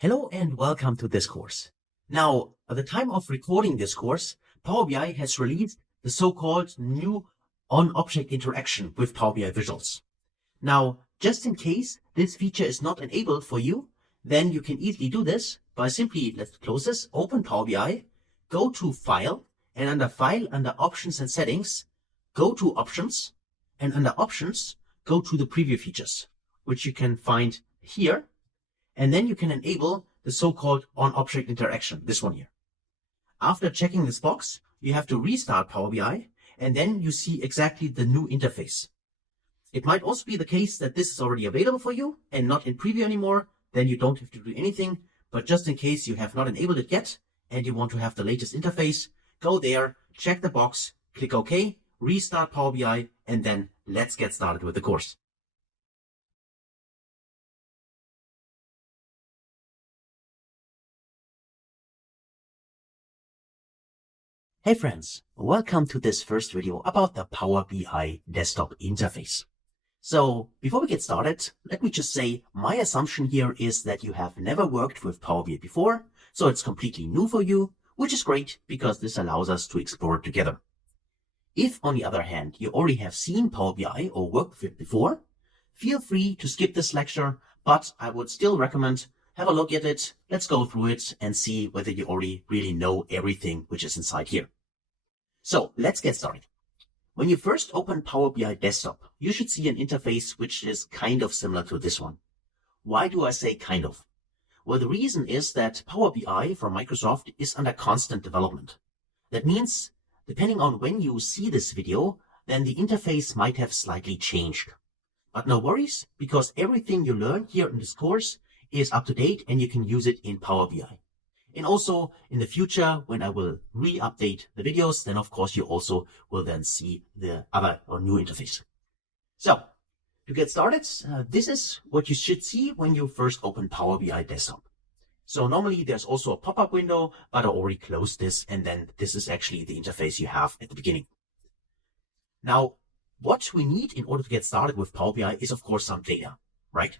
Hello and welcome to this course. Now, at the time of recording this course, Power BI has released the so-called new on-object interaction with Power BI visuals. Now, just in case this feature is not enabled for you, then you can easily do this by simply, let's close this, open Power BI, go to File, and under File, under Options and Settings, go to Options, and under Options, go to the Preview features, which you can find here. And then you can enable the so-called on-object interaction, this one here. After checking this box, you have to restart Power BI, and then you see exactly the new interface. It might also be the case that this is already available for you and not in preview anymore. Then you don't have to do anything. But just in case you have not enabled it yet and you want to have the latest interface, go there, check the box, click OK, restart Power BI, and then let's get started with the course. Hey friends, welcome to this first video about the Power BI desktop interface. So before we get started, let me just say my assumption here is that you have never worked with Power BI before, so it's completely new for you, which is great because this allows us to explore it together. If on the other hand, you already have seen Power BI or worked with it before, feel free to skip this lecture, but I would still recommend have a look at it, let's go through it and see whether you already really know everything which is inside here. So let's get started. When you first open Power BI Desktop, you should see an interface which is kind of similar to this one. Why do I say kind of? Well, the reason is that Power BI from Microsoft is under constant development. That means, depending on when you see this video, then the interface might have slightly changed. But no worries, because everything you learn here in this course is up to date and you can use it in Power BI. And also in the future, when I will re-update the videos, then of course you also will then see the other or new interface. So to get started, this is what you should see when you first open Power BI Desktop. So normally there's also a pop-up window, but I already closed this, and then this is actually the interface you have at the beginning. Now, what we need in order to get started with Power BI is of course some data, right?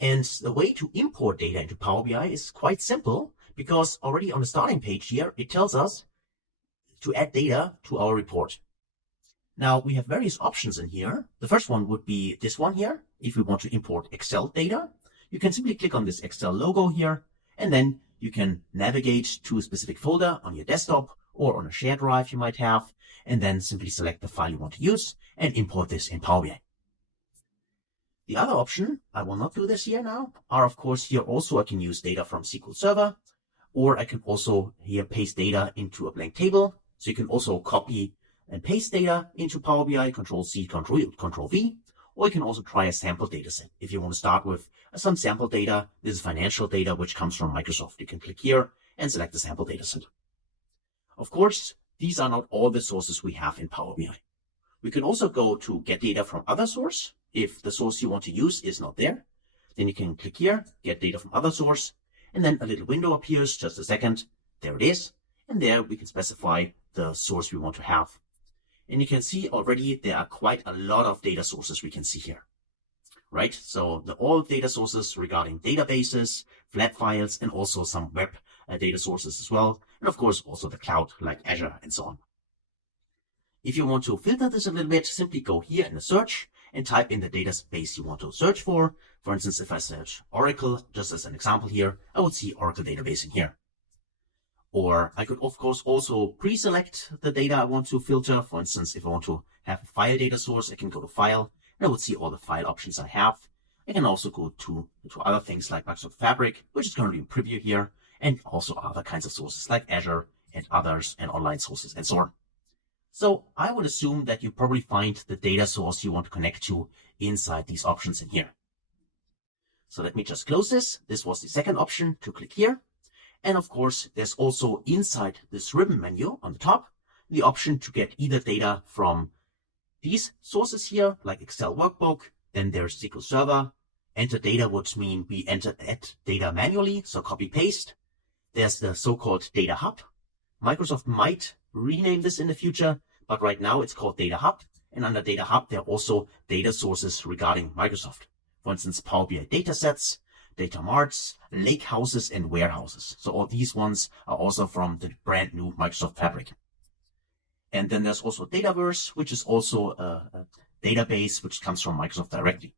And the way to import data into Power BI is quite simple, because already on the starting page here, it tells us to add data to our report. Now we have various options in here. The first one would be this one here. If we want to import Excel data, you can simply click on this Excel logo here, and then you can navigate to a specific folder on your desktop or on a shared drive you might have, and then simply select the file you want to use and import this in Power BI. The other option, I will not do this here now, are of course here also I can use data from SQL Server, or I can also here paste data into a blank table. So you can also copy and paste data into Power BI, Control-C, Control-V, or you can also try a sample data set. If you want to start with some sample data, this is financial data, which comes from Microsoft. You can click here and select the sample data set. Of course, these are not all the sources we have in Power BI. We can also go to get data from other source. If the source you want to use is not there, then you can click here, get data from other source, and then a little window appears, just a second. There it is. And there we can specify the source we want to have. And you can see already there are quite a lot of data sources we can see here, right? So all data sources regarding databases, flat files, and also some web data sources as well. And of course, also the cloud like Azure and so on. If you want to filter this a little bit, simply go here in the search and type in the database you want to search for. For instance, if I search Oracle, just as an example here, I would see Oracle database in here. Or I could, of course, also pre-select the data I want to filter. For instance, if I want to have a file data source, I can go to File, and I would see all the file options I have. I can also go to other things like Microsoft Fabric, which is currently in preview here, and also other kinds of sources like Azure and others and online sources and so on. So I would assume that you probably find the data source you want to connect to inside these options in here. So let me just close this. This was the second option to click here. And of course, there's also inside this ribbon menu on the top, the option to get either data from these sources here, like Excel Workbook. Then there's SQL Server. Enter data would mean we add data manually, so copy paste. There's the so-called Data Hub. Microsoft might rename this in the future, but right now it's called Data Hub. And under Data Hub, there are also data sources regarding Microsoft. For instance, Power BI datasets, data marts, lake houses, and warehouses. So all these ones are also from the brand new Microsoft Fabric. And then there's also Dataverse, which is also a database which comes from Microsoft directly.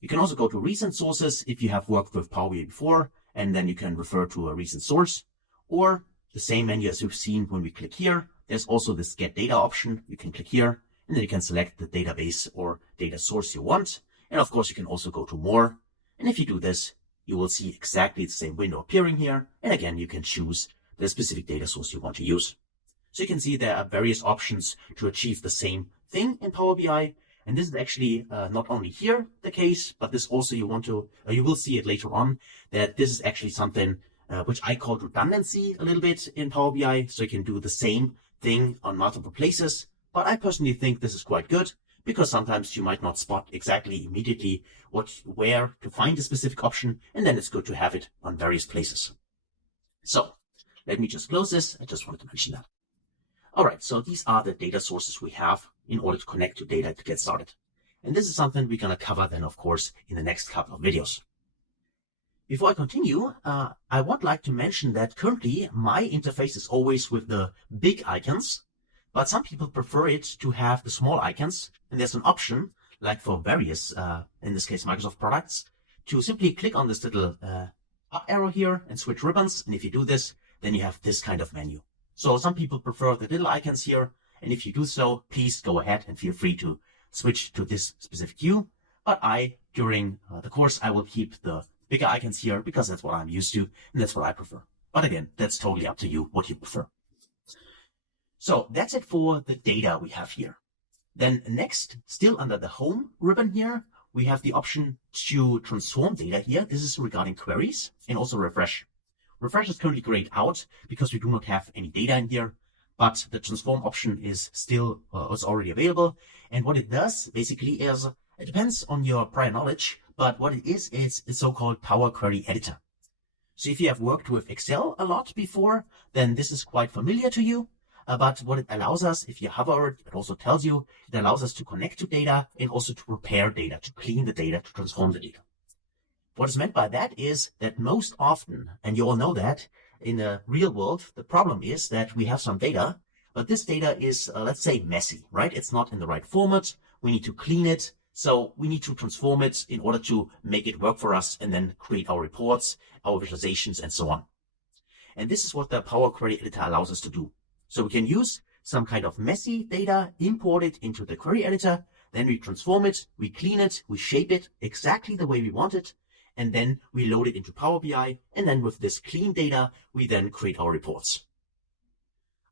You can also go to recent sources if you have worked with Power BI before, and then you can refer to a recent source, or the same menu as we've seen when we click here. There's also this get data option. You can click here, and then you can select the database or data source you want. And of course, you can also go to more. And if you do this, you will see exactly the same window appearing here. And again, you can choose the specific data source you want to use. So you can see there are various options to achieve the same thing in Power BI. And this is actually not only here the case, but this also you will see it later on, that this is actually something which I call redundancy a little bit in Power BI. So you can do the same thing on multiple places. But I personally think this is quite good, because sometimes you might not spot exactly immediately where to find a specific option, and then it's good to have it on various places. So let me just close this. I just wanted to mention that. All right, so these are the data sources we have in order to connect to data to get started. And this is something we're going to cover then, of course, in the next couple of videos. Before I continue, I would like to mention that currently my interface is always with the big icons, but some people prefer it to have the small icons. And there's an option, like for various, in this case, Microsoft products, to simply click on this little up arrow here and switch ribbons. And if you do this, then you have this kind of menu. So some people prefer the little icons here. And if you do so, please go ahead and feel free to switch to this specific view. But during the course, I will keep the bigger icons here because that's what I'm used to and that's what I prefer. But again, that's totally up to you what you prefer. So that's it for the data we have here. Then next, still under the home ribbon here, we have the option to transform data here. This is regarding queries and also refresh. Refresh is currently grayed out because we do not have any data in here, but the transform option is still is already available. And what it does basically is, it depends on your prior knowledge, but what it is a so-called Power Query Editor. So if you have worked with Excel a lot before, then this is quite familiar to you. But what it allows us, if you hover it, it also tells you, it allows us to connect to data and also to prepare data, to clean the data, to transform the data. What is meant by that is that most often, and you all know that, in the real world, the problem is that we have some data, but this data is, let's say, messy, right? It's not in the right format. We need to clean it. So we need to transform it in order to make it work for us and then create our reports, our visualizations, and so on. And this is what the Power Query Editor allows us to do. So we can use some kind of messy data, import it into the query editor, then we transform it, we clean it, we shape it exactly the way we want it, and then we load it into Power BI, and then with this clean data, we then create our reports.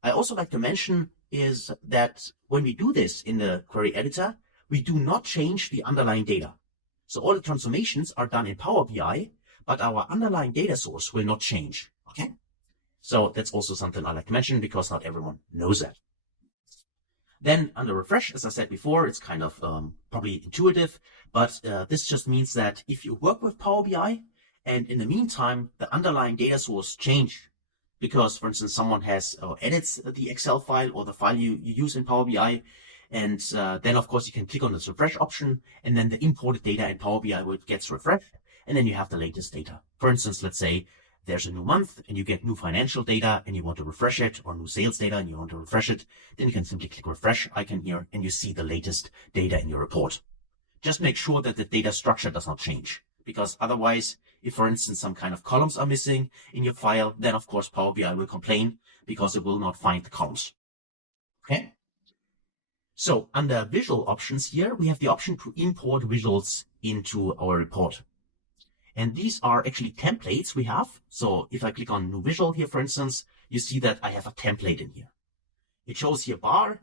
I also like to mention is that when we do this in the query editor, we do not change the underlying data. So all the transformations are done in Power BI, but our underlying data source will not change, okay? So that's also something I like to mention because not everyone knows that. Then under refresh, as I said before, it's kind of probably intuitive, but this just means that if you work with Power BI and in the meantime, the underlying data source change because, for instance, someone has edits the Excel file or the file you use in Power BI, and then of course you can click on this refresh option and then the imported data in Power BI gets refreshed and then you have the latest data. For instance, let's say there's a new month and you get new financial data and you want to refresh it, or new sales data and you want to refresh it, then you can simply click refresh icon here and you see the latest data in your report. Just make sure that the data structure does not change, because otherwise, if for instance some kind of columns are missing in your file, then of course Power BI will complain because it will not find the columns. Okay. So under visual options here, we have the option to import visuals into our report. And these are actually templates we have. So if I click on new visual here, for instance, you see that I have a template in here. It shows here bar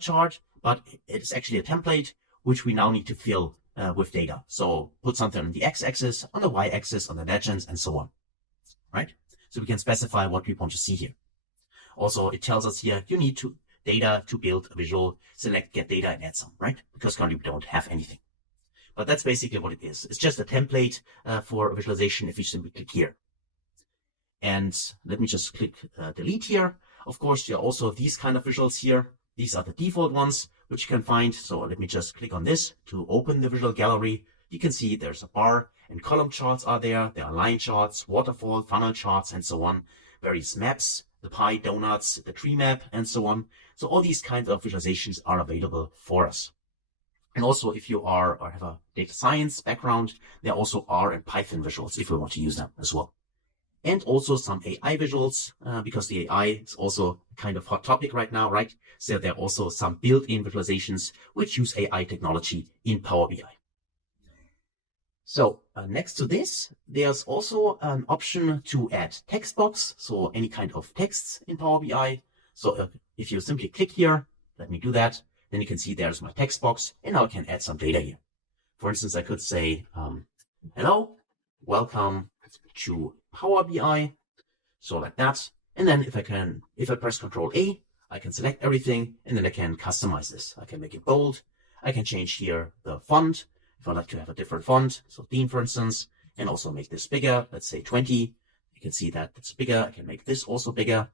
chart, but it is actually a template which we now need to fill with data. So put something on the x-axis, on the y-axis, on the legends, and so on, right? So we can specify what we want to see here. Also, it tells us here, you need data to build a visual, select get data and add some, right? Because currently we don't have anything. But that's basically what it is. It's just a template for a visualization if you simply click here. And let me just click delete here. Of course, there are also these kind of visuals here. These are the default ones which you can find. So let me just click on this to open the visual gallery. You can see there's a bar and column charts are there. There are line charts, waterfall, funnel charts, and so on. Various maps, the pie, donuts, the tree map, and so on. So all these kinds of visualizations are available for us. And also, if you are or have a data science background, there also are in Python visuals if we want to use them as well. And also some AI visuals, because the AI is also kind of hot topic right now, right? So there are also some built-in visualizations which use AI technology in Power BI. So next to this, there's also an option to add text box, so any kind of texts in Power BI. So if you simply click here, let me do that, then you can see there's my text box, and now I can add some data here. For instance, I could say, hello, welcome to Power BI. So like that. And then if I press Control A, I can select everything, and then I can customize this. I can make it bold. I can change here the font if I like to have a different font. So theme, for instance, and also make this bigger. Let's say 20. You can see that it's bigger. I can make this also bigger.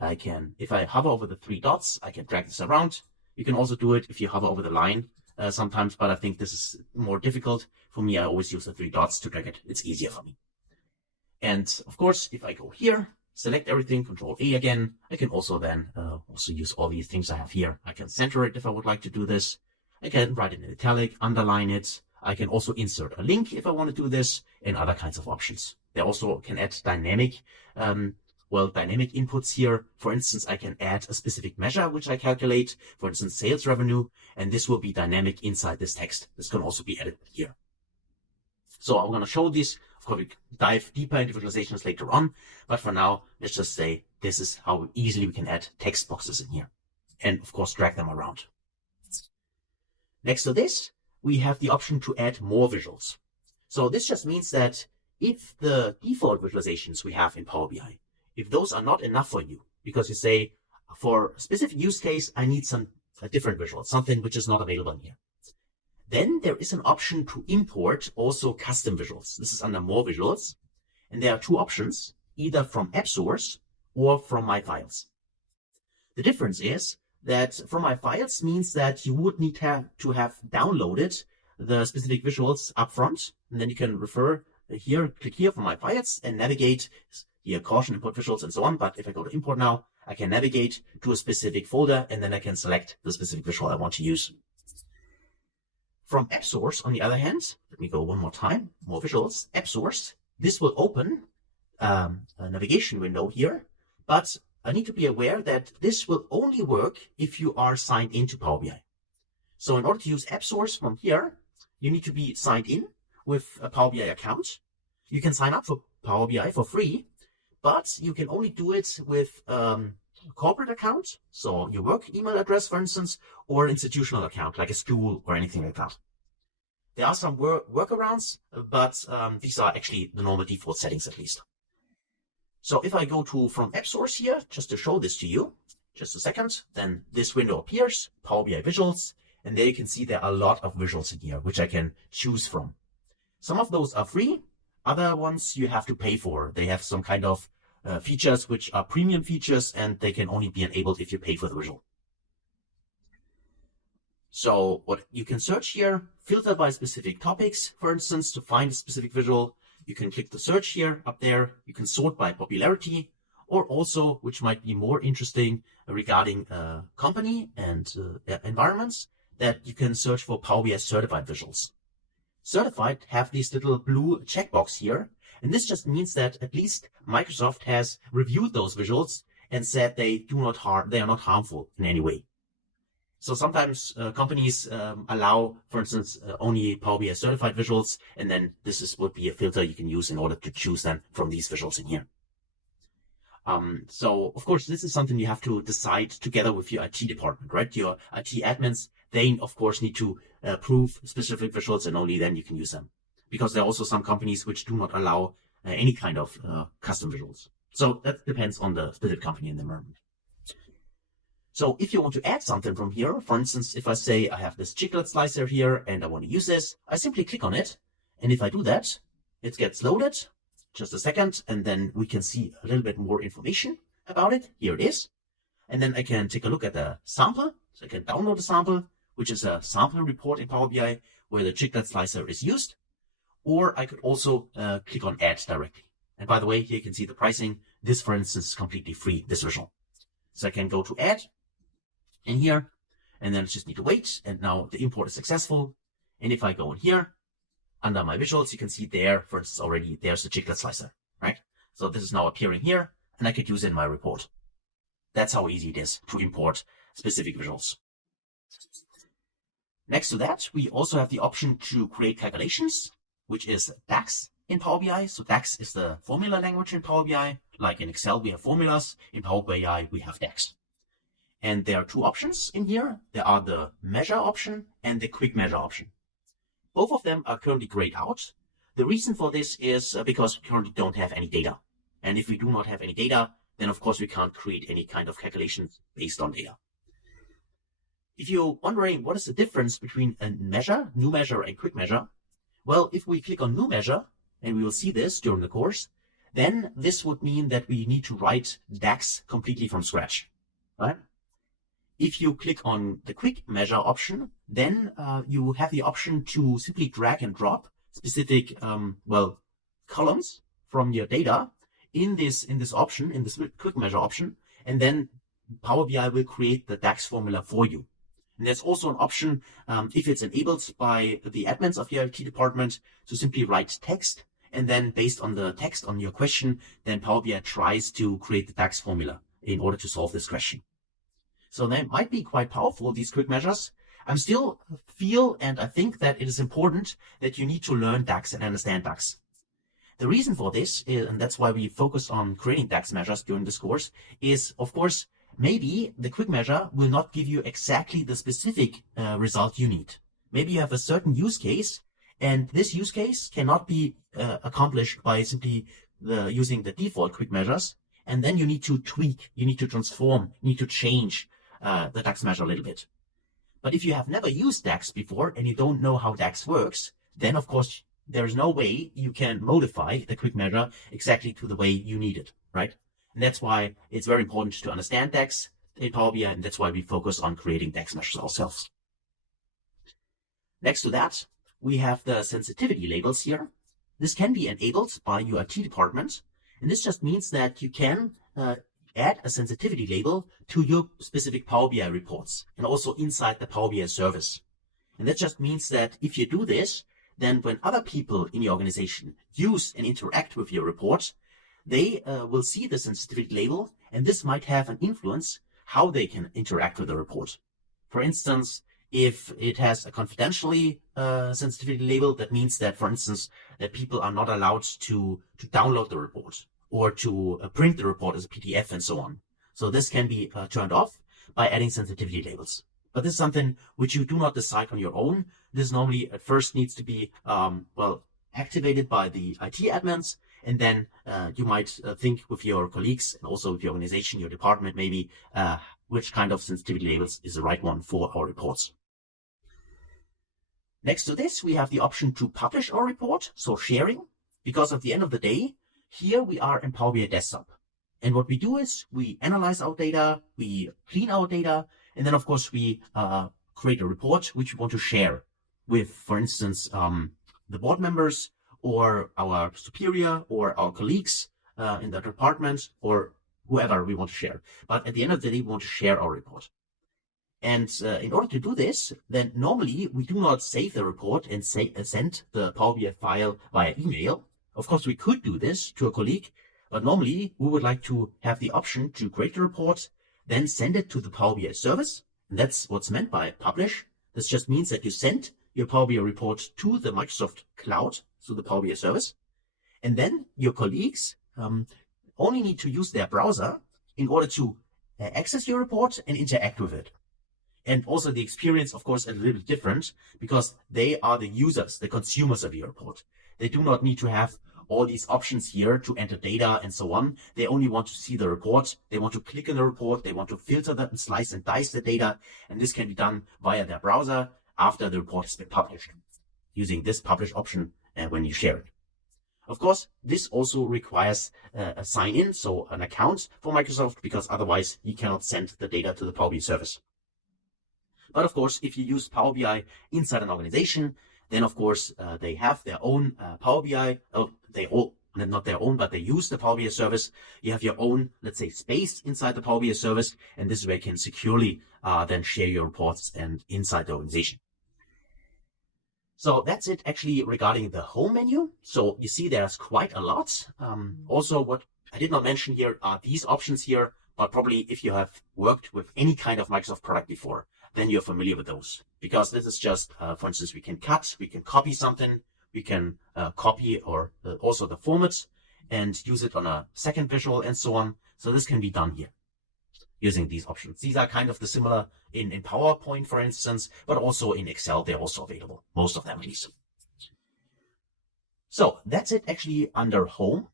I can, if I hover over the three dots, I can drag this around. You can also do it if you hover over the line sometimes, but I think this is more difficult. For me, I always use the three dots to drag it. It's easier for me. And of course, if I go here, select everything, Control A again, I can also then also use all these things I have here. I can center it if I would like to do this. I can write it in italic, underline it. I can also insert a link if I want to do this, and other kinds of options. They also can add dynamic inputs here. For instance, I can add a specific measure which I calculate, for instance, sales revenue, and this will be dynamic inside this text. This can also be added here. So I'm going to show this. Of course, we dive deeper into visualizations later on, but for now, let's just say this is how easily we can add text boxes in here, and of course, drag them around. Next to this, we have the option to add more visuals. So this just means that if the default visualizations we have in Power BI, if those are not enough for you, because you say, for a specific use case, I need some different visual, something which is not available in here, then there is an option to import also custom visuals. This is under more visuals. And there are two options, either from App Source or from My Files. The difference is that from My Files means that you would need to have downloaded the specific visuals up front. And then you can refer here, click here for My Files and navigate here, caution, import visuals and so on. But if I go to import now, I can navigate to a specific folder and then I can select the specific visual I want to use. From App Source, on the other hand, let me go one more time, more visuals, App Source, this will open a navigation window here, but I need to be aware that this will only work if you are signed into Power BI. So in order to use App Source from here, you need to be signed in with a Power BI account. You can sign up for Power BI for free, but you can only do it with corporate account, so your work email address, for instance, or institutional account, like a school or anything like that. There are some workarounds, but these are actually the normal default settings at least. So if I go to from App Source here, just to show this to you, just a second, then this window appears, Power BI Visuals, and there you can see there are a lot of visuals in here, which I can choose from. Some of those are free, other ones you have to pay for. They have some kind of features which are premium features, and they can only be enabled if you pay for the visual. So what you can search here, filter by specific topics, for instance, to find a specific visual. You can click the search here up there. You can sort by popularity, or also, which might be more interesting regarding company and environments, that you can search for Power BI certified visuals. Certified have this little blue checkbox here. And this just means that at least Microsoft has reviewed those visuals and said they are not harmful in any way. So sometimes companies allow, for instance, only Power BI certified visuals, and then would be a filter you can use in order to choose them from these visuals in here. So of course, this is something you have to decide together with your IT department, right? Your IT admins, they of course need to approve specific visuals, and only then you can use them. Because there are also some companies which do not allow any kind of custom visuals. So that depends on the specific company and the environment. So if you want to add something from here, for instance, if I say I have this chiclet slicer here and I want to use this, I simply click on it. And if I do that, it gets loaded. Just a second. And then we can see a little bit more information about it. Here it is. And then I can take a look at the sample. So I can download the sample, which is a sample report in Power BI where the chiclet slicer is used. or I could also click on add directly. And by the way, here you can see the pricing. This, for instance, is completely free, this visual. So I can go to add in here, and then just need to wait. And now the import is successful. And if I go in here, under my visuals, you can see there, for instance, already there's the chiclet slicer, right? So this is now appearing here, and I could use it in my report. That's how easy it is to import specific visuals. Next to that, we also have the option to create calculations, which is DAX in Power BI. So DAX is the formula language in Power BI. Like in Excel, we have formulas. In Power BI, we have DAX. And there are two options in here. There are the measure option and the quick measure option. Both of them are currently grayed out. The reason for this is because we currently don't have any data. And if we do not have any data, then of course we can't create any kind of calculations based on data. If you're wondering what is the difference between a measure, new measure, and quick measure, well, if we click on new measure, and we will see this during the course, then this would mean that we need to write DAX completely from scratch, right? If you click on the quick measure option, then you have the option to simply drag and drop specific, columns from your data in this option, in this quick measure option, and then Power BI will create the DAX formula for you. And there's also an option, if it's enabled by the admins of your IT department, to simply write text, and then based on the text on your question, then Power BI tries to create the DAX formula in order to solve this question. So they might be quite powerful, these quick measures. I still feel and I think that it is important that you need to learn DAX and understand DAX. The reason for this, and that's why we focus on creating DAX measures during this course, is, of course, maybe the quick measure will not give you exactly the specific result you need. Maybe you have a certain use case, and this use case cannot be accomplished by simply using the default quick measures, and then you need to tweak, you need to transform, you need to change the DAX measure a little bit. But if you have never used DAX before and you don't know how DAX works, then of course there is no way you can modify the quick measure exactly to the way you need it, right? And that's why it's very important to understand DAX in Power BI, and that's why we focus on creating DAX measures ourselves. Next to that, we have the sensitivity labels here. This can be enabled by your IT department, and this just means that you can add a sensitivity label to your specific Power BI reports and also inside the Power BI service. And that just means that if you do this, then when other people in your organization use and interact with your report, they will see the sensitivity label, and this might have an influence how they can interact with the report. For instance, if it has a confidentially sensitivity label, that means that, for instance, that people are not allowed to download the report or to print the report as a PDF and so on. So this can be turned off by adding sensitivity labels. But this is something which you do not decide on your own. This normally at first needs to be, activated by the IT admins. And then you might think with your colleagues and also with your organization, your department, maybe which kind of sensitivity labels is the right one for our reports. Next to this, we have the option to publish our report, so sharing, because at the end of the day, here we are in Power BI Desktop. And what we do is we analyze our data, we clean our data, and then of course we create a report which we want to share with, for instance, the board members or our superior or our colleagues in the department or whoever we want to share. But at the end of the day, we want to share our report. And in order to do this, then normally we do not save the report and send the Power BI file via email. Of course, we could do this to a colleague, but normally we would like to have the option to create the report, then send it to the Power BI service. And that's what's meant by publish. This just means that you send your Power BI report to the Microsoft Cloud, so the Power BI service. And then your colleagues only need to use their browser in order to access your report and interact with it. And also the experience, of course, is a little bit different because they are the users, the consumers of your report. They do not need to have all these options here to enter data and so on. They only want to see the report. They want to click in the report. They want to filter that and slice and dice the data. And this can be done via their browser after the report has been published, using this publish option when you share it. Of course, this also requires a sign-in, so an account for Microsoft, because otherwise you cannot send the data to the Power BI service. But of course, if you use Power BI inside an organization, Then, of course, they have their own Power BI. Oh, they all, not their own, but they use the Power BI service. You have your own, let's say, space inside the Power BI service, and this way you can securely then share your reports and inside the organization. So that's it actually regarding the home menu. So you see there's quite a lot. Also, what I did not mention here are these options here, but probably if you have worked with any kind of Microsoft product before, then you're familiar with those. Because this is just, for instance, we can cut, we can copy something, we can copy or also the format and use it on a second visual and so on. So this can be done here using these options. These are kind of the similar in PowerPoint, for instance, but also in Excel, they're also available. Most of them at least. So that's it actually under Home.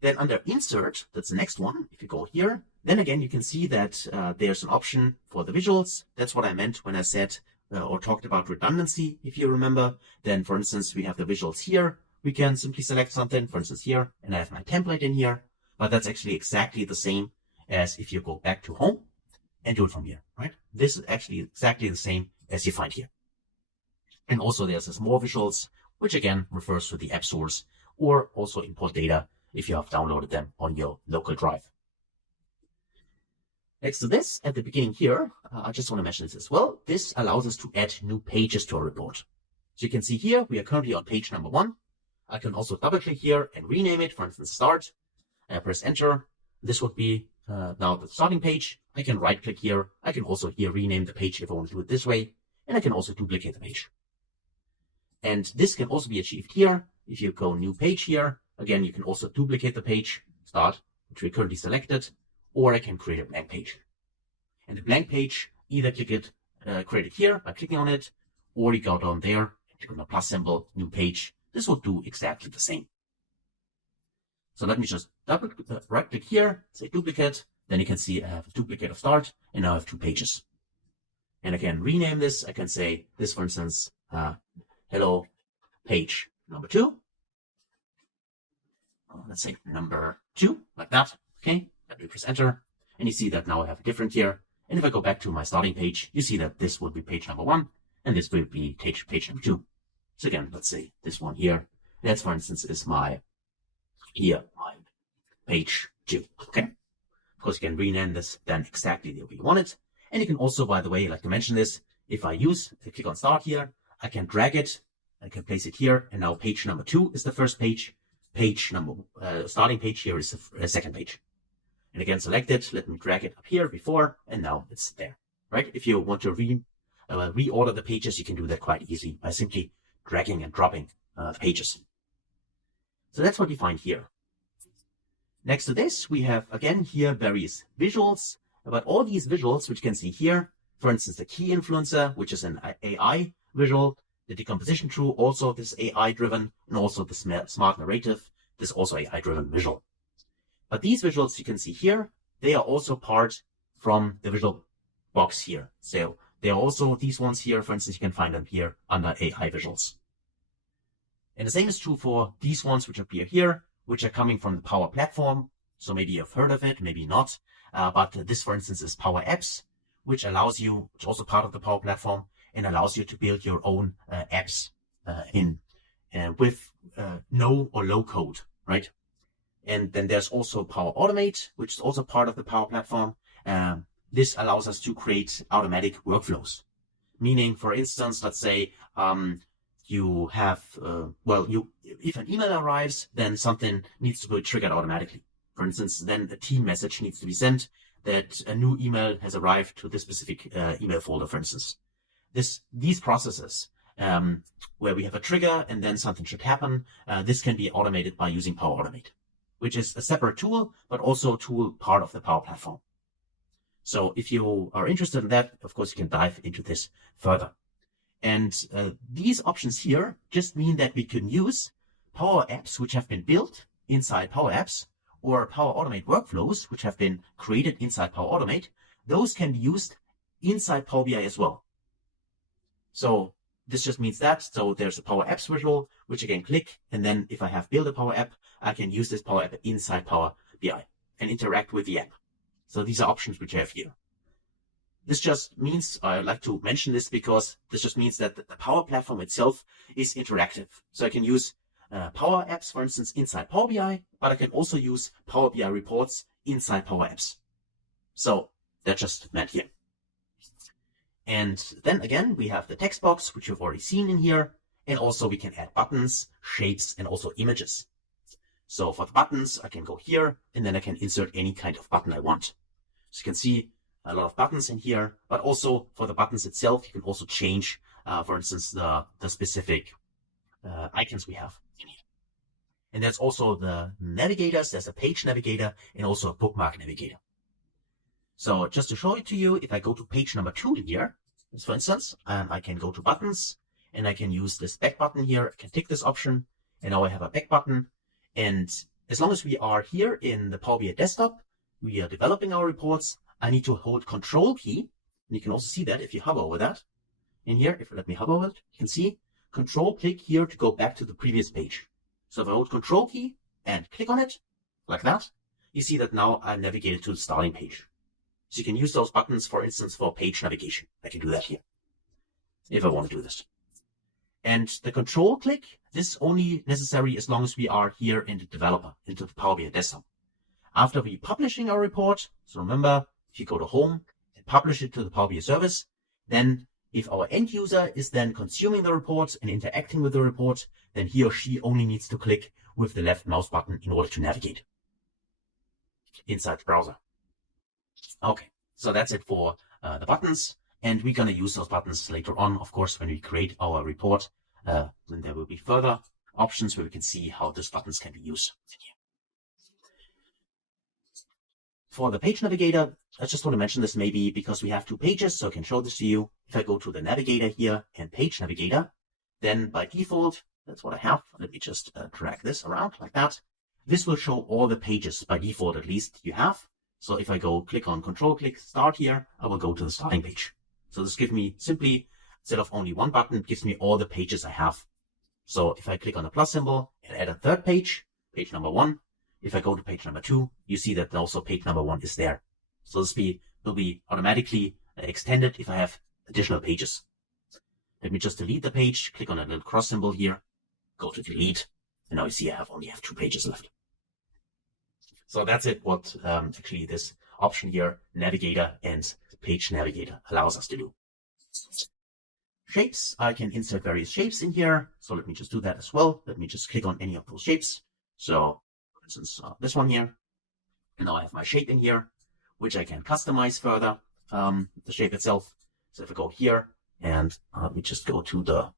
Then under Insert, that's the next one. If you go here, then again, you can see that there's an option for the visuals. That's what I meant when I said or talked about redundancy. If you remember, then for instance, we have the visuals here. We can simply select something, for instance, here, and I have my template in here, but that's actually exactly the same as if you go back to Home and do it from here, right? This is actually exactly the same as you find here. And also there's this more visuals, which again refers to the app source, or also import data if you have downloaded them on your local drive. Next to this, at the beginning here, I just want to mention this as well. This allows us to add new pages to our report. So you can see here, we are currently on page number 1. I can also double click here and rename it, for instance, Start. I press Enter. This would be now the starting page. I can right click here. I can also here rename the page if I want to do it this way. And I can also duplicate the page. And this can also be achieved here. If you go new page here, again, you can also duplicate the page, Start, which we currently selected, or I can create a blank page. And the blank page, either click it, create it here by clicking on it, or you go down there, click on the plus symbol, new page. This will do exactly the same. So let me just right click here, say duplicate. Then you can see I have a duplicate of Start, and now I have 2 pages. And I can rename this. I can say this, for instance, hello page number 2. Let's say number 2, like that. Okay, let me press Enter, and you see that now I have a different here. And if I go back to my starting page, you see that this would be page number 1, and this will be page number 2. So again, let's say this one here. That's, for instance, is my page 2. Okay. Of course, you can rename this then exactly the way you want it. And you can also, by the way, like to mention this, if I click on Start here, I can drag it, I can place it here, and now page number 2 is the first page. Starting page here is the second page. And again, select it, let me drag it up here before, and now it's there, right? If you want to reorder the pages, you can do that quite easily by simply dragging and dropping the pages. So that's what you find here. Next to this, we have, again, here various visuals. But all these visuals, which you can see here, for instance, the key influencer, which is an AI visual, the decomposition true, also this AI driven, and also the smart narrative, this also AI driven visual. But these visuals you can see here, they are also part from the visual box here. So they are also these ones here, for instance, you can find them here under AI visuals. And the same is true for these ones which appear here, which are coming from the Power Platform. So maybe you've heard of it, maybe not. But this, for instance, is Power Apps, which allows you, which is also part of the Power Platform, and allows you to build your own apps with no or low code, right? And then there's also Power Automate, which is also part of the Power Platform. This allows us to create automatic workflows. Meaning, for instance, let's say you have, if an email arrives, then something needs to be triggered automatically. For instance, then a team message needs to be sent that a new email has arrived to this specific email folder, for instance. These processes, where we have a trigger and then something should happen, this can be automated by using Power Automate, which is a separate tool, but also a tool part of the Power Platform. So if you are interested in that, of course, you can dive into this further. And these options here just mean that we can use Power Apps which have been built inside Power Apps, or Power Automate workflows which have been created inside Power Automate. Those can be used inside Power BI as well. So this just means that. So there's a Power Apps visual, which I can click, and then if I have built a Power App, I can use this Power App inside Power BI and interact with the app. So these are options which I have here. This just means, I like to mention this because this just means that the Power Platform itself is interactive. So I can use Power Apps, for instance, inside Power BI, but I can also use Power BI reports inside Power Apps. So that's just meant here. And then again, we have the text box, which you've already seen in here. And also we can add buttons, shapes, and also images. So for the buttons, I can go here and then I can insert any kind of button I want. So you can see a lot of buttons in here, but also for the buttons itself, you can also change, for instance, the specific icons we have in here. And there's also the navigators. There's a page navigator and also a bookmark navigator. So just to show it to you, if I go to page number 2 in here, for instance, I can go to buttons and I can use this back button here. I can tick this option and now I have a back button. And as long as we are here in the Power BI desktop, we are developing our reports. I need to hold Control key. And you can also see that if you hover over that in here, if you let me hover over it, you can see Control click here to go back to the previous page. So if I hold Control key and click on it like that, you see that now I'm navigated to the starting page. So you can use those buttons, for instance, for page navigation. I can do that here if I want to do this. And the Control click, this is only necessary as long as we are here in the developer, into the Power BI desktop. After we publishing our report, so remember, if you go to Home and publish it to the Power BI service, then if our end user is then consuming the report and interacting with the report, then he or she only needs to click with the left mouse button in order to navigate inside the browser. Okay, so that's it for the buttons. And we're going to use those buttons later on, of course, when we create our report. Then there will be further options where we can see how those buttons can be used. For the page navigator, I just want to mention this maybe because we have 2 pages, so I can show this to you. If I go to the navigator here and page navigator, then by default, that's what I have. Let me just drag this around like that. This will show all the pages by default, at least you have. So if I go click on Control click start here, I will go to the starting page. So this gives me simply, instead of only one button, it gives me all the pages I have. So if I click on the plus symbol and add a third page, page number 1, if I go to page number 2, you see that also page number 1 is there. So this will be automatically extended if I have additional pages. Let me just delete the page, click on that little cross symbol here, go to delete, and now you see I only have 2 pages left. So that's it, what actually this option here, navigator and page navigator, allows us to do. Shapes, I can insert various shapes in here. So let me just do that as well. Let me just click on any of those shapes. So for instance, this one here. And now I have my shape in here, which I can customize further, the shape itself. So if I go here and let me just go to the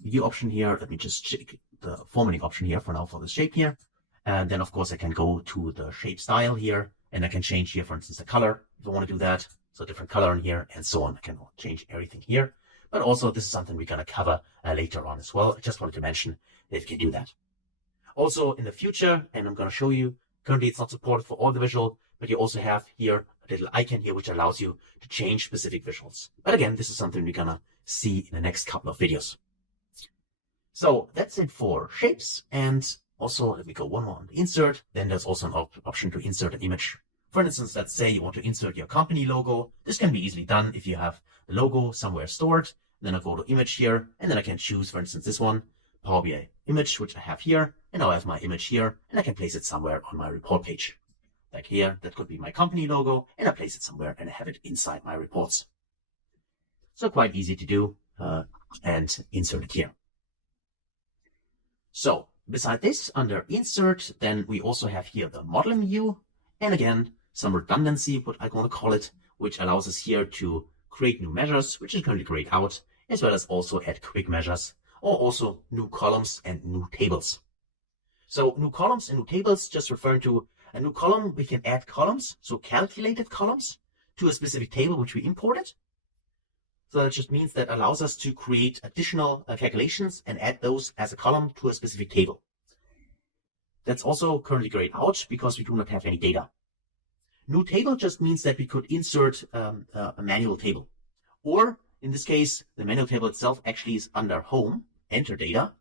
view option here. Let me just check the formatting option here for now for the shape here. And then of course I can go to the shape style here and I can change here, for instance, the color if I want to do that. So different color in here and so on. I can change everything here. But also this is something we're going to cover later on as well. I just wanted to mention that you can do that. Also in the future, and I'm going to show you, currently it's not supported for all the visual, but you also have here a little icon here which allows you to change specific visuals. But again, this is something we're going to see in the next couple of videos. So that's it for shapes. And also let me go one more on the insert. Then there's also an option to insert an image. For instance, let's say you want to insert your company logo. This can be easily done if you have the logo somewhere stored. Then I go to image here, and then I can choose, for instance, this one, Power BI image, which I have here. And now I have my image here, and I can place it somewhere on my report page. Like here, that could be my company logo, and I place it somewhere and I have it inside my reports. So quite easy to do and insert it here. So beside this, under insert, then we also have here the modeling view. And again, some redundancy, what I want to call it, which allows us here to create new measures, which is currently grayed out, as well as also add quick measures, or also new columns and new tables. So new columns and new tables, just referring to a new column, we can add columns, so calculated columns, to a specific table which we imported. So that just means that allows us to create additional calculations and add those as a column to a specific table. That's also currently grayed out because we do not have any data. New table just means that we could insert a manual table. Or in this case, the manual table itself actually is under home, enter data.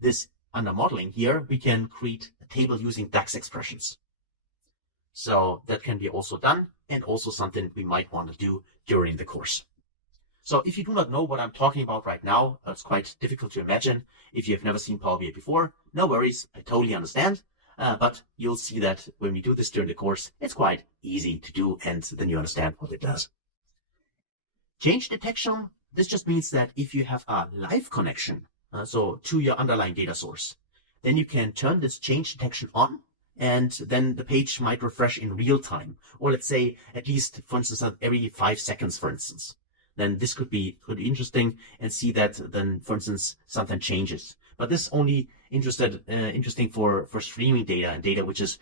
This under modeling here, we can create a table using DAX expressions. So that can be also done, and also something we might want to do during the course. So if you do not know what I'm talking about right now, it's quite difficult to imagine. If you have never seen Power BI before, no worries, I totally understand. But you'll see that when we do this during the course, it's quite easy to do, and then you understand what it does. Change detection, this just means that if you have a live connection, so to your underlying data source, then you can turn this change detection on, and then the page might refresh in real time, or let's say at least, for instance, every 5 seconds, for instance. Then this could be interesting, and see that then, for instance, something changes. But this is only interesting for streaming data and data which is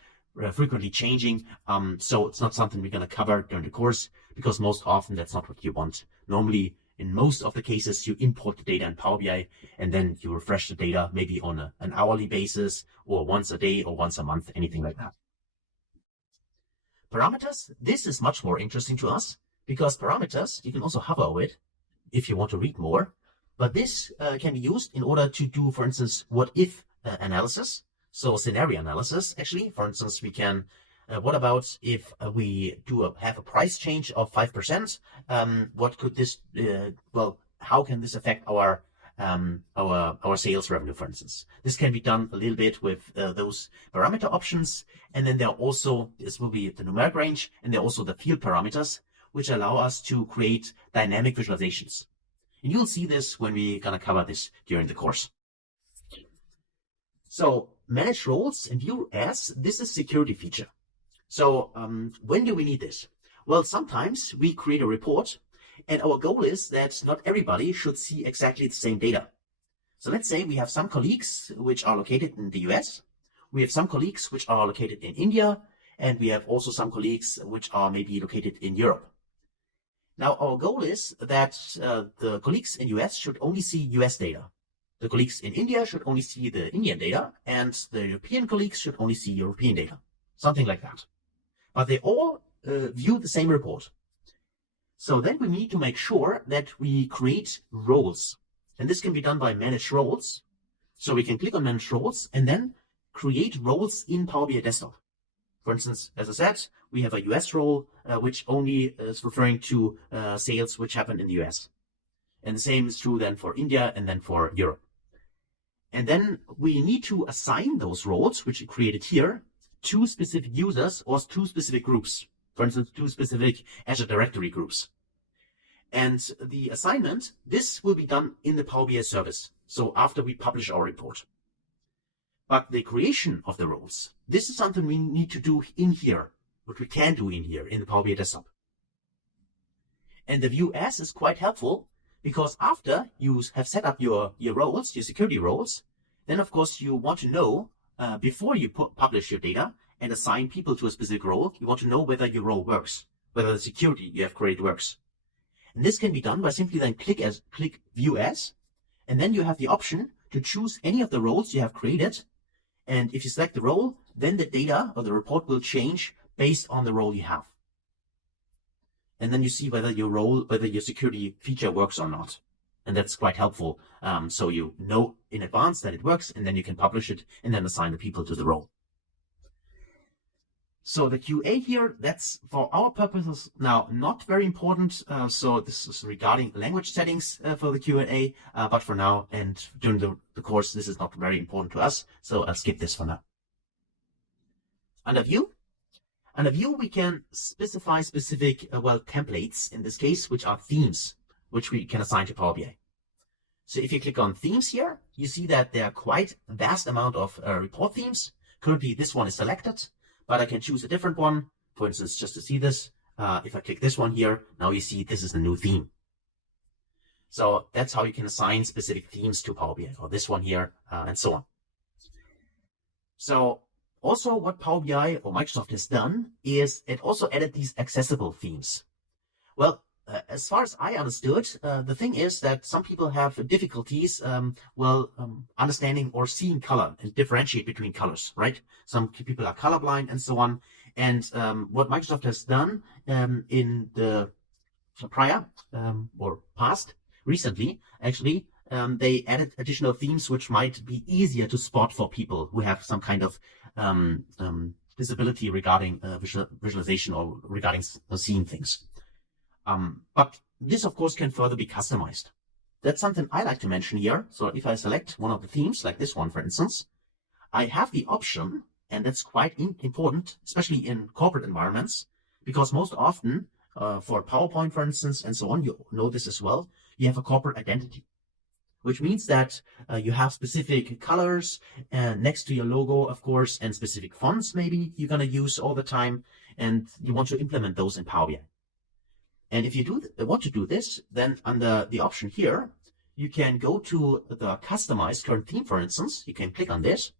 frequently changing. So it's not something we're going to cover during the course, because most often that's not what you want. Normally, in most of the cases, you import the data in Power BI, and then you refresh the data maybe on an hourly basis, or once a day, or once a month, anything like that. Parameters, this is much more interesting to us, because parameters, you can also hover over it if you want to read more. But this can be used in order to do, for instance, what if analysis. So scenario analysis, actually. For instance, we can, what about if we have a price change of 5%? What could this, how can this affect our sales revenue, for instance? This can be done a little bit with those parameter options. And then there are also, this will be the numeric range, and there are also the field parameters, which allow us to create dynamic visualizations. And you'll see this when we're going to cover this during the course. So manage roles and view as, this is security feature. So when do we need this? Well, sometimes we create a report, and our goal is that not everybody should see exactly the same data. So let's say we have some colleagues which are located in the US, we have some colleagues which are located in India, and we have also some colleagues which are maybe located in Europe. Now, our goal is that the colleagues in US should only see US data. The colleagues in India should only see the Indian data, and the European colleagues should only see European data. Something like that. But they all view the same report. So then we need to make sure that we create roles. And this can be done by manage roles. So we can click on manage roles and then create roles in Power BI Desktop. For instance, as I said, we have a US role, which only is referring to sales which happen in the US. And the same is true then for India and then for Europe. And then we need to assign those roles, which we created here, to specific users or to specific groups. For instance, to specific Azure Directory groups. And the assignment, this will be done in the Power BI service. So after we publish our report. But the creation of the roles, this is something we need to do in here, what we can do in here in the Power BI Desktop. And the view as is quite helpful, because after you have set up your roles, your security roles, then of course you want to know, before you publish your data and assign people to a specific role, you want to know whether your role works, whether the security you have created works. And this can be done by simply then click view as, and then you have the option to choose any of the roles you have created. And if you select the role, then the data or the report will change based on the role you have. And then you see whether your security feature works or not. And that's quite helpful. So you know in advance that it works, and then you can publish it and then assign the people to the role. So the QA here, that's for our purposes now not very important. So this is regarding language settings for the Q&A, but for now and during the course, this is not very important to us. So I'll skip this for now. Under view, we can specify specific, templates in this case, which are themes, which we can assign to Power BI. So if you click on themes here, you see that there are quite a vast amount of report themes. Currently, this one is selected, but I can choose a different one. For instance, just to see this, if I click this one here, now you see this is the new theme. So that's how you can assign specific themes to Power BI, or this one here, and so on. So also what Power BI or Microsoft has done is it also added these accessible themes. Well, as far as I understood, the thing is that some people have difficulties, understanding or seeing color and differentiate between colors, right? Some people are colorblind and so on. And what Microsoft has done in the prior or past, recently, actually, they added additional themes which might be easier to spot for people who have some kind of visibility regarding visualization or regarding seeing things. But this, of course, can further be customized. That's something I like to mention here. So if I select one of the themes, like this one, for instance, I have the option, and that's quite important, especially in corporate environments, because most often, for PowerPoint, for instance, and so on, you know this as well, you have a corporate identity, which means that you have specific colors next to your logo, of course, and specific fonts maybe you're going to use all the time, and you want to implement those in Power BI. And if you want to do this, then under the option here, you can go to the customize current theme, for instance. You can click on this,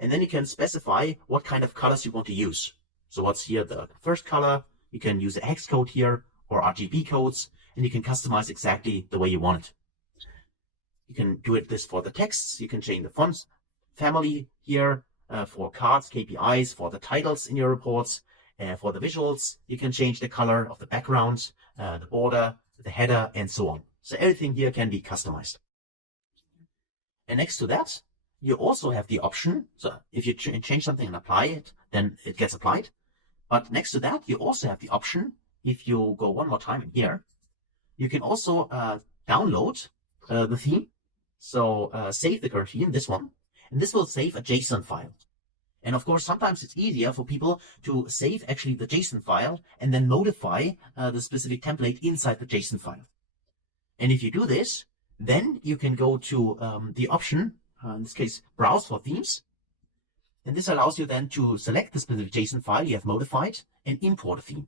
and then you can specify what kind of colors you want to use. So what's here, the first color, you can use a hex code here or RGB codes, and you can customize exactly the way you want it. You can do this for the texts. You can change the font family here for cards, KPIs, for the titles in your reports. For the visuals, you can change the color of the background, the border, the header, and so on. So everything here can be customized. And next to that, you also have the option. So if you change something and apply it, then it gets applied. But next to that, you also have the option. If you go one more time in here, you can also download the theme. So save the current theme, this one, and this will save a JSON file. And of course, sometimes it's easier for people to save actually the JSON file and then modify the specific template inside the JSON file. And if you do this, then you can go to the option, in this case, browse for themes. And this allows you then to select the specific JSON file you have modified and import a theme.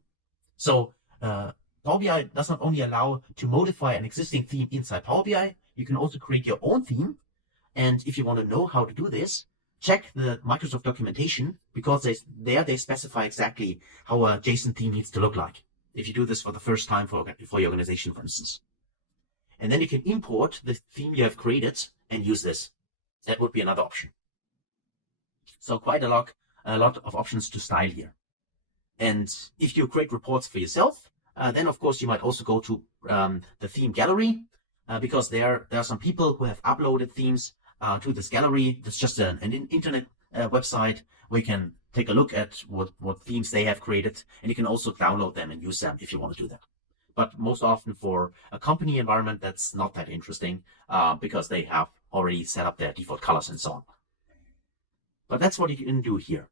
So Power BI does not only allow to modify an existing theme inside Power BI, you can also create your own theme. And if you want to know how to do this, check the Microsoft documentation, because they specify exactly how a JSON theme needs to look like. If you do this for the first time for your organization, for instance. And then you can import the theme you have created and use this. That would be another option. So quite a lot of options to style here. And if you create reports for yourself, then of course you might also go to the theme gallery, because there are some people who have uploaded themes to this gallery. That's just an internet website where you can take a look at what themes they have created, and you can also download them and use them if you want to do that. But most often for a company environment, that's not that interesting because they have already set up their default colors and so on. But that's what you can do here.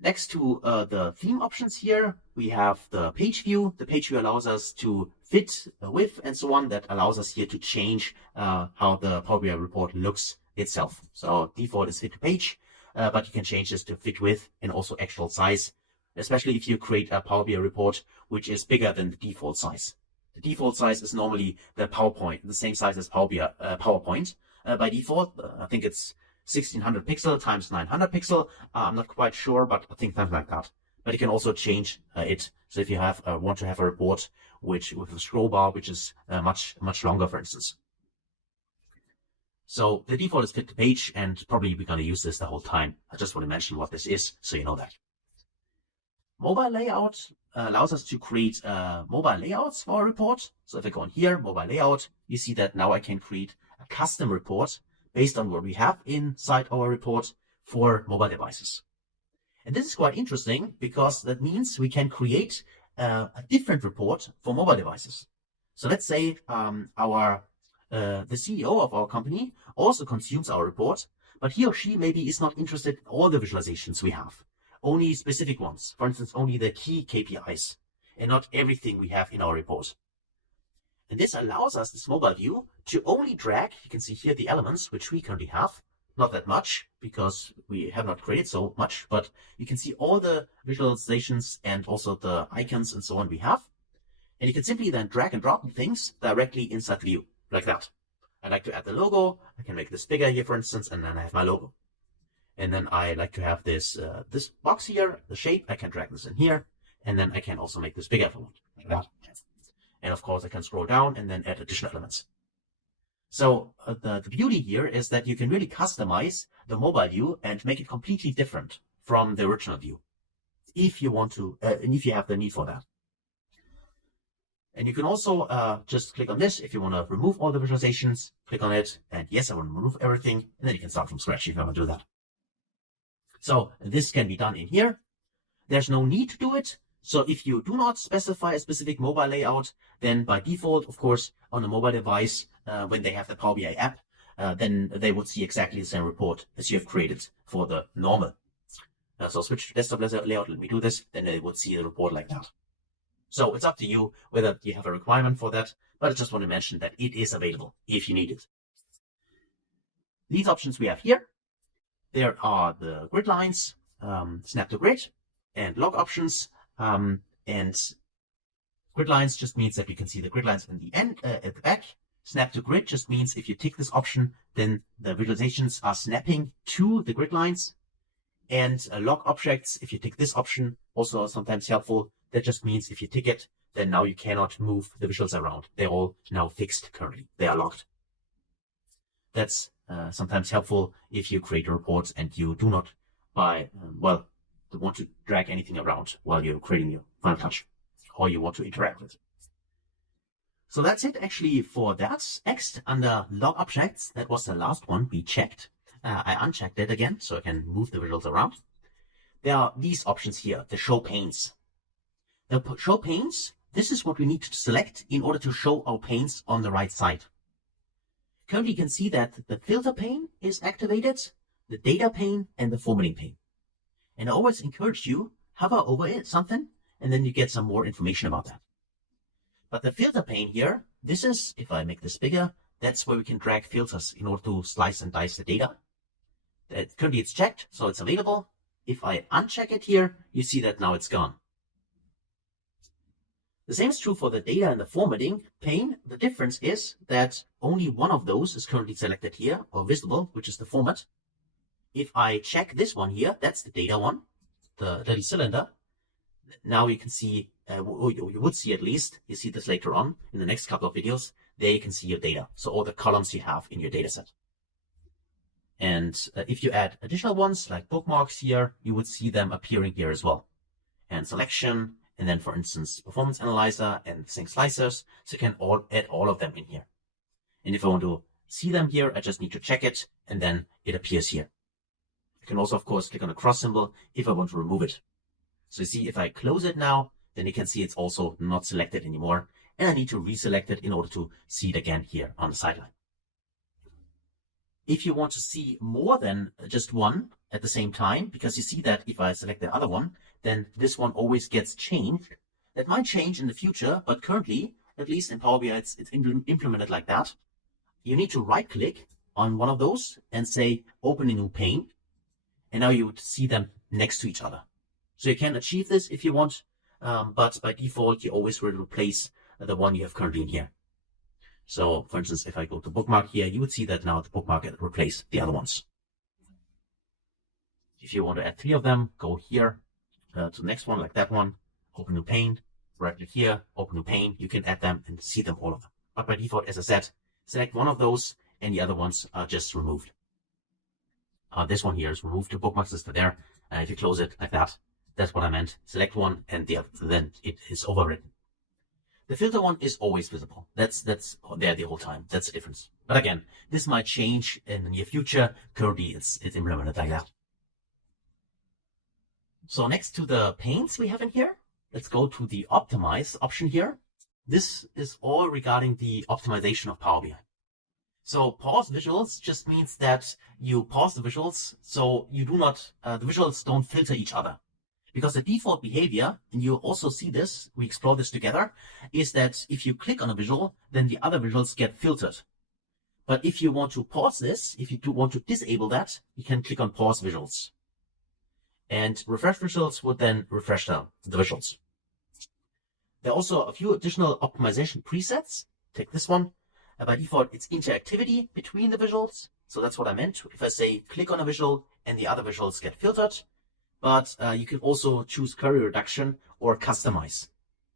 Next to the theme options here, we have the page view. The page view allows us to fit with and so on. That allows us here to change how the Power BI report looks itself. So default is fit to page, but you can change this to fit with and also actual size, especially if you create a Power BI report which is bigger than the default size. The default size is normally the PowerPoint, the same size as PowerPoint. By default, I think it's 1600 pixel times 900 pixel. I'm not quite sure, but I think something like that. But you can also change it. So if you have want to have a report with a scroll bar, which is much longer, for instance. So the default is fit to page, and probably we're going to use this the whole time. I just want to mention what this is, so you know that. Mobile layout allows us to create mobile layouts for our report. So if I go on here, mobile layout, you see that now I can create a custom report based on what we have inside our report for mobile devices. And this is quite interesting because that means we can create a different report for mobile devices. So let's say the CEO of our company also consumes our report, but he or she maybe is not interested in all the visualizations we have, only specific ones. For instance, only the key KPIs and not everything we have in our report. And this allows us, this mobile view, to only drag, you can see here the elements which we currently have, not that much because we have not created so much, but you can see all the visualizations and also the icons and so on we have. And you can simply then drag and drop things directly inside the view, like that. I'd like to add the logo. I can make this bigger here, for instance, and then I have my logo. And then I like to have this this box here, the shape. I can drag this in here, and then I can also make this bigger if I want, like that. And of course, I can scroll down and then add additional elements. So the beauty here is that you can really customize the mobile view and make it completely different from the original view, if you want to, and if you have the need for that. And you can also just click on this if you want to remove all the visualizations. Click on it, and yes, I want to remove everything, and then you can start from scratch if you want to do that. So this can be done in here. There's no need to do it. So if you do not specify a specific mobile layout, then by default, of course, on a mobile device, when they have the Power BI app, then they would see exactly the same report as you have created for the normal. So switch to desktop layout, let me do this, then they would see the report like that. So it's up to you whether you have a requirement for that, but I just want to mention that it is available if you need it. These options we have here, there are the grid lines, snap to grid, and log options. And grid lines just means that we can see the grid lines in the end, at the back. Snap to grid just means if you tick this option, then the visualizations are snapping to the grid lines. And log objects, if you tick this option, also sometimes helpful. That just means if you tick it, then now you cannot move the visuals around. They're all now fixed currently. They are locked. That's sometimes helpful if you create a report and you do not want to drag anything around while you're creating your final touch, or you want to interact with it. So that's it actually for that. Next, under log objects, that was the last one we checked. I unchecked it again so I can move the visuals around. There are these options here, the show panes. The show panes, this is what we need to select in order to show our panes on the right side. Currently you can see that the filter pane is activated, the data pane, and the formatting pane. And I always encourage you, hover over it, something, and then you get some more information about that. But the filter pane here, this is, if I make this bigger, that's where we can drag filters in order to slice and dice the data. Currently it's checked, so it's available. If I uncheck it here, you see that now it's gone. The same is true for the data and the formatting pane. The difference is that only one of those is currently selected here or visible, which is the format. If I check this one here, that's the data one, the little cylinder. Now you can see, you would see at least, you see this later on in the next couple of videos, there you can see your data. So all the columns you have in your data set. And if you add additional ones like bookmarks here, you would see them appearing here as well. And selection, and then for instance, performance analyzer and sync slicers. So you can add all of them in here. And if I want to see them here, I just need to check it and then it appears here. I can also, of course, click on the cross symbol if I want to remove it. So you see, if I close it now, then you can see it's also not selected anymore. And I need to reselect it in order to see it again here on the sideline. If you want to see more than just one at the same time, because you see that if I select the other one, then this one always gets changed. That might change in the future, but currently, at least in Power BI, it's implemented like that. You need to right click on one of those and say, open a new pane. And now you would see them next to each other. So you can achieve this if you want, but by default, you always will replace the one you have currently in here. So for instance, if I go to bookmark here, you would see that now the bookmark will replace the other ones. If you want to add 3 of them, go here to the next one, like that one, open new pane, right click here, open new pane. You can add them and see them, all of them. But by default, as I said, select one of those and the other ones are just removed. This one here is removed, the bookmarks is still there. If you close it like that, that's what I meant. Select one and the other, then it is overwritten. The filter one is always visible. That's there the whole time. That's the difference. But again, this might change in the near future. Currently, it's implemented like that. So next to the panes we have in here, let's go to the optimize option here. This is all regarding the optimization of Power BI. So pause visuals just means that you pause the visuals so you do not, the visuals don't filter each other. Because the default behavior, and you also see this, we explore this together, is that if you click on a visual, then the other visuals get filtered. But if you want to pause this, if you do want to disable that, you can click on pause visuals. And refresh visuals would then refresh the visuals. There are also a few additional optimization presets. Take this one. By default, it's interactivity between the visuals. So that's what I meant. If I say click on a visual and the other visuals get filtered, but you can also choose query reduction or customize.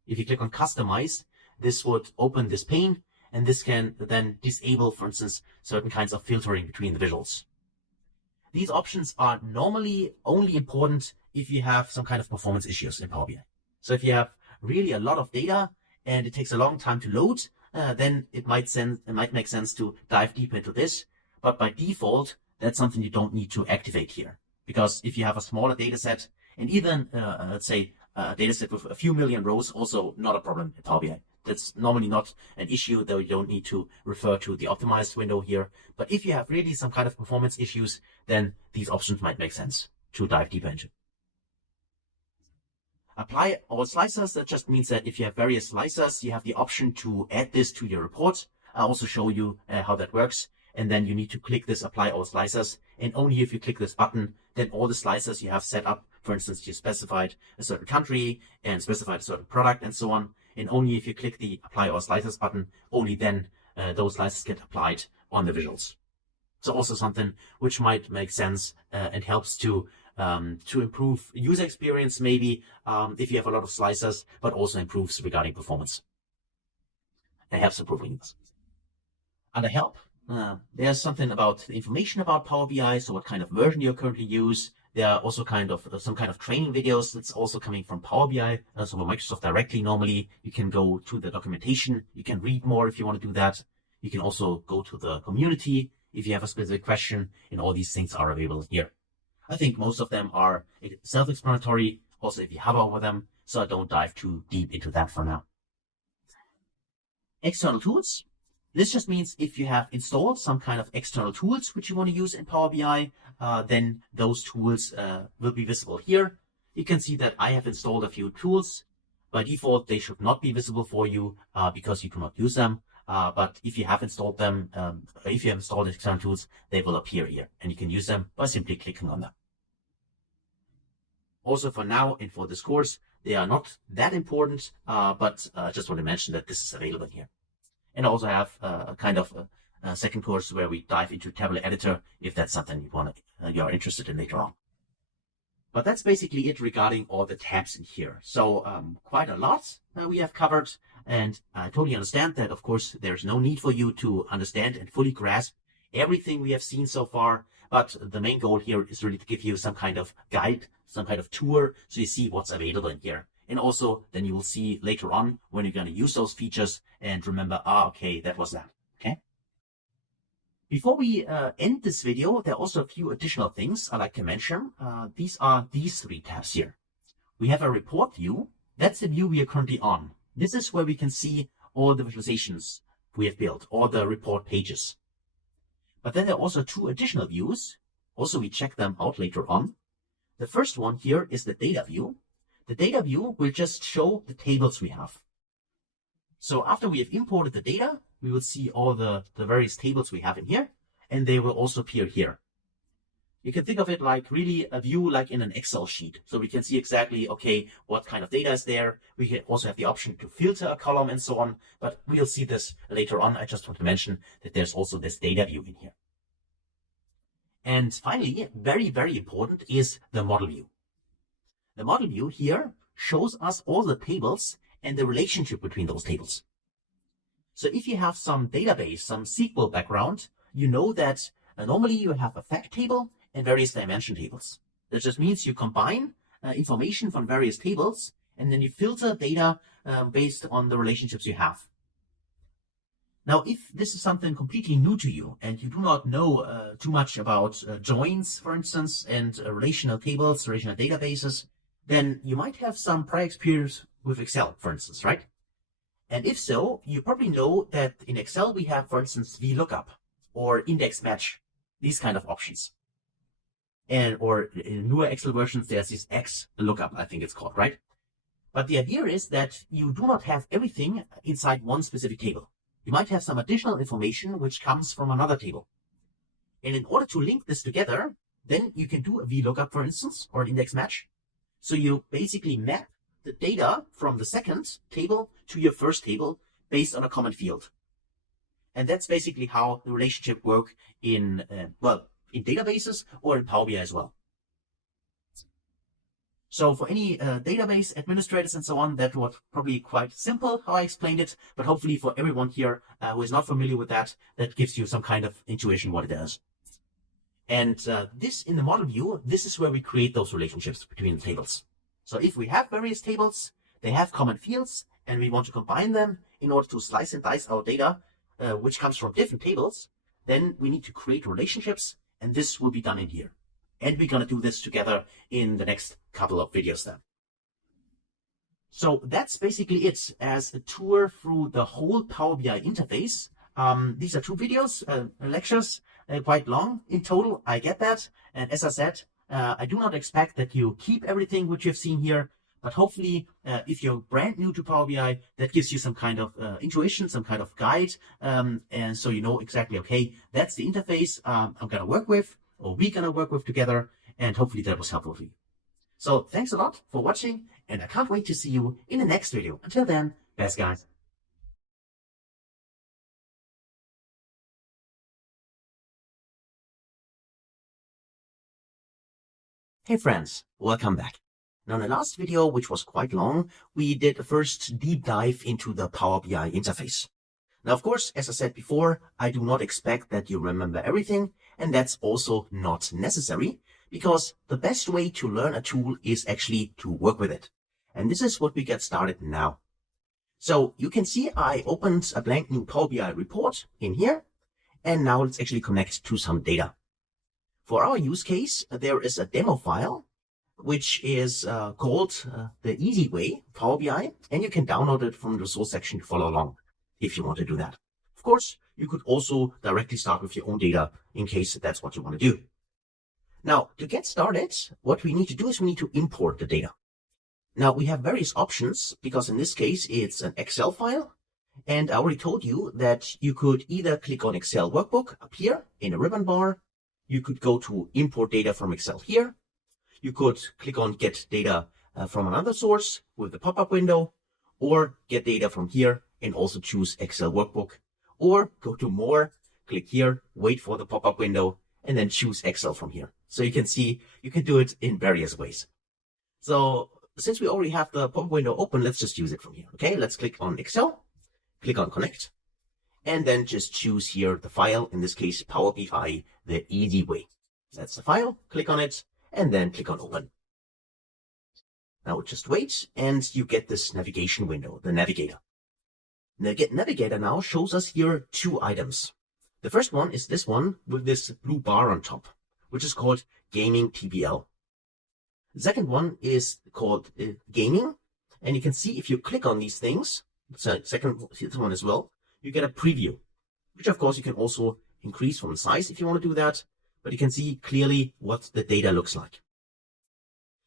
If you click on customize, this would open this pane, and this can then disable, for instance, certain kinds of filtering between the visuals. These options are normally only important if you have some kind of performance issues in Power BI. So if you have really a lot of data and it takes a long time to load, then it might make sense to dive deep into this. But by default, that's something you don't need to activate here, because if you have a smaller data set, and even, let's say, a data set with a few million rows, also not a problem in Power BI. That's normally not an issue, though you don't need to refer to the optimized window here. But if you have really some kind of performance issues, then these options might make sense to dive deeper into. Apply all slicers. That just means that if you have various slicers, you have the option to add this to your report. I'll also show you how that works. And then you need to click this apply all slicers. And only if you click this button, then all the slicers you have set up, for instance, you specified a certain country and specified a certain product and so on. And only if you click the apply all slicers button, only then those slices get applied on the visuals. So also something which might make sense and helps to improve user experience, maybe if you have a lot of slicers, but also improves regarding performance. It helps improving this. Under help, there's something about the information about Power BI, so what kind of version you currently use. There are also some kind of training videos that's also coming from Power BI, so from Microsoft directly. Normally, you can go to the documentation. You can read more if you want to do that. You can also go to the community if you have a specific question, and all these things are available here. I think most of them are self-explanatory, also if you hover over them, so I don't dive too deep into that for now. External tools. This just means if you have installed some kind of external tools which you want to use in Power BI, then those tools will be visible here. You can see that I have installed a few tools. By default, they should not be visible for you because you do not use them. But if you have installed them, if you have installed external tools, they will appear here, and you can use them by simply clicking on them. Also for now and for this course, they are not that important, but I just want to mention that this is available here. And I also have a kind of a second course where we dive into Tabular Editor if that's something you are interested in later on. But that's basically it regarding all the tabs in here. So quite a lot we have covered, and I totally understand that, of course, there's no need for you to understand and fully grasp everything we have seen so far. But the main goal here is really to give you some kind of guide, some kind of tour, so you see what's available in here. And also, then you will see later on when you're going to use those features and remember, okay, that was that. Okay. Before we end this video, there are also a few additional things I'd like to mention. These are these three tabs here. We have a report view. That's the view we are currently on. This is where we can see all the visualizations we have built, all the report pages. But then there are also two additional views. Also, we check them out later on. The first one here is the data view. The data view will just show the tables we have. So after we have imported the data, we will see all the various tables we have in here, and they will also appear here. You can think of it like really a view like in an Excel sheet. So we can see exactly, okay, what kind of data is there. We can also have the option to filter a column and so on, but we'll see this later on. I just want to mention that there's also this data view in here. And finally, very, very important is the model view. The model view here shows us all the tables and the relationship between those tables. So if you have some database, some SQL background, you know that normally you have a fact table and various dimension tables. That just means you combine information from various tables and then you filter data based on the relationships you have. Now, if this is something completely new to you and you do not know too much about joins, for instance, and relational tables, relational databases, then you might have some prior experience with Excel, for instance, right? And if so, you probably know that in Excel we have, for instance, VLOOKUP or index match, these kind of options. Or in newer Excel versions, there's this XLOOKUP, I think it's called, right? But the idea is that you do not have everything inside one specific table. You might have some additional information which comes from another table. And in order to link this together, then you can do a VLOOKUP, for instance, or an index match. So you basically map the data from the second table to your first table based on a common field. And that's basically how the relationship work in databases or in Power BI as well. So for any database administrators and so on, that was probably quite simple how I explained it, but hopefully for everyone here who is not familiar with that, that gives you some kind of intuition what it is. And this in the model view, this is where we create those relationships between the tables. So if we have various tables, they have common fields, and we want to combine them in order to slice and dice our data, which comes from different tables, then we need to create relationships, and this will be done in here. And we're going to do this together in the next couple of videos then. So that's basically it as a tour through the whole Power BI interface. These are 2 videos, lectures, quite long in total. I get that. And as I said, I do not expect that you keep everything which you've seen here, but hopefully, if you're brand new to Power BI, that gives you some kind of intuition, some kind of guide. And so you know exactly, okay, that's the interface I'm going to work with, or we're going to work with together. And hopefully that was helpful for you. So thanks a lot for watching, and I can't wait to see you in the next video. Until then, best guys. Hey friends, welcome back. Now in the last video, which was quite long, we did a first deep dive into the Power BI interface. Now of course, as I said before, I do not expect that you remember everything, and that's also not necessary, because the best way to learn a tool is actually to work with it. And this is what we get started now. So you can see I opened a blank new Power BI report in here, and now let's actually connect to some data. For our use case, there is a demo file, which is called the Easy Way Power BI, and you can download it from the resource section to follow along if you want to do that. Of course, you could also directly start with your own data in case that's what you want to do. Now, to get started, what we need to do is we need to import the data. Now, we have various options because in this case, it's an Excel file. And I already told you that you could either click on Excel Workbook up here in a ribbon bar. You could go to import data from Excel here. You could click on get data from another source with the pop-up window, or get data from here and also choose Excel Workbook, or go to more, click here, wait for the pop-up window, and then choose Excel from here. So you can see you can do it in various ways. So since we already have the pop-up window open, let's just use it from here. Okay, let's click on Excel, click on Connect, and then just choose here the file, in this case, Power BI, the Easy Way. That's the file, click on it, and then click on Open. Now just wait, and you get this navigation window, the Navigator. Navigator now shows us here 2 items. The first one is this one with this blue bar on top, which is called Gaming TBL. The second one is called Gaming, and you can see if you click on these things, this one as well, you get a preview, which of course you can also increase from the size if you want to do that, but you can see clearly what the data looks like.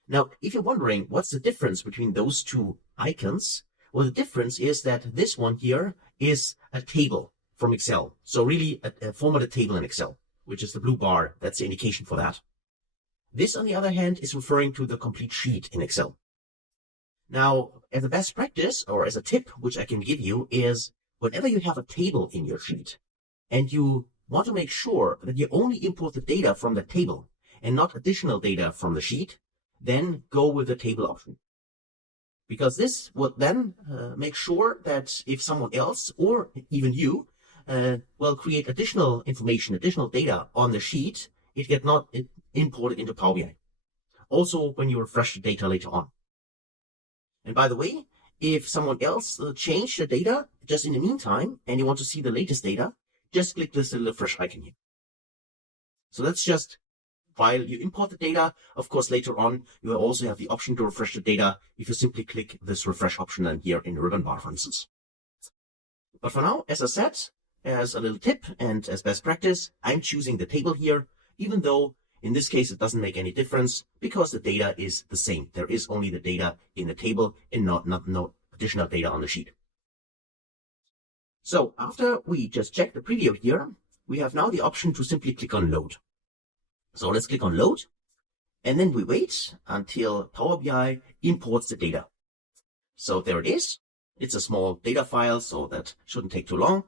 Now, if you're wondering what's the difference between those 2 icons, well, the difference is that this one here is a table from Excel. So really a formatted table in Excel, which is the blue bar. That's the indication for that. This, on the other hand, is referring to the complete sheet in Excel. Now, as a best practice or as a tip, which I can give you, is whenever you have a table in your sheet and you want to make sure that you only import the data from the table and not additional data from the sheet, then go with the table option. Because this will then make sure that if someone else or even you will create additional information, additional data on the sheet, it get not imported into Power BI. Also, when you refresh the data later on. And by the way, if someone else changed the data just in the meantime and you want to see the latest data, just click this little refresh icon here. So that's just while you import the data. Of course, later on, you will also have the option to refresh the data if you simply click this refresh option then here in the ribbon bar, for instance. But for now, as I said, as a little tip and as best practice, I'm choosing the table here, even though in this case, it doesn't make any difference because the data is the same. There is only the data in the table and no additional data on the sheet. So after we just check the preview here, we have now the option to simply click on Load. So let's click on Load, and then we wait until Power BI imports the data. So there it is. It's a small data file, so that shouldn't take too long.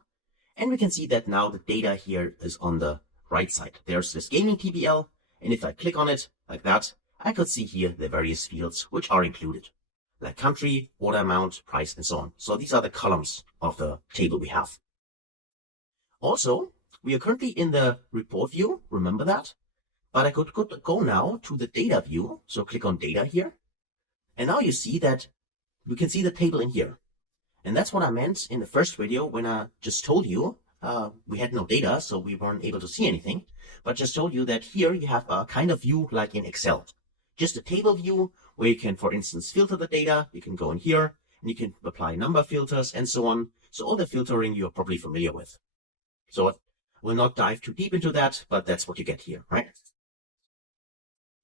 And we can see that now the data here is on the right side. There's this Gaming TBL, and if I click on it like that, I could see here the various fields which are included, like country, order amount, price, and so on. So these are the columns of the table we have. Also, we are currently in the report view, remember that? But I could go now to the data view, so click on data here. And now you see that we can see the table in here. And that's what I meant in the first video when I just told you we had no data, so we weren't able to see anything, but just told you that here you have a kind of view like in Excel. Just a table view where you can, for instance, filter the data. You can go in here and you can apply number filters and so on. So all the filtering you're probably familiar with. So we'll not dive too deep into that, but that's what you get here, right?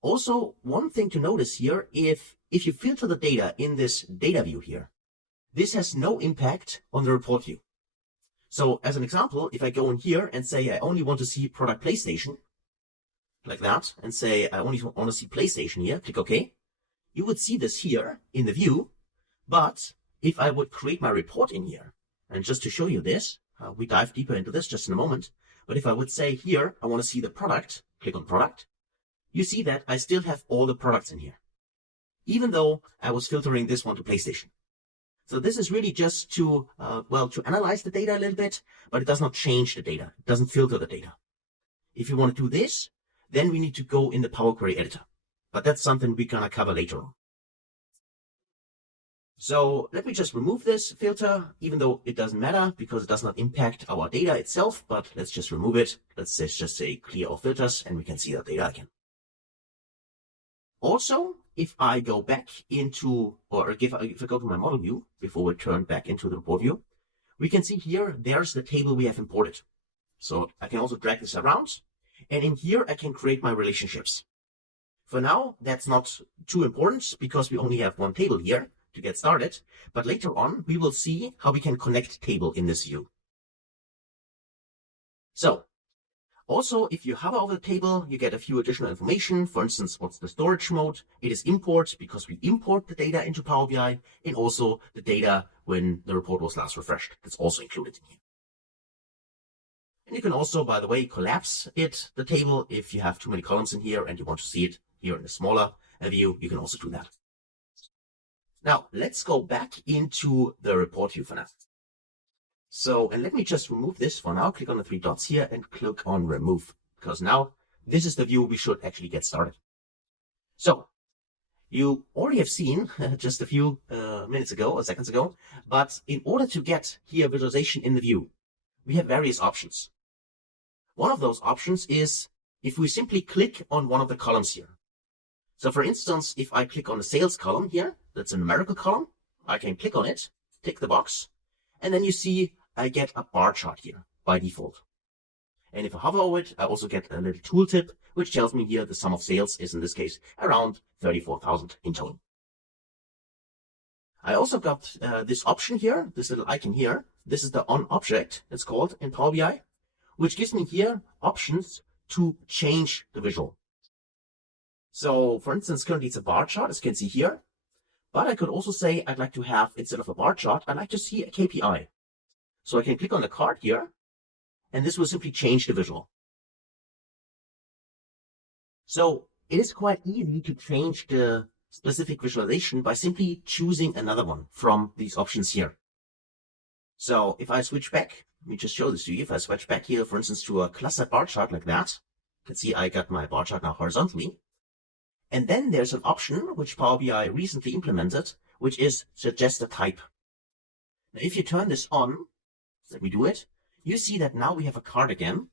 Also, one thing to notice here, if you filter the data in this data view here, this has no impact on the report view. So as an example, if I go in here and say I only want to see product PlayStation, like that, and say I only want to see PlayStation here, click OK, you would see this here in the view. But if I would create my report in here, and just to show you this, we dive deeper into this just in a moment, but if I would say here, I want to see the product, click on product, you see that I still have all the products in here, even though I was filtering this one to PlayStation. So this is really just to, to analyze the data a little bit, but it does not change the data. It doesn't filter the data. If you want to do this, then we need to go in the Power Query editor, but that's something we're going to cover later on. So let me just remove this filter, even though it doesn't matter because it does not impact our data itself, but let's just remove it. Let's just say clear all filters and we can see the data again. Also, if I go back into, or if I go to my model view before we turn back into the report view, we can see here, there's the table we have imported. So I can also drag this around, and in here I can create my relationships. For now, that's not too important because we only have one table here to get started, but later on we will see how we can connect table in this view. So also, if you hover over the table, you get a few additional information. For instance, what's the storage mode? It is import because we import the data into Power BI, and also the data when the report was last refreshed. That's also included in here. And you can also, by the way, collapse the table. If you have too many columns in here and you want to see it here in a smaller view, you can also do that. Now, let's go back into the report view for now. So, and let me just remove this for now. Click on the three dots here and click on remove, because now this is the view we should actually get started. So you already have seen just a few minutes ago or seconds ago, but in order to get here visualization in the view, we have various options. One of those options is if we simply click on one of the columns here. So for instance, if I click on the sales column here, that's a numerical column, I can click on it, tick the box, and then you see I get a bar chart here by default. And if I hover over it, I also get a little tooltip, which tells me here the sum of sales is in this case around 34,000 in total. I also got this option here, this little icon here. This is the on object, it's called in Power BI, which gives me here options to change the visual. So for instance, currently it's a bar chart, as you can see here, but I could also say I'd like to have, instead of a bar chart, I'd like to see a KPI. So I can click on the card here, and this will simply change the visual. So it is quite easy to change the specific visualization by simply choosing another one from these options here. So if I switch back, let me just show this to you. If I switch back here, for instance, to a cluster bar chart like that, you can see I got my bar chart now horizontally. And then there's an option which Power BI recently implemented, which is suggest a type. Now, if you turn this on, let me do it, you see that now we have a card again.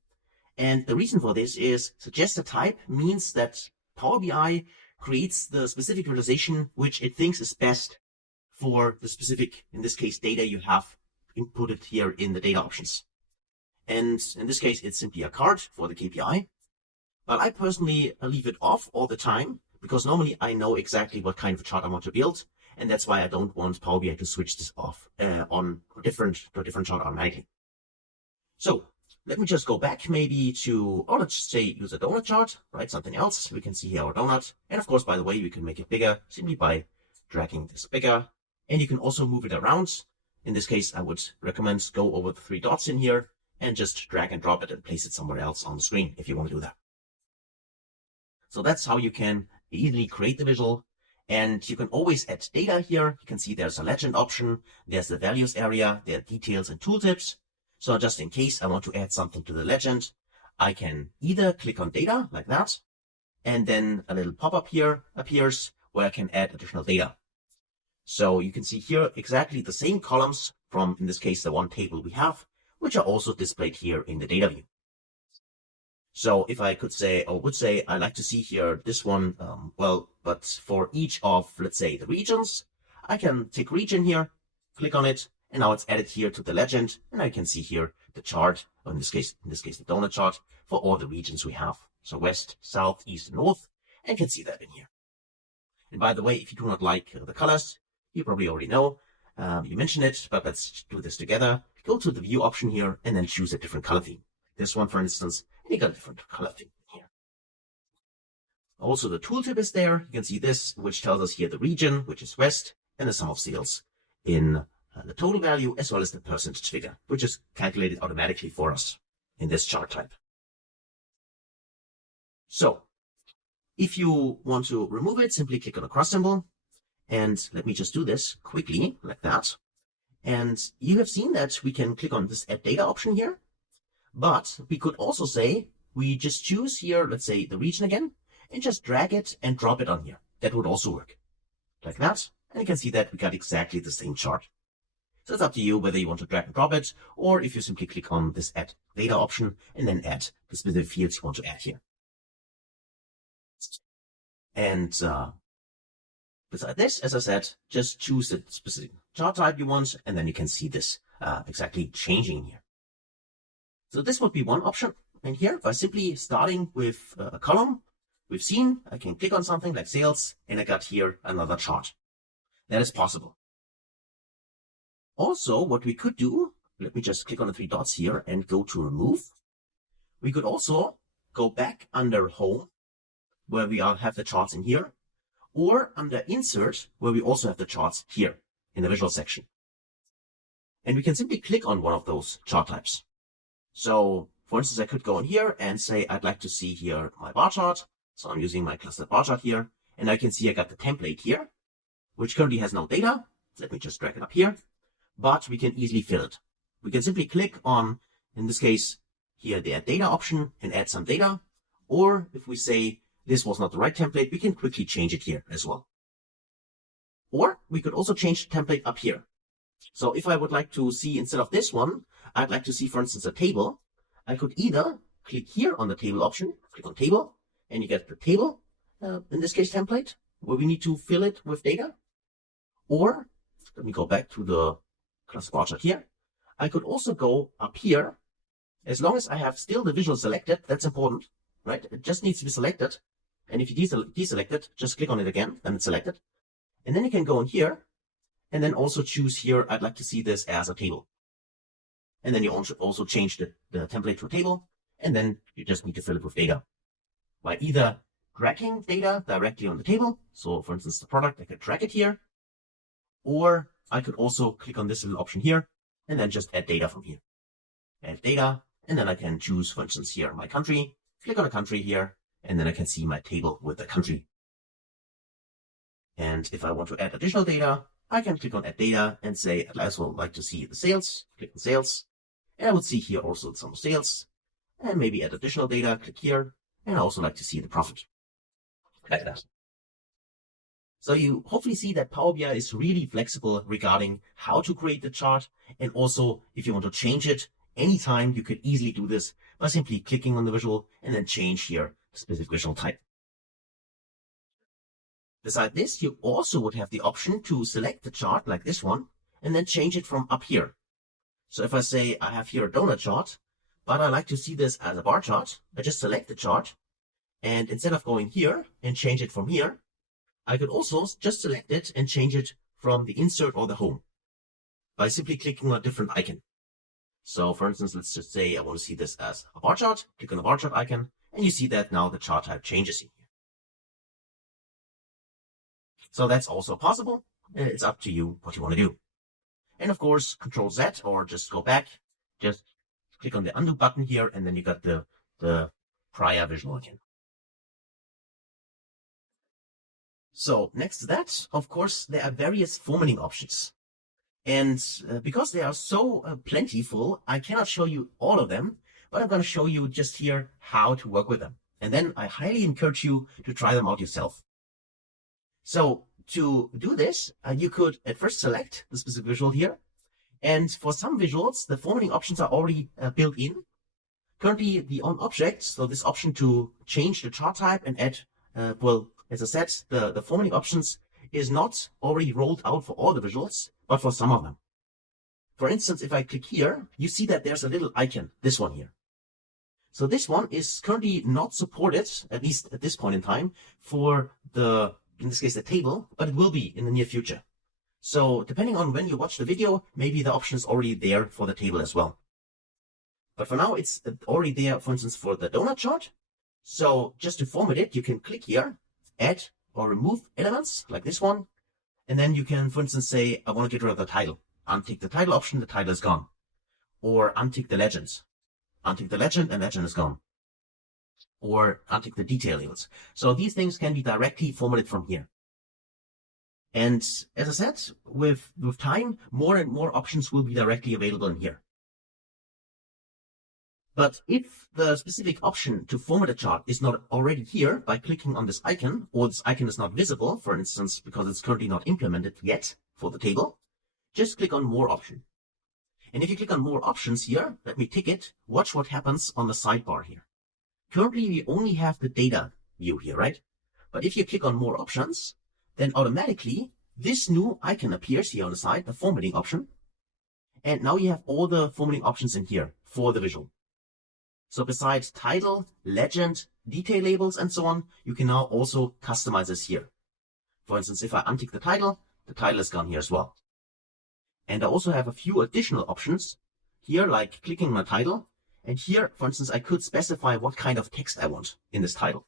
And the reason for this is suggest a type means that Power BI creates the specific visualization which it thinks is best for the specific, in this case, data you have inputted here in the data options. And in this case, it's simply a card for the KPI. But I personally leave it off all the time because normally I know exactly what kind of chart I want to build. And that's why I don't want Power BI to switch this off on to a different chart automatically. So let me just go back maybe to, let's just say use a donut chart, right? Something else. We can see here our donut. And of course, by the way, we can make it bigger simply by dragging this bigger. And you can also move it around. In this case, I would recommend go over the three dots in here and just drag and drop it and place it somewhere else on the screen if you want to do that. So that's how you can easily create the visual. And you can always add data here. You can see there's a legend option. There's the values area. There are details and tooltips. So just in case I want to add something to the legend, I can either click on data like that, and then a little pop-up here appears where I can add additional data. So you can see here exactly the same columns from, in this case, the one table we have, which are also displayed here in the data view. So if I could say, or would say, I like to see here this one, but for each of, let's say, the regions, I can take region here, click on it, and now it's added here to the legend, and I can see here the chart, or in this case, the donut chart for all the regions we have. So west, south, east, and north, and can see that in here. And by the way, if you do not like the colors, you probably already know, you mentioned it, but let's do this together. Go to the view option here, and then choose a different color theme. This one, for instance, and you got a different color theme here. Also, the tooltip is there. You can see this, which tells us here the region, which is west, and the sum of sales in the total value, as well as the percentage figure, which is calculated automatically for us in this chart type. So if you want to remove it, simply click on the cross symbol. And let me just do this quickly like that. And you have seen that we can click on this add data option here. But we could also say, we just choose here, let's say the region again, and just drag it and drop it on here. That would also work like that. And you can see that we got exactly the same chart. So it's up to you whether you want to drag and drop it, or if you simply click on this add data option and then add the specific fields you want to add here. And beside this, as I said, just choose the specific chart type you want, and then you can see this exactly changing here. So this would be one option. And here, by simply starting with a column we've seen, I can click on something like sales, and I got here another chart. That is possible. Also, what we could do, let me just click on the three dots here and go to remove. We could also go back under home, where we have the charts in here, or under insert, where we also have the charts here in the visual section. And we can simply click on one of those chart types. So for instance, I could go in here and say, I'd like to see here my bar chart. So I'm using my clustered bar chart here, and I can see I got the template here, which currently has no data. Let me just drag it up here, but we can easily fill it. We can simply click on, in this case, here the add data option and add some data. Or if we say this was not the right template, we can quickly change it here as well. Or we could also change the template up here. So if I would like to see, instead of this one, I'd like to see, for instance, a table. I could either click here on the table option, click on table, and you get the table, in this case template, where we need to fill it with data. Or, let me go back to the cluster bar chart here. I could also go up here, as long as I have still the visual selected. That's important, right? It just needs to be selected. And if you deselect it, just click on it again, then it's selected. And then you can go in here, and then also choose here, I'd like to see this as a table. And then you also change the template to a table, and then you just need to fill it with data by either dragging data directly on the table. So for instance, the product, I could drag it here, or I could also click on this little option here and then just add data from here. Add data, and then I can choose, for instance, here my country, click on a country here, and then I can see my table with the country. And if I want to add additional data, I can click on add data and say, I'd also like to see the sales, click on sales, and I would see here also some sales, and maybe add additional data, click here, and I also like to see the profit. Like that. So you hopefully see that Power BI is really flexible regarding how to create the chart, and also if you want to change it anytime, you could easily do this by simply clicking on the visual and then change here the specific visual type. Beside this, you also would have the option to select the chart like this one and then change it from up here. So if I say I have here a donut chart, but I like to see this as a bar chart, I just select the chart, and instead of going here and change it from here, I could also just select it and change it from the insert or the home by simply clicking on a different icon. So for instance, let's just say I want to see this as a bar chart, click on the bar chart icon, and you see that now the chart type changes in here. So that's also possible. It's up to you what you want to do. And of course, Control Z or just go back, just click on the undo button here, and then you got the prior visual again. So next to that, of course, there are various formatting options. And because they are so plentiful, I cannot show you all of them, but I'm going to show you just here how to work with them. And then I highly encourage you to try them out yourself. So to do this, you could at first select the specific visual here. And for some visuals, the formatting options are already built in. Currently, the on object, so this option to change the chart type and add, well, as I said, the formatting options is not already rolled out for all the visuals, but for some of them. For instance, if I click here, you see that there's a little icon, this one here. So this one is currently not supported, at least at this point in time, for the, in this case, the table, but it will be in the near future. So depending on when you watch the video, maybe the option is already there for the table as well. But for now, it's already there, for instance, for the donut chart. So just to format it, you can click here, add or remove elements like this one. And then you can, for instance, say, I want to get rid of the title. Untick the title option, the title is gone. Or untick the legends. Untick the legend and legend is gone. Or untick the detail labels. So these things can be directly formatted from here. And as I said, with time, more and more options will be directly available in here. But if the specific option to format a chart is not already here by clicking on this icon, or this icon is not visible, for instance, because it's currently not implemented yet for the table, just click on More Option. And if you click on More Options here, let me tick it, watch what happens on the sidebar here. Currently, we only have the data view here, right? But if you click on More Options, then automatically this new icon appears here on the side, the formatting option. And now you have all the formatting options in here for the visual. So besides title, legend, detail labels, and so on, you can now also customize this here. For instance, if I untick the title is gone here as well. And I also have a few additional options here, like clicking my title. And here, for instance, I could specify what kind of text I want in this title.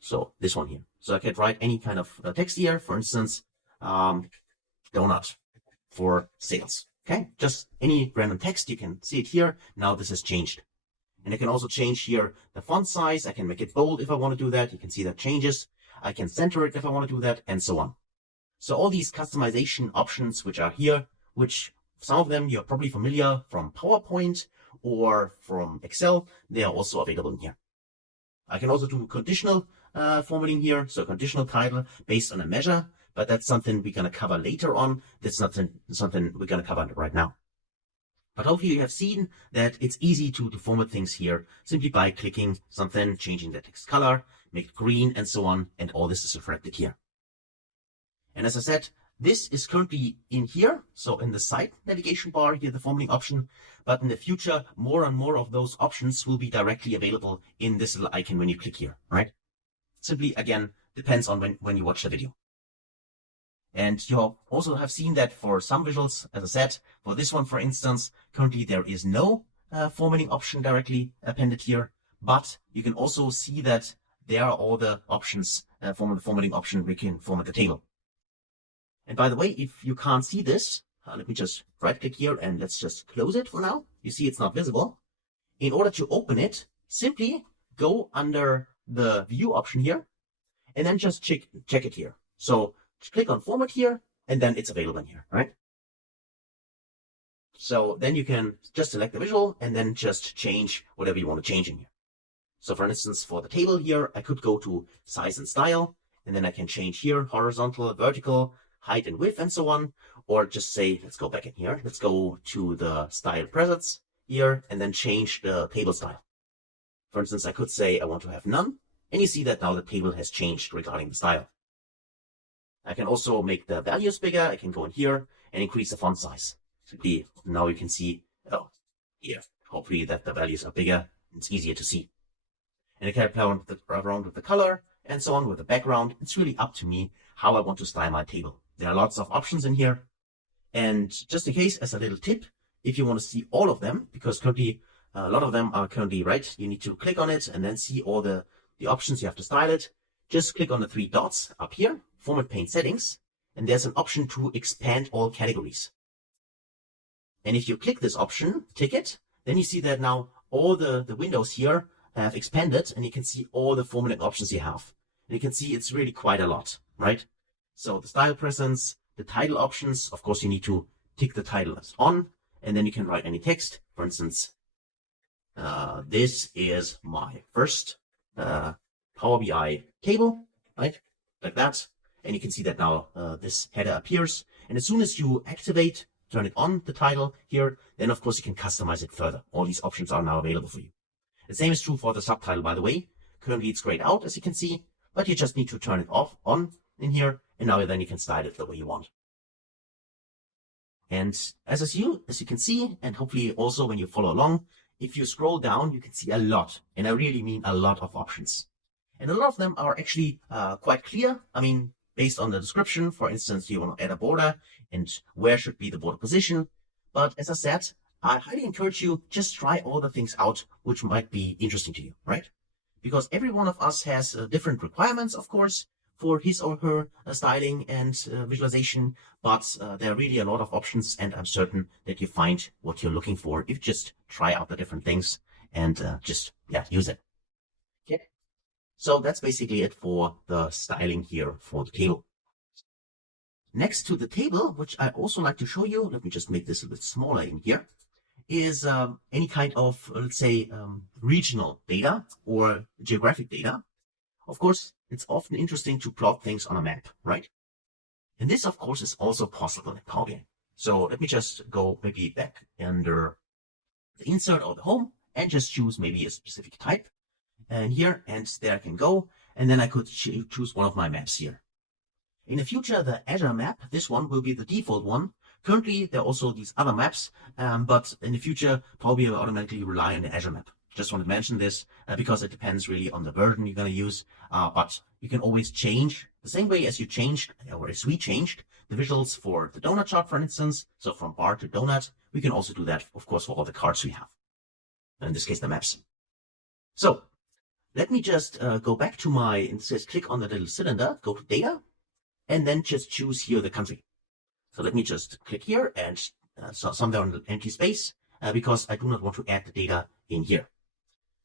So this one here. So I could write any kind of text here, for instance, donut for sales. Okay, just any random text, you can see it here. Now this has changed. And I can also change here the font size. I can make it bold if I want to do that. You can see that changes. I can center it if I want to do that, and so on. So all these customization options which are here, which some of them you're probably familiar from PowerPoint or from Excel, they are also available in here. I can also do conditional formatting here, so conditional title based on a measure. But that's something we're going to cover later on. That's not something we're going to cover right now. But hopefully you have seen that it's easy to format things here simply by clicking something, changing the text color, make it green, and so on. And all this is reflected here. And as I said, this is currently in here. So in the side navigation bar here, the formatting option. But in the future, more and more of those options will be directly available in this little icon when you click here, right? Simply, again, depends on when you watch the video. And you also have seen that for some visuals, as I said, for this one, for instance, currently there is no formatting option directly appended here, but you can also see that there are all the options from the formatting option. We can format the table. And by the way, if you can't see this, let me just right click here and let's just close it for now. You see it's not visible. In order to open it, simply go under the view option here and then just check it here. So click on format here, and then it's available in here, right? So then you can just select the visual and then just change whatever you want to change in here. So for instance, for the table here, I could go to size and style, and then I can change here, horizontal, vertical, height and width, and so on. Or just say, let's go back in here. Let's go to the style presets here, and then change the table style. For instance, I could say I want to have none, and you see that now the table has changed regarding the style. I can also make the values bigger. I can go in here and increase the font size. Simply, now you can see, oh, here, hopefully that the values are bigger. It's easier to see. And I can play around with the color and so on with the background. It's really up to me how I want to style my table. There are lots of options in here. And just in case, as a little tip, if you want to see all of them, because currently a lot of them are currently right, you need to click on it and then see all the options you have to style it. Just click on the three dots up here, Format Pane Settings, and there's an option to expand all categories. And if you click this option, tick it, then you see that now all the windows here have expanded, and you can see all the formatting options you have. And you can see it's really quite a lot, right? So the style presence, the title options, of course you need to tick the title as on, and then you can write any text. For instance, this is my first Power BI table, right? Like that. And you can see that now this header appears. And as soon as you activate turn it on, the title here, then of course you can customize it further. All these options are now available for you. The same is true for the subtitle, by the way. Currently it's grayed out, as you can see, but you just need to turn it on in here, and now then you can style it the way you want. And as you can see, and hopefully also when you follow along, if you scroll down, you can see a lot, and I really mean a lot of options. And a lot of them are actually quite clear. I mean, based on the description, for instance, you want to add a border and where should be the border position. But as I said, I highly encourage you, just try all the things out which might be interesting to you, right? Because every one of us has different requirements, of course, for his or her styling and visualization, but there are really a lot of options, and I'm certain that you find what you're looking for if you just try out the different things and just use it. Okay. So that's basically it for the styling here for the table. Next to the table, which I also like to show you, let me just make this a bit smaller in here, is any kind of, let's say, regional data or geographic data. Of course, it's often interesting to plot things on a map, right? And this, of course, is also possible in Power BI. So let me just go maybe back under the insert or the home and just choose maybe a specific type here, and there I can go, and then I could choose one of my maps here. In the future, the Azure map, this one will be the default one. Currently, there are also these other maps, but in the future, Power BI will automatically rely on the Azure map. Just want to mention this because it depends really on the version you're going to use, but you can always change the same way as you changed, or as we changed the visuals for the donut chart, for instance. So from bar to donut, we can also do that, of course, for all the cards we have. In this case, the maps. So let me just go back to my, it says click on the little cylinder, go to data, and then just choose here the country. So let me just click here and somewhere on the empty space because I do not want to add the data in here.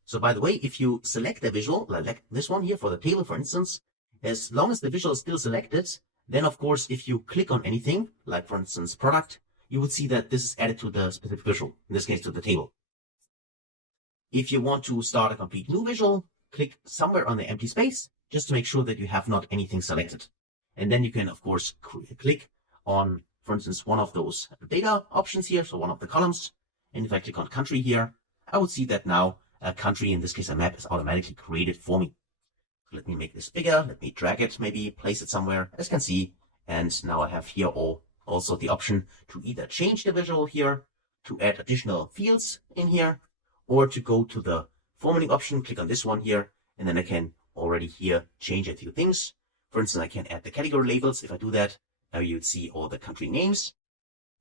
So by the way, if you select a visual, like this one here for the table, for instance, as long as the visual is still selected, then of course, if you click on anything, like for instance, product, you would see that this is added to the specific visual, in this case to the table. If you want to start a complete new visual, click somewhere on the empty space, just to make sure that you have not anything selected. And then you can, of course, click on, for instance, one of those data options here, so one of the columns. And if I click on country here, I would see that now a country, in this case a map, is automatically created for me. Let me make this bigger. Let me drag it, maybe place it somewhere, as you can see. And now I have here also the option to either change the visual here, to add additional fields in here, or to go to the formatting option, click on this one here, and then I can already here change a few things. For instance, I can add the category labels. If I do that, now you would see all the country names.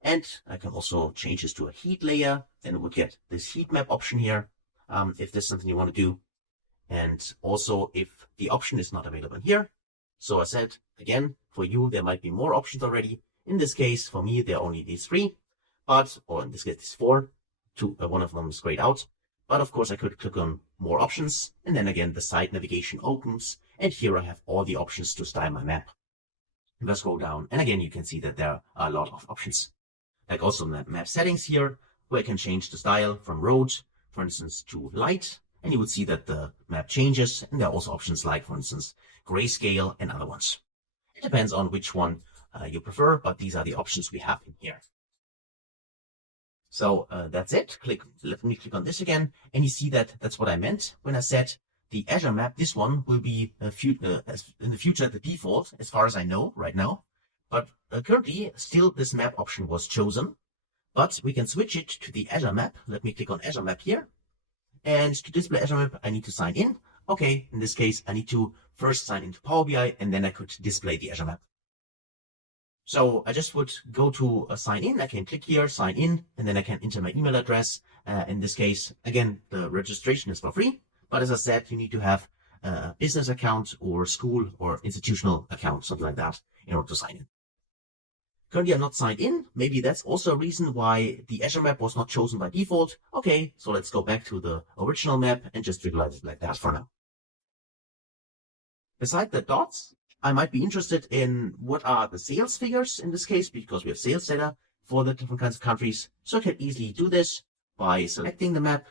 And I can also change this to a heat layer. Then we'll get this heat map option here, if this is something you want to do. And also if the option is not available here. So I said, again, for you, there might be more options already. In this case, for me, there are only these three, or in this case, these four. One of them is grayed out. But of course, I could click on more options. And then again, the site navigation opens. And here I have all the options to style my map. If I scroll down, and again, you can see that there are a lot of options. Like also map settings here, where I can change the style from road, for instance, to light. And you would see that the map changes. And there are also options like, for instance, grayscale and other ones. It depends on which one you prefer, but these are the options we have in here. So that's it. Let me click on this again. And you see that that's what I meant when I said the Azure map. This one will be in the future the default, as far as I know right now. But currently, still this map option was chosen. But we can switch it to the Azure map. Let me click on Azure map here. And to display Azure map, I need to sign in. Okay, in this case, I need to first sign into Power BI, and then I could display the Azure map. So I just would go to sign in. I can click here, sign in, and then I can enter my email address. In this case, again, the registration is for free. But as I said, you need to have a business account or school or institutional account, something like that, in order to sign in. Currently, I'm not signed in. Maybe that's also a reason why the Azure map was not chosen by default. Okay, so let's go back to the original map and just visualize it like that for now. Beside the dots, I might be interested in what are the sales figures in this case, because we have sales data for the different kinds of countries. So I can easily do this by selecting the map.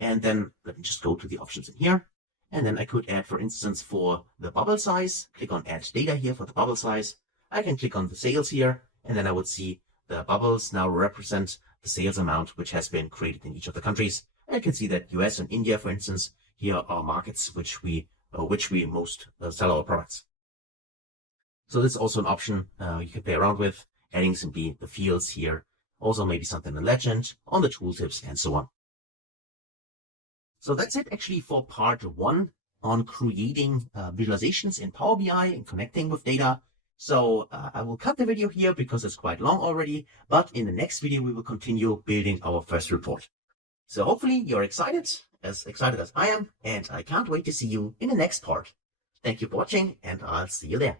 And then let me just go to the options in here. And then I could add, for instance, for the bubble size, click on add data here for the bubble size. I can click on the sales here, and then I would see the bubbles now represent the sales amount which has been created in each of the countries. And you can see that US and India, for instance, here are markets which we most sell our products. So this is also an option you can play around with, adding simply the fields here. Also maybe something in Legend, on the tooltips, and so on. So that's it actually for part 1 on creating visualizations in Power BI and connecting with data. So I will cut the video here because it's quite long already, but in the next video we will continue building our first report. So hopefully you're excited as I am, and I can't wait to see you in the next part. Thank you for watching, and I'll see you there.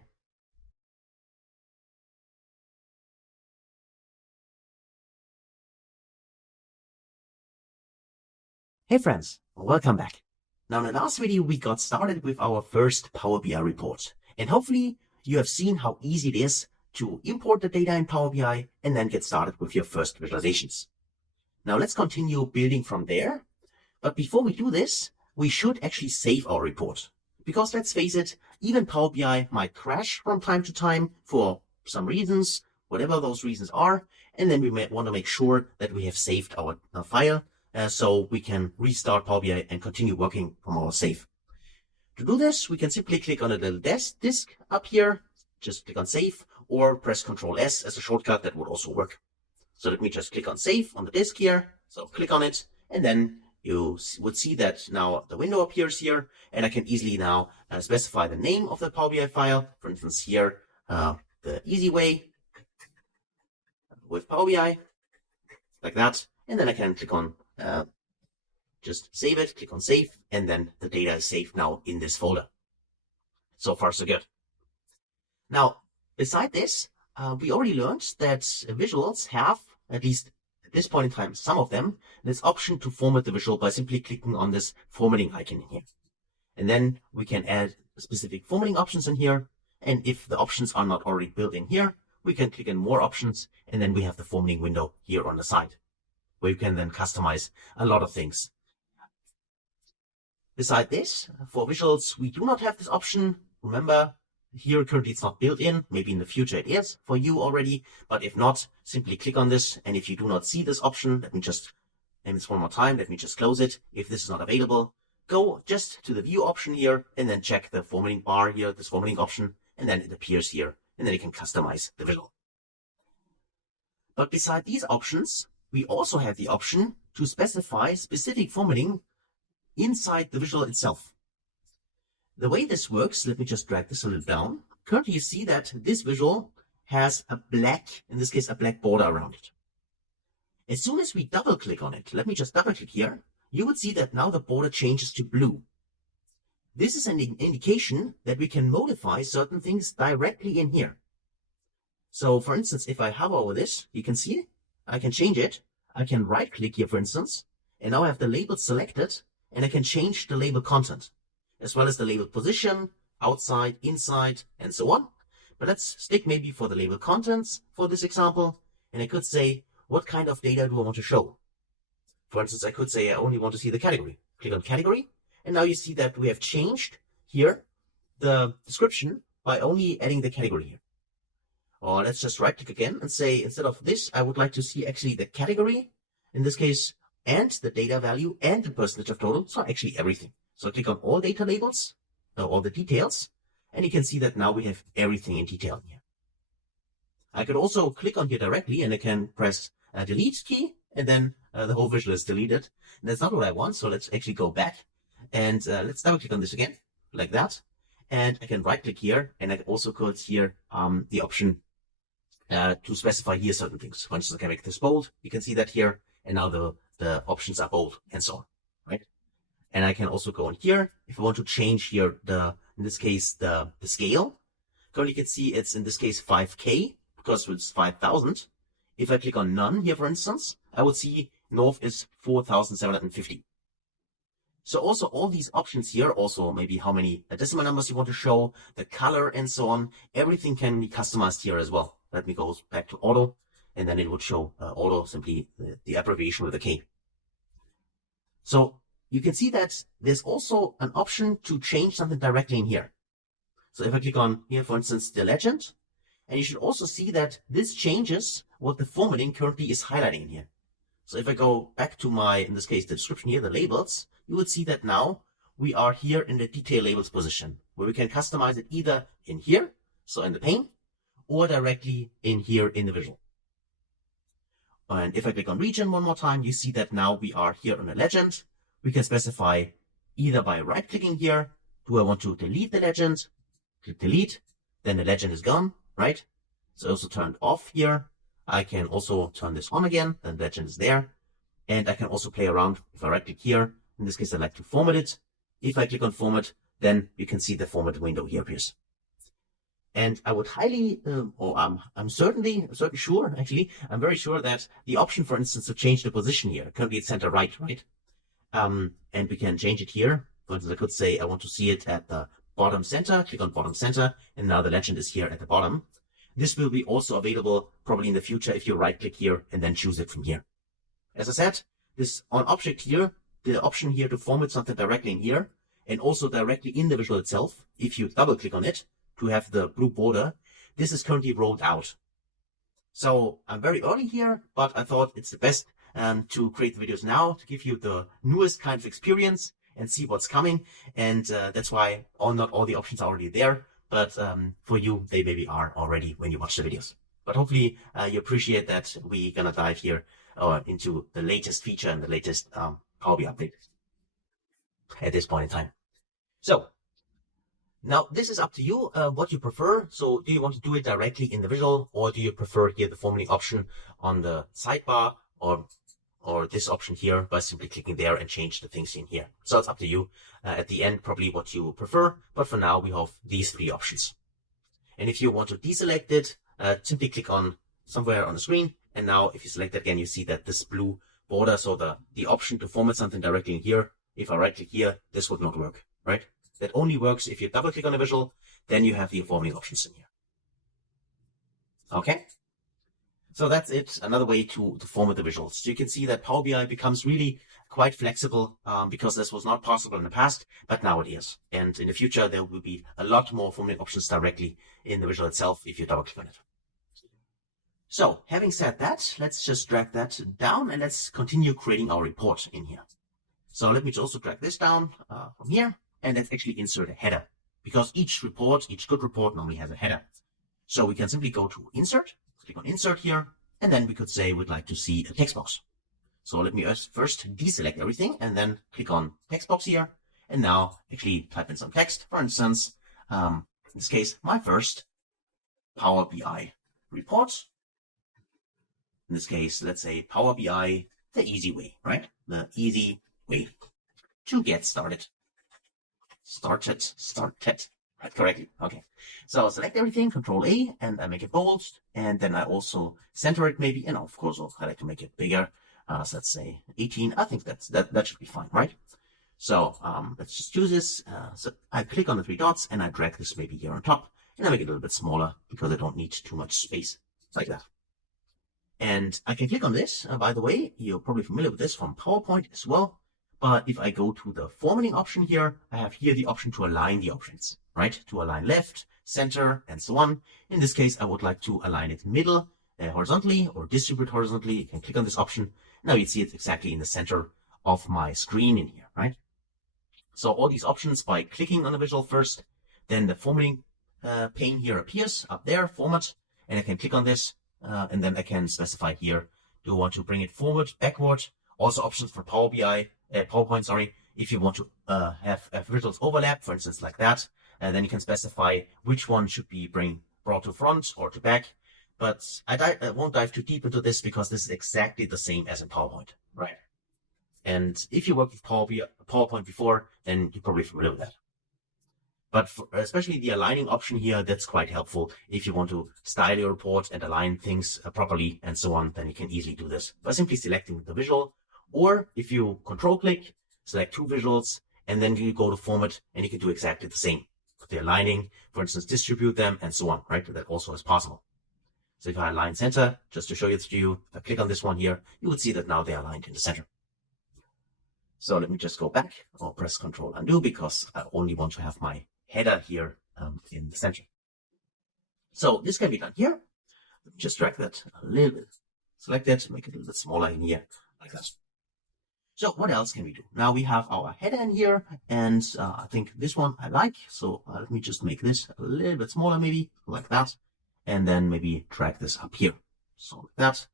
Hey friends, welcome back. Now in the last video we got started with our first Power BI report, and hopefully you have seen how easy it is to import the data in Power BI and then get started with your first visualizations. Now let's continue building from there, but before we do this, we should actually save our report. Because let's face it, even Power BI might crash from time to time for some reasons, whatever those reasons are, and then we might want to make sure that we have saved our file so we can restart Power BI and continue working from our save. To do this, we can simply click on a little disk up here, just click on save, or press Ctrl S as a shortcut. That would also work. So let me just click on save on the disk here. So click on it, and then you would see that now the window appears here, and I can easily now specify the name of the Power BI file. For instance, here, the easy way with Power BI, like that. And then I can click on just save it, click on save, and then the data is saved now in this folder. So far, so good. Now, beside this, we already learned that visuals have, at least at this point in time, some of them, this option to format the visual by simply clicking on this formatting icon in here. And then we can add specific formatting options in here. And if the options are not already built in here, we can click on more options, and then we have the formatting window here on the side, where you can then customize a lot of things. Beside this, for visuals, we do not have this option. Remember, here currently it's not built in. Maybe in the future it is for you already, but if not, simply click on this. And if you do not see this option, let me just name this one more time. Let me just close it. If this is not available, go just to the view option here and then check the formatting bar here, this formatting option, and then it appears here, and then you can customize the visual. But beside these options, we also have the option to specify specific formatting inside the visual itself. The way this works, let me just drag this a little down. Currently you see that this visual has a black, in this case, a black border around it. As soon as we double click on it, let me just double click here, you would see that now the border changes to blue. This is an indication that we can modify certain things directly in here. So for instance, if I hover over this, you can see I can change it. I can right click here, for instance, and now I have the label selected, and I can change the label content, as well as the label position, outside, inside, and so on. But let's stick maybe for the label contents for this example, and I could say, what kind of data do I want to show? For instance, I could say I only want to see the category. Click on category, and now you see that we have changed here the description by only adding the category here. Or let's just right click again and say, instead of this, I would like to see actually the category, in this case, and the data value and the percentage of total. So actually everything. So click on all data labels, all the details, and you can see that now we have everything in detail here. I could also click on here directly, and I can press delete key, and then the whole visual is deleted. And that's not what I want. So let's actually go back, and let's double click on this again, like that. And I can right click here, and I also could here the option to specify here certain things. For instance, I can make this bold. You can see that here, and now the options are bold, and so on, right? And I can also go on here if I want to change here in this case the scale. Currently you can see it's in this case 5K because it's 5,000. If I click on none here, for instance, I would see north is 4,750. So also all these options here, also maybe how many decimal numbers you want to show, the color, and so on, everything can be customized here as well. Let me go back to auto, and then it would show auto, simply the abbreviation with a K. So you can see that there's also an option to change something directly in here. So if I click on here, for instance, the legend, and you should also see that this changes what the formatting currently is highlighting in here. So if I go back to my, in this case, the description here, the labels, you will see that now we are here in the detail labels position, where we can customize it either in here, so in the pane, or directly in here in the visual. And if I click on region one more time, you see that now we are here on the legend. We can specify either by right-clicking here, do I want to delete the legend? Click delete, then the legend is gone, right? So also turned off here. I can also turn this on again, then the legend is there. And I can also play around. If I right-click here, in this case, I like to format it. If I click on format, then you can see the format window here appears. And I would highly, I'm certainly sure, actually, I'm very sure that the option, for instance, to change the position here, currently it's center right? And we can change it here. For instance, I could say I want to see it at the bottom center, click on bottom center, and now the legend is here at the bottom. This will be also available probably in the future if you right click here and then choose it from here. As I said, this on object here, the option here to format something directly in here and also directly in the visual itself, if you double click on it to have the blue border, this is currently rolled out. So I'm very early here, but I thought it's the best to create the videos now to give you the newest kind of experience and see what's coming. And that's why not all the options are already there. But for you, they maybe are already when you watch the videos. But hopefully you appreciate that we're going to dive here into the latest feature and the latest Power BI update at this point in time. So now this is up to you what you prefer. So do you want to do it directly in the visual, or do you prefer here the formatting option on the sidebar, or this option here by simply clicking there and change the things in here? So it's up to you at the end, probably what you prefer. But for now, we have these three options. And if you want to deselect it, simply click on somewhere on the screen. And now if you select it again, you see that this blue border, so the option to format something directly in here, if I right click here, this would not work, right? That only works if you double click on a visual, then you have the formatting options in here. Okay. So that's it, another way to format the visuals. So you can see that Power BI becomes really quite flexible because this was not possible in the past, but now it is. And in the future, there will be a lot more formatting options directly in the visual itself if you double click on it. So having said that, let's just drag that down and let's continue creating our report in here. So let me just also drag this down from here, and let's actually insert a header, because each good report normally has a header. So we can simply go to insert, click on insert here, and then we could say we'd like to see a text box. So let me first deselect everything and then click on text box here. And now actually type in some text. For instance, in this case, my first Power BI report. In this case, let's say Power BI, the easy way, right? The easy way to get started. Started, right, correctly. Okay. So I'll select everything, Control A, and I make it bold. And then I also center it maybe. And of course, I like to make it bigger. So let's say 18. I think that should be fine, right? So let's just choose this. So I click on the three dots and I drag this maybe here on top. And I make it a little bit smaller because I don't need too much space. Like that. And I can click on this. By the way, you're probably familiar with this from PowerPoint as well. But if I go to the formatting option here, I have here the option to align the options, right? To align left, center, and so on. In this case, I would like to align it middle, horizontally, or distribute horizontally. You can click on this option. Now you see it exactly in the center of my screen in here, right? So all these options by clicking on the visual first, then the formatting pane here appears up there, format, and I can click on this, and then I can specify here, do I want to bring it forward, backward? Also options for Power BI, PowerPoint, sorry, if you want to have visuals overlap, for instance, like that, then you can specify which one should be brought to front or to back. But I won't dive too deep into this because this is exactly the same as in PowerPoint, right? And if you worked with PowerPoint before, then you're probably familiar with that. But especially the aligning option here, that's quite helpful. If you want to style your report and align things properly and so on, then you can easily do this by simply selecting the visual. Or if you control click, select two visuals, and then you go to format and you can do exactly the same. With the aligning, for instance, distribute them and so on, right? That also is possible. So if I align center, just to show it to you, if I click on this one here, you would see that now they're aligned in the center. So let me just go back or press Control Undo because I only want to have my header here in the center. So this can be done here. Just drag that a little bit. Select it, make it a little bit smaller in here, like that. So what else can we do? Now we have our header in here, and I think this one I like. So let me just make this a little bit smaller, maybe like that. And then maybe drag this up here. So like that.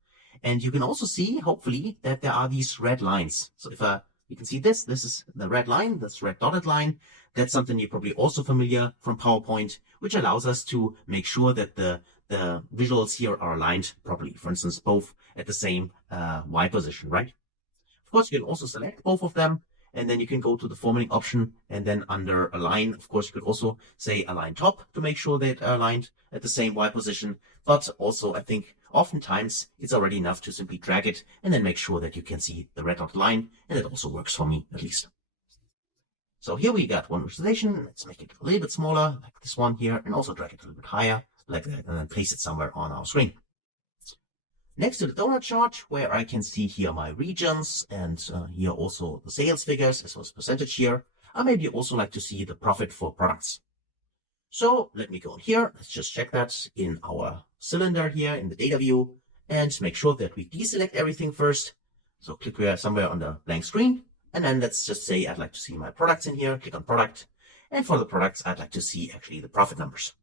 And you can also see, hopefully, that there are these red lines. So if you can see this is the red line, this red dotted line. That's something you're probably also familiar from PowerPoint, which allows us to make sure that the visuals here are aligned properly. For instance, both at the same Y position, right? Of course, you can also select both of them, and then you can go to the formatting option, and then under align, of course, you could also say align top to make sure that are aligned at the same Y position. But also, I think oftentimes it's already enough to simply drag it and then make sure that you can see the red dotted line, and it also works for me at least. So here we got one visualization. Let's make it a little bit smaller, like this one here, and also drag it a little bit higher, like that, and then place it somewhere on our screen. Next to the donut chart, where I can see here my regions and here also the sales figures as well as percentage here, I maybe also like to see the profit for products. So let me go in here. Let's just check that in our cylinder here in the data view and make sure that we deselect everything first. So click here somewhere on the blank screen. And then let's just say I'd like to see my products in here. Click on product. And for the products, I'd like to see actually the profit numbers.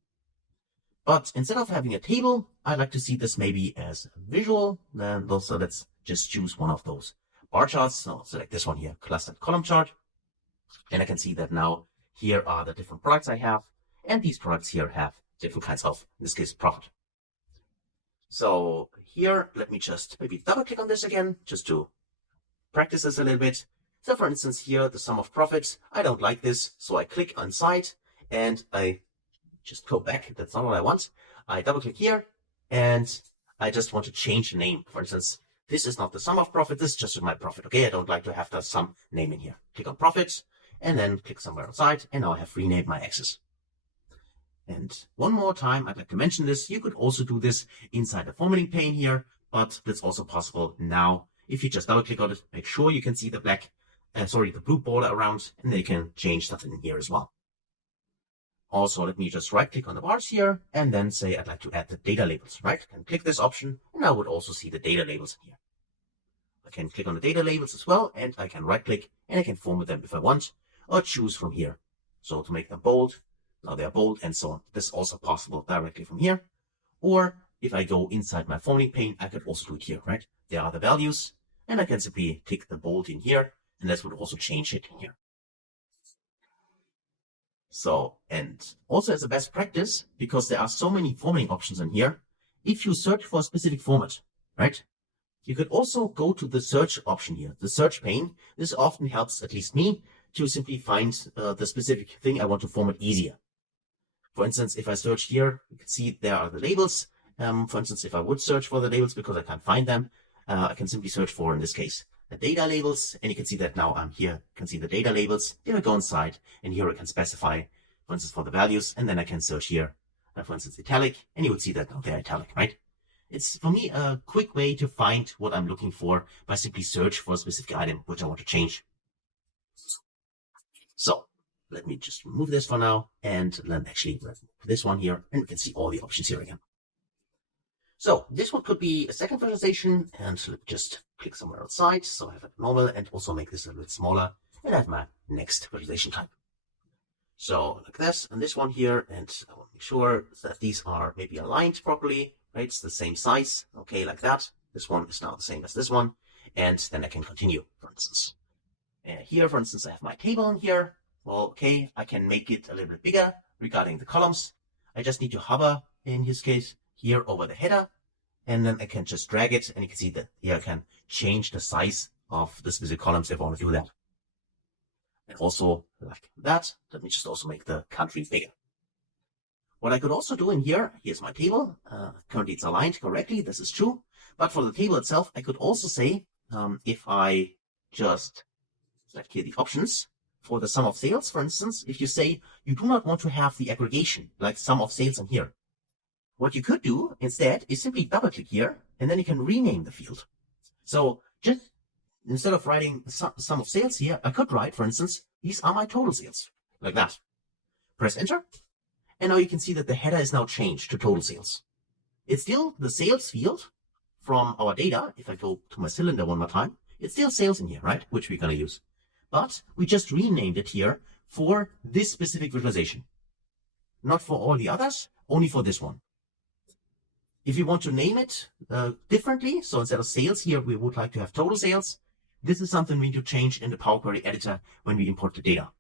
But instead of having a table, I'd like to see this maybe as a visual. So let's just choose one of those bar charts. So I'll select this one here, clustered column chart. And I can see that now here are the different products I have. And these products here have different kinds of, in this case, profit. So here, let me just maybe double click on this again, just to practice this a little bit. So for instance, here, the sum of profits, I don't like this. So I click inside and I just go back. That's not what I want. I double click here and I just want to change the name. For instance, this is not the sum of profit. This is just my profit. Okay. I don't like to have the sum name in here. Click on profit and then click somewhere outside. And now I have renamed my axis. And one more time, I'd like to mention this. You could also do this inside the formatting pane here, but that's also possible now. If you just double click on it, make sure you can see the the blue border around, and then you can change that in here as well. Also, let me just right click on the bars here and then say I'd like to add the data labels, right? I can click this option and I would also see the data labels in here. I can click on the data labels as well and I can right click and I can format them if I want or choose from here. So to make them bold, now they're bold and so on. This is also possible directly from here. Or if I go inside my formatting pane, I could also do it here, right? There are the values and I can simply click the bold in here and this would also change it in here. So, and also as a best practice, because there are so many formatting options in here, if you search for a specific format, right, you could also go to the search option here, the search pane. This often helps, at least me, to simply find the specific thing I want to format easier. For instance, if I search here, you can see there are the labels. For instance, if I would search for the labels because I can't find them, I can simply search for, in this case, the data labels, and you can see that now I'm here. You can see the data labels. Here I go inside, and here I can specify, for instance, for the values, and then I can search here, for instance, italic, and you would see that now they're italic, right? It's, for me, a quick way to find what I'm looking for by simply search for a specific item which I want to change. So let me just remove this for now, and then actually remove this one here, and we can see all the options here again. So this one could be a second visualization, and let's just click somewhere outside. So I have it normal and also make this a little bit smaller, and I have my next visualization type. So like this and this one here, and I want to make sure that these are maybe aligned properly, right? It's the same size, okay, like that. This one is now the same as this one, and then I can continue, for instance. Here, for instance, I have my table in here. Well, okay, I can make it a little bit bigger regarding the columns. I just need to hover, in this case, here over the header, and then I can just drag it, and you can see that here I can change the size of the specific columns if I want to do that. And also like that, let me just also make the country bigger. What I could also do in here, here's my table. Currently it's aligned correctly, this is true. But for the table itself, I could also say, if I just select here the options for the sum of sales, for instance, if you say you do not want to have the aggregation, like sum of sales in here, what you could do instead is simply double click here, and then you can rename the field. So just instead of writing sum of sales here, I could write, for instance, these are my total sales, like that. Press enter, and now you can see that the header is now changed to total sales. It's still the sales field from our data. If I go to my cylinder one more time, it's still sales in here, right? Which we're going to use. But we just renamed it here for this specific visualization. Not for all the others, only for this one. If you want to name it differently, so instead of sales here, we would like to have total sales. This is something we need to change in the Power Query editor when we import the data.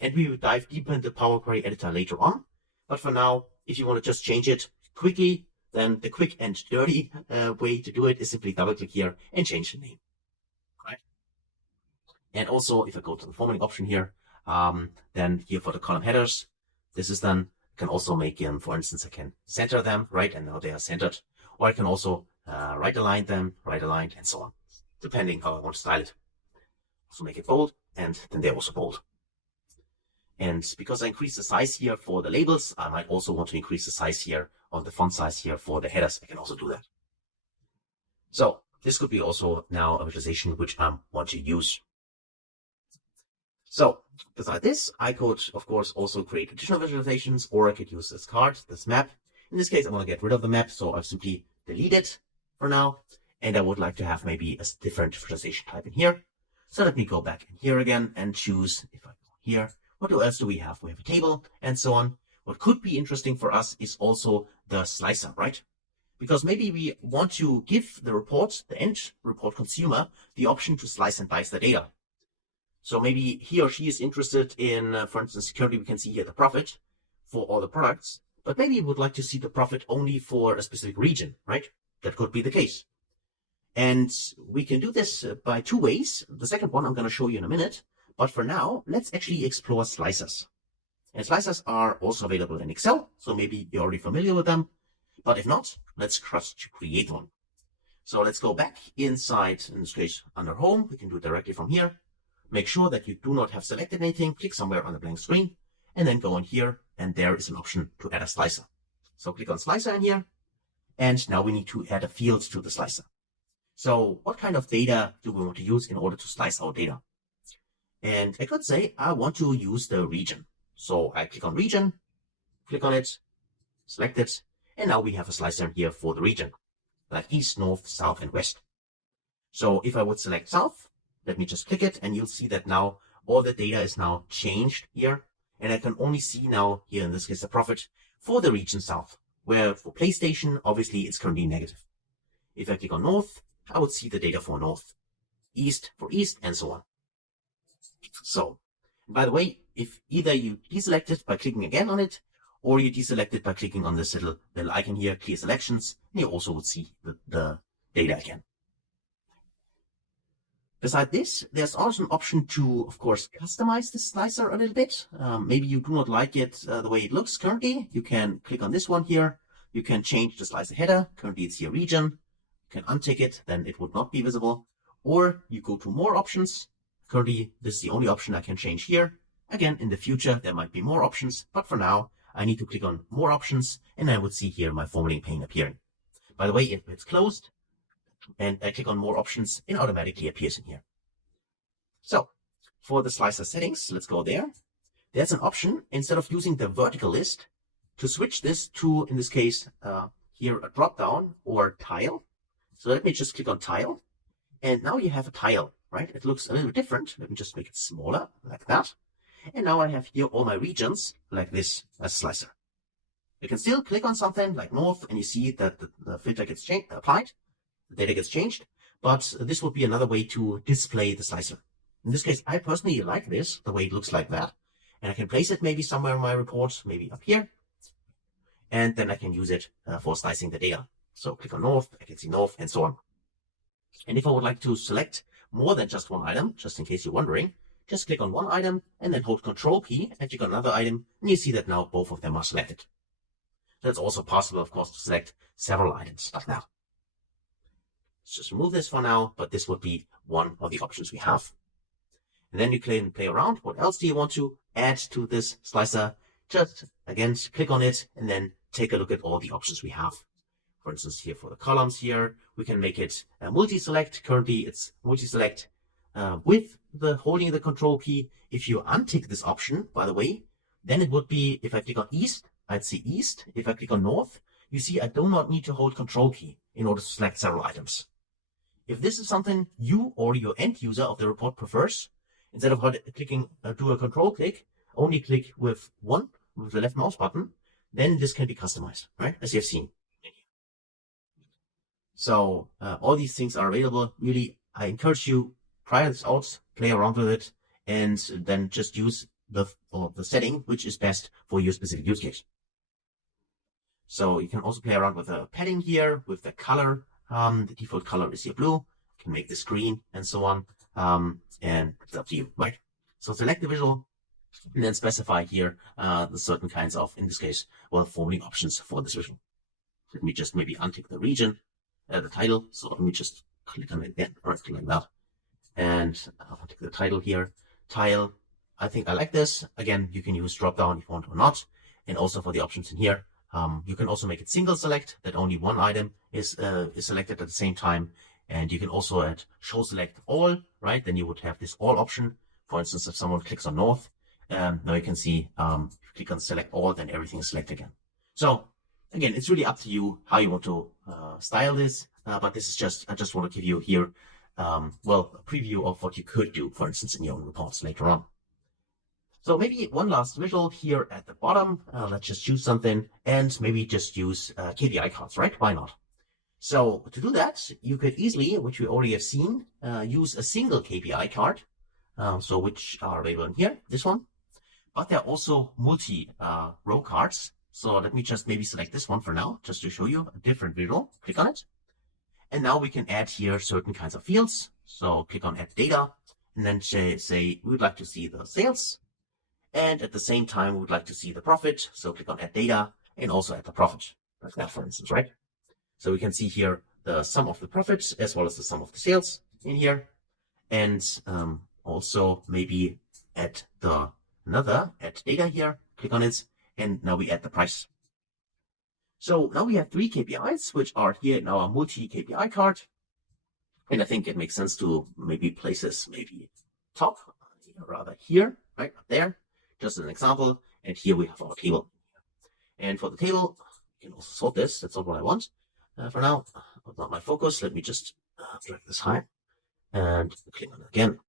And we will dive deeper into the Power Query editor later on. But for now, if you want to just change it quickly, then the quick and dirty way to do it is simply double click here and change the name. Right? And also, if I go to the formatting option here, then here for the column headers, this is done. I can also make them, for instance, I can center them, right? And now they are centered. Or I can also right align them, right aligned, and so on, depending how I want to style it. Also make it bold, and then they're also bold. And because I increase the size here for the labels, I might also want to increase the size here of the font size here for the headers. I can also do that. So this could be also now a visualization which I want to use. So beside this, I could, of course, also create additional visualizations, or I could use this card, this map. In this case, I want to get rid of the map, so I've simply delete it for now. And I would like to have maybe a different visualization type in here. So let me go back in here again and choose, if I go here, what else do we have? We have a table and so on. What could be interesting for us is also the slicer, right? Because maybe we want to give the report, the end report consumer, the option to slice and dice the data. So maybe he or she is interested in, for instance, currently we can see here the profit for all the products, but maybe you would like to see the profit only for a specific region, right? That could be the case. And we can do this by two ways. The second one I'm going to show you in a minute. But for now, let's actually explore slicers. And slicers are also available in Excel, so maybe you're already familiar with them. But if not, let's just create one. So let's go back inside, in this case, under Home. We can do it directly from here. Make sure that you do not have selected anything. Click somewhere on the blank screen, and then go in here, and there is an option to add a slicer. So click on Slicer in here, and now we need to add a field to the slicer. So what kind of data do we want to use in order to slice our data? And I could say I want to use the region. So I click on region, click on it, select it, and now we have a slicer here for the region, like east, north, south, and west. So if I would select south, let me just click it, and you'll see that now all the data is now changed here. And I can only see now here, in this case, the profit for the region south, where for PlayStation, obviously it's currently negative. If I click on north, I would see the data for north, east for east, and so on. So, by the way, if either you deselect it by clicking again on it, or you deselect it by clicking on this little icon here, clear selections, you also would see the data again. Beside this, there's also an option to, of course, customize the slicer a little bit. Maybe you do not like it the way it looks currently. You can click on this one here. You can change the slicer header. Currently it's here region. You can untick it, then it would not be visible. Or you go to more options. Currently, this is the only option I can change here. Again, in the future, there might be more options, but for now, I need to click on more options, and I would see here my formatting pane appearing. By the way, if it's closed, and I click on more options, it automatically appears in here. So, for the slicer settings, let's go there. There's an option, instead of using the vertical list, to switch this to, in this case, here a drop down or tile. So let me just click on tile, and now you have a tile. Right? It looks a little different. Let me just make it smaller, like that. And now I have here all my regions, like this, as slicer. You can still click on something like north, and you see that the filter gets applied, the data gets changed, but this would be another way to display the slicer. In this case, I personally like this, the way it looks like that. And I can place it maybe somewhere in my report, maybe up here. And then I can use it for slicing the data. So click on north, I can see north, and so on. And if I would like to select more than just one item, just in case you're wondering, just click on one item and then hold Control key and click on another item, and you see that now both of them are selected. That's also possible, of course, to select several items like that. Let's just remove this for now, but this would be one of the options we have. And then you can play around. What else do you want to add to this slicer? Just, again, click on it and then take a look at all the options we have. For instance, here for the columns here, we can make it multi-select. Currently, it's multi-select with the holding the Control key. If you untick this option, by the way, then it would be, if I click on East, I'd see East. If I click on North, you see I do not need to hold Control key in order to select several items. If this is something you or your end user of the report prefers, instead of clicking do a control click, only click with the left mouse button, then this can be customized, right? As you have seen. So all these things are available. Really, I encourage you, try this out, play around with it, and then just use the setting which is best for your specific use case. So you can also play around with the padding here, with the color. The default color is here blue. You can make this green and so on. And it's up to you, right? So select the visual and then specify here the certain kinds of, in this case, well, formatting options for this visual. Let me just maybe untick the region, the title. So let me just click on it again, right, like that. And I'll take the title here. Tile. I think I like this. Again, you can use drop down if you want or not. And also for the options in here, you can also make it single select, that only one item is selected at the same time. And you can also add show select all, right? Then you would have this all option. For instance, if someone clicks on north, now you can see if you click on select all, then everything is selected again. So again, it's really up to you how you want to style this. But this is just, I just want to give you here, well, a preview of what you could do, for instance, in your own reports later on. So maybe one last visual here at the bottom. Let's just choose something and maybe just use KPI cards, right? Why not? So to do that, you could easily, which we already have seen, use a single KPI card. So which are available in here, this one. But there are also multi-row cards. So let me just maybe select this one for now, just to show you a different visual. Click on it. And now we can add here certain kinds of fields. So click on add data and then say we would like to see the sales. And at the same time, we would like to see the profit. So click on add data and also add the profit, like that, for instance, right? So we can see here the sum of the profits as well as the sum of the sales in here. And also maybe add add data here, click on it, and now we add the price. So now we have 3 KPIs, which are here in our multi KPI card. And I think it makes sense to maybe place this maybe top, rather here, right up there, just as an example. And here we have our table. And for the table, you can also sort this. That's not what I want for now. That's not my focus. Let me just drag this high and click on it again.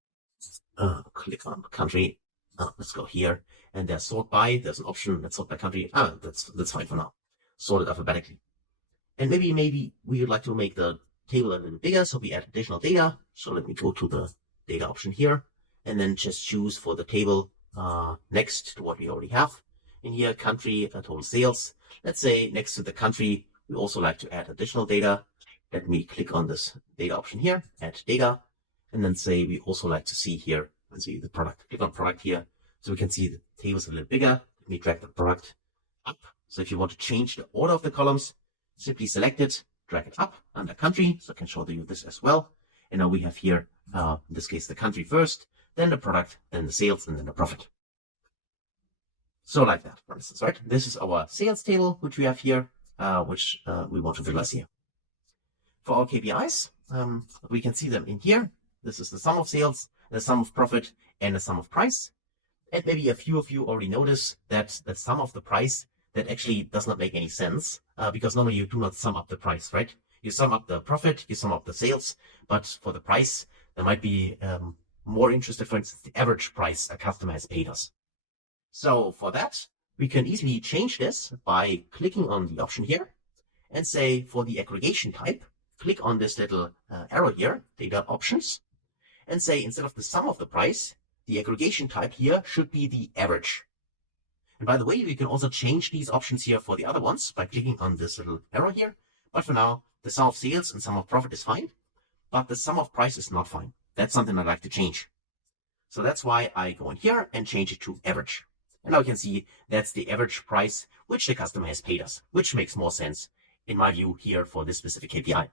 Click on country. Let's go here. And there's sort by. There's an option. Let's sort by country. That's fine for now. Sort it alphabetically. And maybe we would like to make the table a little bigger, so we add additional data. So let me go to the data option here and then just choose for the table next to what we already have in here, country, total sales. Let's say next to the country, we also like to add additional data. Let me click on this data option here, add data, and then say we also like to see here, let's see the product. Click on product here, so we can see the table's a little bigger. Let me drag the product up. So if you want to change the order of the columns, simply select it, drag it up under country. So I can show you this as well. And now we have here, in this case, the country first, then the product, then the sales, and then the profit. So like that, for instance, right? This is our sales table, which we have here, which we want to visualize here. For our KPIs, we can see them in here. This is the sum of sales, the sum of profit, and the sum of price. And maybe a few of you already notice that the sum of the price, that actually does not make any sense, because normally you do not sum up the price, right? You sum up the profit, you sum up the sales, but for the price, there might be more interested, for instance, the average price a customer has paid us. So for that, we can easily change this by clicking on the option here and say for the aggregation type, click on this little arrow here, data options, and say instead of the sum of the price, the aggregation type here should be the average. And by the way, you can also change these options here for the other ones by clicking on this little arrow here. But for now, the sum of sales and sum of profit is fine, but the sum of price is not fine. That's something I'd like to change. So that's why I go in here and change it to average. And now you can see that's the average price which the customer has paid us, which makes more sense in my view here for this specific KPI.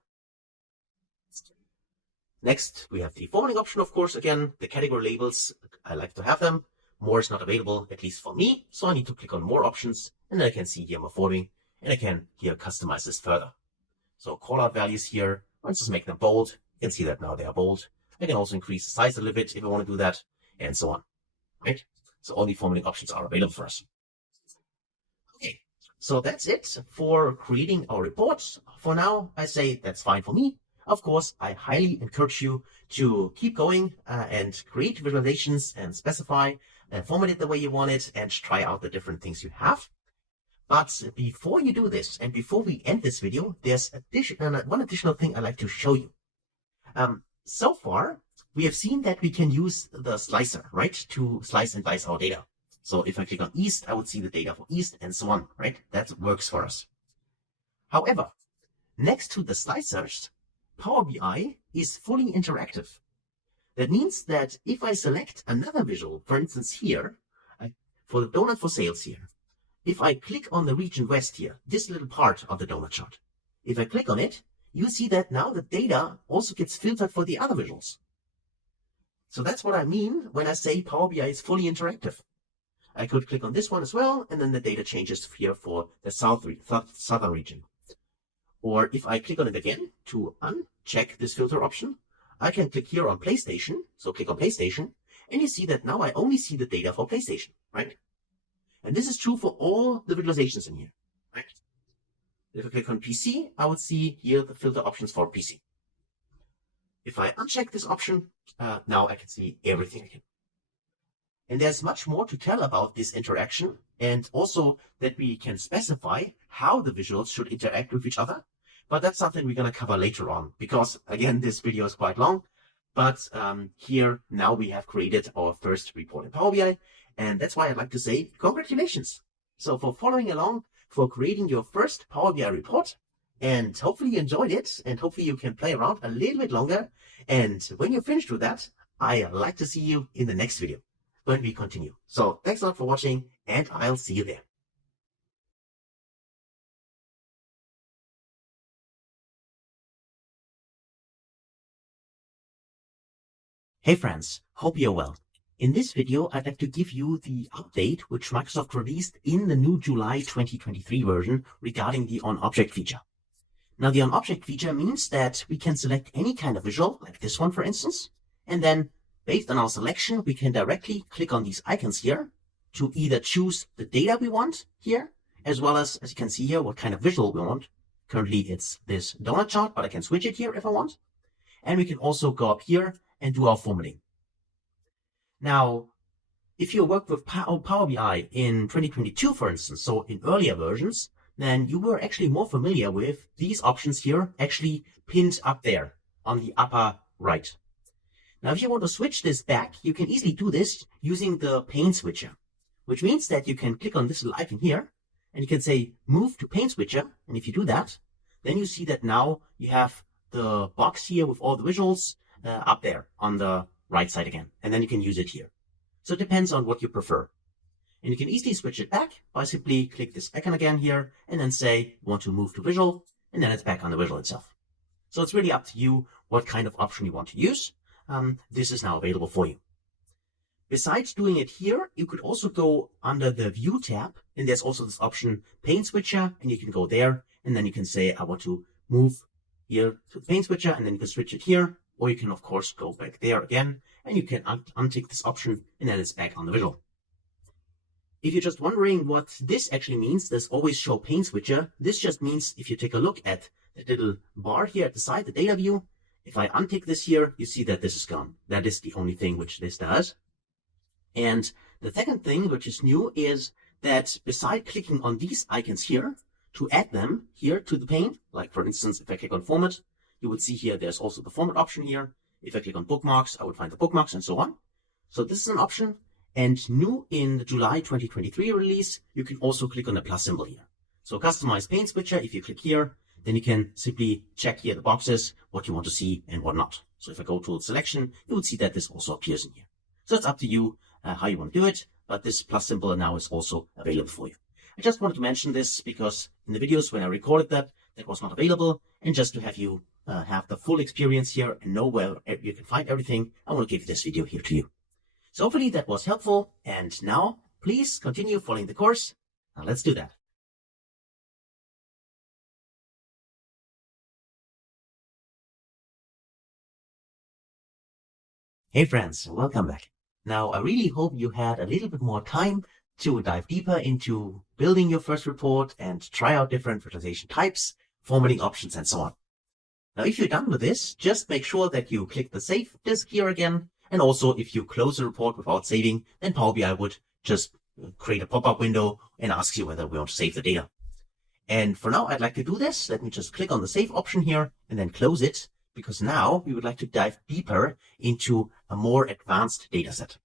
Next, we have the formatting option, of course. Again, the category labels, I like to have them. More is not available, at least for me. So I need to click on more options, and then I can see here more formatting, and I can here customize this further. So callout values here, let's just make them bold. You can see that now they are bold. I can also increase the size a little bit if I want to do that, and so on, right? So all the formatting options are available for us. Okay, So that's it for creating our report. For now, I say that's fine for me. Of course, I highly encourage you to keep going and create visualizations and specify and format it the way you want it and try out the different things you have. But before you do this and before we end this video, there's one additional thing I'd like to show you. So far, we have seen that we can use the slicer, right, to slice and dice our data. So if I click on East, I would see the data for East and so on, right? That works for us. However, next to the slicers, Power BI is fully interactive. That means that if I select another visual, for instance here, for the donut for sales here, if I click on the region West here, this little part of the donut chart, if I click on it, you see that now the data also gets filtered for the other visuals. So that's what I mean when I say Power BI is fully interactive. I could click on this one as well, and then the data changes here for the southern region. Or if I click on it again to uncheck this filter option, I can click here on PlayStation. So click on PlayStation, and you see that now I only see the data for PlayStation, right? And this is true for all the visualizations in here, right? If I click on PC, I would see here the filter options for PC. If I uncheck this option, now I can see everything again. And there's much more to tell about this interaction, and also that we can specify how the visuals should interact with each other. But that's something we're going to cover later on, because again, this video is quite long. But here now we have created our first report in Power BI, and that's why I'd like to say congratulations. So for following along, for creating your first Power BI report, and hopefully you enjoyed it, and hopefully you can play around a little bit longer. And when you're finished with that, I'd like to see you in the next video when we continue. So thanks a lot for watching, and I'll see you there. Hey friends, hope you're well. In this video, I'd like to give you the update which Microsoft released in the new July 2023 version regarding the OnObject feature. Now, the OnObject feature means that we can select any kind of visual, like this one for instance, and then based on our selection, we can directly click on these icons here to either choose the data we want here, as well as you can see here, what kind of visual we want. Currently, it's this donut chart, but I can switch it here if I want. And we can also go up here and do our formatting. Now, if you work with Power BI in 2022, for instance, so in earlier versions, then you were actually more familiar with these options here actually pinned up there on the upper right. Now, if you want to switch this back, you can easily do this using the pane switcher, which means that you can click on this little icon here and you can say move to pane switcher. And if you do that, then you see that now you have the box here with all the visuals up there on the right side again. And then you can use it here. So it depends on what you prefer. And you can easily switch it back by simply click this icon again here and then say you want to move to visual, and then it's back on the visual itself. So it's really up to you what kind of option you want to use. This is now available for you. Besides doing it here, you could also go under the View tab, and there's also this option Pane Switcher, and you can go there, and then you can say, I want to move here to the Pane Switcher, and then you can switch it here, or you can, of course, go back there again, and you can untick this option, and then it's back on the visual. If you're just wondering what this actually means, this always show Pane Switcher, this just means if you take a look at the little bar here at the side, the data view, if I untick this here, you see that this is gone. That is the only thing which this does. And the second thing which is new is that beside clicking on these icons here, to add them here to the pane, like for instance, if I click on Format, you would see here there's also the Format option here. If I click on Bookmarks, I would find the bookmarks and so on. So this is an option. And new in the July 2023 release, you can also click on the plus symbol here. So customize pane switcher, if you click here, then you can simply check here the boxes, what you want to see and what not. So if I go to selection, you would see that this also appears in here. So it's up to you how you want to do it, but this plus symbol now is also available for you. I just wanted to mention this because in the videos when I recorded that was not available, and just to have you have the full experience here and know where you can find everything, I want to give this video here to you. So hopefully that was helpful, and now please continue following the course. Now let's do that. Hey friends, welcome back. Now I really hope you had a little bit more time to dive deeper into building your first report and try out different visualization types, formatting options, and so on. Now, if you're done with this, just make sure that you click the Save disk here again. And also, if you close the report without saving, then Power BI would just create a pop-up window and ask you whether we want to save the data. And for now, I'd like to do this. Let me just click on the Save option here and then close it, because now we would like to dive deeper into a more advanced data set.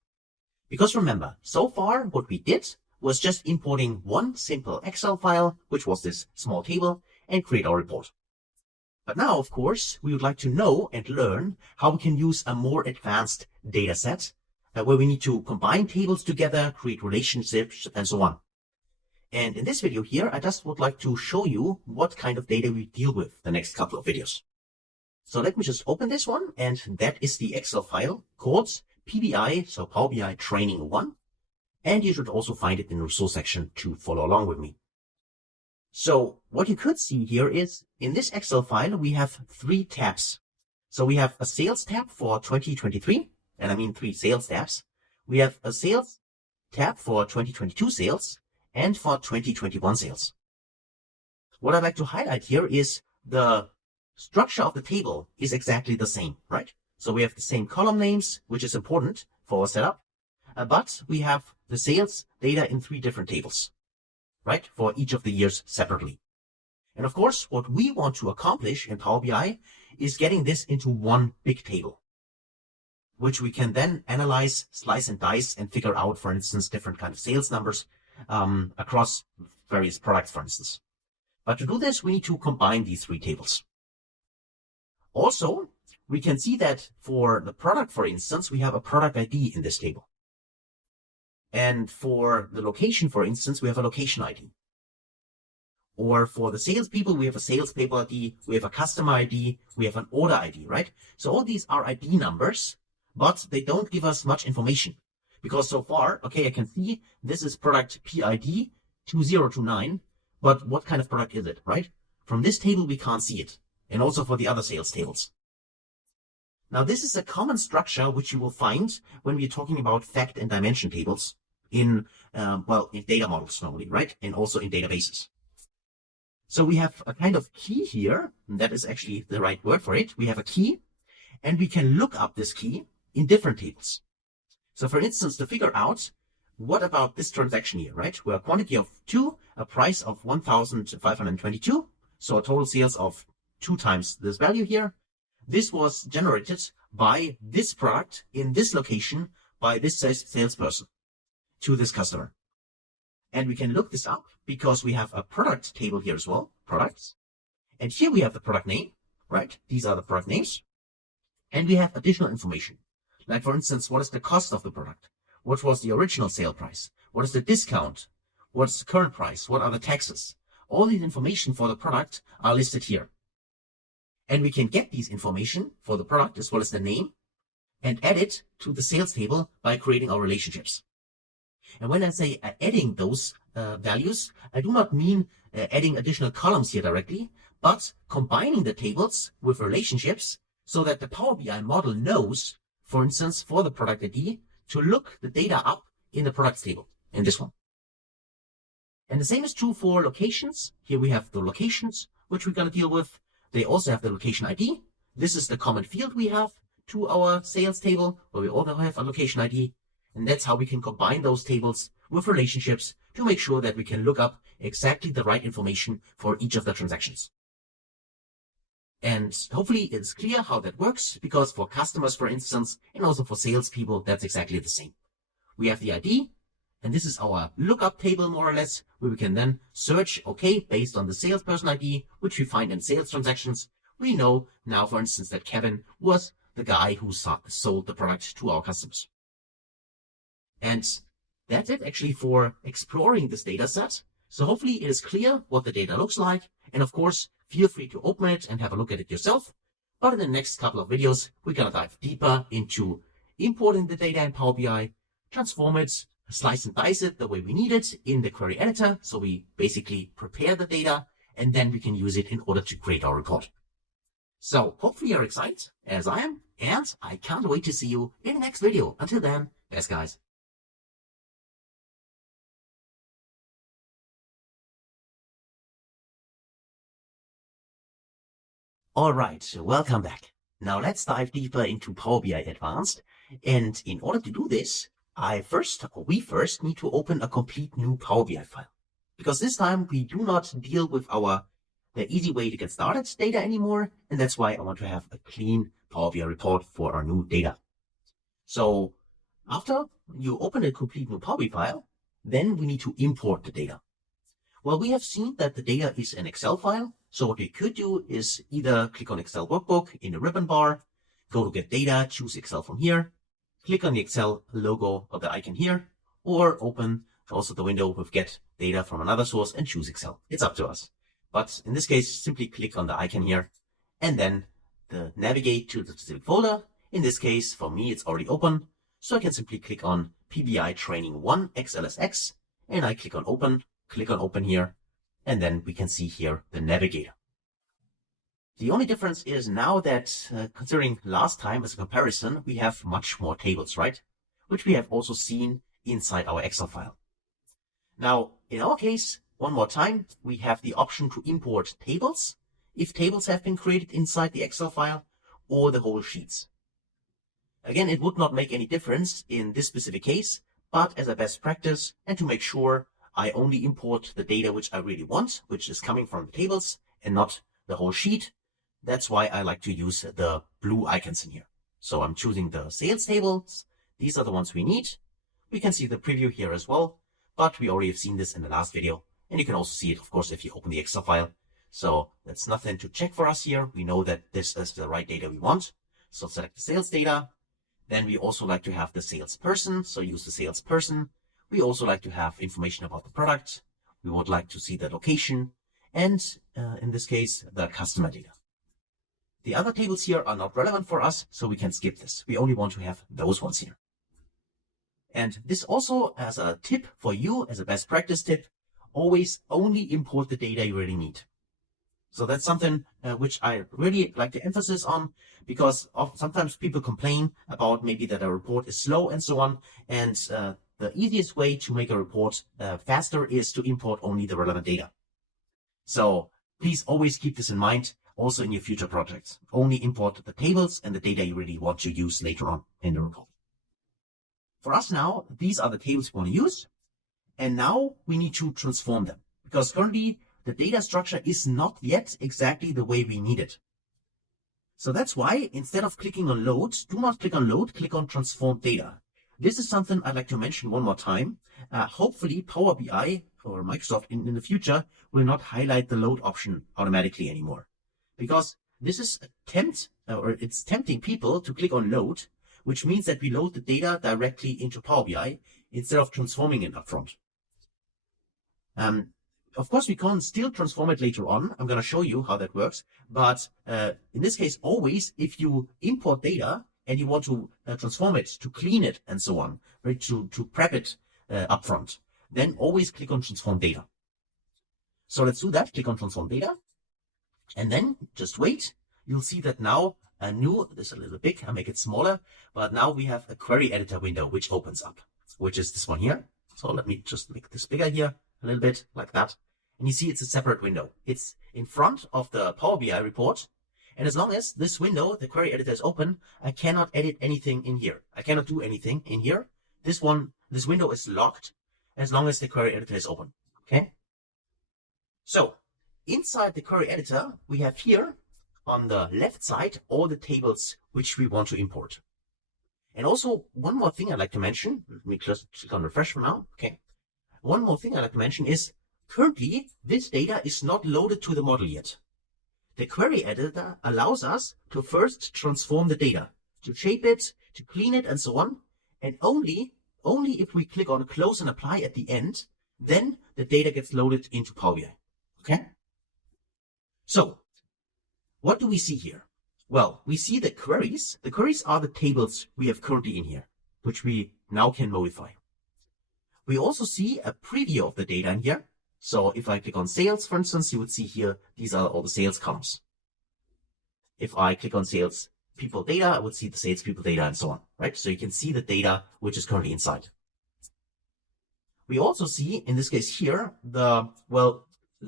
Because remember, so far what we did was just importing one simple Excel file, which was this small table, and create our report. But now, of course, we would like to know and learn how we can use a more advanced data set where we need to combine tables together, create relationships, and so on. And in this video here, I just would like to show you what kind of data we deal with the next couple of videos. So let me just open this one, and that is the Excel file called PBI, so Power BI Training 1. And you should also find it in the resource section to follow along with me. So what you could see here is in this Excel file, we have 3 tabs. So we have a sales tab for 2023, and I mean 3 sales tabs. We have a sales tab for 2022 sales and for 2021 sales. What I'd like to highlight here is the structure of the table is exactly the same, right? So we have the same column names, which is important for our setup, but we have the sales data in 3 different tables, right, for each of the years separately. And of course, what we want to accomplish in Power BI is getting this into one big table, which we can then analyze, slice and dice, and figure out, for instance, different kind of sales numbers across various products, for instance. But to do this, we need to combine these 3 tables. Also, we can see that for the product, for instance, we have a product ID in this table. And for the location, for instance, we have a location ID. Or for the salespeople, we have a salespeople ID, we have a customer ID, we have an order ID, right? So all these are ID numbers, but they don't give us much information. Because so far, okay, I can see this is product PID 2029, but what kind of product is it, right? From this table, we can't see it. And also for the other sales tables. Now, this is a common structure which you will find when we're talking about fact and dimension tables in data models normally, right? And also in databases. So we have a kind of key here, and that is actually the right word for it. We have a key, and we can look up this key in different tables. So for instance, to figure out what about this transaction here, right? Where a quantity of 2, a price of 1,522, so a total sales of 2 times this value here. This was generated by this product in this location by this salesperson to this customer. And we can look this up because we have a product table here as well, products. And here we have the product name, right? These are the product names. And we have additional information. Like for instance, what is the cost of the product? What was the original sale price? What is the discount? What's the current price? What are the taxes? All these information for the product are listed here. And we can get these information for the product as well as the name and add it to the sales table by creating our relationships. And when I say adding those values, I do not mean adding additional columns here directly, but combining the tables with relationships so that the Power BI model knows, for instance, for the product ID, to look the data up in the products table, in this one. And the same is true for locations. Here we have the locations, which we're going to deal with. They also have the location ID. This is the common field we have to our sales table, where we also have a location ID. And that's how we can combine those tables with relationships to make sure that we can look up exactly the right information for each of the transactions. And hopefully it's clear how that works, because for customers, for instance, and also for salespeople, that's exactly the same. We have the ID, and this is our lookup table, more or less, where we can then search, okay, based on the salesperson ID, which we find in sales transactions. We know now, for instance, that Kevin was the guy who sold the product to our customers. And that's it actually for exploring this data set. So hopefully it is clear what the data looks like. And of course, feel free to open it and have a look at it yourself. But in the next couple of videos, we're going to dive deeper into importing the data in Power BI, transform it, slice and dice it the way we need it in the query editor. So we basically prepare the data and then we can use it in order to create our report. So hopefully you're excited as I am, and I can't wait to see you in the next video. Until then, best guys. All right, welcome back. Now let's dive deeper into Power BI Advanced. And in order to do this, we first need to open a complete new Power BI file. Because this time we do not deal with the easy way to get started data anymore. And that's why I want to have a clean Power BI report for our new data. So after you open a complete new Power BI file, then we need to import the data. Well, we have seen that the data is an Excel file. So what we could do is either click on Excel Workbook in the ribbon bar, go to Get Data, choose Excel from here, click on the Excel logo or the icon here, or open also the window with Get Data from another source and choose Excel. It's up to us. But in this case, simply click on the icon here and then navigate to the specific folder. In this case, for me, it's already open. So I can simply click on PBI Training 1 XLSX and I click on Open here. And then we can see here the navigator. The only difference is now that considering last time as a comparison, we have much more tables, right? Which we have also seen inside our Excel file. Now, in our case, one more time, we have the option to import tables if tables have been created inside the Excel file or the whole sheets. Again, it would not make any difference in this specific case, but as a best practice and to make sure I only import the data which I really want, which is coming from the tables and not the whole sheet. That's why I like to use the blue icons in here. So I'm choosing the sales tables. These are the ones we need. We can see the preview here as well, but we already have seen this in the last video. And you can also see it, of course, if you open the Excel file. So that's nothing to check for us here. We know that this is the right data we want. So select the sales data. Then we also like to have the salesperson. So use the salesperson. We also like to have information about the product. We would like to see the location and in this case, the customer data. The other tables here are not relevant for us, so we can skip this. We only want to have those ones here. And this also as a tip for you, as a best practice tip, always only import the data you really need. So that's something which I really like to emphasize on because sometimes people complain about maybe that a report is slow and so on. And the easiest way to make a report faster is to import only the relevant data. So please always keep this in mind also in your future projects. Only import the tables and the data you really want to use later on in the report. For us now, these are the tables we want to use. And now we need to transform them because currently the data structure is not yet exactly the way we need it. So that's why instead of clicking on load, do not click on load, click on transform data. This is something I'd like to mention one more time. Hopefully Power BI or Microsoft in the future will not highlight the load option automatically anymore. Because this is it's tempting people to click on load, which means that we load the data directly into Power BI instead of transforming it upfront. Of course, we can still transform it later on. I'm going to show you how that works. But in this case, always if you import data, and you want to transform it, to clean it, and so on, right? To prep it upfront, then always click on Transform Data. So let's do that. Click on Transform Data, and then just wait. You'll see that now this is a little big. I'll make it smaller, but now we have a query editor window which opens up, which is this one here. So let me just make this bigger here a little bit like that, and you see it's a separate window. It's in front of the Power BI report. And as long as this window, the query editor is open, I cannot edit anything in here. I cannot do anything in here. This window is locked as long as the query editor is open. Okay. So inside the query editor, we have here on the left side, all the tables which we want to import. And also one more thing I'd like to mention. Let me just click on refresh for now. Okay. One more thing I'd like to mention is currently this data is not loaded to the model yet. The query editor allows us to first transform the data, to shape it, to clean it, and so on. And only if we click on close and apply at the end, then the data gets loaded into Power BI. Okay? So, what do we see here? Well, we see the queries. The queries are the tables we have currently in here, which we now can modify. We also see a preview of the data in here. So if I click on sales, for instance, you would see here, these are all the sales columns. If I click on sales people data, I would see the sales people data and so on, right? So you can see the data which is currently inside. We also see, in this case here,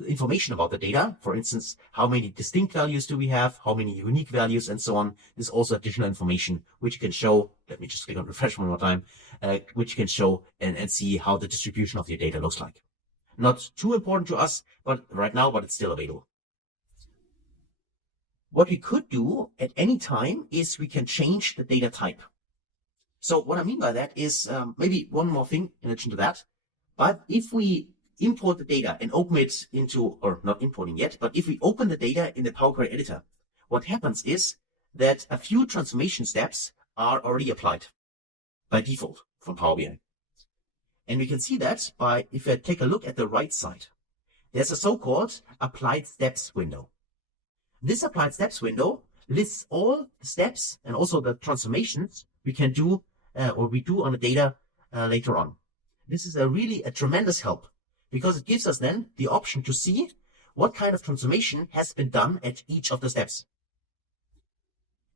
information about the data. For instance, how many distinct values do we have, how many unique values, and so on. There's also additional information which you can show. Let me just click on refresh one more time, which you can show and see how the distribution of your data looks like. Not too important to us, but right now, but it's still available. What we could do at any time is we can change the data type. So what I mean by that is maybe one more thing in addition to that. But if we import the data and open it into, or not importing yet, but if we open the data in the Power Query editor, what happens is that a few transformation steps are already applied by default from Power BI. And we can see that by, if I take a look at the right side, there's a so-called applied steps window. This applied steps window lists all the steps and also the transformations we can do or we do on the data later on. This is really a tremendous help because it gives us then the option to see what kind of transformation has been done at each of the steps.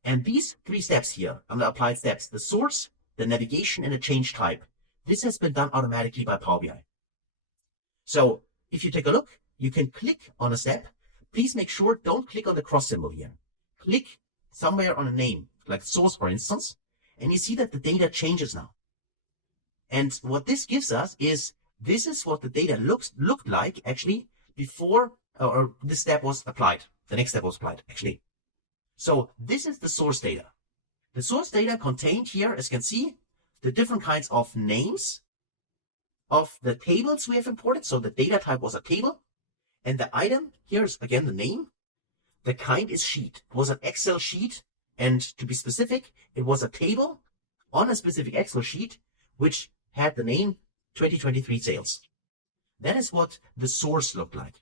And these 3 steps here on the applied steps, the source, the navigation, and the change type, this has been done automatically by Power BI. So if you take a look, you can click on a step. Please make sure don't click on the cross symbol here. Click somewhere on a name, like source, for instance, and you see that the data changes now. And what this gives us is this is what the data looked like actually before or this step was applied. The next step was applied actually. So this is the source data. The source data contained here, as you can see, the different kinds of names of the tables we have imported. So the data type was a table. And the item, here's again the name. The kind is sheet. It was an Excel sheet. And to be specific, it was a table on a specific Excel sheet, which had the name 2023 sales. That is what the source looked like.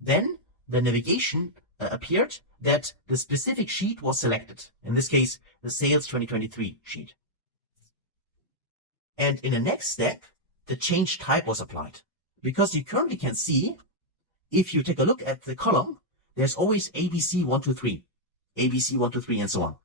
Then the navigation appeared that the specific sheet was selected. In this case, the sales 2023 sheet. And in the next step, the change type was applied. Because you currently can see, if you take a look at the column, there's always ABC 123, ABC 123, and so on.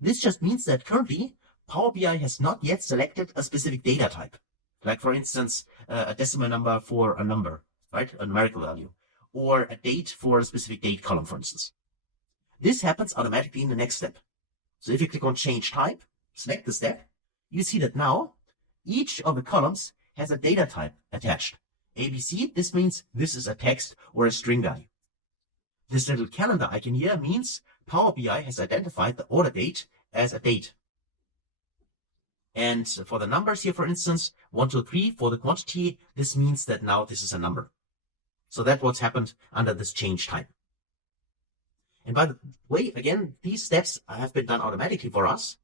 This just means that currently Power BI has not yet selected a specific data type. Like for instance, a decimal number for a number, right? A numerical value. Or a date for a specific date column, for instance. This happens automatically in the next step. So if you click on change type, select the step, you see that now each of the columns has a data type attached. ABC, this means this is a text or a string value. This little calendar icon here means Power BI has identified the order date as a date. And for the numbers here, for instance, 1, 2, 3, for the quantity, this means that now this is a number. So that's what's happened under this change type. And by the way, again, these steps have been done automatically for us.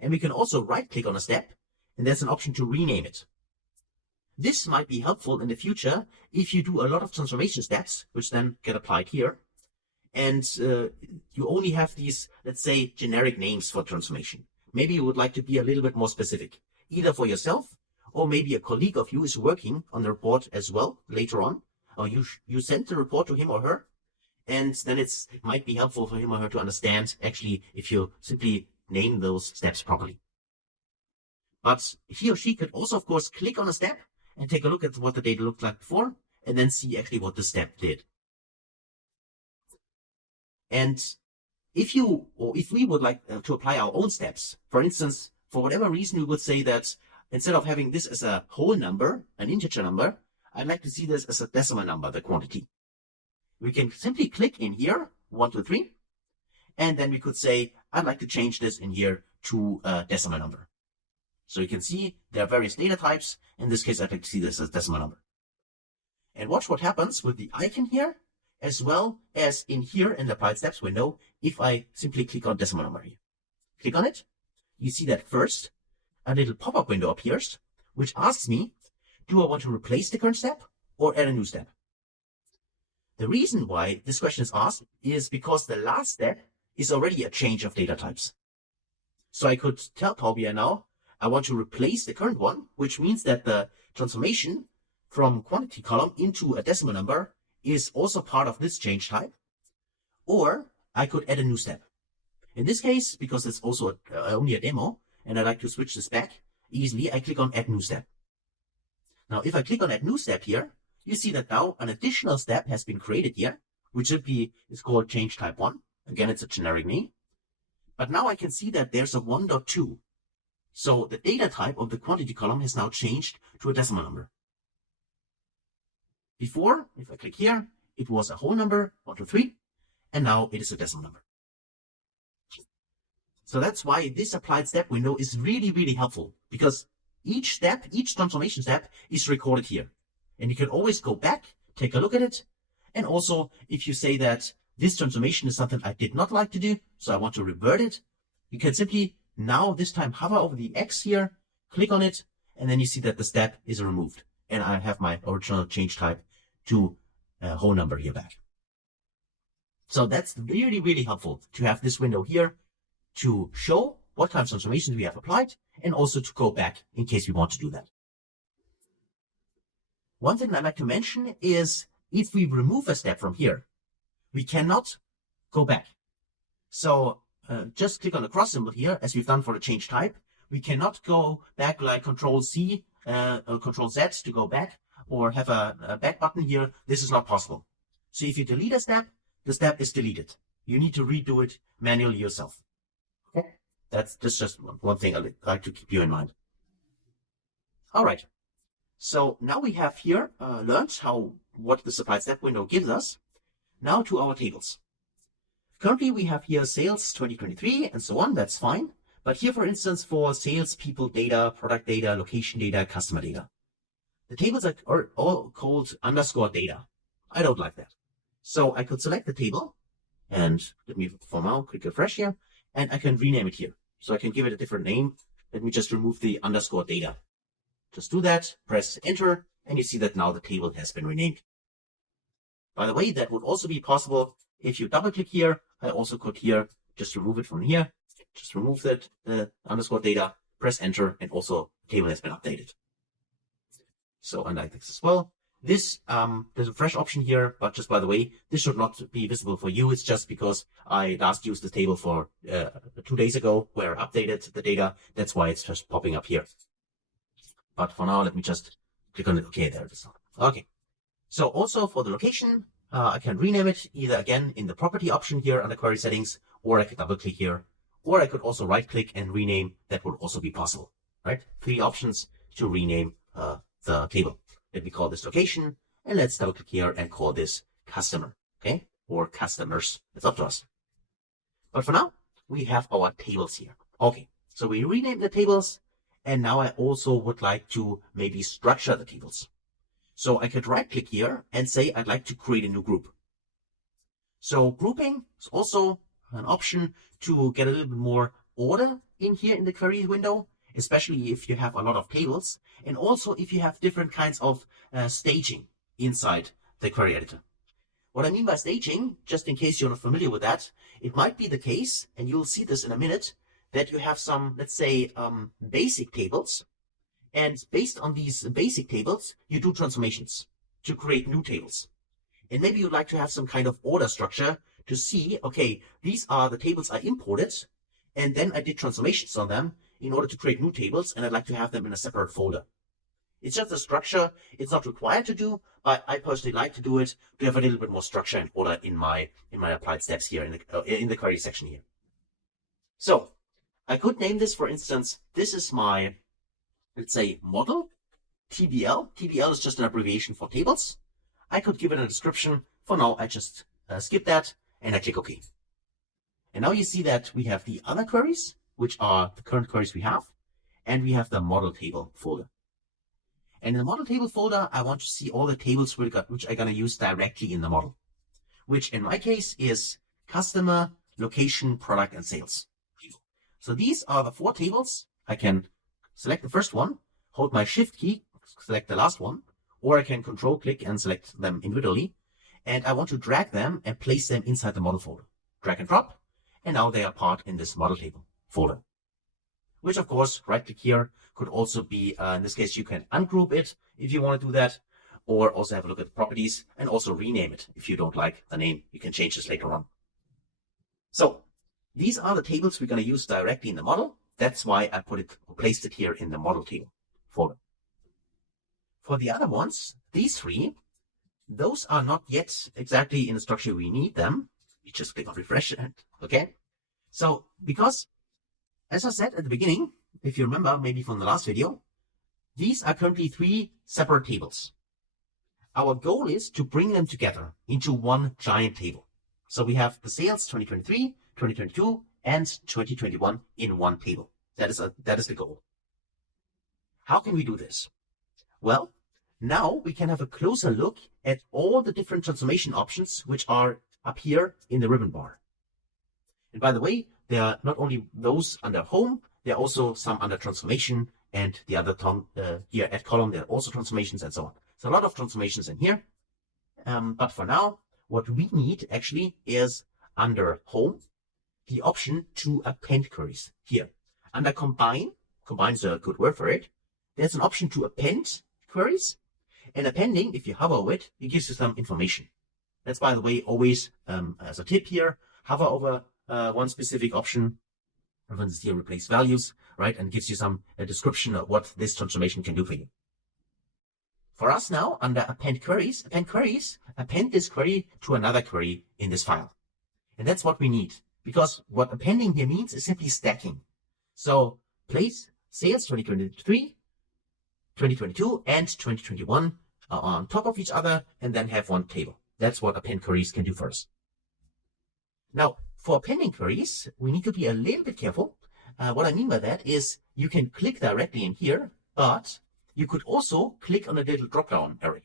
And we can also right-click on a step, and there's an option to rename it. This might be helpful in the future if you do a lot of transformation steps, which then get applied here. And you only have these, let's say, generic names for transformation. Maybe you would like to be a little bit more specific, either for yourself, or maybe a colleague of you is working on the report as well later on. Or you send the report to him or her, and then it might be helpful for him or her to understand actually if you simply name those steps properly. But he or she could also, of course, click on a step and take a look at what the data looked like before, and then see actually what the step did. And if we would like to apply our own steps, for instance, for whatever reason, we would say that instead of having this as a whole number, an integer number, I'd like to see this as a decimal number, the quantity. We can simply click in here, 1, 2, 3, and then we could say, I'd like to change this in here to a decimal number. So you can see there are various data types. In this case, I'd like to see this as decimal number. And watch what happens with the icon here, as well as in here in the applied steps window, if I simply click on decimal number here. Click on it. You see that first, a little pop-up window appears, which asks me, do I want to replace the current step or add a new step? The reason why this question is asked is because the last step is already a change of data types. So I could tell Power BI now, I want to replace the current one, which means that the transformation from quantity column into a decimal number is also part of this change type. Or I could add a new step. In this case, because it's also only a demo, and I like to switch this back easily, I click on Add New Step. Now, if I click on Add New Step here, you see that now an additional step has been created here, which is called change type 1. Again, it's a generic name. But now I can see that there's a 1.2. So the data type of the quantity column has now changed to a decimal number. Before, if I click here, it was a whole number, 1, 2, 3, and now it is a decimal number. So that's why this applied step window is really, really helpful, because each step, each transformation step is recorded here. And you can always go back, take a look at it. And also, if you say that this transformation is something I did not like to do, so I want to revert it, you can simply now this time hover over the X here, click on it, and then you see that the step is removed. And I have my original change type to a whole number here back. So that's really, really helpful to have this window here to show what kind of transformations we have applied, and also to go back in case we want to do that. One thing I'd like to mention is if we remove a step from here, we cannot go back. So just click on the cross symbol here, as we've done for the change type. We cannot go back like Control C or Control Z to go back, or have a back button here. This is not possible. So if you delete a step, the step is deleted. You need to redo it manually yourself. Okay? That's just one thing I'd like to keep you in mind. All right. So now we have here learned what the applied step window gives us. Now to our tables. Currently we have here sales 2023 and so on. That's fine. But here, for instance, for sales people data, product data, location data, customer data, the tables are all called underscore data. I don't like that. So I could select the table, and let me for now click refresh here, and I can rename it here. So I can give it a different name. Let me just remove the underscore data. Just do that, press enter, and you see that now the table has been renamed. By the way, that would also be possible if you double click here. I also could here just remove it from here. Just remove that underscore data, press enter, and also the table has been updated. So I like this as well. This, there's a fresh option here, but just by the way, this should not be visible for you. It's just because I last used the table for 2 days ago where I updated the data. That's why it's just popping up here. But for now, let me just click on it. Okay, there it is. Okay. So also for the location, I can rename it either again in the property option here under query settings, or I could double click here, or I could also right click and rename. That would also be possible, right? 3 options to rename the table. Let me call this location, and let's double click here and call this customer, okay? Or customers. It's up to us. But for now, we have our tables here. Okay, so we renamed the tables, and now I also would like to maybe structure the tables. So I could right click here and say I'd like to create a new group. So grouping is also an option to get a little bit more order in here in the query window, especially if you have a lot of tables, and also if you have different kinds of staging inside the query editor. What I mean by staging, just in case you're not familiar with that, it might be the case, and you'll see this in a minute, that you have some, let's say, basic tables, and based on these basic tables, you do transformations to create new tables. And maybe you'd like to have some kind of order structure to see, okay, these are the tables I imported, and then I did transformations on them in order to create new tables, and I'd like to have them in a separate folder. It's just a structure. It's not required to do, but I personally like to do it to have a little bit more structure and order in my applied steps here in the query section here. So I could name this, for instance, this is my, let's say, model, TBL. TBL is just an abbreviation for tables. I could give it a description. For now, I just skip that, and I click OK. And now you see that we have the other queries, which are the current queries we have, and we have the model table folder. And in the model table folder, I want to see all the tables which I'm going to use directly in the model, which in my case is customer, location, product, and sales. So these are the 4 tables. I can select the first one, hold my shift key, select the last one, or I can control click and select them individually. And I want to drag them and place them inside the model folder. Drag and drop, and now they are part in this model table folder. Which of course, right click here could also be, in this case, you can ungroup it if you want to do that, or also have a look at the properties and also rename it. If you don't like the name, you can change this later on. So these are the tables we're going to use directly in the model. That's why I placed it here in the model table folder. For the other ones, these 3, those are not yet exactly in the structure we need them. We just click on refresh and okay. So because, as I said at the beginning, if you remember maybe from the last video, these are currently 3 separate tables. Our goal is to bring them together into one giant table. So we have the sales 2023, 2022, and 2021 in one table. That is the goal. How can we do this? Well, now we can have a closer look at all the different transformation options which are up here in the ribbon bar. And by the way, there are not only those under home, there are also some under transformation, and the other here at column, there are also transformations and so on. So a lot of transformations in here. But for now, what we need actually is under home, the option to append queries here. Under combine is a good word for it. There's an option to append queries, and appending, if you hover over it, it gives you some information. That's, by the way, always as a tip here, hover over one specific option, for instance here replace values, right, and gives you some description of what this transformation can do for you. For us now, under append queries, append this query to another query in this file. And that's what we need, because what appending here means is simply stacking. So place sales 2023, 2022, and 2021 on top of each other, and then have one table. That's what append queries can do for us. Now, for appending queries, we need to be a little bit careful. What I mean by that is you can click directly in here, but you could also click on a little drop-down area.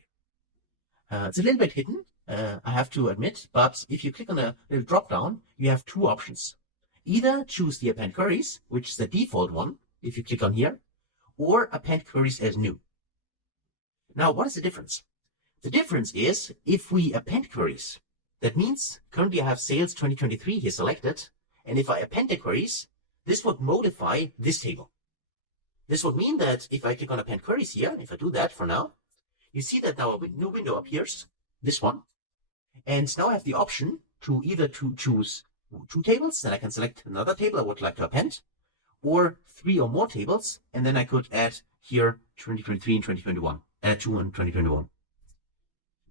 It's a little bit hidden, I have to admit, but if you click on a little drop-down, you have 2 options. Either choose the append queries, which is the default one, if you click on here, or append queries as new. Now, what is the difference? The difference is if we append queries, that means currently I have sales 2023 here selected, and if I append the queries, this would modify this table. This would mean that if I click on append queries here, if I do that for now, you see that now a new window appears, this one, and now I have the option to either choose 2 tables, then I can select another table I would like to append, or 3 or more tables, and then I could add here 2023 and 2021, add 2 and 2021.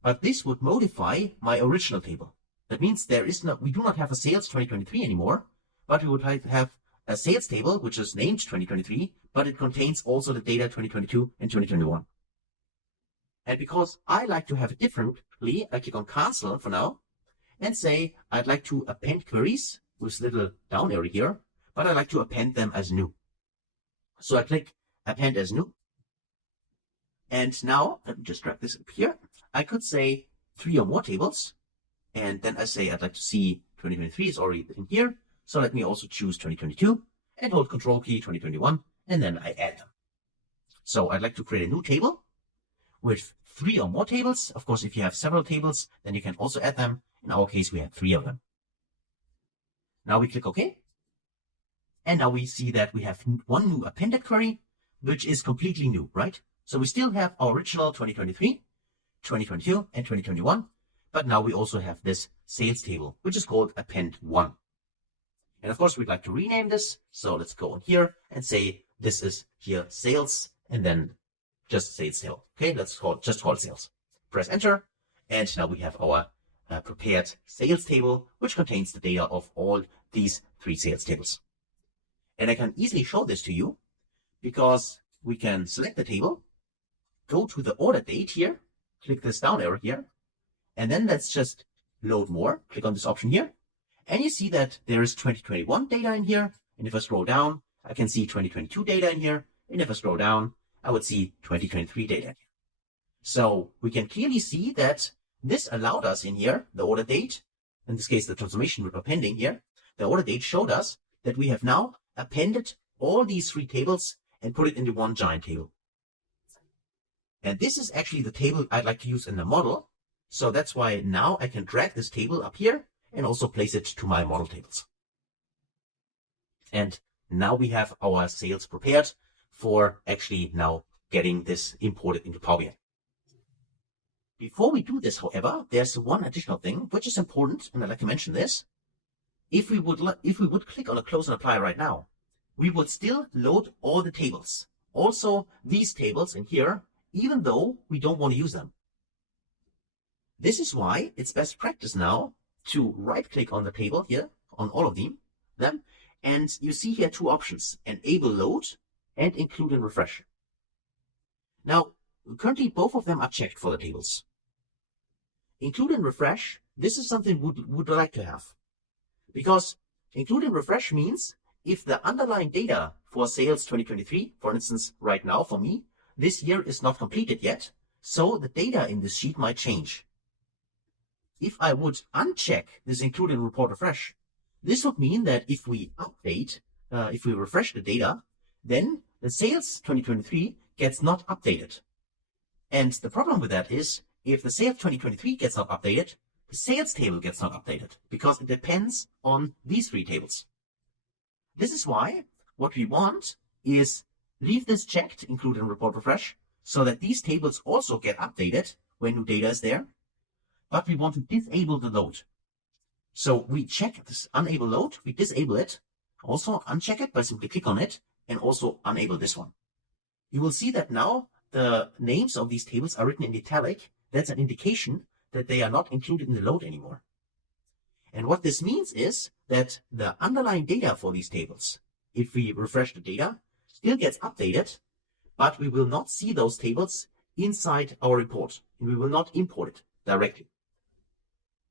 But this would modify my original table. That means we do not have a sales 2023 anymore, but we would have a sales table which is named 2023, but it contains also the data 2022 and 2021. And because I like to have it differently, I click on cancel for now and say I'd like to append queries with little down arrow here, but I'd like to append them as new. So I click append as new. And now, let me just drag this up here. I could say 3 or more tables. And then I say I'd like to see 2023 is already in here. So let me also choose 2022 and hold Control key 2021. And then I add them. So I'd like to create a new table with 3 or more tables. Of course, if you have several tables, then you can also add them. In our case, we have 3 of them. Now we click OK. And now we see that we have one new appended query, which is completely new, right? So we still have our original 2023, 2022, and 2021, but now we also have this sales table, which is called append 1. And of course, we'd like to rename this. So let's go on here and say this is here sales, and then just say sales. Okay, let's just call it sales. Press enter, and now we have our prepared sales table, which contains the data of all these 3 sales tables. And I can easily show this to you because we can select the table, go to the order date here, click this down arrow here, and then let's just load more. Click on this option here, and you see that there is 2021 data in here. And if I scroll down, I can see 2022 data in here. And if I scroll down, I would see 2023 data in here. So we can clearly see that this allowed us in here, the order date, in this case, the transformation with appending here, the order date showed us that we have now appended all these 3 tables and put it into one giant table. And this is actually the table I'd like to use in the model. So that's why now I can drag this table up here and also place it to my model tables. And now we have our sales prepared for actually now getting this imported into Power BI. Before we do this, however, there's one additional thing which is important, and I'd like to mention this. If we would click on a close and apply right now, we would still load all the tables. Also these tables in here, even though we don't want to use them. This is why it's best practice now to right click on the table here on all of them, and you see here two options: enable load and include and refresh. Now, currently both of them are checked for the tables. Include and refresh, this is something would like to have, because include and refresh means if the underlying data for sales 2023, for instance, right now for me, this year is not completed yet, so the data in this sheet might change. If I would uncheck this include and report refresh, this would mean that if we update, if we refresh the data, then the sales 2023 gets not updated. And the problem with that is, if the sales 2023 gets not updated, the sales table gets not updated, because it depends on these three tables. This is why what we want is leave this checked, include and report refresh, so that these tables also get updated when new data is there, but we want to disable the load. So we check this enable load, we disable it, also uncheck it by simply click on it, and also enable this one. You will see that now the names of these tables are written in italic. That's an indication that they are not included in the load anymore. And what this means is that the underlying data for these tables, if we refresh the data, still gets updated, but we will not see those tables inside our report, and we will not import it directly.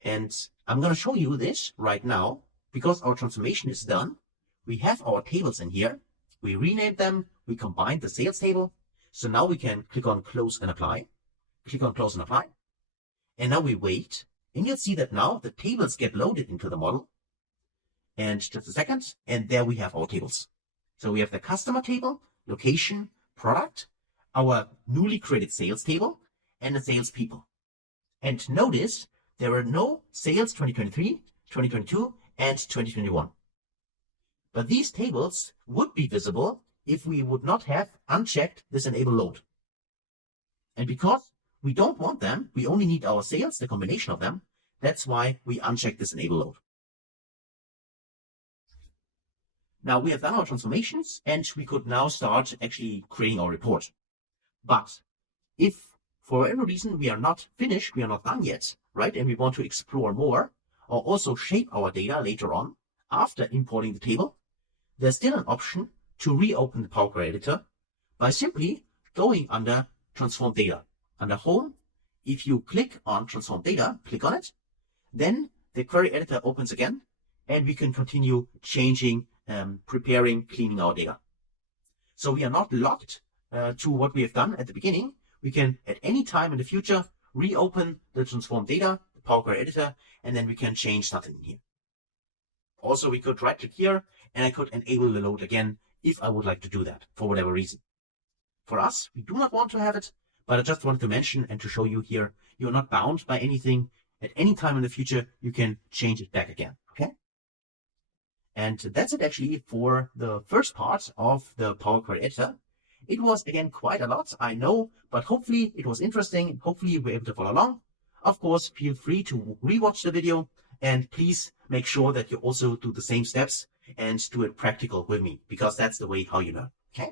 And I'm going to show you this right now, because our transformation is done. We have our tables in here. We renamed them. We combined the sales table. So now we can click on close and apply. Click on close and apply. And now we wait. And you'll see that now the tables get loaded into the model. And just a second. And there we have our tables. So we have the customer table, location, product, our newly created sales table, and the sales people. And notice there are no sales 2023, 2022, and 2021. But these tables would be visible if we would not have unchecked this enable load. And because we don't want them, we only need our sales, the combination of them. That's why we uncheck this enable load. Now we have done our transformations, and we could now start actually creating our report. But if for whatever reason we are not finished, we are not done yet, right? And we want to explore more or also shape our data later on after importing the table, there's still an option to reopen the Power Query Editor by simply going under Transform Data. Under Home, if you click on Transform Data, click on it, then the Query Editor opens again, and we can continue changing, preparing, cleaning our data. So we are not locked to what we have done at the beginning. We can, at any time in the future, reopen the Transform Data, the Power Query Editor, and then we can change something in here. Also, we could right click here, and I could enable the load again if I would like to do that for whatever reason. For us, we do not want to have it, but I just wanted to mention and to show you here, you're not bound by anything. At any time in the future, you can change it back again, okay? And that's it actually for the first part of the Power Query Editor. It was, again, quite a lot, I know, but hopefully it was interesting. Hopefully you were able to follow along. Of course, feel free to rewatch the video, and please make sure that you also do the same steps and do it practical with me, because that's the way how you learn, okay?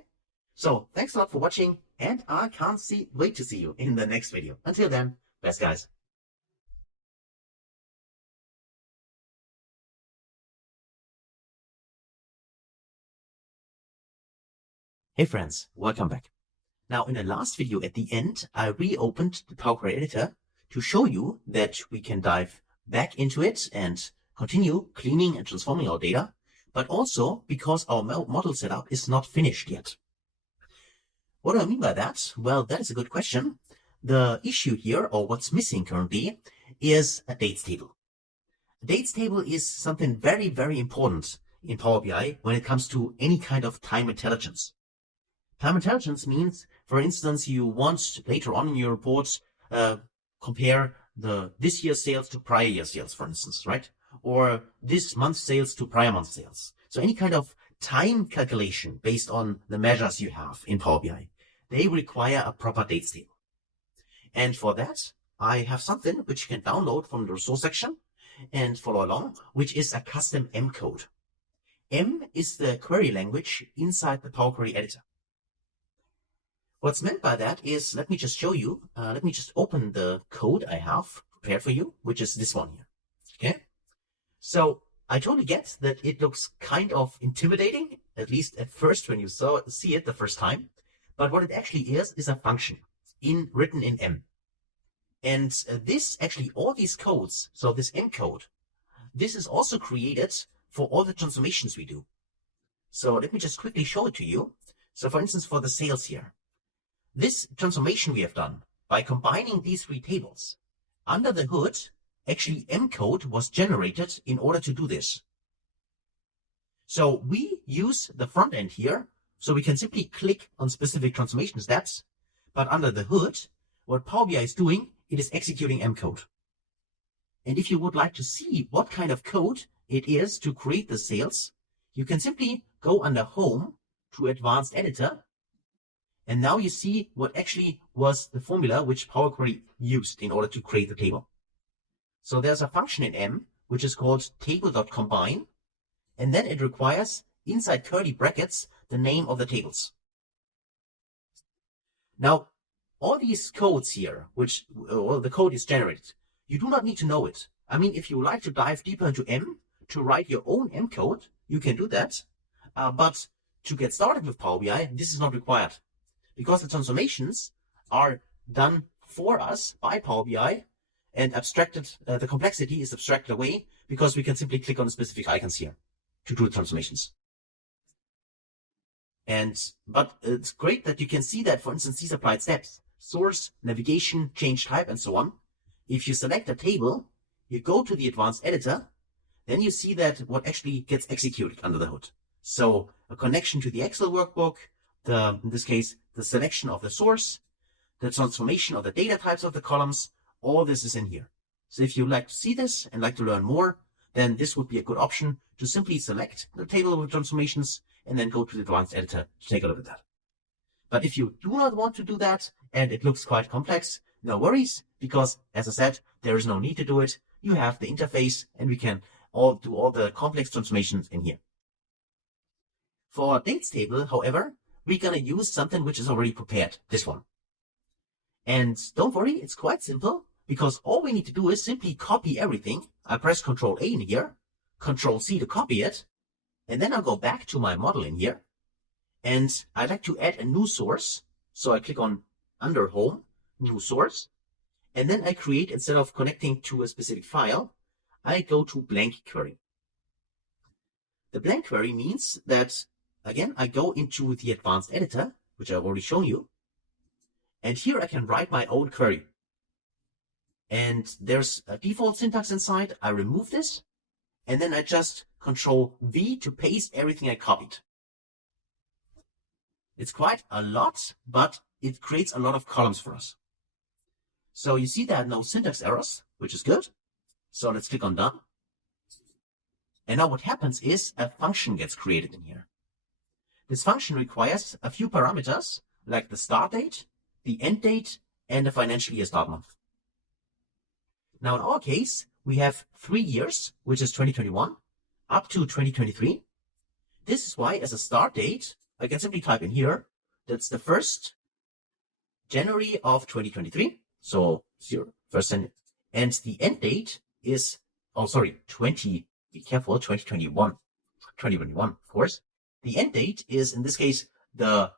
So thanks a lot for watching, and I can't wait to see you in the next video. Until then, best guys. Hey friends, welcome back. Now in the last video at the end, I reopened the Power Query Editor to show you that we can dive back into it and continue cleaning and transforming our data, but also because our model setup is not finished yet. What do I mean by that? Well, that is a good question. The issue here, or what's missing currently, is a dates table. A dates table is something very, very important in Power BI when it comes to any kind of time intelligence. Time intelligence means, for instance, you want later on in your report, compare this year's sales to prior year's sales, for instance, right? Or this month's sales to prior month's sales. So any kind of time calculation based on the measures you have in Power BI, they require a proper dates table. And for that, I have something which you can download from the resource section and follow along, which is a custom M code. M is the query language inside the Power Query Editor. What's meant by that is, let me just show you, let me just open the code I have prepared for you, which is this one here. Okay. So I totally get that it looks kind of intimidating, at least at first when you see it the first time. But what it actually is a function written in M. And this actually, all these codes, so this M code, this is also created for all the transformations we do. So let me just quickly show it to you. So for instance, for the sales here, this transformation we have done by combining these three tables, under the hood, actually M code was generated in order to do this. So we use the front end here, so we can simply click on specific transformation steps, but under the hood, what Power BI is doing, it is executing M code. And if you would like to see what kind of code it is to create the sales, you can simply go under Home to Advanced Editor. And now you see what actually was the formula which Power Query used in order to create the table. So there's a function in M, which is called table.combine. And then it requires inside curly brackets, the name of the tables. Now, all these codes here, which the code is generated, you do not need to know it. I mean, if you like to dive deeper into M to write your own M code, you can do that. But to get started with Power BI, this is not required because the transformations are done for us by Power BI and abstracted. The complexity is abstracted away because we can simply click on the specific icons here to do the transformations. But it's great that you can see that, for instance, these applied steps, source, navigation, change type, and so on. If you select a table, you go to the advanced editor, then you see that what actually gets executed under the hood. So a connection to the Excel workbook, in this case, the selection of the source, the transformation of the data types of the columns, all this is in here. So if you like to see this and like to learn more, then this would be a good option to simply select the table with transformations and then go to the advanced editor to take a look at that. But if you do not want to do that and it looks quite complex, no worries, because as I said, there is no need to do it. You have the interface and we can do all the complex transformations in here. For our dates table, however, we're going to use something which is already prepared, this one. And don't worry, it's quite simple because all we need to do is simply copy everything. I press Ctrl A in here, Ctrl C to copy it, and then I'll go back to my model in here. And I'd like to add a new source. So I click on under Home, New Source. And then I create, instead of connecting to a specific file, I go to blank query. The blank query means that, again, I go into the advanced editor, which I've already shown you. And here I can write my own query. And there's a default syntax inside. I remove this. And then I just Ctrl V to paste everything I copied. It's quite a lot, but it creates a lot of columns for us. So you see there are no syntax errors, which is good. So let's click on Done. And now what happens is a function gets created in here. This function requires a few parameters, like the start date, the end date, and the financial year start month. Now in our case, we have 3 years, which is 2021, up to 2023. This is why as a start date, I can simply type in here, that's the 1st January of 2023. So 1st, and the end date is, 2021, of course. The end date is, in this case, the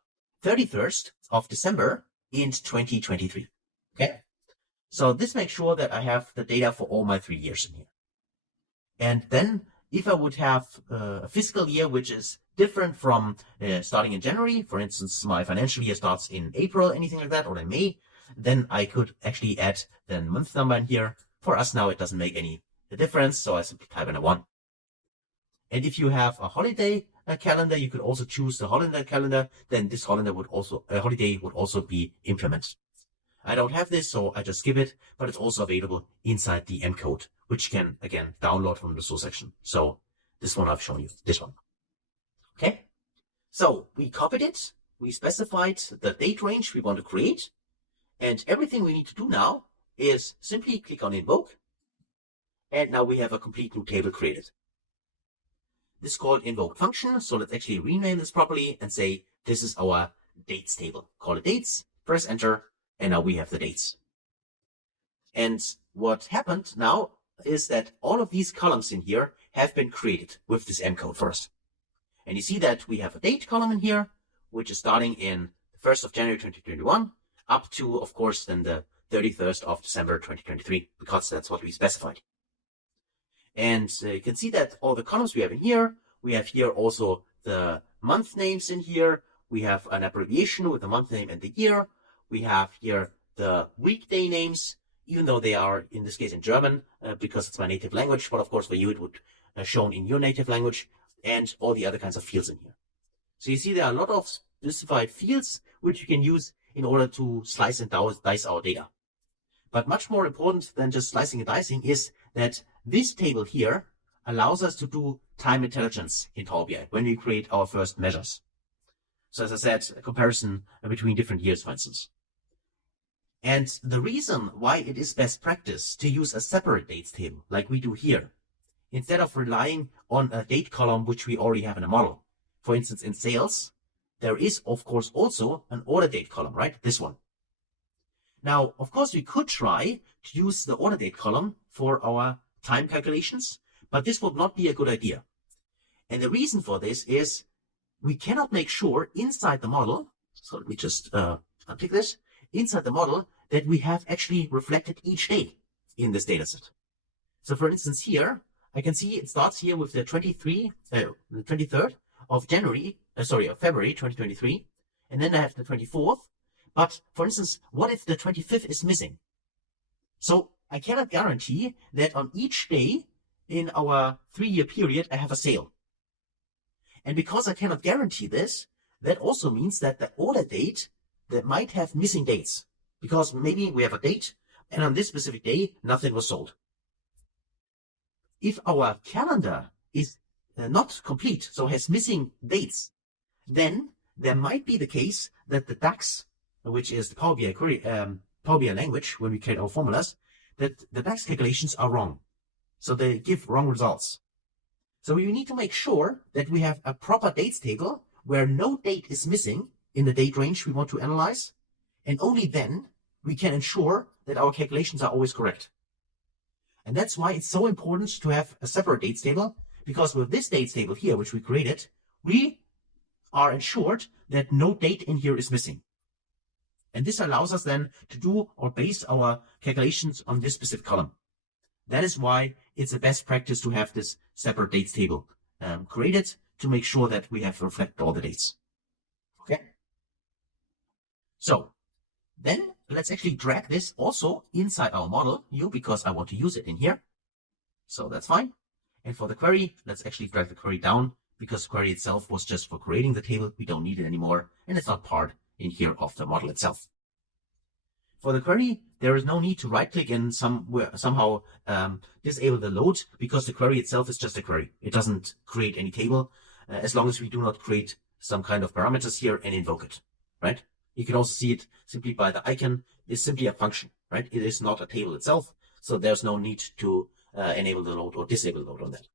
31st of December in 2023. Okay. So this makes sure that I have the data for all my 3 years in here. And then if I would have a fiscal year, which is different from starting in January, for instance, my financial year starts in April, anything like that, or in May, then I could actually add the month number in here. For us now, it doesn't make any difference. So I simply type in a 1. And if you have a holiday calendar, you could also choose the holiday calendar. Then this holiday would also be implemented. I don't have this, so I just skip it, but it's also available inside the M code, which you can, again, download from the source section. So this one I've shown you, this one. Okay. So we copied it. We specified the date range we want to create. And everything we need to do now is simply click on Invoke. And now we have a complete new table created. This is called Invoke function. So let's actually rename this properly and say, this is our dates table. Call it dates, press enter. And now we have the dates. And what happened now is that all of these columns in here have been created with this M code first. And you see that we have a date column in here, which is starting in the 1st of January 2021 up to, of course, then the 31st of December 2023, because that's what we specified. And you can see that all the columns we have in here, we have here also the month names in here. We have an abbreviation with the month name and the year. We have here the weekday names, even though they are, in this case, in German, because it's my native language. But of course, for you, it would shown in your native language, and all the other kinds of fields in here. So you see there are a lot of specified fields which you can use in order to slice and dice our data. But much more important than just slicing and dicing is that this table here allows us to do time intelligence in Power BI when we create our first measures. So as I said, a comparison between different years, for instance. And the reason why it is best practice to use a separate dates table like we do here, instead of relying on a date column which we already have in a model. For instance, in sales, there is, of course, also an order date column, right? This one. Now, of course, we could try to use the order date column for our time calculations, but this would not be a good idea. And the reason for this is we cannot make sure inside the model, so let me just untick this, inside the model that we have actually reflected each day in this dataset. So for instance here, I can see it starts here with the 23rd of February 2023, and then I have the 24th. But for instance, what if the 25th is missing? So I cannot guarantee that on each day in our 3-year period, I have a sale. And because I cannot guarantee this, that also means that the order date that might have missing dates, because maybe we have a date and on this specific day, nothing was sold. If our calendar is not complete, so has missing dates, then there might be the case that the DAX, which is the Power BI query, Power BI language, when we create our formulas, that the DAX calculations are wrong. So they give wrong results. So we need to make sure that we have a proper dates table where no date is missing in the date range we want to analyze. And only then we can ensure that our calculations are always correct. And that's why it's so important to have a separate dates table, because with this dates table here, which we created, we are ensured that no date in here is missing. And this allows us then to do or base our calculations on this specific column. That is why it's a best practice to have this separate dates table created to make sure that we have reflected all the dates. Okay. So then let's actually drag this also inside our model view because I want to use it in here. So that's fine. And for the query, let's actually drag the query down because the query itself was just for creating the table. We don't need it anymore. And it's not part in here of the model itself. For the query, there is no need to right click and somehow disable the load because the query itself is just a query. It doesn't create any table as long as we do not create some kind of parameters here and invoke it, right? You can also see it simply by the icon. It's simply a function, right? It is not a table itself. So there's no need to enable the load or disable the load on that.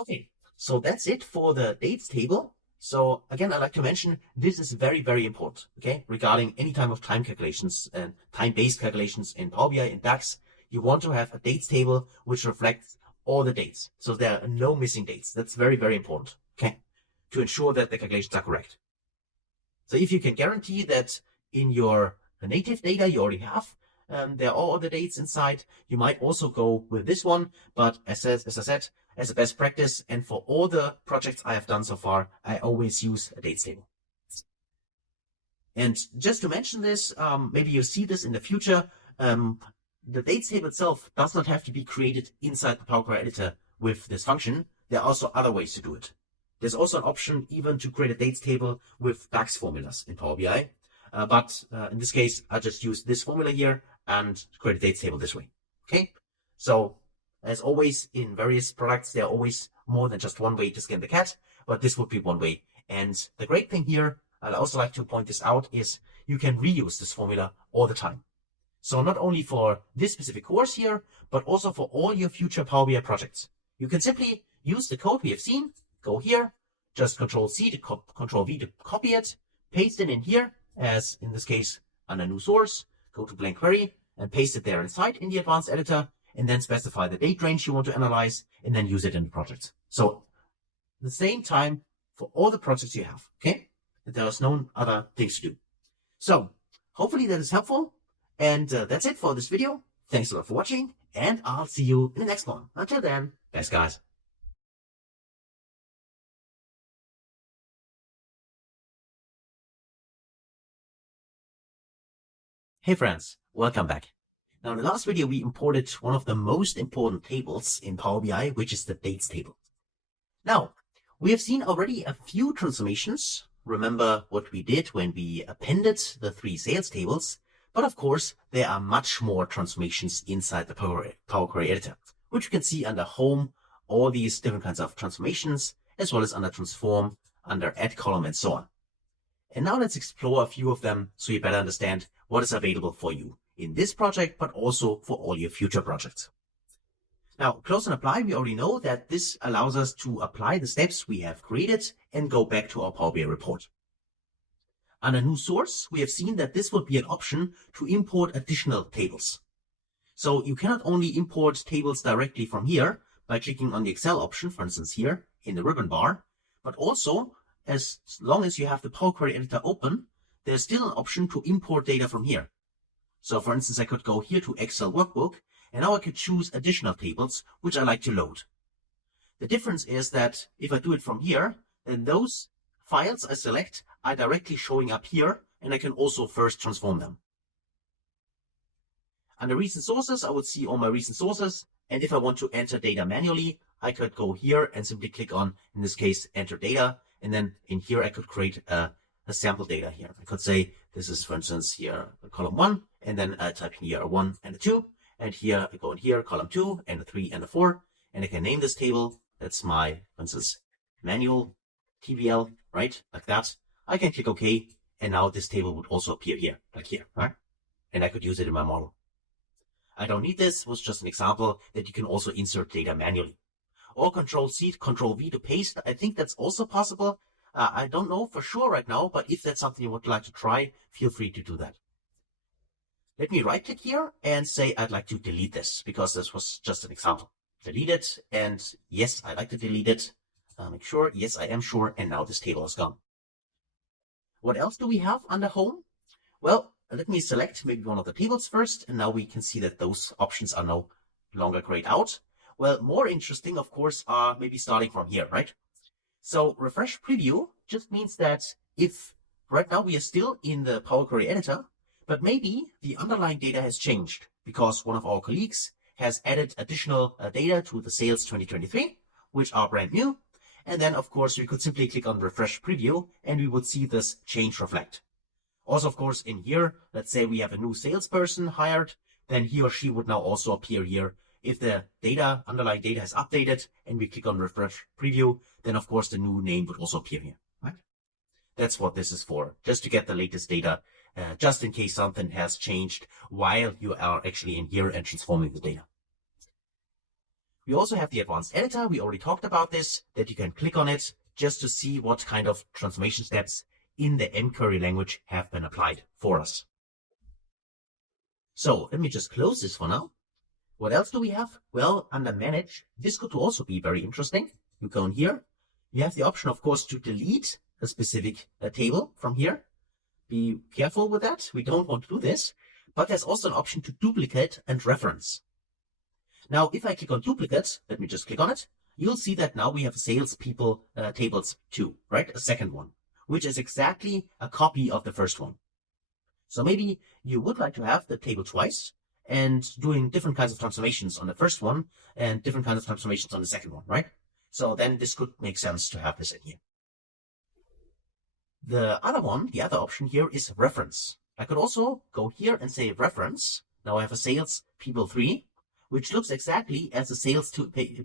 Okay, so that's it for the dates table. So again, I'd like to mention this is very, very important, okay? Regarding any type of time calculations and time-based calculations in Power BI and DAX, you want to have a dates table which reflects all the dates. So there are no missing dates. That's very, very important, okay? To ensure that the calculations are correct. So if you can guarantee that in your native data you already have, there are all the dates inside, you might also go with this one. But as I said, as a best practice, and for all the projects I have done so far, I always use a dates table. And just to mention this, maybe you see this in the future, the dates table itself does not have to be created inside the Power Query editor with this function. There are also other ways to do it. There's also an option even to create a dates table with DAX formulas in Power BI. But in this case, I just use this formula here and create a dates table this way. Okay, so as always in various products, there are always more than just one way to skin the cat, but this would be one way. And the great thing here, I'd also like to point this out, is you can reuse this formula all the time. So not only for this specific course here, but also for all your future Power BI projects. You can simply use the code we have seen, go here, just Control-C to Control-V to copy it, paste it in here, as in this case, under new source, go to blank query, and paste it there inside in the advanced editor, and then specify the date range you want to analyze, and then use it in the project. So the same time for all the projects you have, okay? There's no other things to do. So hopefully that is helpful. And that's it for this video. Thanks a lot for watching, and I'll see you in the next one. Until then, thanks guys. Hey friends, welcome back. Now in the last video we imported one of the most important tables in Power BI, which is the dates table. Now, we have seen already a few transformations. Remember what we did when we appended the 3 sales tables, but of course there are much more transformations inside the Power Query editor, which you can see under Home, all these different kinds of transformations, as well as under Transform, under Add Column, and so on. And now let's explore a few of them so you better understand what is available for you in this project, but also for all your future projects. Now, close and apply, we already know that this allows us to apply the steps we have created and go back to our Power BI report. Under new source, we have seen that this would be an option to import additional tables. So you cannot only import tables directly from here by clicking on the Excel option, for instance here in the ribbon bar, but also as long as you have the Power Query editor open, there's still an option to import data from here. So for instance, I could go here to Excel workbook, and now I could choose additional tables, which I like to load. The difference is that if I do it from here, then those files I select are directly showing up here, and I can also first transform them. Under recent sources, I would see all my recent sources, and if I want to enter data manually, I could go here and simply click on, in this case, enter data, and then in here I could create a sample data here. I could say this is, for instance, here column 1, and then I type in here a 1 and a 2. And here I go in here, column 2 and a 3 and a 4, and I can name this table. That's my, for instance, manual TBL, right? Like that. I can click OK, and now this table would also appear here, like here, right? And I could use it in my model. I don't need this. It was just an example that you can also insert data manually. Or Control-C, Control-V to paste. I think that's also possible. I don't know for sure right now, but if that's something you would like to try, feel free to do that. Let me right click here and say I'd like to delete this because this was just an example. Delete it, and yes, I'd like to delete it. Make sure, yes, I am sure, and now this table is gone. What else do we have under Home? Well, let me select maybe one of the tables first, and now we can see that those options are no longer grayed out. Well, more interesting, of course, are maybe starting from here, right? So refresh preview just means that if right now we are still in the Power Query editor, but maybe the underlying data has changed because one of our colleagues has added additional data to the sales 2023, which are brand new. And then, of course, we could simply click on refresh preview and we would see this change reflect. Also, of course, in here, let's say we have a new salesperson hired, then he or she would now also appear here. If the data, underlying data has updated and we click on refresh preview, then of course the new name would also appear here, right? That's what this is for, just to get the latest data. Just in case something has changed while you are actually in here and transforming the data. We also have the advanced editor. We already talked about this, that you can click on it just to see what kind of transformation steps in the mQuery language have been applied for us. So let me just close this for now. What else do we have? Well, under manage, this could also be very interesting. You go in here. You have the option, of course, to delete a specific table from here. Be careful with that. We don't want to do this, but there's also an option to duplicate and reference. Now, if I click on duplicate, let me just click on it. You'll see that now we have salespeople tables 2, right? A second one, which is exactly a copy of the first one. So maybe you would like to have the table twice and doing different kinds of transformations on the first one and different kinds of transformations on the second one, right? So then this could make sense to have this in here. The other one, the other option here is reference. I could also go here and say reference. Now I have a sales people 3, which looks exactly as the sales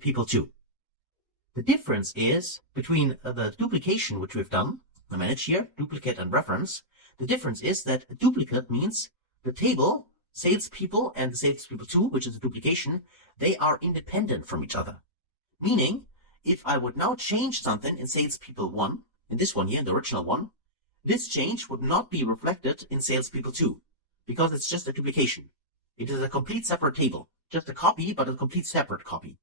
people 2. The difference is between the duplication, which we've done, I manage here, duplicate and reference. The difference is that a duplicate means the table, salespeople and the salespeople 2, which is a duplication, they are independent from each other. Meaning, if I would now change something in salespeople 1, in this one here, the original one, this change would not be reflected in salespeople 2, because it's just a duplication. It is a complete separate table. Just a copy, but a complete separate copy.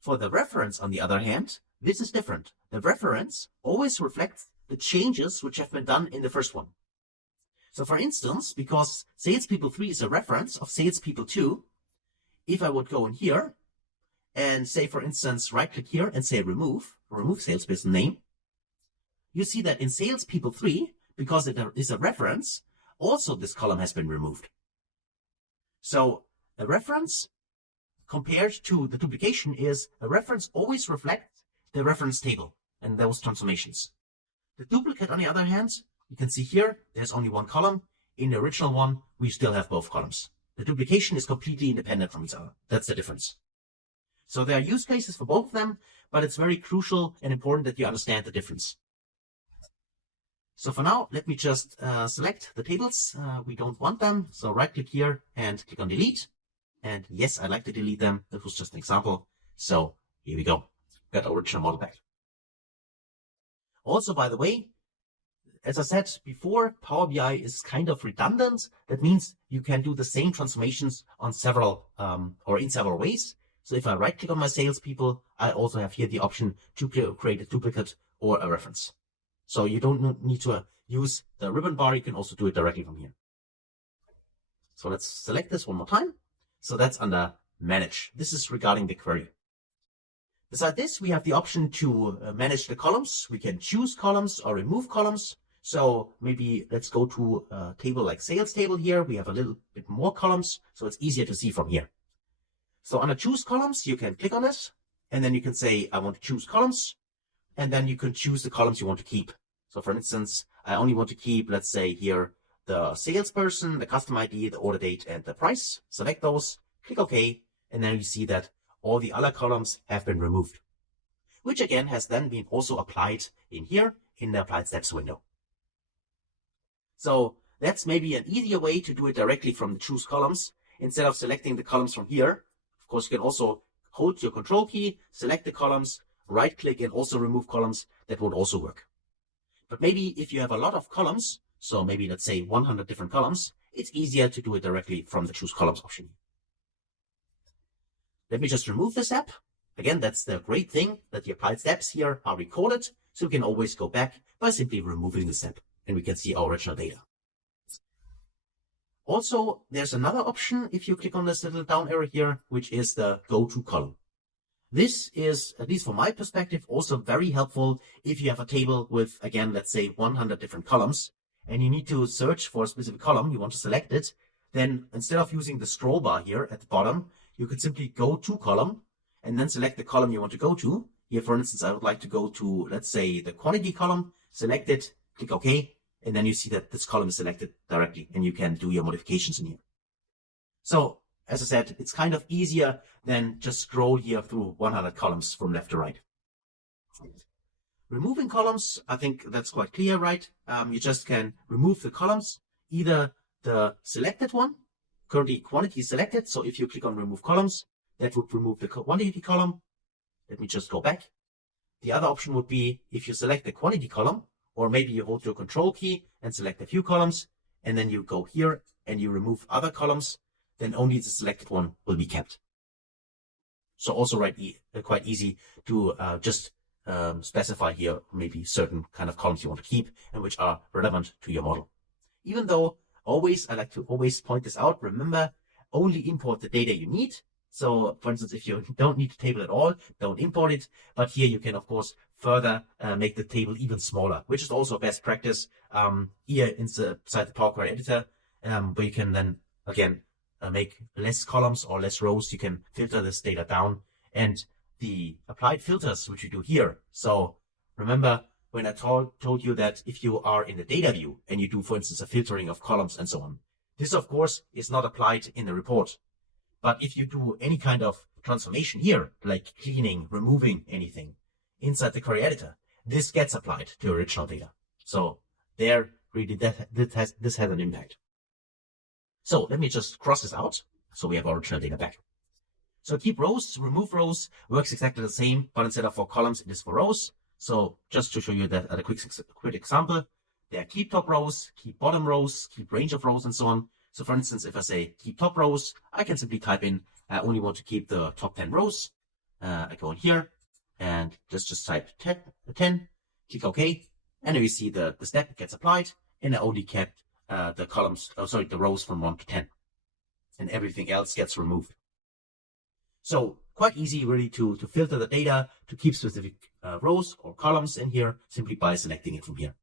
For the reference, on the other hand, this is different. The reference always reflects the changes which have been done in the first one. So for instance, because salespeople 3 is a reference of salespeople 2, if I would go in here and say, for instance, right click here and say remove salesperson name, you see that in salespeople 3, because it is a reference, also this column has been removed. So a reference compared to the duplication is a reference always reflects the reference table and those transformations. The duplicate, on the other hand, you can see here, there's only one column. In the original one, we still have both columns. The duplication is completely independent from each other. That's the difference. So there are use cases for both of them, but it's very crucial and important that you understand the difference. So for now, let me just select the tables. We don't want them. So right click here and click on delete. And yes, I'd like to delete them. That was just an example. So here we go. Got our original model back. Also, by the way, as I said before, Power BI is kind of redundant. That means you can do the same transformations on several or in several ways. So if I right click on my salespeople, I also have here the option to create a duplicate or a reference. So you don't need to use the ribbon bar. You can also do it directly from here. So let's select this one more time. So that's under manage. This is regarding the query. Beside this, we have the option to manage the columns. We can choose columns or remove columns. So maybe let's go to a table like sales table here. We have a little bit more columns, so it's easier to see from here. So under choose columns, you can click on it, and then you can say, I want to choose columns, and then you can choose the columns you want to keep. So for instance, I only want to keep, let's say here, the salesperson, the customer ID, the order date, and the price. Select those, click OK, and then you see that all the other columns have been removed, which again has then been also applied in here in the applied steps window. So that's maybe an easier way to do it directly from the choose columns instead of selecting the columns from here. Of course, you can also hold your control key, select the columns, right click and also remove columns. That would also work. But maybe if you have a lot of columns, so maybe let's say 100 different columns, it's easier to do it directly from the choose columns option. Let me just remove this step. Again, that's the great thing that the applied steps here are recorded. So we can always go back by simply removing the step and we can see our original data. Also, there's another option if you click on this little down arrow here, which is the go to column. This is, at least from my perspective, also very helpful if you have a table with, again, let's say 100 different columns and you need to search for a specific column, you want to select it. Then instead of using the scroll bar here at the bottom, you could simply go to column and then select the column you want to go to. Here, for instance, I would like to go to, let's say, the quantity column, select it, click OK, and then you see that this column is selected directly and you can do your modifications in here. So, as I said, it's kind of easier than just scroll here through 100 columns from left to right. Removing columns, I think that's quite clear, right? You just can remove the columns, either the selected one, currently quantity is selected. So if you click on remove columns, that would remove the quantity column. Let me just go back. The other option would be if you select the quantity column, or maybe you hold your control key and select a few columns, and then you go here and you remove other columns, then only the selected one will be kept. So also quite easy to just specify here maybe certain kind of columns you want to keep and which are relevant to your model. Even though I like to always point this out, remember, only import the data you need. So for instance, if you don't need the table at all, don't import it. But here you can, of course, further make the table even smaller, which is also best practice here inside the Power Query editor, where you can then, again, make less columns or less rows. You can filter this data down and the applied filters, which you do here. So remember when I told you that if you are in the data view and you do, for instance, a filtering of columns and so on, this, of course, is not applied in the report. But if you do any kind of transformation here, like cleaning, removing anything inside the query editor, this gets applied to original data. So there, really, this has an impact. So let me just cross this out. So we have our original data back. So keep rows, remove rows works exactly the same, but instead of for columns, it is for rows. So just to show you that at a quick example, there are keep top rows, keep bottom rows, keep range of rows, and so on. So for instance, if I say keep top rows, I can simply type in, I only want to keep the top 10 rows. I go in here and just type 10, click OK. And then you see the step gets applied, and I only kept the rows from 1 to 10. And everything else gets removed. So quite easy really to filter the data, to keep specific rows or columns in here simply by selecting it from here.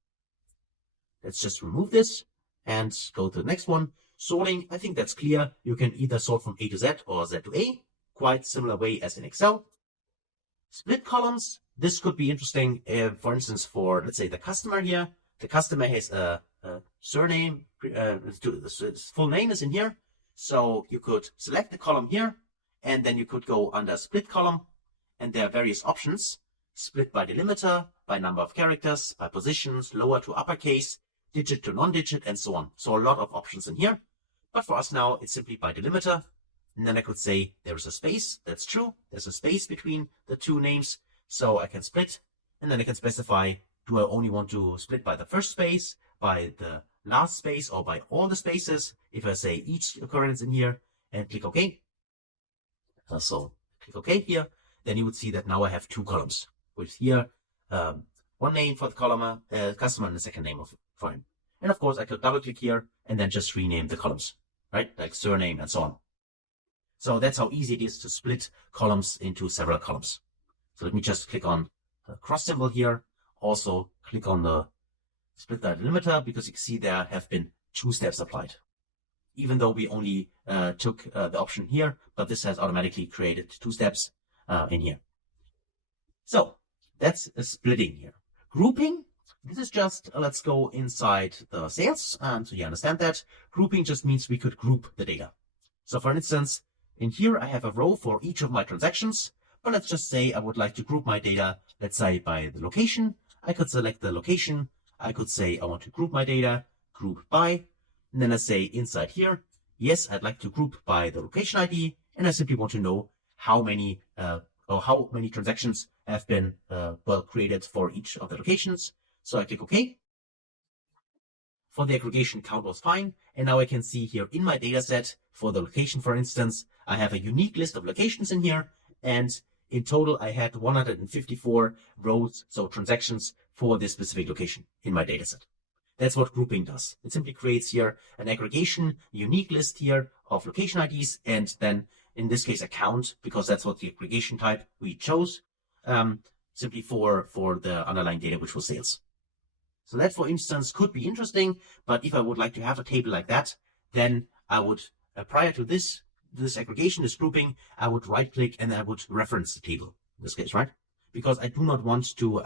Let's just remove this and go to the next one. Sorting, I think that's clear. You can either sort from A to Z or Z to A, quite similar way as in Excel. Split columns, this could be interesting, for instance, for, let's say, the customer here. The customer has a surname, his full name is in here. So you could select the column here, and then you could go under split column, and there are various options. Split by delimiter, by number of characters, by positions, lower to uppercase, digit to non-digit, and so on. So a lot of options in here. But for us now, it's simply by delimiter. And then I could say there is a space. That's true. There's a space between the two names. So I can split, and then I can specify, do I only want to split by the first space, by the last space, or by all the spaces? If I say each occurrence in here and click OK. So click OK here, then you would see that now I have 2 columns with here one name for the column, customer, and the second name for him. And of course I could double click here and then just rename the columns, right? Like surname and so on. So that's how easy it is to split columns into several columns. So let me just click on the cross symbol here. Also click on the split by delimiter, because you can see there have been 2 steps applied. Even though we only took the option here, but this has automatically created 2 steps in here. So that's a splitting here. Grouping, this is just, let's go inside the sales, and so you understand that. Grouping just means we could group the data. So for instance, in here I have a row for each of my transactions, but let's just say I would like to group my data, let's say by the location. I could select the location. I could say I want to group my data, group by, and then I say inside here, yes, I'd like to group by the location ID, and I simply want to know how many transactions have been created for each of the locations. So I click OK. For the aggregation, count was fine, and now I can see here in my data set for the location, for instance, I have a unique list of locations in here, and in total I had 154 rows, so transactions for this specific location in my data set. That's what grouping does. It simply creates here an aggregation, unique list here of location IDs, and then in this case a count, because that's what the aggregation type we chose, simply for the underlying data, which was sales. So that, for instance, could be interesting, but if I would like to have a table like that, then I would, prior to this aggregation, this grouping, I would right click and I would reference the table in this case, right? Because I do not want to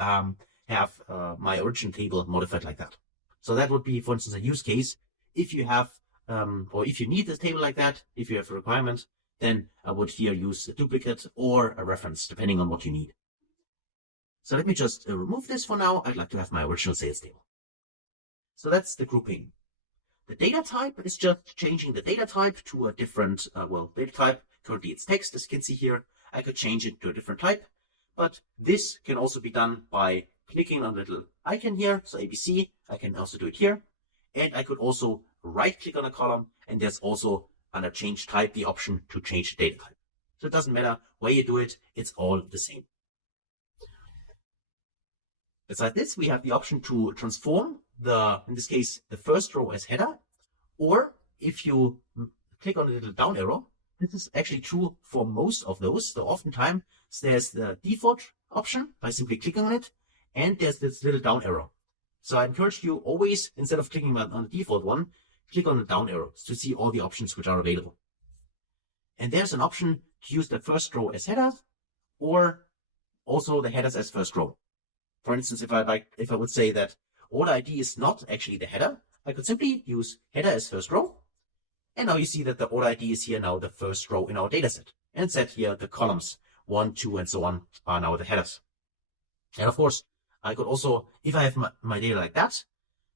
have my original table modified like that. So that would be, for instance, a use case. If you have, or if you need this table like that, if you have a requirement, then I would here use a duplicate or a reference, depending on what you need. So let me just remove this for now. I'd like to have my original sales table. So that's the grouping. The data type is just changing the data type to a different, data type. Currently it's text, as you can see here. I could change it to a different type, but this can also be done by clicking on the little icon here. So ABC, I can also do it here. And I could also right click on a column, and there's also under change type the option to change the data type. So it doesn't matter where you do it, it's all the same. Besides this, we have the option to transform in this case, the first row as header, or if you click on the little down arrow, this is actually true for most of those. So oftentimes there's the default option by simply clicking on it, and there's this little down arrow. So I encourage you always, instead of clicking on the default one, click on the down arrow to see all the options which are available. And there's an option to use the first row as header, or also the headers as first row. For instance, if I would say that order ID is not actually the header, I could simply use header as first row. And now you see that the order ID is here now the first row in our dataset. And set here the columns 1, 2, and so on are now the headers. And of course, I could also, if I have my data like that,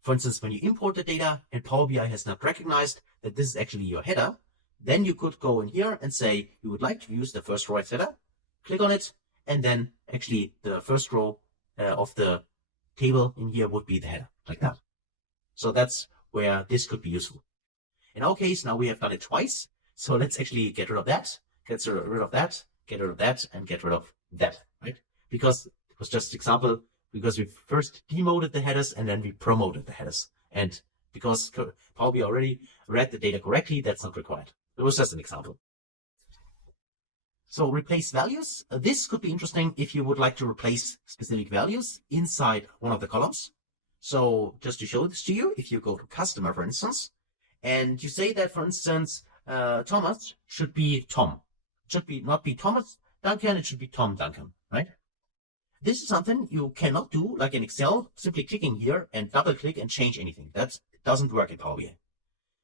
for instance, when you import the data and Power BI has not recognized that this is actually your header, then you could go in here and say you would like to use the first row as header, click on it, and then actually the first row of the table in here would be the header, like that. So that's where this could be useful. In our case, now we have done it twice. So let's actually get rid of that, get rid of that, get rid of that, and get rid of that, right? Because it was just an example, because we first demoted the headers and then we promoted the headers. And because Power BI already read the data correctly, that's not required. It was just an example. So replace values. This could be interesting if you would like to replace specific values inside one of the columns. So just to show this to you, if you go to customer, for instance, and you say that, for instance, Thomas should be Tom. It should be not be Thomas Duncan, it should be Tom Duncan, right? This is something you cannot do like in Excel, simply clicking here and double click and change anything. That doesn't work in Power BI.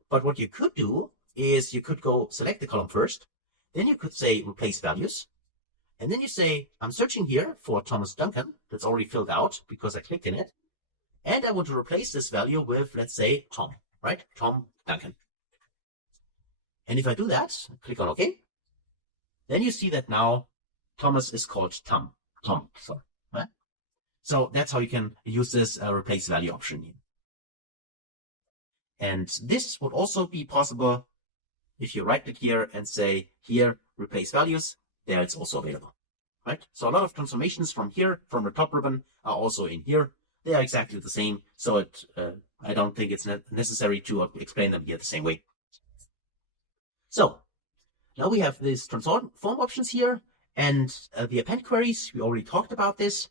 But what you could do is you could go select the column first, then you could say replace values, and then you say, I'm searching here for Thomas Duncan. That's already filled out because I clicked in it. And I want to replace this value with, let's say, Tom, right? Tom Duncan. And if I do that, click on OK, then you see that now Thomas is called Tom, sorry. Right? So that's how you can use this replace value option. And this would also be possible if you right click here and say here, replace values, there it's also available, right? So a lot of transformations from here, from the top ribbon, are also in here. They are exactly the same. So I don't think it's necessary to explain them here the same way. So now we have these transform options here, and the append queries. We already talked about this.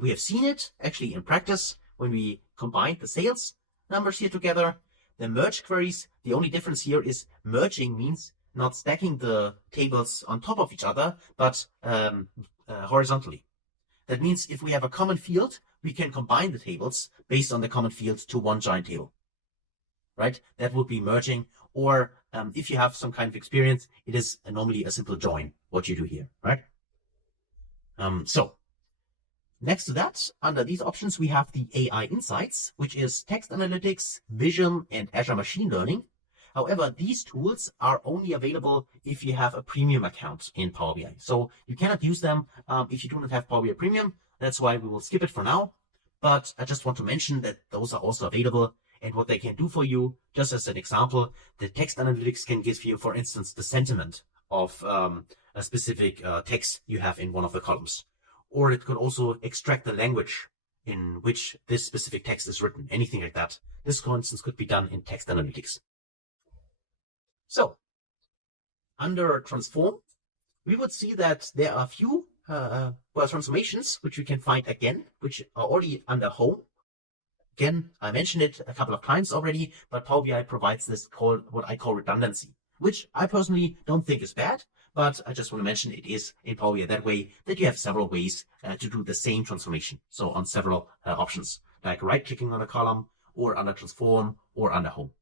We have seen it actually in practice when we combined the sales numbers here together. The merge queries, the only difference here is merging means not stacking the tables on top of each other, but horizontally. That means if we have a common field, we can combine the tables based on the common field to one giant table, right? That would be merging. Or if you have some kind of experience, it is normally a simple join, what you do here, right? So next to that, under these options, we have the AI Insights, which is text analytics, vision, and Azure Machine Learning. However, these tools are only available if you have a premium account in Power BI. So you cannot use them if you do not have Power BI Premium. That's why we will skip it for now. But I just want to mention that those are also available and what they can do for you. Just as an example, the text analytics can give you, for instance, the sentiment of a specific text you have in one of the columns. Or it could also extract the language in which this specific text is written, anything like that. This, for instance, could be done in text analytics. So, under transform, we would see that there are a few transformations which we can find again, which are already under home. Again, I mentioned it a couple of times already, but Power BI provides this what I call redundancy, which I personally don't think is bad, but I just want to mention it is in Power BI that way, that you have several ways to do the same transformation. So on several options, like right-clicking on a column, or under transform, or under home.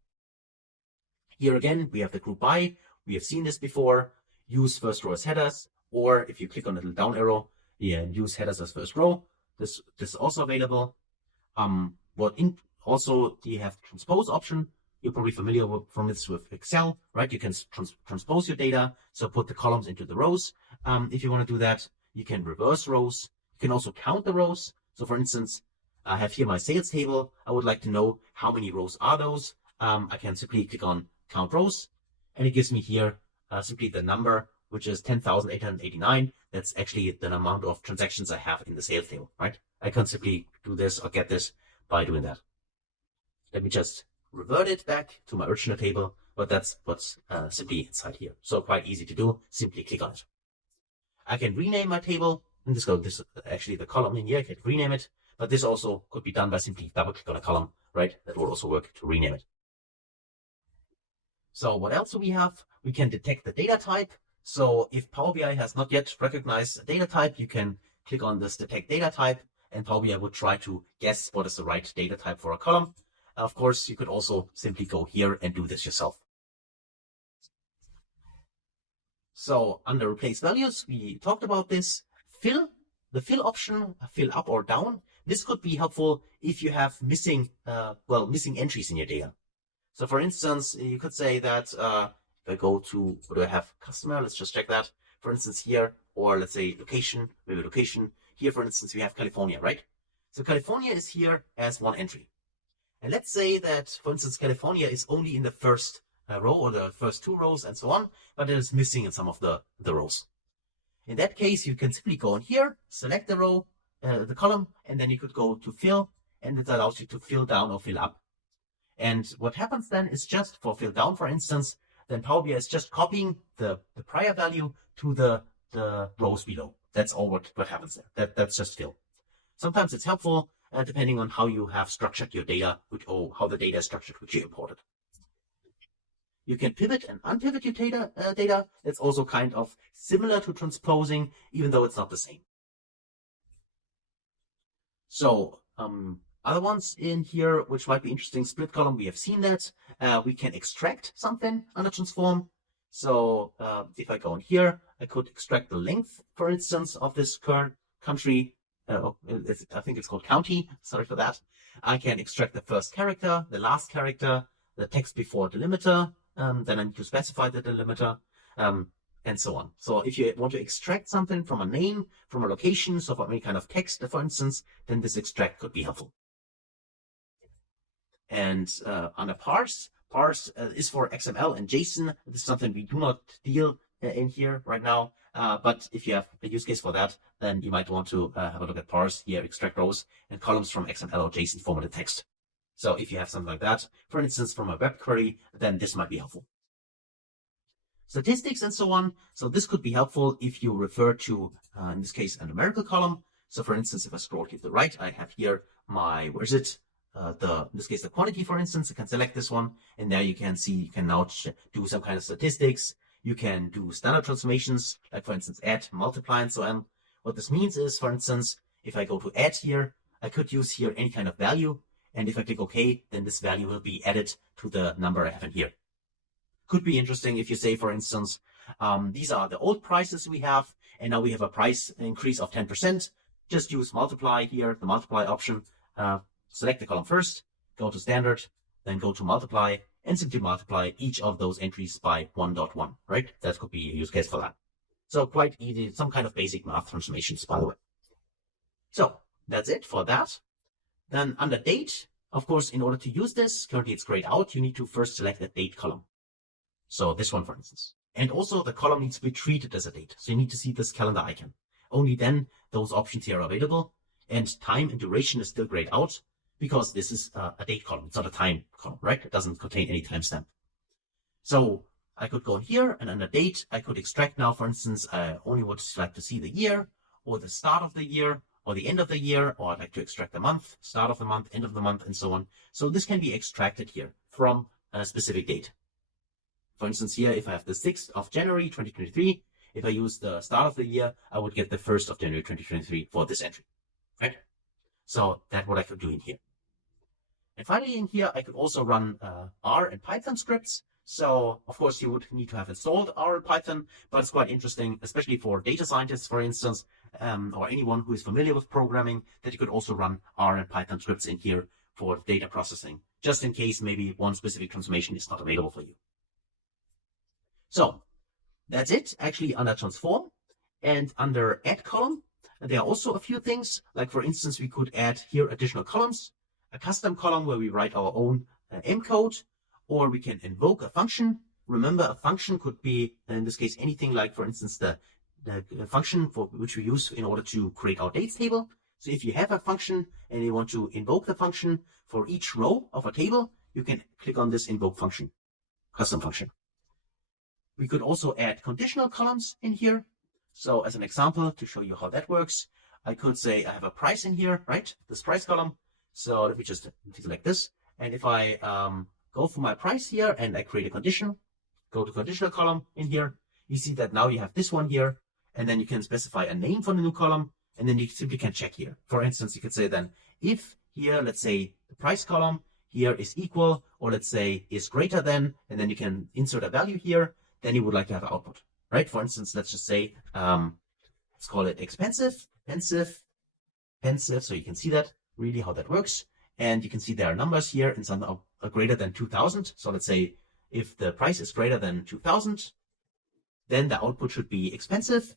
Here again, we have the group by. We have seen this before. Use first row as headers, or if you click on the little down arrow, use headers as first row. This is also available. Also, you have transpose option. You're probably familiar from this with Excel, right? You can transpose your data, so put the columns into the rows. If you want to do that, you can reverse rows. You can also count the rows. So for instance, I have here my sales table. I would like to know how many rows are those. I can simply click on count rows, and it gives me here simply the number, which is 10,889. That's actually the amount of transactions I have in the sales table, right? I can simply do this or get this by doing that. Let me just revert it back to my original table, but that's what's simply inside here. So quite easy to do. Simply click on it. I can rename my table. And this is actually the column in here. I can rename it, but this also could be done by simply double click on a column, right? That will also work to rename it. So what else do we have? We can detect the data type. So if Power BI has not yet recognized a data type, you can click on this detect data type, and Power BI would try to guess what is the right data type for a column. Of course, you could also simply go here and do this yourself. So under replace values, we talked about this. The fill option, fill up or down. This could be helpful if you have missing entries in your data. So for instance, you could say that if I go to, what do I have? Customer, let's just check that. For instance here, or let's say location, maybe location. Here, for instance, we have California, right? So California is here as one entry. And let's say that, for instance, California is only in the first row or the first 2 rows and so on, but it is missing in some of the rows. In that case, you can simply go in here, select the row, the column, and then you could go to fill, and it allows you to fill down or fill up. And what happens then is just for fill down, for instance, then Power BI is just copying the prior value to the rows below. That's all what happens there. That's just fill. Sometimes it's helpful depending on how you have structured your data, or how the data is structured, which you imported. You can pivot and unpivot your data. It's also kind of similar to transposing, even though it's not the same. So other ones in here, which might be interesting, split column, we have seen that. We can extract something under transform. So if I go in here, I could extract the length, for instance, of this current country. I think it's called county. Sorry for that. I can extract the first character, the last character, the text before delimiter. Then I need to specify the delimiter, and so on. So if you want to extract something from a name, from a location, so from any kind of text, for instance, then this extract could be helpful. And under parse is for XML and JSON. This is something we do not deal in here right now. But if you have a use case for that, then you might want to have a look at parse here, extract rows and columns from XML or JSON formatted text. So if you have something like that, for instance, from a web query, then this might be helpful. Statistics and so on. So this could be helpful if you refer to, in this case, a numerical column. So for instance, if I scroll to the right, I have here my, where is it? In this case, the quantity, for instance. I can select this one, and there you can see, you can now do some kind of statistics. You can do standard transformations, like for instance, add, multiply, and so on. What this means is, for instance, if I go to add here, I could use here any kind of value. And if I click OK, then this value will be added to the number I have in here. Could be interesting if you say, for instance, these are the old prices we have, and now we have a price increase of 10%. Just use multiply here, the multiply option. Select the column first, go to standard, then go to multiply, and simply multiply each of those entries by 1.1, right? That could be a use case for that. So quite easy, some kind of basic math transformations, by the way. So that's it for that. Then under date, of course, in order to use this, currently it's grayed out, you need to first select a date column. So this one, for instance. And also the column needs to be treated as a date. So you need to see this calendar icon. Only then those options here are available. And time and duration is still grayed out because this is a date column. It's not a time column, right? It doesn't contain any timestamp. So I could go in here and under date, I could extract now, for instance, I only would like to see the year or the start of the year, or the end of the year, or I'd like to extract the month, start of the month, end of the month, and so on. So this can be extracted here from a specific date. For instance, here, if I have the 6th of January, 2023, if I use the start of the year, I would get the 1st of January, 2023 for this entry, right? So that's what I could do in here. And finally, in here, I could also run R and Python scripts. So, of course, you would need to have installed R and Python, but it's quite interesting, especially for data scientists, for instance, or anyone who is familiar with programming, that you could also run R and Python scripts in here for data processing, just in case maybe one specific transformation is not available for you. So that's it, actually, under transform. And under add column, there are also a few things, like for instance, we could add here additional columns, a custom column where we write our own M code, or we can invoke a function. Remember, a function could be, in this case, anything like, for instance, the function for which we use in order to create our dates table. So if you have a function and you want to invoke the function for each row of a table, you can click on this invoke function, custom function. We could also add conditional columns in here. So as an example, to show you how that works, I could say I have a price in here, right? This price column. So let me just select this. And if I go for my price here and I create a condition, go to conditional column in here, you see that now you have this one here, and then you can specify a name for the new column, and then you simply can check here. For instance, you could say then if here, let's say the price column here is equal, or let's say is greater than, and then you can insert a value here, then you would like to have an output, right? For instance, let's just say, let's call it expensive. So you can see that really how that works. And you can see there are numbers here, and some are greater than 2000. So let's say if the price is greater than 2000, then the output should be expensive.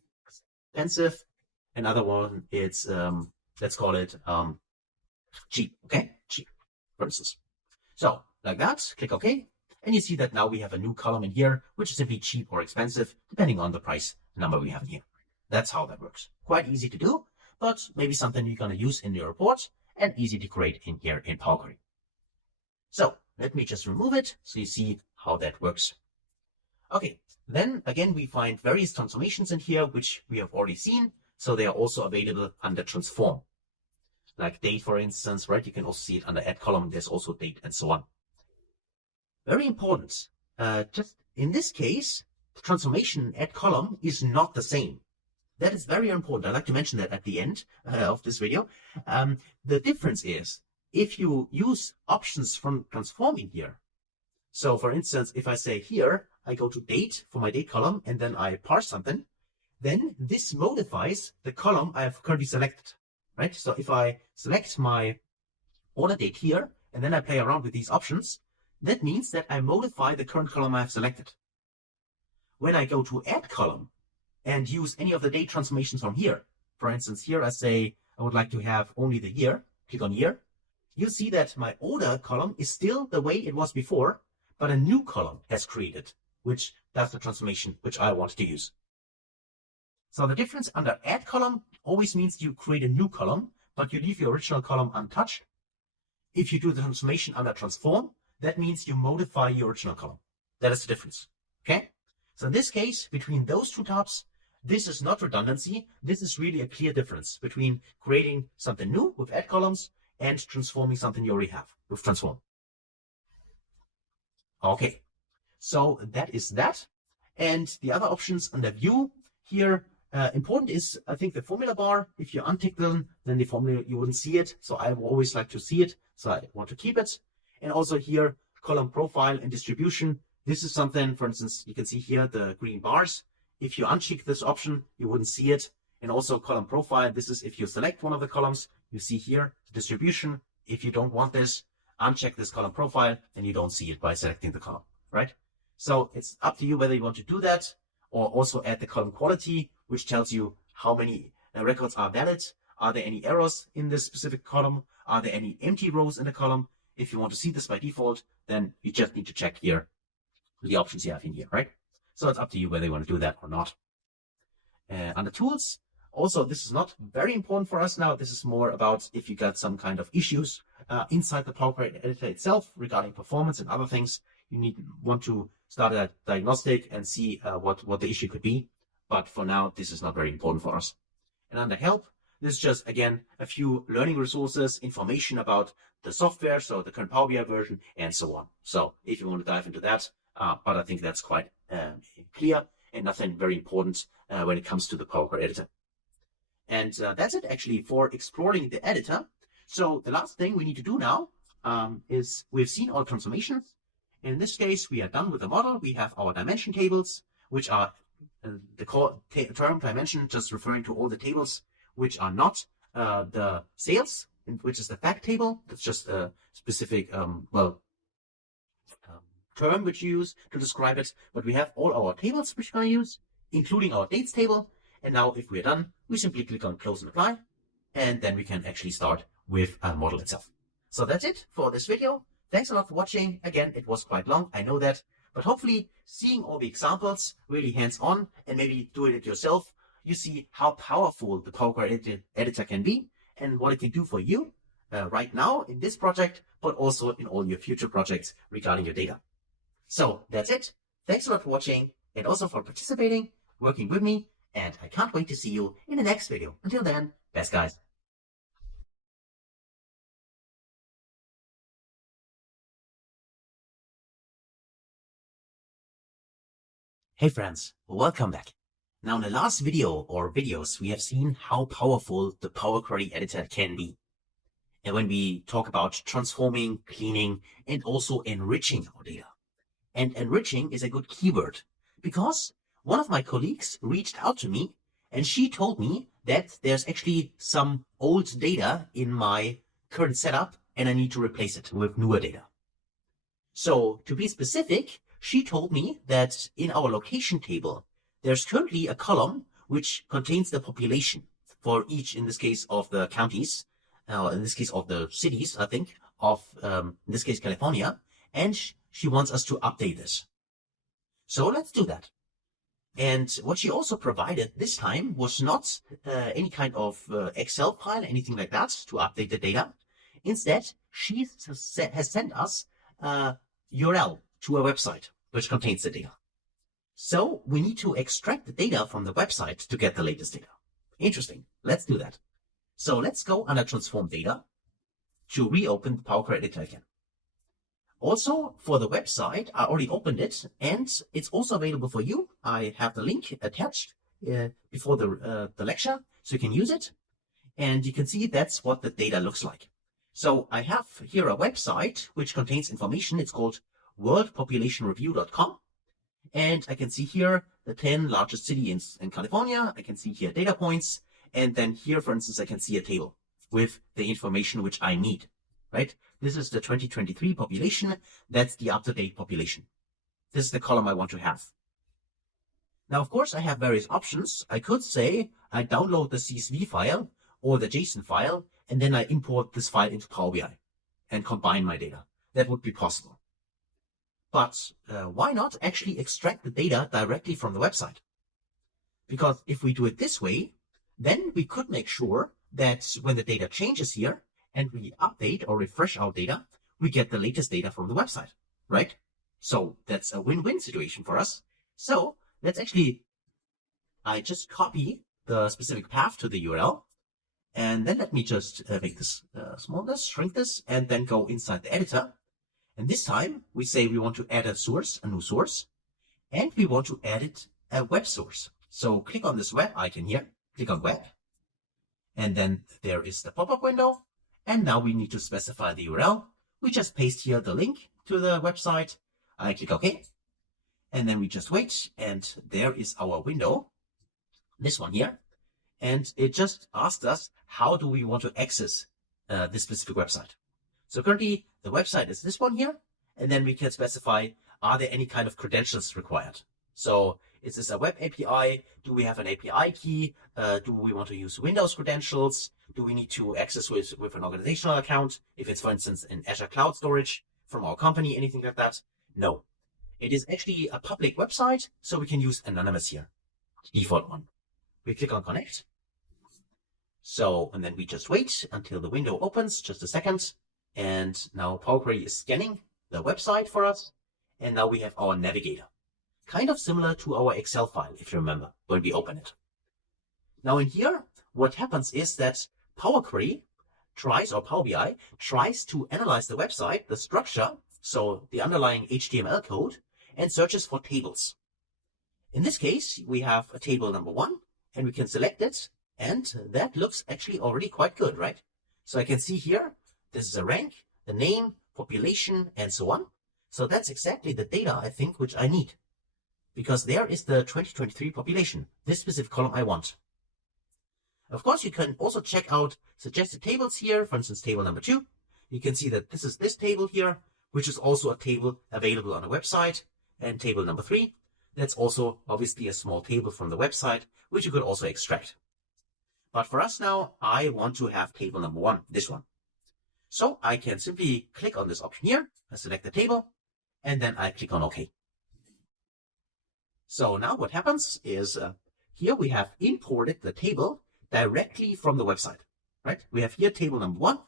Another one, it's, let's call it cheap, okay? Cheap, for instance. So like that, click OK. And you see that now we have a new column in here, which is simply cheap or expensive, depending on the price number we have in here. That's how that works. Quite easy to do, but maybe something you're going to use in your report and easy to create in here in Power Query. So let me just remove it so you see how that works. Okay, then again, we find various transformations in here, which we have already seen. So they are also available under transform. Like date, for instance, right? You can also see it under add column. There's also date and so on. Very important. Just in this case, the transformation add column is not the same. That is very important. I'd like to mention that at the end of this video. The difference is if you use options from transform in here. So for instance, if I say here, I go to date for my date column and then I parse something, then this modifies the column I have currently selected, right? So if I select my order date here and then I play around with these options, that means that I modify the current column I have selected. When I go to add column and use any of the date transformations from here, for instance, here I say I would like to have only the year, click on year, you'll see that my order column is still the way it was before, but a new column has created, which does the transformation which I want to use. So the difference under add column always means you create a new column, but you leave your original column untouched. If you do the transformation under transform, that means you modify your original column. That is the difference. Okay? So in this case, between those two tabs, this is not redundancy. This is really a clear difference between creating something new with add columns and transforming something you already have with transform. Okay, so that is that. And the other options under view here, important is, I think, the formula bar. If you untick them, then the formula, you wouldn't see it. So I always like to see it. So I want to keep it. And also here, column profile and distribution. This is something, for instance, you can see here the green bars. If you uncheck this option, you wouldn't see it. And also column profile. This is if you select one of the columns, you see here the distribution. If you don't want this, uncheck this column profile, and you don't see it by selecting the column, right? So it's up to you whether you want to do that or also add the column quality, which tells you how many records are valid. Are there any errors in this specific column? Are there any empty rows in the column? If you want to see this by default, then you just need to check here the options you have in here, right? So it's up to you whether you want to do that or not. Under tools, also, this is not very important for us now. This is more about if you got some kind of issues inside the Power Query editor itself regarding performance and other things. You want to start a diagnostic and see what the issue could be. But for now, this is not very important for us. And under help, this is just, again, a few learning resources, information about the software, so the current Power BI version, and so on. So if you want to dive into that, but I think that's quite clear and nothing very important when it comes to the Power Query editor. And that's it, actually, for exploring the editor. So the last thing we need to do now is we've seen all transformations. In this case, we are done with the model. We have our dimension tables, which are the term dimension, just referring to all the tables which are not the sales, which is the fact table. That's just a specific, term which you use to describe it. But we have all our tables which we're going to use, including our dates table. And now if we're done, we simply click on close and apply, and then we can actually start with a model itself. So that's it for this video. Thanks a lot for watching. Again, it was quite long, I know that, but hopefully seeing all the examples really hands-on and maybe doing it yourself, you see how powerful the Power Query editor can be and what it can do for you right now in this project, but also in all your future projects regarding your data. So that's it. Thanks a lot for watching and also for participating, working with me, and I can't wait to see you in the next video. Until then, best guys. Hey friends, welcome back. Now in the last video or videos, we have seen how powerful the Power Query editor can be. And when we talk about transforming, cleaning, and also enriching our data. And enriching is a good keyword because one of my colleagues reached out to me and she told me that there's actually some old data in my current setup and I need to replace it with newer data. So to be specific, she told me that in our location table, there's currently a column which contains the population for each, in this case, of the counties, in this case of the cities, I think, of, in this case, California. And she wants us to update this. So let's do that. And what she also provided this time was not any kind of Excel file, anything like that to update the data. Instead, she has sent us a URL to a website which contains the data. So we need to extract the data from the website to get the latest data. Interesting. Let's do that. So let's go under Transform Data to reopen the Power Query Editor again. Also, for the website, I already opened it, and it's also available for you. I have the link attached before the lecture, so you can use it. And you can see that's what the data looks like. So I have here a website which contains information. It's called worldpopulationreview.com. And I can see here the 10 largest cities in California. I can see here data points. And then here, for instance, I can see a table with the information which I need, right? This is the 2023 population. That's the up-to-date population. This is the column I want to have. Now, of course, I have various options. I could say I download the CSV file or the JSON file, and then I import this file into Power BI and combine my data. That would be possible. But why not actually extract the data directly from the website? Because if we do it this way, then we could make sure that when the data changes here and we update or refresh our data, we get the latest data from the website, right? So that's a win-win situation for us. So let's actually, I just copy the specific path to the URL, and then let me just make this smaller, shrink this, and then go inside the editor. And this time we say we want to add a source, a new source, and we want to add it a web source. So click on this web icon here, click on web, and then there is the pop-up window. And now we need to specify the URL. We just paste here the link to the website. I click OK. And then we just wait. And there is our window, this one here. And it just asked us, how do we want to access this specific website? So currently the website is this one here. And then we can specify, are there any kind of credentials required? So is this a web API? Do we have an API key? Do we want to use Windows credentials? Do we need to access with an organizational account? If it's, for instance, an Azure Cloud Storage from our company, anything like that? No. It is actually a public website, so we can use anonymous here, default one. We click on Connect. So, and then we just wait until the window opens, just a second. And now Power Query is scanning the website for us. And now we have our navigator. Kind of similar to our Excel file, if you remember, when we open it. Now in here, what happens is that Power Query tries, or Power BI tries to analyze the website, the structure, so the underlying HTML code, and searches for tables. In this case, we have a table number 1, and we can select it, and that looks actually already quite good, right? So I can see here, this is a rank, the name, population, and so on. So that's exactly the data, I think, which I need. Because there is the 2023 population, this specific column I want. Of course, you can also check out suggested tables here, for instance, table number 2. You can see that this is this table here, which is also a table available on the website. And table number 3, that's also obviously a small table from the website, which you could also extract. But for us now, I want to have table number 1, this one. So I can simply click on this option here, I select the table, and then I click on OK. So now what happens is here we have imported the table directly from the website, right? We have here table number 1,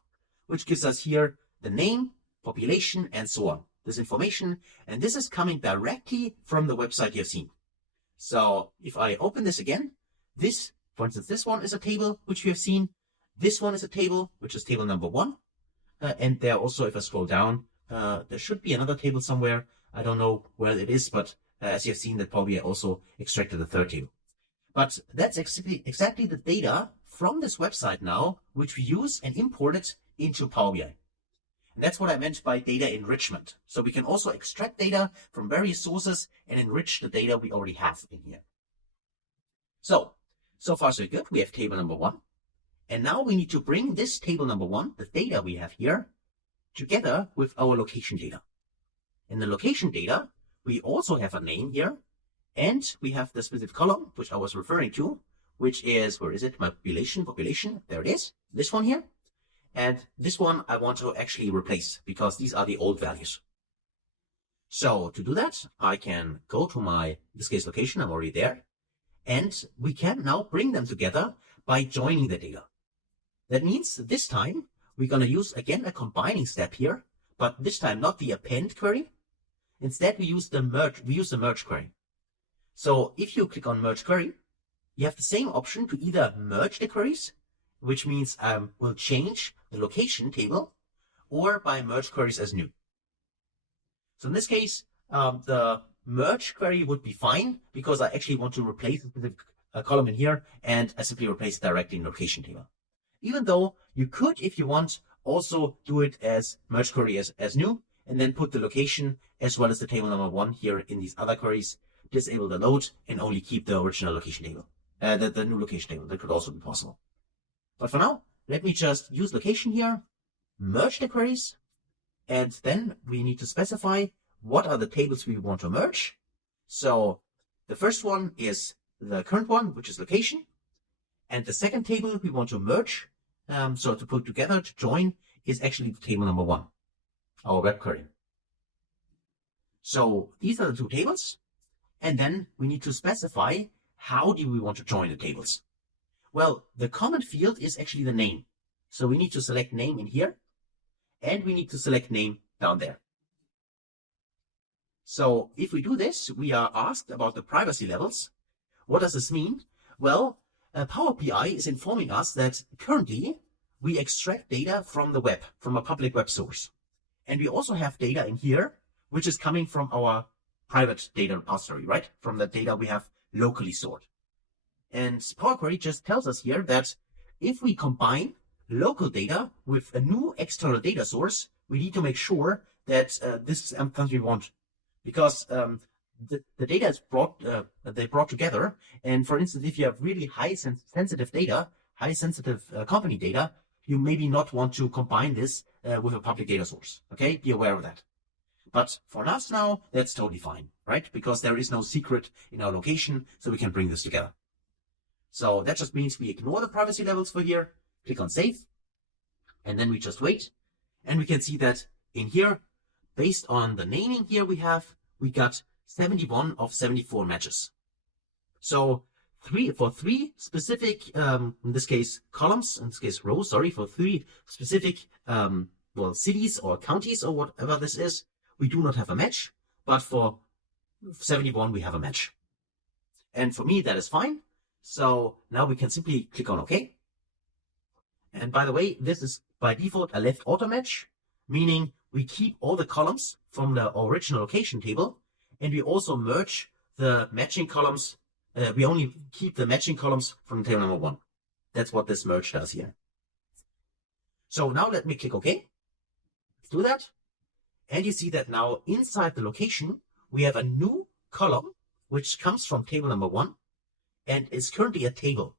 which gives us here the name, population, and so on. This information, and this is coming directly from the website you have seen. So if I open this again, this, for instance, this one is a table which we have seen. This one is a table, which is table number 1. And there also, if I scroll down, there should be another table somewhere. I don't know where it is, but as you have seen, that probably also extracted the third table. But that's exactly the data from this website now, which we use and import it into Power BI. And that's what I meant by data enrichment. So we can also extract data from various sources and enrich the data we already have in here. So far so good. We have table number 1. And now we need to bring this table number 1, the data we have here, together with our location data. In the location data, we also have a name here. And we have the specific column, which I was referring to, which is, where is it? My population, there it is, this one here. And this one I want to actually replace because these are the old values. So to do that, I can go to my, in this case, location. I'm already there. And we can now bring them together by joining the data. That means this time we're going to use again a combining step here, but this time not the append query. Instead, we use the merge query. So if you click on merge query, you have the same option to either merge the queries, which means we'll change the location table, or by merge queries as new. So in this case, the merge query would be fine because I actually want to replace a specific column in here, and I simply replace it directly in the location table. Even though you could, if you want, also do it as merge query as new, and then put the location as well as the table number 1 here in these other queries, disable the load, and only keep the original location table, the new location table. That could also be possible. But for now, let me just use location here, merge the queries, and then we need to specify what are the tables we want to merge. So the first one is the current one, which is location. And the second table we want to merge, so to put together, to join, is actually the table number 1, our web query. So these are the two tables. And then we need to specify how do we want to join the tables. Well, the comment field is actually the name. So we need to select name in here, and we need to select name down there. So if we do this, we are asked about the privacy levels. What does this mean? Well, Power BI is informing us that currently we extract data from the web, from a public web source. And we also have data in here, which is coming from our private data repository, right? From the data we have locally stored. And Power Query just tells us here that if we combine local data with a new external data source, we need to make sure that this is something we want. Because the data is brought together. And for instance, if you have really high sensitive data, high sensitive company data, you maybe not want to combine this with a public data source. Okay, be aware of that. But for us now, that's totally fine, right? Because there is no secret in our location, so we can bring this together. So that just means we ignore the privacy levels for here, click on save, and then we just wait. And we can see that in here, based on the naming here we got 71 of 74 matches. So for three specific, in this case columns, in this case rows, sorry, for 3 specific cities or counties or whatever this is, we do not have a match, but for 71 we have a match. And for me that is fine. So now we can simply click on OK. And by the way, this is by default a left auto match, meaning we keep all the columns from the original location table, and we also merge the matching columns. We only keep the matching columns from table number 1. That's what this merge does here. So now let me click OK. Let's do that. And you see that now inside the location, we have a new column, which comes from table number 1 and is currently a table.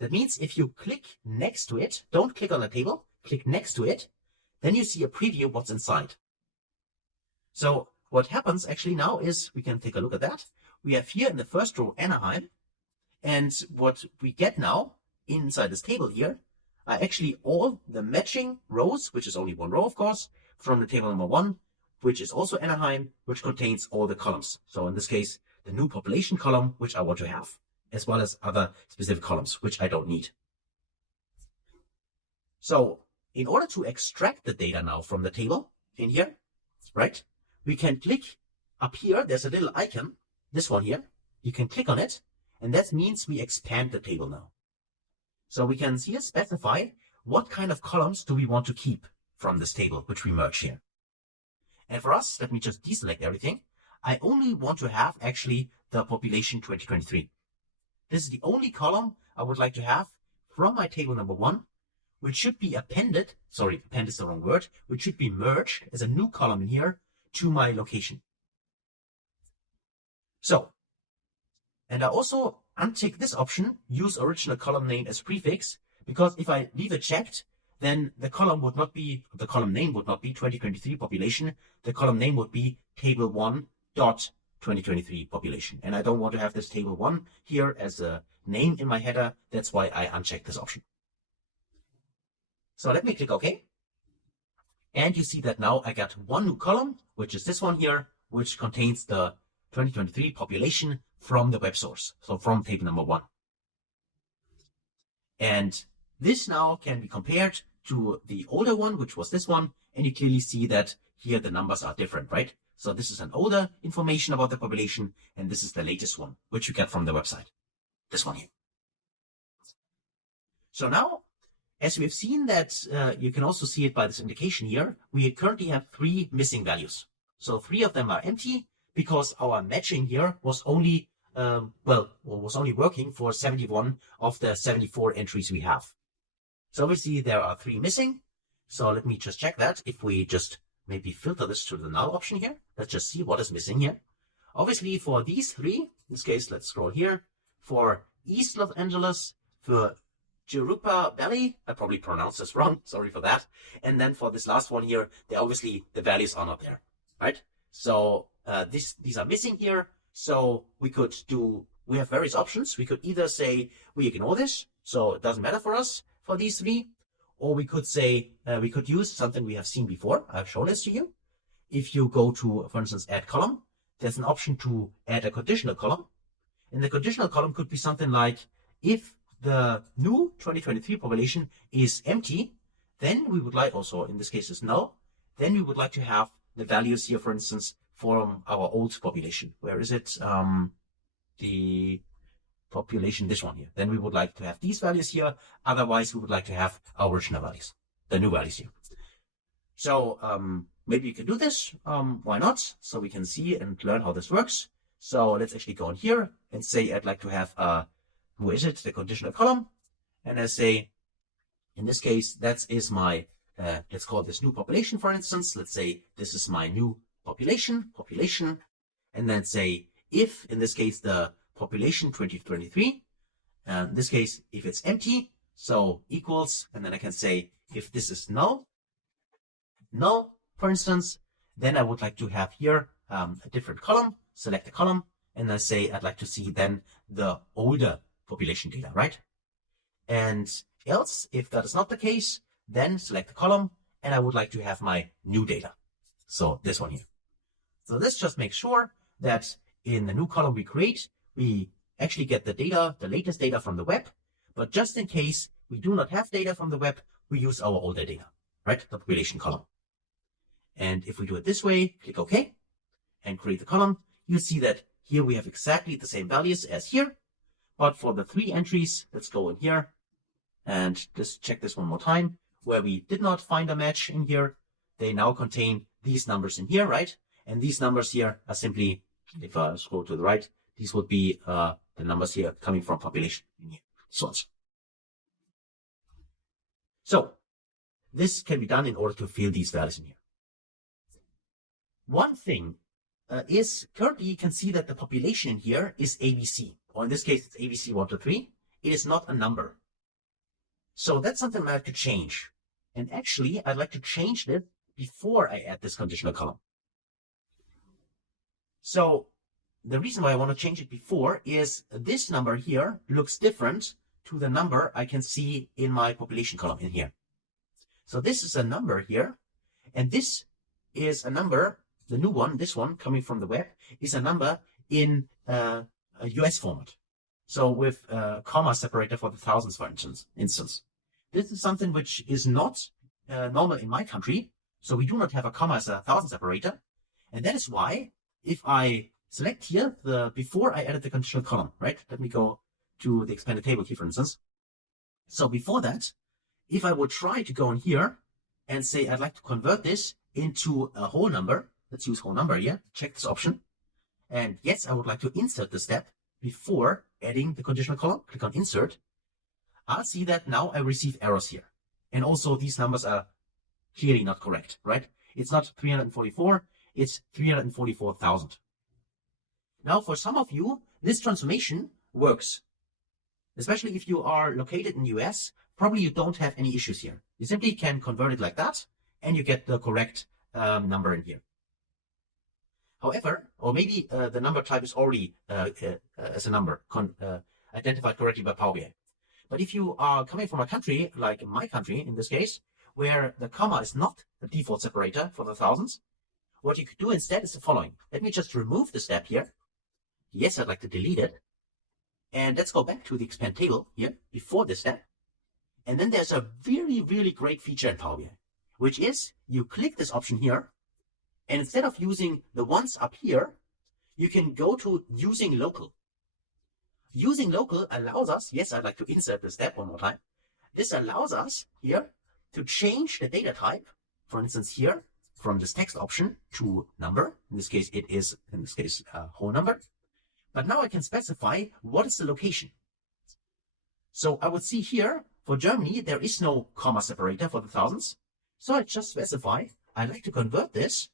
That means if you click next to it, don't click on the table, click next to it, then you see a preview of what's inside. So what happens actually now is, we can take a look at that. We have here in the first row Anaheim, and what we get now inside this table here are actually all the matching rows, which is only one row of course, from the table number 1, which is also Anaheim, which contains all the columns. So in this case, the new population column, which I want to have, as well as other specific columns, which I don't need. So in order to extract the data now from the table in here, right, we can click up here. There's a little icon, this one here. You can click on it, and that means we expand the table now. So we can here specify what kind of columns do we want to keep from this table, which we merge here. And for us, let me just deselect everything. I only want to have actually the population 2023. This is the only column I would like to have from my table number 1, which should be appended, sorry, append is the wrong word, which should be merged as a new column in here to my location. So, and I also untick this option, use original column name as prefix, because if I leave it checked, then the column name would not be 2023 population. The column name would be table 1 dot 2023 population. And I don't want to have this table 1 here as a name in my header. That's why I unchecked this option. So let me click OK. And you see that now I got one new column, which is this one here, which contains the 2023 population from the web source. So from table number 1. And this now can be compared to the older one, which was this one. And you clearly see that here the numbers are different, right? So this is an older information about the population, and this is the latest one, which you get from the website. This one here. So now, as we've seen that, you can also see it by this indication here, we currently have 3 missing values. So 3 of them are empty because our matching here was only, was only working for 71 of the 74 entries we have. So obviously there are 3 missing. So let me just check that. If we just maybe filter this to the null option here, let's just see what is missing here. Obviously for these 3, in this case, let's scroll here, for East Los Angeles, for Jurupa Valley, I probably pronounced this wrong, sorry for that. And then for this last one here, obviously the values are not there, right? So these are missing here. So we have various options. We could either say we ignore this, so it doesn't matter for us for these 3, or we could say we could use something we have seen before. I've shown this to you. If you go to, for instance, add column, there's an option to add a conditional column. And the conditional column could be something like, if the new 2023 population is empty, then we would like, also in this case is null, then we would like to have the values here, for instance, from our old population. Where is it? The population, this one here. Then we would like to have these values here. Otherwise, we would like to have our original values, the new values here. So maybe you can do this. Why not? So we can see and learn how this works. So let's actually go in here and say I'd like to have who is it? The conditional column. And I say, in this case, that is my, let's call this new population, for instance. Let's say this is my new population, and then say if, in this case, the population 2023, in this case, if it's empty, so equals, and then I can say if this is null, for instance, then I would like to have here a different column, select a column, and I say I'd like to see then the older population data, right? And else, if that is not the case, then select the column, and I would like to have my new data. So this one here. So this just makes sure that in the new column we create, we actually get the data, the latest data from the web. But just in case we do not have data from the web, we use our older data, right? The population column. And if we do it this way, click OK, and create the column, you see that here we have exactly the same values as here. But for the 3 entries, let's go in here and just check this one more time, where we did not find a match in here. They now contain these numbers in here, right? And these numbers here are simply, if I scroll to the right, these would be the numbers here coming from population in here. So this can be done in order to fill these values in here. One thing is currently you can see that the population in here is ABC, or in this case it's ABC 1 to 3. It is not a number. So that's something I have to change. And actually I'd like to change this before I add this conditional column. So the reason why I want to change it before is this number here looks different to the number I can see in my population column in here. So this is a number here, and this is a number, the new one, this one coming from the web, is a number in a US format. So with a comma separator for the thousands, for instance. This is something which is not normal in my country. So we do not have a comma as a thousand separator. And that is why if I select here before I added the conditional column, right? Let me go to the expanded table key, for instance. So before that, if I would try to go in here and say I'd like to convert this into a whole number, let's use whole number here, check this option. And yes, I would like to insert the step before adding the conditional column. Click on insert. I'll see that now I receive errors here. And also these numbers are clearly not correct, right? It's not 344, it's 344,000. Now for some of you, this transformation works. Especially if you are located in the US, probably you don't have any issues here. You simply can convert it like that, and you get the correct number in here. However, or maybe the number type is already as a number identified correctly by Power BI. But if you are coming from a country, like my country in this case, where the comma is not the default separator for the thousands, what you could do instead is the following. Let me just remove the step here. Yes, I'd like to delete it. And let's go back to the expand table here before this step. And then there's a really great feature in Power BI, which is you click this option here, and instead of using the ones up here, you can go to using local. Using local allows us, yes, I'd like to insert this step one more time. This allows us here to change the data type, for instance here, from this text option to number. In this case, it is, whole number. But now I can specify what is the location. So I would see here, for Germany, there is no comma separator for the thousands. So I just specify, I'd like to convert this,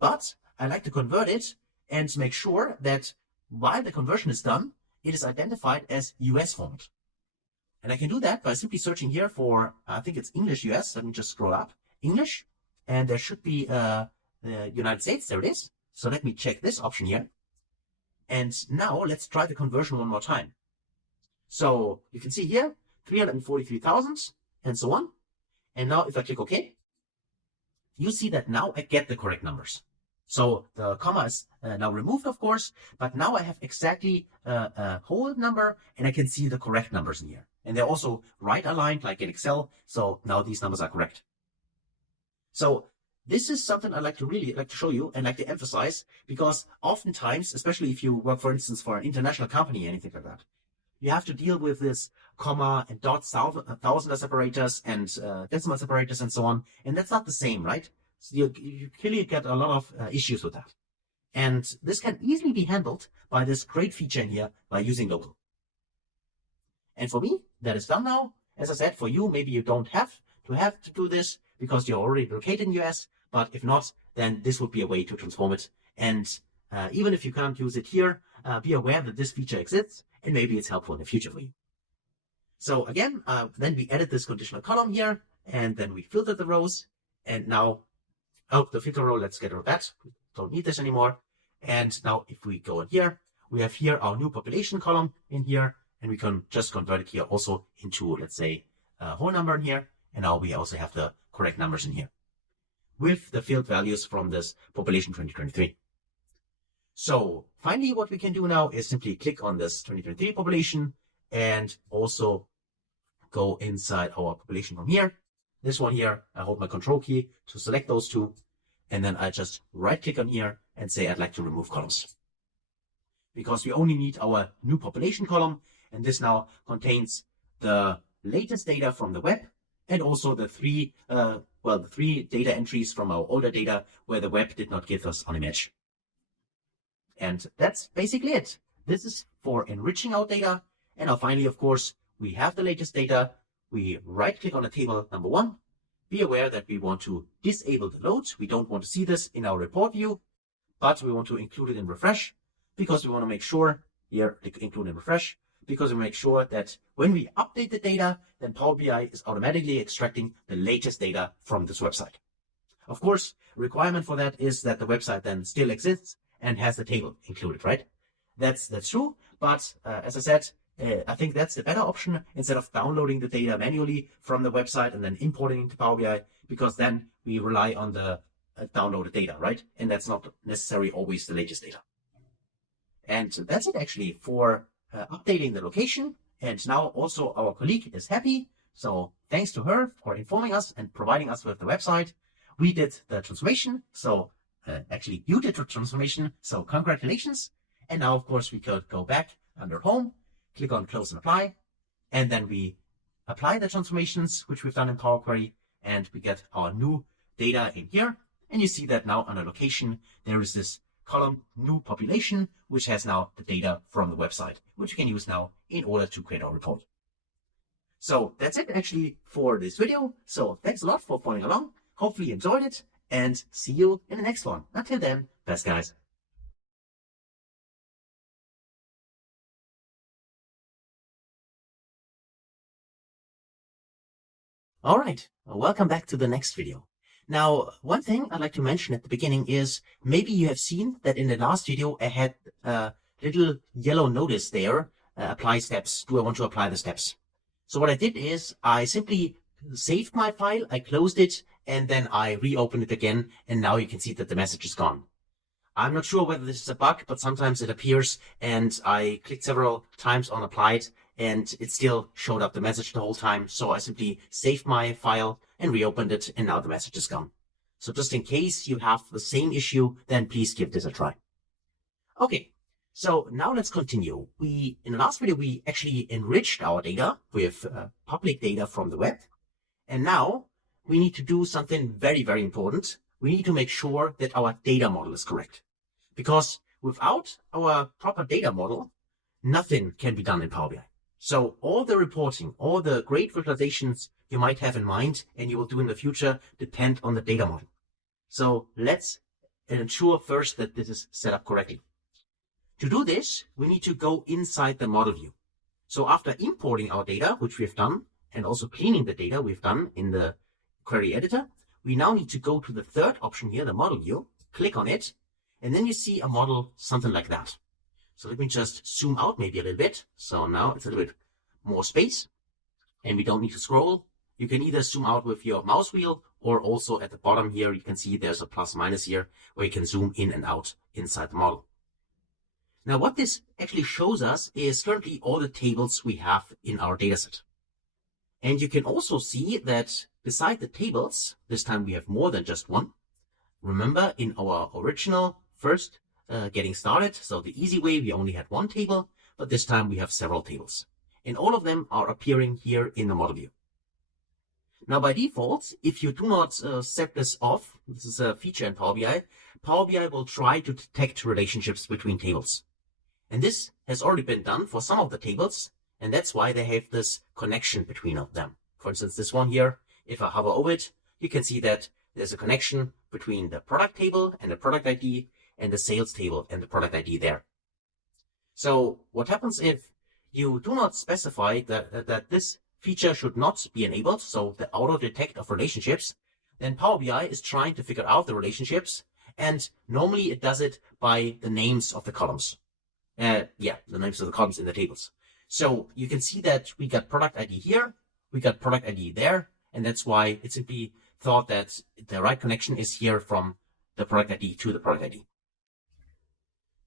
but I like to convert it and make sure that while the conversion is done, it is identified as US format. And I can do that by simply searching here for, I think it's English US. Let me just scroll up. English. And there should be the United States. There it is. So let me check this option here. And now let's try the conversion one more time. So you can see here, 343,000 and so on. And now if I click OK, you see that now I get the correct numbers. So the comma is now removed, of course, but now I have exactly a whole number and I can see the correct numbers in here. And they're also right aligned like in Excel. So now these numbers are correct. So this is something I really like to show you and like to emphasize, because oftentimes, especially if you work, for instance, for an international company, anything like that, you have to deal with this comma and dots, thousander separators and decimal separators and so on. And that's not the same, right? So you clearly get a lot of issues with that. And this can easily be handled by this great feature in here by using local. And for me, that is done now. As I said, for you, maybe you don't have to do this because you're already located in US. But if not, then this would be a way to transform it. And even if you can't use it here, be aware that this feature exists and maybe it's helpful in the future for you. So again, then we added this conditional column here and then we filtered the rows. And now, the filter row, let's get rid of that. We don't need this anymore. And now if we go in here, we have here our new population column in here. And we can just convert it here also into, let's say, a whole number in here. And now we also have the correct numbers in here with the field values from this population 2023. So finally, what we can do now is simply click on this 2023 population and also go inside our population from here. This one here, I hold my control key to select those two. And then I just right click on here and say I'd like to remove columns. Because we only need our new population column. And this now contains the latest data from the web and also the three data entries from our older data where the web did not give us an image. And that's basically it. This is for enriching our data. And now finally, of course, we have the latest data. We right click on the table number 1. Be aware that we want to disable the load. We don't want to see this in our report view, but we want to include it in refresh because we want to make sure here, include in refresh, because we make sure that when we update the data, then Power BI is automatically extracting the latest data from this website. Of course, requirement for that is that the website then still exists and has the table included, right? That's true. But as I said, I think that's the better option instead of downloading the data manually from the website and then importing into Power BI, because then we rely on the downloaded data, right? And that's not necessarily always the latest data. And that's it actually for updating the location. And now also our colleague is happy. So thanks to her for informing us and providing us with the website. We did the transformation. So actually you did the transformation. So congratulations. And now, of course, we could go back under home, click on close and apply. And then we apply the transformations, which we've done in Power Query. And we get our new data in here. And you see that now under location, there is this column new population, which has now the data from the website, which you can use now in order to create our report. So that's it actually for this video. So thanks a lot for following along. Hopefully you enjoyed it and see you in the next one. Until then, best guys. All right, welcome back to the next video. Now, one thing I'd like to mention at the beginning is maybe you have seen that in the last video, I had a little yellow notice there, apply steps. Do I want to apply the steps? So what I did is I simply saved my file, I closed it, and then I reopened it again, and now you can see that the message is gone. I'm not sure whether this is a bug, but sometimes it appears, and I clicked several times on apply it, and it still showed up the message the whole time. So I simply saved my file and reopened it, and now the message is gone. So just in case you have the same issue, then please give this a try. Okay, so now let's continue. In the last video, we actually enriched our data with public data from the web. And now we need to do something very, very important. We need to make sure that our data model is correct. Because without our proper data model, nothing can be done in Power BI. So all the reporting, all the great visualizations you might have in mind and you will do in the future depend on the data model. So let's ensure first that this is set up correctly. To do this, we need to go inside the model view. So after importing our data, which we have done, and also cleaning the data we've done in the query editor, we now need to go to the third option here, the model view, click on it, and then you see a model something like that. So let me just zoom out maybe a little bit. So now it's a little bit more space, and we don't need to scroll. You can either zoom out with your mouse wheel, or also at the bottom here, you can see there's a plus minus here, where you can zoom in and out inside the model. Now what this actually shows us is currently all the tables we have in our dataset. And you can also see that beside the tables, this time we have more than just one. Remember in our original first getting started, so the easy way, we only had one table, but this time we have several tables. And all of them are appearing here in the model view. Now by default, if you do not set this off, this is a feature in Power BI will try to detect relationships between tables. And this has already been done for some of the tables, and that's why they have this connection between them. For instance, this one here, if I hover over it, you can see that there's a connection between the product table and the product ID and the sales table and the product ID there. So what happens if you do not specify that this feature should not be enabled, so the auto detect of relationships, then Power BI is trying to figure out the relationships, and normally it does it by the names of the columns. The names of the columns in the tables. So you can see that we got product ID here, we got product ID there, and that's why it simply thought that the right connection is here from the product ID to the product ID.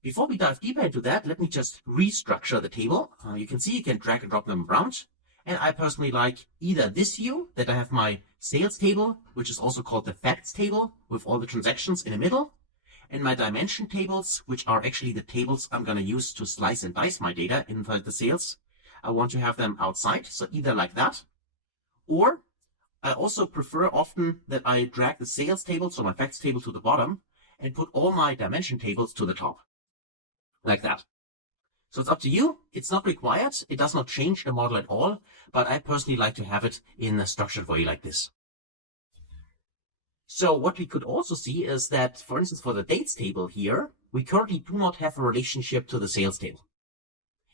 Before we dive deeper into that, let me just restructure the table. You can see you can drag and drop them around. And I personally like either this view, that I have my sales table, which is also called the facts table, with all the transactions in the middle, and my dimension tables, which are actually the tables I'm going to use to slice and dice my data inside the sales. I want to have them outside, so either like that, or I also prefer often that I drag the sales table, so my facts table, to the bottom, and put all my dimension tables to the top, like that. So it's up to you. It's not required. It does not change the model at all, but I personally like to have it in a structured way like this. So what we could also see is that, for instance, for the dates table here, we currently do not have a relationship to the sales table.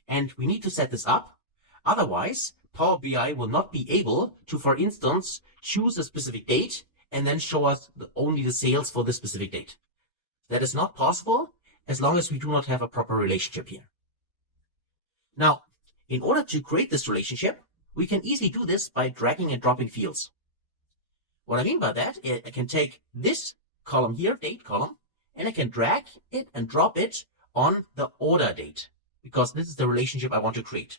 And we need to set this up. Otherwise, Power BI will not be able to, for instance, choose a specific date and then show us only the sales for this specific date. That is not possible as long as we do not have a proper relationship here. Now, in order to create this relationship, we can easily do this by dragging and dropping fields. What I mean by that is I can take this column here, date column, and I can drag it and drop it on the order date, because this is the relationship I want to create.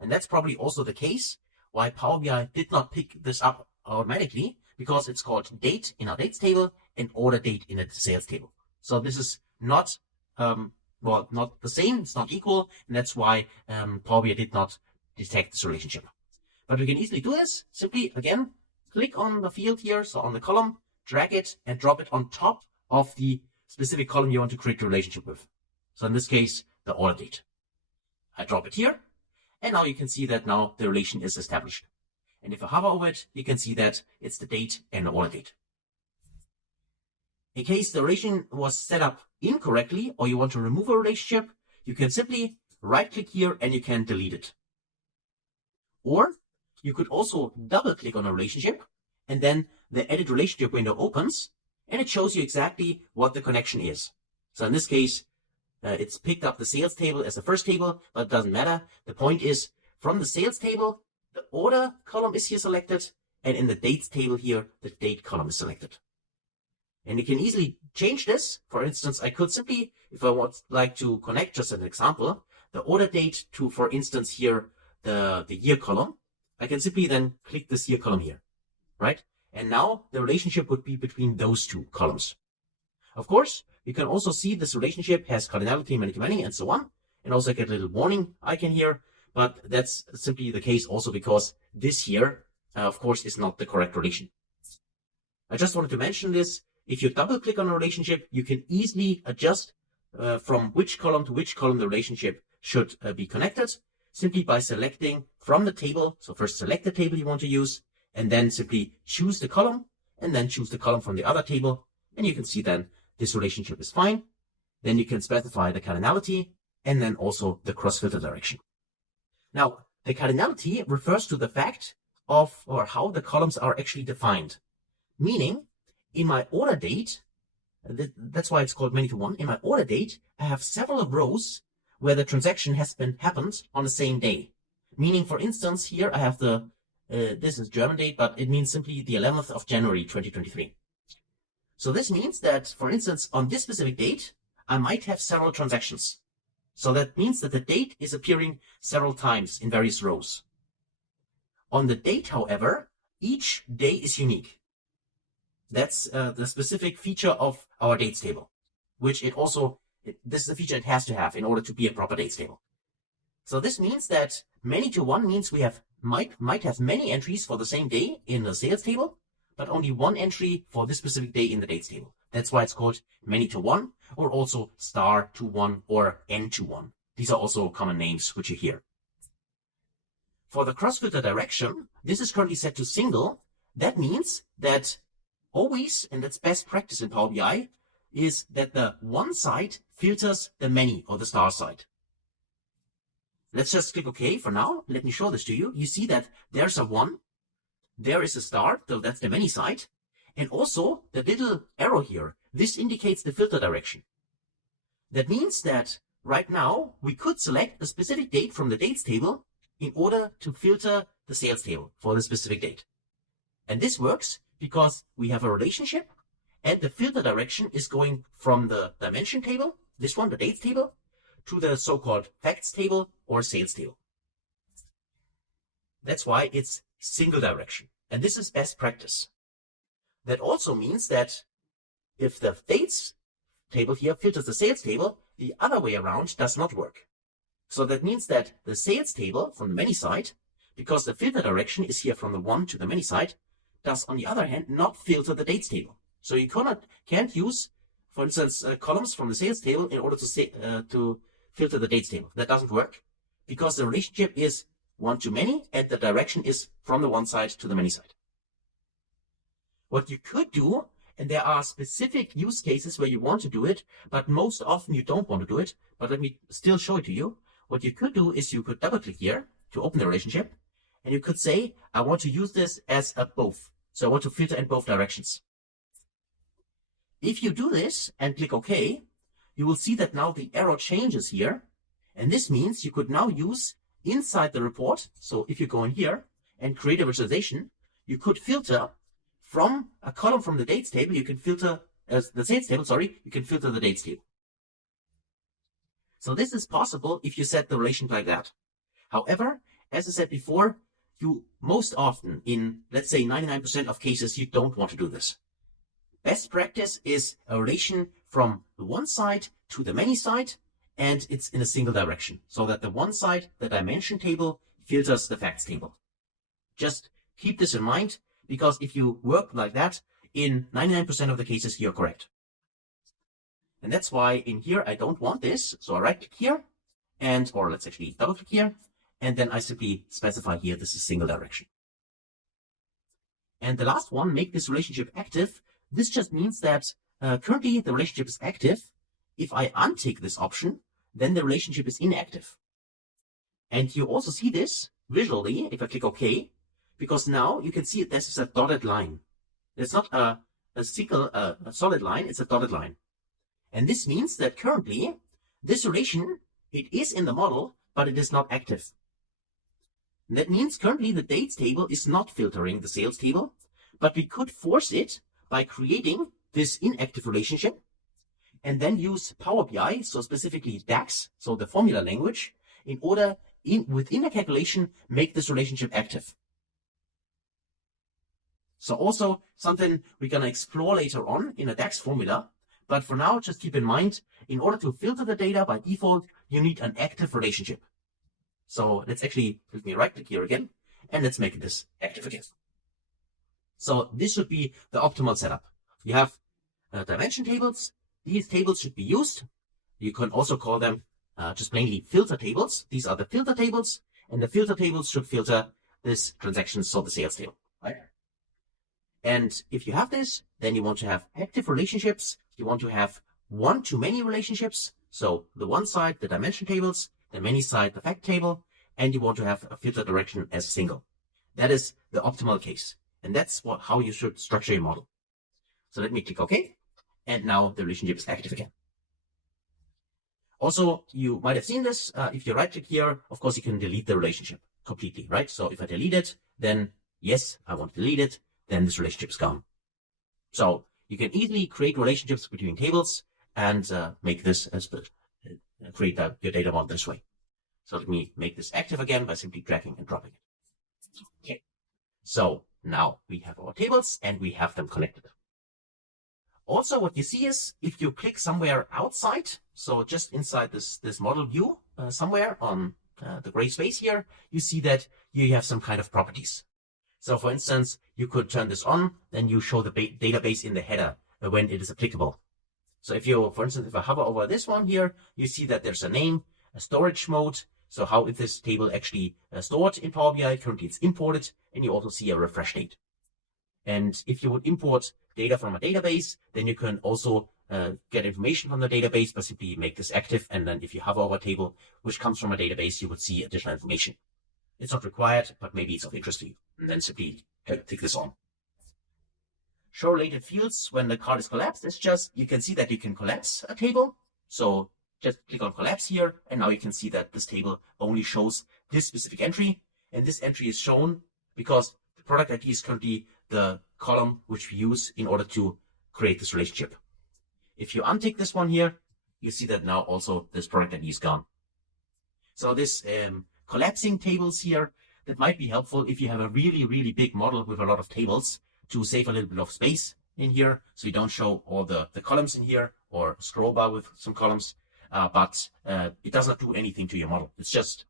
And that's probably also the case why Power BI did not pick this up automatically, because it's called date in our dates table and order date in the sales table. So this is not, not the same, it's not equal, and that's why Power BI did not detect this relationship. But we can easily do this. Simply, again, click on the field here, so on the column, drag it and drop it on top of the specific column you want to create a relationship with. So in this case, the order date. I drop it here, and now you can see that now the relation is established. And if I hover over it, you can see that it's the date and the order date. In case the relation was set up incorrectly, or you want to remove a relationship, you can simply right-click here and you can delete it. Or you could also double-click on a relationship, and then the Edit Relationship window opens, and it shows you exactly what the connection is. So in this case, it's picked up the sales table as the first table, but it doesn't matter. The point is, from the sales table, the order column is here selected, and in the dates table here, the date column is selected. And you can easily change this. For instance, I could simply, if I would like to connect just an example, the order date to, for instance, here, the year column, I can simply then click this year column here, right? And now the relationship would be between those two columns. Of course, you can also see this relationship has cardinality, many, and so on. And also get a little warning icon here, but that's simply the case also because this here, of course, is not the correct relation. I just wanted to mention this. If you double click on a relationship, you can easily adjust from which column to which column the relationship should be connected, simply by selecting from the table. So first select the table you want to use, and then simply choose the column, and then choose the column from the other table. And you can see then this relationship is fine. Then you can specify the cardinality and then also the cross filter direction. Now, the cardinality refers to the fact of or how the columns are actually defined. Meaning, in my order date, that's why it's called many to one. In my order date, I have several rows where the transaction has happened on the same day. Meaning, for instance, here I have the, this is German date, but it means simply the 11th of January, 2023. So this means that, for instance, on this specific date, I might have several transactions. So that means that the date is appearing several times in various rows. On the date, however, each day is unique. That's the specific feature of our dates table, which it also, this is a feature it has to have in order to be a proper dates table. So this means that many to one means we have might have many entries for the same day in the sales table, but only one entry for this specific day in the dates table. That's why it's called many to one, or also star to one, or n to one. These are also common names which you hear. For the cross filter direction, this is currently set to single. That means that always, and that's best practice in Power BI, is that the one side filters the many or the star side. Let's just click OK for now. Let me show this to you. You see that there's a 1, there is a star, so that's the many side, and also the little arrow here. This indicates the filter direction. That means that right now we could select a specific date from the dates table in order to filter the sales table for the specific date. And this works because we have a relationship and the filter direction is going from the dimension table, this one, the dates table, to the so-called facts table or sales table. That's why it's single direction. And this is best practice. That also means that if the dates table here filters the sales table, the other way around does not work. So that means that the sales table from the many side, because the filter direction is here from the one to the many side, does on the other hand not filter the dates table. So you can't use, for instance, columns from the sales table in order to filter the dates table. That doesn't work because the relationship is one to many and the direction is from the one side to the many side. What you could do, and there are specific use cases where you want to do it, but most often you don't want to do it, but let me still show it to you. What you could do is you could double click here to open the relationship, and you could say, I want to use this as a both. So I want to filter in both directions. If you do this and click OK, you will see that now the arrow changes here. And this means you could now use inside the report. So if you go in here and create a visualization, you could filter from a column from the dates table. You can filter the sales table, you can filter the dates table. So this is possible if you set the relation like that. However, as I said before, you most often in, let's say 99% of cases, you don't want to do this. Best practice is a relation from the one side to the many side, and it's in a single direction. So that the one side, the dimension table, filters the facts table. Just keep this in mind, because if you work like that, in 99% of the cases, you're correct. And that's why in here, I don't want this. So I right click here, or let's actually double click here. And then I simply specify here, this is single direction. And the last one, make this relationship active. This just means that currently the relationship is active. If I untick this option, then the relationship is inactive. And you also see this visually if I click OK, because now you can see this is a dotted line. It's not a solid line, it's a dotted line. And this means that currently this relation, it is in the model, but it is not active. And that means currently the dates table is not filtering the sales table, but we could force it by creating this inactive relationship and then use Power BI, so specifically DAX, so the formula language, in order within a calculation, make this relationship active. So also something we're going to explore later on in a DAX formula. But for now, just keep in mind, in order to filter the data by default, you need an active relationship. So let me right click here again, and let's make this active again. So this should be the optimal setup. You have dimension tables. These tables should be used. You can also call them just plainly filter tables. These are the filter tables, and the filter tables should filter this transaction, so the sales table, right? And if you have this, then you want to have active relationships. You want to have one-to-many relationships. So the one side, the dimension tables, the many side, the fact table, and you want to have a filter direction as single. That is the optimal case. And that's how you should structure your model. So let me click OK. And now the relationship is active again. Also, you might have seen this. If you right click here, of course, you can delete the relationship completely, right? So if I delete it, then yes, I want to delete it. Then this relationship is gone. So you can easily create relationships between tables and make this as create your data model this way. So let me make this active again by simply dragging and dropping it. Okay. So now we have our tables and we have them connected. Also, what you see is if you click somewhere outside, so just inside this model view, somewhere on the gray space here, you see that you have some kind of properties. So for instance, you could turn this on, then you show the database in the header when it is applicable. So if you, for instance, if I hover over this one here, you see that there's a name, a storage mode. So how is this table actually stored in Power BI? Currently it's imported, and you also see a refresh date. And if you would import data from a database, then you can also get information from the database by simply make this active. And then if you hover over a table which comes from a database, you would see additional information. It's not required, but maybe it's of interest to you. And then simply click this on. Show related fields when the card is collapsed. It's just, you can see that you can collapse a table. So just click on collapse here. And now you can see that this table only shows this specific entry. And this entry is shown because the product ID is currently the column which we use in order to create this relationship. If you untick this one here, you see that now also this product ID is gone. So this collapsing tables here, that might be helpful if you have a really, really big model with a lot of tables to save a little bit of space in here. So you don't show all the columns in here or a scroll bar with some columns, but it does not do anything to your model. It's just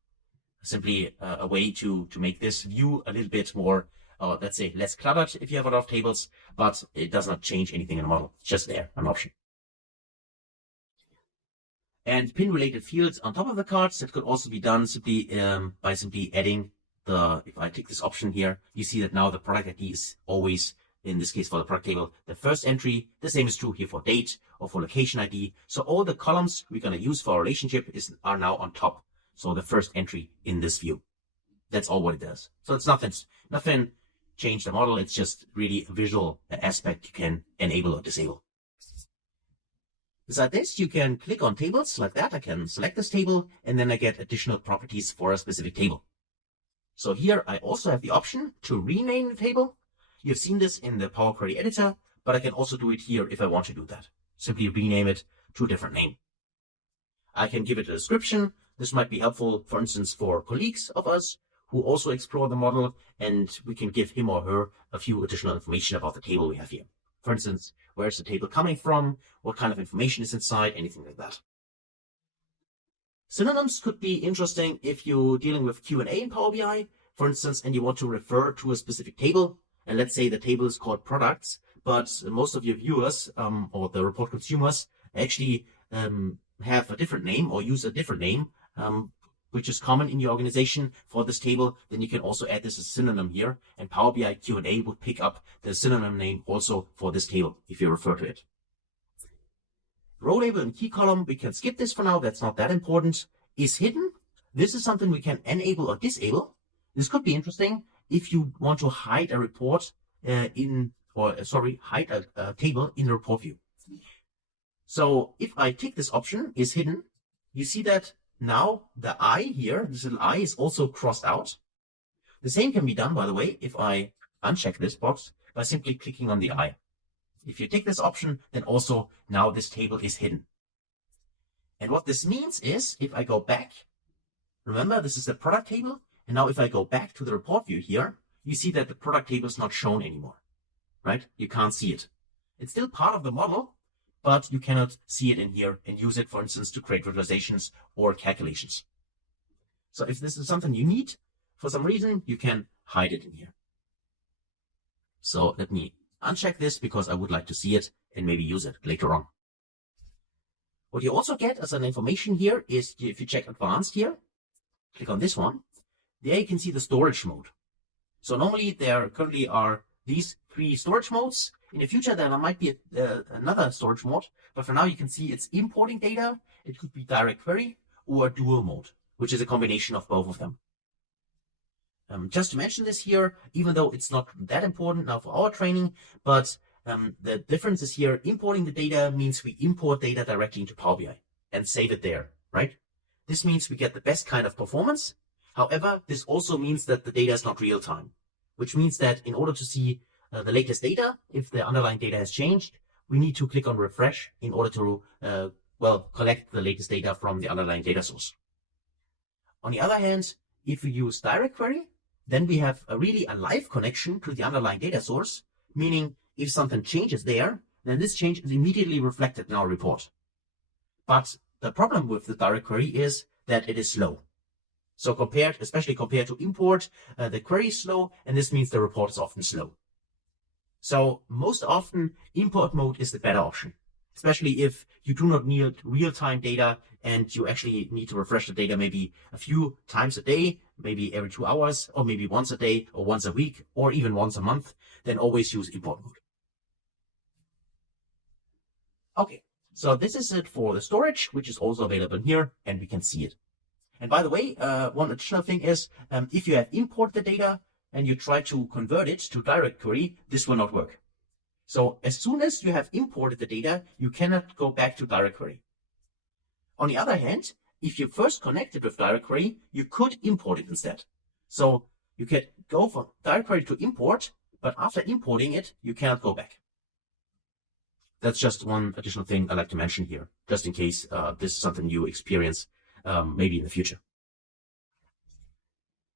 simply a way to make this view a little bit more, let's say less cluttered if you have a lot of tables, but it does not change anything in the model. It's just there, an option. And pin related fields on top of the cards, that could also be done simply by simply adding if I take this option here, you see that now the product ID is always, in this case for the product table, the first entry. The same is true here for date or for location ID. So all the columns we're going to use for our relationship are now on top. So the first entry in this view. That's all what it does. So it's nothing change the model. It's just really a visual aspect you can enable or disable. Beside this, you can click on tables like that. I can select this table and then I get additional properties for a specific table. So here I also have the option to rename the table. You've seen this in the Power Query editor, but I can also do it here if I want to do that. Simply rename it to a different name. I can give it a description. This might be helpful, for instance, for colleagues of us who also explore the model, and we can give him or her a few additional information about the table we have here. For instance, where's the table coming from? What kind of information is inside? Anything like that. Synonyms could be interesting if you're dealing with Q&A in Power BI, for instance, and you want to refer to a specific table. And let's say the table is called products, but most of your viewers or the report consumers actually have a different name or use a different name, which is common in your organization for this table. Then you can also add this as a synonym here, and Power BI Q&A would pick up the synonym name also for this table if you refer to it. Row label and key column, we can skip this for now. That's not that important. Is hidden. This is something we can enable or disable. This could be interesting if you want to hide a report hide a table in the report view. So if I tick this option, is hidden, you see that now the I here, this little I is also crossed out. The same can be done, by the way, if I uncheck this box by simply clicking on the eye. If you take this option, then also now this table is hidden. And what this means is if I go back, remember this is the product table, and now if I go back to the report view here, you see that the product table is not shown anymore, right? You can't see it. It's still part of the model, but you cannot see it in here and use it, for instance, to create visualizations or calculations. So if this is something you need, for some reason, you can hide it in here. So let me uncheck this because I would like to see it and maybe use it later on. What you also get as an information here is if you check advanced here, click on this one, there you can see the storage mode. So normally there currently are these 3 storage modes. In the future there might be another storage mode, but for now you can see it's importing data. It could be direct query or dual mode, which is a combination of both of them. Just to mention this here, even though it's not that important now for our training, but the difference is here, importing the data means we import data directly into Power BI and save it there, right? This means we get the best kind of performance. However, this also means that the data is not real time, which means that in order to see the latest data, if the underlying data has changed, we need to click on refresh in order to, collect the latest data from the underlying data source. On the other hand, if we use direct query, then we have a live connection to the underlying data source, meaning if something changes there, then this change is immediately reflected in our report. But the problem with the direct query is that it is slow. So especially compared to import, the query is slow, and this means the report is often slow. So most often, import mode is the better option, especially if you do not need real-time data and you actually need to refresh the data maybe a few times a day, maybe every 2 hours, or maybe once a day, or once a week, or even once a month, then always use import mode. Okay, so this is it for the storage, which is also available here, and we can see it. And by the way, one additional thing is, if you have imported the data and you try to convert it to direct query, this will not work. So as soon as you have imported the data, you cannot go back to direct query. On the other hand, if you first connected with direct query, you could import it instead. So you can go from direct query to import, but after importing it, you cannot go back. That's just one additional thing I'd like to mention here, just in case this is something you experience maybe in the future.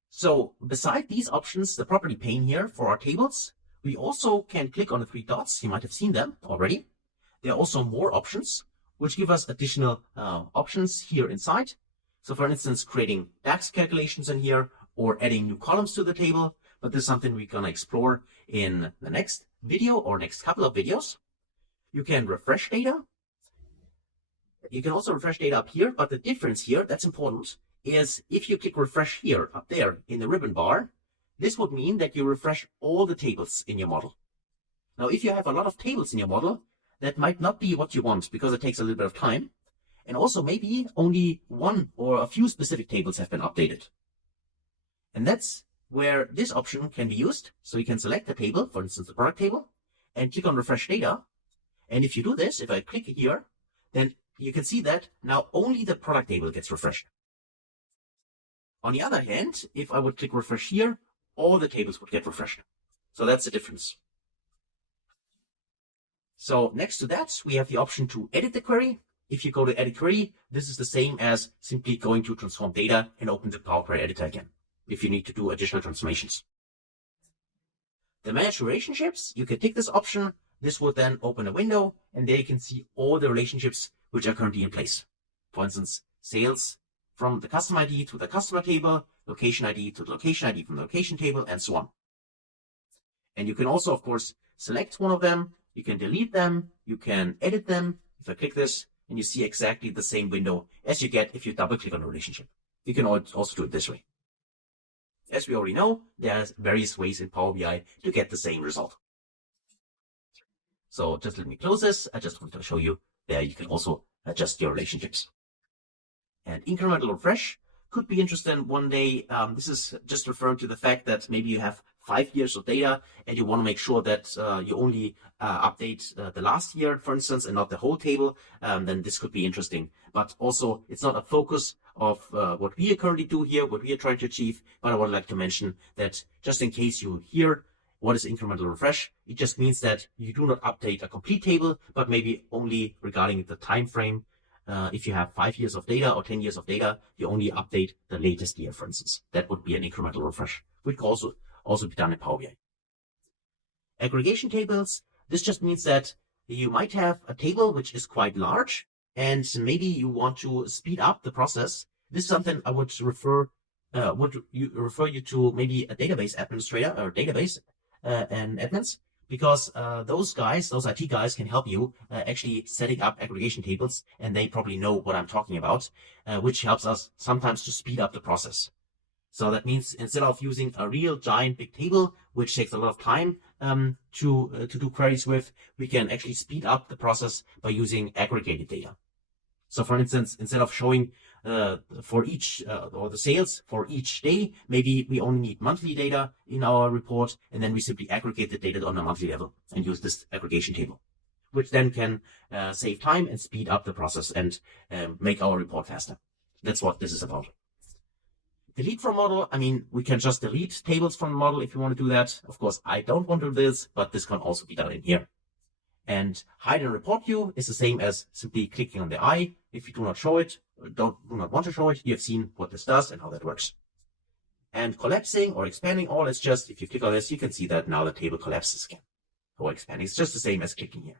So beside these options, the property pane here for our tables, we also can click on the 3 dots. You might have seen them already. There are also more options, which give us additional options here inside. So for instance, creating DAX calculations in here or adding new columns to the table. But this is something we're going to explore in the next video or next couple of videos. You can refresh data. You can also refresh data up here, but the difference here, that's important, is if you click refresh here, up there in the ribbon bar, this would mean that you refresh all the tables in your model. Now, if you have a lot of tables in your model, that might not be what you want because it takes a little bit of time. And also maybe only one or a few specific tables have been updated. And that's where this option can be used. So you can select the table, for instance, the product table, and click on refresh data. And if you do this, if I click here, then you can see that now only the product table gets refreshed. On the other hand, if I would click refresh here, all the tables would get refreshed. So that's the difference. So next to that, we have the option to edit the query. If you go to edit query, this is the same as simply going to transform data and open the Power Query editor again, if you need to do additional transformations. The manage relationships, you can tick this option. This would then open a window, and there you can see all the relationships which are currently in place. For instance, sales from the customer ID to the customer table, location ID to the location ID from the location table, and so on. And you can also, of course, select one of them. You can delete them. You can edit them. If I click this, and you see exactly the same window as you get if you double click on a relationship. You can also do it this way. As we already know, there's various ways in Power BI to get the same result. So just let me close this. I just want to show you there you can also adjust your relationships. And incremental refresh could be interesting one day. This is just referring to the fact that maybe you have 5 years of data and you want to make sure that you only update the last year, for instance, and not the whole table, then this could be interesting. But also, it's not a focus of what we currently do here, what we are trying to achieve, but I would like to mention that just in case you hear what is incremental refresh, it just means that you do not update a complete table, but maybe only regarding the time frame. If you have 5 years of data or 10 years of data, you only update the latest year, for instance. That would be an incremental refresh, which could also be done in Power BI. Aggregation tables, this just means that you might have a table which is quite large, and maybe you want to speed up the process. This is something I would refer you to maybe a database administrator or database and admins, because those IT guys can help you actually setting up aggregation tables, and they probably know what I'm talking about, which helps us sometimes to speed up the process. So that means instead of using a real giant big table, which takes a lot of time to do queries with, we can actually speed up the process by using aggregated data. So for instance, instead of showing for each or the sales for each day, maybe we only need monthly data in our report, and then we simply aggregate the data on a monthly level and use this aggregation table, which then can save time and speed up the process and make our report faster. That's what this is about. Delete from model, I mean, we can just delete tables from the model if you want to do that. Of course, I don't want to do this, but this can also be done in here. And hide in report view is the same as simply clicking on the eye. If you do not show it, or do not want to show it, you have seen what this does and how that works. And collapsing or expanding all is just, if you click on this, you can see that now the table collapses again. Or expanding, it's just the same as clicking here.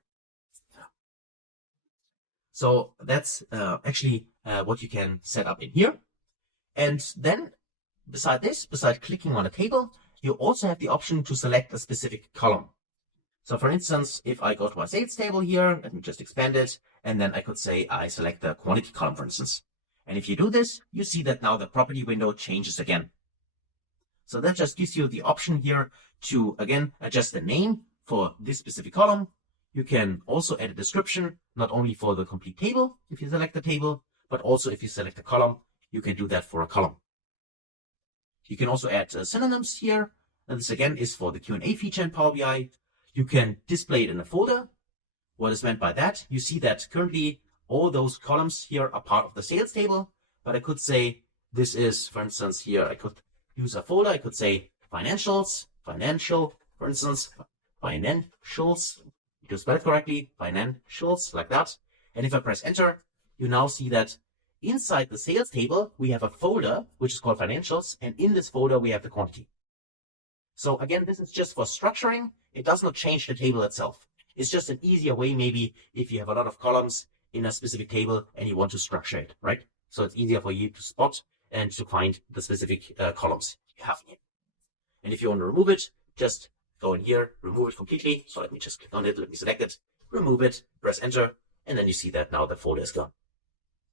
So that's actually what you can set up in here. And then beside clicking on a table, you also have the option to select a specific column. So for instance, if I go to a sales table here, let me just expand it, and then I could say I select the quantity column, for instance. And if you do this, you see that now the property window changes again. So that just gives you the option here to, again, adjust the name for this specific column. You can also add a description, not only for the complete table, if you select the table, but also if you select a column, you can do that for a column. You can also add synonyms here. And this again is for the Q&A feature in Power BI. You can display it in a folder. What is meant by that? You see that currently all those columns here are part of the sales table, but I could say this is, for instance, here I could use a folder. I could say financials, financial, for instance, financials, to spell it correctly, financials, like that. And if I press enter, you now see that inside the sales table, we have a folder, which is called financials. And in this folder, we have the quantity. So again, this is just for structuring. It does not change the table itself. It's just an easier way, maybe if you have a lot of columns in a specific table and you want to structure it, right? So it's easier for you to spot and to find the specific columns you have here. And if you want to remove it, just go in here, remove it completely. So let me just click on it, let me select it, remove it, press enter, and then you see that now the folder is gone.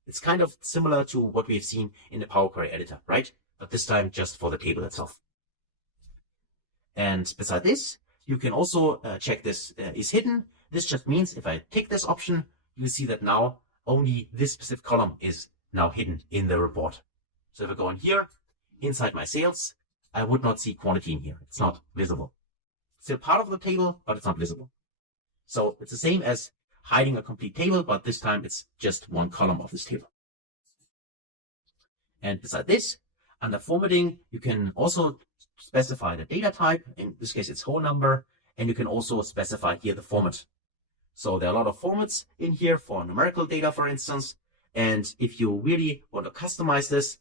It's kind of similar to what we've seen in the Power Query editor, right? But this time just for the table itself. And beside this, you can also check this is hidden. This just means if I tick this option, you see that now only this specific column is now hidden in the report. So if I go in here, inside my sales, I would not see quantity in here. It's not visible. Still part of the table, but it's not visible. So it's the same as hiding a complete table, but this time it's just one column of this table. And beside this, under formatting, you can also specify the data type. In this case, it's whole number, and you can also specify here the format. So there are a lot of formats in here for numerical data, for instance. And if you really want to customize this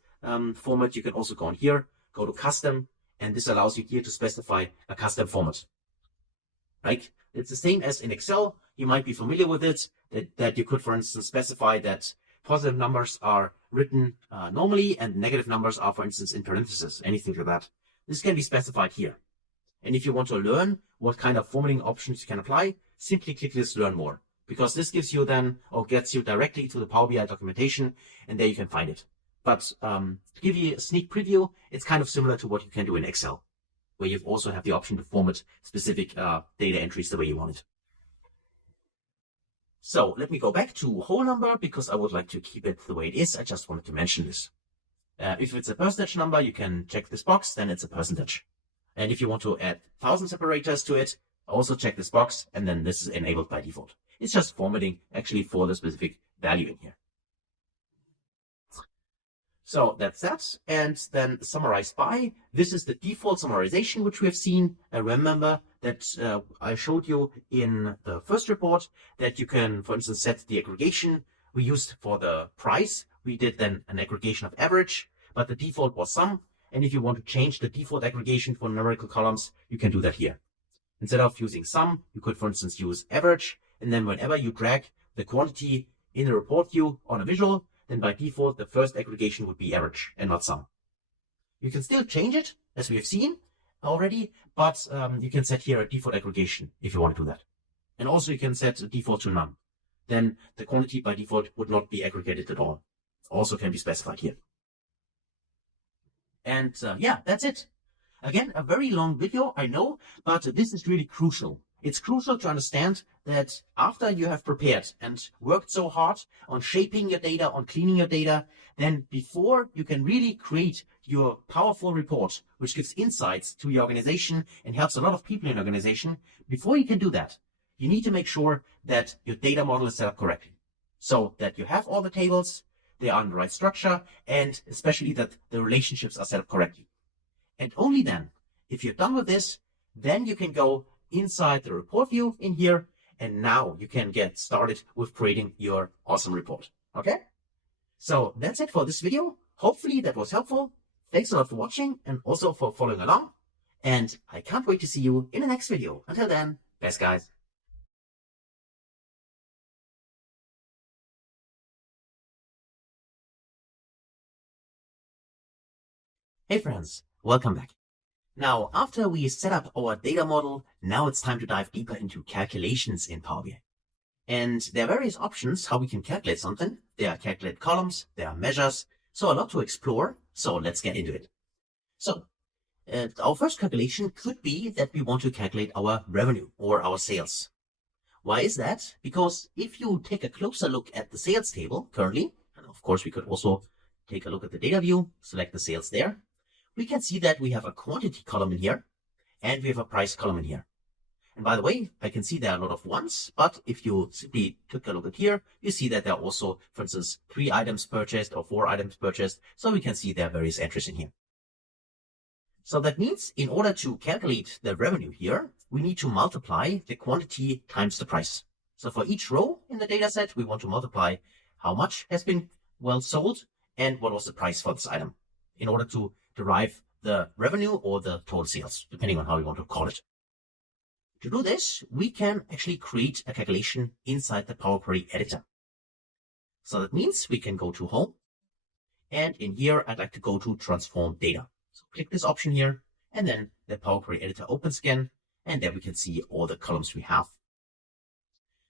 format, you can also go in here, go to custom, and this allows you here to specify a custom format. Right? It's the same as in Excel. You might be familiar with it, that you could, for instance, specify that positive numbers are written normally and negative numbers are, for instance, in parentheses, anything like that. This can be specified here. And if you want to learn what kind of formatting options you can apply, simply click this Learn More, because this gives you then, or gets you directly to the Power BI documentation, and there you can find it. But to give you a sneak preview, it's kind of similar to what you can do in Excel, where you also have the option to format specific data entries the way you want it. So let me go back to whole number, because I would like to keep it the way it is. I just wanted to mention this. If it's a percentage number, you can check this box, then it's a percentage. And if you want to add 1,000 separators to it, also check this box, and then this is enabled by default. It's just formatting actually for the specific value in here. So that's that. And then summarized by, this is the default summarization, which we have seen. Remember that I showed you in the first report that you can, for instance, set the aggregation we used for the price. We did then an aggregation of average, but the default was sum. And if you want to change the default aggregation for numerical columns, you can do that here. Instead of using sum, you could, for instance, use average. And then whenever you drag the quantity in the report view on a visual, then by default, the first aggregation would be average and not sum. You can still change it, as we have seen already, but you can set here a default aggregation if you want to do that. And also you can set a default to none. Then the quantity by default would not be aggregated at all. Also can be specified here. And yeah, that's it. Again, a very long video, I know, but this is really crucial. It's crucial to understand that after you have prepared and worked so hard on shaping your data, on cleaning your data, then before you can really create your powerful report, which gives insights to your organization and helps a lot of people in your organization, before you can do that, you need to make sure that your data model is set up correctly. So that you have all the tables, they are in the right structure, and especially that the relationships are set up correctly. And only then, if you're done with this, then you can go inside the report view in here, and now you can get started with creating your awesome report. Okay? So that's it for this video. Hopefully that was helpful. Thanks a lot for watching and also for following along. And I can't wait to see you in the next video. Until then, best guys. Hey friends, welcome back. Now, after we set up our data model, now it's time to dive deeper into calculations in Power BI. And there are various options how we can calculate something. There are calculate columns, there are measures, so a lot to explore. So let's get into it. So our first calculation could be that we want to calculate our revenue or our sales. Why is that? Because if you take a closer look at the sales table currently, and of course we could also take a look at the data view, select the sales there, we can see that we have a quantity column in here and we have a price column in here. And by the way, I can see there are a lot of ones, but if you simply took a look at here, you see that there are also, for instance, 3 items purchased or 4 items purchased. So we can see there are various entries in here. So that means in order to calculate the revenue here, we need to multiply the quantity times the price. So for each row in the data set, we want to multiply how much has been sold and what was the price for this item in order to derive the revenue or the total sales, depending on how you want to call it. To do this, we can actually create a calculation inside the Power Query editor. So that means we can go to Home, and in here, I'd like to go to Transform Data. So click this option here, and then the Power Query editor opens again, and there we can see all the columns we have.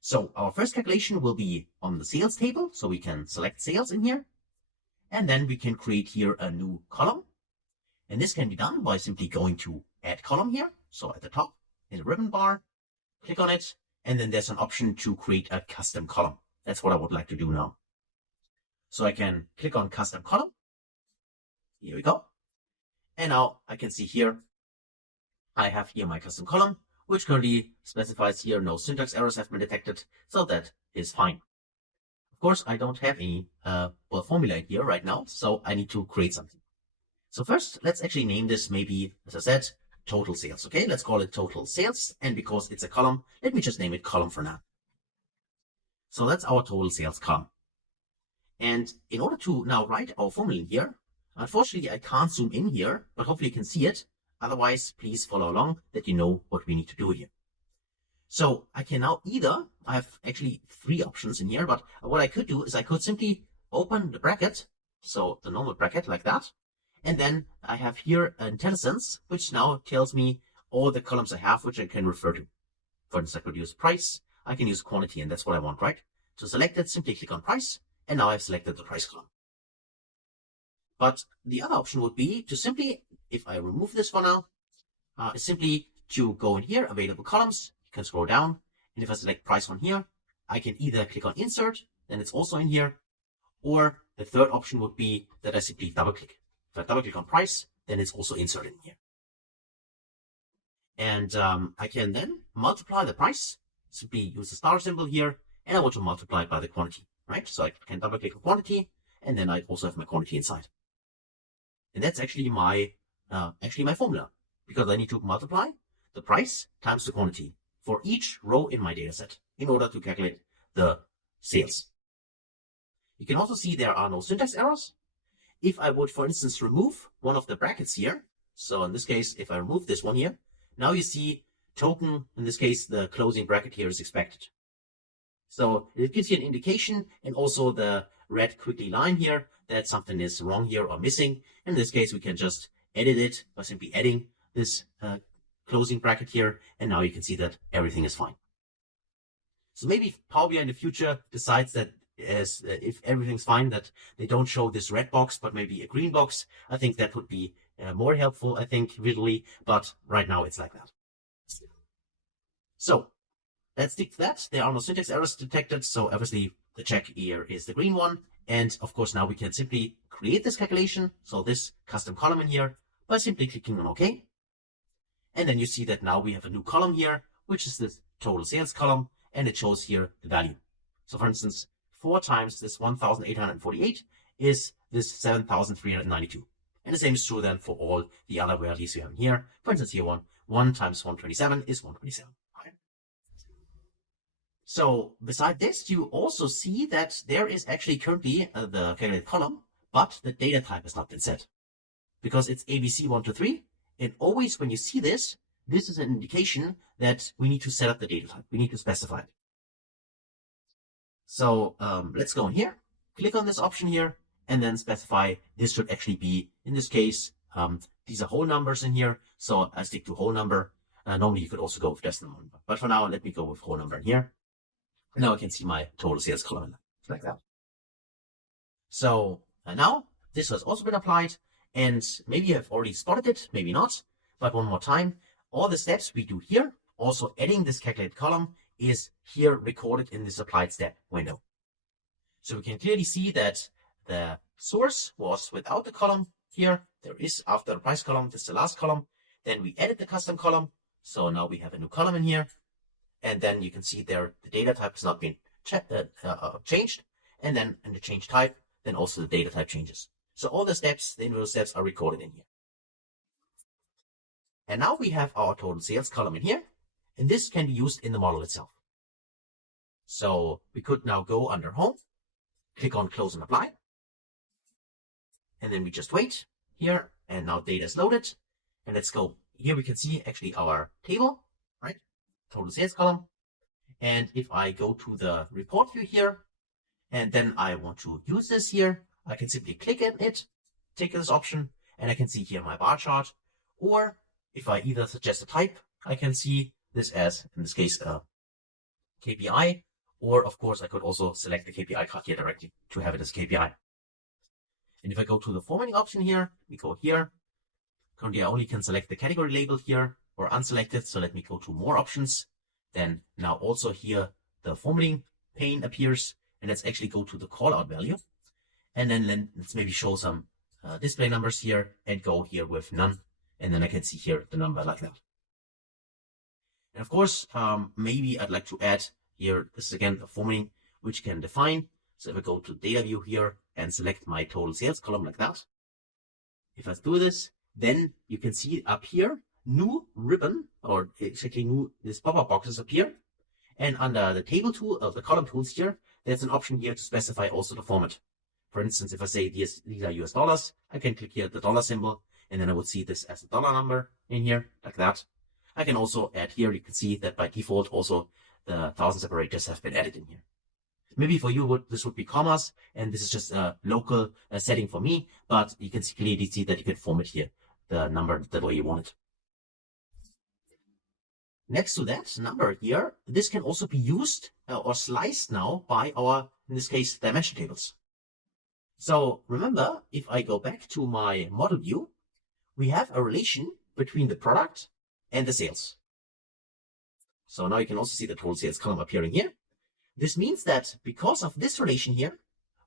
So our first calculation will be on the sales table, so we can select sales in here, and then we can create here a new column. And this can be done by simply going to Add Column here. So at the top in the ribbon bar, click on it, and then there's an option to create a custom column. That's what I would like to do now. So I can click on Custom Column. Here we go. And now I can see here, I have here my custom column, which currently specifies here no syntax errors have been detected. So that is fine. Of course, I don't have any formula here right now, so I need to create something. So first, let's actually name this maybe, as I said, total sales. Okay, let's call it total sales. And because it's a column, let me just name it column for now. So that's our total sales column. And in order to now write our formula in here, unfortunately, I can't zoom in here, but hopefully you can see it. Otherwise, please follow along that you know what we need to do here. So I can now I have actually 3 options in here, but what I could do is I could simply open the bracket. So the normal bracket like that. And then I have here IntelliSense, which now tells me all the columns I have, which I can refer to. For instance, I could use price, I can use quantity, and that's what I want, right? To select it, simply click on price, and now I've selected the price column. But the other option would be to simply, if I remove this for now, is simply to go in here, available columns, you can scroll down, and if I select price on here, I can either click on insert, then it's also in here, or the third option would be that I simply double click. If I double click on price, then it's also inserted in here. And I can then multiply the price, simply use the star symbol here, and I want to multiply it by the quantity, right? So I can double click on quantity, and then I also have my quantity inside. And that's actually my formula, because I need to multiply the price times the quantity for each row in my data set in order to calculate the sales. You can also see there are no syntax errors. If I would, for instance, remove one of the brackets here, so in this case, if I remove this one here, now you see token, in this case, the closing bracket here is expected. So it gives you an indication, and also the red quickly line here that something is wrong here or missing. In this case, we can just edit it by simply adding this closing bracket here, and now you can see that everything is fine. So maybe Power BI in the future decides that if everything's fine, that they don't show this red box, but maybe a green box. I think that would be more helpful, I think, visually, but right now it's like that. So let's stick to that. There are no syntax errors detected, so obviously the check here is the green one. And of course, now we can simply create this calculation, so this custom column in here, by simply clicking on OK. And then you see that now we have a new column here, which is the total sales column, and it shows here the value. So for instance, 4 times this 1,848 is this 7,392. And the same is true then for all the other values you have here. For instance, here 1 times 127 is 127. Right? So beside this, you also see that there is actually currently the calculated column, but the data type has not been set, because it's ABC123. And always when you see this, this is an indication that we need to set up the data type. We need to specify it. So let's go in here, click on this option here, and then specify this should actually be, in this case, these are whole numbers in here. So I stick to whole number. Normally you could also go with decimal number, but for now, let me go with whole number in here. And now I can see my total sales column like that. So now this has also been applied, and maybe you have already spotted it, maybe not, but one more time, all the steps we do here, also adding this calculated column, is here recorded in this applied step window. So we can clearly see that the source was without the column here. There is after the price column, this is the last column. Then we added the custom column. So now we have a new column in here. And then you can see there the data type has not been changed. And then in the change type, then also the data type changes. So all the steps, the individual steps are recorded in here. And now we have our total sales column in here. And this can be used in the model itself. So we could now go under Home, click on Close and Apply. And then we just wait here. And now data is loaded. And let's go. Here we can see actually our table, right? Total sales column. And if I go to the report view here, and then I want to use this here, I can simply click on it, take this option, and I can see here my bar chart. Or if I either suggest a type, I can see this as, in this case, a KPI, or of course I could also select the KPI card here directly to have it as KPI. And if I go to the formatting option here, we go here. Currently I only can select the category label here or unselected. So let me go to more options. Then now also here the formatting pane appears, and let's actually go to the callout value. And then let's maybe show some display numbers here and go here with none. And then I can see here the number like that. And of course, maybe I'd like to add here, this is again the formatting, which can define. So if I go to data view here and select my total sales column like that, if I do this, then you can see up here, new ribbon, or exactly new, this pop-up boxes appear. And under the table tool, the column tools here, there's an option here to specify also the format. For instance, if I say these are US dollars, I can click here the dollar symbol, and then I would see this as a dollar number in here, like that. I can also add here, you can see that by default also the 1000 separators have been added in here. Maybe for you, this would be commas, and this is just a local setting for me, but you can clearly see that you can format here the number the way you want it. Next to that number here, this can also be used or sliced now by our, in this case, dimension tables. So remember, if I go back to my model view, we have a relation between the product and the sales. So now you can also see the total sales column appearing here. This means that because of this relation here,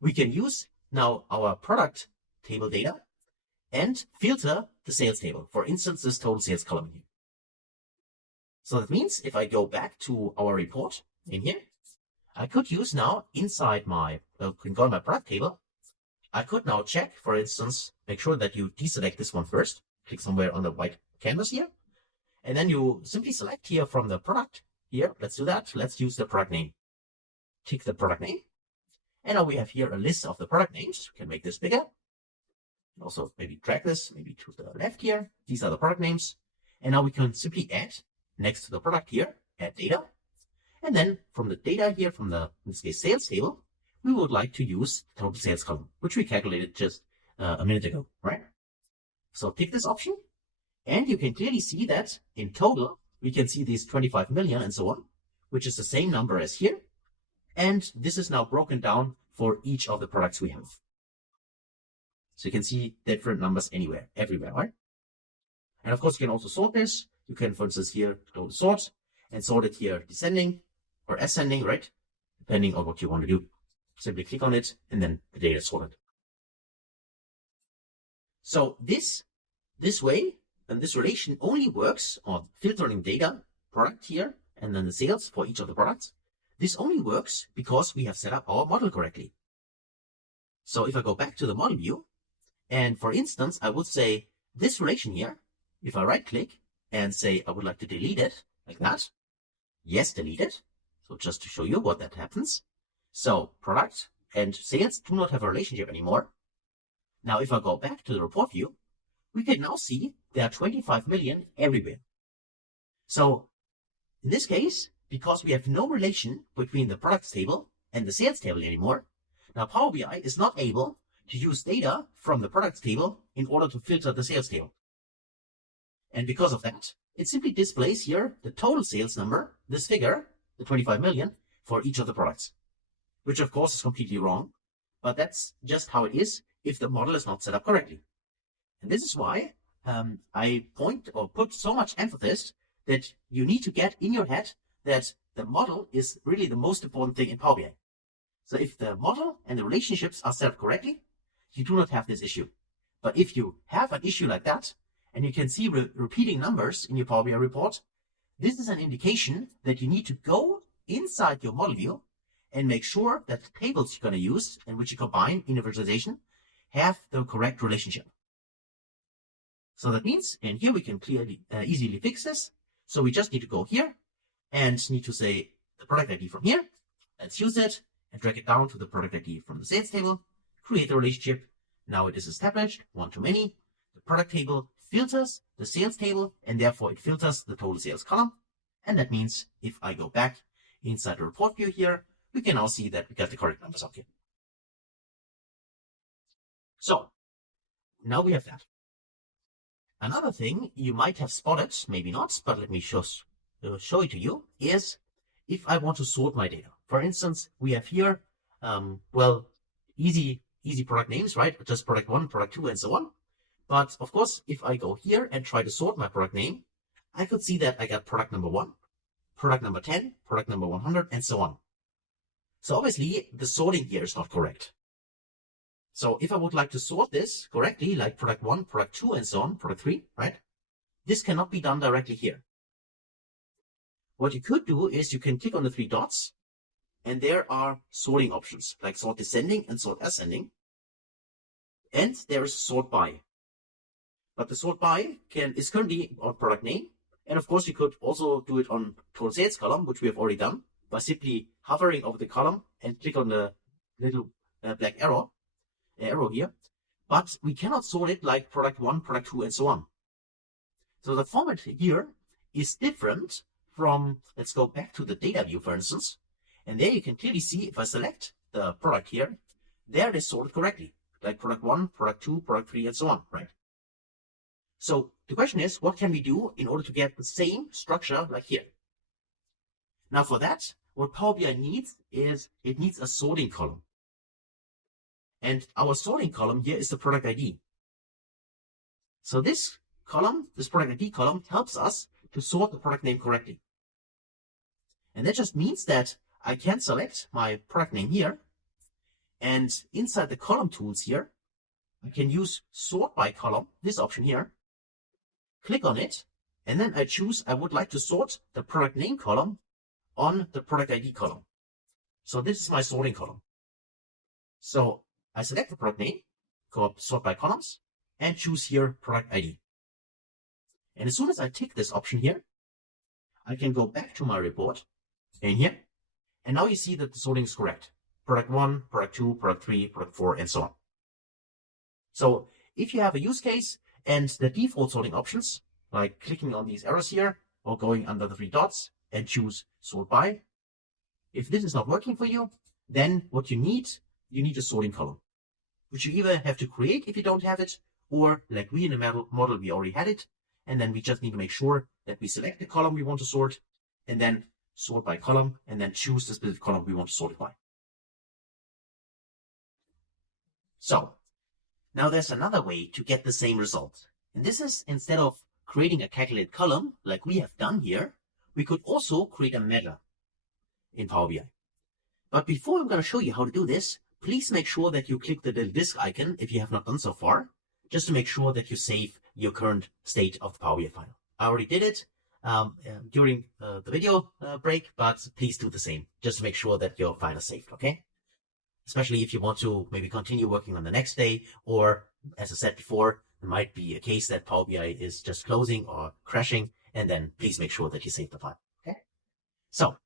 we can use now our product table data and filter the sales table. For instance, this total sales column here. So that means if I go back to our report in here, I could use now inside my, can go in my product table. I could now check, for instance, make sure that you deselect this one first. Click somewhere on the white canvas here. And then you simply select here from the product here. Let's do that. Let's use the product name. Tick the product name. And now we have here a list of the product names. We can make this bigger. Also maybe drag this maybe to the left here. These are the product names. And now we can simply add next to the product here, add data. And then from the data here, from the, in this case, sales table, we would like to use the total sales column, which we calculated just a minute ago, right? So tick this option, and you can clearly see that in total, we can see these 25 million and so on, which is the same number as here. And this is now broken down for each of the products we have. So you can see different numbers everywhere, right? And of course, you can also sort this. You can, for instance, here go to sort and sort it here descending or ascending, right? Depending on what you want to do. Simply click on it and then the data is sorted. So this way, and this relation only works on filtering data, product here, and then the sales for each of the products. This only works because we have set up our model correctly. So if I go back to the model view, and for instance, I would say this relation here, if I right click and say I would like to delete it like that, yes, delete it. So just to show you what that happens. So product and sales do not have a relationship anymore. Now, if I go back to the report view, we can now see there are 25 million everywhere. So in this case, because we have no relation between the products table and the sales table anymore, now Power BI is not able to use data from the products table in order to filter the sales table. And because of that, it simply displays here the total sales number, this figure, the 25 million, for each of the products. Which of course is completely wrong, but that's just how it is if the model is not set up correctly. And this is why I put so much emphasis that you need to get in your head that the model is really the most important thing in Power BI. So if the model and the relationships are set up correctly, you do not have this issue. But if you have an issue like that, and you can see repeating numbers in your Power BI report, this is an indication that you need to go inside your model view and make sure that the tables you're going to use and which you combine in a visualization have the correct relationship. So that means, and here we can clearly, easily fix this. So we just need to go here and need to say the product ID from here. Let's use it and drag it down to the product ID from the sales table, create a relationship. Now it is established, one-to-many. The product table filters the sales table, and therefore it filters the total sales column. And that means if I go back inside the report view here, we can now see that we got the correct numbers up here. So now we have that. Another thing you might have spotted, maybe not, but let me show it to you, is if I want to sort my data. For instance, we have here, easy product names, right? Just product 1, product 2, and so on. But of course, if I go here and try to sort my product name, I could see that I got product number 1, product number 10, product number 100, and so on. So obviously, the sorting here is not correct. So if I would like to sort this correctly, like product 1, product 2, and so on, product 3, right? This cannot be done directly here. What you could do is you can click on the 3 dots, and there are sorting options, like sort descending and sort ascending. And there is sort by. But the sort by is currently on product name. And of course, you could also do it on total sales column, which we have already done, by simply hovering over the column and click on the little black arrow here. But we cannot sort it like product 1, product 2, and so on. So the format here is different from, let's go back to the data view, for instance. And there you can clearly see if I select the product here, there it is sorted correctly, like product 1, product 2, product 3, and so on, right? So the question is, what can we do in order to get the same structure like here? Now for that, what Power BI needs is it needs a sorting column. And our sorting column here is the product ID. So this column, this product ID column, helps us to sort the product name correctly. And that just means that I can select my product name here, and inside the column tools here, I can use sort by column, this option here, click on it, And then I choose, I would like to sort the product name column on the product ID column. So this is my sorting column. So I select the product name, go up sort by columns, and choose here product ID. And as soon as I tick this option here, I can go back to my report in here. And now you see that the sorting is correct. Product 1, product 2, product 3, product 4, and so on. So if you have a use case and the default sorting options, like clicking on these arrows here or going under the 3 dots and choose sort by, if this is not working for you, then what you need a sorting column, which you either have to create if you don't have it, or like we in the model, we already had it. And then we just need to make sure that we select the column we want to sort and then sort by column and then choose the specific column we want to sort it by. So now there's another way to get the same result. And this is, instead of creating a calculated column like we have done here, we could also create a measure in Power BI. But before I'm going to show you how to do this, please make sure that you click the little disk icon if you have not done so far, just to make sure that you save your current state of the Power BI file. I already did it during the video break, but please do the same, just to make sure that your file is saved, okay? Especially if you want to maybe continue working on the next day, or as I said before, there might be a case that Power BI is just closing or crashing, and then please make sure that you save the file, okay? So,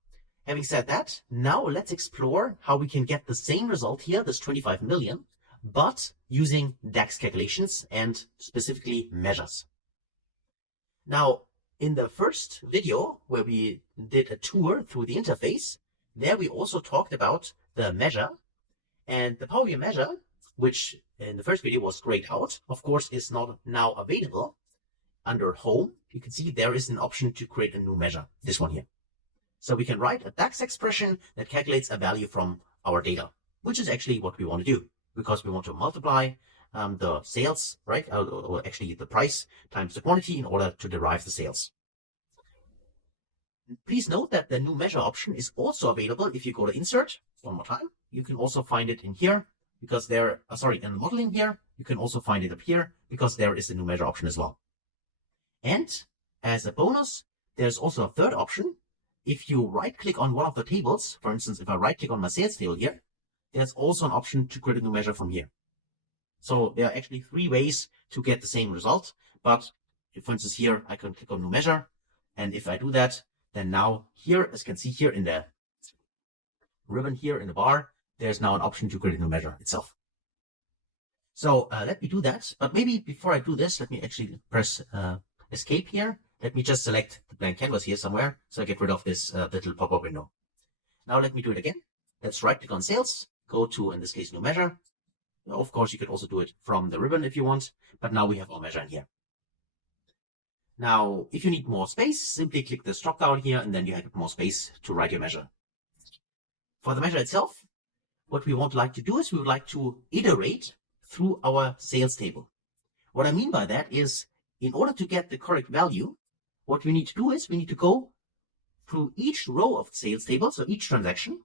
having said that, now let's explore how we can get the same result here, this 25 million, but using DAX calculations and specifically measures. Now, in the first video where we did a tour through the interface, there we also talked about the measure, and the Power BI measure, which in the first video was grayed out, of course, is not now available. Under Home, you can see there is an option to create a new measure, this one here. So we can write a DAX expression that calculates a value from our data, which is actually what we want to do, because we want to multiply the sales, right? Or actually the price times the quantity in order to derive the sales. Please note that the new measure option is also available if you go to Insert. One more time. You can also find it in here because there, in the modeling here, you can also find it up here because there is a new measure option as well. And as a bonus, there's also a third option. If you right click on one of the tables, for instance, if I right click on my sales table here, there's also an option to create a new measure from here. So there are actually 3 ways to get the same result. But if, for instance, here I can click on new measure. And if I do that, then now here, as you can see here in the ribbon here in the bar, there's now an option to create a new measure itself. So let me do that. But maybe before I do this, let me actually press escape here. Let me just select the blank canvas here somewhere so I get rid of this little pop-up window. Now let me do it again. Let's right click on sales, go to, in this case, new measure. Of course, you could also do it from the ribbon if you want, but now we have our measure in here. Now, if you need more space, simply click this drop down here and then you have more space to write your measure. For the measure itself, what we would like to do is we would like to iterate through our sales table. What I mean by that is, in order to get the correct value, what we need to do is we need to go through each row of the sales table, so each transaction.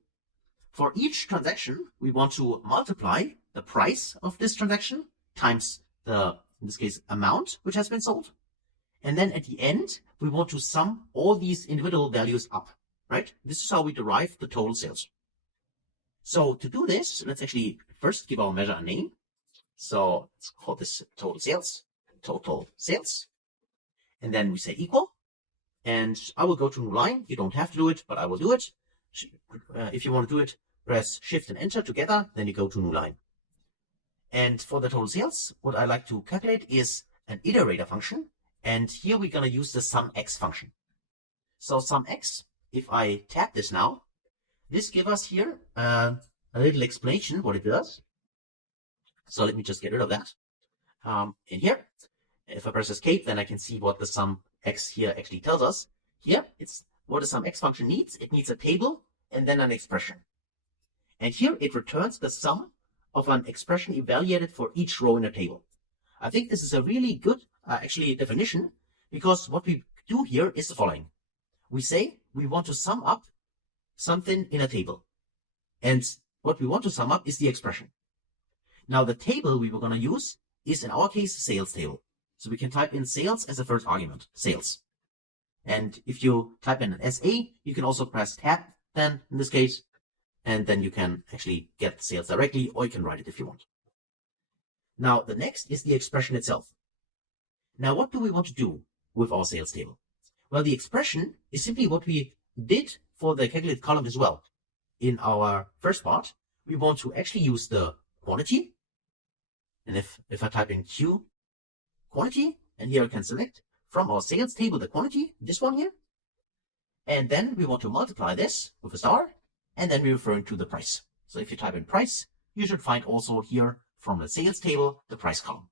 For each transaction, we want to multiply the price of this transaction times the, in this case, amount which has been sold. And then at the end, we want to sum all these individual values up, right? This is how we derive the total sales. So to do this, let's actually first give our measure a name. So let's call this total sales. And then we say equal. And I will go to new line. You don't have to do it, but I will do it. If you want to do it, press Shift and Enter together, then you go to new line. And for the total sales, what I like to calculate is an iterator function. And here we're going to use the SumX function. So SumX, if I tap this now, this gives us here a little explanation what it does. So let me just get rid of that. In here, if I press escape, then I can see what the SumX here actually tells us. Here, it's what the SumX function needs. It needs a table and then an expression. And here it returns the sum of an expression evaluated for each row in a table. I think this is a really good definition, because what we do here is the following. We say we want to sum up something in a table. And what we want to sum up is the expression. Now the table we were going to use is, in our case, sales table. So we can type in sales as a first argument, sales. And if you type in an SA, you can also press tab then in this case, and then you can actually get sales directly, or you can write it if you want. Now, the next is the expression itself. Now, what do we want to do with our sales table? Well, the expression is simply what we did for the calculate column as well. In our first part, we want to actually use the quantity. And if I type in Q quantity, and here I can select from our sales table the quantity, this one here. And then we want to multiply this with a star, and then we're referring to the price. So if you type in price, you should find also here from the sales table the price column.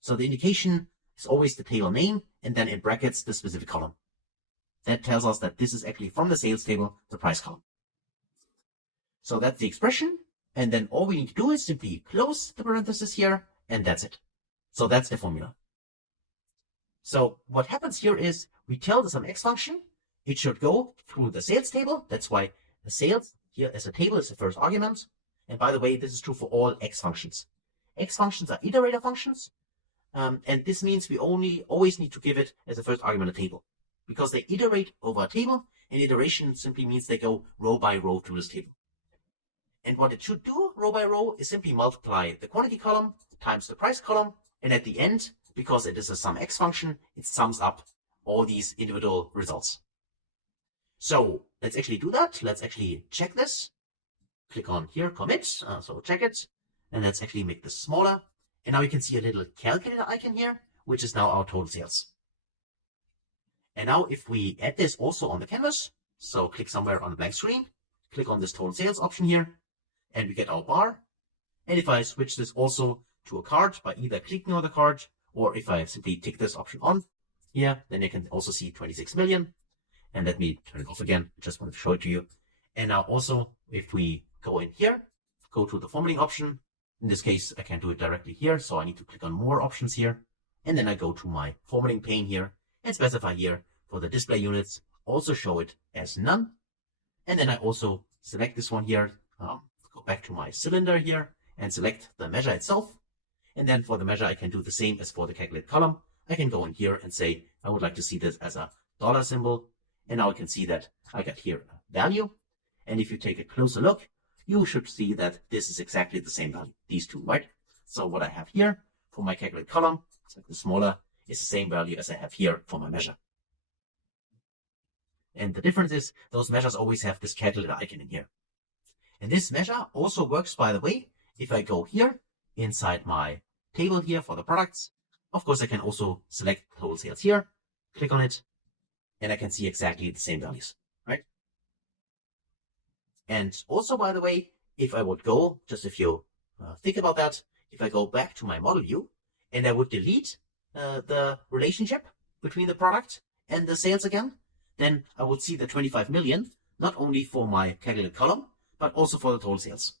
So the indication is always the table name, and then in brackets the specific column. That tells us that this is actually from the sales table, the price column. So that's the expression, and then all we need to do is simply close the parenthesis here, and that's it. So that's the formula. So what happens here is we tell the sum x function, it should go through the sales table. That's why the sales here as a table is the first argument. And by the way, this is true for all x functions. X functions are iterator functions, and this means we always need to give it as a first argument a table, because they iterate over a table, and iteration simply means they go row by row through this table. And what it should do, row by row, is simply multiply the quantity column times the price column, and at the end, because it is a sum x function, it sums up all these individual results. So let's actually do that. Let's actually check this. Click on here, commit, so check it, and let's actually make this smaller. And now you can see a little calculator icon here, which is now our total sales. And now if we add this also on the canvas, so click somewhere on the blank screen, click on this total sales option here, and we get our bar. And if I switch this also to a card by either clicking on the card, or if I simply tick this option on here, then you can also see 26 million. And let me turn it off again. Just want to show it to you. And now also, if we go in here, go to the formatting option. In this case, I can't do it directly here, so I need to click on more options here. And then I go to my formatting pane here and specify here for the display units, also show it as none. And then I also select this one here, go back to my cylinder here and select the measure itself. And then for the measure, I can do the same as for the calculate column. I can go in here and say, I would like to see this as a dollar symbol. And now I can see that I got here a value. And if you take a closer look, you should see that this is exactly the same value, these two, right? So what I have here for my calculate column, it's like the smaller, is the same value as I have here for my measure. And the difference is those measures always have this calculator icon in here. And this measure also works, by the way, if I go here inside my table here for the products. Of course, I can also select total sales here, click on it, and I can see exactly the same values, right? And also, by the way, if I would go, just if you think about that, if I go back to my model view and I would delete the relationship between the product and the sales again, then I would see the 25 million, not only for my calculate column, but also for the total sales.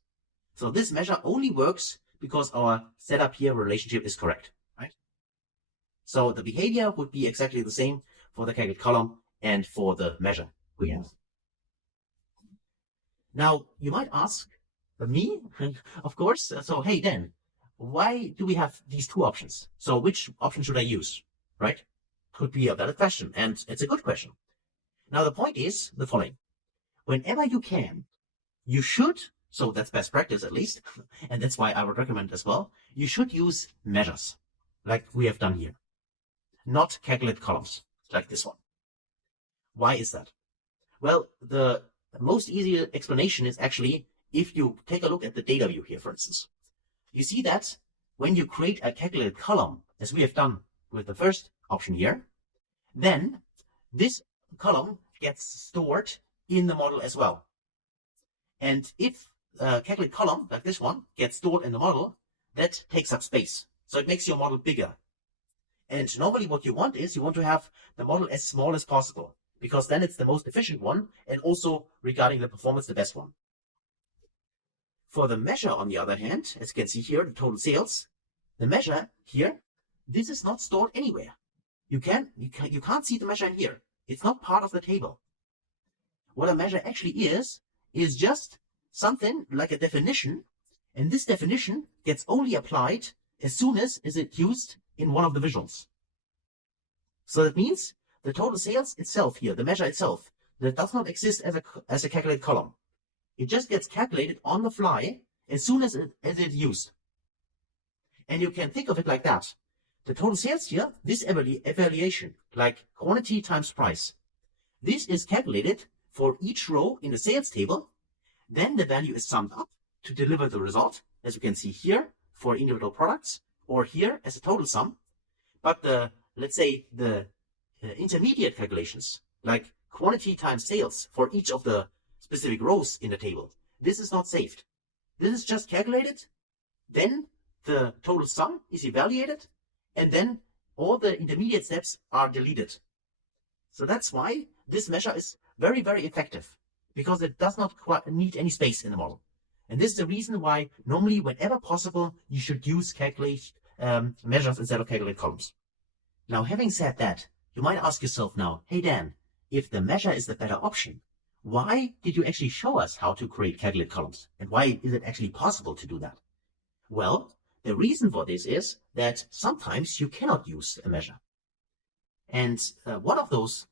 So this measure only works because our setup here relationship is correct, right? So the behavior would be exactly the same for the calculate column and for the measure we have. Now, you might ask me, of course, so hey, Dan, why do we have these two options? So which option should I use, right? Could be a valid question, and it's a good question. Now, the point is the following. Whenever you can, you should, so that's best practice at least, and that's why I would recommend as well, you should use measures, like we have done here, not calculate columns, like this one. Why is that? Well, the most easy explanation is actually if you take a look at the data view here, for instance. You see that when you create a calculated column, as we have done with the first option here, then this column gets stored in the model as well. And if a calculate column, like this one, gets stored in the model, that takes up space. So it makes your model bigger. And normally what you want is you want to have the model as small as possible, because then it's the most efficient one, and also regarding the performance, the best one. For the measure, on the other hand, as you can see here, the total sales, the measure here, this is not stored anywhere. You can't see the measure in here. It's not part of the table. What a measure actually is just something like a definition, and this definition gets only applied as soon as it's used in one of the visuals. So that means the total sales itself here, the measure itself, that does not exist as a calculated column. It just gets calculated on the fly as soon as it's used. And you can think of it like that. The total sales here, this evaluation, like quantity times price, this is calculated for each row in the sales table. Then the value is summed up to deliver the result, as you can see here, for individual products, or here as a total sum. But let's say the intermediate calculations, like quantity times sales for each of the specific rows in the table, this is not saved. This is just calculated, then the total sum is evaluated, and then all the intermediate steps are deleted. So that's why this measure is very, very effective, because it does not need any space in the model. And this is the reason why normally, whenever possible, you should use measures instead of calculate columns. Now, having said that, you might ask yourself now, hey Dan, if the measure is the better option, why did you actually show us how to create calculate columns? And why is it actually possible to do that? Well, the reason for this is that sometimes you cannot use a measure. And one of those,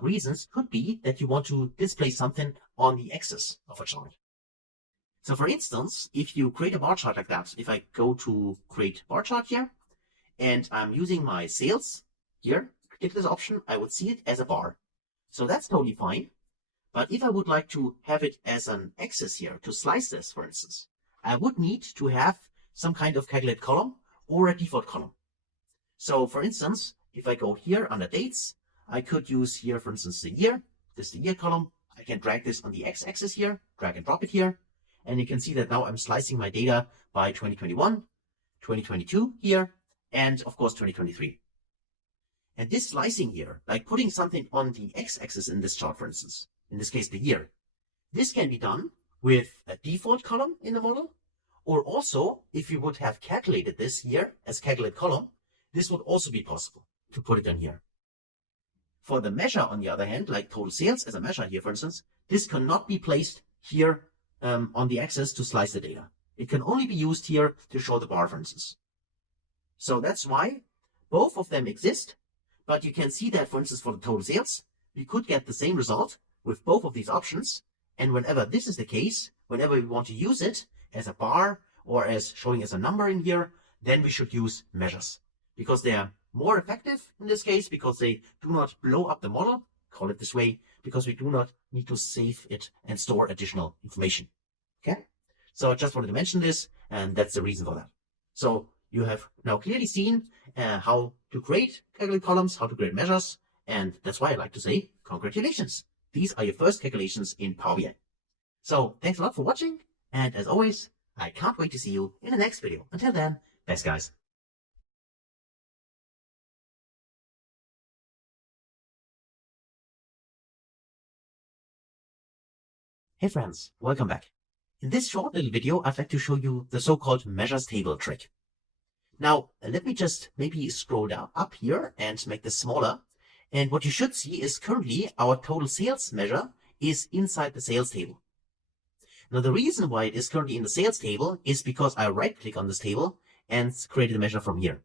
reasons could be that you want to display something on the axis of a chart. So for instance, if you create a bar chart like that, if I go to create bar chart here, and I'm using my sales here, click this option, I would see it as a bar. So that's totally fine. But if I would like to have it as an axis here, to slice this, for instance, I would need to have some kind of calculate column or a default column. So for instance, if I go here under dates, I could use here, for instance, the year. This is the year column. I can drag this on the x-axis here, drag and drop it here. And you can see that now I'm slicing my data by 2021, 2022 here, and of course 2023. And this slicing here, like putting something on the x-axis in this chart, for instance, in this case the year, this can be done with a default column in the model, or also if you would have calculated this here as calculate column, this would also be possible to put it in here. For the measure, on the other hand, like total sales as a measure here, for instance, this cannot be placed here on the axis to slice the data. It can only be used here to show the bar, for instance. So that's why both of them exist, but you can see that, for instance, for the total sales, we could get the same result with both of these options. And whenever this is the case, whenever we want to use it as a bar or as showing as a number in here, then we should use measures, because they are more effective in this case, because they do not blow up the model, call it this way, because we do not need to save it and store additional information. Okay, so I just wanted to mention this, and that's the reason for that. So you have now clearly seen how to create calculate columns, how to create measures, and that's why I like to say congratulations. These are your first calculations in Power BI. So thanks a lot for watching, and as always, I can't wait to see you in the next video. Until then, best guys. Hey friends, welcome back. In this short little video, I'd like to show you the so-called measures table trick. Now, let me just maybe scroll down up here and make this smaller. And what you should see is currently our total sales measure is inside the sales table. Now, the reason why it is currently in the sales table is because I right-click on this table and create a measure from here.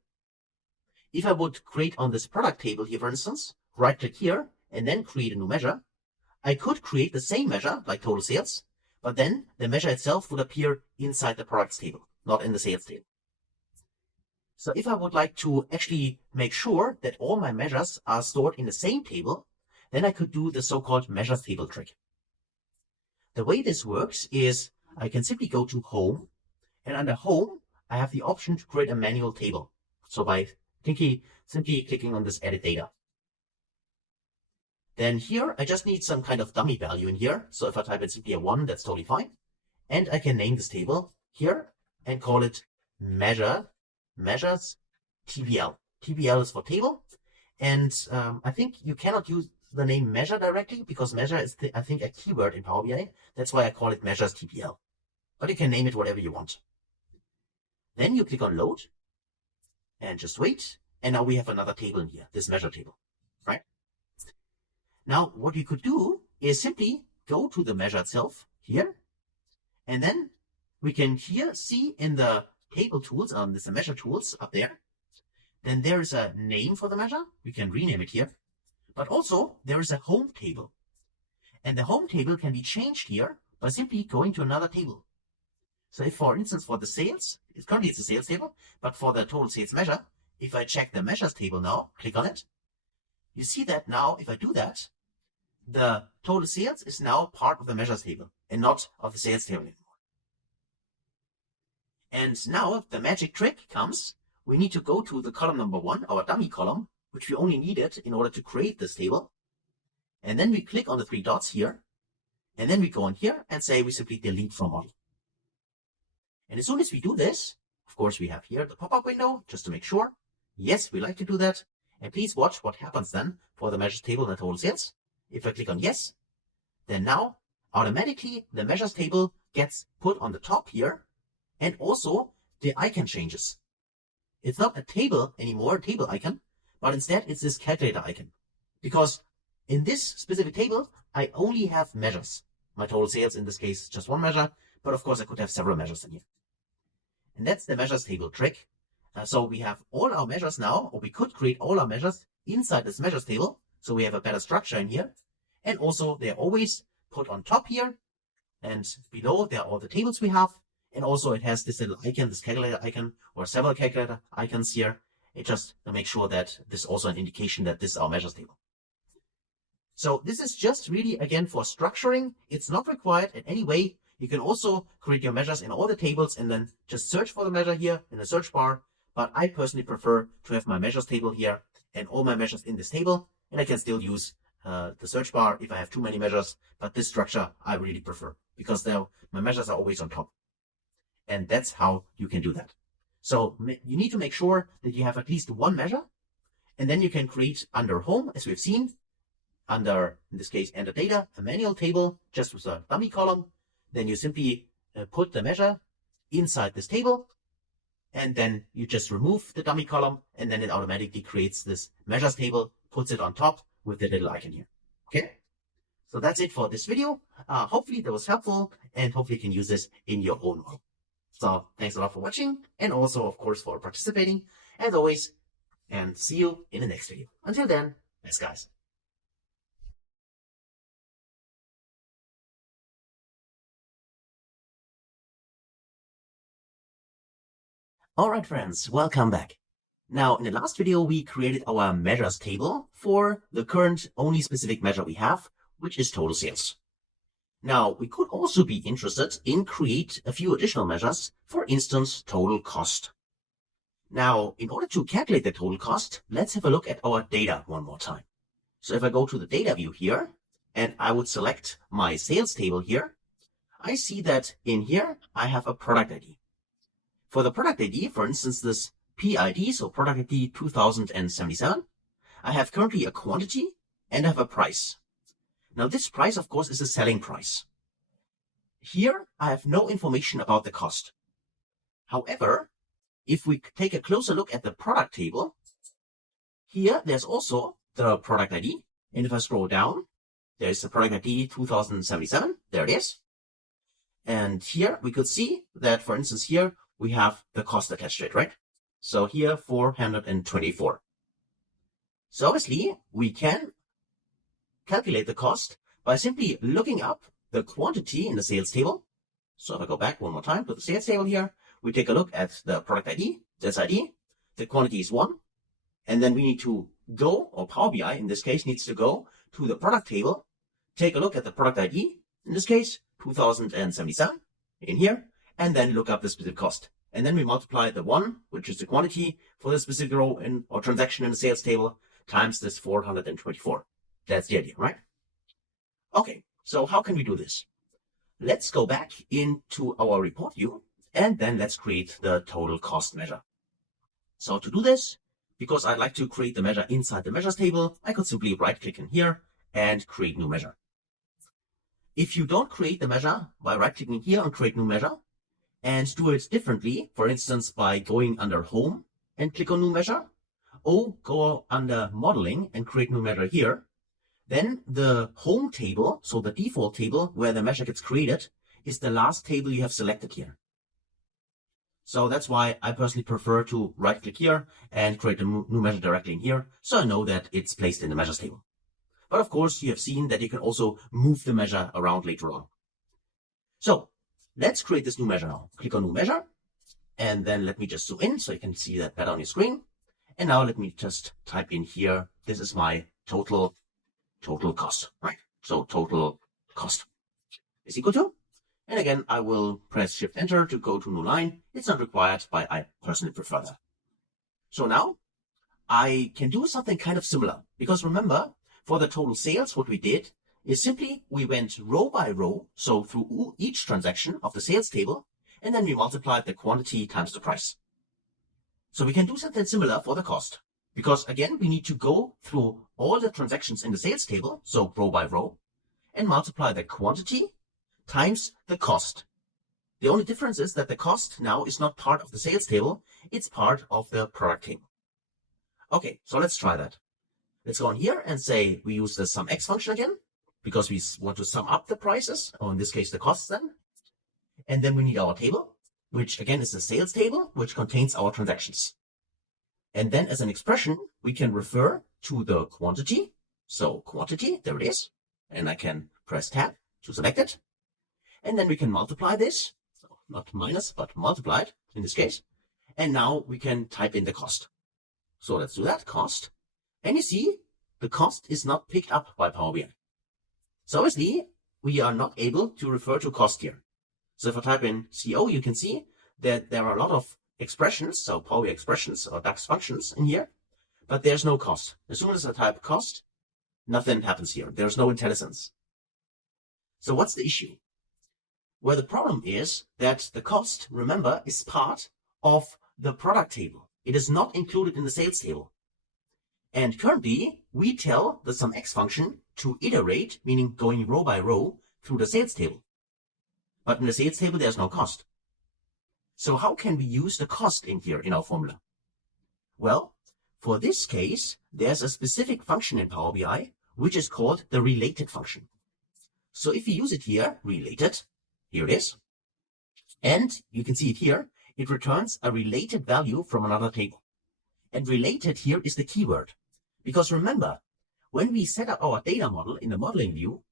If I would create on this product table here, for instance, right-click here and then create a new measure, I could create the same measure, like total sales, but then the measure itself would appear inside the products table, not in the sales table. So if I would like to actually make sure that all my measures are stored in the same table, then I could do the so-called measures table trick. The way this works is I can simply go to Home, and under Home, I have the option to create a manual table. So by simply clicking on this Edit Data. Then here, I just need some kind of dummy value in here. So if I type in simply a 1, that's totally fine. And I can name this table here and call it measures TBL. TBL is for table. And I think you cannot use the name measure directly because measure is, I think, a keyword in Power BI. That's why I call it measures TBL. But you can name it whatever you want. Then you click on load and just wait. And now we have another table in here, this measure table, right? Now, what you could do is simply go to the measure itself here, and then we can here see in the table tools, this measure tools up there, then there is a name for the measure. We can rename it here, But also there is a home table. And the home table can be changed here by simply going to another table. So if, for instance, for the sales, currently it's a sales table, but for the total sales measure, if I check the measures table now, click on it, you see that now if I do that, the total sales is now part of the measures table and not of the sales table anymore. And now the magic trick comes. We need to go to the column number 1, our dummy column, which we only needed in order to create this table. And then we click on the 3 dots here. And then we go in here and say we simply delete from model. And as soon as we do this, of course, we have here the pop-up window just to make sure. Yes, we like to do that. And please watch what happens then for the measures table and the total sales. If I click on yes, then now automatically the measures table gets put on the top here. And also the icon changes. It's not a table anymore, table icon, but instead it's this calculator icon. Because in this specific table, I only have measures. My total sales, in this case, just one measure, but of course I could have several measures in here. And that's the measures table trick. So we have all our measures now, or we could create all our measures inside this measures table. So we have a better structure in here. And also they're always put on top here. And below there are all the tables we have. And also it has this little icon, this calculator icon, or several calculator icons here. It just to make sure that this is also an indication that this is our measures table. So this is just really, again, for structuring. It's not required in any way. You can also create your measures in all the tables and then just search for the measure here in the search bar. But I personally prefer to have my measures table here and all my measures in this table. And I can still use the search bar if I have too many measures. But this structure I really prefer because now my measures are always on top. And that's how you can do that. So you need to make sure that you have at least one measure. And then you can create under home, as we've seen, under, in this case, enter data, a manual table just with a dummy column. Then you simply put the measure inside this table. And then you just remove the dummy column. And then it automatically creates this measures table, puts it on top with the little icon here. Okay. So that's it for this video. Hopefully that was helpful and hopefully you can use this in your own model. So thanks a lot for watching and also, of course, for participating as always. And see you in the next video. Until then, thanks guys. Alright friends, welcome back. Now in the last video we created our measures table for the current only specific measure we have, which is total sales. Now we could also be interested in create a few additional measures, for instance total cost. Now in order to calculate the total cost, let's have a look at our data one more time. So if I go to the data view here and I would select my sales table here, I see that in here I have a product ID. For the product ID, for instance, this PID, so product ID 2077, I have currently a quantity and I have a price. Now this price, of course, is a selling price. Here, I have no information about the cost. However, if we take a closer look at the product table, here there's also the product ID. And if I scroll down, there's the product ID 2077. There it is. And here we could see that, for instance, here, we have the cost attached to it, right? So here, 424. So obviously, we can calculate the cost by simply looking up the quantity in the sales table. So if I go back one more time to the sales table here, we take a look at the product ID, this ID, the quantity is 1. And then we need to go, or Power BI in this case needs to go to the product table, take a look at the product ID, in this case, 2077 in here, and then look up the specific cost. And then we multiply the 1, which is the quantity for the specific row in or transaction in the sales table, times this 424. That's the idea, right? Okay, so how can we do this? Let's go back into our report view, and then let's create the total cost measure. So to do this, because I'd like to create the measure inside the measures table, I could simply right-click in here and create new measure. If you don't create the measure by right-clicking here and create new measure, and do it differently, for instance, by going under Home and click on New Measure, or go under Modeling and create New Measure here, then the Home table, so the default table where the measure gets created, is the last table you have selected here. So that's why I personally prefer to right-click here and create a new measure directly in here, so I know that it's placed in the Measures table. But of course, you have seen that you can also move the measure around later on. So let's create this new measure now. Click on new measure, and then let me just zoom in so you can see that better on your screen. And now let me just type in here, this is my total cost, right? So total cost is equal to, and again, I will press Shift Enter to go to new line. It's not required, but I personally prefer that. So now I can do something kind of similar, because remember, for the total sales, what we did is simply we went row by row, so through each transaction of the sales table, and then we multiplied the quantity times the price. So we can do something similar for the cost, because again, we need to go through all the transactions in the sales table, so row by row, and multiply the quantity times the cost. The only difference is that the cost now is not part of the sales table, it's part of the product table. Okay, so let's try that. Let's go on here and say we use the SumX function again, because we want to sum up the prices, or in this case the costs then. And then we need our table, which again is the sales table, which contains our transactions. And then as an expression, we can refer to the quantity. So quantity, there it is. And I can press tab to select it. And then we can multiply this, so not minus, but multiply it in this case. And now we can type in the cost. So let's do that, cost. And you see, the cost is not picked up by Power BI. So obviously, we are not able to refer to cost here. So if I type in CO, you can see that there are a lot of expressions, so Power BI expressions or DAX functions in here, but there's no cost. As soon as I type cost, nothing happens here. There's no IntelliSense. So what's the issue? Well, the problem is that the cost, remember, is part of the product table. It is not included in the sales table. And currently, we tell the SumX function to iterate, meaning going row by row through the sales table. But in the sales table, there's no cost. So how can we use the cost in here in our formula? Well, for this case, there's a specific function in Power BI, which is called the related function. So if we use it here, related, here it is. And you can see it here, it returns a related value from another table. And related here is the keyword. Because remember, when we set up our data model in the modeling view,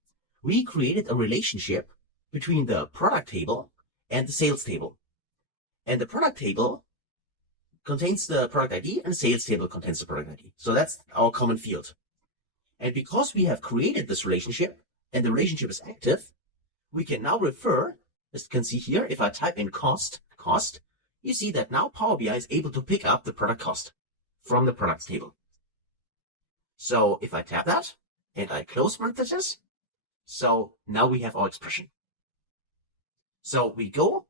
we created a relationship between the product table and the sales table. And the product table contains the product ID and the sales table contains the product ID. So that's our common field. And because we have created this relationship and the relationship is active, we can now refer, as you can see here, if I type in cost, you see that now Power BI is able to pick up the product cost from the products table. So if I tap that and I close parentheses, so now we have our expression. So we go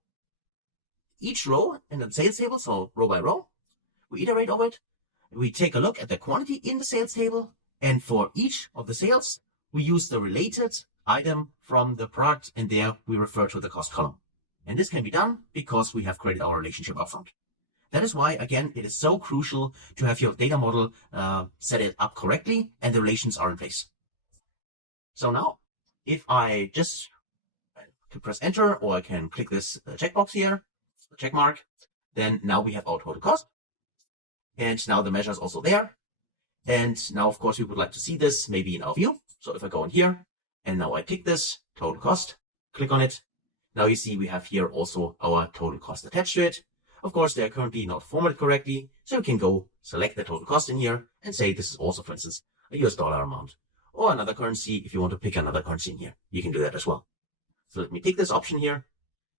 each row in the sales table, so row by row, we iterate over it, we take a look at the quantity in the sales table, and for each of the sales, we use the related item from the product, and there we refer to the cost column. And this can be done because we have created our relationship upfront. That is why, again, it is so crucial to have your data model set it up correctly and the relations are in place. So now, if I just can press enter, or I can click this checkbox here, the check mark, then now we have our total cost. And now the measure is also there. And now, of course, we would like to see this maybe in our view. So if I go in here, and now I tick this total cost, click on it. Now you see we have here also our total cost attached to it. Of course, they are currently not formatted correctly. So you can go select the total cost in here and say this is also, for instance, a US dollar amount or another currency. If you want to pick another currency in here, you can do that as well. So let me take this option here.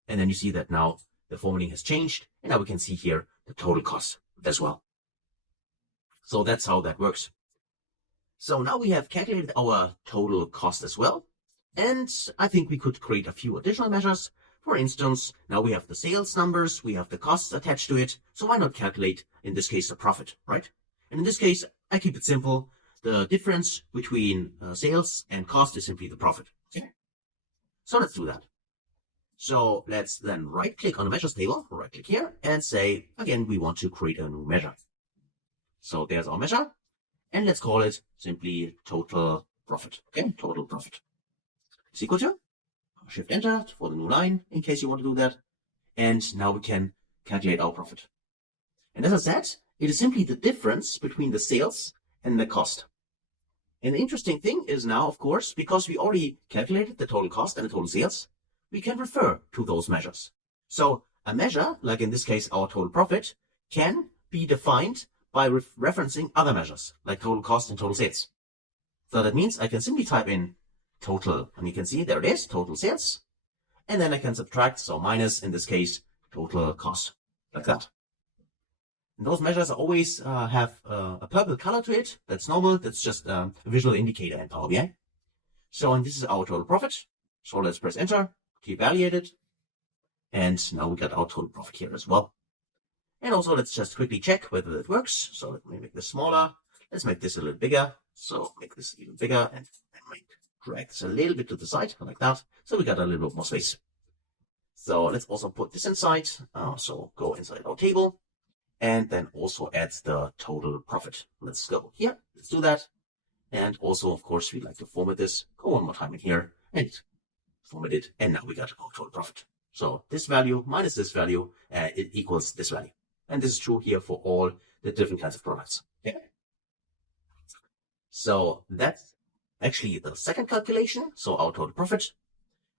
And then you see that now the formatting has changed. And now we can see here the total cost as well. So that's how that works. So now we have calculated our total cost as well. And I think we could create a few additional measures. For instance, now we have the sales numbers, we have the costs attached to it. So why not calculate, in this case, the profit, right? And in this case, I keep it simple. The difference between sales and cost is simply the profit. Okay. So let's do that. So let's then right click on the measures table, right click here and say, again, we want to create a new measure. So there's our measure and let's call it simply total profit. Okay. Total profit is equal to Shift Enter for the new line in case you want to do that. And now we can calculate our profit. And as I said, it is simply the difference between the sales and the cost. And the interesting thing is now, of course, because we already calculated the total cost and the total sales, we can refer to those measures. So a measure, like in this case, our total profit, can be defined by referencing other measures, like total cost and total sales. So that means I can simply type in total, and you can see there it is, total sales. And then I can subtract, so minus, in this case, total cost, like that. And those measures always have a purple color to it. That's normal. That's just a visual indicator in Power BI. So, and this is our total profit. So let's press enter to evaluate it. And now we got our total profit here as well. And also let's just quickly check whether it works. So let me make this smaller. Let's make this a little bigger. So make this even bigger and drag this a little bit to the side like that. So we got a little bit more space. So let's also put this inside. So go inside our table and then also add the total profit. Let's go here. Let's do that. And also, of course, we like to format this. Go one more time in here and format it. And now we got our total profit. So this value minus this value, it equals this value. And this is true here for all the different kinds of products. Okay. So that's actually the second calculation. So our total profit.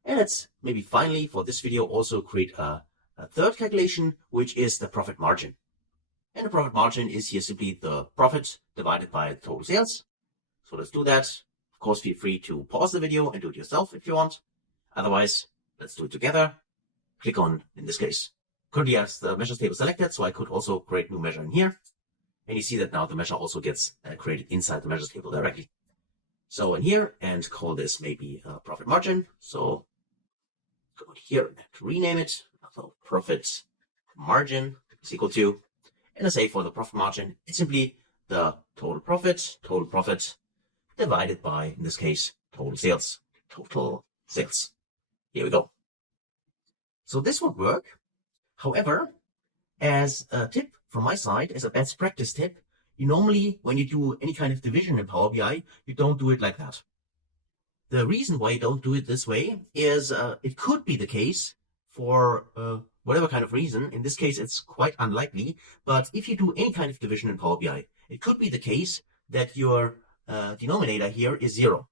And let's maybe finally for this video also create a third calculation, which is the profit margin. And the profit margin is here simply the profit divided by the total sales. So let's do that. Of course, feel free to pause the video and do it yourself if you want. Otherwise, let's do it together. Click on, in this case, currently has the measures table selected, so I could also create a new measure in here. And you see that now the measure also gets created inside the measures table directly. So in here, and call this maybe profit margin. So go here and rename it. So profit margin is equal to, and I say for the profit margin, it's simply the total profit divided by, in this case, total sales. Here we go. So this would work. However, as a tip from my side, as a best practice tip, you normally, when you do any kind of division in Power BI, you don't do it like that. The reason why you don't do it this way is it could be the case for whatever kind of reason. In this case, it's quite unlikely. But if you do any kind of division in Power BI, it could be the case that your denominator here is 0.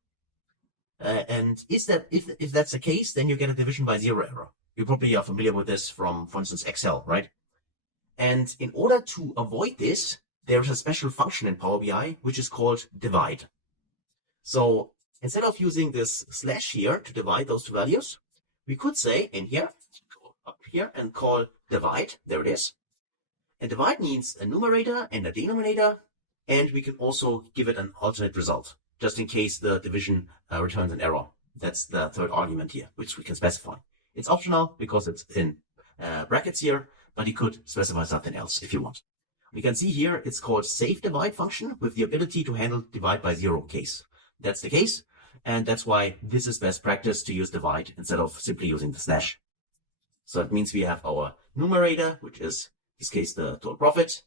And is that if that's the case, then you get a division by 0 error. You probably are familiar with this from, for instance, Excel, right? And in order to avoid this, there is a special function in Power BI, which is called divide. So instead of using this slash here to divide those two values, we could say in here, go up here and call divide. There it is. And divide means a numerator and a denominator. And we can also give it an alternate result, just in case the division returns an error. That's the third argument here, which we can specify. It's optional because it's in brackets here, but you could specify something else if you want. We can see here it's called save divide function with the ability to handle divide by 0 case. That's the case, and that's why this is best practice to use divide instead of simply using the slash. So it means we have our numerator, which is in this case the total profit.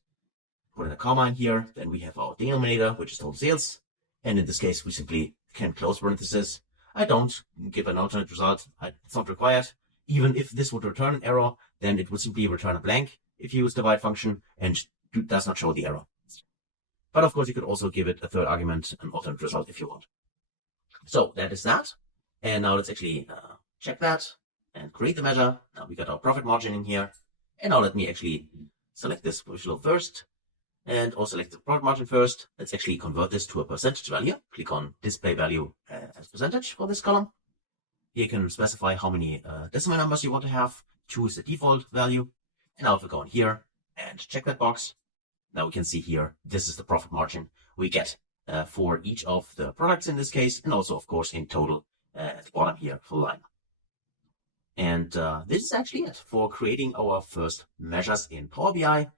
Put in a comma in here. Then we have our denominator, which is total sales. And in this case, we simply can close parentheses. I don't give an alternate result. It's not required. Even if this would return an error, then it would simply return a blank if you use divide function and does not show the error. But of course, you could also give it a third argument, an alternate result if you want. So that is that. And now let's actually check that and create the measure. Now we got our profit margin in here. And now let me actually select this visual first. And also select the profit margin first. Let's actually convert this to a percentage value. Click on display value as percentage for this column. Here you can specify how many decimal numbers you want to have. Choose the default value. And now if we go in here and check that box, now we can see here, this is the profit margin we get for each of the products in this case. And also, of course, in total at the bottom here, full line. And this is actually it for creating our first measures in Power BI.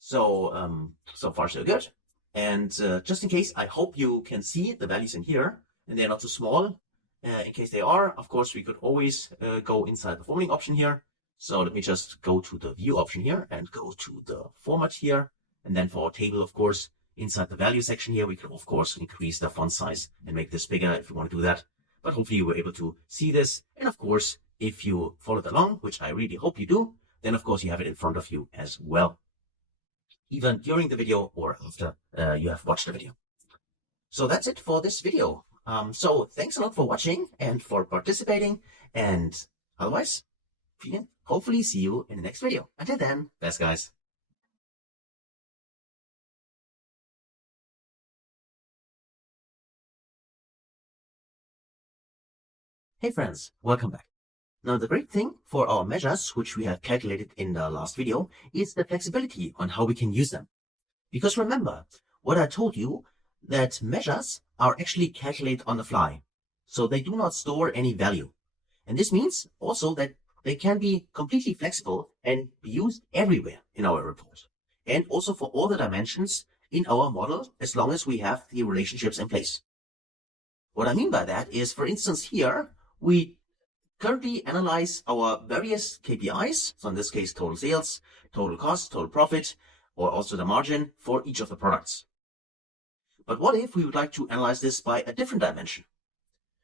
So, so far so good. And just in case, I hope you can see the values in here and they're not too small. In case they are, of course, we could always go inside the formatting option here. So let me just go to the view option here and go to the format here. And then for our table, of course, inside the value section here, we can, of course, increase the font size and make this bigger if you want to do that. But hopefully you were able to see this. And of course, if you followed along, which I really hope you do, then of course you have it in front of you as well, even during the video or after you have watched the video. So that's it for this video. So thanks a lot for watching and for participating, and otherwise, hopefully see you in the next video. Until then, best guys. Hey friends, welcome back. Now the great thing for our measures, which we have calculated in the last video, is the flexibility on how we can use them. Because remember what I told you, that measures are actually calculated on the fly. So they do not store any value. And this means also that they can be completely flexible and be used everywhere in our report. And also for all the dimensions in our model, as long as we have the relationships in place. What I mean by that is, for instance, here we currently analyze our various KPIs. So in this case, total sales, total cost, total profit, or also the margin for each of the products. But what if we would like to analyze this by a different dimension?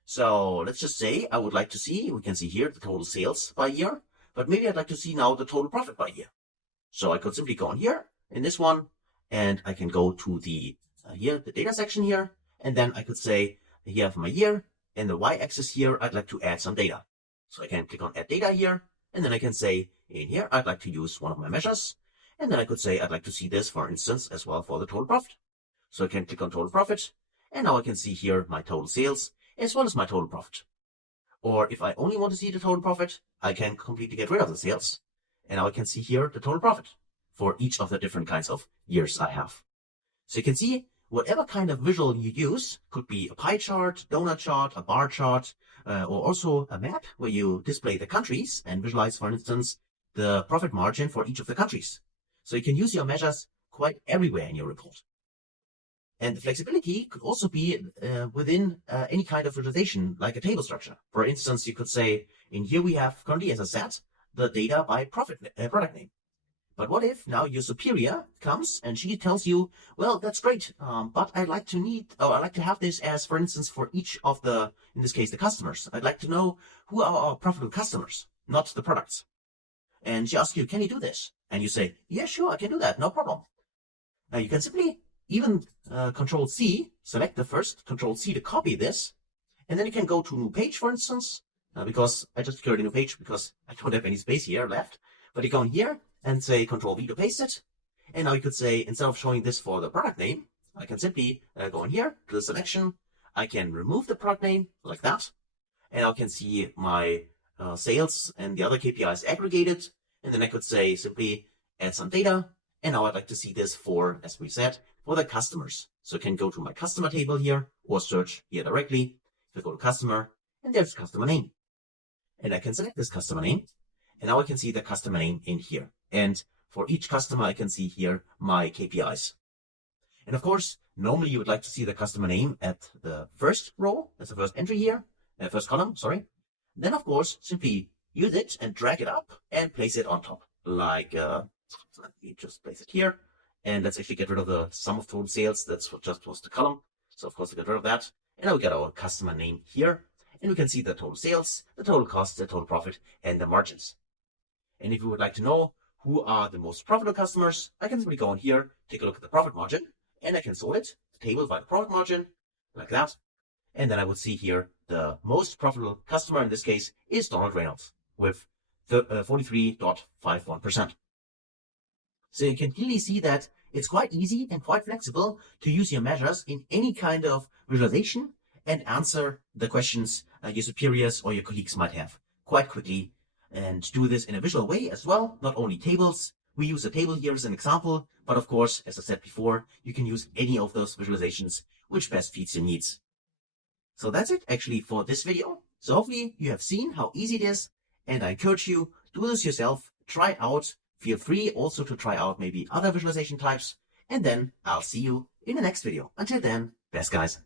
So let's just say I would like to see, we can see here the total sales by year, but maybe I'd like to see now the total profit by year. So I could simply go on here in this one, and I can go to the here, the data section here, and then I could say here I have my year, and the y-axis here, I'd like to add some data. So I can click on add data here, and then I can say in here, I'd like to use one of my measures, and then I could say I'd like to see this, for instance, as well for the total profit. So I can click on total profit, and now I can see here my total sales as well as my total profit. Or if I only want to see the total profit, I can completely get rid of the sales, and now I can see here the total profit for each of the different kinds of years I have. So you can see whatever kind of visual you use, could be a pie chart, donut chart, a bar chart, or also a map where you display the countries and visualize, for instance, the profit margin for each of the countries. So you can use your measures quite everywhere in your report. And the flexibility could also be within any kind of visualization, like a table structure. For instance, you could say, in here we have currently, as I said, the data by product name. But what if now your superior comes and she tells you, well, that's great, but I'd like to have this as, for instance, for each of the, in this case, the customers. I'd like to know who are our profitable customers, not the products. And she asks you, can you do this? And you say, yeah, sure, I can do that, no problem. Now you can simply even Control C, select the first, Control C to copy this, and then you can go to new page, for instance, because I just created a new page because I don't have any space here left. But you go in here and say Control V to paste it. And now you could say, instead of showing this for the product name, I can simply go in here to the selection. I can remove the product name like that. And I can see my sales and the other KPIs aggregated. And then I could say simply add some data. And now I'd like to see this for, as we said, for the customers. So I can go to my customer table here or search here directly. If I go to customer, and there's customer name. And I can select this customer name. And now I can see the customer name in here. And for each customer, I can see here my KPIs. And of course, normally you would like to see the customer name at the first row. That's the first entry here, first column, sorry. Then of course, simply use it and drag it up and place it on top. Like, let me just place it here. And let's actually get rid of the sum of total sales. That's what just was the column. So of course, we get rid of that. And now we get our customer name here. And we can see the total sales, the total cost, the total profit, and the margins. And if you would like to know who are the most profitable customers, I can simply go in here, take a look at the profit margin, and I can sort it, the table by the profit margin, like that. And then I would see here the most profitable customer in this case is Donald Reynolds with 43.51%. So you can clearly see that it's quite easy and quite flexible to use your measures in any kind of visualization and answer the questions your superiors or your colleagues might have quite quickly. And do this in a visual way as well, not only tables. We use a table here as an example, but of course, as I said before, you can use any of those visualizations which best fits your needs. So that's it actually for this video. So hopefully you have seen how easy it is, and I encourage you, do this yourself, try it out. Feel free also to try out maybe other visualization types, and then I'll see you in the next video. Until then, best guys.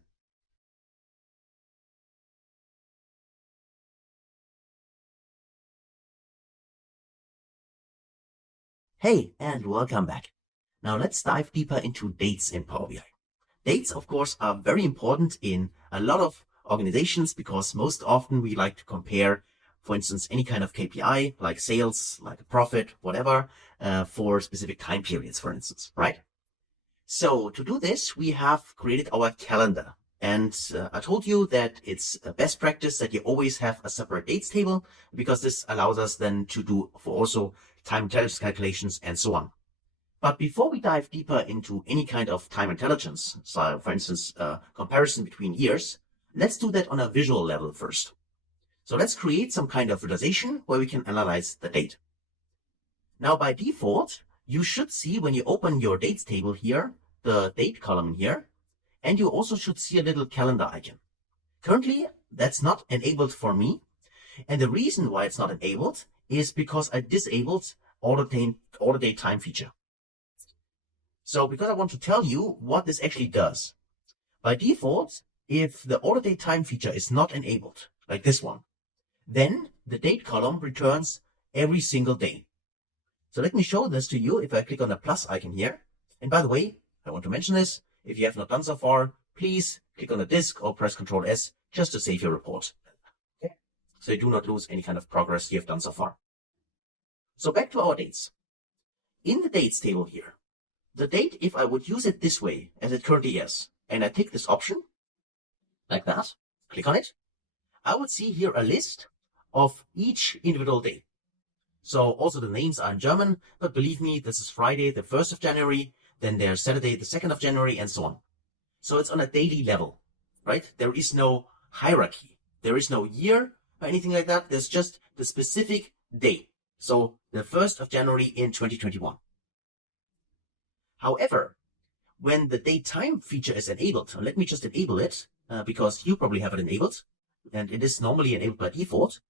Hey, and welcome back. Now let's dive deeper into dates in Power BI. Dates, of course, are very important in a lot of organizations because most often we like to compare, for instance, any kind of KPI like sales, like a profit, whatever, for specific time periods, for instance, right? So to do this, we have created our calendar. And I told you that it's a best practice that you always have a separate dates table, because this allows us then to do for also time intelligence calculations and so on. But before we dive deeper into any kind of time intelligence, so for instance, comparison between years, let's do that on a visual level first. So let's create some kind of visualization where we can analyze the date. Now by default, you should see when you open your dates table here, the date column here, and you also should see a little calendar icon. Currently, that's not enabled for me. And the reason why it's not enabled is because I disabled order date time feature. So because I want to tell you what this actually does. By default, if the order date time feature is not enabled, like this one, then the date column returns every single day. So let me show this to you if I click on the plus icon here. And by the way, I want to mention this. If you have not done so far, please click on the disk or press Ctrl S just to save your report. Okay? So you do not lose any kind of progress you have done so far. So back to our dates. In the dates table here, the date, if I would use it this way, as it currently is, and I tick this option, like that, click on it, I would see here a list of each individual day. So also the names are in German, but believe me, this is Friday, the 1st of January, then there's Saturday, the 2nd of January, and so on. So it's on a daily level, right? There is no hierarchy. There is no year or anything like that. There's just the specific day. So the 1st of January in 2021. However, when the date time feature is enabled, and let me just enable it, because you probably have it enabled, and it is normally enabled by default,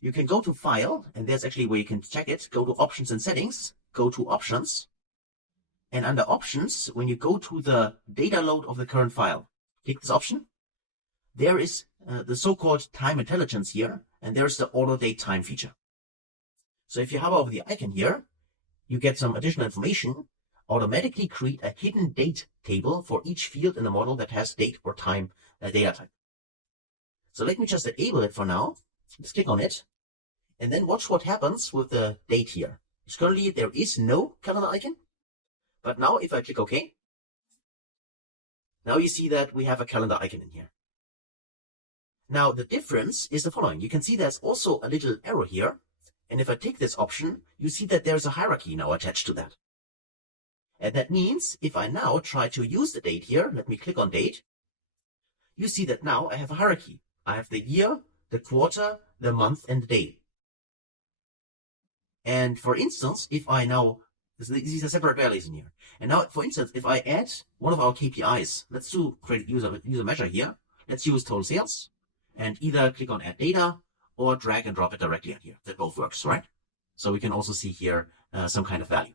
you can go to File, and there's actually where you can check it, go to Options and Settings, go to Options, and under Options, when you go to the data load of the current file, click this option, there is the so-called time intelligence here, and there's the auto date time feature. So if you hover over the icon here, you get some additional information, automatically create a hidden date table for each field in the model that has date or time data type. So let me just enable it for now. Let's click on it, and then watch what happens with the date here. Because currently there is no calendar icon, but now if I click OK, now you see that we have a calendar icon in here. Now the difference is the following. You can see there's also a little arrow here, and if I take this option, you see that there's a hierarchy now attached to that. And that means if I now try to use the date here, let me click on date, you see that now I have a hierarchy. I have the year, the quarter, the month, and the day. And for instance, if I now, these are separate values in here. And now, for instance, if I add one of our KPIs, let's create user measure here. Let's use total sales, and either click on add data or drag and drop it directly in here. That both works, right? So we can also see here some kind of value.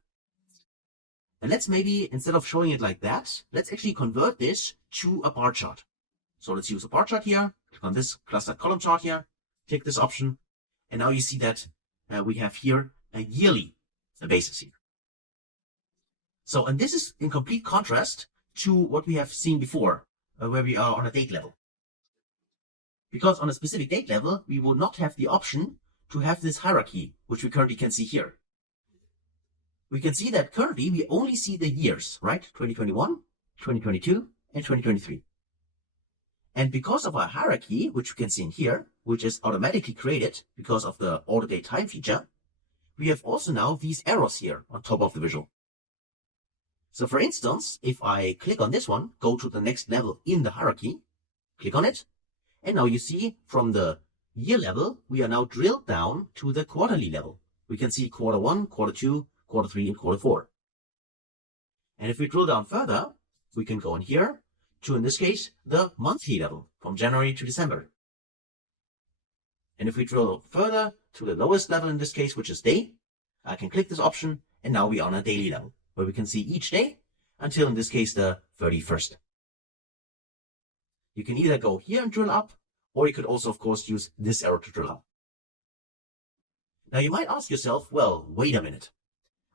And let's maybe, instead of showing it like that, let's actually convert this to a bar chart. So let's use a bar chart here, click on this cluster column chart here, click this option, and now you see that we have here a yearly basis here. So, and this is in complete contrast to what we have seen before, where we are on a date level. Because on a specific date level, we will not have the option to have this hierarchy, which we currently can see here. We can see that currently we only see the years, right? 2021, 2022, and 2023. And because of our hierarchy, which you can see in here, which is automatically created because of the auto date time feature, we have also now these arrows here on top of the visual. So for instance, if I click on this one, go to the next level in the hierarchy, click on it, and now you see from the year level, we are now drilled down to the quarterly level. We can see quarter 1, quarter 2, quarter 3, and quarter 4. And if we drill down further, we can go in here to, in this case, the monthly level from January to December. And if we drill further to the lowest level in this case, which is day, I can click this option, and now we are on a daily level where we can see each day until, in this case, the 31st. You can either go here and drill up, or you could also, of course, use this arrow to drill up. Now you might ask yourself, well, wait a minute.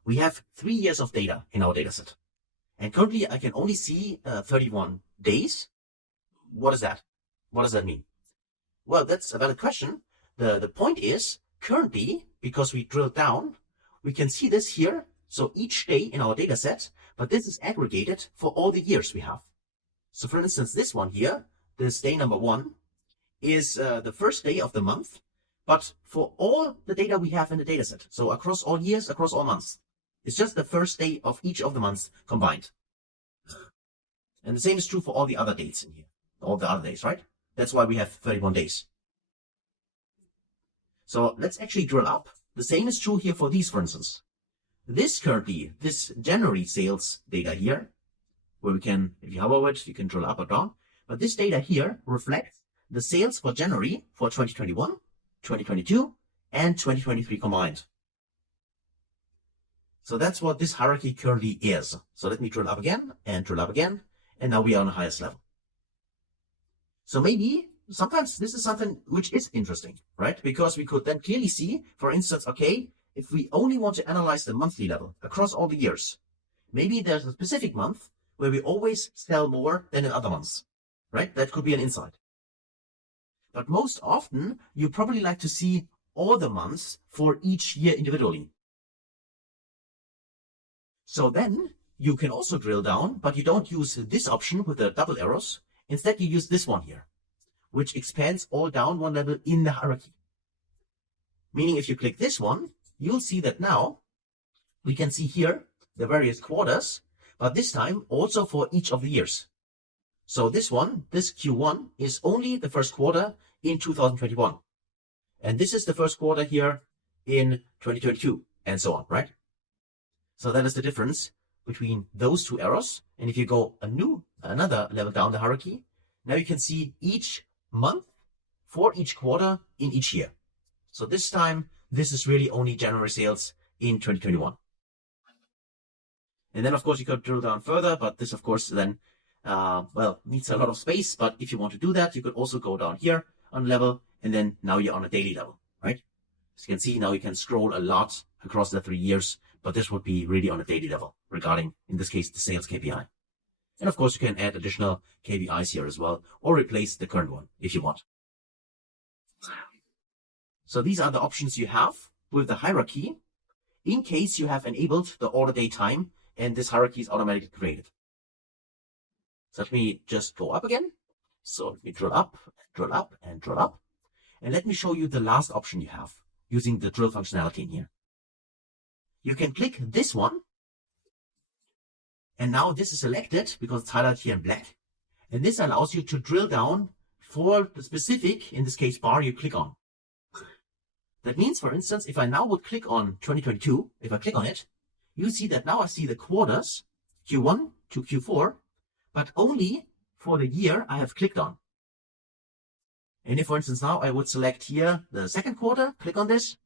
We have 3 years of data in our dataset. And currently I can only see 31 days. What is that? What does that mean? Well, that's a valid question. The point is, currently, because we drilled down, we can see this here. So each day in our dataset, but this is aggregated for all the years we have. So for instance, this one here, this day number 1, is the first day of the month, but for all the data we have in the dataset. So across all years, across all months. It's just the first day of each of the months combined. And the same is true for all the other dates in here. All the other days, right? That's why we have 31 days. So let's actually drill up. The same is true here for these, for instance. This January sales data here, where we can, if you hover over it, you can drill up or down. But this data here reflects the sales for January for 2021, 2022, and 2023 combined. So that's what this hierarchy currently is. So let me drill up again and drill up again. And now we are on the highest level. So maybe sometimes this is something which is interesting, right? Because we could then clearly see, for instance, okay, if we only want to analyze the monthly level across all the years, maybe there's a specific month where we always sell more than in other months, right? That could be an insight. But most often, you probably like to see all the months for each year individually. So then you can also drill down, but you don't use this option with the double arrows. Instead, you use this one here, which expands all down one level in the hierarchy. Meaning if you click this one, you'll see that now we can see here the various quarters, but this time also for each of the years. So this one, this Q1, is only the first quarter in 2021. And this is the first quarter here in 2022, and so on, right? So that is the difference between those two arrows. And if you go another level down the hierarchy, now you can see each month for each quarter in each year. So this time, this is really only January sales in 2021. And then, of course, you could drill down further, but this, of course, then, needs a lot of space. But if you want to do that, you could also go down here on level, and then now you're on a daily level, right? As you can see, now you can scroll a lot across the 3 years, but this would be really on a daily level regarding, in this case, the sales KPI. And of course, you can add additional KPIs here as well, or replace the current one if you want. So these are the options you have with the hierarchy in case you have enabled the order date time and this hierarchy is automatically created. So let me just go up again. So let me drill up, drill up, and drill up. And let me show you the last option you have using the drill functionality in here. You can click this one. And now this is selected because it's highlighted here in black. And this allows you to drill down for the specific, in this case, bar you click on. That means, for instance, if I now would click on 2022, if I click on it, you see that now I see the quarters, Q1 to Q4, but only for the year I have clicked on. And if, for instance, now I would select here the second quarter, click on this,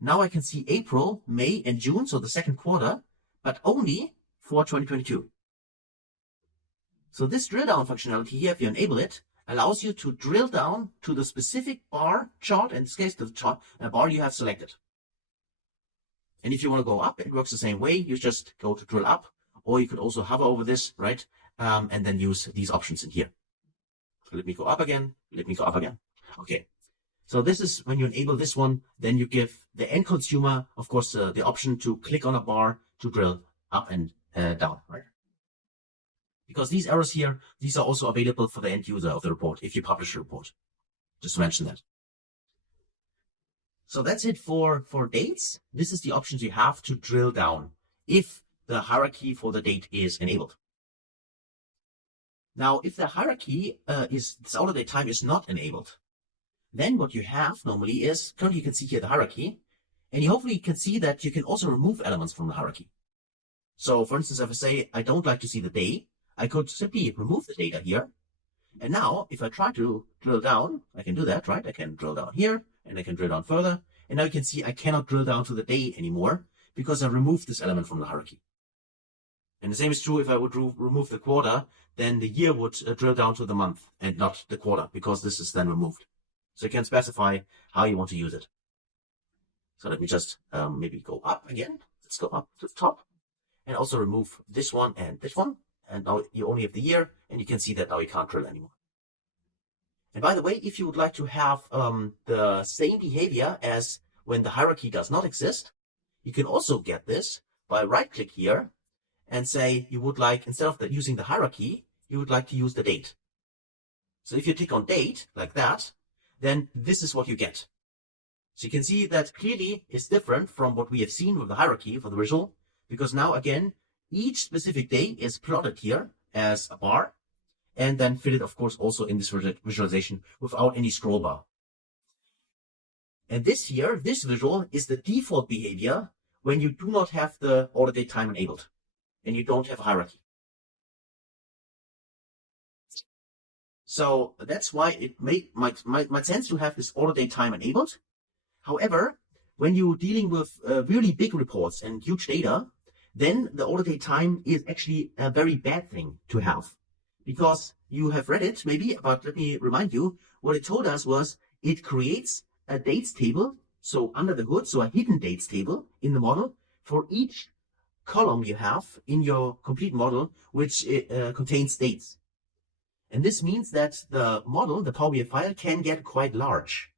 now I can see April, May, and June, so the second quarter, but only for 2022. So this drill down functionality here, if you enable it, allows you to drill down to the specific bar chart, in this case, the chart, bar you have selected. And if you want to go up, it works the same way. You just go to drill up, or you could also hover over this, right? And then use these options in here. So let me go up again. Let me go up again. Okay. So this is when you enable this one, then you give the end consumer, of course, the option to click on a bar to drill up and down, right? Because these arrows here, these are also available for the end user of the report if you publish a report. Just to mention that. So that's it for dates. This is the options you have to drill down if the hierarchy for the date is enabled. Now, if the hierarchy this order date time is not enabled, then what you have normally is, currently you can see here the hierarchy, and you hopefully can see that you can also remove elements from the hierarchy. So for instance, if I say I don't like to see the day, I could simply remove the data here. And now if I try to drill down, I can do that, right? I can drill down here and I can drill down further. And now you can see I cannot drill down to the day anymore because I removed this element from the hierarchy. And the same is true if I would remove the quarter, then the year would drill down to the month and not the quarter because this is then removed. So you can specify how you want to use it. So let me just maybe go up again. Let's go up to the top and also remove this one and this one. And now you only have the year, and you can see that now you can't drill anymore. And by the way, if you would like to have the same behavior as when the hierarchy does not exist, you can also get this by right-click here and say you would like, instead of using the hierarchy, you would like to use the date. So if you click on date like that, then this is what you get. So you can see that clearly is different from what we have seen with the hierarchy for the visual, because now again, each specific day is plotted here as a bar, and then fitted, of course, also in this visualization without any scroll bar. And this here, this visual is the default behavior when you do not have the order date time enabled and you don't have a hierarchy. So that's why it might sense to have this order date time enabled. However, when you're dealing with really big reports and huge data, then the order date time is actually a very bad thing to have, because you have read it maybe, but let me remind you, what it told us was it creates a dates table, so under the hood, so a hidden dates table in the model for each column you have in your complete model, which contains dates. And this means that the model, the Power BI file, can get quite large.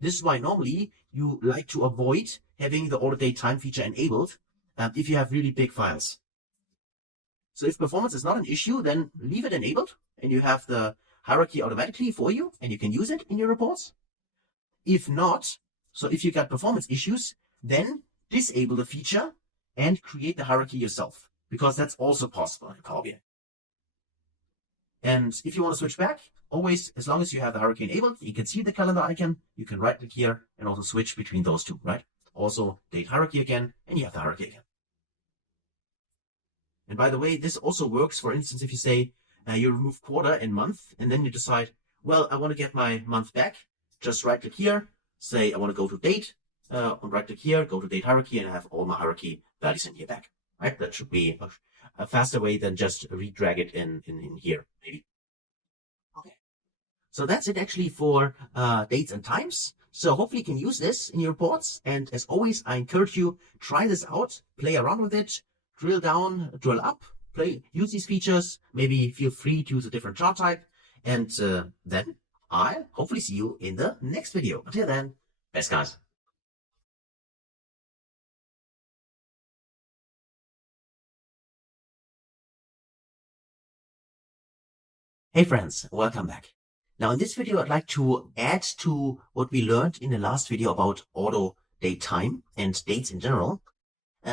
This is why normally you like to avoid having the order date time feature enabled if you have really big files. So if performance is not an issue, then leave it enabled and you have the hierarchy automatically for you and you can use it in your reports. If not, so if you got performance issues, then disable the feature and create the hierarchy yourself, because that's also possible in Power BI. And if you want to switch back, always, as long as you have the hierarchy enabled, you can see the calendar icon, you can right click here and also switch between those two, right? Also date hierarchy again, and you have the hierarchy again. And by the way, this also works, for instance, if you say you remove quarter and month, and then you decide, well, I want to get my month back, just right click here, say I want to go to date, right click here, go to date hierarchy, and I have all my hierarchy values in here back, right? That should be a faster way than just redrag it in here, maybe. Okay. So that's it actually for dates and times. So hopefully you can use this in your reports. And as always, I encourage you, try this out, play around with it, drill down, drill up, use these features. Maybe feel free to use a different chart type. And then I'll hopefully see you in the next video. Until then, best guys. Hey friends, welcome back. Now in this video, I'd like to add to what we learned in the last video about auto date time and dates in general.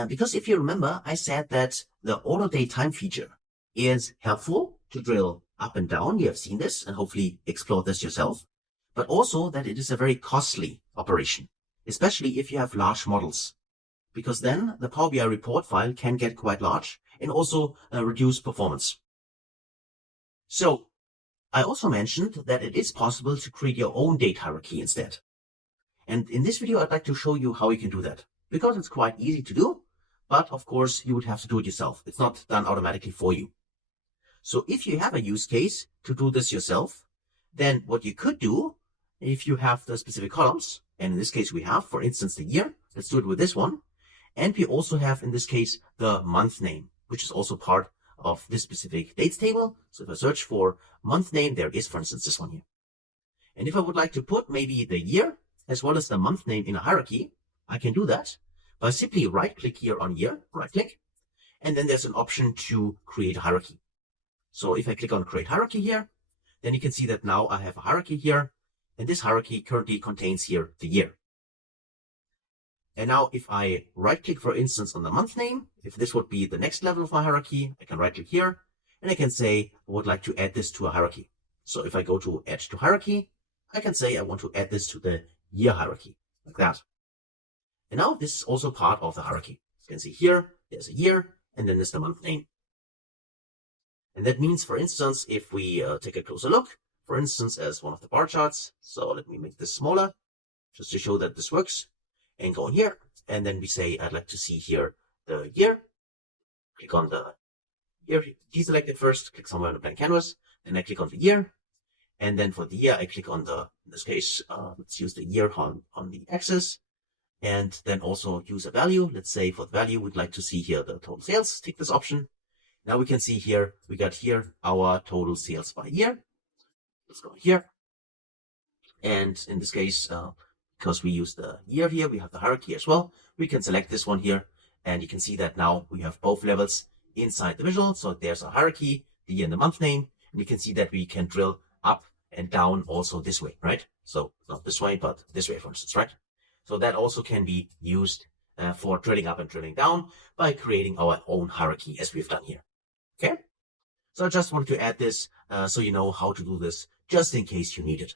Because if you remember, I said that the auto date time feature is helpful to drill up and down. You have seen this and hopefully explored this yourself, but also that it is a very costly operation, especially if you have large models, because then the Power BI report file can get quite large and also reduce performance. So I also mentioned that it is possible to create your own date hierarchy instead. And in this video, I'd like to show you how you can do that, because it's quite easy to do, but of course you would have to do it yourself. It's not done automatically for you. So if you have a use case to do this yourself, then what you could do, if you have the specific columns, and in this case we have, for instance, the year, let's do it with this one. And we also have, in this case, the month name, which is also part of this specific dates table. So if I search for month name, there is, for instance, this one here. And if I would like to put maybe the year as well as the month name in a hierarchy, I can do that by simply right click here on year, right click, and then there's an option to create a hierarchy. So if I click on create hierarchy here, then you can see that now I have a hierarchy here, and this hierarchy currently contains here the year. And now if I right click, for instance, on the month name, if this would be the next level of my hierarchy, I can right click here and I can say I would like to add this to a hierarchy. So if I go to add to hierarchy, I can say I want to add this to the year hierarchy, like that. And now this is also part of the hierarchy. You can see here, there's a year, and then there's the month name. And that means, for instance, if we take a closer look, for instance, as one of the bar charts. So let me make this smaller, just to show that this works. And go in here, and then we say, I'd like to see here the year. Click on the year, deselect it first, click somewhere on the blank canvas, then I click on the year. And then for the year, I click on the, in this case, let's use the year on the axis. And then also use a value. Let's say for the value, we'd like to see here the total sales. Take this option. Now we can see here, we got here our total sales by year. Let's go here. And in this case, because we use the year here, we have the hierarchy as well. We can select this one here, and you can see that now we have both levels inside the visual. So there's a hierarchy, the year and the month name, and you can see that we can drill up and down also this way, right? So not this way, but this way, for instance, right? So that also can be used for drilling up and drilling down by creating our own hierarchy as we've done here. Okay. So I just wanted to add this so you know how to do this just in case you need it.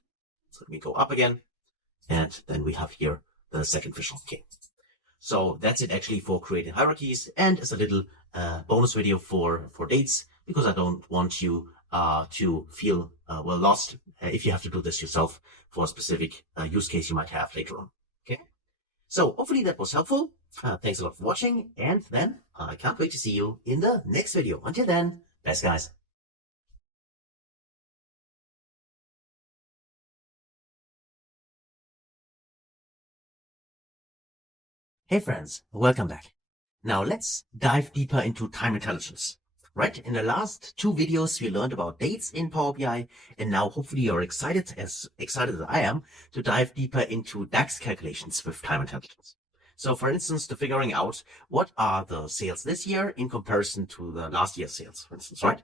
So let me go up again. And then we have here the second visual. Okay. So that's it actually for creating hierarchies, and as a little bonus video for dates, because I don't want you to feel well lost if you have to do this yourself for a specific use case you might have later on. Okay. So hopefully that was helpful. Thanks a lot for watching, and then I can't wait to see you in the next video. Until then, best guys. Hey friends, welcome back. Now let's dive deeper into time intelligence. Right? In the last 2 videos, we learned about dates in Power BI, and now hopefully you're excited as I am, to dive deeper into DAX calculations with time intelligence. So for instance, to figuring out what are the sales this year in comparison to the last year's sales, for instance, right?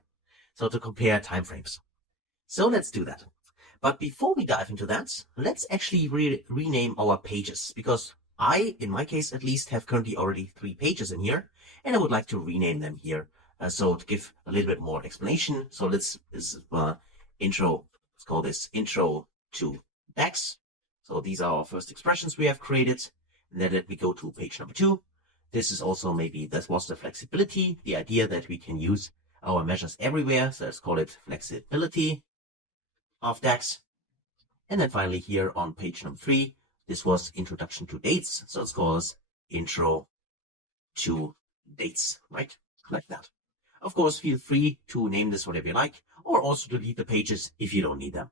So to compare timeframes. So let's do that. But before we dive into that, let's actually rename our pages, because I, in my case at least, have currently already 3 pages in here, and I would like to rename them here. So to give a little bit more explanation, so this is intro, let's call this intro to DAX. So these are our first expressions we have created. And then let me go to page number 2. This is also that was the flexibility, the idea that we can use our measures everywhere. So let's call it flexibility of DAX. And then finally here on page number 3, this was introduction to dates. So let's call this intro to dates, right? Like that. Of course, feel free to name this whatever you like, or also delete the pages if you don't need them.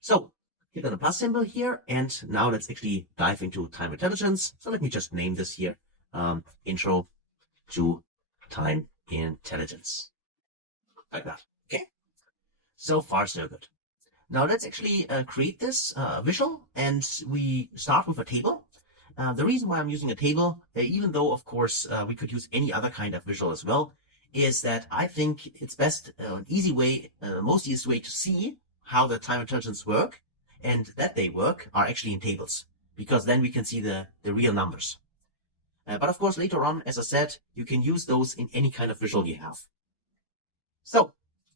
So click on the plus symbol here, and now let's actually dive into time intelligence. So let me just name this here, intro to time intelligence. Like that. Okay. So far, so good. Now let's actually create this visual, and we start with a table. The reason why I'm using a table, even though of course we could use any other kind of visual as well, is that I think it's best, an easy way, most easiest way to see how the time intelligence work and that they work are actually in tables, because then we can see the real numbers. But of course later on, as I said, you can use those in any kind of visual you have. So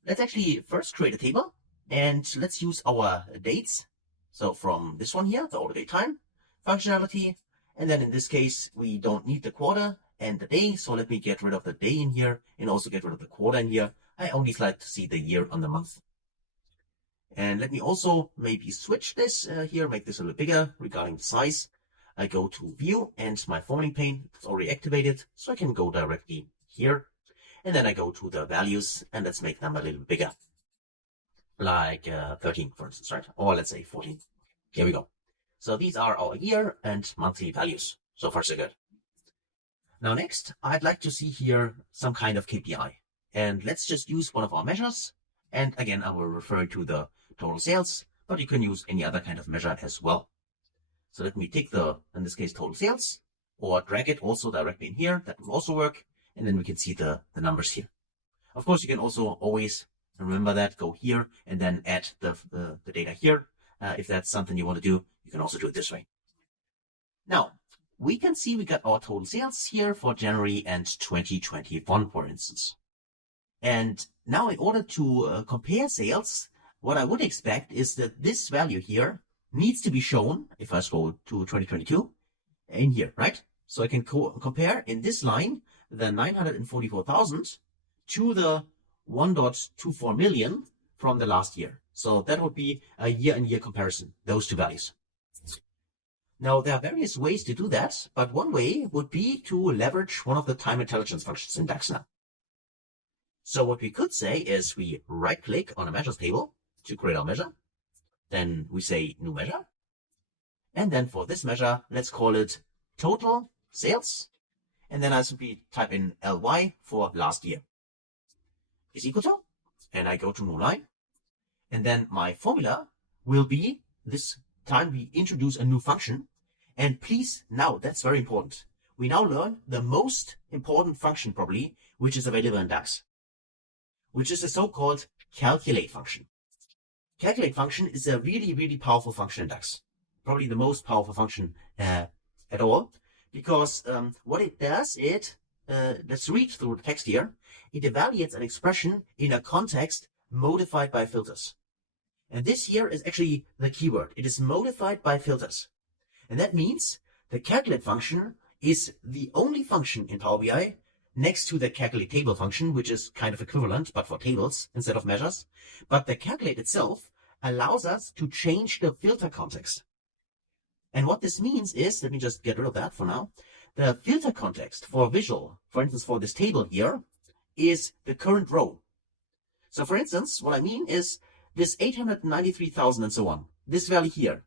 let's actually first create a table, and let's use our dates. So from this one here, the order date time functionality, and then in this case we don't need the quarter and the day, so let me get rid of the day in here and also get rid of the quarter in here. I only like to see the year on the month. And let me also maybe switch this here, make this a little bigger regarding the size. I go to view, and my formatting pane is already activated, so I can go directly here. And then I go to the values, and let's make them a little bigger. Like 13, for instance, right? Or let's say 14. Here we go. So these are our year and monthly values. So far, so good. Now next, I'd like to see here some kind of KPI. And let's just use one of our measures. And again, I will refer to the total sales, but you can use any other kind of measure as well. So let me take in this case, total sales, or drag it also directly in here. That will also work. And then we can see the numbers here. Of course, you can also always remember that, go here and then add the data here. If that's something you want to do, you can also do it this way. Now, we can see we got our total sales here for January and 2021, for instance. And now in order to compare sales, what I would expect is that this value here needs to be shown, if I scroll to 2022, in here, right? So I can compare in this line the 944,000 to the 1.24 million from the last year. So that would be a year-on-year comparison, those 2 values. Now, there are various ways to do that, but one way would be to leverage one of the time intelligence functions in DAX now. So what we could say is we right-click on a measures table to create our measure. Then we say new measure. And then for this measure, let's call it total sales. And then I simply type in LY for last year is equal to, and I go to new line. And then my formula will be, this time we introduce a new function. And please, now that's very important. we now learn the most important function probably, which is available in DAX, which is the so-called calculate function. Calculate function is a really, really powerful function in DAX. Probably the most powerful function at all, because what it does, let's read through the text here. It evaluates an expression in a context modified by filters. And this here is actually the keyword. It is modified by filters. And that means the calculate function is the only function in Power BI next to the calculate table function, which is kind of equivalent, but for tables instead of measures. But the calculate itself allows us to change the filter context. And what this means is, let me just get rid of that for now. The filter context for visual, for instance, for this table here, is the current row. So for instance, what I mean is this 893,000 and so on, this value here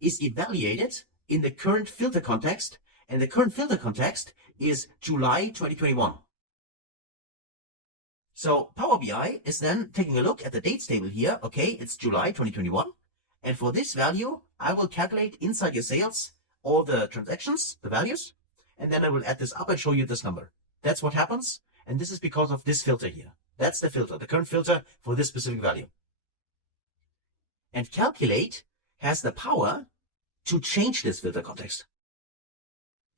is evaluated in the current filter context, and the current filter context is July 2021. So Power BI is then taking a look at the dates table here. Okay, it's July 2021. And for this value, I will calculate inside your sales all the transactions, the values, and then I will add this up and show you this number. That's what happens. And this is because of this filter here. That's the filter, the current filter for this specific value. And calculate has the power to change this filter context,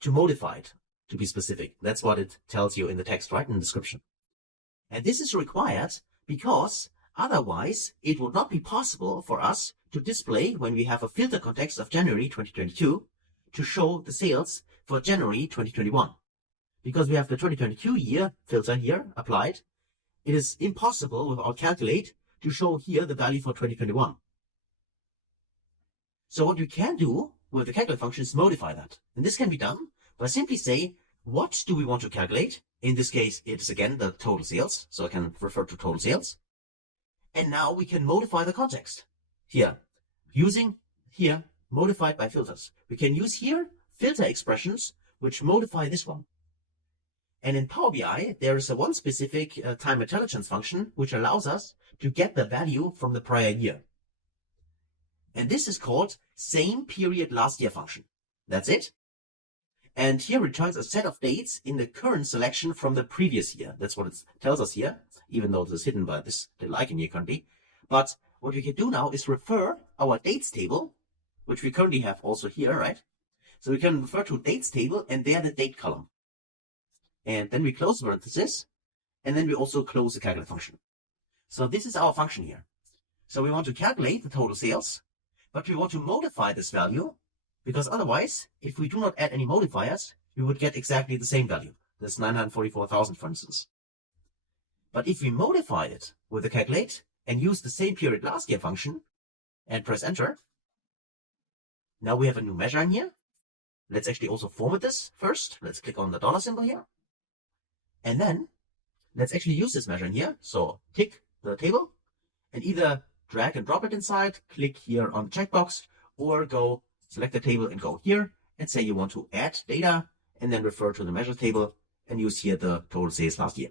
to modify it, to be specific. That's what it tells you in the text, right, in the description. And this is required because otherwise it would not be possible for us to display, when we have a filter context of January 2022, to show the sales for January 2021. Because we have the 2022 year filter here applied, it is impossible without calculate to show here the value for 2021. So what we can do with the calculate function is modify that. And this can be done by simply say, what do we want to calculate? In this case, it is again the total sales. So I can refer to total sales. And now we can modify the context here, using here modified by filters. We can use here filter expressions which modify this one. And in Power BI, there is one specific time intelligence function which allows us to get the value from the prior year. And this is called same period last year function. That's it. And here returns a set of dates in the current selection from the previous year. That's what it tells us here, even though this is hidden by this little icon here currently. But what we can do now is refer our dates table, which we currently have also here, right? So we can refer to dates table and there the date column. And then we close the parenthesis, and then we also close the calculate function. So this is our function here. So we want to calculate the total sales, but we want to modify this value, because otherwise, if we do not add any modifiers, we would get exactly the same value. This 944,000, for instance. But if we modify it with the calculate and use the same period last year function and press enter, now we have a new measure in here. Let's actually also format this first. Let's click on the dollar symbol here. And then let's actually use this measure in here. So tick the table and either drag and drop it inside, click here on the checkbox, or go select the table and go here and say you want to add data and then refer to the measure table and use here the total sales last year.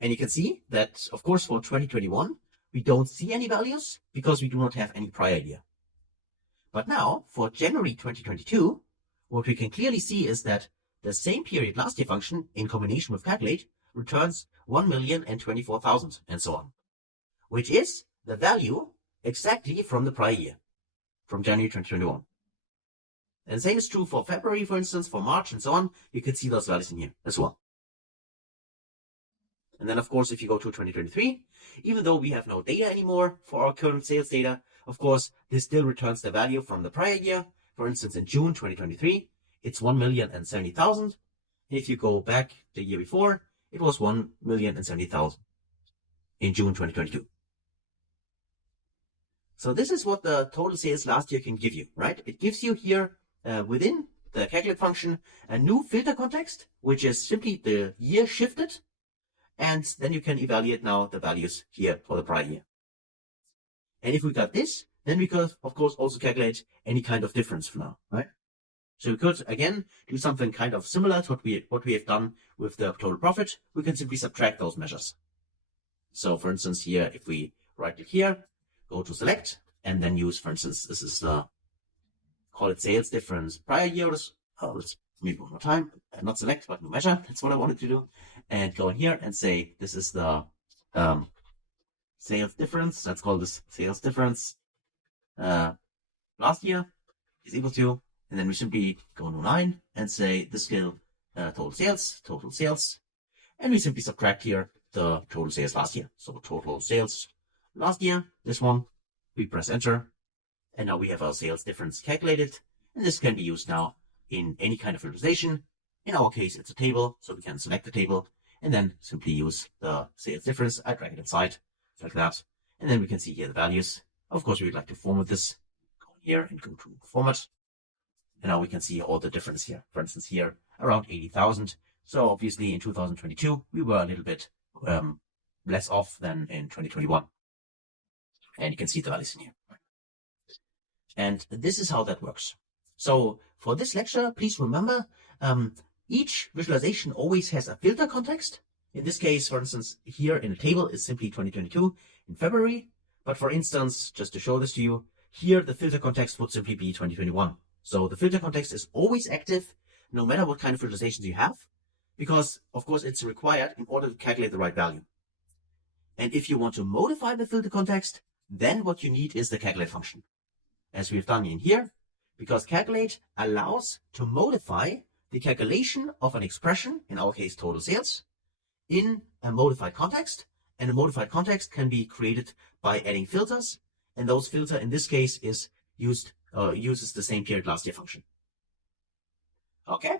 And you can see that, of course, for 2021, we don't see any values because we do not have any prior year. But now for January 2022, what we can clearly see is that the same period last year function in combination with calculate returns 1,024,000 and so on, which is the value exactly from the prior year, from January 2021. And the same is true for February, for instance, for March and so on. You can see those values in here as well. And then, of course, if you go to 2023, even though we have no data anymore for our current sales data, of course, this still returns the value from the prior year. For instance, in June 2023, it's 1,070,000. And if you go back the year before, it was 1,070,000 in June 2022. So this is what the total sales last year can give you, right? It gives you here within the calculate function a new filter context, which is simply the year shifted. And then you can evaluate now the values here for the prior year. And if we got this, then we could, of course, also calculate any kind of difference for now, right? So we could, again, do something kind of similar to what we have done with the total profit. We can simply subtract those measures. So, for instance, here, if we right click here, go to select, and then use, for instance, this is the, call it sales difference prior years, let's maybe one more time, not select, but new measure. That's what I wanted to do. And go in here and say, this is the sales difference. Let's call this sales difference last year is equal to, and then we simply go to 9 and say the scale total sales, and we simply subtract here the total sales last year. So total sales last year, this one, we press enter, and now we have our sales difference calculated, and this can be used now in any kind of visualization. In our case, it's a table, so we can select the table and then simply use the sales difference. I drag it inside like that, and then we can see here the values. Of course, we would like to format this. Go here and go to format, and now we can see all the difference here. For instance, here around 80,000. So obviously in 2022 we were a little bit less off than in 2021, and you can see the values in here. And this is how that works. So for this lecture, please remember, each visualization always has a filter context. In this case, for instance, here in the table is simply 2022 in February. But for instance, just to show this to you, here the filter context would simply be 2021. So the filter context is always active, no matter what kind of visualizations you have, because of course it's required in order to calculate the right value. And if you want to modify the filter context, then what you need is the calculate function, as we've done in here, because calculate allows to modify the calculation of an expression, in our case total sales, in a modified context. And a modified context can be created by adding filters, and those filter in this case is uses the same period last year function. Okay,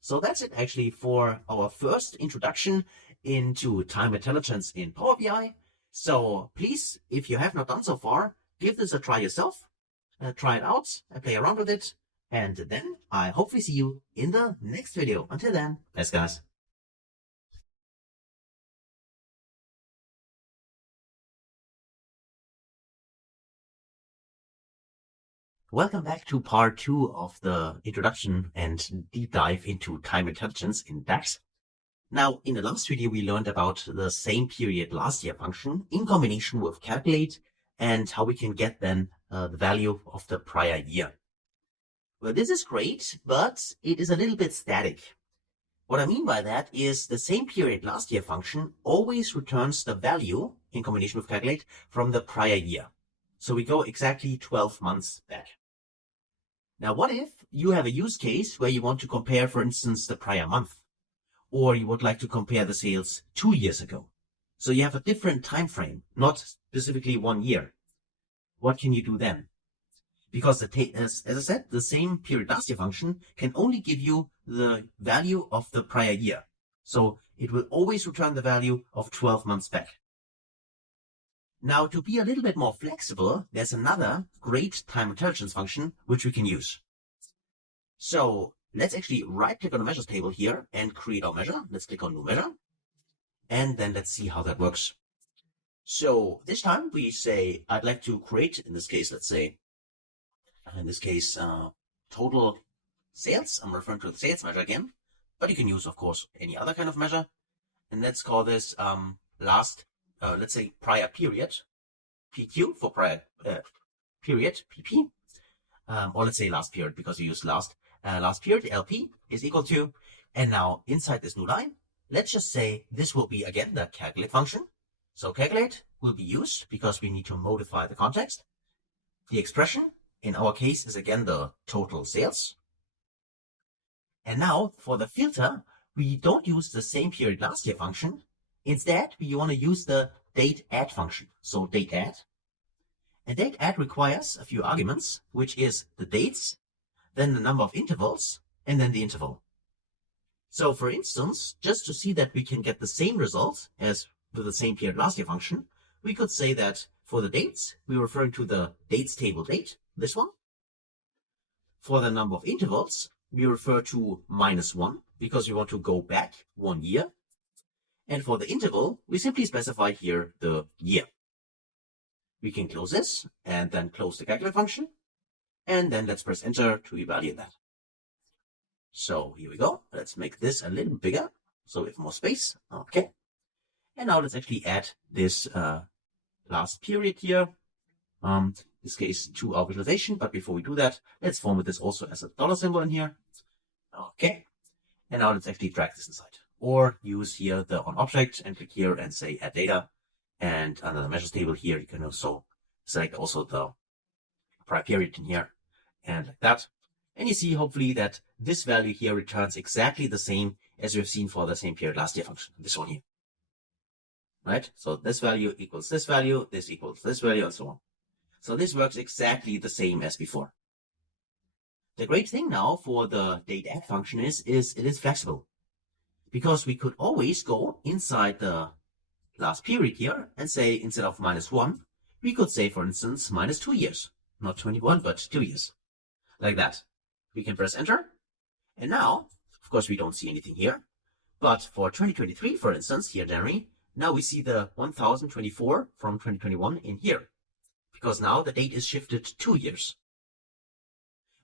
so that's it actually for our first introduction into time intelligence in Power BI. So please, if you have not done so far, give this a try yourself. Try it out and play around with it. And then I hopefully see you in the next video. Until then, thanks guys. Welcome back to part 2 of the introduction and deep dive into time intelligence in DAX. Now, in the last video, we learned about the same period last year function in combination with calculate and how we can get then the value of the prior year. Well, this is great, but it is a little bit static. What I mean by that is the same period last year function always returns the value in combination with calculate from the prior year. So we go exactly 12 months back. Now, what if you have a use case where you want to compare, for instance, the prior month, or you would like to compare the sales 2 years ago? So you have a different time frame, not specifically 1 year. What can you do then? Because as I said, the same period last year function can only give you the value of the prior year. So it will always return the value of 12 months back. Now, to be a little bit more flexible, there's another great time intelligence function which we can use. So let's actually right click on the measures table here and create our measure. Let's click on new measure. And then let's see how that works. So this time we say, I'd like to create, in this case, let's say, total sales. I'm referring to the sales measure again, but you can use, of course, any other kind of measure. And let's call this let's say prior period, PQ for prior period, PP, or let's say last period, because we use last period, LP is equal to, and now inside this new line, let's just say this will be again the calculate function. So calculate will be used because we need to modify the context. The expression in our case is again the total sales. And now for the filter, we don't use the same period last year function. Instead, we want to use the date add function. So date add. And date add requires a few arguments, which is the dates, then the number of intervals, and then the interval. So for instance, just to see that we can get the same result as with the same period last year function, we could say that for the dates, we're referring to the dates table date, this one. For the number of intervals, we refer to -1 because we want to go back 1 year. And for the interval, we simply specify here the year. We can close this and then close the calculate function. And then let's press enter to evaluate that. So here we go. Let's make this a little bigger so we have more space. Okay. And now let's actually add this last period here. In this case to our visualization. But before we do that, let's format this also as a dollar symbol in here. Okay. And now let's actually drag this inside. Or use here the on object and click here and say add data. And under the measures table here, you can also select also the prior period in here and like that. And you see hopefully that this value here returns exactly the same as we've seen for the same period last year function, this one here. Right? So this value equals this value, this equals this value, and so on. So this works exactly the same as before. The great thing now for the date add function is it is flexible, because we could always go inside the last period here and say instead of -1, we could say, for instance, -2 years. Not 21, but 2 years. Like that. We can press enter. And now, of course, we don't see anything here. But for 2023, for instance, here January, now we see the 1024 from 2021 in here. Because now the date is shifted 2 years.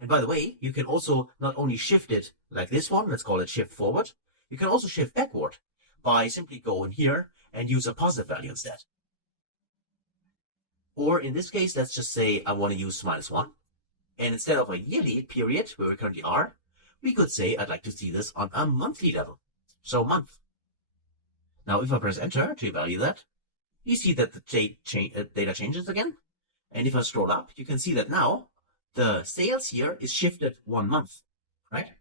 And by the way, you can also not only shift it like this one, let's call it shift forward, you can also shift backward by simply going here and use a positive value instead. Or in this case, let's just say I want to use -1. And instead of a yearly period where we currently are, we could say I'd like to see this on a monthly level. So month. Now if I press enter to evaluate that, you see that the data changes again. And if I scroll up, you can see that now the sales here is shifted 1 month, right?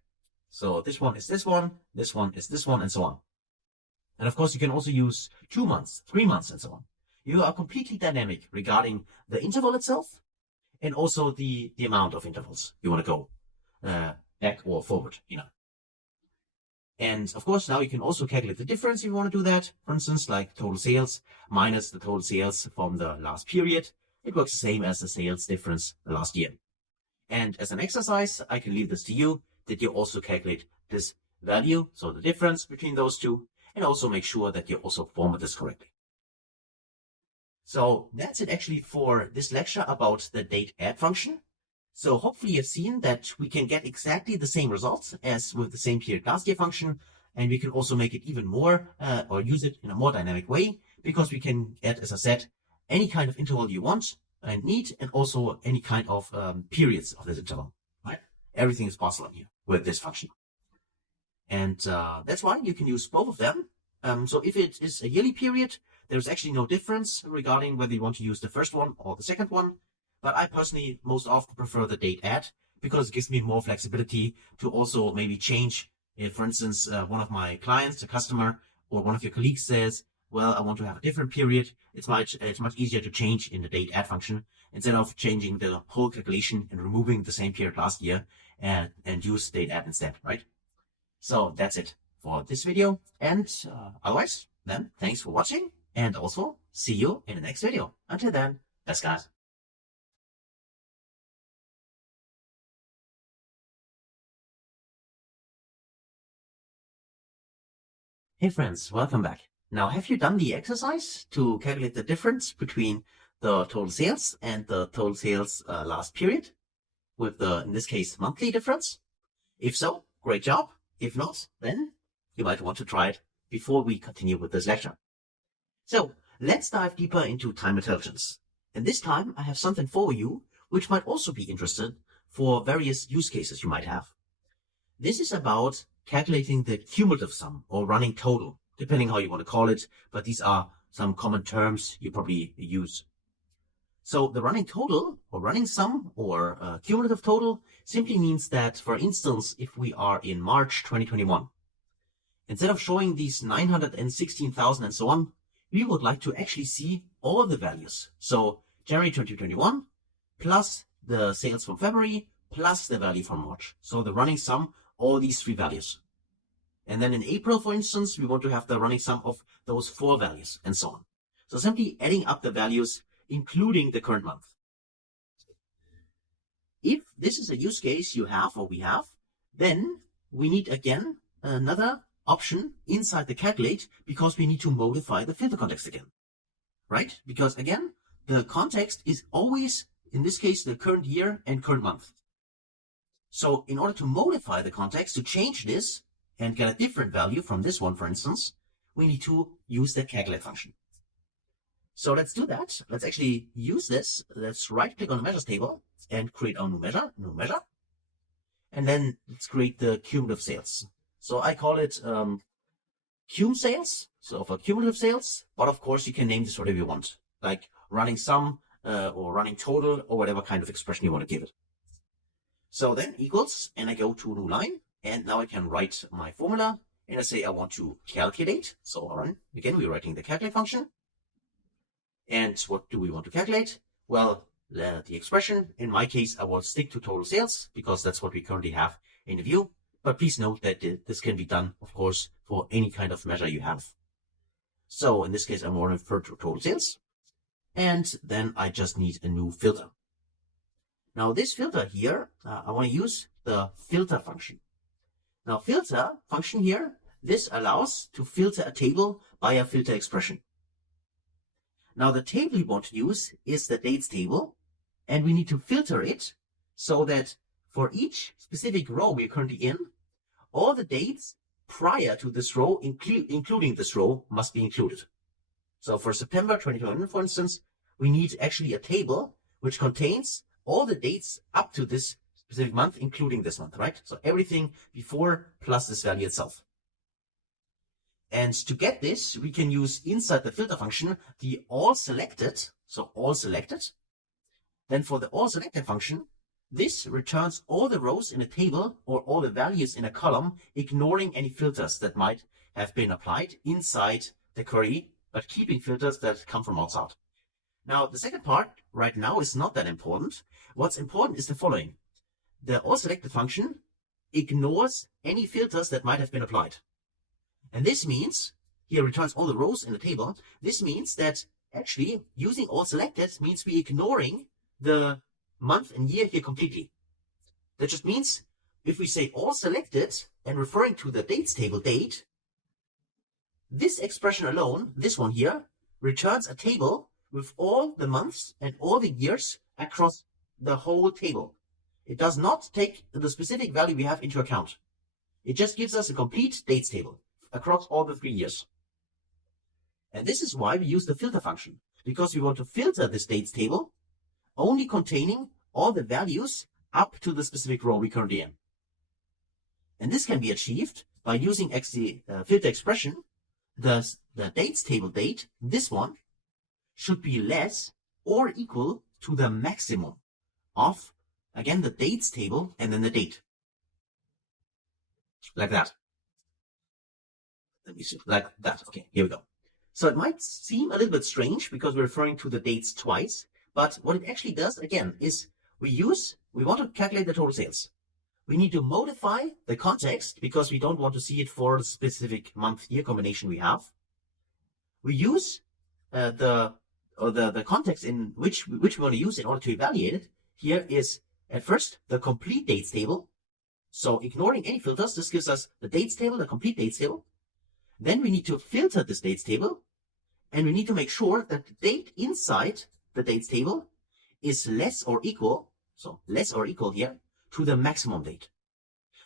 So this one is this one, this one is this one, and so on. And of course, you can also use 2 months, 3 months, and so on. You are completely dynamic regarding the interval itself and also the amount of intervals you want to go back or forward, And of course, now you can also calculate the difference if you want to do that. For instance, like total sales minus the total sales from the last period. It works the same as the sales difference last year. And as an exercise, I can leave this to you, that you also calculate this value, so the difference between those two, and also make sure that you also format this correctly. So that's it actually for this lecture about the date add function. So hopefully you've seen that we can get exactly the same results as with the same period last year function, and we can also make it even more or use it in a more dynamic way, because we can add, as I said, any kind of interval you want and need, and also any kind of periods of this interval, right? Everything is possible here with this function. And that's why you can use both of them. So if it is a yearly period, there's actually no difference regarding whether you want to use the first one or the second one. But I personally most often prefer the date add, because it gives me more flexibility to also maybe change. If, for instance, one of my clients, a customer, or one of your colleagues says, well, I want to have a different period, it's much easier to change in the date add function instead of changing the whole calculation and removing the same period last year and use date add instead, right? So that's it for this video. And otherwise, then thanks for watching, and also see you in the next video. Until then, best guys. Hey friends, welcome back. Now, have you done the exercise to calculate the difference between the total sales and the total sales last period with the, in this case, monthly difference? If so, great job. If not, then you might want to try it before we continue with this lecture. So let's dive deeper into time intelligence. And this time I have something for you which might also be interesting for various use cases you might have. This is about calculating the cumulative sum or running total, depending how you want to call it, but these are some common terms you probably use. So the running total or running sum or cumulative total simply means that, for instance, if we are in March 2021, instead of showing these 916,000 and so on, we would like to actually see all the values. So January 2021 plus the sales from February plus the value from March. So the running sum, all these 3 values. And then in April, for instance, we want to have the running sum of those 4 values and so on. So simply adding up the values, including the current month. If this is a use case you have or we have, then we need again another option inside the calculate, because we need to modify the filter context again, right? Because again, the context is always, in this case, the current year and current month. So in order to modify the context, to change this and get a different value from this one, for instance, we need to use the calculate function. So let's do that. Let's actually use this. Let's right click on the measures table and create a new measure. And and then let's create the cumulative sales. So I call it cum sales, so for cumulative sales, but of course you can name this whatever you want, like running sum or running total or whatever kind of expression you want to give it. So then equals, and I go to a new line, and now I can write my formula, and I say I want to calculate. So again, we're writing the calculate function. And what do we want to calculate? Well, the expression, in my case, I will stick to total sales because that's what we currently have in the view. But please note that this can be done, of course, for any kind of measure you have. So in this case, I'm going to refer to total sales. And then I just need a new filter. Now this filter here, I want to use the filter function. Now filter function here, this allows to filter a table by a filter expression. Now the table we want to use is the dates table, and we need to filter it so that for each specific row we're currently in, all the dates prior to this row, including this row, must be included. So for September 2021, for instance, we need actually a table which contains all the dates up to this specific month, including this month, right? So everything before plus this value itself. And to get this, we can use inside the filter function the all selected, so all selected. Then for the all selected function, this returns all the rows in a table or all the values in a column, ignoring any filters that might have been applied inside the query, but keeping filters that come from outside. Now, the second part right now is not that important. What's important is the following. The all selected function ignores any filters that might have been applied. And this means, here returns all the rows in the table. This means that actually using all selected means we're ignoring the month and year here completely. That just means if we say all selected and referring to the dates table date, this expression alone, this one here, returns a table with all the months and all the years across the whole table. It does not take the specific value we have into account. It just gives us a complete dates table across all the 3 years. And this is why we use the filter function, because we want to filter this dates table only containing all the values up to the specific row we're currently in. And this can be achieved by using the filter expression. The dates table date, this one, should be less or equal to the maximum of, again, the dates table and then the date. Like that. Let me see, like that. Okay, here we go. So it might seem a little bit strange because we're referring to the dates twice, but what it actually does, again, is we want to calculate the total sales. We need to modify the context because we don't want to see it for the specific month-year combination we have. We use the context in which we want to use in order to evaluate it. Here is at first the complete dates table. So ignoring any filters, this gives us the dates table, the complete dates table. Then we need to filter this dates table, and we need to make sure that the date inside the dates table is less or equal, so less or equal here, to the maximum date.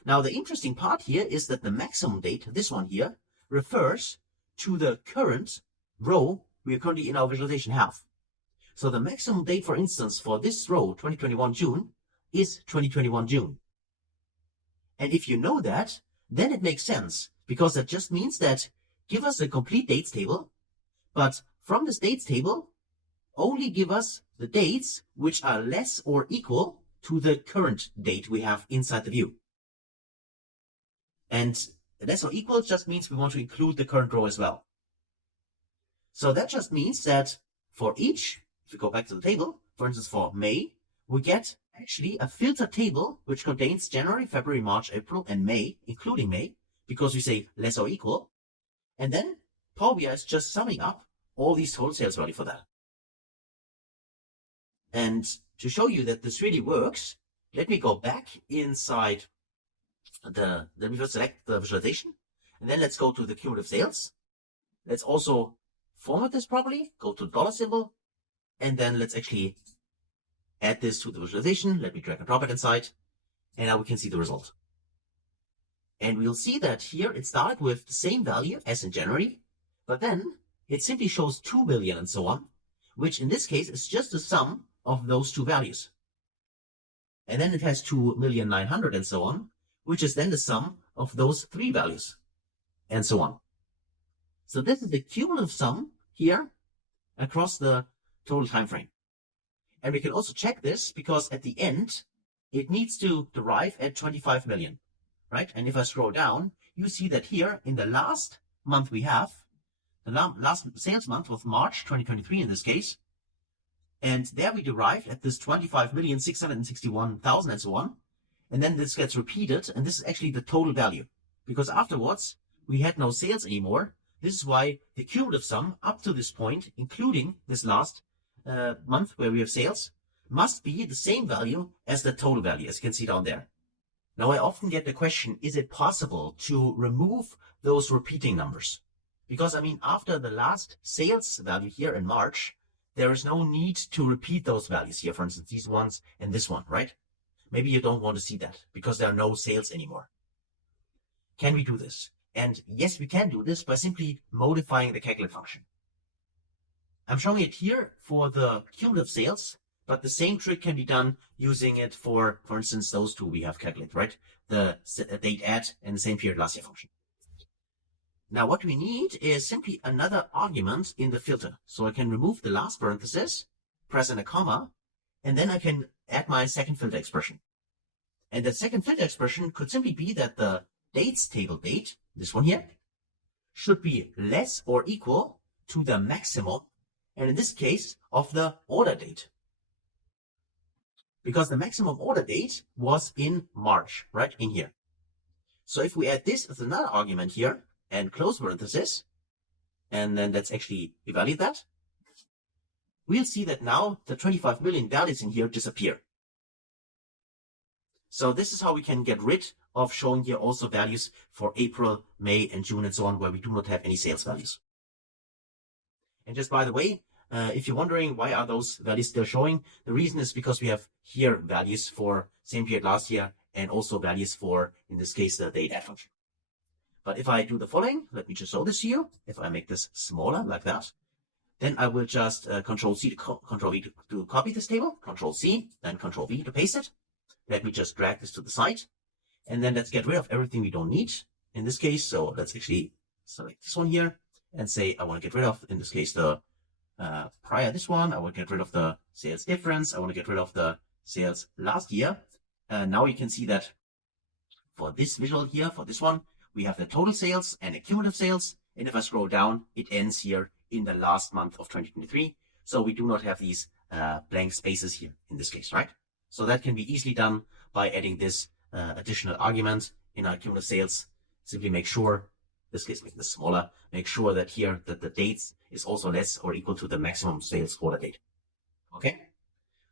Now the interesting part here is that the maximum date, this one here, refers to the current row we are currently in our visualization have. So the maximum date, for instance, for this row, 2021 June, is 2021 June. And if you know that, then it makes sense, because that just means that give us a complete dates table, but from this dates table, only give us the dates which are less or equal to the current date we have inside the view. And less or equal just means we want to include the current row as well. So that just means that for each, if we go back to the table, for instance, for May, we get actually a filter table which contains January, February, March, April, and May, including May, because we say less or equal. And then Power BI is just summing up all these total sales value for that. And to show you that this really works, let me go back inside let me first select the visualization, and then let's go to the cumulative sales. Let's also format this properly, go to the dollar symbol, and then let's actually add this to the visualization. Let me drag and drop it inside, and now we can see the result. And we'll see that here it started with the same value as in January, but then it simply shows 2 billion and so on, which in this case is just the sum of those two values. And then it has 2,900,000 and so on, which is then the sum of those three values and so on. So this is the cumulative sum here across the total time frame. And we can also check this because at the end, it needs to derive at 25 million, right? And if I scroll down, you see that here in the last month we have, the last sales month was March 2023 in this case. And there we derived at this 25,661,000 and so on. And then this gets repeated. And this is actually the total value because afterwards we had no sales anymore. This is why the cumulative sum up to this point, including this last month where we have sales, must be the same value as the total value, as you can see down there. Now I often get the question, is it possible to remove those repeating numbers? Because I mean, after the last sales value here in March, there is no need to repeat those values here. For instance, these ones and this one, right? Maybe you don't want to see that because there are no sales anymore. Can we do this? And yes, we can do this by simply modifying the calculate function. I'm showing it here for the cumulative sales, but the same trick can be done using it for instance, those two we have calculated, right? The date at and the same period last year function. Now what we need is simply another argument in the filter. So I can remove the last parenthesis, press in a comma, and then I can add my second filter expression. And the second filter expression could simply be that the dates table date, this one here, should be less or equal to the maximum, and in this case, of the order date. Because the maximum order date was in March, right in here. So if we add this as another argument here, and close parenthesis, and then let's actually evaluate that, we'll see that now the 25 million values in here disappear. So this is how we can get rid of showing here also values for April, May, and June and so on, where we do not have any sales values. And just by the way, if you're wondering why are those values still showing, the reason is because we have here values for same period last year and also values for, in this case, the date at function. But if I do the following, let me just show this to you. If I make this smaller like that, then I will just Control C to Control V to copy this table, Control C, then Control V to paste it. Let me just drag this to the side. And then let's get rid of everything we don't need in this case. So let's actually select this one here and say I want to get rid of, in this case, the prior this one. I want to get rid of the sales difference. I want to get rid of the sales last year. Now you can see that for this visual here, for this one, we have the total sales and the cumulative sales. And if I scroll down, it ends here in the last month of 2023. So we do not have these blank spaces here in this case, right? So that can be easily done by adding this additional argument in our cumulative sales. Simply make sure, in this case, make this smaller, make sure that here that the dates is also less or equal to the maximum sales order date. Okay?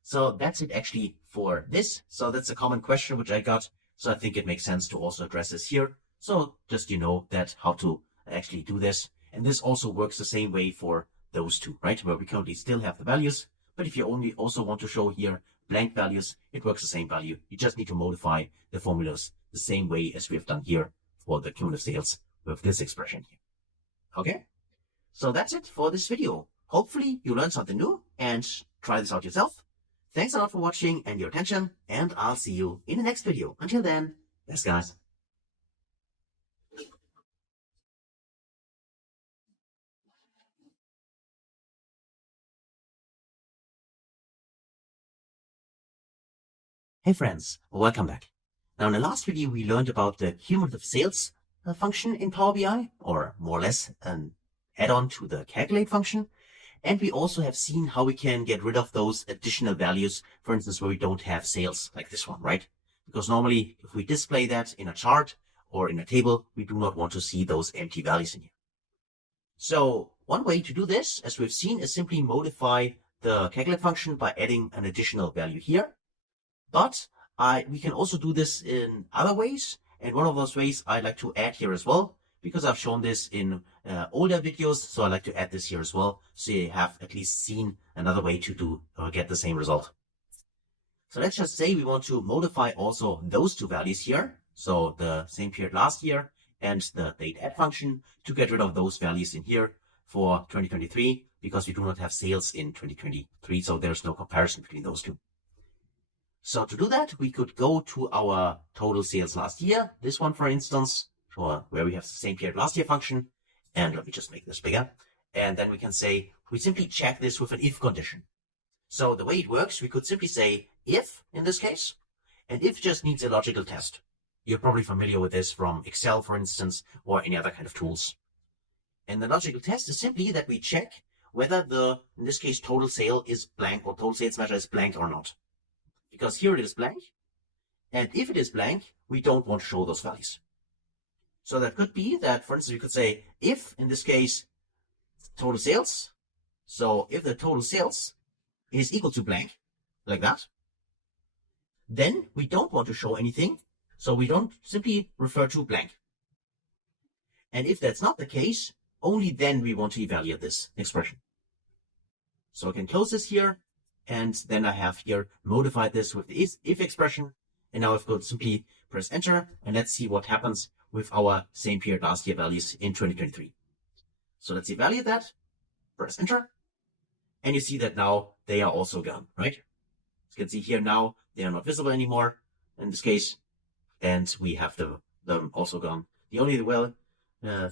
So that's it actually for this. So that's a common question which I got. So I think it makes sense to also address this here. So just, you know, that how to actually do this. And this also works the same way for those two, right? Where we currently still have the values. But if you only also want to show here blank values, it works the same value. You just need to modify the formulas the same way as we have done here for the cumulative sales with this expression here. Okay? So that's it for this video. Hopefully you learned something new and try this out yourself. Thanks a lot for watching and your attention, and I'll see you in the next video. Until then, yes guys. Hey friends, welcome back. Now in the last video we learned about the cumulative sales function in Power BI, or more or less an add-on to the calculate function. And we also have seen how we can get rid of those additional values, for instance, where we don't have sales like this one, right? Because normally if we display that in a chart or in a table, we do not want to see those empty values in here. So one way to do this, as we've seen, is simply modify the calculate function by adding an additional value here. But we can also do this in other ways. And one of those ways I'd like to add here as well, because I've shown this in older videos. So I'd like to add this here as well, so you have at least seen another way to do or get the same result. So let's just say we want to modify also those two values here. So the same period last year and the date add function, to get rid of those values in here for 2023, because we do not have sales in 2023. So there's no comparison between those two. So to do that, we could go to our total sales last year, this one, for instance, where we have the same period last year function. And let me just make this bigger. And then we can say, we simply check this with an if condition. So the way it works, we could simply say if in this case, and if just needs a logical test. You're probably familiar with this from Excel, for instance, or any other kind of tools. And the logical test is simply that we check whether the, in this case, total sale is blank or total sales measure is blank or not. Because here it is blank. And if it is blank, we don't want to show those values. So that could be that, for instance, you could say if, in this case, total sales. So if the total sales is equal to blank, like that, then we don't want to show anything. So we don't simply refer to blank. And if that's not the case, only then we want to evaluate this expression. So I can close this here. And then I have here modified this with the if expression. And now I've got simply press enter. And let's see what happens with our same period last year values in 2023. So let's evaluate that. Press enter. And you see that now they are also gone, right? As you can see here now, they are not visible anymore in this case. And we have them also gone. The only, well,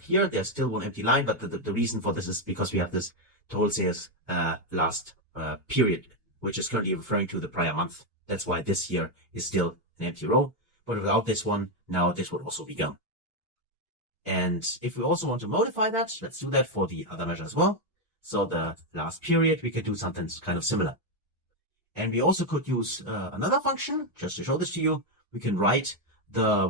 here there's still one empty line, but the reason for this is because we have this total sales last period, which is currently referring to the prior month. That's why this here is still an empty row. But without this one, now this would also be gone. And if we also want to modify that, let's do that for the other measure as well. So the last period, we could do something kind of similar. And we also could use another function, just to show this to you. We can write the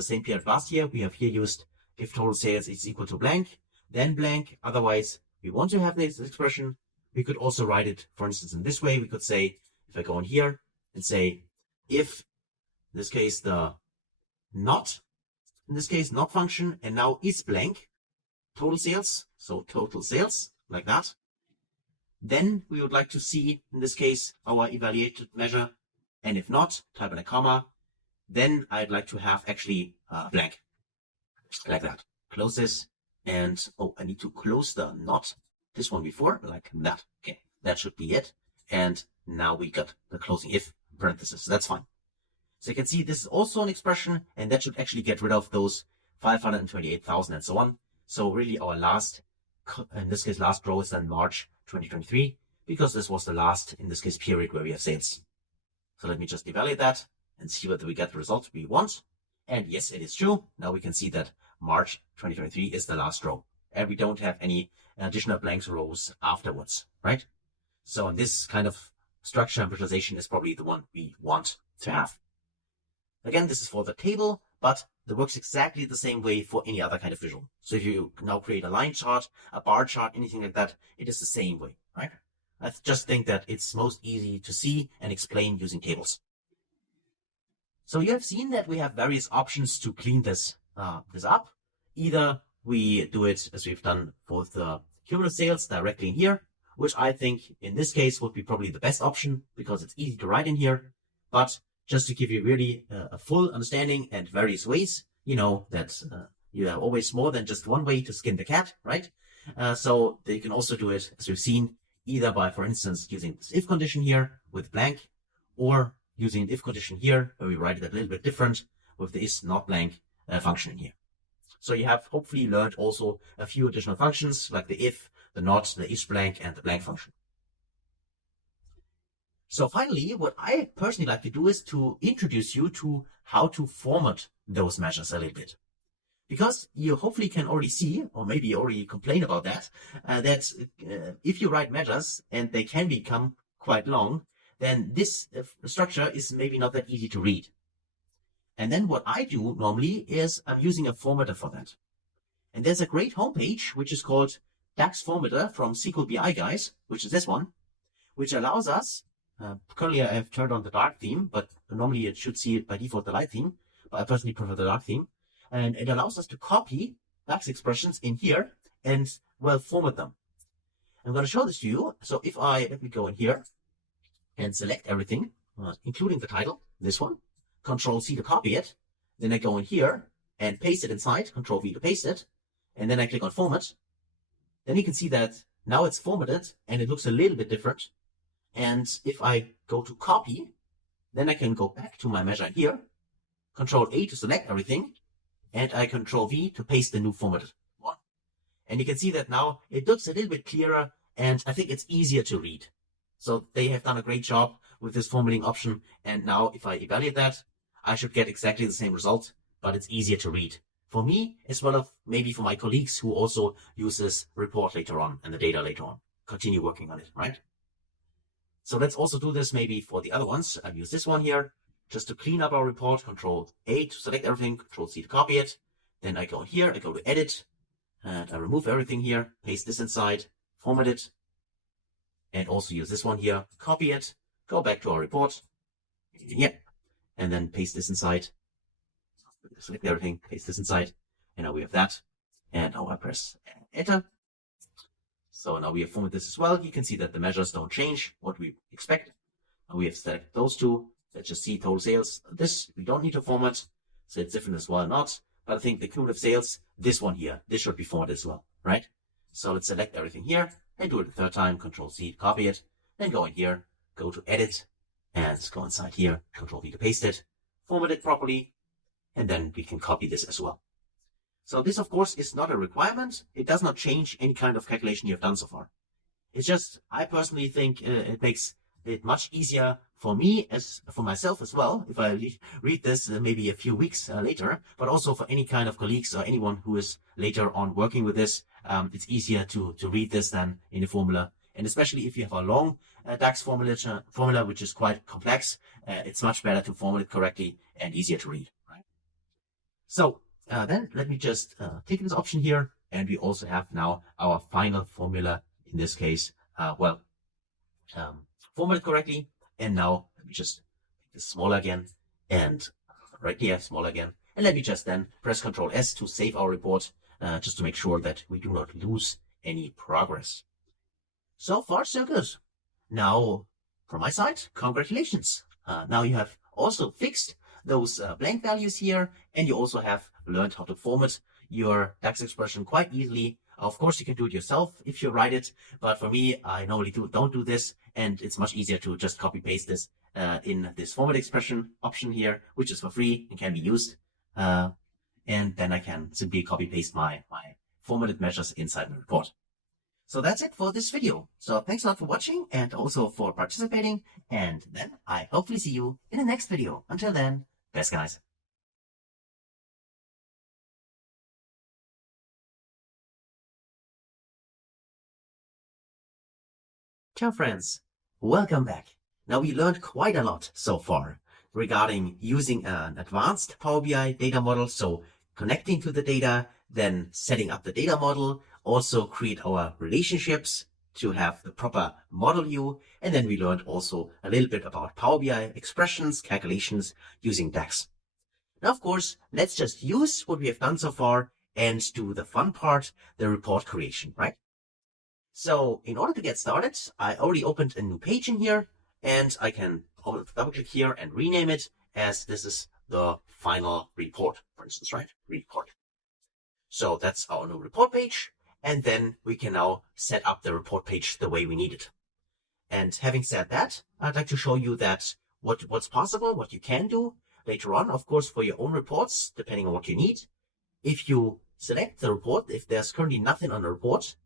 same period last year. We have here used if total sales is equal to blank, then blank. Otherwise, we want to have this expression. We could also write it, for instance, in this way. We could say, if I go in here and say, if, in this case, the not, in this case, not function, and now is blank, total sales, so total sales, like that. Then we would like to see, in this case, our evaluated measure. And if not, type in a comma. Then I'd like to have actually blank, like that. Close this. And, oh, I need to close the not, this one before, like that. Okay, that should be it. And now we got the closing if parenthesis. That's fine. So you can see this is also an expression, and that should actually get rid of those 528,000 and so on. So really our last, in this case, last row is then March 2023, because this was the last, in this case, period where we have sales. So let me just evaluate that and see whether we get the result we want. And yes, it is true. Now we can see that March 2023 is the last row, and we don't have any additional blank rows afterwards, right? So this kind of structure and visualization is probably the one we want to have. Again, this is for the table, but it works exactly the same way for any other kind of visual. So if you now create a line chart, a bar chart, anything like that, it is the same way, right? I just think that it's most easy to see and explain using tables. So you have seen that we have various options to clean this up. Either we do it as we've done for the cumulative sales directly in here, which I think in this case would be probably the best option because it's easy to write in here. But just to give you really a full understanding and various ways, you know that you have always more than just one way to skin the cat, right? So you can also do it, as we've seen, either by, for instance, using this if condition here with blank, or using an if condition here where we write it a little bit different with the is not blank function in here. So you have hopefully learned also a few additional functions like the if, the not, the is blank, and the blank function. So finally, what I personally like to do is to introduce you to how to format those measures a little bit. Because you hopefully can already see, or maybe already complain about that, that if you write measures and they can become quite long, then this structure is maybe not that easy to read. And then what I do normally is I'm using a formatter for that. And there's a great homepage, which is called DAX Formatter from SQL BI Guys, which is this one, which allows us, currently I have turned on the dark theme, but normally it should see by default the light theme, but I personally prefer the dark theme. And it allows us to copy DAX expressions in here and, well, format them. I'm going to show this to you. So if let me go in here and select everything, including the title, this one, Control C to copy it. Then I go in here and paste it inside, Control V to paste it. And then I click on format. Then you can see that now it's formatted and it looks a little bit different. And if I go to copy, Then I can go back to my measure here, Control A to select everything, and I Control V to paste the new formatted one. And you can see that now it looks a little bit clearer, and I think it's easier to read. So they have done a great job with this formatting option. And now if I evaluate that, I should get exactly the same result, but it's easier to read for me, as well as maybe for my colleagues who also use this report later on and the data later on. Continue working on it, right? So let's also do this maybe for the other ones. I'll use this one here just to clean up our report. Control A to select everything, Control C to copy it. Then I go here, I go to edit, and I remove everything here, paste this inside, format it, and also use this one here, copy it, go back to our report, yeah, and then paste this inside, select everything, paste this inside, and now we have that, and now I press enter. So now we have formatted this as well. You can see that the measures don't change what we expect. Now we have selected those two. Let's just see total sales. This we don't need to format, so it's different as well, not. But I think the cumulative sales, this one here, this should be formatted as well, right? So let's select everything here and do it a third time. Control C to copy it. Then go in here, go to edit, and go inside here. Control V to paste it, format it properly, and then we can copy this as well. So this, of course, is not a requirement. It does not change any kind of calculation you have done so far. It's just, I personally think it makes it much easier for me, as for myself as well, if I read this maybe a few weeks later, but also for any kind of colleagues or anyone who is later on working with this. It's easier to read this than in a formula. And especially if you have a long DAX formula, which is quite complex, it's much better to format it correctly and easier to read, right? So then let me just take this option here, and we also have now our final formula, in this case, formatted correctly. And now let me just make this smaller again, and right here, smaller again. And let me just then press Control S to save our report, just to make sure that we do not lose any progress. So far, so good. Now, from my side, congratulations. Now you have also fixed those blank values here, and you also have learned how to format your DAX expression quite easily. Of course, you can do it yourself if you write it, but for me, I normally don't do this, and it's much easier to just copy paste this in this format expression option here, which is for free and can be used. And then I can simply copy paste my formatted measures inside my report. So that's it for this video. So thanks a lot for watching and also for participating. And then I hopefully see you in the next video. Until then, best guys. Ciao friends, welcome back. Now we learned quite a lot so far regarding using an advanced Power BI data model. So connecting to the data, then setting up the data model, also create our relationships to have the proper model view. And then we learned also a little bit about Power BI expressions, calculations using DAX. Now, of course, let's just use what we have done so far and do the fun part, the report creation, right? So in order to get started, I already opened a new page in here, and I can double click here and rename it as this is the final report, for instance, right? Report. So that's our new report page. And then we can now set up the report page the way we need it. And having said that, I'd like to show you that what's possible, what you can do later on, of course, for your own reports, depending on what you need. If you select the report, if there's currently nothing on the report,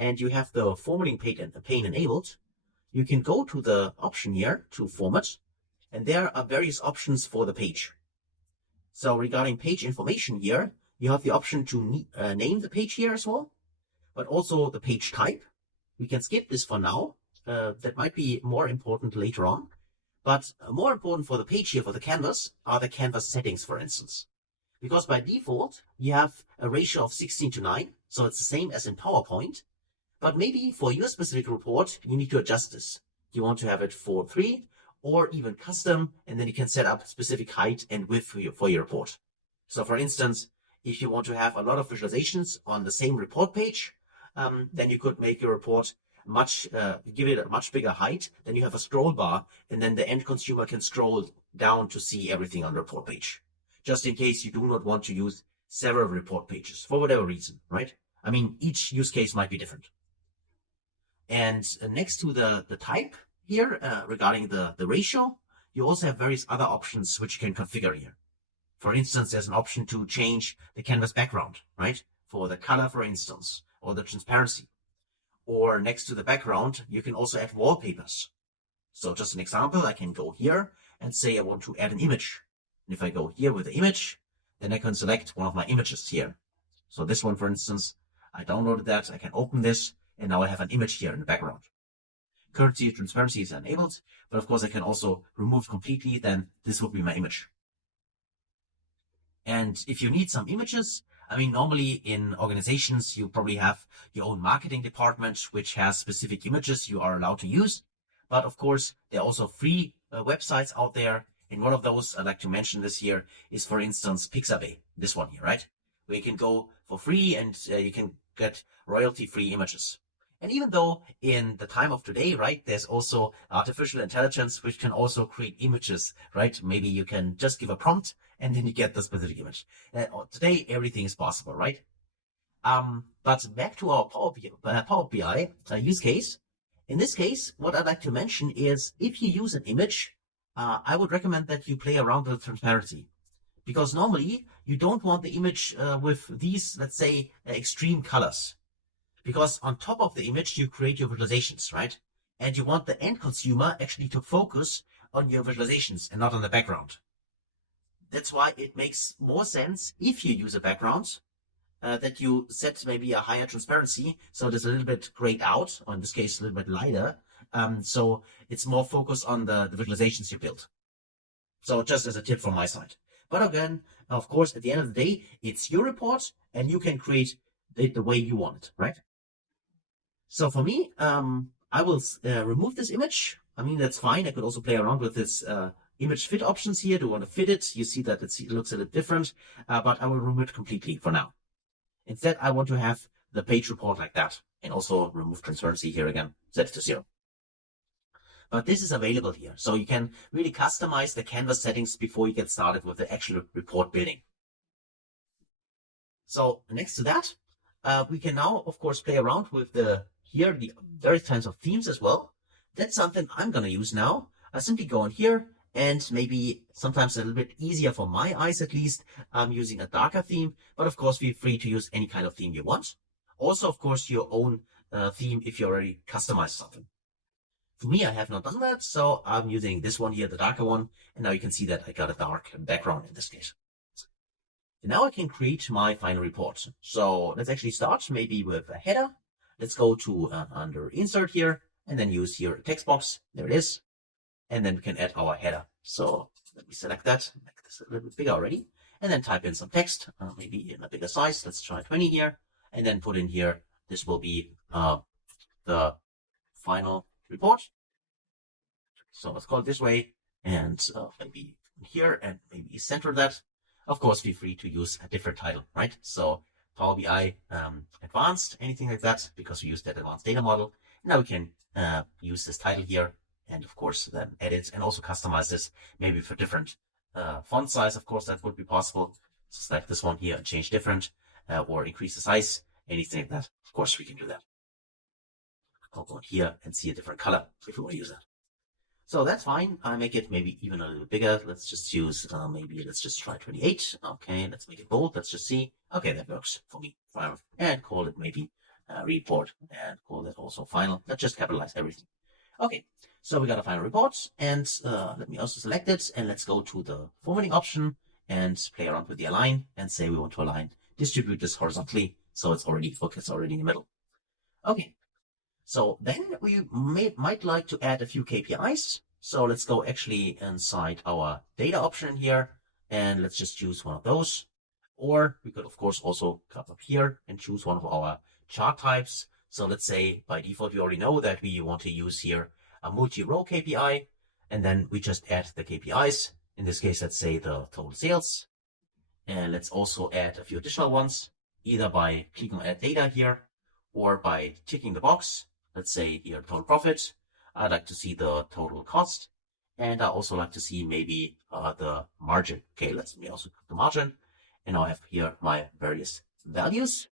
and you have the formatting pane enabled, you can go to the option here to format, and there are various options for the page. So regarding page information here, you have the option to name the page here as well, but also the page type. We can skip this for now. That might be more important later on. But more important for the page here, for the canvas, are the canvas settings, for instance. Because by default, you have a ratio of 16:9, so it's the same as in PowerPoint. But maybe for your specific report, you need to adjust this. You want to have it 4:3 or even custom, and then you can set up specific height and width for your report. So for instance, if you want to have a lot of visualizations on the same report page, then you could make your report give it a much bigger height. Then you have a scroll bar, and then the end consumer can scroll down to see everything on the report page. Just in case you do not want to use several report pages for whatever reason, right? I mean, each use case might be different. And next to the type here, regarding the ratio, you also have various other options which you can configure here. For instance, there's an option to change the canvas background, right? For the color, for instance, or the transparency. Or next to the background, you can also add wallpapers. So just an example, I can go here and say I want to add an image. And if I go here with the image, then I can select one of my images here. So this one, for instance, I downloaded that, I can open this, and now I have an image here in the background. Currency transparency is enabled, but of course I can also remove completely, then this would be my image. And if you need some images, I mean, normally in organizations, you probably have your own marketing department, which has specific images you are allowed to use. But of course, there are also free websites out there. And one of those I'd like to mention this year is, for instance, Pixabay, this one here, right? Where you can go for free and you can get royalty-free images. And even though in the time of today, right, there's also artificial intelligence, which can also create images, right? Maybe you can just give a prompt and then you get the specific image. Today, everything is possible, right? But back to our Power BI use case. In this case, what I'd like to mention is if you use an image, I would recommend that you play around with transparency. Because normally you don't want the image with these, let's say, extreme colors. Because on top of the image, you create your visualizations, right? And you want the end consumer actually to focus on your visualizations and not on the background. That's why it makes more sense if you use a background that you set maybe a higher transparency. So there's a little bit grayed out, or in this case, a little bit lighter. So it's more focused on the visualizations you build. So just as a tip from my side. But again, of course, at the end of the day, it's your report and you can create it the way you want it, right? So for me, I will remove this image. I mean, that's fine. I could also play around with this image fit options here. Do you want to fit it? You see that it looks a little different, but I will remove it completely for now. Instead, I want to have the page report like that and also remove transparency here again, set it to 0. But this is available here. So you can really customize the canvas settings before you get started with the actual report building. So next to that, we can now, of course, play around with the various kinds of themes as well. That's something I'm going to use now. I simply go in here and maybe sometimes a little bit easier for my eyes, at least, I'm using a darker theme, but of course, feel free to use any kind of theme you want. Also, of course, your own theme if you already customize something. For me, I have not done that, so I'm using this one here, the darker one, and now you can see that I got a dark background in this case. And now I can create my final report. So let's actually start maybe with a header. Let's go to under insert here and then use here a text box. There it is. And then we can add our header. So let me select that, make this a little bit bigger already, and then type in some text, maybe in a bigger size. Let's try 20 here, and then put in here, this will be the final report. So let's call it this way, and maybe here, and maybe center that. Of course, feel free to use a different title, right? So Power BI Advanced, anything like that, because we use that advanced data model. Now we can use this title here, and of course then edit and also customize this maybe for different font size. Of course, that would be possible. So select this one here and change different or increase the size, anything like that. Of course, we can do that. I'll go here and see a different color if we want to use that. So that's fine. I make it maybe even a little bit bigger. Let's just use, let's just try 28. Okay, let's make it bold. Let's just see. Okay, that works for me. Fine. And call it maybe report and call that also final. Let's just capitalize everything. Okay, so we got a final report and let me also select it and let's go to the formatting option and play around with the align and say we want to distribute this horizontally. So it's already in the middle. Okay. So then we might like to add a few KPIs. So let's go actually inside our data option here, and let's just choose one of those. Or we could, of course, also come up here and choose one of our chart types. So let's say by default, we already know that we want to use here a multi-row KPI, and then we just add the KPIs. In this case, let's say the total sales. And let's also add a few additional ones, either by clicking on add data here or by ticking the box. Let's say here total profit. I'd like to see the total cost, and I also like to see maybe the margin. Okay, let me also click the margin, and now I have here my various values.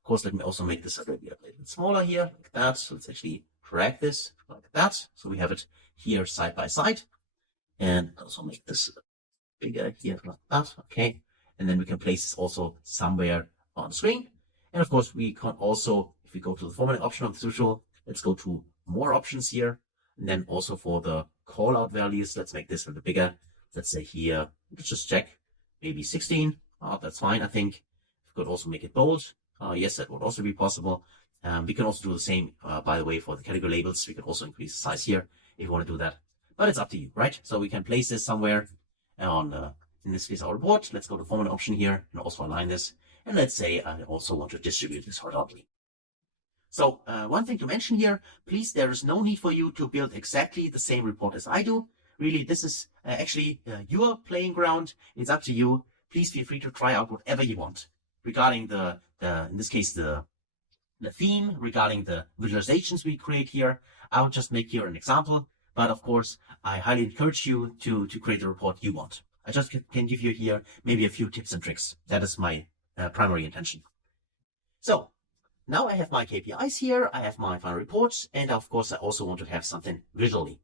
Of course, let me also make this a little bit smaller here, like that. So let's actually drag this like that, so we have it here side by side. And also make this bigger here like that. Okay. And then we can place this also somewhere on the screen. And of course, we can also, if we go to the formatting option of the usual, let's go to more options here. And then also for the call out values, let's make this a little bigger. Let's say here, let's just check, maybe 16. That's fine, I think. We could also make it bold. Yes, that would also be possible. We can also do the same, by the way, for the category labels. We can also increase the size here if you want to do that. But it's up to you, right? So we can place this somewhere on, in this case, our report. Let's go to format option here and also align this. And let's say I also want to distribute this horizontally. So one thing to mention here, please, there is no need for you to build exactly the same report as I do. Really, this is actually your playing ground. It's up to you. Please feel free to try out whatever you want regarding the in this case, the theme, regarding the visualizations we create here. I'll just make here an example. But of course, I highly encourage you to create the report you want. I just can give you here maybe a few tips and tricks. That is my primary intention. So now I have my KPIs here. I have my final reports. And of course, I also want to have something visually.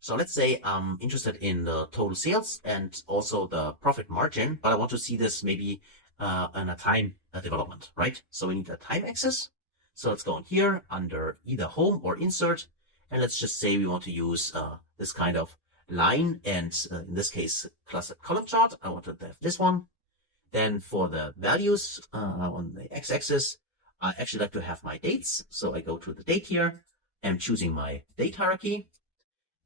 So let's say I'm interested in the total sales and also the profit margin, but I want to see this maybe on a time development, right? So we need a time axis. So let's go in here under either home or insert. And let's just say we want to use this kind of line and in this case, clustered column chart. I want to have this one. Then for the values on the x-axis, I actually like to have my dates. So I go to the date here. I'm choosing my date hierarchy.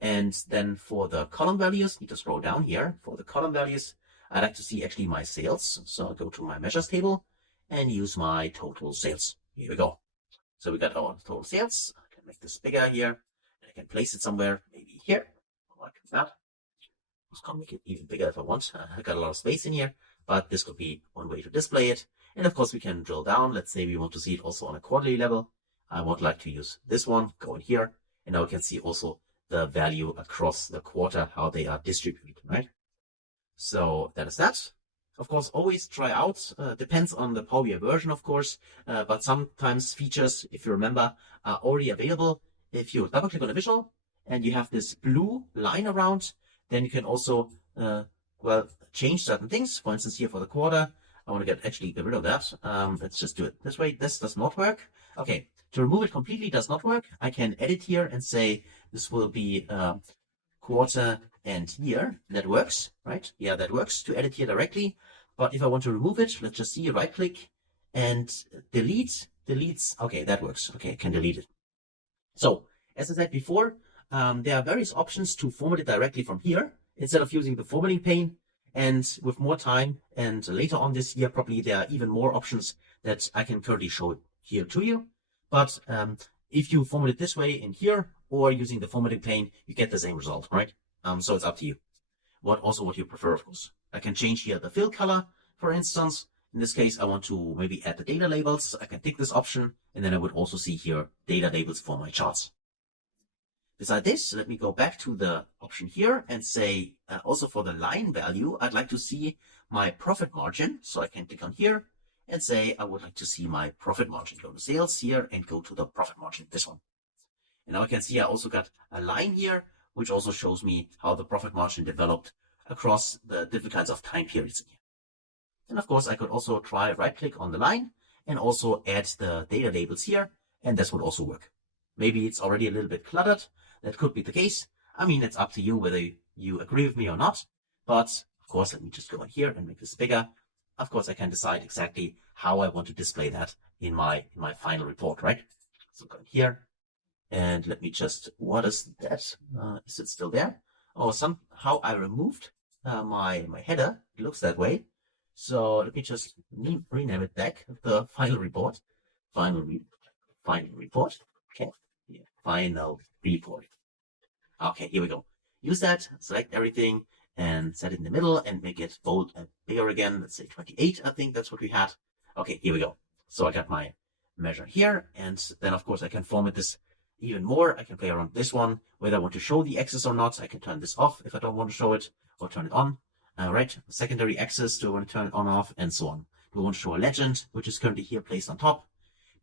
And then for the column values, need to scroll down here. For the column values, I like to see actually my sales. So I go to my measures table and use my total sales. Here we go. So we got our total sales. I can make this bigger here. I can place it somewhere, maybe here, like that. I can make it even bigger if I want. I got a lot of space in here, but this could be one way to display it. And of course, we can drill down. Let's say we want to see it also on a quarterly level. I would like to use this one, go in here, and now we can see also the value across the quarter, how they are distributed, right? So that is that. Of course, always try out, depends on the Power BI version, of course, but sometimes features, if you remember, are already available. If you double click on a visual and you have this blue line around, then you can also, change certain things. For instance, here for the quarter, I want to get rid of that. Let's just do it this way. This does not work. Okay. To remove it completely does not work. I can edit here and say this will be quarter and year. That works, right? Yeah, that works to edit here directly. But if I want to remove it, let's just see, right click and delete, deletes. Okay, that works. Okay, I can delete it. So as I said before, there are various options to format it directly from here instead of using the formatting pane. And with more time and later on this year, probably there are even more options that I can currently show here to you. But if you format it this way in here or using the formatting pane, you get the same result, right? So it's up to you. What you prefer, of course. I can change here the fill color, for instance. In this case, I want to maybe add the data labels. I can tick this option, and then I would also see here data labels for my charts. Besides this, let me go back to the option here and say, also for the line value, I'd like to see my profit margin. So I can click on here and say, I would like to see my profit margin. Go to sales here and go to the profit margin, this one. And now I can see I also got a line here, which also shows me how the profit margin developed across the different kinds of time periods in here. And of course, I could also try right click on the line and also add the data labels here. And this would also work. Maybe it's already a little bit cluttered. That could be the case. I mean, it's up to you whether you agree with me or not. But of course, let me just go in here and make this bigger. Of course, I can decide exactly how I want to display that in my final report, right? So go in here and let me just, what is that? Is it still there? Oh, somehow I removed my header. It looks that way. So let me just rename it back. The final report. Final report. Okay. Yeah. Final report. Okay, here we go. Use that, select everything and set it in the middle and make it bold and bigger again. Let's say 28, I think that's what we had. Okay, here we go. So I got my measure here. And then of course I can format this even more. I can play around this one, whether I want to show the axis or not. I can turn this off if I don't want to show it or turn it on. Right, secondary axis, do I want to turn it on or off and so on. Do I want to show a legend, which is currently here placed on top?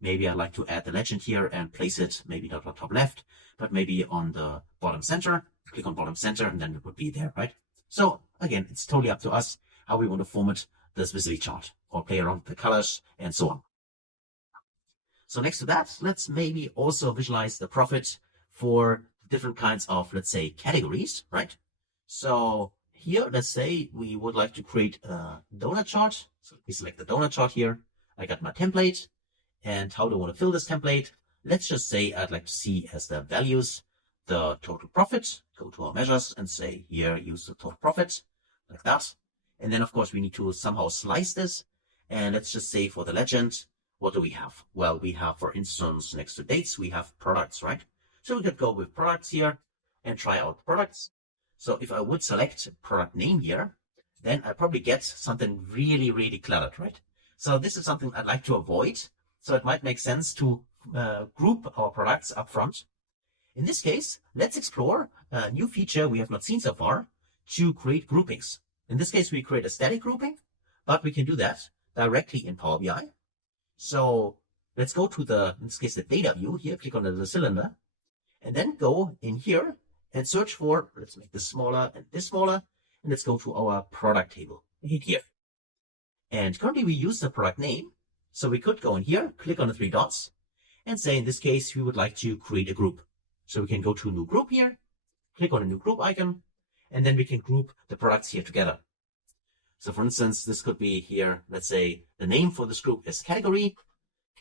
Maybe I'd like to add the legend here and place it maybe not on top left, but maybe on the bottom center. click on bottom center, and then it would be there, right? So again, it's totally up to us how we want to format this visibility chart or play around with the colors and so on. So next to that, let's maybe also visualize the profit for different kinds of, let's say, categories, right? So here, let's say we would like to create a donut chart. So we select the donut chart here. I got my template. And how do I want to fill this template? Let's just say I'd like to see as the values the total profit. Go to our measures and say here, use the total profit, like that. And then, of course, we need to somehow slice this. And let's just say for the legend, what do we have? Well, we have, for instance, next to dates, we have products, right? So we could go with products here and try out products. So if I would select product name here, then I probably get something really, really cluttered, right? So this is something I'd like to avoid. So it might make sense to group our products up front. In this case, let's explore a new feature we have not seen so far to create groupings. In this case, we create a static grouping, but we can do that directly in Power BI. So let's go to in this case, the data view here, click on the cylinder, and then go in here and search for, let's make this smaller and this smaller, and let's go to our product table here. And currently we use the product name. So we could go in here, click on the three dots, and say in this case, we would like to create a group. So we can go to a new group here, click on a new group icon, and then we can group the products here together. So for instance, this could be here, let's say the name for this group is category,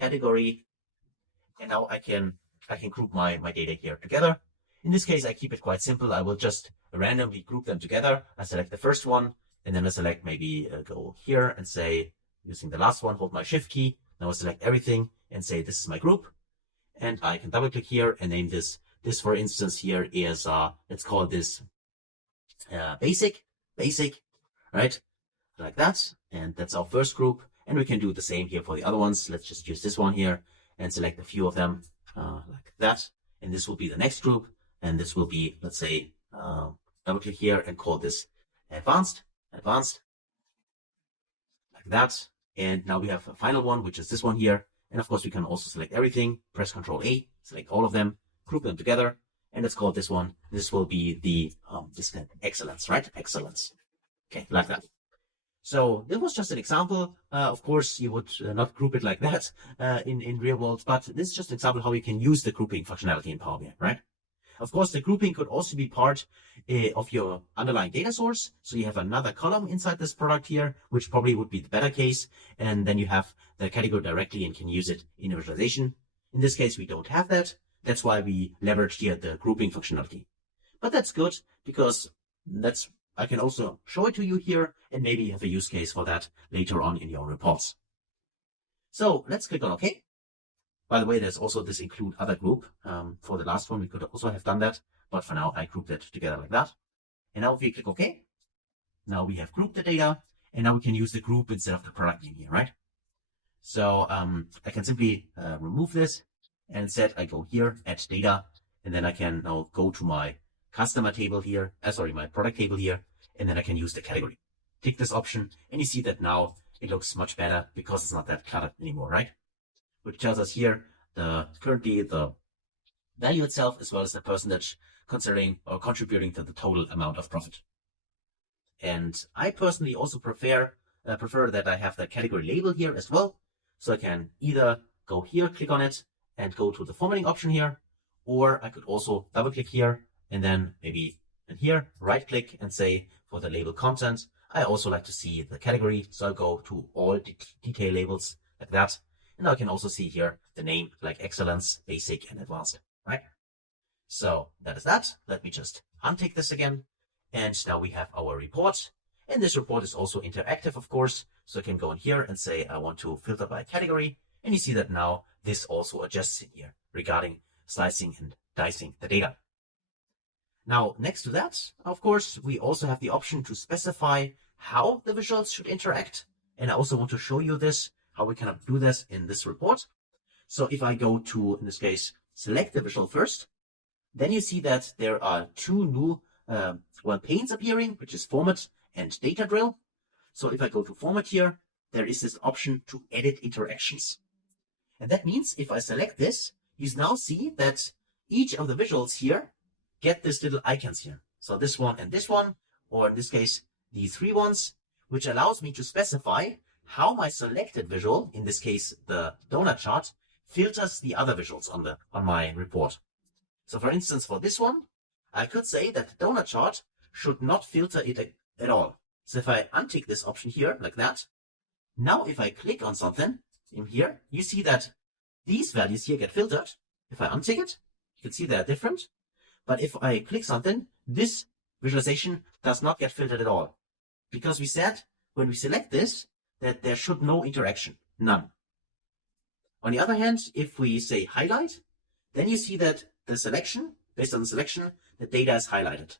and now I can group my data here together. In this case, I keep it quite simple. I will just randomly group them together. I select the first one, and then I select maybe go here and say, using the last one, hold my shift key. Now I select everything and say, this is my group. And I can double click here and name this. This, for instance, here is, let's call this basic, right? Like that. And that's our first group. And we can do the same here for the other ones. Let's just use this one here and select a few of them like that. And this will be the next group. And this will be, let's say, double click here and call this advanced, like that. And now we have a final one, which is this one here. And of course, we can also select everything, press Ctrl A, select all of them, group them together. And let's call this one. This will be the excellence, right? Excellence. Okay, like that. So this was just an example. Of course, you would not group it like that in real world, but this is just an example how you can use the grouping functionality in Power BI, right? Of course, the grouping could also be part of your underlying data source. So you have another column inside this product here, which probably would be the better case. And then you have the category directly and can use it in a visualization. In this case, we don't have that. That's why we leveraged here the grouping functionality. But that's good because I can also show it to you here and maybe have a use case for that later on in your reports. So let's click on OK. By the way, there's also this include other group. For the last one, we could also have done that. But for now, I grouped it together like that. And now if we click OK, now we have grouped the data. And now we can use the group instead of the product name here, right? So I can simply remove this. And instead, I go here, add data. And then I can now go to my customer table here. My product table here. And then I can use the category. Tick this option. And you see that now it looks much better because it's not that cluttered anymore, right? Which tells us here currently the value itself as well as the percentage considering or contributing to the total amount of profit. And I personally also prefer that I have the category label here as well. So I can either go here, click on it, and go to the formatting option here, or I could also double click here and then maybe in here, right click and say for the label content, I also like to see the category. So I'll go to all detail labels like that. And I can also see here the name like excellence, basic, and advanced, right? So that is that. Let me just untick this again. And now we have our report. And this report is also interactive, of course. So I can go in here and say, I want to filter by category. And you see that now this also adjusts in here regarding slicing and dicing the data. Now, next to that, of course, we also have the option to specify how the visuals should interact. And I also want to show you this, how we can do this in this report. So if I go to, in this case, select the visual first, then you see that there are two new panes appearing, which is format and data drill. So if I go to format here, there is this option to edit interactions. And that means if I select this, you now see that each of the visuals here get these little icons here. So this one and this one, or in this case, the three ones, which allows me to specify how my selected visual, in this case, the donut chart, filters the other visuals on my report. So for instance, for this one, I could say that the donut chart should not filter it at all. So if I untick this option here, like that, now if I click on something in here, you see that these values here get filtered. If I untick it, you can see they're different. But if I click something, this visualization does not get filtered at all. Because we said, when we select this, that there should no interaction, none. On the other hand, if we say highlight, then you see that the selection, based on the selection, the data is highlighted.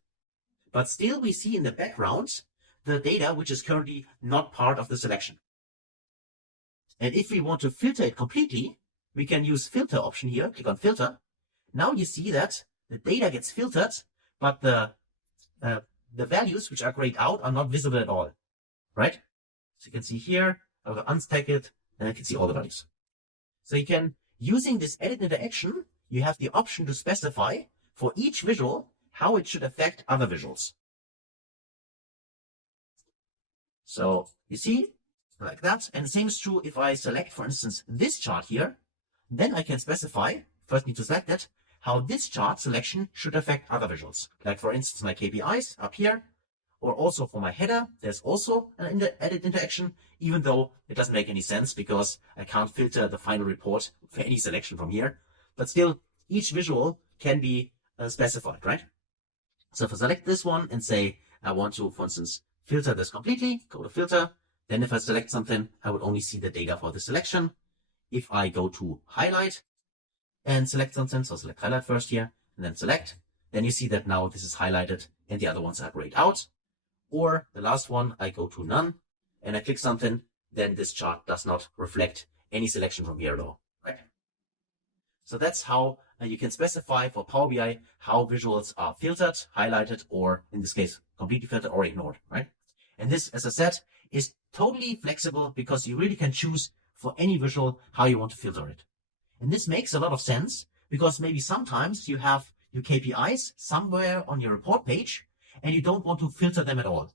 But still we see in the background the data which is currently not part of the selection. And if we want to filter it completely, we can use filter option here, click on filter. Now you see that the data gets filtered, but the values which are grayed out are not visible at all, right? So you can see here, I will unstack it, and I can see all the values. So you can, using this edit interaction, you have the option to specify for each visual how it should affect other visuals. So you see, like that. And the same is true if I select, for instance, this chart here, then I can specify, first need to select it, how this chart selection should affect other visuals. Like for instance, my KPIs up here, or also for my header, there's also an edit interaction, even though it doesn't make any sense because I can't filter the final report for any selection from here. But still, each visual can be specified, right? So if I select this one and say, I want to, for instance, filter this completely, go to filter. Then if I select something, I would only see the data for the selection. If I go to highlight and select something, so select highlight first here, and then select, then you see that now this is highlighted and the other ones are grayed out. Or the last one, I go to none and I click something, then this chart does not reflect any selection from here at all, right? So that's how you can specify for Power BI how visuals are filtered, highlighted, or in this case, completely filtered or ignored, right? And this, as I said, is totally flexible because you really can choose for any visual how you want to filter it. And this makes a lot of sense because maybe sometimes you have your KPIs somewhere on your report page and you don't want to filter them at all.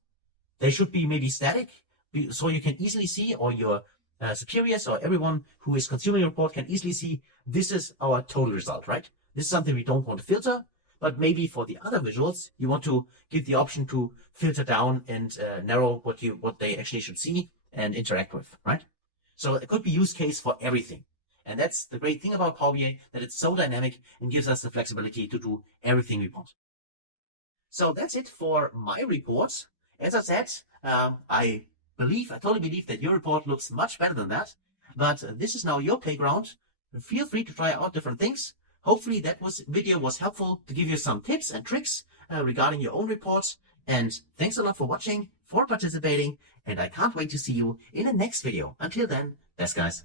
They should be maybe static so you can easily see, or your superiors or everyone who is consuming your report can easily see this is our total result, right? This is something we don't want to filter, but maybe for the other visuals, you want to give the option to filter down and narrow what they actually should see and interact with, right? So it could be use case for everything. And that's the great thing about Power BI, that it's so dynamic and gives us the flexibility to do everything we want. So that's it for my report. As I said, I totally believe that your report looks much better than that, but this is now your playground. Feel free to try out different things. Hopefully that video was helpful to give you some tips and tricks regarding your own reports. And thanks a lot for watching, for participating, and I can't wait to see you in the next video. Until then, best guys.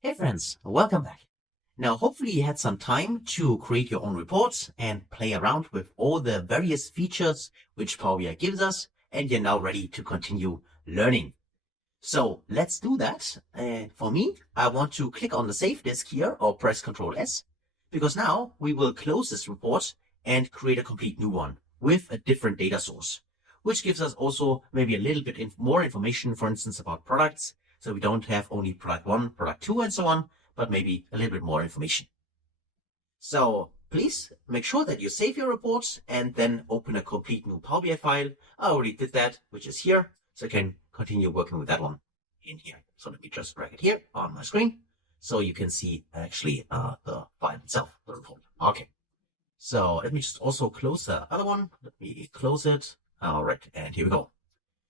Hey friends, welcome back. Now, hopefully you had some time to create your own reports and play around with all the various features which Power BI gives us, and you're now ready to continue learning. So let's do that. For me, I want to click on the Save Disk here or press Ctrl S, because now we will close this report and create a complete new one with a different data source, which gives us also maybe a little bit more information, for instance, about products. So we don't have only product 1, product 2, and so on, but maybe a little bit more information. So please make sure that you save your reports and then open a complete new Power BI file. I already did that, which is here. So I can continue working with that one in here. So let me just drag it here on my screen so you can see actually the file itself, the report. Okay. So let me just also close the other one. Let me close it. All right. And here we go.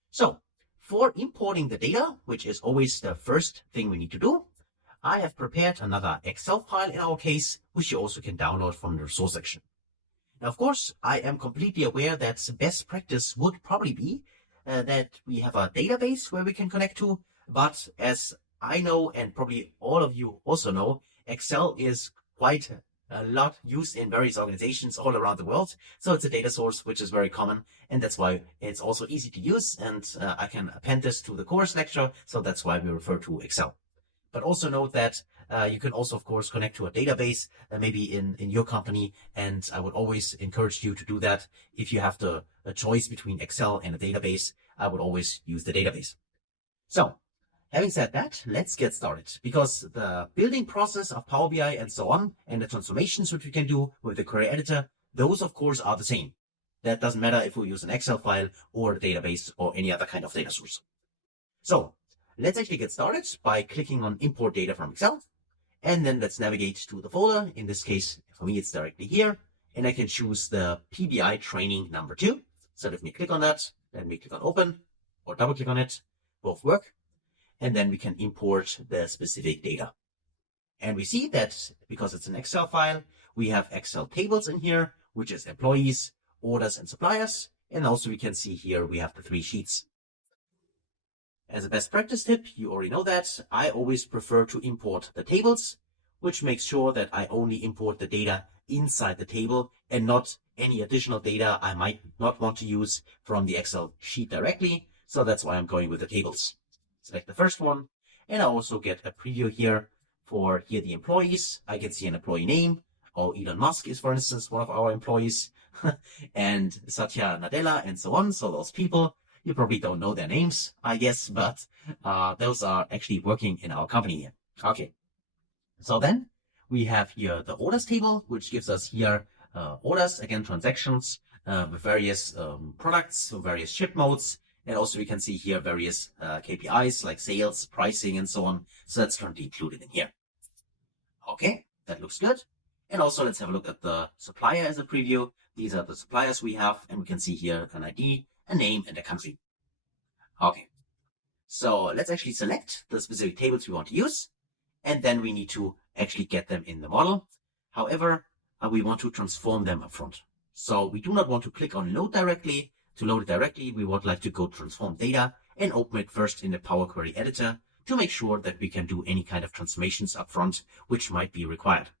So for importing the data, which is always the first thing we need to do, I have prepared another Excel file in our case, which you also can download from the resource section. Now, of course, I am completely aware that best practice would probably be that we have a database where we can connect to. But as I know, and probably all of you also know, Excel is quite a lot used in various organizations all around the world. So it's a data source which is very common, and that's why it's also easy to use. And I can append this to the course lecture. So that's why we refer to Excel. But also note that you can also, of course, connect to a database, maybe in your company. And I would always encourage you to do that. If you have a choice between Excel and a database, I would always use the database. So having said that, let's get started, because the building process of Power BI and so on, and the transformations which we can do with the query editor, those of course are the same. That doesn't matter if we use an Excel file or a database or any other kind of data source. So let's actually get started by clicking on import data from Excel. And then let's navigate to the folder. In this case, for me, it's directly here. And I can choose the PBI training number 2. So let me click on that. Then we click on open or double click on it. Both work. And then we can import the specific data. And we see that because it's an Excel file, we have Excel tables in here, which is employees, orders, and suppliers. And also we can see here we have the 3 sheets. As a best practice tip, you already know that I always prefer to import the tables, which makes sure that I only import the data inside the table and not any additional data I might not want to use from the Excel sheet directly. So that's why I'm going with the tables. Select the first one, and I also get a preview here for the employees. I can see an employee name. Elon Musk is, for instance, one of our employees, and Satya Nadella and so on. So those people, you probably don't know their names, I guess, but those are actually working in our company here. Okay. So then we have here the orders table, which gives us here orders, again, transactions with various products, so various ship modes. And also we can see here various KPIs like sales, pricing, and so on. So that's currently included in here. Okay, that looks good. And also let's have a look at the supplier as a preview. These are the suppliers we have, and we can see here an ID, a name, and a country. Okay, so let's actually select the specific tables we want to use, and then we need to actually get them in the model. However, we want to transform them up front. So we do not want to click on load directly. To load it directly, we would like to go transform data and open it first in the Power Query editor to make sure that we can do any kind of transformations up front, which might be required.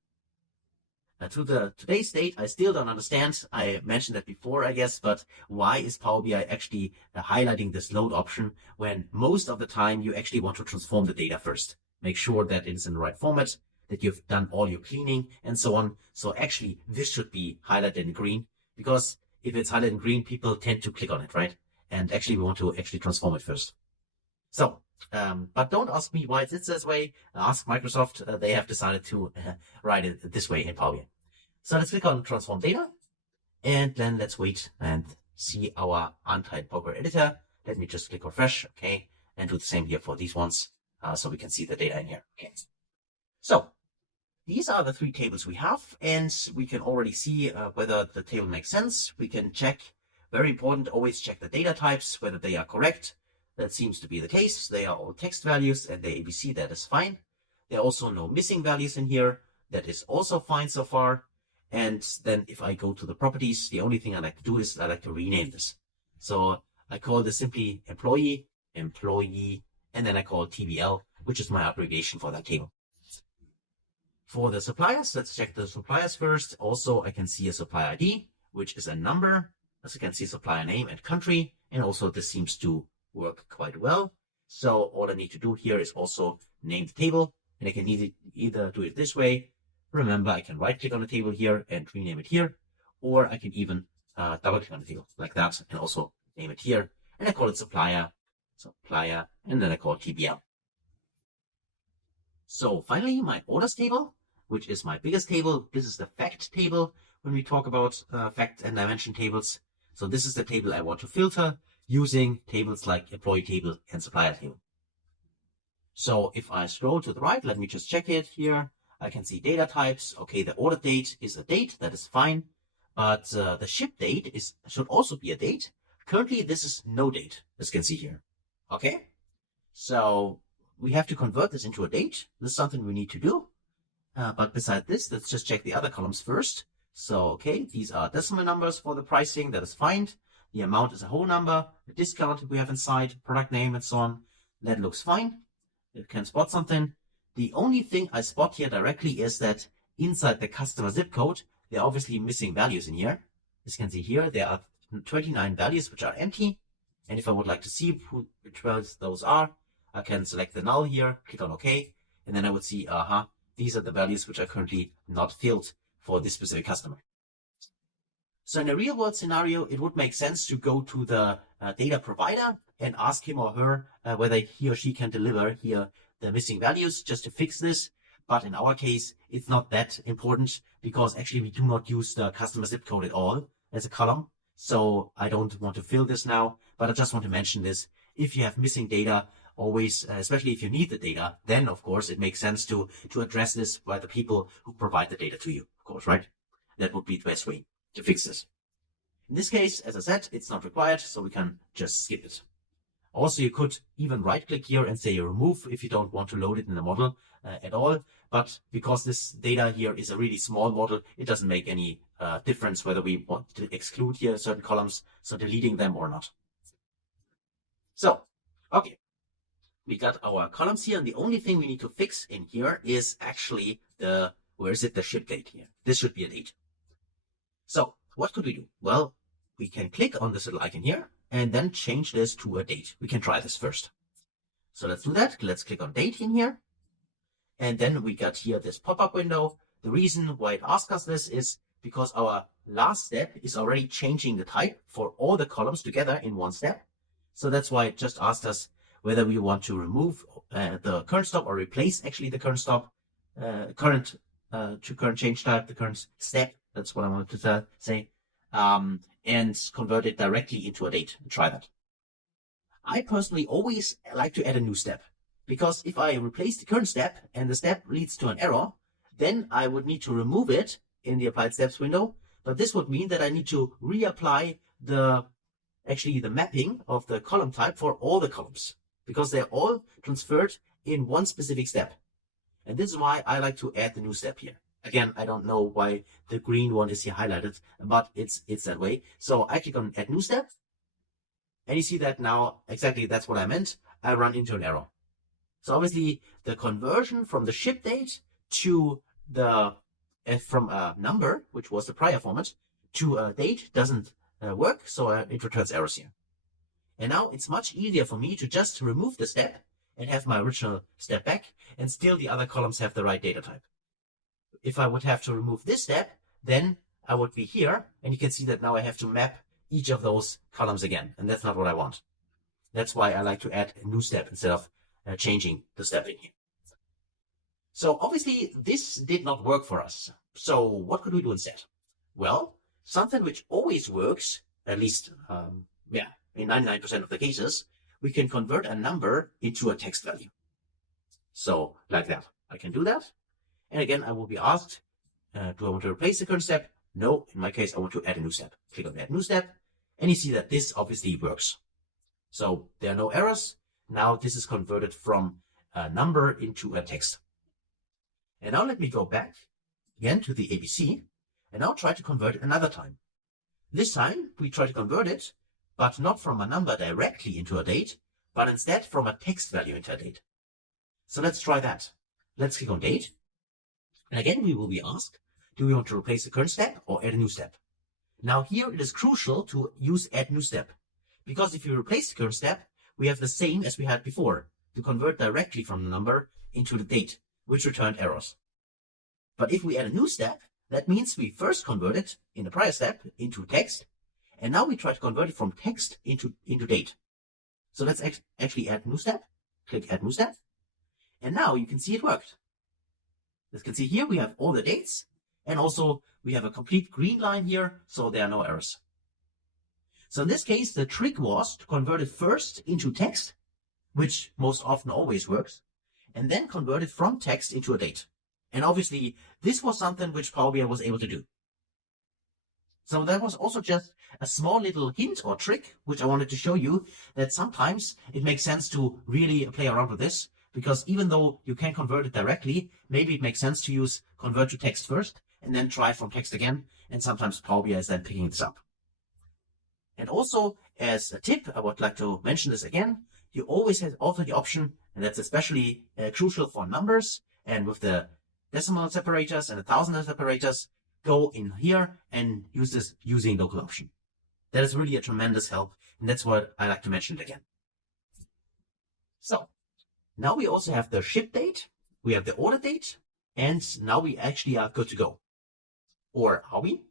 To today's date, I still don't understand. I mentioned that before, I guess, but why is Power BI actually highlighting this load option when most of the time you actually want to transform the data first? Make sure that it is in the right format, that you've done all your cleaning and so on. So actually, this should be highlighted in green, because if it's highlighted in green, people tend to click on it, right? And actually, we want to actually transform it first. So, but don't ask me why it's this way. Ask Microsoft. They have decided to write it this way in Power BI. So let's click on transform data, and then let's wait and see our untitled Power Query editor. Let me just click refresh, okay, and do the same here for these ones, so we can see the data in here. Okay. So these are the 3 tables we have, and we can already see whether the table makes sense. We can check, very important, always check the data types, whether they are correct. That seems to be the case. They are all text values and the ABC, that is fine. There are also no missing values in here. That is also fine so far. And then if I go to the properties, the only thing I like to do is I like to rename this. So I call this simply employee, and then I call TBL, which is my abbreviation for that table. For the suppliers, let's check the suppliers first. Also, I can see a supplier ID, which is a number. As you can see, supplier name and country. And also this seems to work quite well. So all I need to do here is also name the table, and I can either do it this way. Remember, I can right click on the table here and rename it here, or I can even double click on the table like that and also name it here. And I call it supplier, and then I call it TBL. So finally, my orders table, which is my biggest table. This is the fact table when we talk about fact and dimension tables. So this is the table I want to filter using tables like employee table and supplier table. So if I scroll to the right, let me just check it here. I can see data types. Okay, the order date is a date. That is fine. But the ship date should also be a date. Currently, this is no date, as you can see here. Okay, so we have to convert this into a date. This is something we need to do. But beside this, let's just check the other columns first. So, okay, these are decimal numbers for the pricing. That is fine. The amount is a whole number. The discount we have inside, product name, and so on. That looks fine. It can spot something. The only thing I spot here directly is that inside the customer zip code, there are obviously missing values in here. As you can see here, there are 29 values which are empty. And if I would like to see which ones those are, I can select the null here, click on OK, and then I would see, these are the values which are currently not filled for this specific customer. So in a real world scenario, it would make sense to go to the data provider and ask him or her whether he or she can deliver here the missing values just to fix this. But in our case, it's not that important because actually we do not use the customer zip code at all as a column. So I don't want to fill this now, but I just want to mention this. If you have missing data, always, especially if you need the data, then of course it makes sense to address this by the people who provide the data to you, of course, right? That would be the best way to fix this. In this case, as I said, it's not required, so we can just skip it. Also, you could even right click here and say remove if you don't want to load it in the model at all. But because this data here is a really small model, it doesn't make any difference whether we want to exclude here certain columns, so deleting them or not. So, okay, we got our columns here, and the only thing we need to fix in here is actually the ship date here. This should be a date. So what could we do? Well, we can click on this little icon here and then change this to a date. We can try this first. So let's do that. Let's click on date in here. And then we got here this pop-up window. The reason why it asks us this is because our last step is already changing the type for all the columns together in one step. So that's why it just asked us whether we want to remove the current stop or replace actually the current stop, current change type, the current step. That's what I wanted to say. And convert it directly into a date. Try that. I personally always like to add a new step, because if I replace the current step and the step leads to an error, then I would need to remove it in the applied steps window. But this would mean that I need to reapply the mapping of the column type for all the columns, because they're all transferred in one specific step. And this is why I like to add the new step here. Again, I don't know why the green one is here highlighted, but it's that way. So I click on add new step, and you see that now exactly that's what I meant. I run into an error. So obviously the conversion from the ship date to the from a number, which was the prior format, to a date doesn't work, so it returns errors here. And now it's much easier for me to just remove the step and have my original step back, and still the other columns have the right data type. If I would have to remove this step, then I would be here, and you can see that now I have to map each of those columns again, and that's not what I want. That's why I like to add a new step instead of changing the step in here. So obviously this did not work for us. So what could we do instead? Well, something which always works, at least in 99% of the cases, we can convert a number into a text value. So like that, I can do that. And again, I will be asked, do I want to replace the current step? No, in my case, I want to add a new step. Click on add new step, and you see that this obviously works. So there are no errors. Now this is converted from a number into a text. And now let me go back again to the ABC, and now try to convert it another time. This time we try to convert it, but not from a number directly into a date, but instead from a text value into a date. So let's try that. Let's click on date. And again, we will be asked, do we want to replace the current step or add a new step? Now here it is crucial to use add new step, because if you replace the current step, we have the same as we had before, to convert directly from the number into the date, which returned errors. But if we add a new step, that means we first converted in the prior step into text, and now we try to convert it from text into date. So let's actually add new step, click add new step, and now you can see it worked. As you can see here, we have all the dates, and also we have a complete green line here, so there are no errors. So in this case, the trick was to convert it first into text, which most often always works, and then convert it from text into a date. And obviously, this was something which Power BI was able to do. So that was also just a small little hint or trick, which I wanted to show you, that sometimes it makes sense to really play around with this, because even though you can convert it directly, maybe it makes sense to use convert to text first, and then try from text again, and sometimes Power BI is then picking this up. And also, as a tip, I would like to mention this again, you always have also the option, and that's especially crucial for numbers, and with the decimal separators and 1,000 separators, go in here and use this using local option. That is really a tremendous help, and that's what I like to mention it again. So now we also have the ship date, we have the order date, and now we actually are good to go. Or are we?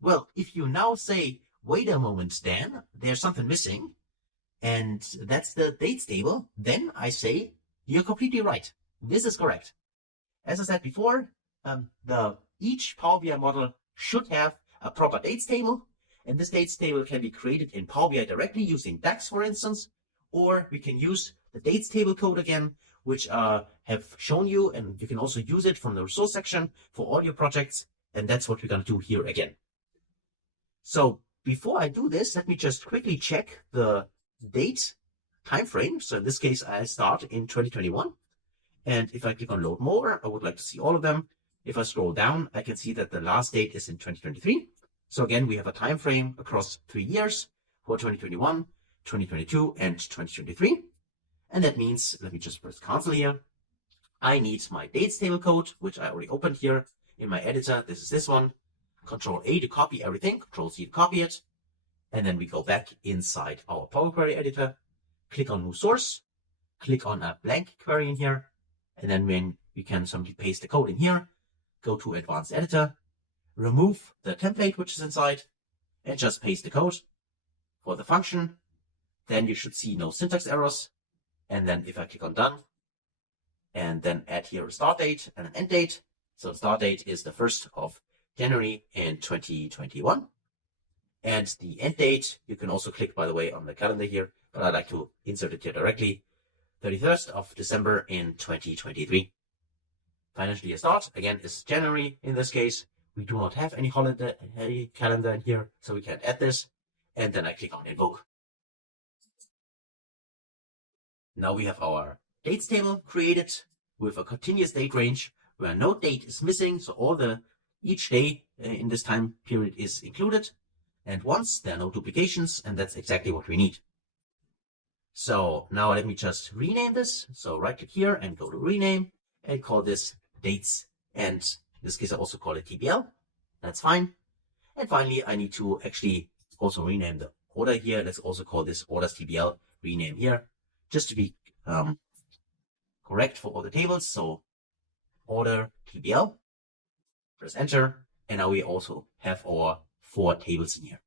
Well, if you now say, wait a moment, Dan, there's something missing, and that's the dates table, then I say, you're completely right. This is correct. As I said before, each Power BI model should have a proper dates table, and this dates table can be created in Power BI directly using DAX, for instance, or we can use the dates table code again, which have shown you, and you can also use it from the resource section for all your projects, and that's what we're going to do here again. So before I do this, let me just quickly check the date time frame. So in this case, I start in 2021. And if I click on load more, I would like to see all of them. If I scroll down, I can see that the last date is in 2023. So again, we have a time frame across 3 years for 2021, 2022, and 2023. And that means, let me just press cancel here. I need my dates table code, which I already opened here in my editor. This is this one. Control A to copy everything, Control C to copy it. And then we go back inside our Power Query editor, click on new source, click on a blank query in here. And then when we can simply paste the code in here, go to advanced editor, remove the template which is inside, and just paste the code for the function. Then you should see no syntax errors. And then if I click on done, and then add here a start date and an end date. So the start date is the 1st of January in 2021. And the end date, you can also click, by the way, on the calendar here, but I like to insert it here directly. 31st of December in 2023. Financial year start, again, is January in this case. We do not have any holiday calendar in here, so we can't add this. And then I click on invoke. Now we have our dates table created with a continuous date range where no date is missing, so each day in this time period is included. And once there are no duplications, and that's exactly what we need. So now let me just rename this. So right click here and go to rename and call this dates. And in this case, I also call it TBL. That's fine. And finally, I need to actually also rename the order here. Let's also call this orders TBL, rename here, just to be correct for all the tables. So order TBL, press enter. And now we also have our 4 tables in here.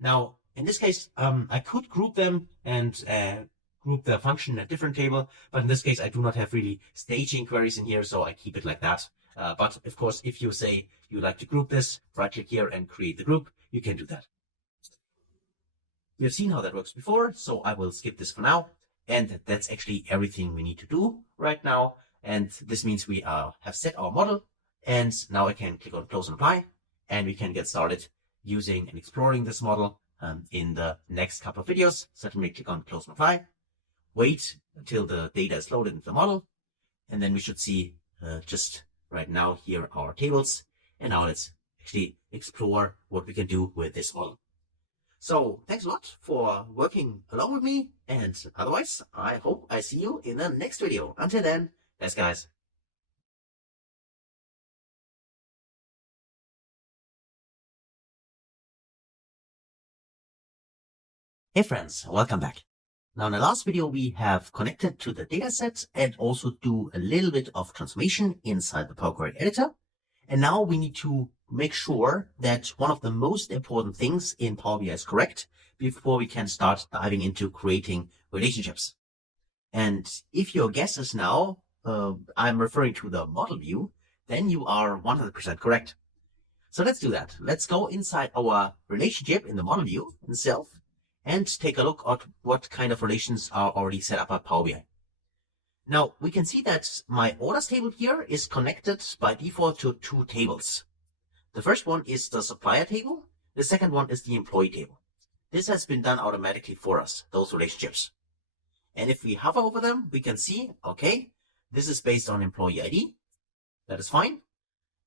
Now, in this case, I could group them and group the function in a different table, but in this case, I do not have really staging queries in here, so I keep it like that. But of course, if you say you like to group this, right click here and create the group, you can do that. We have seen how that works before, so I will skip this for now. And that's actually everything we need to do right now. And this means we have set our model. And now I can click on close and apply, and we can get started using and exploring this model in the next couple of videos. So let me click on close and apply, wait until the data is loaded into the model, and then we should see just right now here our tables. And now let's actually explore what we can do with this model. So thanks a lot for working along with me, and otherwise I hope I see you in the next video. Until then, thanks guys. Hey friends, welcome back. Now in the last video we have connected to the dataset and also do a little bit of transformation inside the Power Query editor. And now we need to make sure that one of the most important things in Power BI is correct before we can start diving into creating relationships. And if your guess is now, I'm referring to the model view, then you are 100% correct. So let's do that. Let's go inside our relationship in the model view itself and take a look at what kind of relations are already set up at Power BI. Now, we can see that my orders table here is connected by default to 2 tables. The first one is the supplier table. The second one is the employee table. This has been done automatically for us, those relationships. And if we hover over them, we can see, okay, this is based on employee ID. That is fine.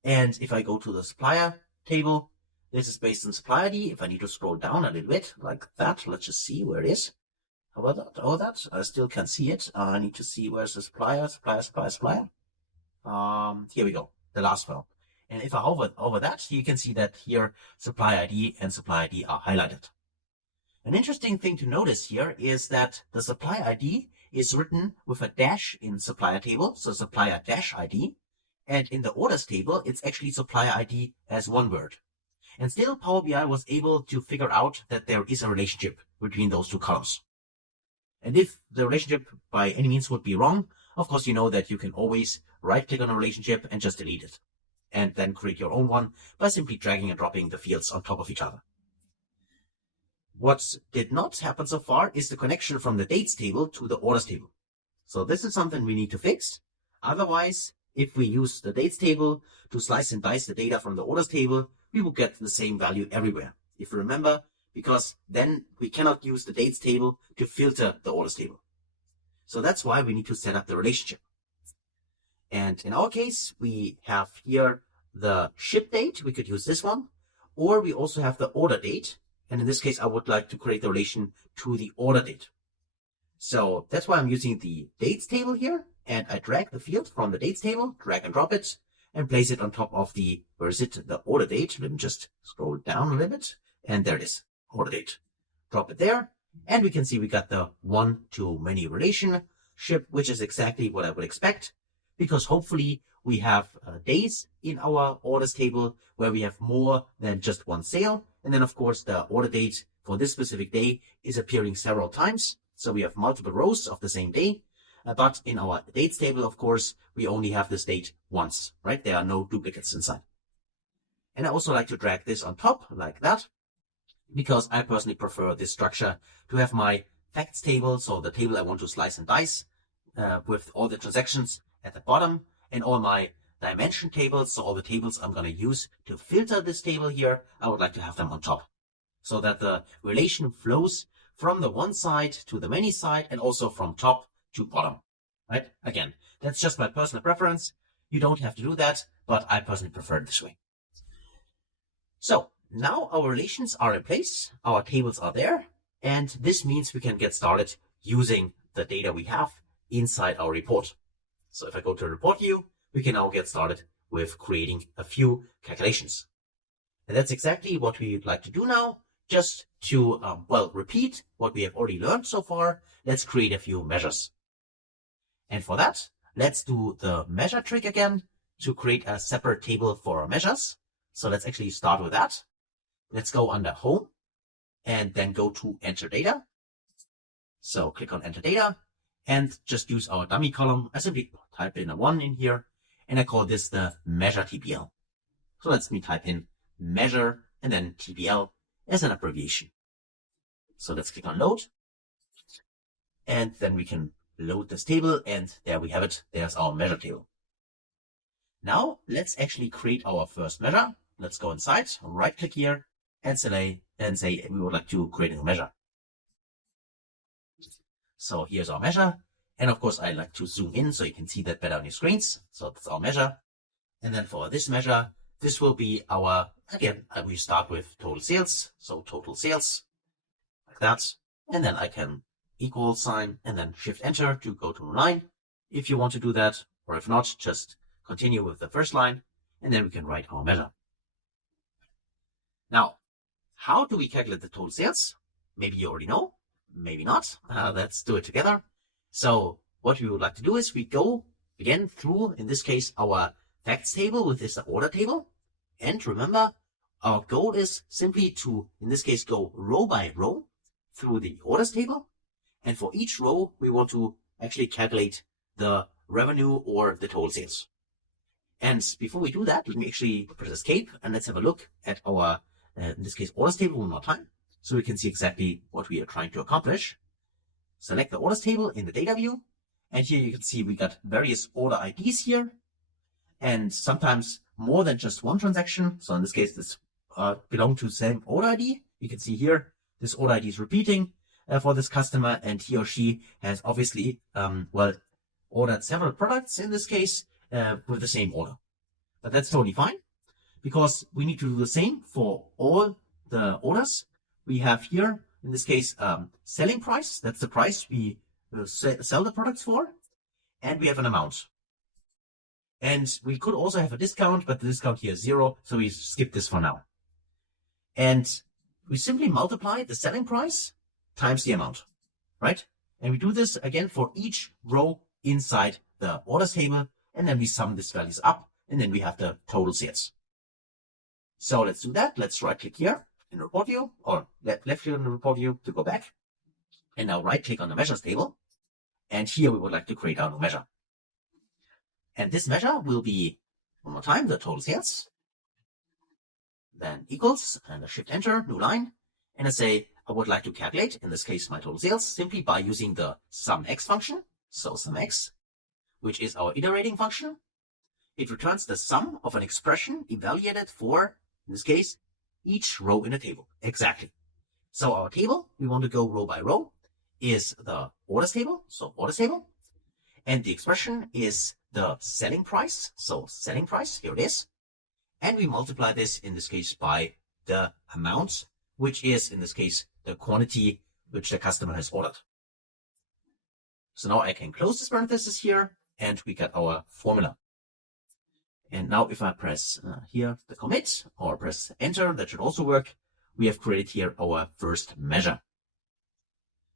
And if I go to the supplier table, this is based on supplier ID. If I need to scroll down a little bit like that, let's just see where it is. How about that? Oh, that I still can't see it. I need to see where's the supplier. Here we go, the last one. And if I hover over that, you can see that here supply ID and supply ID are highlighted. An interesting thing to notice here is that the supply ID is written with a dash in supplier table, so supplier dash ID, and in the orders table, it's actually supplier ID as one word. And still Power BI was able to figure out that there is a relationship between those two columns. And if the relationship by any means would be wrong, of course, you know that you can always right click on a relationship and just delete it, and then create your own one by simply dragging and dropping the fields on top of each other. What did not happen so far is the connection from the dates table to the orders table. So this is something we need to fix. Otherwise, if we use the dates table to slice and dice the data from the orders table, we will get the same value everywhere. If you remember, because then we cannot use the dates table to filter the orders table. So that's why we need to set up the relationship. And in our case, we have here the ship date. We could use this one, or we also have the order date. And in this case, I would like to create the relation to the order date. So that's why I'm using the dates table here. And I drag the field from the dates table, drag and drop it, and place it on top of the, where is it? The order date. Let me just scroll down a little bit. And there it is, order date. Drop it there. And we can see we got the one-to-many relationship, which is exactly what I would expect, because hopefully we have days in our orders table where we have more than just one sale. And then, of course, the order date for this specific day is appearing several times. So we have multiple rows of the same day. But in our dates table, of course, we only have this date once, right? There are no duplicates inside. And I also like to drag this on top like that, because I personally prefer this structure to have my facts table, so the table I want to slice and dice with all the transactions at the bottom, and all my dimension tables, so all the tables I'm going to use to filter this table here, I would like to have them on top, so that the relation flows from the one side to the many side, and also from top to bottom, right? Again, that's just my personal preference. You don't have to do that, but I personally prefer it this way. So now our relations are in place, our tables are there, and this means we can get started using the data we have inside our report. So if I go to report view, we can now get started with creating a few calculations. And that's exactly what we would like to do now. Just to, repeat what we have already learned so far, let's create a few measures. And for that, let's do the measure trick again to create a separate table for our measures. So let's actually start with that. Let's go under home and then go to enter data. So click on enter data and just use our dummy column. I simply type in a 1 in here and I call this the measure TPL. So let me type in measure and then TPL as an abbreviation. So let's click on load and then we can load this table, and there we have it. There's our measure table. Now let's actually create our first measure. Let's go inside, right click here and say we would like to create a measure. So here's our measure. And of course, I like to zoom in so you can see that better on your screens. So that's our measure. And then for this measure, this will be our, again, we start with total sales. So total sales like that. And then I can equal sign and then shift enter to go to line if you want to do that. Or if not, just continue with the first line and then we can write our measure. Now, how do we calculate the total sales? Maybe you already know, maybe not. Let's do it together. So what we would like to do is we go again through, in this case, our facts table with this order table. And remember, our goal is simply to, in this case, go row by row through the orders table. And for each row, we want to actually calculate the revenue or the total sales. And before we do that, let me actually press escape and let's have a look at our, in this case, orders table one more time, so we can see exactly what we are trying to accomplish. Select the orders table in the data view. And here you can see we got various order IDs here, and sometimes more than just one transaction. So in this case, this belong to the same order ID. You can see here, this order ID is repeating for this customer, and he or she has obviously, ordered several products in this case with the same order. But that's totally fine, because we need to do the same for all the orders. We have here, in this case, selling price. That's the price we sell the products for. And we have an amount. And we could also have a discount, but the discount here is 0, so we skip this for now. And we simply multiply the selling price times the amount, right? And we do this again for each row inside the orders table, and then we sum these values up, and then we have the total sales. So let's do that. Let's right click here in the report view, or left click in the report view to go back. And now right click on the measures table. And here we would like to create our new measure. And this measure will be, one more time, the total sales. Then equals, and a shift enter, new line. And I say, I would like to calculate, in this case, my total sales, simply by using the SUMX function. So SUMX, which is our iterating function. It returns the sum of an expression evaluated for, in this case, each row in a table. Exactly. So our table, we want to go row by row, is the orders table. So orders table. And the expression is the selling price. So selling price, here it is. And we multiply this, in this case, by the amount, which is, in this case, the quantity which the customer has ordered. So now I can close this parenthesis here, and we get our formula. And now if I press here the commit, or press enter, that should also work. We have created here our first measure.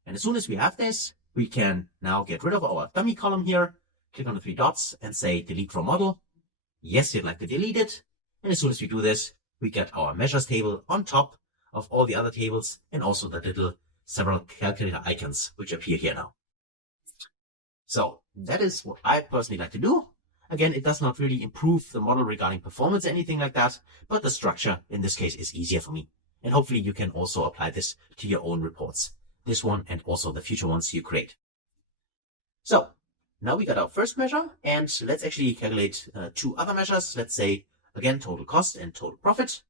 And as soon as we have this, we can now get rid of our dummy column here, click on the 3 dots and say delete from model. Yes, you'd like to delete it. And as soon as we do this, we get our measures table on top of all the other tables, and also the little several calculator icons which appear here now. So that is what I personally like to do. Again, it does not really improve the model regarding performance or anything like that, but the structure in this case is easier for me. And hopefully you can also apply this to your own reports, this one and also the future ones you create. So now we got our first measure, and let's actually calculate 2 other measures. Let's say, again, total cost and total profit.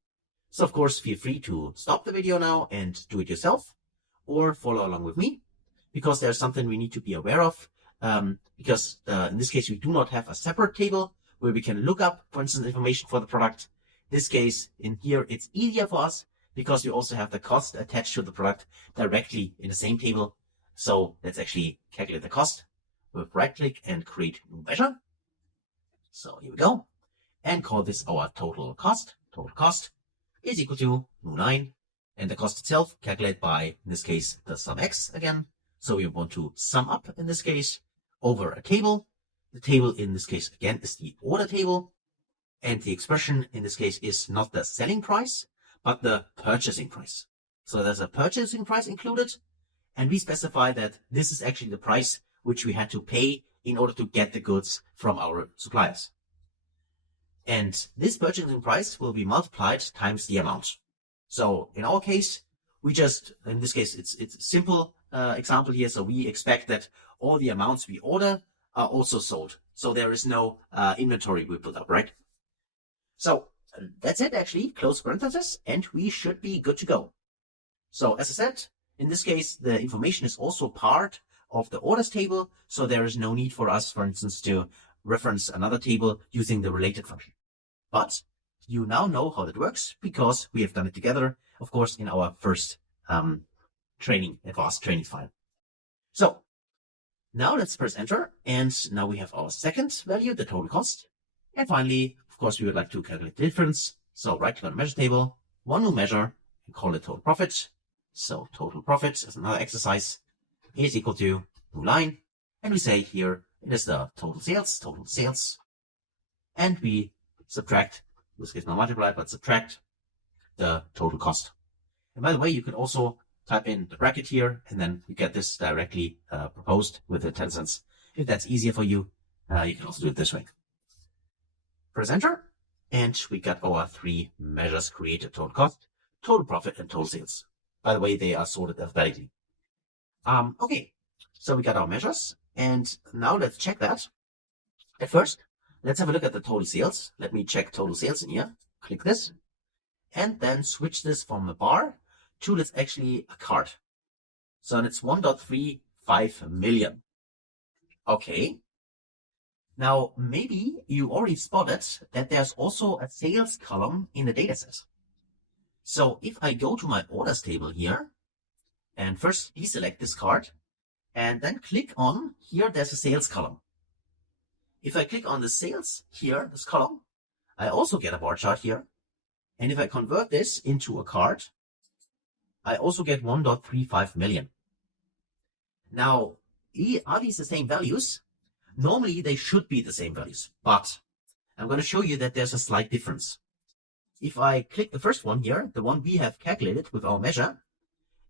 So of course, feel free to stop the video now and do it yourself, or follow along with me, because there's something we need to be aware of. Because in this case, we do not have a separate table where we can look up, for instance, information for the product. In this case, in here, it's easier for us because we also have the cost attached to the product directly in the same table. So let's actually calculate the cost with right click and create new measure. So here we go, and call this our total cost. Total cost is equal to new line, and the cost itself calculate by, in this case, the SUMX again. So we want to sum up, in this case, over a table. The table in this case, again, is the order table. And the expression in this case is not the selling price, but the purchasing price. So there's a purchasing price included. And we specify that this is actually the price which we had to pay in order to get the goods from our suppliers. And this purchasing price will be multiplied times the amount. So in our case, we just, in this case, it's a simple example here. So we expect that all the amounts we order are also sold. So there is no inventory we put up, right? So that's it, actually. Close parenthesis, and we should be good to go. So as I said, in this case, the information is also part of the orders table. So there is no need for us, for instance, to reference another table using the related function. But you now know how that works because we have done it together, of course, in our first advanced training file. So now let's press enter, and now we have our second value, the total cost. And finally, of course, we would like to calculate the difference. So right click on the measure table, one new measure, and call it total profit. So total profit as another exercise is equal to new line. And we say here it is the total sales. And we subtract, in this case not multiply, but subtract the total cost. And by the way, you can also type in the bracket here, and then you get this directly proposed with the 10 cents. If that's easier for you, you can also do it this way. Press enter, and we got our 3 measures created: total cost, total profit, and total sales. By the way, they are sorted alphabetically. Okay, so we got our measures, and now let's check that. At first, let's have a look at the total sales. Let me check total sales in here. Click this, and then switch this from a bar to, let's actually, a card. So it's 1.35 million. Okay. Now, maybe you already spotted that there's also a sales column in the dataset. So if I go to my orders table here, and first deselect this card, and then click on, here there's a sales column. If I click on the sales here, this column, I also get a bar chart here. And if I convert this into a card, I also get 1.35 million. Now, are these the same values? Normally, they should be the same values, but I'm going to show you that there's a slight difference. If I click the first one here, the one we have calculated with our measure,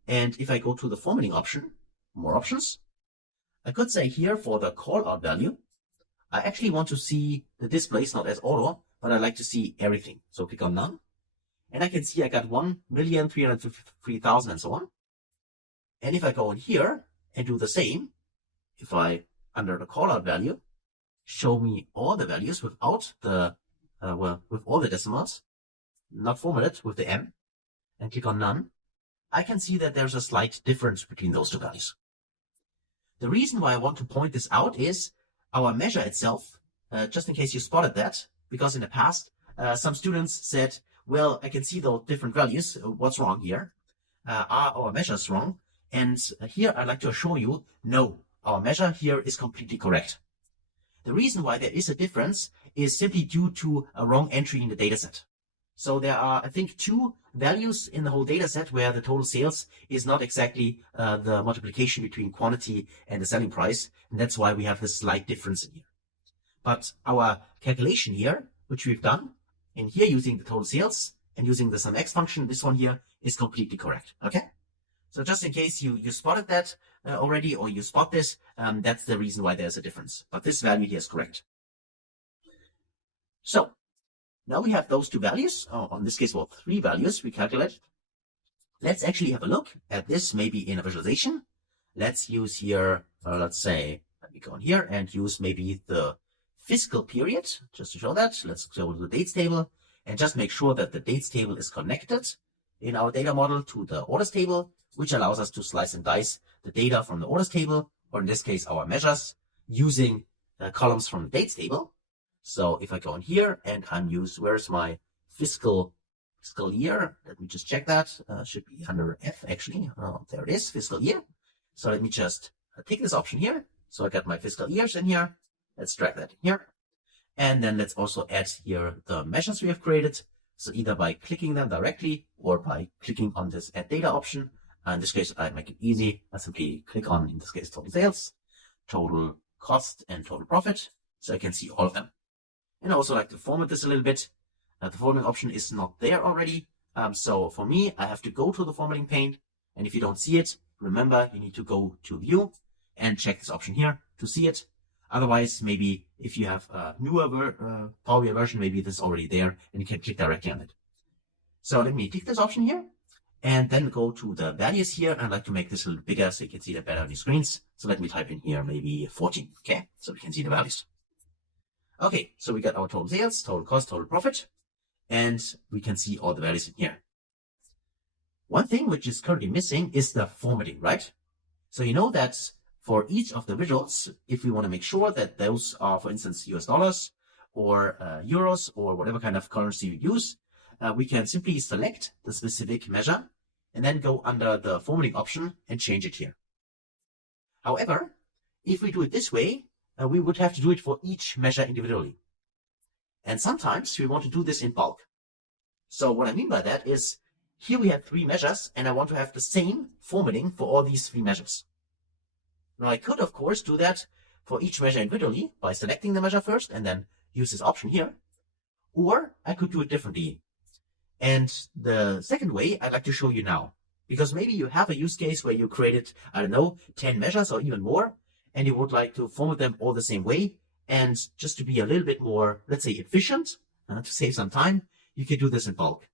and if I go to the formatting option, more options, I could say here for the call out value, I actually want to see the displays not as auto, but I like to see everything. So click on none. And I can see I got 1,353,000 and so on. And if I go in here and do the same, if I, under the call out value, show me all the values without the, with all the decimals, not formatted with the M, and click on none, I can see that there's a slight difference between those two values. The reason why I want to point this out is our measure itself, just in case you spotted that, because in the past, some students said, well, I can see those different values. What's wrong here? Are our measures wrong? And here I'd like to assure you, no, our measure here is completely correct. The reason why there is a difference is simply due to a wrong entry in the dataset. So there are, I think, 2 values in the whole dataset where the total sales is not exactly the multiplication between quantity and the selling price. And that's why we have this slight difference in here. But our calculation here, which we've done, in here using the total sales and using the sum x function, this one here is completely correct. Okay? So just in case you spotted that already, or you spot this, that's the reason why there's a difference. But this value here is correct. So now we have those 2 values, or in this case, well, 3 values we calculated. Let's actually have a look at this maybe in a visualization. Let's use here, let's say, let me go in here and use maybe the fiscal period, just to show that. Let's go to the dates table and just make sure that the dates table is connected in our data model to the orders table, which allows us to slice and dice the data from the orders table, or in this case, our measures, using columns from the dates table. So if I go in here and I'm where's my fiscal year? Let me just check that. Should be under F actually. There it is, fiscal year. So let me just take this option here. So I got my fiscal years in here. Let's drag that in here. And then let's also add here the measures we have created. So either by clicking them directly or by clicking on this add data option. In this case, I make it easy. I simply click on, in this case, total sales, total cost, and total profit. So I can see all of them. And I also like to format this a little bit. The formatting option is not there already. So for me, I have to go to the formatting pane. And if you don't see it, remember, you need to go to view and check this option here to see it. Otherwise, maybe if you have a newer Power BI version, maybe this is already there and you can click directly on it. So let me tick this option here and then go to the values here. I'd like to make this a little bigger so you can see that better on your screens. So let me type in here maybe 14. Okay, so we can see the values. Okay, so we got our total sales, total cost, total profit, and we can see all the values in here. One thing which is currently missing is the formatting, right? So you know that for each of the visuals, if we want to make sure that those are, for instance, US dollars or euros or whatever kind of currency we use, we can simply select the specific measure and then go under the formatting option and change it here. However, if we do it this way, we would have to do it for each measure individually. And sometimes we want to do this in bulk. So what I mean by that is, here we have 3 measures and I want to have the same formatting for all these 3 measures. Now I could, of course, do that for each measure individually by selecting the measure first and then use this option here. Or I could do it differently. And the second way I'd like to show you now, because maybe you have a use case where you created, I don't know, 10 measures or even more, and you would like to format them all the same way. And just to be a little bit more, let's say, efficient, to save some time, you can do this in bulk.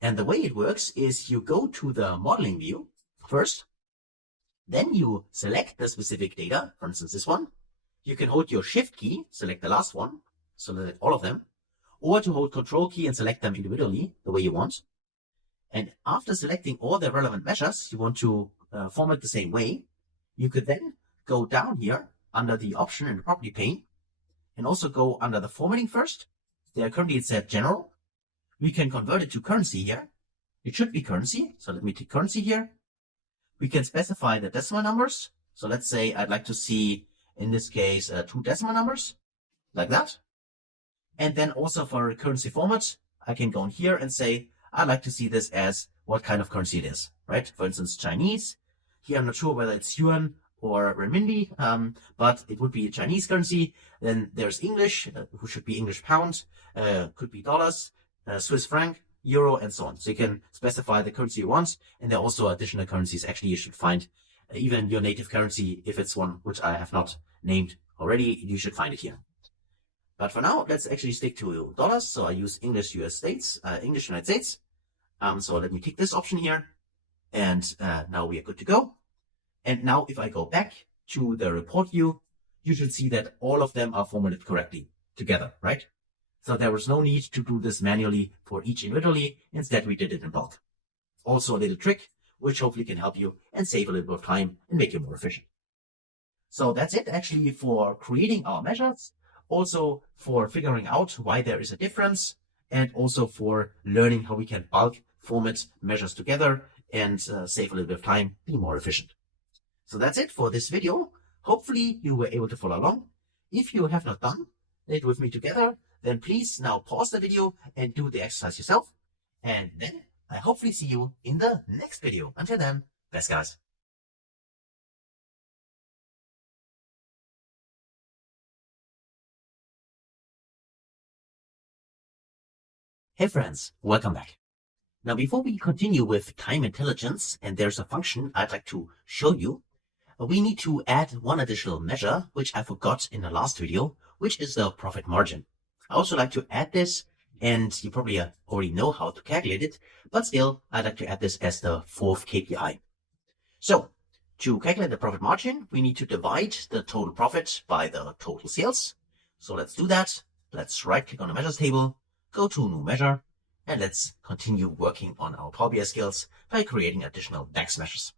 And the way it works is you go to the modeling view first, then you select the specific data, for instance, this one. You can hold your shift key, select the last one, select all of them, or to hold control key and select them individually the way you want. And after selecting all the relevant measures you want to format the same way, you could then go down here under the option in the property pane and also go under the formatting first. There currently it's set general. We can convert it to currency here. It should be currency. So let me take currency here. We can specify the decimal numbers. So let's say I'd like to see, in this case, 2 decimal numbers. like that. And then also for currency format, I can go in here and say, I'd like to see this as what kind of currency it is, right? For instance, Chinese. Here, I'm not sure whether it's yuan or renminbi, but it would be a Chinese currency. Then there's English, who should be English pound, could be dollars, Swiss franc, euro, and so on. So you can specify the currency you want. And there are also additional currencies. Actually, you should find even your native currency, if it's one which I have not named already, you should find it here. But for now, let's actually stick to dollars. So I use English English United States. So let me tick this option here. And now we are good to go. And now if I go back to the report view, you should see that all of them are formatted correctly together, right? So there was no need to do this manually for each individually. Instead, we did it in bulk. Also a little trick, which hopefully can help you and save a little bit of time and make you more efficient. So that's it actually for creating our measures, also for figuring out why there is a difference, and also for learning how we can bulk format measures together and save a little bit of time, be more efficient. So that's it for this video. Hopefully you were able to follow along. If you have not done it with me together, then please now pause the video and do the exercise yourself. And then I hopefully see you in the next video. Until then, best guys. Hey friends, welcome back. Now before we continue with time intelligence, and there's a function I'd like to show you, we need to add one additional measure, which I forgot in the last video, which is the profit margin. I also like to add this, and you probably already know how to calculate it, but still, I'd like to add this as the fourth KPI. So, to calculate the profit margin, we need to divide the total profit by the total sales. So let's do that. Let's right-click on the measures table, go to new measure, and let's continue working on our Power BI skills by creating additional DAX measures.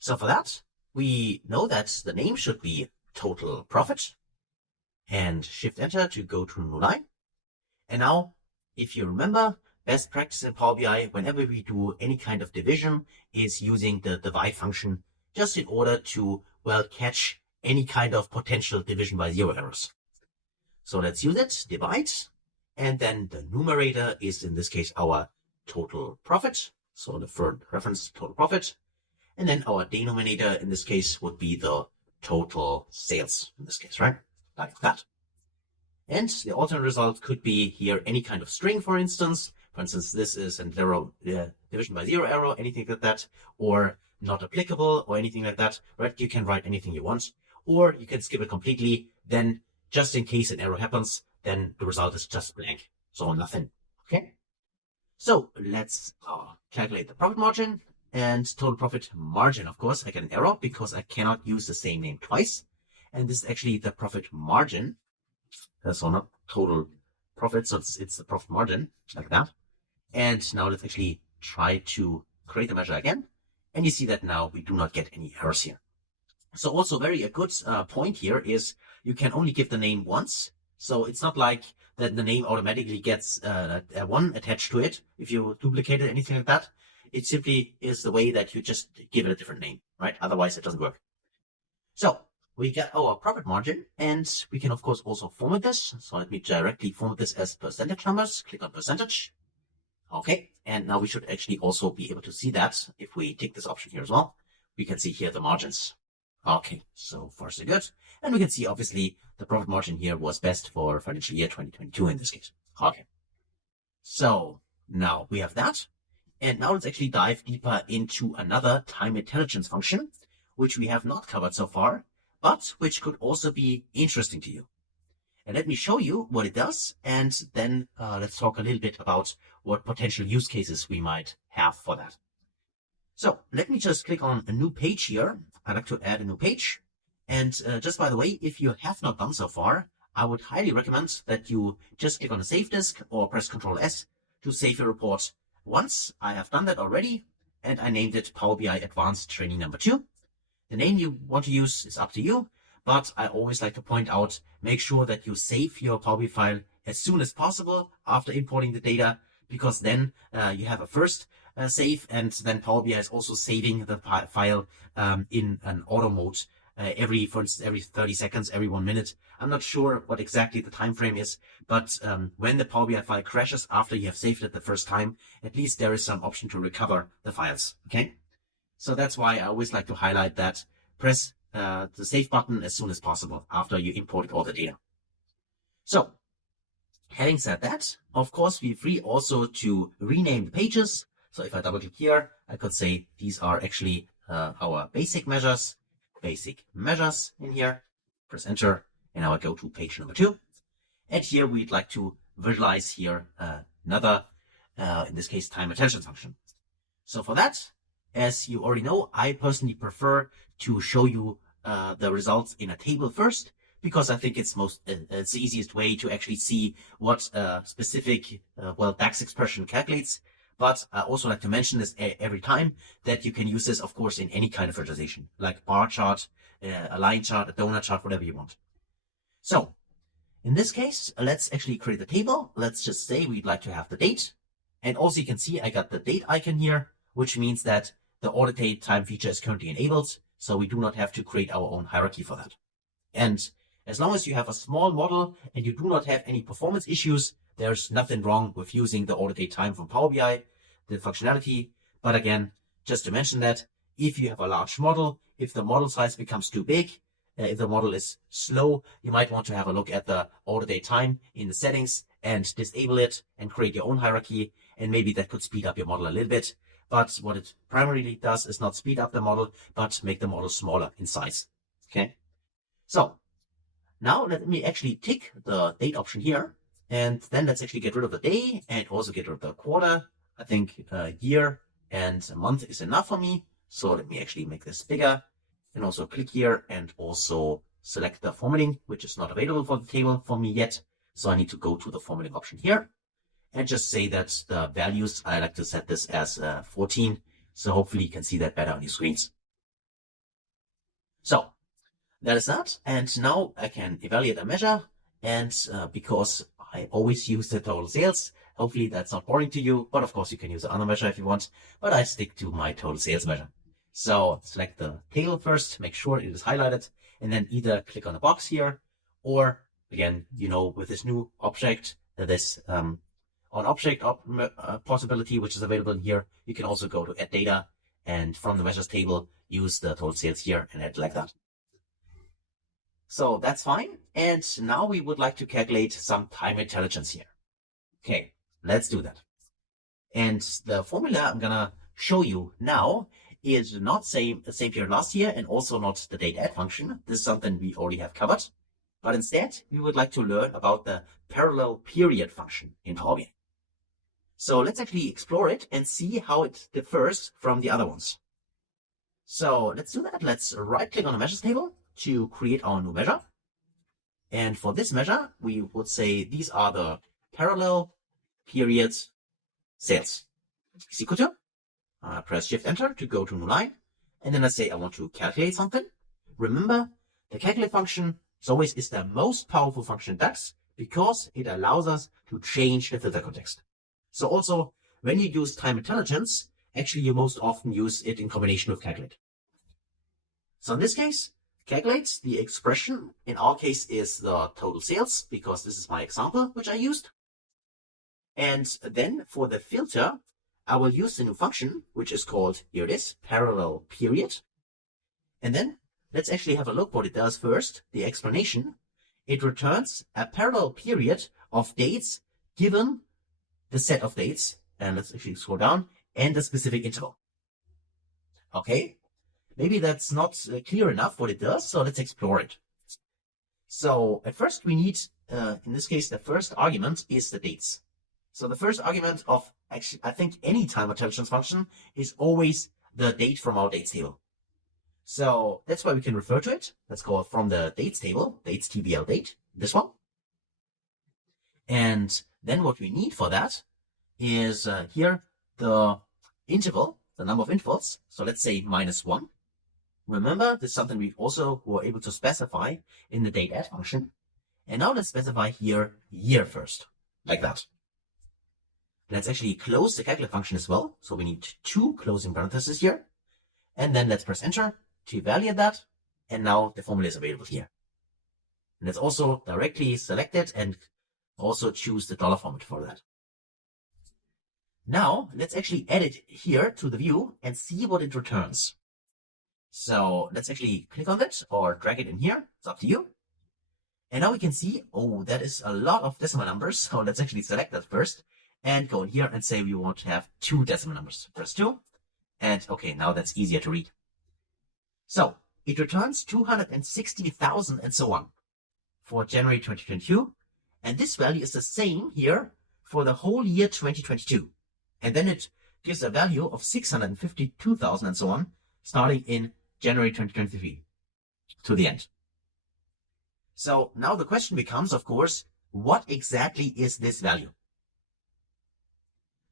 So for that, we know that the name should be total profit, and Shift Enter to go to a new line. And now, if you remember, best practice in Power BI, whenever we do any kind of division, is using the divide function just in order to, well, catch any kind of potential division by zero errors. So let's use it, divide, and then the numerator is in this case our total profit. So the third reference, total profit. And then our denominator in this case would be the total sales in this case, right? Like that. And the alternate result could be here any kind of string, for instance. For instance, this is a division by zero error, anything like that, or not applicable or anything like that, right? You can write anything you want, or you can skip it completely. Then just in case an error happens, then the result is just blank. So nothing. Okay. So let's calculate the profit margin. And total profit margin, of course, I get an error because I cannot use the same name twice. And this is actually the profit margin. So not total profit, so it's the profit margin, like that. And now let's actually try to create the measure again. And you see that now we do not get any errors here. So also a good point here is you can only give the name once. So it's not like that the name automatically gets a one attached to it if you duplicate it, anything like that. It simply is the way that you just give it a different name, right? Otherwise, it doesn't work. So we get our profit margin, and we can, of course, also format this. So let me directly format this as percentage numbers. Click on percentage. Okay. And now we should actually also be able to see that if we tick this option here as well. We can see here the margins. Okay. So far, so good. And we can see, obviously, the profit margin here was best for financial year 2022 in this case. Okay. So now we have that. And now let's actually dive deeper into another time intelligence function, which we have not covered so far, but which could also be interesting to you. And let me show you what it does, and then let's talk a little bit about what potential use cases we might have for that. So let me just click on a new page here. I'd like to add a new page. And just by the way, if you have not done so far, I would highly recommend that you just click on the Save Disk or press Ctrl S to save your report. Once I have done that already, and I named it Power BI Advanced Training Number 2. The name you want to use is up to you, but I always like to point out, make sure that you save your Power BI file as soon as possible after importing the data, because then you have a first save, and then Power BI is also saving the file in an auto mode for instance, every 30 seconds, every 1 minute. I'm not sure what exactly the time frame is, but when the Power BI file crashes after you have saved it the first time, at least there is some option to recover the files. Okay, so that's why I always like to highlight that. Press the save button as soon as possible after you import all the data. So having said that, of course, we're free also to rename the pages. So if I double click here, I could say these are actually our basic measures in here. Press enter, and now I go to page number 2. And here we'd like to visualize here another, in this case, time attention function. So for that, as you already know, I personally prefer to show you the results in a table first, because I think it's the easiest way to actually see what specific DAX expression calculates. But I also like to mention this every time, that you can use this, of course, in any kind of visualization, like bar chart, a line chart, a donut chart, whatever you want. So in this case, let's actually create the table. Let's just say we'd like to have the date. And also you can see I got the date icon here, which means that the audit date time feature is currently enabled. So we do not have to create our own hierarchy for that. And as long as you have a small model and you do not have any performance issues, there's nothing wrong with using the audit date time from Power BI, the functionality. But again, just to mention that if you have a large model, if the model size becomes too big, if the model is slow, you might want to have a look at the audit date time in the settings and disable it and create your own hierarchy. And maybe that could speed up your model a little bit. But what it primarily does is not speed up the model, but make the model smaller in size. Okay. So now let me actually tick the date option here. And then let's actually get rid of the day and also get rid of the quarter. I think year and a month is enough for me. So let me actually make this bigger and also click here and also select the formatting, which is not available for the table for me yet. So I need to go to the formatting option here and just say that the values, I like to set this as 14. So hopefully you can see that better on your screens. So that is that. And now I can evaluate a measure. And because I always use the total sales, hopefully that's not boring to you. But of course you can use another measure if you want. But I stick to my total sales measure. So select the table first, make sure it is highlighted, and then either click on the box here, or again, with this new object, this on object possibility, which is available here, you can also go to add data, and from the measures table, use the total sales here and add like that. So that's fine. And now we would like to calculate some time intelligence here. Okay, let's do that. And the formula I'm gonna show you now is not same period last year, and also not the date add function. This is something we already have covered. But instead, we would like to learn about the parallel period function in Power BI. So let's actually explore it and see how it differs from the other ones. So let's do that. Let's right click on the measures table to create our new measure. And for this measure, we would say these are the parallel period sales. Is equal to, press Shift Enter to go to new line. And then I say I want to calculate something. Remember, the calculate function is the most powerful function in DAX because it allows us to change the filter context. So also, when you use time intelligence, actually you most often use it in combination with calculate. So in this case, calculate, the expression in our case is the total sales, because this is my example which I used. And then for the filter, I will use the new function, which is called, here it is, parallel period. And then let's actually have a look what it does first, the explanation. It returns a parallel period of dates given the set of dates, and let's actually scroll down, and a specific interval. Okay, maybe that's not clear enough what it does, so let's explore it. So at first we need, in this case, the first argument is the dates. So the first argument of actually, I think any time intelligence function is always the date from our dates table. So that's why we can refer to it. Let's go from the dates table, dates TBL date, this one. And then what we need for that is here the interval, the number of intervals. So let's say -1. Remember, this is something we also were able to specify in the date add function. And now let's specify here year first, like that. Let's actually close the calculate function as well. So we need 2 closing parentheses here. And then let's press enter to evaluate that. And now the formula is available here. And it's also directly selected and also choose the dollar format for that. Now let's actually add it here to the view and see what it returns. So let's actually click on that or drag it in here. It's up to you. And now we can see, oh, that is a lot of decimal numbers. So let's actually select that first and go in here and say we want to have 2 decimal numbers. Press 2. And okay, now that's easier to read. So it returns 260,000 and so on for January 2022. And this value is the same here for the whole year 2022. And then it gives a value of 652,000 and so on, starting in January 2023 to the end. So now the question becomes, of course, what exactly is this value?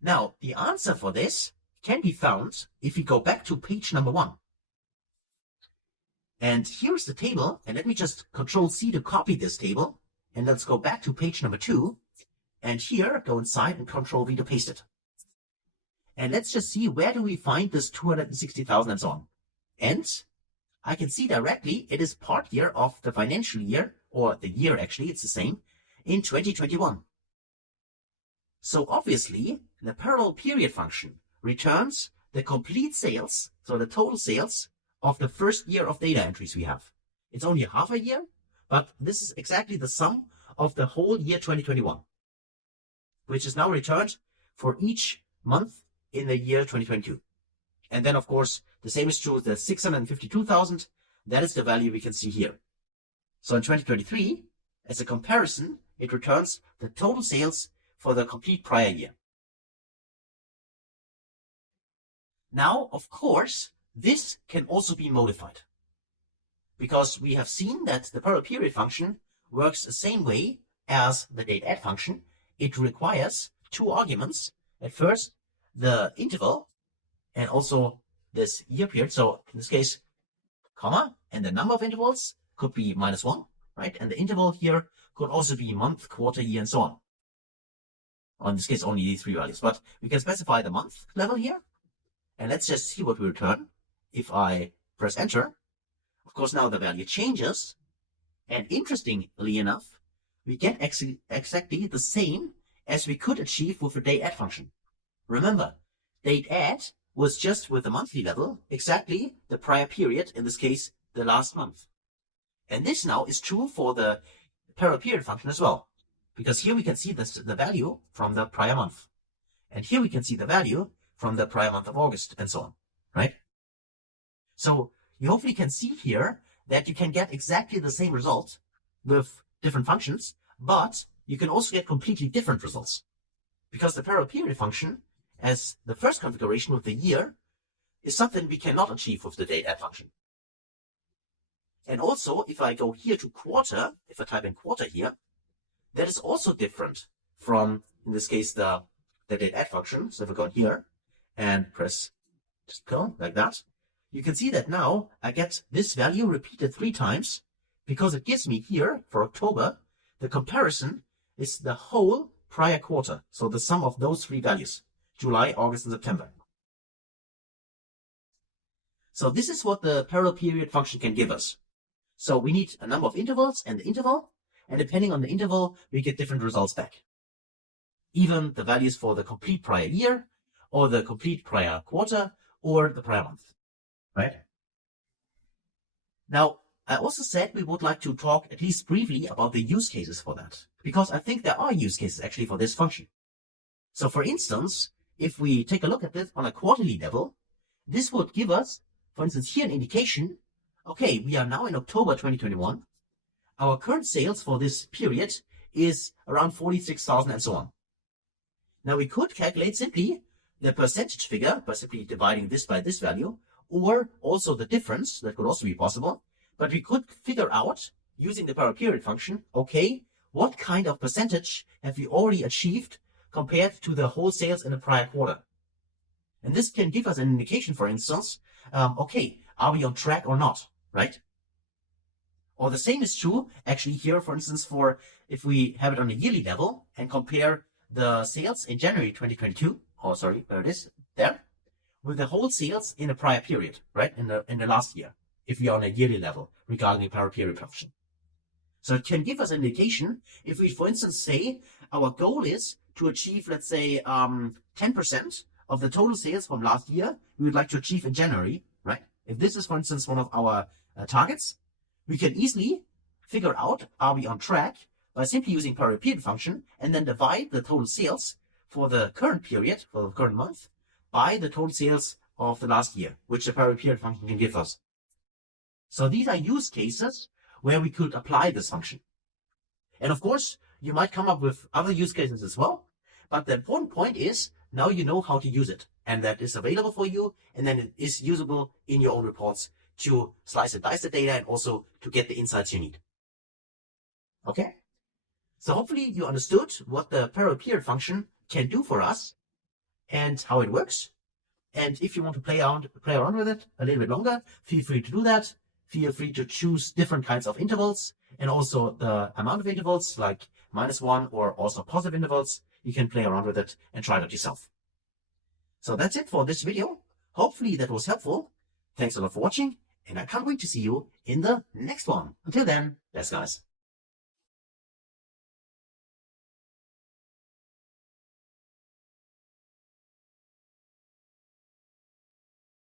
Now, the answer for this can be found if we go back to page number 1. And here's the table, and let me just Control-C to copy this table, and let's go back to page number 2, and here, go inside and Control-V to paste it. And let's just see, where do we find this 260,000 and so on? And I can see directly it is part year of the financial year, or the year actually, it's the same, in 2021. So obviously, the parallel period function returns the complete sales, so the total sales of the first year of data entries we have. It's only half a year, but this is exactly the sum of the whole year 2021, which is now returned for each month in the year 2022. And then, of course, the same is true with the 652,000. That is the value we can see here. So in 2023, as a comparison, it returns the total sales for the complete prior year. Now, of course, this can also be modified, because we have seen that the parallel period function works the same way as the date add function. It requires 2 arguments. At first, the interval and also this year period. So in this case, comma, and the number of intervals could be -1, right? And the interval here could also be month, quarter, year, and so on. Or in this case, only these 3 values, but we can specify the month level here. And let's just see what we return. If I press enter, of course, now the value changes. And interestingly enough, we get exactly the same as we could achieve with the date add function. Remember, date add was just with the monthly level, exactly the prior period, in this case, the last month. And this now is true for the parallel period function as well, because here we can see the value from the prior month. And here we can see the value from the prior month of August, and so on, right? So you hopefully can see here that you can get exactly the same result with different functions, but you can also get completely different results, because the parallel period function, as the first configuration with the year, is something we cannot achieve with the date add function. And also, if I go here to quarter, if I type in quarter here, that is also different from, in this case, the date add function. So if I go here and press just go like that, you can see that now I get this value repeated 3 times, because it gives me here for October, the comparison is the whole prior quarter. So the sum of those 3 values, July, August, and September. So this is what the parallel period function can give us. So we need a number of intervals and the interval, and depending on the interval, we get different results back. Even the values for the complete prior year, or the complete prior quarter, or the prior month, right? Now, I also said we would like to talk at least briefly about the use cases for that, because I think there are use cases actually for this function. So for instance, if we take a look at this on a quarterly level, this would give us, for instance, here an indication, okay, we are now in October 2021. Our current sales for this period is around 46,000 and so on. Now we could calculate simply the percentage figure by simply dividing this by this value, or also the difference, that could also be possible. But we could figure out, using the parallel period function, okay, what kind of percentage have we already achieved compared to the whole sales in the prior quarter? And this can give us an indication, for instance, okay, are we on track or not, right? Or the same is true actually here, for instance, for if we have it on a yearly level and compare the sales in January 2022, oh sorry, there it is, there, with the whole sales in a prior period, right, in the last year. if we are on a yearly level regarding the power period function. So it can give us an indication if we, for instance, say our goal is to achieve, let's say, 10% of the total sales from last year we would like to achieve in January, right? If this is, for instance, one of our targets, we can easily figure out, are we on track, by simply using power period function and then divide the total sales for the current period, for the current month, by the total sales of the last year, which the power period function can give us. So these are use cases where we could apply this function. And of course, you might come up with other use cases as well, but the important point is now you know how to use it, and that is available for you, and then it is usable in your own reports to slice and dice the data and also to get the insights you need. Okay? So hopefully you understood what the power period function can do for us and how it works. And if you want to play around with it a little bit longer, feel free to do that. Feel free to choose different kinds of intervals and also the amount of intervals like -1 or also positive intervals. You can play around with it and try it out yourself. So that's it for this video. Hopefully that was helpful. Thanks a lot for watching, and I can't wait to see you in the next one. Until then, thanks guys.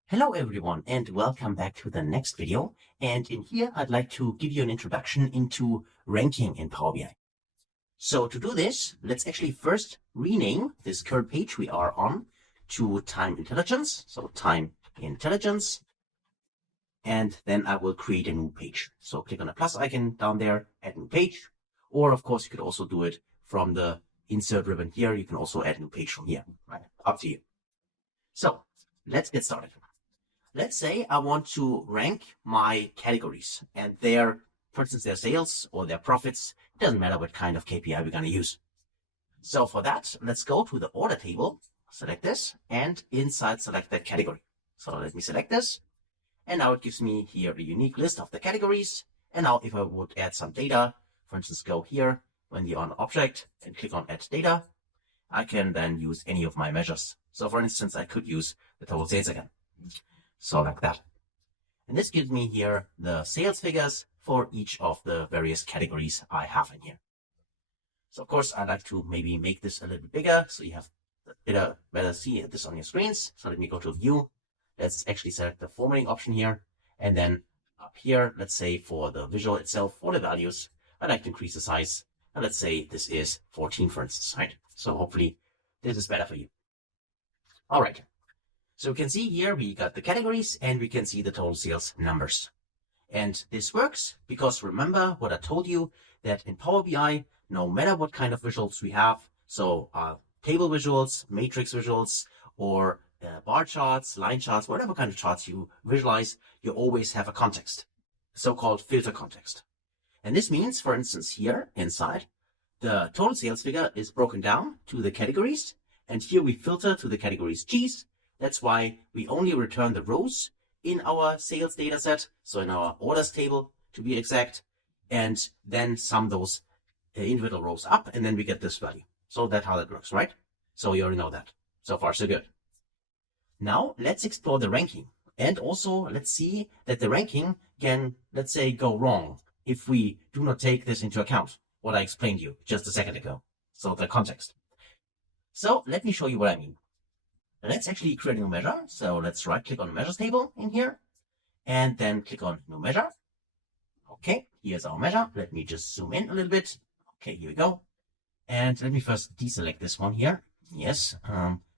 Hello everyone, and welcome back to the next video. And in here I'd like to give you an introduction into ranking in Power BI. So to do this, let's actually first rename this current page we are on to Time Intelligence. So Time Intelligence. And then I will create a new page. So click on the plus icon down there, add new page. Or of course you could also do it from the insert ribbon here. You can also add a new page from here, right? Up to you. So let's get started. Let's say I want to rank my categories and their, for instance, their sales or their profits. It doesn't matter what kind of KPI we're going to use. So for that, let's go to the order table, select this, and inside select that category. So let me select this. And now it gives me here a unique list of the categories. And now if I would add some data, for instance, go here when you're on object and click on add data, I can then use any of my measures. So for instance, I could use the total sales again. So like that. And this gives me here the sales figures for each of the various categories I have in here. So of course, I'd like to maybe make this a little bit bigger so you have better see this on your screens. So let me go to view. Let's actually select the formatting option here. And then up here, let's say for the visual itself, for the values, I'd like to increase the size. And let's say this is 14, for instance, right? So hopefully this is better for you. All right. So we can see here we got the categories and we can see the total sales numbers. And this works because remember what I told you, that in Power BI, no matter what kind of visuals we have, so table visuals, matrix visuals, or bar charts, line charts, whatever kind of charts you visualize, you always have a context, so-called filter context. And this means, for instance, here inside, the total sales figure is broken down to the categories. And here we filter to the categories Gs. That's why we only return the rows in our sales data set, so in our orders table to be exact, and then sum those individual rows up, and then we get this value. So that's how that works, right? So you already know that. So far, so good. Now let's explore the ranking. And also let's see that the ranking can, let's say, go wrong if we do not take this into account, what I explained to you just a second ago. So the context. So let me show you what I mean. Let's actually create a new measure. So let's right click on the measures table in here and then click on new measure. Okay, here's our measure. Let me just zoom in a little bit. Okay, here we go. And let me first deselect this one here. Yes,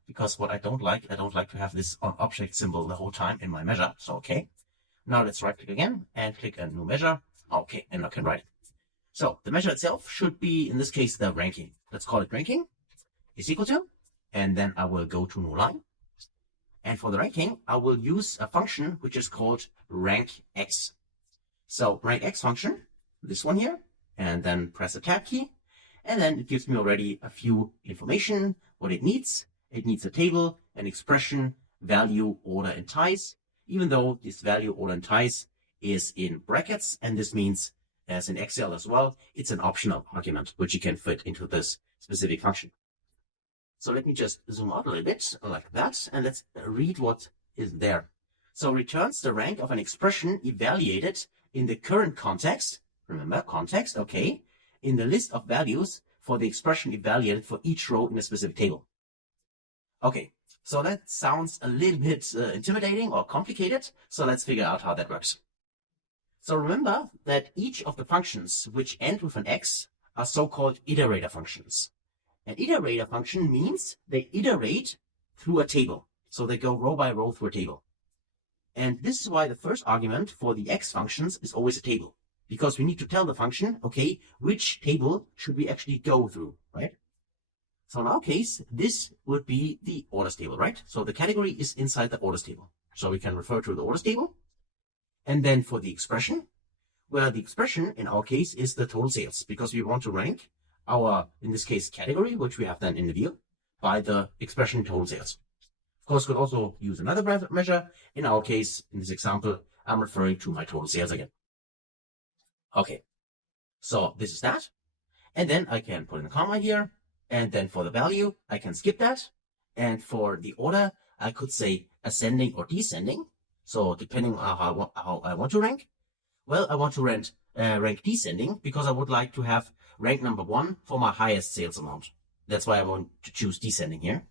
because what I don't like to have this on object symbol the whole time in my measure. So, okay. Now let's right click again and click on new measure. Okay, and I can write it. So the measure itself should be, in this case, the ranking. Let's call it ranking is equal to, and then I will go to new line. And for the ranking, I will use a function which is called rankx. So rankx function, this one here, and then press the tab key. And then it gives me already a few information, what it needs. It needs a table, an expression, value, order, and ties, even though this value, order, and ties is in brackets. And this means, as in Excel as well, it's an optional argument, which you can fit into this specific function. So let me just zoom out a little bit like that, and let's read what is there. So returns the rank of an expression evaluated in the current context. Remember, context, okay, in the list of values for the expression evaluated for each row in a specific table. Okay, so that sounds a little bit intimidating or complicated, so let's figure out how that works. So remember that each of the functions which end with an x are so-called iterator functions. An iterator function means they iterate through a table, so they go row by row through a table. And this is why the first argument for the x functions is always a table, because we need to tell the function, okay, which table should we actually go through, right? So in our case, this would be the orders table, right? So the category is inside the orders table. So we can refer to the orders table. And then for the expression, well, the expression in our case is the total sales, because we want to rank our, in this case, category, which we have then in the view, by the expression total sales. Of course, could also use another measure. In our case, in this example, I'm referring to my total sales again. Okay, so this is that. And then I can put in a comma here. And then for the value, I can skip that. And for the order, I could say ascending or descending. So depending on how I want to rank. Well, I want to rank descending because I would like to have rank number 1 for my highest sales amount. That's why I want to choose descending here.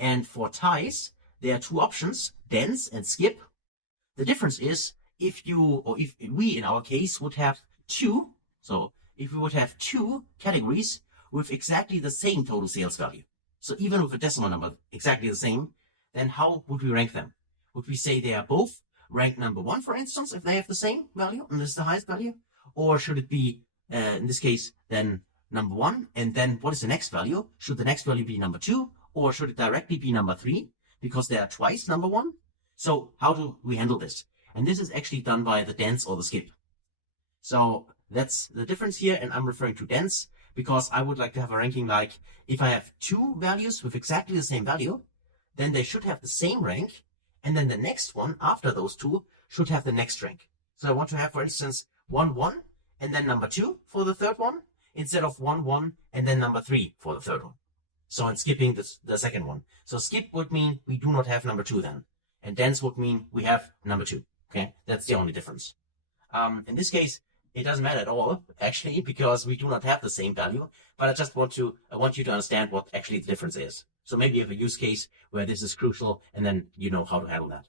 And for ties, there are two options, dense and skip. The difference is if we in our case would have two, so if we would have two categories with exactly the same total sales value, so even with a decimal number exactly the same, then how would we rank them? Would we say they are both rank number 1, for instance, if they have the same value and this is the highest value? Or should it be, in this case, then number 1, and then what is the next value? Should the next value be number 2, or should it directly be number 3, because they are twice number 1? So how do we handle this? And this is actually done by the dense or the skip. So that's the difference here, and I'm referring to dense, because I would like to have a ranking like, if I have two values with exactly the same value, then they should have the same rank, and then the next one after those two should have the next rank. So I want to have, for instance, 1, 1, and then number 2 for the third one, instead of 1, 1, and then number 3 for the third one. So I'm skipping the second one. So skip would mean we do not have number 2 then. And dense would mean we have number 2. Okay, that's the only difference. In this case, it doesn't matter at all, actually, because we do not have the same value. But I want you to understand what actually the difference is. So maybe you have a use case where this is crucial, and then you know how to handle that.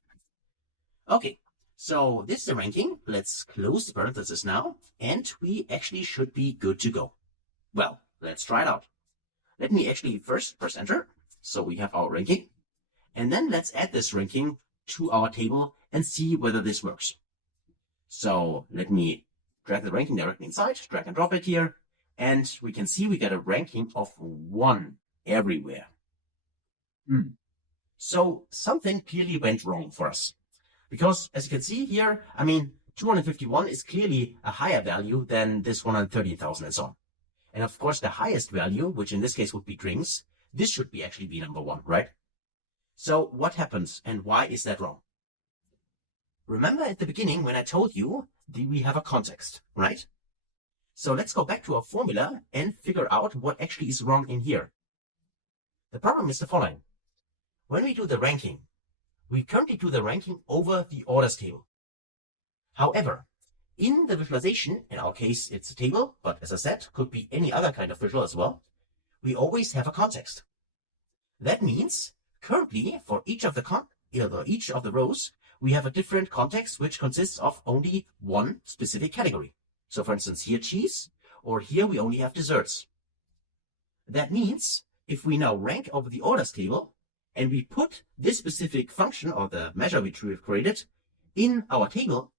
Okay, so this is the ranking. Let's close the parenthesis now, and we actually should be good to go. Well, let's try it out. Let me actually first press enter. So we have our ranking. And then let's add this ranking to our table and see whether this works. So let me drag the ranking directly inside, drag and drop it here. And we can see we get a ranking of 1 everywhere. So something clearly went wrong for us. Because as you can see here, 251 is clearly a higher value than this 130,000 and so on. And of course, the highest value, which in this case would be drinks, this should actually be number 1, right? So what happens and why is that wrong? Remember at the beginning when I told you we have a context, right? So let's go back to our formula and figure out what actually is wrong in here. The problem is the following. When we do the ranking, we currently do the ranking over the orders table. However, in the visualization, in our case, it's a table, but as I said, could be any other kind of visual as well. We always have a context. That means currently for each of the rows, we have a different context, which consists of only one specific category. So for instance, here cheese, or here we only have desserts. That means if we now rank over the orders table and we put this specific function or the measure which we have created in our table,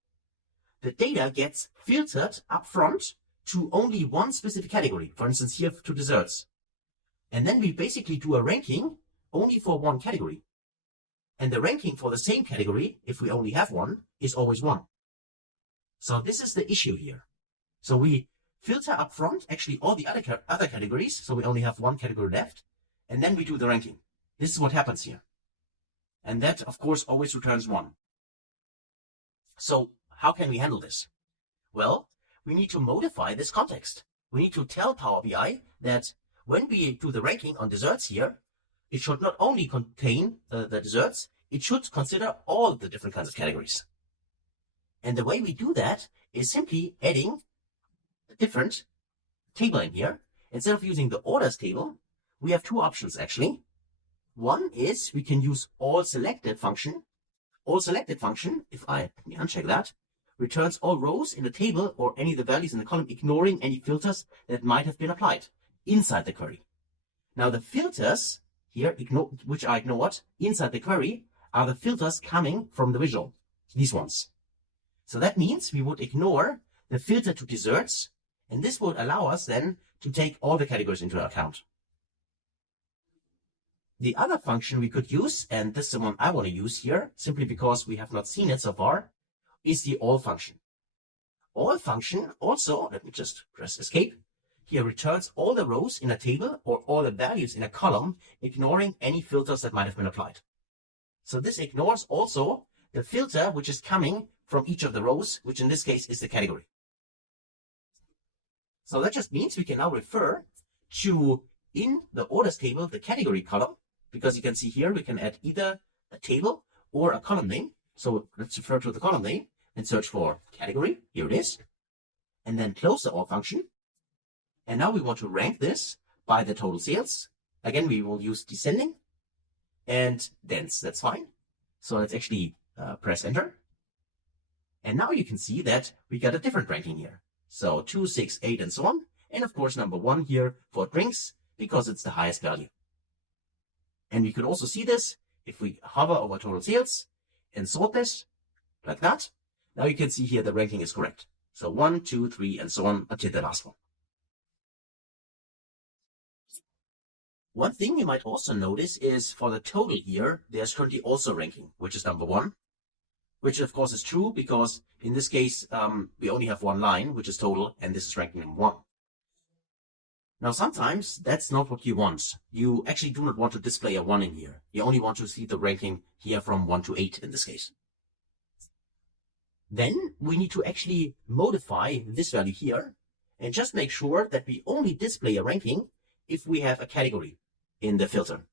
the data gets filtered up front to only one specific category, for instance here to desserts. And then we basically do a ranking only for one category. And the ranking for the same category, if we only have one, is always 1. So this is the issue here. So we filter up front actually all the other categories, so we only have one category left, and then we do the ranking. This is what happens here. And that, of course, always returns 1. So how can we handle this? Well, we need to modify this context. We need to tell Power BI that when we do the ranking on desserts here, it should not only contain the desserts, it should consider all the different kinds of categories. And the way we do that is simply adding a different table in here. Instead of using the orders table, we have two options actually. One is we can use all selected function. All selected function, let me uncheck that, returns all rows in the table or any of the values in the column, ignoring any filters that might have been applied inside the query. Now the filters here, which are ignored inside the query, are the filters coming from the visual, these ones. So that means we would ignore the filter to desserts, and this would allow us then to take all the categories into account. The other function we could use, and this is the one I want to use here, simply because we have not seen it so far, is the all function. All function also, let me just press escape, here returns all the rows in a table or all the values in a column, ignoring any filters that might have been applied. So this ignores also the filter which is coming from each of the rows, which in this case is the category. So that just means we can now refer to, in the orders table, the category column, because you can see here we can add either a table or a column name. So let's refer to the column name and search for category. Here it is. And then close the all function. And now we want to rank this by the total sales. Again, we will use descending and dense. That's fine. So let's actually press enter. And now you can see that we got a different ranking here. So 2, 6, 8, and so on. And of course, number 1 here for drinks, because it's the highest value. And we could also see this if we hover over total sales and sort this like that. Now you can see here the ranking is correct. So 1, 2, 3, and so on until the last one. One thing you might also notice is for the total here, there's currently also ranking, which is number 1, which of course is true because in this case, we only have one line, which is total, and this is ranking number 1. Now, sometimes that's not what you want. You actually do not want to display a 1 in here. You only want to see the ranking here from 1 to 8 in this case. Then we need to actually modify this value here and just make sure that we only display a ranking if we have a category in the filter.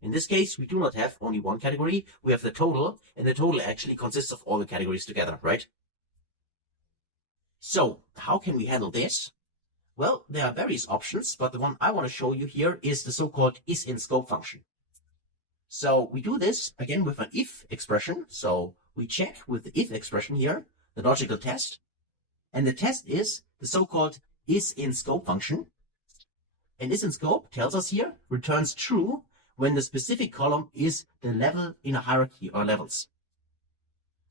In this case, we do not have only one category. We have the total, and the total actually consists of all the categories together, right? So how can we handle this? Well, there are various options, but the one I want to show you here is the so-called isInScope function. So we do this again with an if expression. So we check with the if expression here, the logical test. And the test is the so-called isInScope function. And isInScope tells us here, returns true when the specific column is the level in a hierarchy or levels.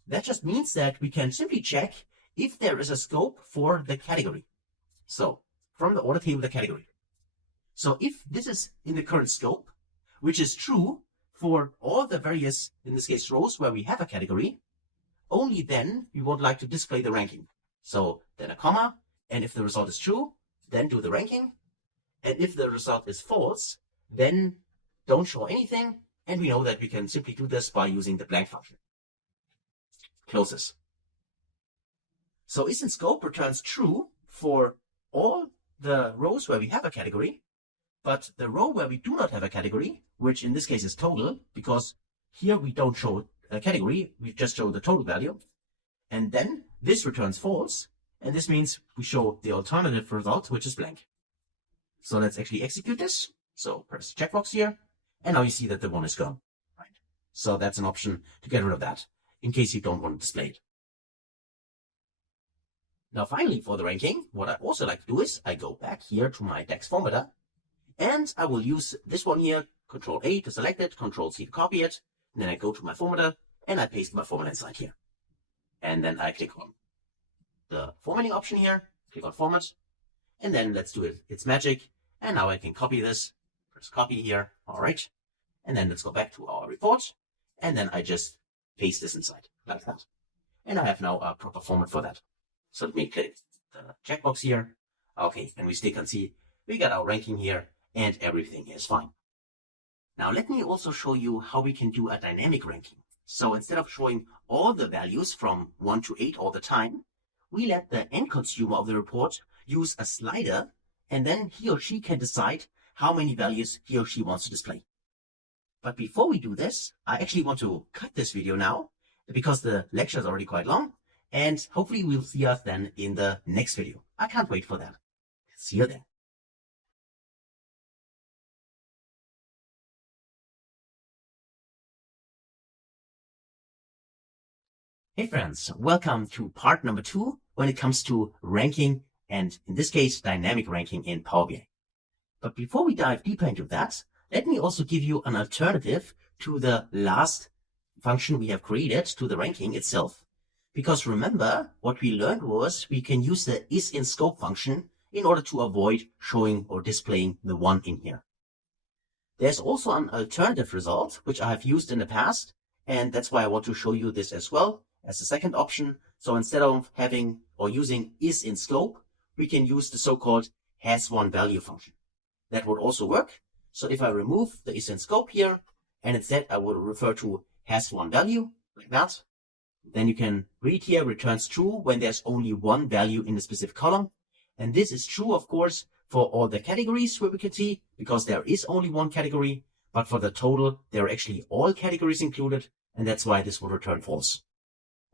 That just means that we can simply check if there is a scope for the category. So from the order table, the category. So if this is in the current scope, which is true for all the various, in this case, rows where we have a category, only then we would like to display the ranking. So then a comma, and if the result is true, then do the ranking. And if the result is false, then don't show anything. And we know that we can simply do this by using the blank function. Close this. So isInScope returns true for all the rows where we have a category, but the row where we do not have a category, which in this case is total, because here we don't show a category, we just show the total value. And then this returns false, and this means we show the alternative result, which is blank. So let's actually execute this. So press the checkbox here, and now you see that the 1 is gone. Right. So that's an option to get rid of that, in case you don't want to display it. Now finally, for the ranking, what I also like to do is I go back here to my DAX formatter, and I will use this one here, Control A to select it, Control C to copy it, and then I go to my formatter, and I paste my format inside here. And then I click on the formatting option here, click on Format, and then let's do it. It's magic, and now I can copy this, press copy here, alright, and then let's go back to our report, and then I just paste this inside, like that. And I have now a proper format for that. So let me click the checkbox here. Okay, and we still can see we got our ranking here and everything is fine. Now let me also show you how we can do a dynamic ranking. So instead of showing all the values from 1 to 8 all the time, we let the end consumer of the report use a slider, and then he or she can decide how many values he or she wants to display. But before we do this, I actually want to cut this video now because the lecture is already quite long, and hopefully we'll see us then in the next video. I can't wait for that. See you then. Hey friends, welcome to part number 2 when it comes to ranking, and in this case, dynamic ranking in Power BI. But before we dive deeper into that, let me also give you an alternative to the last function we have created, to the ranking itself. Because remember, what we learned was we can use the isInScope function in order to avoid showing or displaying the 1 in here. There's also an alternative result, which I have used in the past, and that's why I want to show you this as well as the second option. So instead of having or using isInScope, we can use the so-called has1value function. That would also work. So if I remove the isInScope here, and instead I would refer to has1value, like that, then you can read here returns true when there's only one value in a specific column. And this is true, of course, for all the categories where we can see, because there is only one category, but for the total, there are actually all categories included, and that's why this will return false.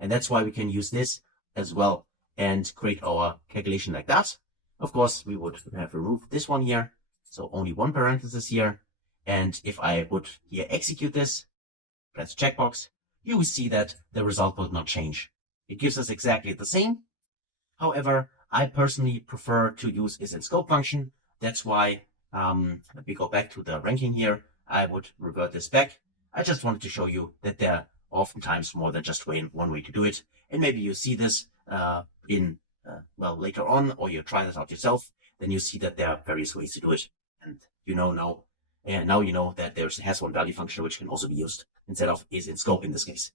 And that's why we can use this as well and create our calculation like that. Of course, we would have removed this one here, so only one parenthesis here. And if I would here execute this, press checkbox, you will see that the result will not change. It gives us exactly the same. However, I personally prefer to use isInScope function. That's why, let me go back to the ranking here. I would revert this back. I just wanted to show you that there are oftentimes more than just one way to do it. And maybe you see this later on, or you try this out yourself, then you see that there are various ways to do it. And you know now, now you know that there's a has1value function which can also be used instead of isInScope in this case.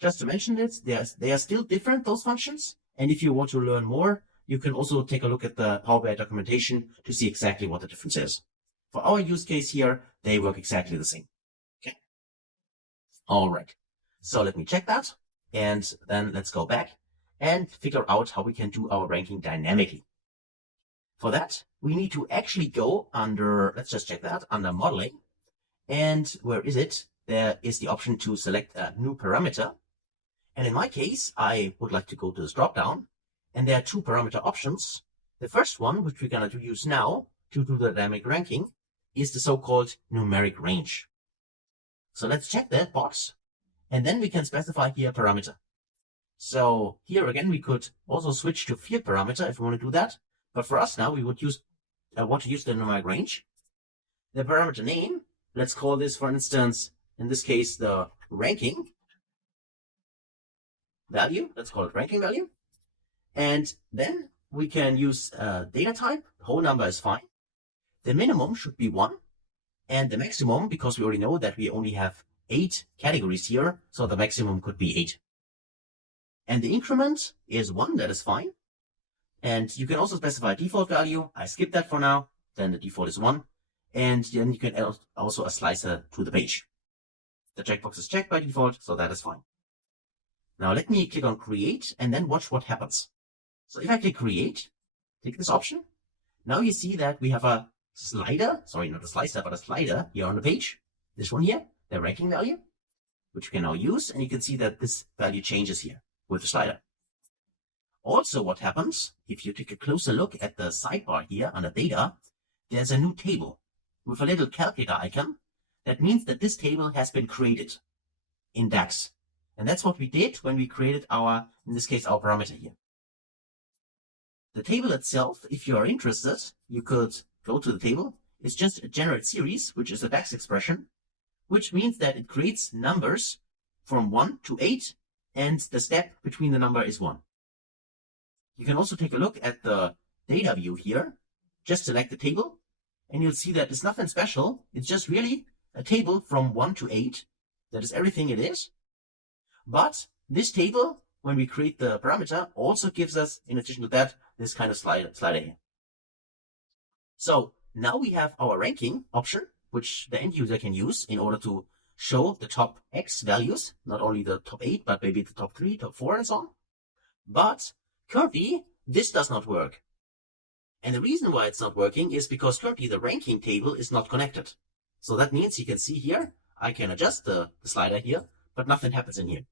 Just to mention this, they are still different, those functions. And if you want to learn more, you can also take a look at the Power BI documentation to see exactly what the difference is. For our use case here, they work exactly the same. Okay. All right. So let me check that. And then let's go back and figure out how we can do our ranking dynamically. For that, we need to actually go under, let's just check that, under modeling. And where is it? There is the option to select a new parameter. And in my case, I would like to go to this dropdown, and there are two parameter options. The first one, which we're going to use now to do the dynamic ranking, is the so-called numeric range. So let's check that box, and then we can specify here a parameter. So here again, we could also switch to field parameter if we want to do that. But for us now, we would want to use the numeric range. The parameter name, let's call this, for instance, in this case, the ranking value. Let's call it ranking value. And then we can use data type. Whole number is fine. The minimum should be 1. And the maximum, because we already know that we only have 8 categories here, so the maximum could be 8. And the increment is 1, that is fine. And you can also specify a default value. I skip that for now. Then the default is 1. And then you can add also a slicer to the page. The checkbox is checked by default, so that is fine. Now let me click on create and then watch what happens. So if I click create, click this option. Now you see that we have a slider, sorry, not a slicer, but a slider here on the page. This one here, the ranking value, which we can now use. And you can see that this value changes here with the slider. Also what happens, if you take a closer look at the sidebar here under data, there's a new table with a little calculator icon. That means that this table has been created in DAX. And that's what we did when we created our, in this case, our parameter here. The table itself, if you are interested, you could go to the table. It's just a generate series, which is a DAX expression, which means that it creates numbers from 1 to 8, and the step between the number is 1. You can also take a look at the data view here. Just select the table, and you'll see that it's nothing special. It's just really a table from 1 to 8. That is everything it is. But this table, when we create the parameter, also gives us, in addition to that, this kind of slider here. So now we have our ranking option, which the end user can use in order to show the top X values, not only the top 8, but maybe the top 3, top 4, and so on. But currently, this does not work. And the reason why it's not working is because currently the ranking table is not connected. So that means you can see here, I can adjust the slider here, but nothing happens in here.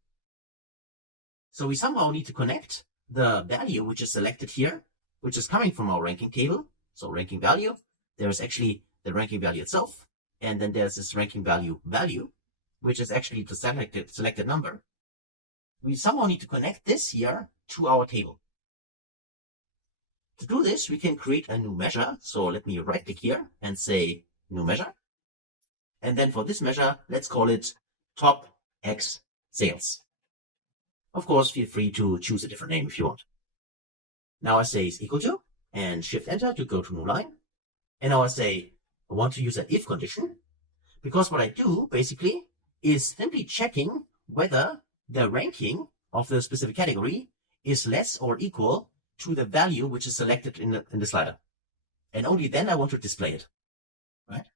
So we somehow need to connect the value which is selected here, which is coming from our ranking table. So ranking value, there's actually the ranking value itself. And then there's this ranking value, which is actually the selected number. We somehow need to connect this here to our table. To do this, we can create a new measure. So let me right click here and say new measure. And then for this measure, let's call it top X sales. Of course, feel free to choose a different name if you want. Now I say is equal to, and shift enter to go to new line. And now I say I want to use an if condition, because what I do basically is simply checking whether the ranking of the specific category is less or equal to the value which is selected in the slider. And only then I want to display it, right?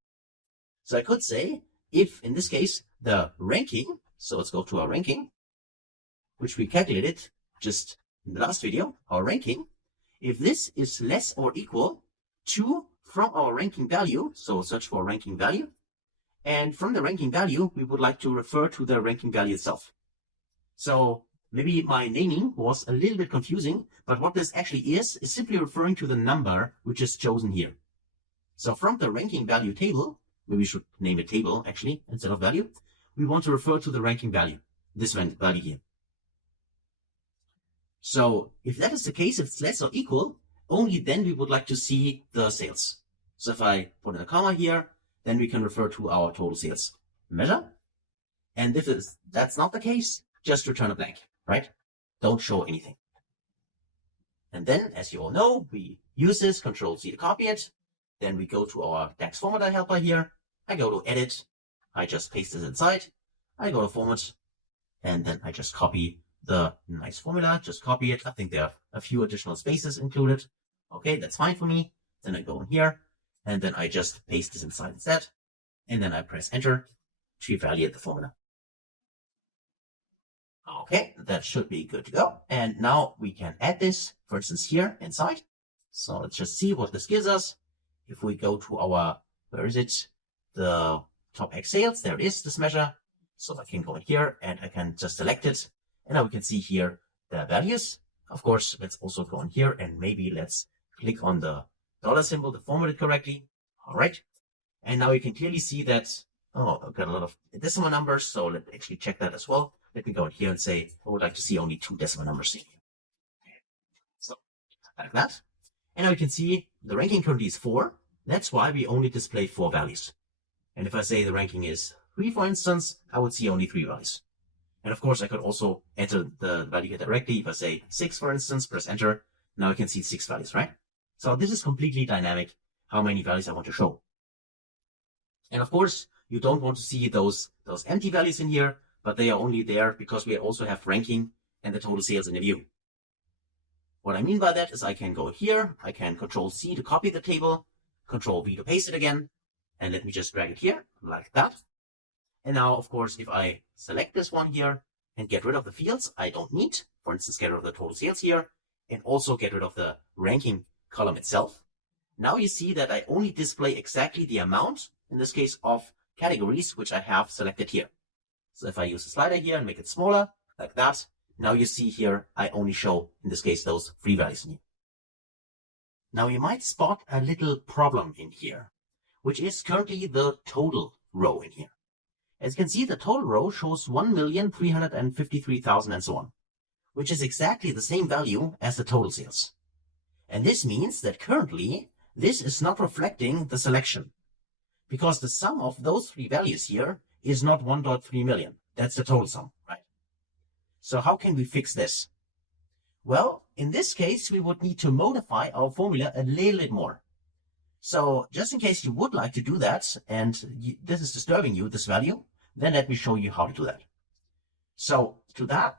So I could say if in this case the ranking, so let's go to our ranking, which we calculated just in the last video, our ranking, if this is less or equal to from our ranking value, so search for ranking value, and from the ranking value, we would like to refer to the ranking value itself. So maybe my naming was a little bit confusing, but what this actually is simply referring to the number which is chosen here. So from the ranking value table, maybe we should name it table actually instead of value, we want to refer to the ranking value, this value here. So if that is the case, if it's less or equal, only then we would like to see the sales. So if I put in a comma here, then we can refer to our total sales measure. And if that's not the case, just return a blank, right? Don't show anything. And then, as you all know, we use this Control-C to copy it. Then we go to our DAX formula helper here. I go to edit. I just paste this inside. I go to format. And then I just copy the nice formula, just copy it. I think there are a few additional spaces included. Okay, that's fine for me. Then I go in here and then I just paste this inside instead. And then I press enter to evaluate the formula. Okay, that should be good to go. And now we can add this, for instance, here inside. So let's just see what this gives us. If we go to our, where is it? The top X sales, there it is, this measure. So I can go in here and I can just select it. And now we can see here the values. Of course, let's also go in here and maybe let's click on the dollar symbol to format it correctly. All right. And now you can clearly see that, oh, I've got a lot of decimal numbers. So let's actually check that as well. Let me go in here and say, I would like to see only 2 decimal numbers in here. So like that. And now you can see the ranking currently is 4. That's why we only display 4 values. And if I say the ranking is 3, for instance, I would see only 3 values. And of course, I could also enter the value here directly. If I say 6, for instance, press enter. Now I can see 6 values, right? So this is completely dynamic, how many values I want to show. And of course, you don't want to see those empty values in here, but they are only there because we also have ranking and the total sales in the view. What I mean by that is I can go here, I can Control-C to copy the table, Control-V to paste it again, and let me just drag it here, like that. And now, of course, if I select this one here and get rid of the fields I don't need, for instance, get rid of the total sales here, and also get rid of the ranking column itself, now you see that I only display exactly the amount, in this case, of categories which I have selected here. So if I use the slider here and make it smaller, like that, now you see here, I only show, in this case, those 3 values in here. Now you might spot a little problem in here, which is currently the total row in here. As you can see, the total row shows 1,353,000 and so on, which is exactly the same value as the total sales. And this means that currently, this is not reflecting the selection, because the sum of those 3 values here is not 1.3 million. That's the total sum, right? So how can we fix this? Well, in this case, we would need to modify our formula a little bit more. So just in case you would like to do that, and this is disturbing you, this value, then let me show you how to do that. So to that,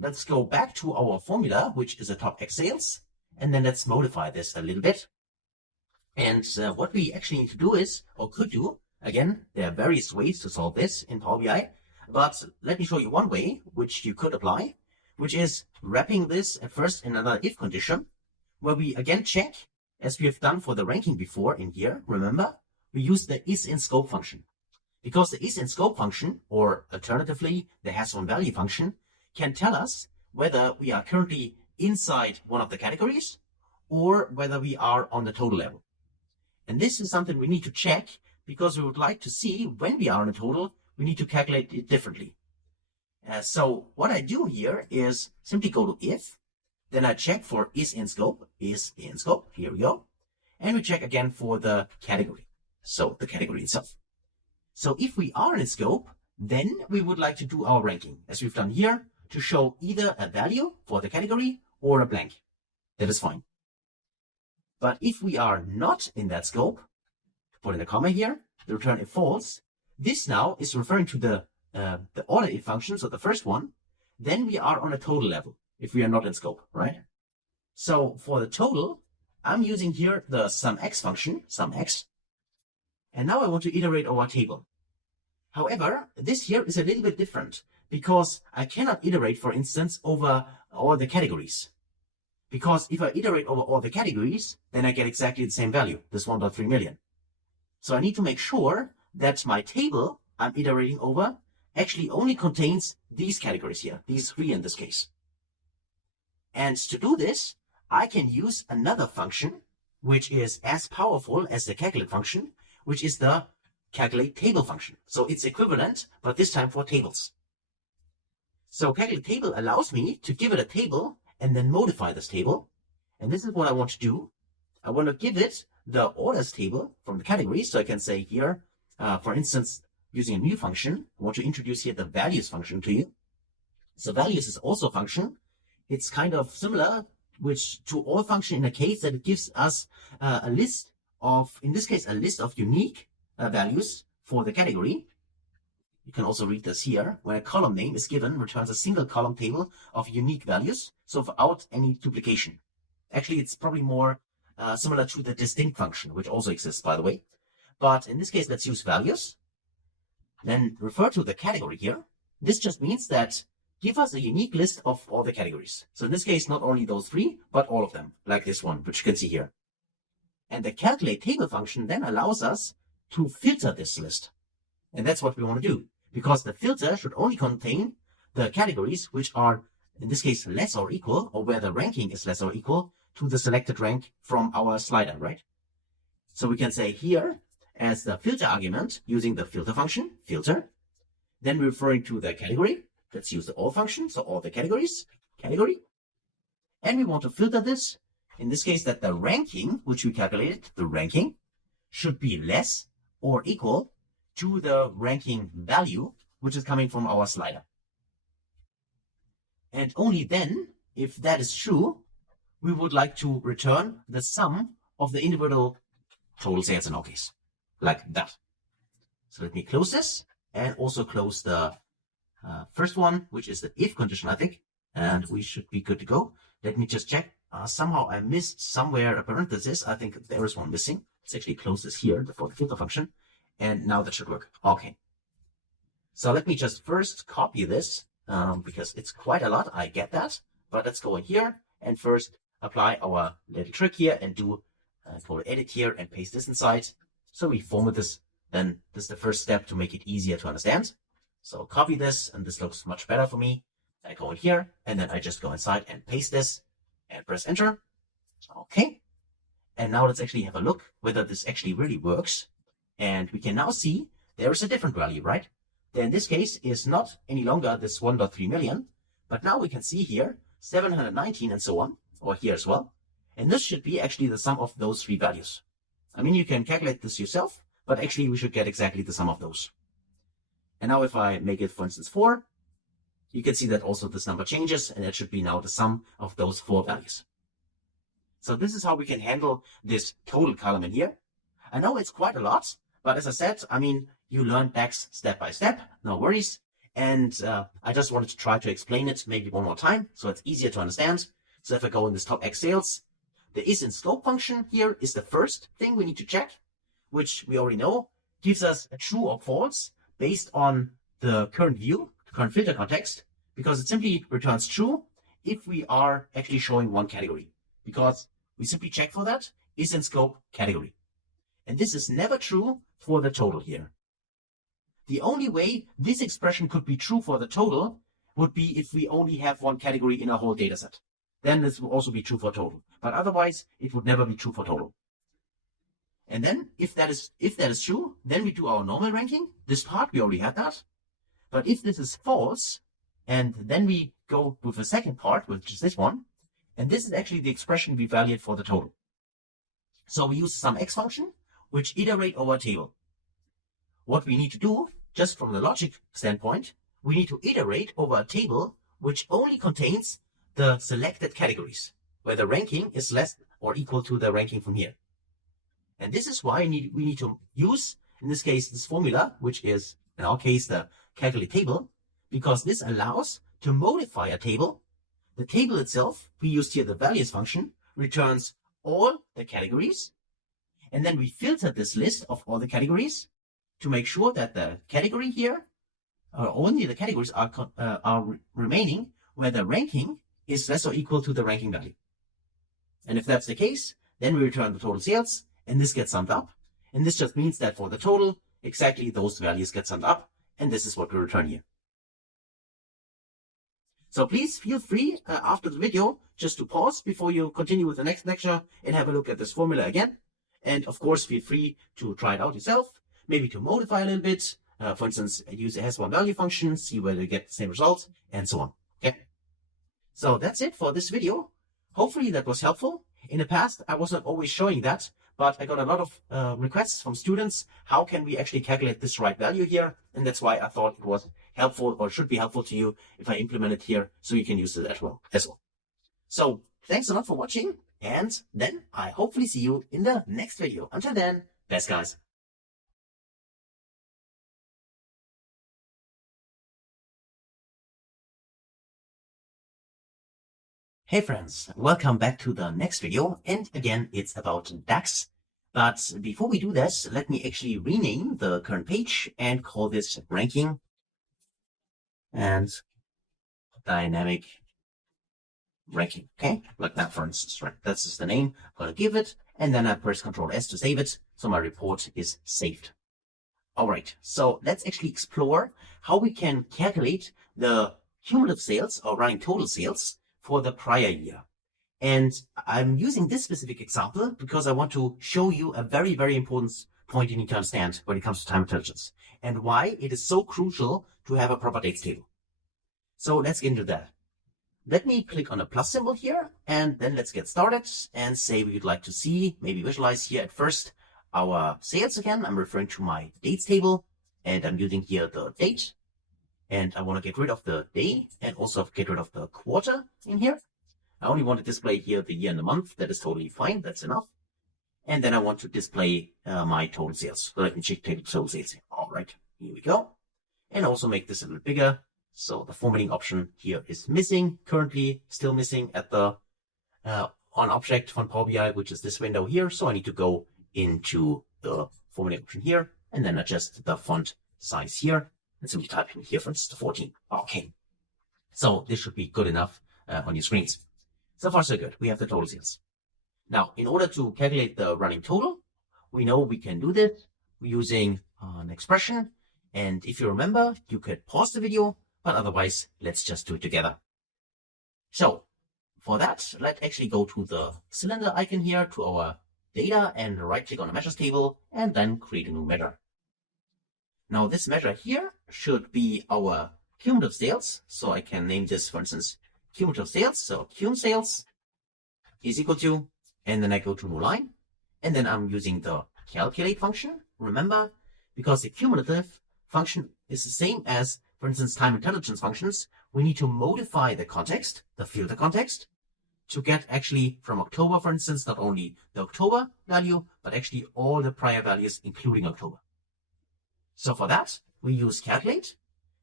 let's go back to our formula, which is a top X sales, and then let's modify this a little bit. And what we actually need to do is, or could do, again, there are various ways to solve this in Power BI, but let me show you one way which you could apply, which is wrapping this at first in another if condition, where we again check, as we have done for the ranking before in here, remember, we use the isInScope function. Because the isInScope function, or alternatively, the hasOnValue function, can tell us whether we are currently inside one of the categories or whether we are on the total level. And this is something we need to check because we would like to see when we are on a total, we need to calculate it differently. So what I do here is simply go to if, then I check for isInScope, here we go. And we check again for the category. So the category itself. So if we are in scope, then we would like to do our ranking, as we've done here, to show either a value for the category or a blank. That is fine. But if we are not in that scope, put in a comma here, the return if false, this now is referring to the order if function, so the first one, then we are on a total level, if we are not in scope, right? So for the total, I'm using here the SumX function, SumX, and now I want to iterate over a table. However, this here is a little bit different because I cannot iterate, for instance, over all the categories. Because if I iterate over all the categories, then I get exactly the same value, this 1.3 million. So I need to make sure that my table I'm iterating over actually only contains these categories here, these three in this case. And to do this, I can use another function, which is as powerful as the calculate function, which is the calculate table function. So it's equivalent, but this time for tables. So calculate table allows me to give it a table and then modify this table. And this is what I want to do. I want to give it the orders table from the categories. So I can say here, for instance, using a new function, I want to introduce here the values function to you. So values is also a function. It's kind of similar to all function in the case that it gives us a list of, in this case, a list of unique values for the category. You can also read this here, where a column name is given, returns a single column table of unique values, so without any duplication. Actually, it's probably more similar to the distinct function, which also exists, by the way. But in this case, let's use values. Then refer to the category here. This just means that give us a unique list of all the categories. So in this case, not only those three, but all of them, like this one, which you can see here. And the calculate table function then allows us to filter this list. And that's what we want to do, because the filter should only contain the categories which are, in this case, less or equal, or where the ranking is less or equal to the selected rank from our slider, right? So we can say here, as the filter argument, using the filter function, filter, then referring to the category. Let's use the all function, so all the categories, category. And we want to filter this, in this case, that the ranking, which we calculated, the ranking, should be less or equal to the ranking value, which is coming from our slider. And only then, if that is true, we would like to return the sum of the individual total sales in our case, like that. So let me close this and also close the first one, which is the if condition, I think, and we should be good to go. Let me just check. Somehow I missed somewhere a parenthesis. I think there is one missing. Let's actually close this here for the filter function. And now that should work. Okay. So let me just first copy this because it's quite a lot. I get that. But let's go in here and first apply our little trick here and do call edit here and paste this inside. So we format this. Then this is the first step to make it easier to understand. So copy this, and this looks much better for me. I go in here, and then I just go inside and paste this and press enter. Okay. And now let's actually have a look whether this actually really works. And we can now see there is a different value, right? There in this case is not any longer this 1.3 million, but now we can see here 719 and so on, or here as well. And this should be actually the sum of those three values. I mean, you can calculate this yourself, but actually we should get exactly the sum of those. And now if I make it, for instance, 4, you can see that also this number changes, and it should be now the sum of those 4 values. So this is how we can handle this total column in here. I know it's quite a lot, but as I said, I mean, you learn DAX step by step, no worries. And I just wanted to try to explain it maybe one more time, so it's easier to understand. So if I go in this top X sales, the isInScope function here is the first thing we need to check, which we already know gives us a true or false based on the current view, the current filter context, because it simply returns true if we are actually showing one category, because we simply check for that isInScope category. And this is never true for the total here. the only way this expression could be true for the total would be if we only have one category in a whole data set. Then this will also be true for total. But otherwise, it would never be true for total. And then if that is true, then we do our normal ranking. This part, we already had that. But if this is false, and then we go with the second part, which is this one, and this is actually the expression we valued for the total. So we use some x function, which iterate over a table. What we need to do, just from the logic standpoint, we need to iterate over a table which only contains the selected categories, where the ranking is less or equal to the ranking from here. And this is why we need to use, in this case, this formula, which is, in our case, the calculate table, because this allows to modify a table. The table itself, we used here the values function, returns all the categories, and then we filter this list of all the categories to make sure that the category here, or only the categories are remaining where the ranking is less or equal to the ranking value. And if that's the case, then we return the total sales, and this gets summed up. And this just means that for the total, exactly those values get summed up, and this is what we return here. So please feel free after the video just to pause before you continue with the next lecture and have a look at this formula again. And of course, feel free to try it out yourself, maybe to modify a little bit. For instance, use a has1 value function, see whether you get the same result, and so on. Okay. So that's it for this video. Hopefully that was helpful. In the past, I wasn't always showing that, but I got a lot of requests from students. How can we actually calculate this right value here? And that's why I thought it was helpful, or should be helpful to you if I implement it here, so you can use it as well. So thanks a lot for watching, and then I hopefully see you in the next video. Until then, best guys. Hey friends, welcome back to the next video, and again it's about DAX. But before we do this, let me actually rename the current page and call this ranking and dynamic ranking. Okay, like that for instance, right? That's just the name I'm gonna give it, and then I press Ctrl S to save it, so my report is saved. Alright, so let's actually explore how we can calculate the cumulative sales or running total sales for the prior year. And I'm using this specific example because I want to show you a very, very important point you need to understand when it comes to time intelligence and why it is so crucial to have a proper dates table. So let's get into that. Let me click on the plus symbol here, and then let's get started and say we'd like to see, maybe visualize here at first our sales again. I'm referring to my dates table, and I'm using here the date. And I want to get rid of the day and also get rid of the quarter in here. I only want to display here the year and the month. That is totally fine. That's enough. And then I want to display my total sales. So I can check total sales here. All right, here we go. And also make this a little bigger. So the formatting option here is missing. Currently still missing at the on object from Power BI, which is this window here. So I need to go into the formatting option here and then adjust the font size here. And simply type in here, for instance, 14. Okay. So this should be good enough on your screens. So far, so good. We have the total sales. Now, in order to calculate the running total, we know we can do this using an expression. And if you remember, you could pause the video, but otherwise, let's just do it together. So for that, let's actually go to the cylinder icon here to our data and right click on the measures table and then create a new measure. Now this measure here should be our cumulative sales. So I can name this, for instance, cumulative sales. So cum sales is equal to, and then I go to new line, and then I'm using the calculate function. Remember, because the cumulative function is the same as, for instance, time intelligence functions, we need to modify the context, the filter context, to get actually from October, for instance, not only the October value, but actually all the prior values, including October. So for that, we use calculate.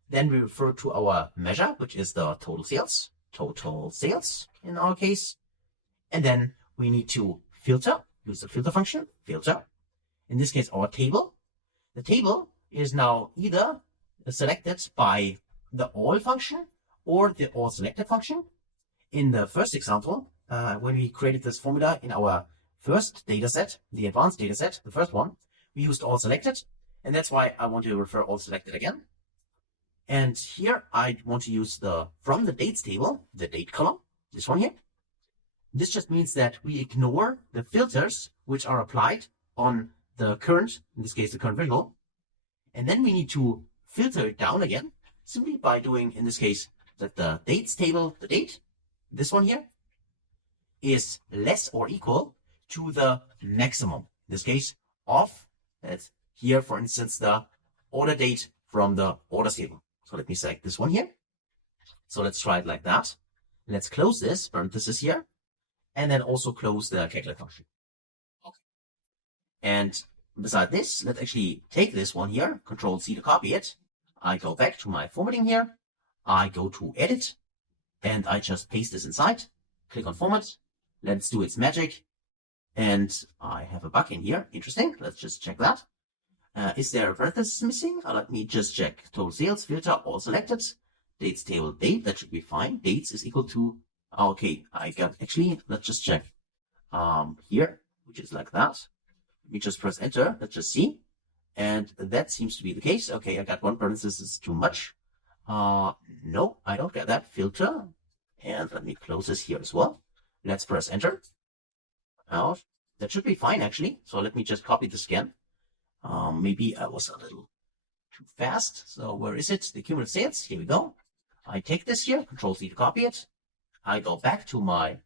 Then we refer to our measure, which is the total sales in our case. And then we need to filter, use the filter function, filter. In this case, our table. The table is now either selected by the all function or the all selected function. In the first example, when we created this formula in our first data set, the advanced data set, the first one, we used all selected. And that's why I want to refer all selected again. And here I want to use from the dates table, the date column, this one here. This just means that we ignore the filters which are applied on the current, in this case, the current visual. And then we need to filter it down again, simply by doing, in this case, that the dates table, the date, this one here, is less or equal to the maximum, in this case, of, that's here, for instance, the order date from the orders table. So let me select this one here. So let's try it like that. Let's close this parenthesis here, and then also close the calculate function. Okay. And beside this, let's actually take this one here, Control C to copy it. I go back to my formatting here. I go to edit, and I just paste this inside. Click on format. Let's do its magic. And I have a bug in here. Interesting. Let's just check that. Is there a parenthesis missing? Let me just check. Total sales, filter, all selected. Dates table, date, that should be fine. Dates is equal to, okay, I got, actually, let's just check. Here, which is like that. Let me just press enter, let's just see. And that seems to be the case. Okay, I got one parenthesis too much. No, I don't get that. Filter. And let me close this here as well. Let's press enter. Now, that should be fine, actually. So let me just copy this again. Maybe I was a little too fast. So where is it? The cumulative sales. Here we go. I take this here, Control C to copy it. I go back to my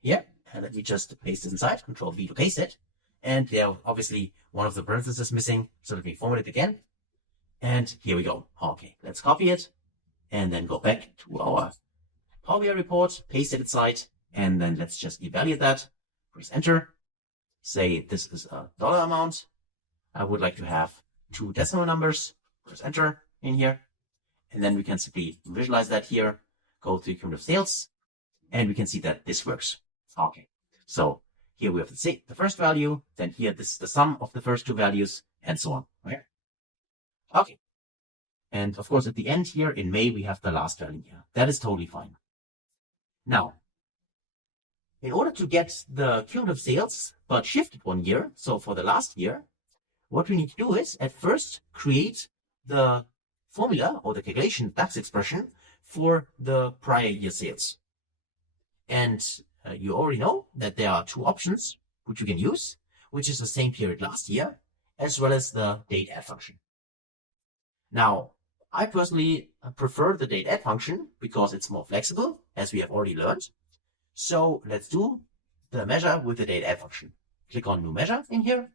here, and let me just paste it inside, Control V to paste it. And there, obviously, one of the parentheses missing. So let me format it again. And here we go. Okay, let's copy it, and then go back to our Power BI report, paste it inside, and then let's just evaluate that. Press enter. Say this is a dollar amount. I would like to have 2 decimal numbers. Press enter in here. And then we can simply visualize that here. Go to cumulative sales. And we can see that this works. Okay. So here we have the first value. Then here this is the sum of the first 2 values, and so on. Okay. Okay. And of course, at the end here in May, we have the last value here. That is totally fine. Now, in order to get the cumulative sales, but shifted 1 year, so for the last year, what we need to do is at first create the formula or the calculation DAX expression for the prior year sales. And you already know that there are 2 options which you can use, which is the same period last year, as well as the date add function. Now, I personally prefer the date add function because it's more flexible, as we have already learned. So let's do the measure with the date add function. Click on new measure in here,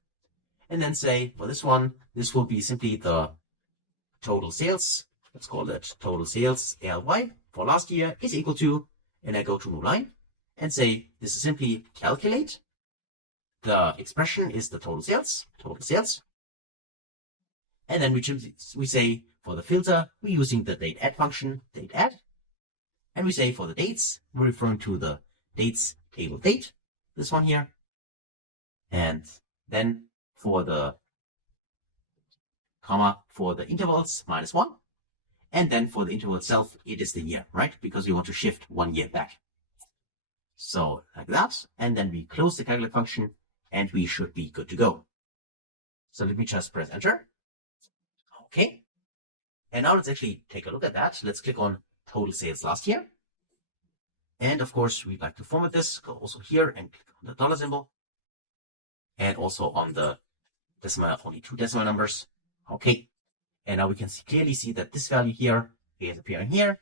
and then say for this one, this will be simply the total sales. Let's call it total sales LY for last year is equal to, and I go to new line and say this is simply calculate. The expression is the total sales. And then we say for the filter, we're using the date add function, date add. And we say for the dates, we're referring to the dates table date, this one here. And then for the comma, for the intervals, -1. And then for the interval itself, it is the year, right? Because we want to shift 1 year back. So like that. And then we close the calculate function and we should be good to go. So let me just press enter. Okay. And now let's actually take a look at that. Let's click on total sales last year. And of course, we'd like to format this. Go also here and click on the dollar symbol. And also on the decimal, only 2 decimal numbers. Okay. And now we can clearly see that this value here is appearing here.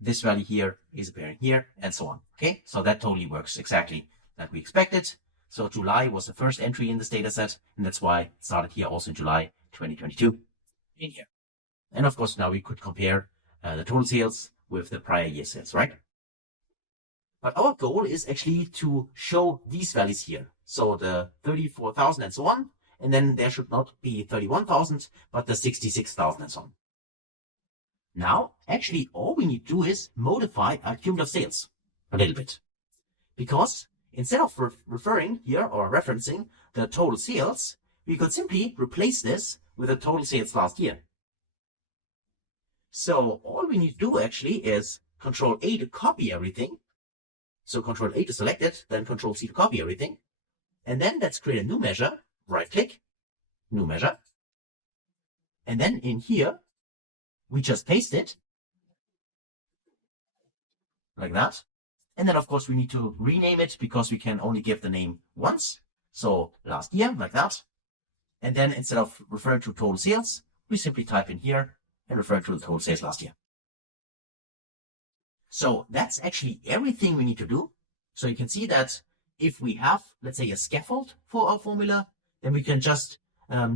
This value here is appearing here, and so on. Okay. So that totally works exactly that we expected. So July was the first entry in this data set, and that's why it started here also in July 2022 in here. And of course, now we could compare the total sales with the prior year sales, right? But our goal is actually to show these values here. So the 34,000 and so on. And then there should not be 31,000, but the 66,000 and so on. Now, actually, all we need to do is modify our cumulative sales a little bit. Because instead of referring here or referencing the total sales, we could simply replace this with the total sales last year. So all we need to do actually is Control A to copy everything. So Control A to select it, then Control C to copy everything. And then let's create a new measure. Right click, new measure. And then in here, we just paste it like that. And then of course we need to rename it because we can only give the name once. So last year, like that. And then instead of referring to total sales, we simply type in here and refer to the total sales last year. So that's actually everything we need to do. So you can see that if we have, let's say, a scaffold for our formula, then we can just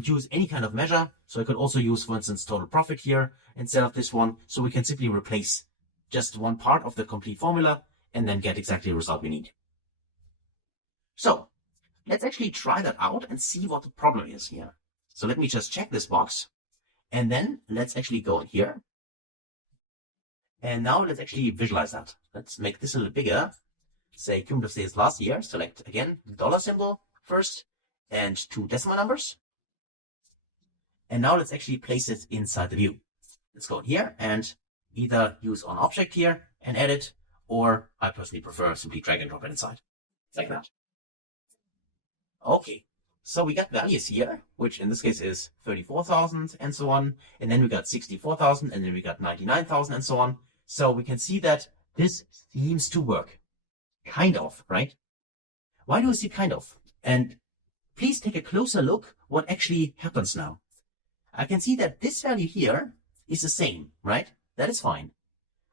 use any kind of measure. So I could also use, for instance, total profit here instead of this one. So we can simply replace just one part of the complete formula and then get exactly the result we need. So let's actually try that out and see what the problem is here. So let me just check this box and then let's actually go in here. And now let's actually visualize that. Let's make this a little bigger. Say cumulative sales last year. Select again the dollar symbol first and 2 decimal numbers. And now let's actually place it inside the view. Let's go in here and either use on object here and edit, or I personally prefer simply drag and drop it inside. Like that. Okay, so we got values here, which in this case is 34,000 and so on. And then we got 64,000 and then we got 99,000 and so on. So we can see that this seems to work. Kind of, right? Why do we see kind of? And please take a closer look what actually happens now. I can see that this value here is the same, right? That is fine.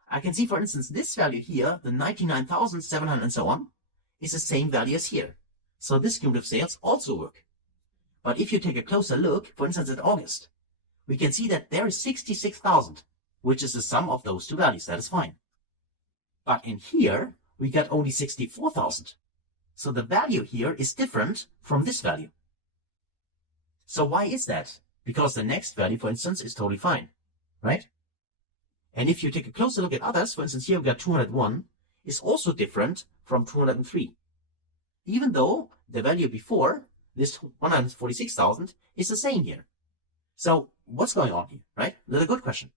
I can see, for instance, this value here, the 99,700 and so on, is the same value as here. So this cumulative sales also work. But if you take a closer look, for instance, at August, we can see that there is 66,000, which is the sum of those two values. That is fine. But in here, we got only 64,000. So the value here is different from this value. So why is that? Because the next value, for instance, is totally fine, right? And if you take a closer look at others, for instance, here we got 201, is also different from 203. Even though the value before, this 146,000, is the same here. So what's going on here, right? That's a good question.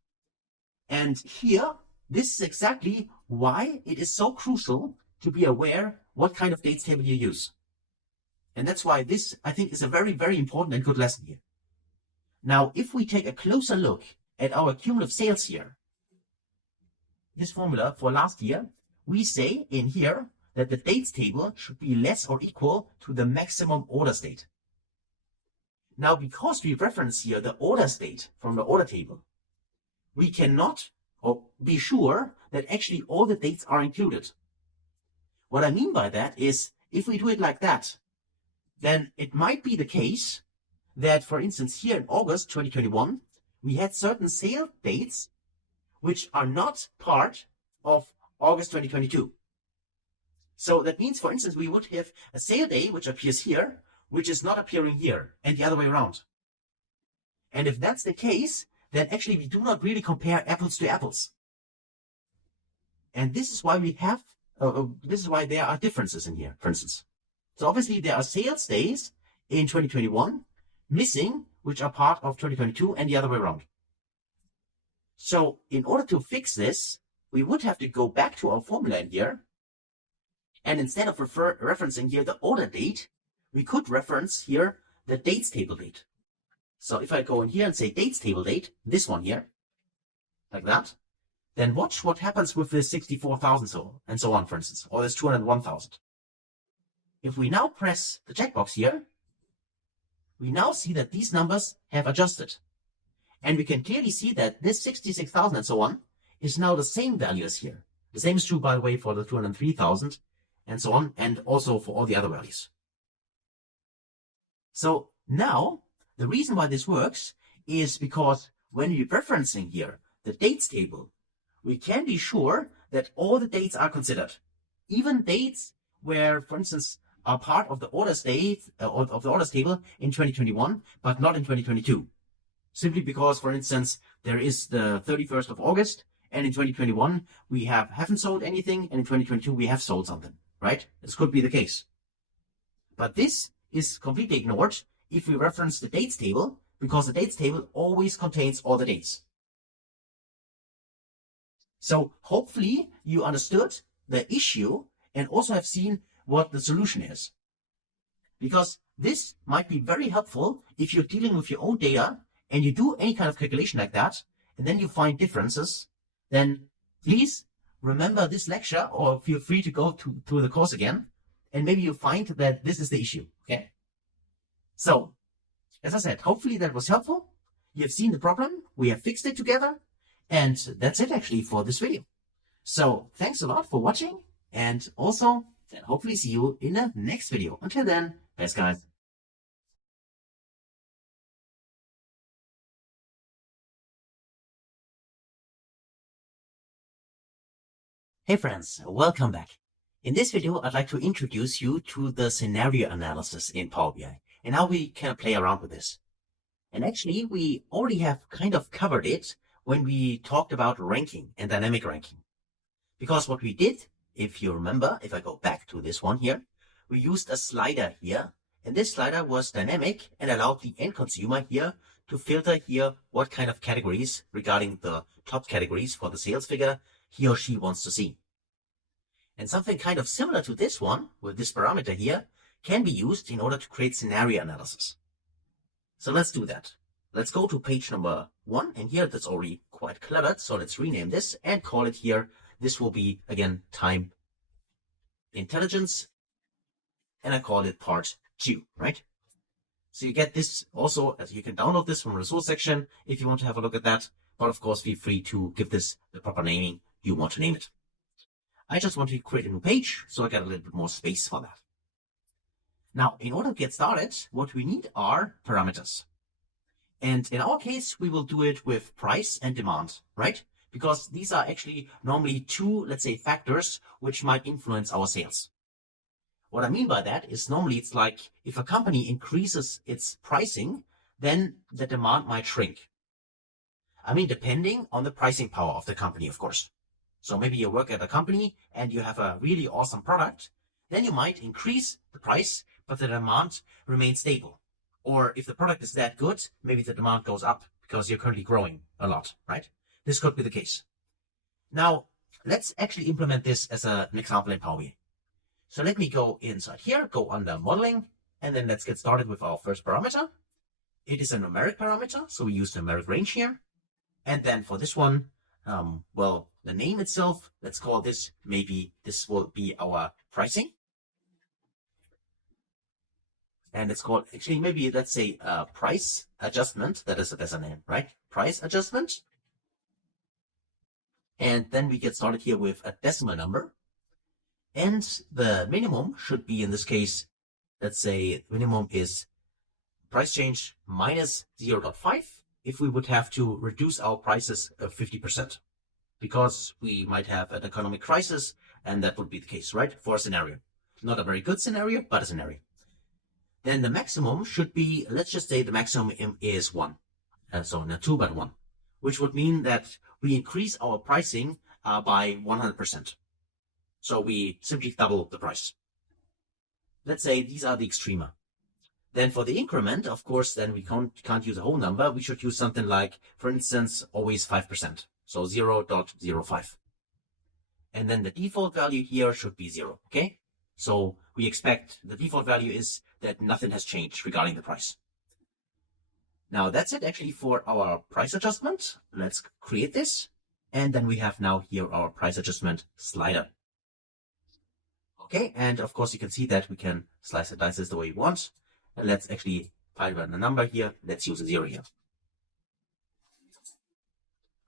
And here, this is exactly why it is so crucial to be aware what kind of dates table you use. And that's why this, I think, is a very, very important and good lesson here. Now, if we take a closer look at our cumulative sales here, this formula for last year, we say in here that the dates table should be less or equal to the maximum order state. Now, because we reference here the order state from the order table, we cannot be sure that actually all the dates are included. What I mean by that is, if we do it like that, then it might be the case that, for instance, here in August 2021, we had certain sale dates which are not part of August 2022. So that means, for instance, we would have a sale day which appears here, which is not appearing here, and the other way around. And if that's the case, then actually we do not really compare apples to apples. And this is why we have, this is why there are differences in here, for instance. So obviously there are sales days in 2021 missing, which are part of 2022 and the other way around. So in order to fix this, we would have to go back to our formula in here. And instead of referencing here the order date, we could reference here the dates table date. So if I go in here and say dates table date, this one here, like that, then watch what happens with this 64,000 and so on, for instance, or this 201,000. If we now press the checkbox here, we now see that these numbers have adjusted. And we can clearly see that this 66,000 and so on is now the same value as here. The same is true, by the way, for the 203,000 and so on, and also for all the other values. So now, the reason why this works is because when we're referencing here the dates table, we can be sure that all the dates are considered. Even dates where, for instance, are part of the orders date of the orders table in 2021, but not in 2022. Simply because, for instance, there is the 31st of August, and in 2021 we haven't sold anything, and in 2022 we have sold something, right? This could be the case. But this is completely ignored if we reference the dates table, because the dates table always contains all the dates. So hopefully you understood the issue and also have seen what the solution is. Because this might be very helpful if you're dealing with your own data and you do any kind of calculation like that, and then you find differences, then please remember this lecture or feel free to go through the course again, and maybe you find that this is the issue, okay? So, as I said, hopefully that was helpful. You have seen the problem, we have fixed it together, and that's it actually for this video. So, thanks a lot for watching, and also, then hopefully see you in the next video. Until then, best guys. Hey friends, welcome back. In this video, I'd like to introduce you to the scenario analysis in Power BI and how we can play around with this. And actually, we already have kind of covered it when we talked about ranking and dynamic ranking. Because what we did, if you remember, if I go back to this one here, we used a slider here, and this slider was dynamic and allowed the end consumer here to filter here what kind of categories regarding the top categories for the sales figure he or she wants to see. And something kind of similar to this one, with this parameter here, can be used in order to create scenario analysis. So let's do that. Let's go to page number 1, and here that's already quite cluttered, so let's rename this and call it here. This will be, again, time intelligence, and I call it part 2, right? So you get this also, as you can download this from the resource section if you want to have a look at that, but of course feel free to give this the proper naming you want to name it. I just want to create a new page, so I get a little bit more space for that. Now, in order to get started, what we need are parameters. And in our case, we will do it with price and demand, right? Because these are actually normally two, let's say, factors which might influence our sales. What I mean by that is normally it's like if a company increases its pricing, then the demand might shrink. I mean, depending on the pricing power of the company, of course. So maybe you work at a company and you have a really awesome product, then you might increase the price, but the demand remains stable. Or if the product is that good, maybe the demand goes up because you're currently growing a lot, right? This could be the case. Now, let's actually implement this as an example in Power BI. So let me go inside here, go under modeling, and then let's get started with our first parameter. It is a numeric parameter, so we use numeric range here. And then for this one, well, the name itself, let's call this, maybe this will be our pricing. And it's called, actually, maybe let's say price adjustment. That is a name, right? Price adjustment. And then we get started here with a decimal number. And the minimum should be, in this case, let's say minimum is price change minus 0.5 if we would have to reduce our prices 50%. Because we might have an economic crisis, and that would be the case, right? For a scenario. Not a very good scenario, but a scenario. Then the maximum should be, let's just say the maximum is 1. So not 2, but 1. Which would mean that we increase our pricing by 100%. So we simply double the price. Let's say these are the extrema. Then for the increment, of course, then we can't use a whole number. We should use something like, for instance, always 5%. So 0.05. And then the default value here should be 0, okay? So we expect the default value is that nothing has changed regarding the price. Now that's it actually for our price adjustment. Let's create this. And then we have now here our price adjustment slider. Okay, and of course you can see that we can slice and dice this the way we want. And let's actually find a number here. Let's use a 0 here.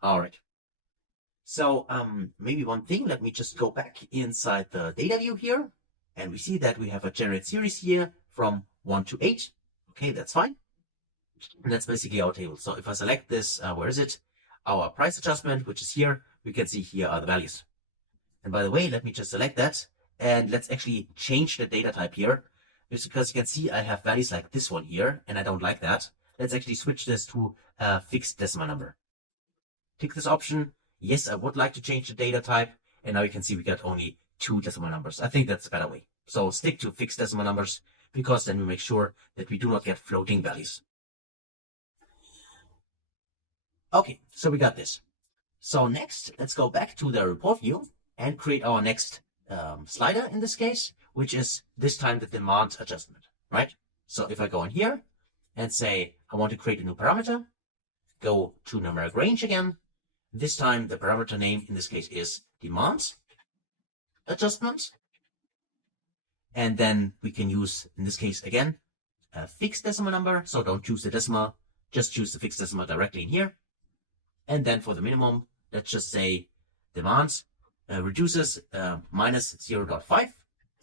All right. So maybe one thing, let me just go back inside the data view here. And we see that we have a generate series here from 1 to 8. Okay, that's fine. And that's basically our table. So if I select this, where is it? Our price adjustment, which is here, we can see here are the values. And by the way, let me just select that. And let's actually change the data type here. Because you can see I have values like this one here, and I don't like that. Let's actually switch this to a fixed decimal number. Tick this option. Yes, I would like to change the data type. And now you can see we got only 2 decimal numbers. I think that's a better way. So stick to fixed decimal numbers, because then we make sure that we do not get floating values. Okay, so we got this. So next, let's go back to the report view and create our next slider in this case, which is this time the demand adjustment, right? So if I go in here and say, I want to create a new parameter, go to numeric range again. This time the parameter name in this case is demand adjustment. And then we can use, in this case again, a fixed decimal number. So don't choose the decimal, just choose the fixed decimal directly in here. And then for the minimum, let's just say demand reduces minus 0.5.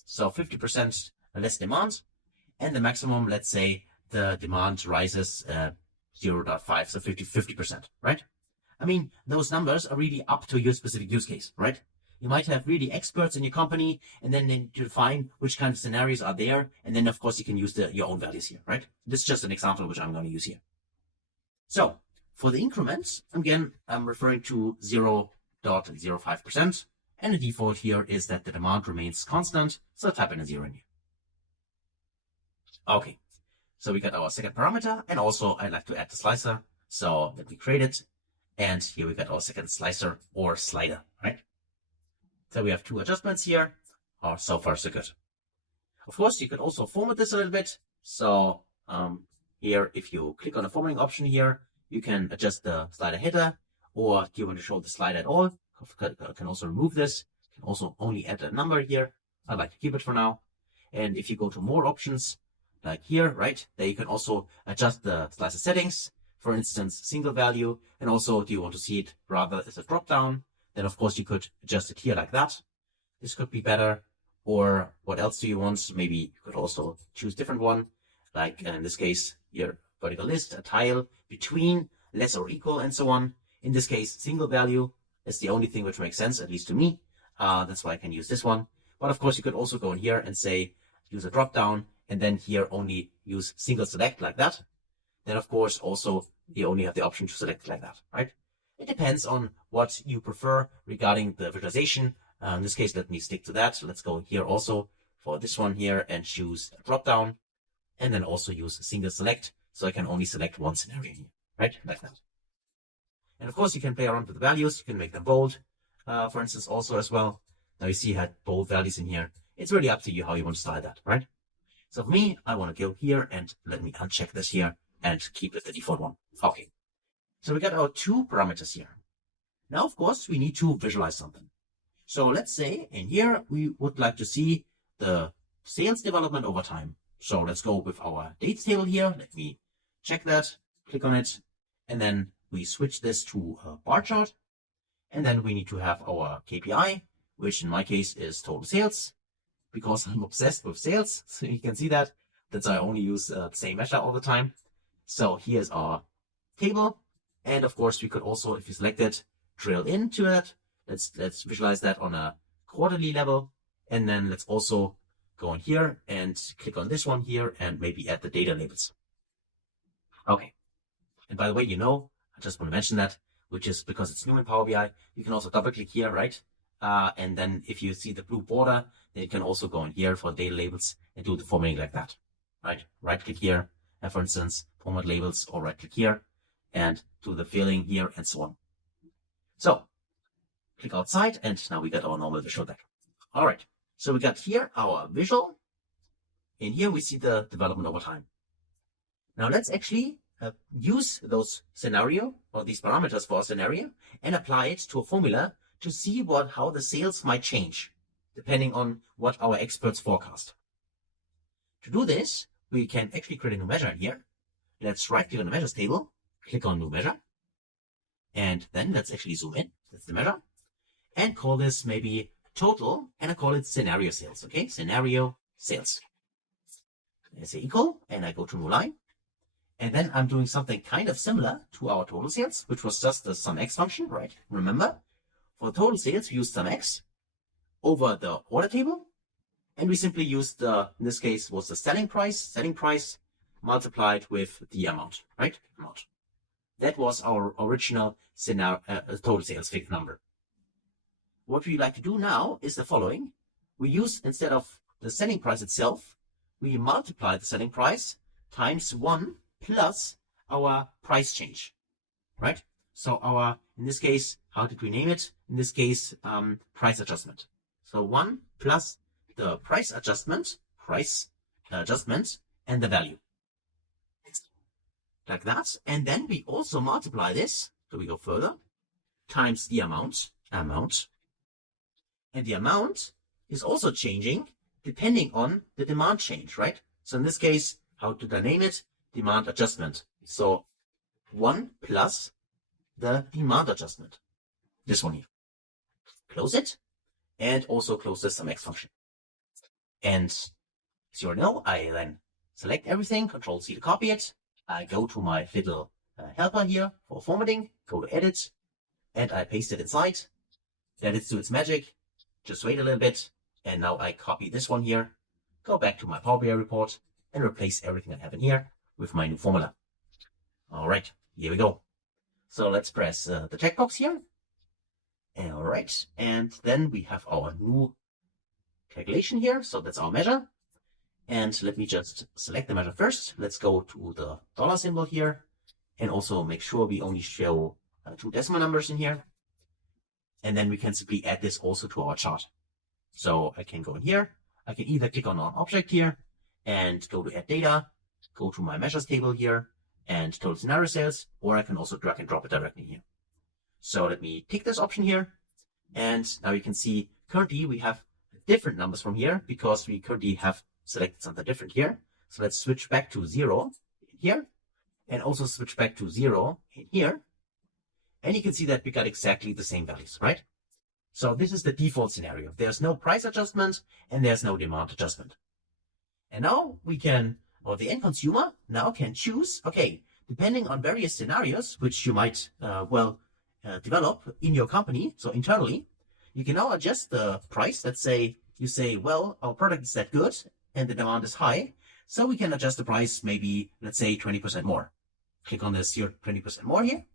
So 50% less demand. And the maximum, let's say the demand rises 0.5, so 50%, right? I mean, those numbers are really up to your specific use case, right? You might have really experts in your company, and then you define which kind of scenarios are there. And then, of course, you can use your own values here, right? This is just an example which I'm going to use here. So for the increments, again, I'm referring to 0.05%. And the default here is that the demand remains constant. So type in a 0 in here. Okay. So we got our second parameter. And also I'd like to add the slicer. So let me create it. And here we got our second slicer or slider, right? So we have two adjustments here. So far, so good. Of course, you could also format this a little bit. So here, if you click on the formatting option here, you can adjust the slider header, or do you want to show the slider at all? You can also remove this. You can also only add a number here. I'd like to keep it for now. And if you go to more options, like here, right, there you can also adjust the slicer settings. For instance, single value. And also, do you want to see it rather as a drop down? Then of course you could adjust it here like that. This could be better. Or what else do you want? Maybe you could also choose a different one. Like in this case, your vertical list, a tile between, less or equal, and so on. In this case, single value is the only thing which makes sense, at least to me. That's why I can use this one. But of course, you could also go in here and say, use a drop down, and then here only use single select like that. Then of course, also you only have the option to select like that, right? It depends on what you prefer regarding the visualization. In this case, let me stick to that. So let's go here also for this one here and choose a drop down, and then also use single select. So I can only select one scenario here, right? Like that. And of course, you can play around with the values. You can make them bold, for instance, also as well. Now you see you had bold values in here. It's really up to you how you want to style that, right? So for me, I want to go here and let me uncheck this here and keep it the default one. Okay. So we got our two parameters here. Now, of course, we need to visualize something. So let's say in here, we would like to see the sales development over time. So let's go with our dates table here. Let me check that, click on it, and then we switch this to a bar chart. And then we need to have our KPI, which in my case is total sales, because I'm obsessed with sales. So you can see that. That's why I only use the same measure all the time. So here's our table. And of course, we could also, if you select it, drill into it. Let's visualize that on a quarterly level. And then let's also go in here and click on this one here and maybe add the data labels. Okay. And by the way, I just want to mention that, which is because it's new in Power BI, you can also double click here, right? And then if you see the blue border, then you can also go in here for data labels and do the formatting like that, right? Right click here, and for instance, format labels, or right click here and do the filling here and so on. So click outside, and now we got our normal visual back. All right. So we got here our visual. In here, we see the development over time. Now let's actually use those scenario or these parameters for a scenario and apply it to a formula to see how the sales might change depending on what our experts forecast. To do this, we can actually create a new measure in here. Let's right click on the measures table, click on new measure, and then let's actually zoom in. That's the measure, and call this maybe total, and I call it scenario sales. Okay, scenario sales. I say equal, and I go to new line. And then I'm doing something kind of similar to our total sales, which was just the SUMX function, right? Remember, for total sales, we used SUMX over the order table. And we simply used in this case, was the selling price multiplied with the amount, right? Amount. That was our original scenario, total sales fixed number. What we like to do now is the following. We use, instead of the selling price itself, we multiply the selling price times 1 plus our price change, right? So in this case, how did we name it? In this case, price adjustment. So 1 plus the price adjustment, and the value. like that. And then we also multiply this, so we go further, times the amount. And the amount is also changing depending on the demand change, right? So in this case, how did I name it? Demand adjustment. So 1 plus the demand adjustment. This one here. Close it, and also close the sum x function. And as you all know, I then select everything, Control C to copy it. I go to my little helper here for formatting, go to edit, and I paste it inside. Let it do its magic. Just wait a little bit. And now I copy this one here, go back to my Power BI report, and replace everything I have in here with my new formula. All right, here we go. So let's press the checkbox here. All right, and then we have our new calculation here. So that's our measure. And let me just select the measure first. Let's go to the dollar symbol here, and also make sure we only show 2 decimal numbers in here. And then we can simply add this also to our chart. So I can go in here. I can either click on an object here and go to add data, go to my measures table here and total scenario sales, or I can also drag and drop it directly here. So let me tick this option here. And now you can see currently we have different numbers from here because we currently have selected something different here. So let's switch back to 0 here and also switch back to 0 in here. And you can see that we got exactly the same values, right? So this is the default scenario. There's no price adjustment and there's no demand adjustment. And now we can, or the end consumer now can choose, okay, depending on various scenarios, which you might, develop in your company. So internally, you can now adjust the price. Let's say you say, well, our product is that good and the demand is high. So we can adjust the price, maybe, let's say 20% more. Click on this here, 20% more here.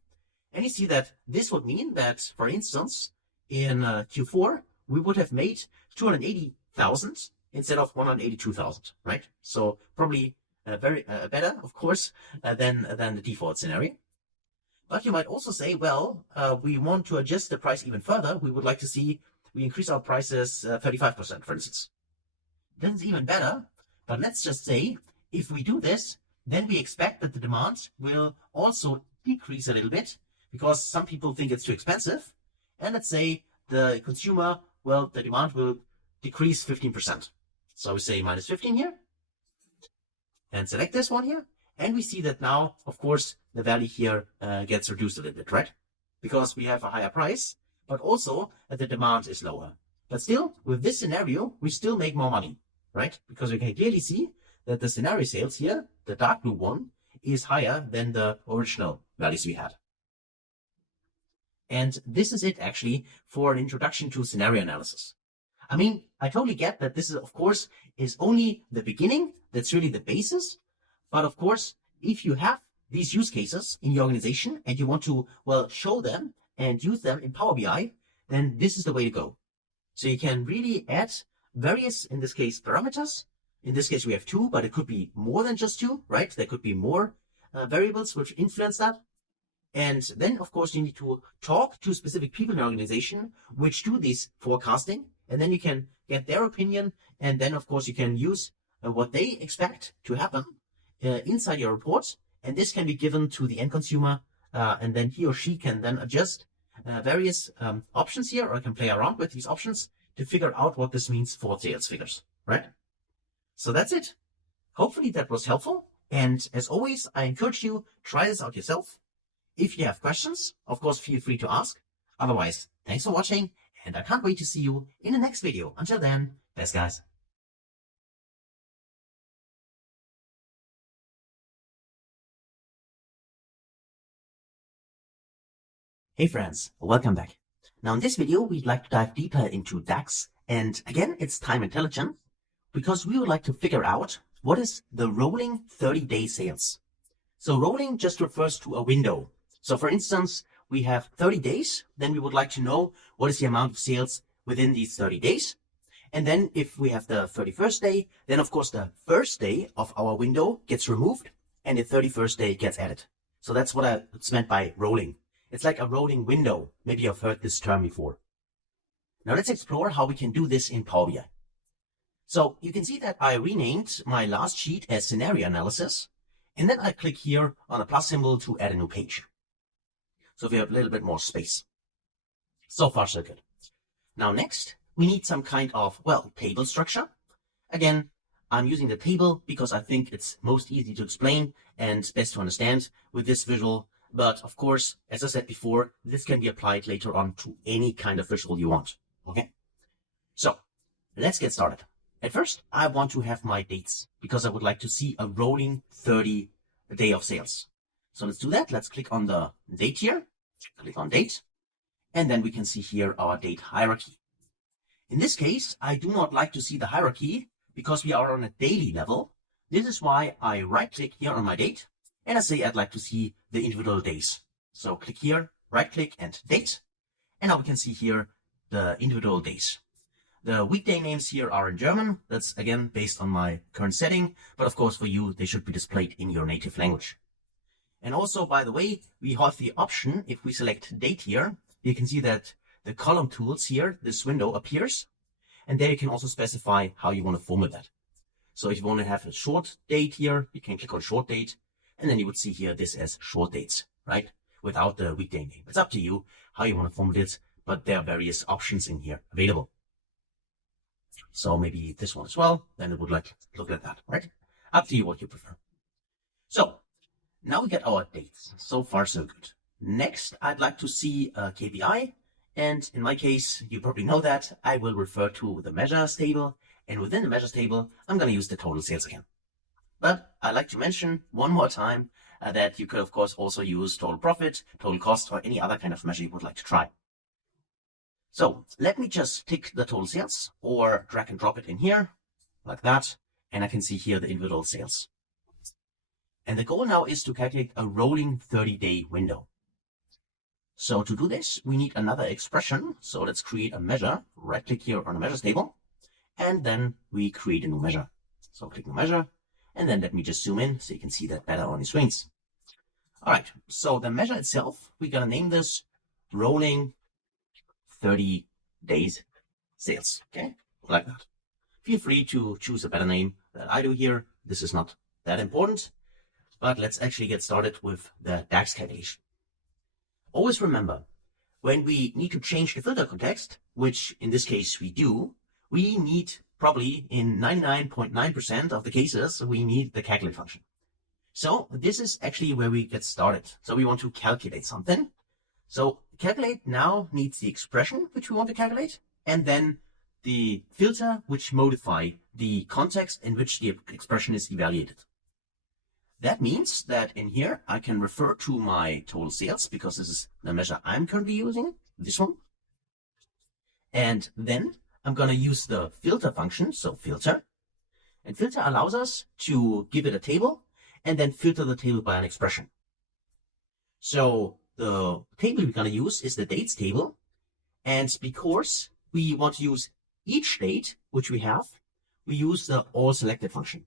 And you see that this would mean that, for instance, in Q4, we would have made 280,000 instead of 182,000, right? So probably very better, of course, than the default scenario. But you might also say, well, we want to adjust the price even further. We would like to see we increase our prices 35%, for instance. That's even better. But let's just say, if we do this, then we expect that the demand will also decrease a little bit because some people think it's too expensive. And let's say the consumer, well, the demand will decrease 15%. So we say minus 15 here and select this one here. And we see that now, of course, the value here gets reduced a little bit, right? Because we have a higher price, but also the demand is lower. But still, with this scenario, we still make more money, right? Because we can clearly see that the scenario sales here, the dark blue one, is higher than the original values we had. And this is it actually for an introduction to scenario analysis. I mean, I totally get that this is, of course, is only the beginning. That's really the basis. But of course, if you have these use cases in your organization and you want to, well, show them and use them in Power BI, then this is the way to go. So you can really add various, in this case, parameters. In this case, we have 2, but it could be more than just 2, right? There could be more variables which influence that. And then, of course, you need to talk to specific people in your organization which do this forecasting. And then you can get their opinion. And then, of course, you can use what they expect to happen inside your report. And this can be given to the end consumer. And then he or she can then adjust various options here, or can play around with these options to figure out what this means for sales figures, right? So that's it. Hopefully that was helpful. And as always, I encourage you, try this out yourself. If you have questions, of course, feel free to ask. Otherwise, thanks for watching, and I can't wait to see you in the next video. Until then, best guys. Hey friends, welcome back. Now in this video, we'd like to dive deeper into DAX. And again, it's time intelligent because we would like to figure out what is the rolling 30-day sales. So rolling just refers to a window. So for instance, we have 30 days, then we would like to know what is the amount of sales within these 30 days. And then if we have the 31st day, then of course the first day of our window gets removed and the 31st day gets added. So that's what it's meant by rolling. It's like a rolling window. Maybe you've heard this term before. Now let's explore how we can do this in Power BI. So you can see that I renamed my last sheet as scenario analysis. And then I click here on the plus symbol to add a new page. So we have a little bit more space. So far, so good. Now next, we need some kind of, well, table structure. Again, I'm using the table because I think it's most easy to explain and best to understand with this visual. But of course, as I said before, this can be applied later on to any kind of visual you want. Okay. So let's get started. At first, I want to have my dates because I would like to see a rolling 30 day of sales. So let's do that. Let's click on the date here, click on date, and then we can see here our date hierarchy. In this case, I do not like to see the hierarchy because we are on a daily level. This is why I right click here on my date and I say I'd like to see the individual days. So click here, right click and date. And now we can see here the individual days. The weekday names here are in German. That's again based on my current setting, but of course for you, they should be displayed in your native language. And also, by the way, we have the option, if we select date here, you can see that the column tools here, this window appears, and there you can also specify how you want to format that. So if you want to have a short date here, you can click on short date, and then you would see here this as short dates, right? Without the weekday name. It's up to you how you want to format it, but there are various options in here available. So maybe this one as well, then it would like look at that, right? Up to you what you prefer. So now we get our dates. So far, so good. Next, I'd like to see a KPI. And in my case, you probably know that I will refer to the measures table. And within the measures table, I'm going to use the total sales again. But I'd like to mention one more time that you could, of course, also use total profit, total cost, or any other kind of measure you would like to try. So let me just tick the total sales or drag and drop it in here like that. And I can see here the individual sales. And the goal now is to calculate a rolling 30-day window. So to do this, we need another expression. So let's create a measure, right click here on the measures table, and then we create a new measure. So click new measure, and then let me just zoom in so you can see that better on your screens. All right, so the measure itself, we're gonna name this rolling 30 days sales, okay? Like that. Feel free to choose a better name than I do here. This is not that important, but let's actually get started with the DAX calculation. Always remember, when we need to change the filter context, which in this case we do, we need probably in 99.9% of the cases, we need the calculate function. So this is actually where we get started. So we want to calculate something. So calculate now needs the expression which we want to calculate, and then the filter which modify the context in which the expression is evaluated. That means that in here, I can refer to my total sales because this is the measure I'm currently using, this one. And then I'm going to use the filter function, so filter. And filter allows us to give it a table and then filter the table by an expression. So the table we're going to use is the dates table. And because we want to use each date, which we have, we use the all selected function.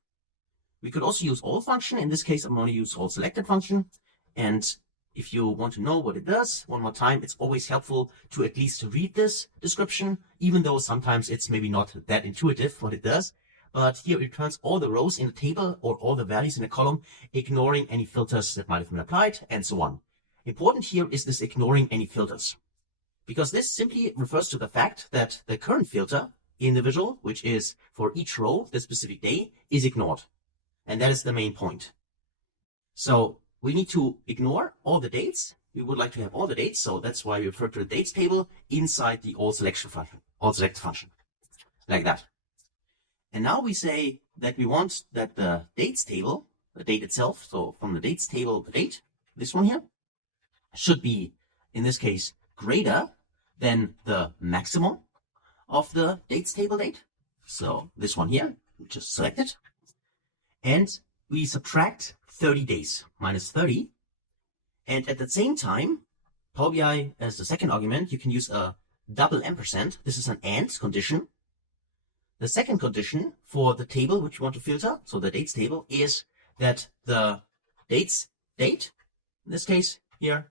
We could also use all function. In this case, I'm going to use all selected function. And if you want to know what it does, one more time, it's always helpful to at least read this description, even though sometimes it's maybe not that intuitive what it does. But here it returns all the rows in the table or all the values in a column, ignoring any filters that might have been applied and so on. Important here is this ignoring any filters, because this simply refers to the fact that the current filter in the visual, which is for each row, the specific day, is ignored. And that is the main point. So we need to ignore all the dates. We would like to have all the dates. So that's why we refer to the dates table inside the all selection function, all select function, like that. And now we say that we want that the dates table, the date itself, so from the dates table, the date, this one here, should be, in this case, greater than the maximum of the dates table date. So this one here, we just select it. And we subtract 30 days minus 30. And at the same time, Power BI as the second argument, you can use a double ampersand. This is an AND condition. The second condition for the table which you want to filter, so the dates table, is that the dates date, in this case here,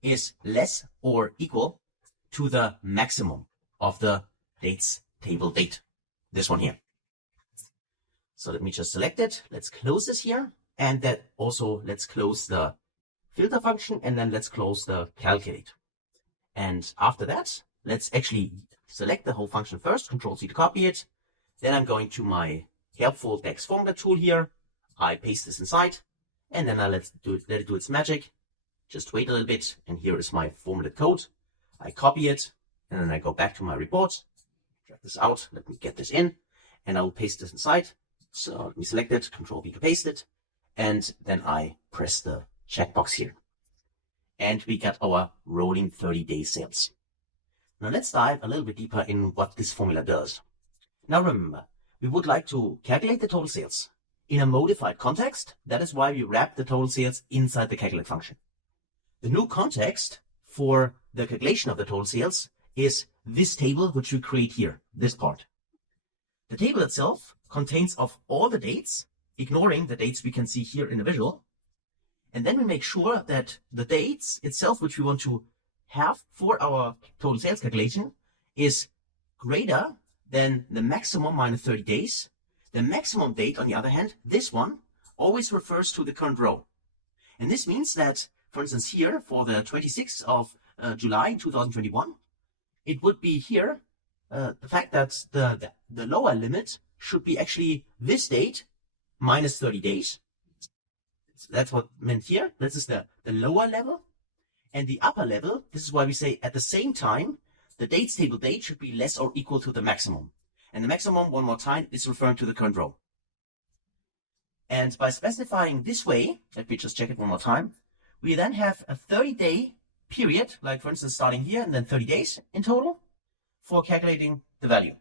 is less or equal to the maximum of the dates table date. This one here. So let me just select it. Let's close this here. And then also let's close the filter function, and then let's close the calculate. And after that, let's actually select the whole function first, Control-C to copy it. Then I'm going to my helpful DAX formula tool here. I paste this inside, and then I let it do its magic. Just wait a little bit, and here is my formula code. I copy it, and then I go back to my report, drag this out, let me get this in, and I will paste this inside. So let me select it, Control-V to paste it, and then I press the checkbox here. And we got our rolling 30-day sales. Now let's dive a little bit deeper in what this formula does. Now remember, we would like to calculate the total sales in a modified context. That is why we wrap the total sales inside the calculate function. The new context for the calculation of the total sales is this table, which we create here, this part. The table itself contains of all the dates, ignoring the dates we can see here in the visual. And then we make sure that the dates itself, which we want to have for our total sales calculation, is greater than the maximum minus 30 days. The maximum date, on the other hand, this one, always refers to the current row. And this means that, for instance, here for the 26th of July 2021, it would be here the fact that the lower limit should be actually this date minus 30 days. So that's what meant here. This is the lower level. And the upper level, this is why we say at the same time, the dates table date should be less or equal to the maximum. And the maximum, one more time, is referring to the current row. And by specifying this way, let me just check it one more time, we then have a 30-day period, like for instance starting here and then 30 days in total for calculating the value.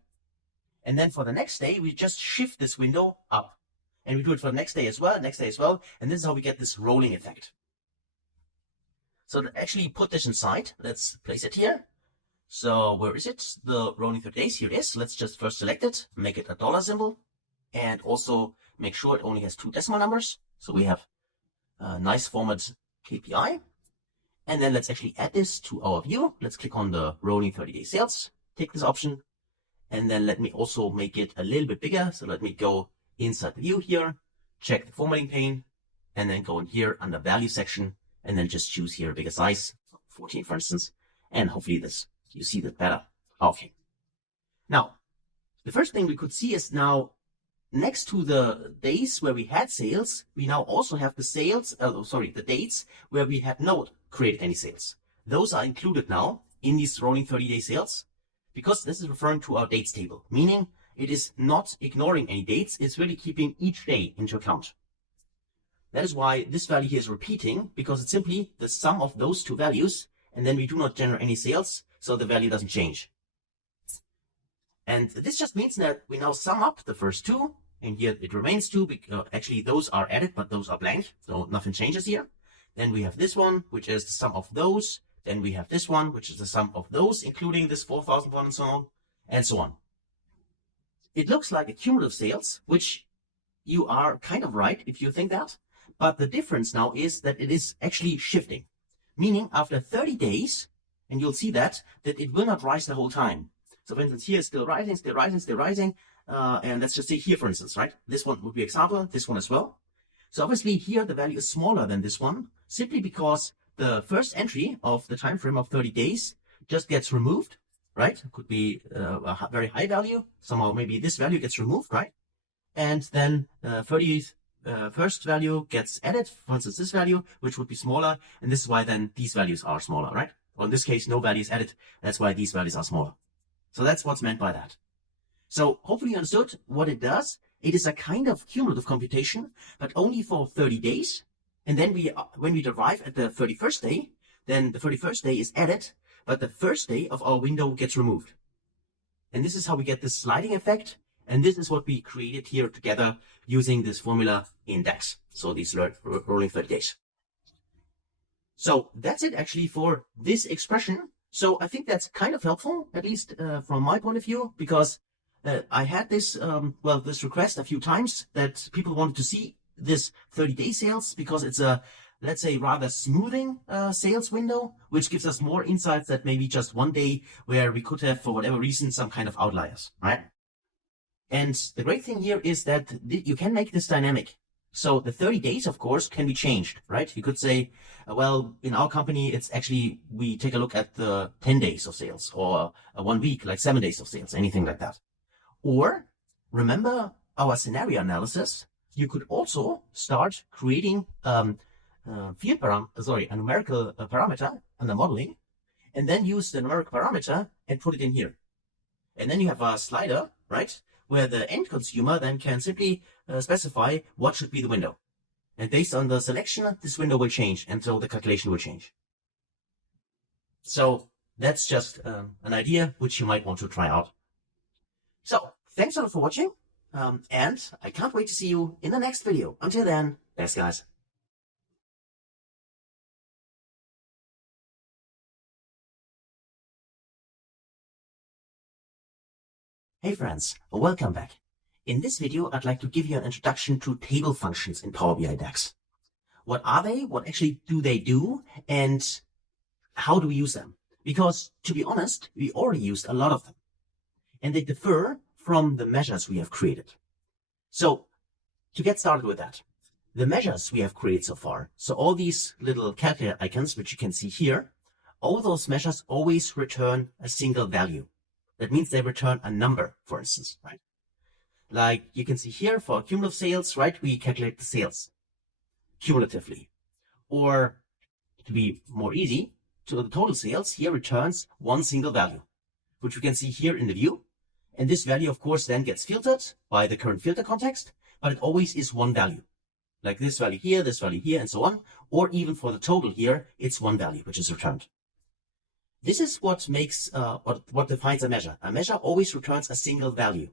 And then for the next day, we just shift this window up. And we do it for the next day as well, and this is how we get this rolling effect. So to actually put this inside, let's place it here. So where is it? The rolling 30 days, here it is. Let's just first select it, make it a dollar symbol, and also make sure it only has 2 decimal numbers. So we have a nice format KPI. And then let's actually add this to our view. Let's click on the rolling 30-day sales, take this option, and then let me also make it a little bit bigger. So let me go inside the view here, check the formatting pane, and then go in here under value section, and then just choose here a bigger size, 14 for instance, and hopefully you see that better. Okay. Now, the first thing we could see is now next to the days where we had sales, we now also have the dates where we had not created any sales. Those are included now in these rolling 30-day sales because this is referring to our dates table, meaning it is not ignoring any dates. It's really keeping each day into account. That is why this value here is repeating, because it's simply the sum of those two values, and then we do not generate any sales, so the value doesn't change. And this just means that we now sum up the first two, and here it remains 2, because actually those are added, but those are blank, so nothing changes here. Then we have this one, which is the sum of those. Then we have this one, which is the sum of those, including this 4,001 and so on, and so on. It looks like a cumulative sales, which you are kind of right if you think that. But the difference now is that it is actually shifting. Meaning after 30 days, and you'll see that it will not rise the whole time. So for instance, here is still rising, still rising, still rising. And let's just say here, for instance, right? This one would be example, this one as well. So obviously here the value is smaller than this one, simply because the first entry of the time frame of 30 days just gets removed, right? It could be a very high value. Somehow maybe this value gets removed, right? And then 30th first value gets added, for instance, this value, which would be smaller. And this is why then these values are smaller, right? Or in this case, no value is added. That's why these values are smaller. So that's what's meant by that. So hopefully you understood what it does. It is a kind of cumulative computation, but only for 30 days. And then when we arrive at the 31st day, then the 31st day is added, but the first day of our window gets removed. And this is how we get this sliding effect. And this is what we created here together using this formula in DAX. So these rolling 30 days. So that's it actually for this expression. So I think that's kind of helpful, at least from my point of view, because I had this request a few times that people wanted to see this 30-day sales because it's a, let's say, rather smoothing sales window, which gives us more insights that maybe just one day where we could have, for whatever reason, some kind of outliers, right? And the great thing here is that you can make this dynamic. So the 30 days, of course, can be changed, right? You could say, well, in our company, it's actually, we take a look at the 10 days of sales, or 1 week, like 7 days of sales, anything like that. Or remember our scenario analysis, you could also start creating a numerical parameter under modeling, and then use the numeric parameter and put it in here. And then you have a slider, right, where the end consumer then can simply specify what should be the window. And based on the selection, this window will change, and so the calculation will change. So that's just an idea which you might want to try out. So thanks a lot for watching, and I can't wait to see you in the next video. Until then, thanks guys. Hey friends, welcome back. In this video, I'd like to give you an introduction to table functions in Power BI DAX. What are they? What actually do they do? And how do we use them? Because to be honest, we already used a lot of them. And they differ from the measures we have created. So to get started with that, the measures we have created so far, so all these little calculator icons, which you can see here, all those measures always return a single value. That means they return a number, for instance, right? Like you can see here for cumulative sales, right? We calculate the sales cumulatively. Or to be more easy, to the total sales here returns one single value, which we can see here in the view. And this value, of course, then gets filtered by the current filter context, but it always is one value. Like this value here, and so on. Or even for the total here, it's one value, which is returned. This is what makes, what defines a measure. A measure always returns a single value.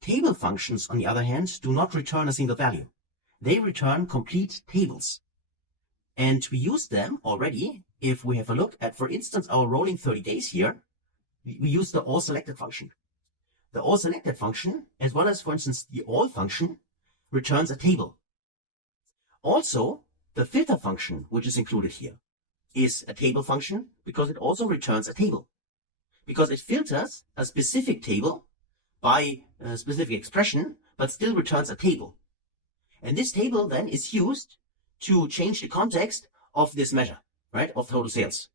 Table functions, on the other hand, do not return a single value. They return complete tables. And we use them already if we have a look at, for instance, our rolling 30 days here. We use the all selected function. The all selected function, as well as, for instance, the all function, returns a table. Also, the filter function, which is included here, is a table function because it also returns a table. Because it filters a specific table by a specific expression, but still returns a table. And this table then is used to change the context of this measure, right, of total sales.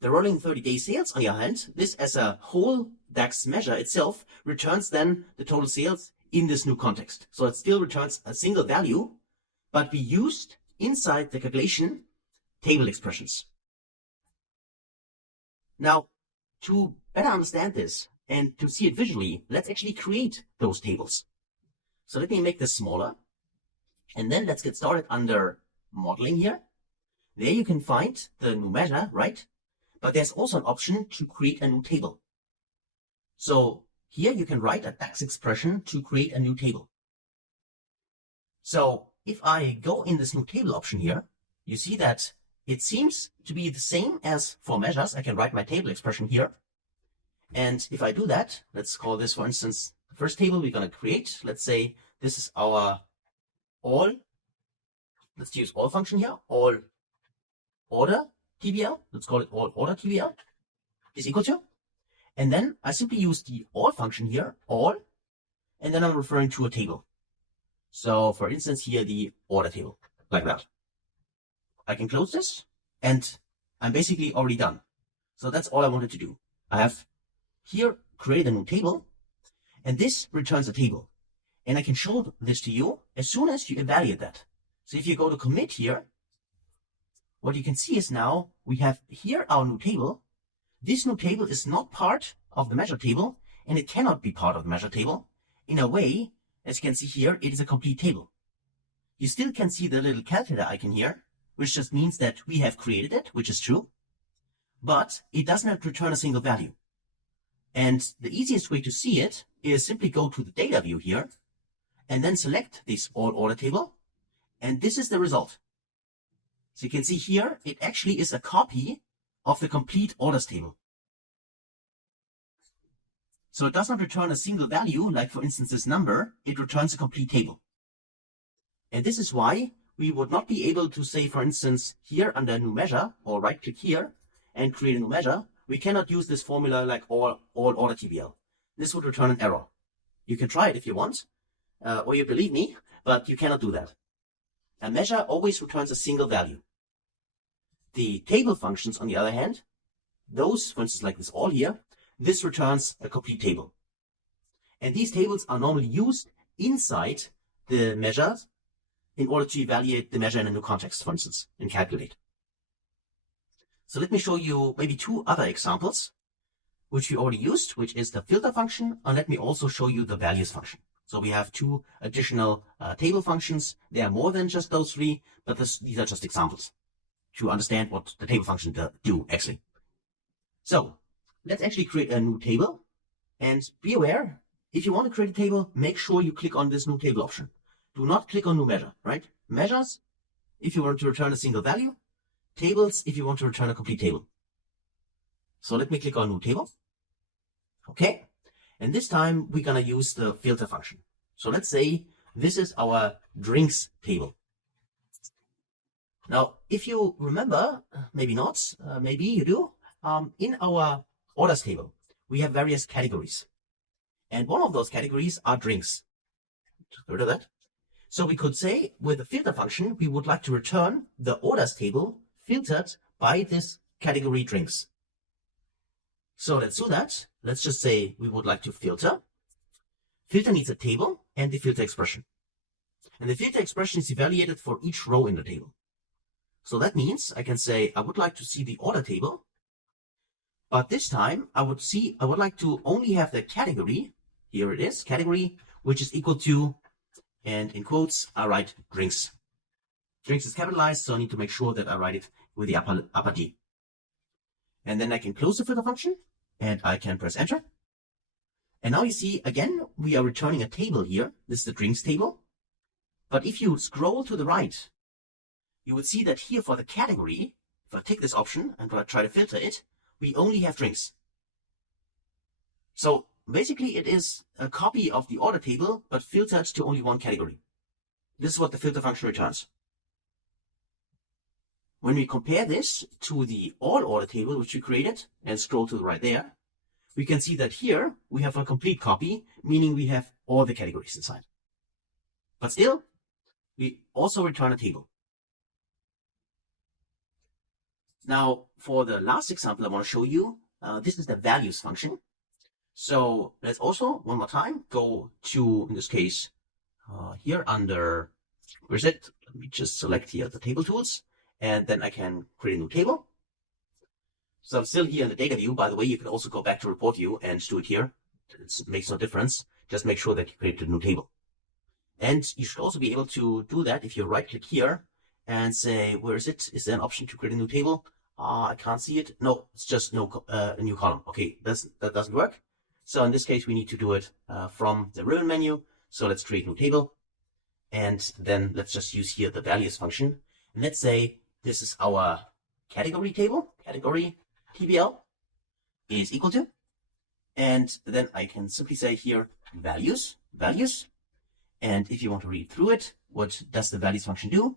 The rolling 30-day sales, on the other hand, this as a whole DAX measure itself returns then the total sales in this new context. So it still returns a single value, but we used inside the calculation table expressions. Now, to better understand this and to see it visually, let's actually create those tables. So let me make this smaller, and then let's get started under modeling here. There you can find the new measure, right? But there's also an option to create a new table. So here you can write a DAX expression to create a new table. So if I go in this new table option here, you see that it seems to be the same as for measures. I can write my table expression here. And if I do that, let's call this, for instance, the first table we're going to create. Let's say this is our all. Let's use all function here. All order TBL. Let's call it all order TBL is equal to. And then I simply use the all function here, all, and then I'm referring to a table. So for instance, here the order table, like that. I can close this, and I'm basically already done. So that's all I wanted to do. I have here created a new table, and this returns a table. And I can show this to you as soon as you evaluate that. So if you go to commit here, what you can see is now we have here our new table. This new table is not part of the measure table, and it cannot be part of the measure table. In a way, as you can see here, it is a complete table. You still can see the little calculator icon here, which just means that we have created it, which is true, but it does not return a single value. And the easiest way to see it is simply go to the data view here, and then select this all order table, and this is the result. So you can see here, it actually is a copy of the complete orders table. So it does not return a single value, like for instance this number, it returns a complete table. And this is why we would not be able to say, for instance, here under new measure, or right click here and create a new measure, we cannot use this formula like all order TBL. This would return an error. You can try it if you want, or you believe me, but you cannot do that. A measure always returns a single value. The table functions, on the other hand, those, for instance, like this all here, this returns a complete table. And these tables are normally used inside the measures in order to evaluate the measure in a new context, for instance, and calculate. So let me show you maybe two other examples, which we already used, which is the filter function, and let me also show you the values function. So we have two additional table functions. They are more than just those three, but these are just examples to understand what the table function do actually. So let's actually create a new table, and be aware, if you want to create a table, make sure you click on this new table option. Do not click on new measure, right? Measures, if you want to return a single value. Tables, if you want to return a complete table. So let me click on new table. Okay. And this time we're going to use the filter function. So let's say this is our drinks table. Now, if you remember, maybe not, maybe you do, in our orders table, we have various categories. And one of those categories are drinks. Just go to that. So we could say with the filter function, we would like to return the orders table filtered by this category drinks. So let's do that. Let's just say we would like to filter. Filter needs a table and the filter expression. And the filter expression is evaluated for each row in the table. So that means I can say I would like to see the order table, but this time I would like to only have the category. Here it is, category, which is equal to, and in quotes, I write drinks. Drinks is capitalized, so I need to make sure that I write it with the upper D. And then I can close the filter function, and I can press enter. And now you see, again, we are returning a table here. This is the drinks table. But if you scroll to the right, you would see that here for the category, if I take this option and try to filter it, we only have drinks. So basically it is a copy of the order table, but filtered to only one category. This is what the filter function returns. When we compare this to the all order table, which we created, and scroll to the right there, we can see that here we have a complete copy, meaning we have all the categories inside. But still, we also return a table. Now, for the last example I want to show you, this is the values function. So let's also, one more time, go to, in this case, here under, where is it? Let me just select here the table tools, and then I can create a new table. So I'm still here in the data view. By the way, you can also go back to report view and do it here. It makes no difference. Just make sure that you create a new table. And you should also be able to do that if you right click here and say, where is it? Is there an option to create a new table? I can't see it. No, it's just a new column. Okay, that doesn't work. So in this case, we need to do it from the ribbon menu. So let's create a new table. And then let's just use here the values function. And let's say this is our category table. Category TBL is equal to. And then I can simply say here values. And if you want to read through it, what does the values function do?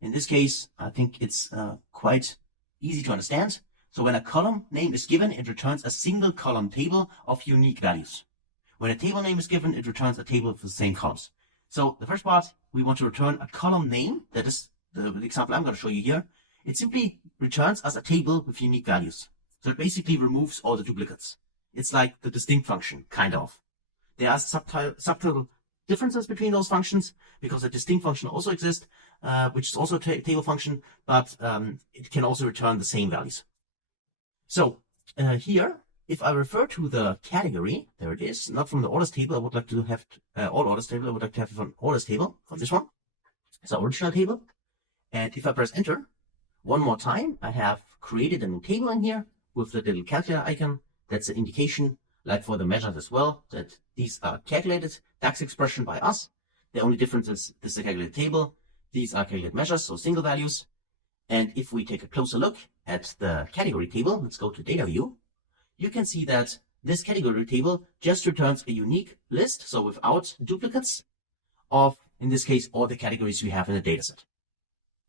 In this case, I think it's quite easy to understand. So when a column name is given, it returns a single column table of unique values. When a table name is given, it returns a table of the same columns. So the first part, we want to return a column name. That is the example I'm going to show you here. It simply returns us a table with unique values. So it basically removes all the duplicates. It's like the distinct function, kind of. There are subtle differences between those functions because the distinct function also exists, which is also a table function, but it can also return the same values. So here, if I refer to the category, there it is, not from the orders table, I would like to have all orders table, I would like to have it from orders table, from this one. It's our original table. And if I press enter, one more time, I have created a new table in here with the little calculator icon. That's an indication, like for the measures as well, that these are calculated DAX expression by us. The only difference is this is a calculated table. These are calculated measures, so single values. And if we take a closer look at the category table, let's go to data view, you can see that this category table just returns a unique list, so without duplicates of, in this case, all the categories we have in the dataset.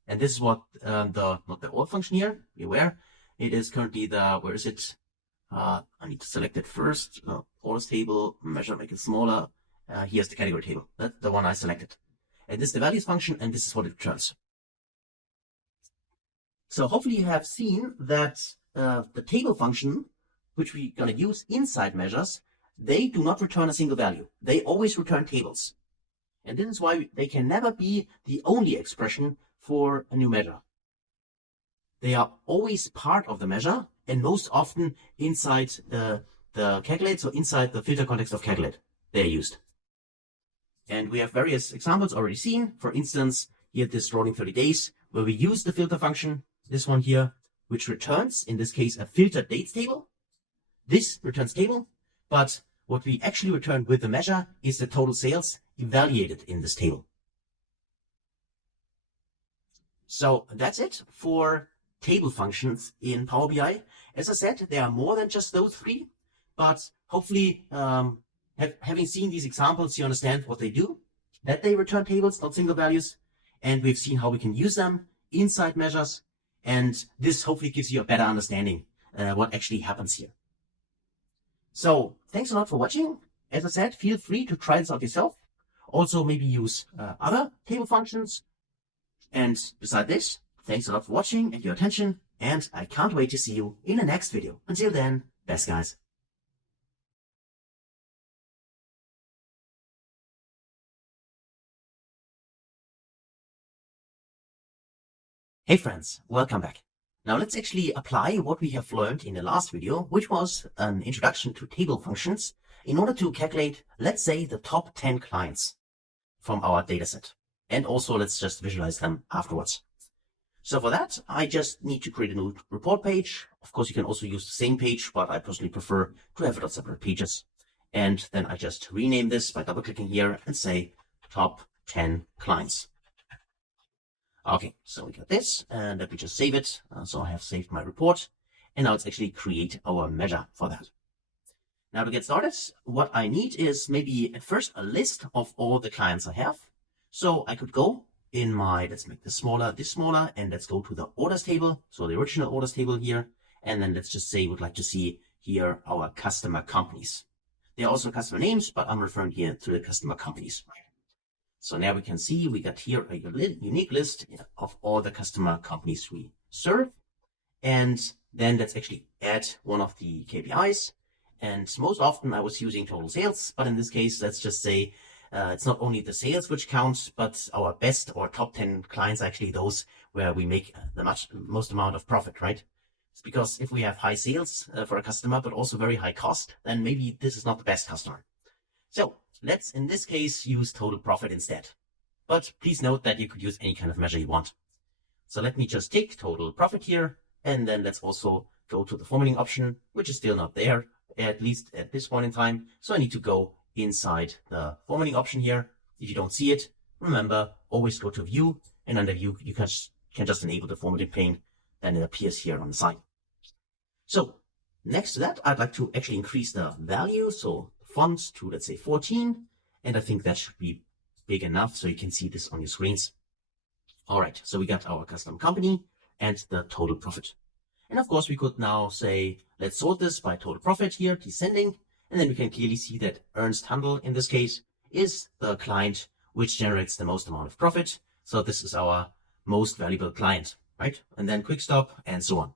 And this is what not the all function here, be aware. It is currently the, where is it? I need to select it first. Orders table, measure, make it smaller. Here's the category table. That's the one I selected. And this is the values function, and this is what it returns. So hopefully you have seen that the table function, which we're going to use inside measures, they do not return a single value. They always return tables. And this is why they can never be the only expression for a new measure. They are always part of the measure, and most often inside the calculate, so inside the filter context of calculate, they are used. And we have various examples already seen. For instance, here this rolling 30 days, where we use the filter function, this one here, which returns, in this case, a filtered dates table. This returns table, but what we actually return with the measure is the total sales evaluated in this table. So that's it for table functions in Power BI. As I said, there are more than just those three, but hopefully having seen these examples, you understand what they do, that they return tables, not single values, and we've seen how we can use them inside measures, and this hopefully gives you a better understanding what actually happens here. So thanks a lot for watching. As I said, feel free to try this out yourself. Also maybe use other table functions. And beside this, thanks a lot for watching and your attention, and I can't wait to see you in the next video. Until then, best guys. Hey friends, welcome back. Now let's actually apply what we have learned in the last video, which was an introduction to table functions, in order to calculate, let's say, the top 10 clients from our dataset. And also let's just visualize them afterwards. So for that, I just need to create a new report page. Of course, you can also use the same page, but I personally prefer to have it on separate pages. And then I just rename this by double clicking here and say top 10 clients. Okay, so we got this, and let me just save it. So I have saved my report, and now let's actually create our measure for that. Now to get started, what I need is maybe at first a list of all the clients I have. So I could go in my, let's make this smaller, and let's go to the orders table. So the original orders table here, and then let's just say we'd like to see here our customer companies. There are also customer names, but I'm referring here to the customer companies. So now we can see we got here a unique list of all the customer companies we serve. And then let's actually add one of the KPIs. And most often I was using total sales, but in this case, let's just say it's not only the sales which counts, but our best or top 10 clients are actually those where we make the most amount of profit, right? It's because if we have high sales for a customer, but also very high cost, then maybe this is not the best customer. So let's, in this case, use total profit instead. But please note that you could use any kind of measure you want. So let me just take total profit here, and then let's also go to the formatting option, which is still not there, at least at this point in time. So I need to go inside the formatting option here. If you don't see it, remember, always go to View, and under View, you can just enable the formatting pane, then it appears here on the side. So next to that, I'd like to actually increase the value, so font to, let's say, 14, and I think that should be big enough so you can see this on your screens. All right, so we got our custom company and the total profit. And of course, we could now say, let's sort this by total profit here, descending, and then we can clearly see that Ernst Handel, in this case, is the client which generates the most amount of profit. So this is our most valuable client, right? And then quick stop and so on.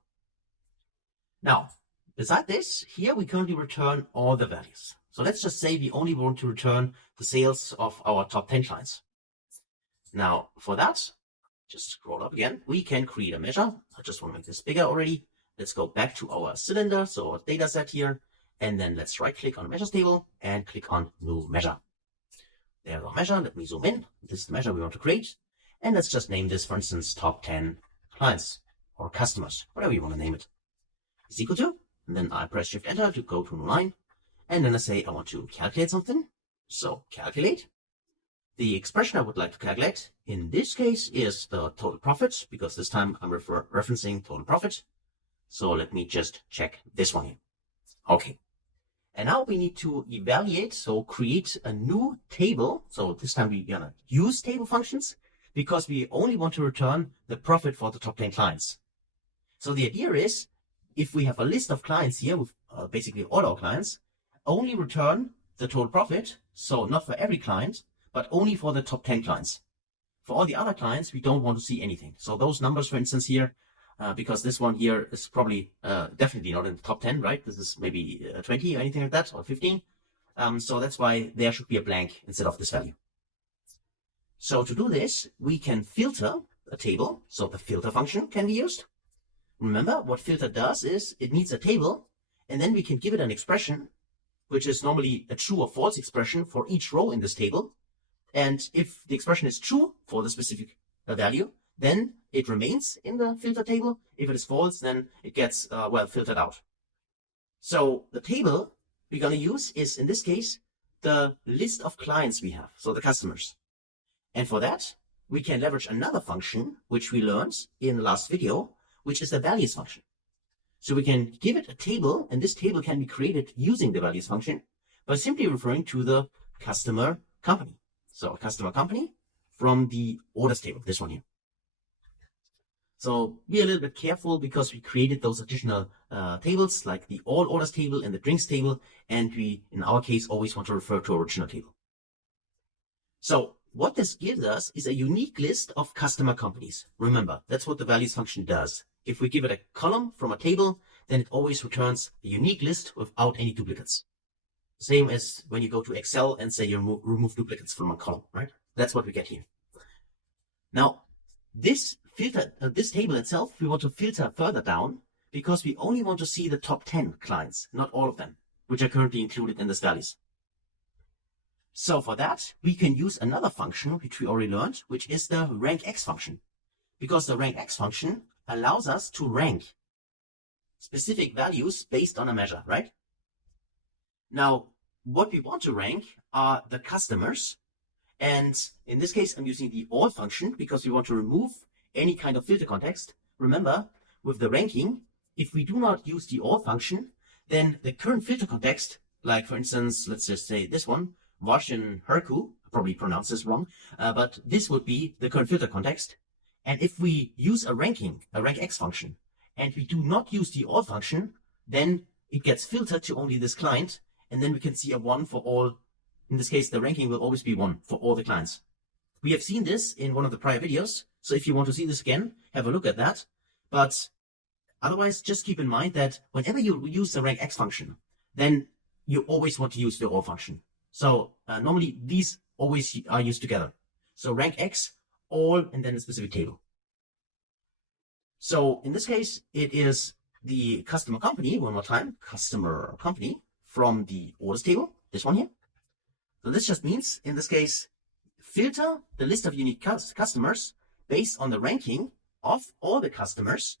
Now, beside this, here we currently return all the values. So let's just say we only want to return the sales of our top 10 clients. Now, for that, just scroll up again. We can create a measure. I just want to make this bigger already. Let's go back to our cylinder, so our data set here. And then let's right click on the measures table and click on new measure. There's our measure. Let me zoom in. This is the measure we want to create. And let's just name this, for instance, top 10 clients or customers, whatever you want to name it. Is equal to, and then I press Shift Enter to go to a new line. And then I say I want to calculate something. So calculate. The expression I would like to calculate in this case is the total profit, because this time I'm referencing total profit. So let me just check this one here. Okay. And now we need to evaluate, so create a new table. So this time we're gonna use table functions because we only want to return the profit for the top 10 clients. So the idea is, if we have a list of clients here with basically all our clients, only return the total profit. So not for every client, but only for the top 10 clients. For all the other clients, we don't want to see anything. So those numbers, for instance, here, because this one here is probably definitely not in the top 10, right? This is maybe 20 or anything like that, or 15. So that's why there should be a blank instead of this value. So to do this, we can filter a table. So the filter function can be used. Remember, what filter does is it needs a table, and then we can give it an expression, which is normally a true or false expression for each row in this table. And if the expression is true for the specific value, then it remains in the filter table. If it is false, then it gets, filtered out. So the table we're going to use is, in this case, the list of clients we have, so the customers. And for that, we can leverage another function, which we learned in the last video, which is the values function. So we can give it a table, and this table can be created using the values function by simply referring to the customer company. So a customer company from the orders table, this one here. So be a little bit careful because we created those additional tables like the all orders table and the drinks table. And we, in our case, always want to refer to original table. So what this gives us is a unique list of customer companies. Remember, that's what the values function does. If we give it a column from a table, then it always returns a unique list without any duplicates. Same as when you go to Excel and say you remove duplicates from a column, right? That's what we get here. Now, this table itself, we want to filter further down because we only want to see the top 10 clients, not all of them, which are currently included in this values. So for that, we can use another function, which we already learned, which is the rank X function. Because the rank X function allows us to rank specific values based on a measure, right? Now, what we want to rank are the customers. And in this case, I'm using the all function because we want to remove any kind of filter context. Remember, with the ranking, if we do not use the all function, then the current filter context, like for instance, let's just say this one, Varshin Herku, probably pronounced this wrong, but this would be the current filter context. And if we use a rank X function, and we do not use the all function, then it gets filtered to only this client, and then we can see a 1 for all. In this case, the ranking will always be 1 for all the clients. We have seen this in one of the prior videos, so if you want to see this again, have a look at that. But otherwise, just keep in mind that whenever you use the rank X function, then you always want to use the all function. So normally these always are used together. So rank X, all, and then a specific table. So in this case, it is the customer company, one more time, customer company from the orders table, this one here. So this just means, in this case, filter the list of unique customers based on the ranking of all the customers.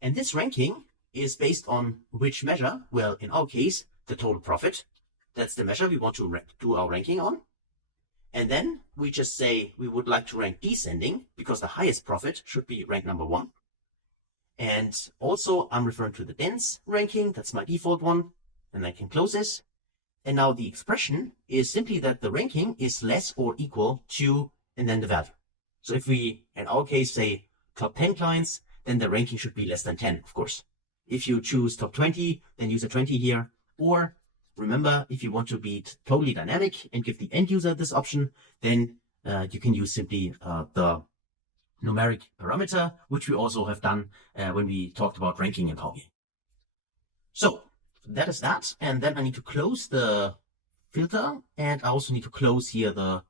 And this ranking is based on which measure? Well, in our case, the total profit. That's the measure we want to do our ranking on. And then we just say we would like to rank descending because the highest profit should be rank number 1. And also I'm referring to the dense ranking. That's my default one. And I can close this. And now the expression is simply that the ranking is less or equal to, and then the value. So if we, in our case, say top 10 clients, then the ranking should be less than 10, of course. If you choose top 20, then use a 20 here. Or remember, if you want to be totally dynamic and give the end user this option, then you can use simply the numeric parameter, which we also have done when we talked about ranking in Power BI. So that is that. And then I need to close the filter, and I also need to close here the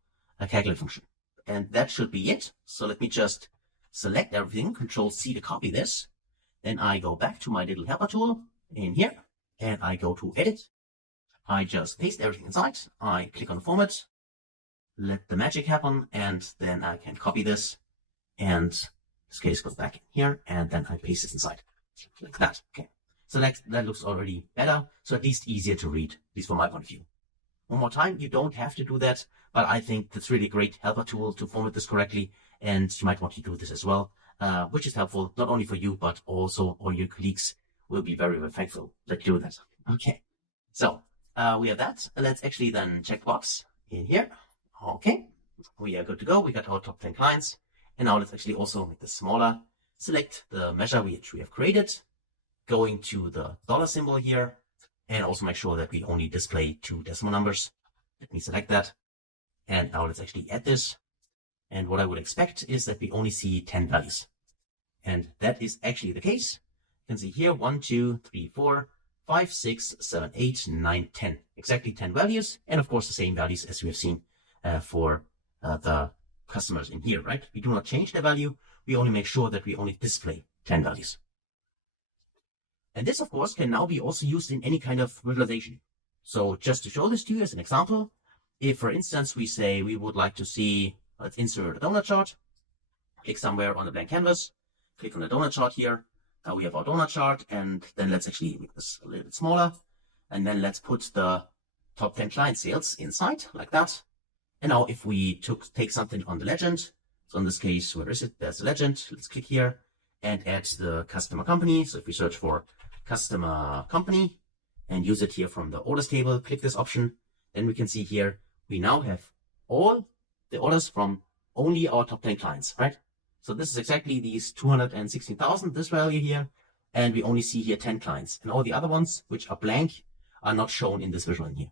calculate function. And that should be it. So let me just select everything, Control C to copy this. Then I go back to my little helper tool in here, and I go to edit. I just paste everything inside. I click on the format, let the magic happen, and then I can copy this. And this case goes back in here, and then I paste it inside like that. Okay. So that looks already better. So at least easier to read, at least from my point of view. One more time, you don't have to do that, but I think that's really a great helper tool to format this correctly. And you might want to do this as well, which is helpful, not only for you, but also all your colleagues will be very, very thankful that you do that. Okay. So we have that. Let's actually then check box in here. Okay. We are good to go. We got our top 10 clients. And now let's actually also make this smaller. Select the measure which we have created, going to the dollar symbol here, and also make sure that we only display 2 decimal numbers. Let me select that. And now let's actually add this. And what I would expect is that we only see 10 values. And that is actually the case. You can see here 1, 2, 3, 4, 5, 6, 7, 8, 9, 10. Exactly 10 values. And of course, the same values as we have seen for the customers in here, right? We do not change the value. We only make sure that we only display 10 values. And this, of course, can now be also used in any kind of visualization. So just to show this to you as an example, if, for instance, we say we would like to see, let's insert a donut chart, click somewhere on the blank canvas, click on the donut chart here. Now we have our donut chart, and then let's actually make this a little bit smaller. And then let's put the top 10 client sales inside like that. And now if we take something on the legend, so in this case, where is it? There's the legend. Let's click here and add the customer company. So if we search for customer company and use it here from the orders table, click this option, then we can see here, we now have all the orders from only our top 10 clients, right? So this is exactly these 216,000, this value here, and we only see here 10 clients. And all the other ones, which are blank, are not shown in this visual in here.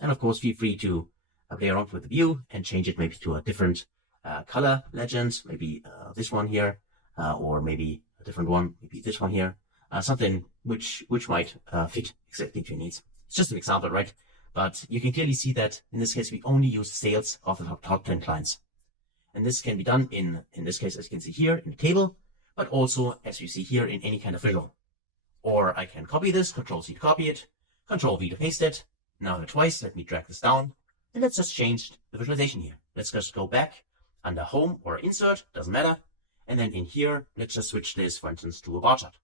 And of course, feel free to play around with the view and change it maybe to a different color legend, maybe this one here, or maybe a different one, maybe this one here, something which might fit exactly to your needs. It's just an example, right? But you can clearly see that in this case, we only use sales of the top 10 clients. And this can be done in this case, as you can see here in the table, but also as you see here in any kind of visual. Or I can copy this, Control-C to copy it, Control-V to paste it. Now twice, let me drag this down, and let's just change the visualization here. Let's just go back under Home or Insert, doesn't matter. And then in here, let's just switch this, for instance, to a bar chart.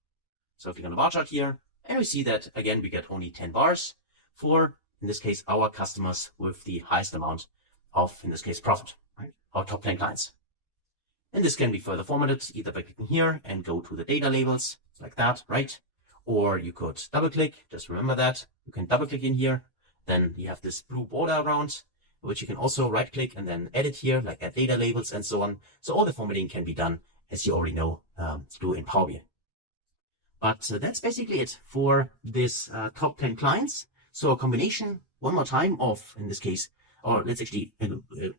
So click on the bar chart here, and we see that, again, we get only 10 bars for, in this case, our customers with the highest amount of, in this case, profit, right? Our top 10 clients. And this can be further formatted either by clicking here and go to the data labels like that, right? Or you could double click, just remember that. You can double click in here. Then you have this blue border around, which you can also right click and then edit here, like add data labels and so on. So all the formatting can be done, as you already know, to do in Power BI. But that's basically it for this top 10 clients. So a combination, one more time, of, in this case, or let's actually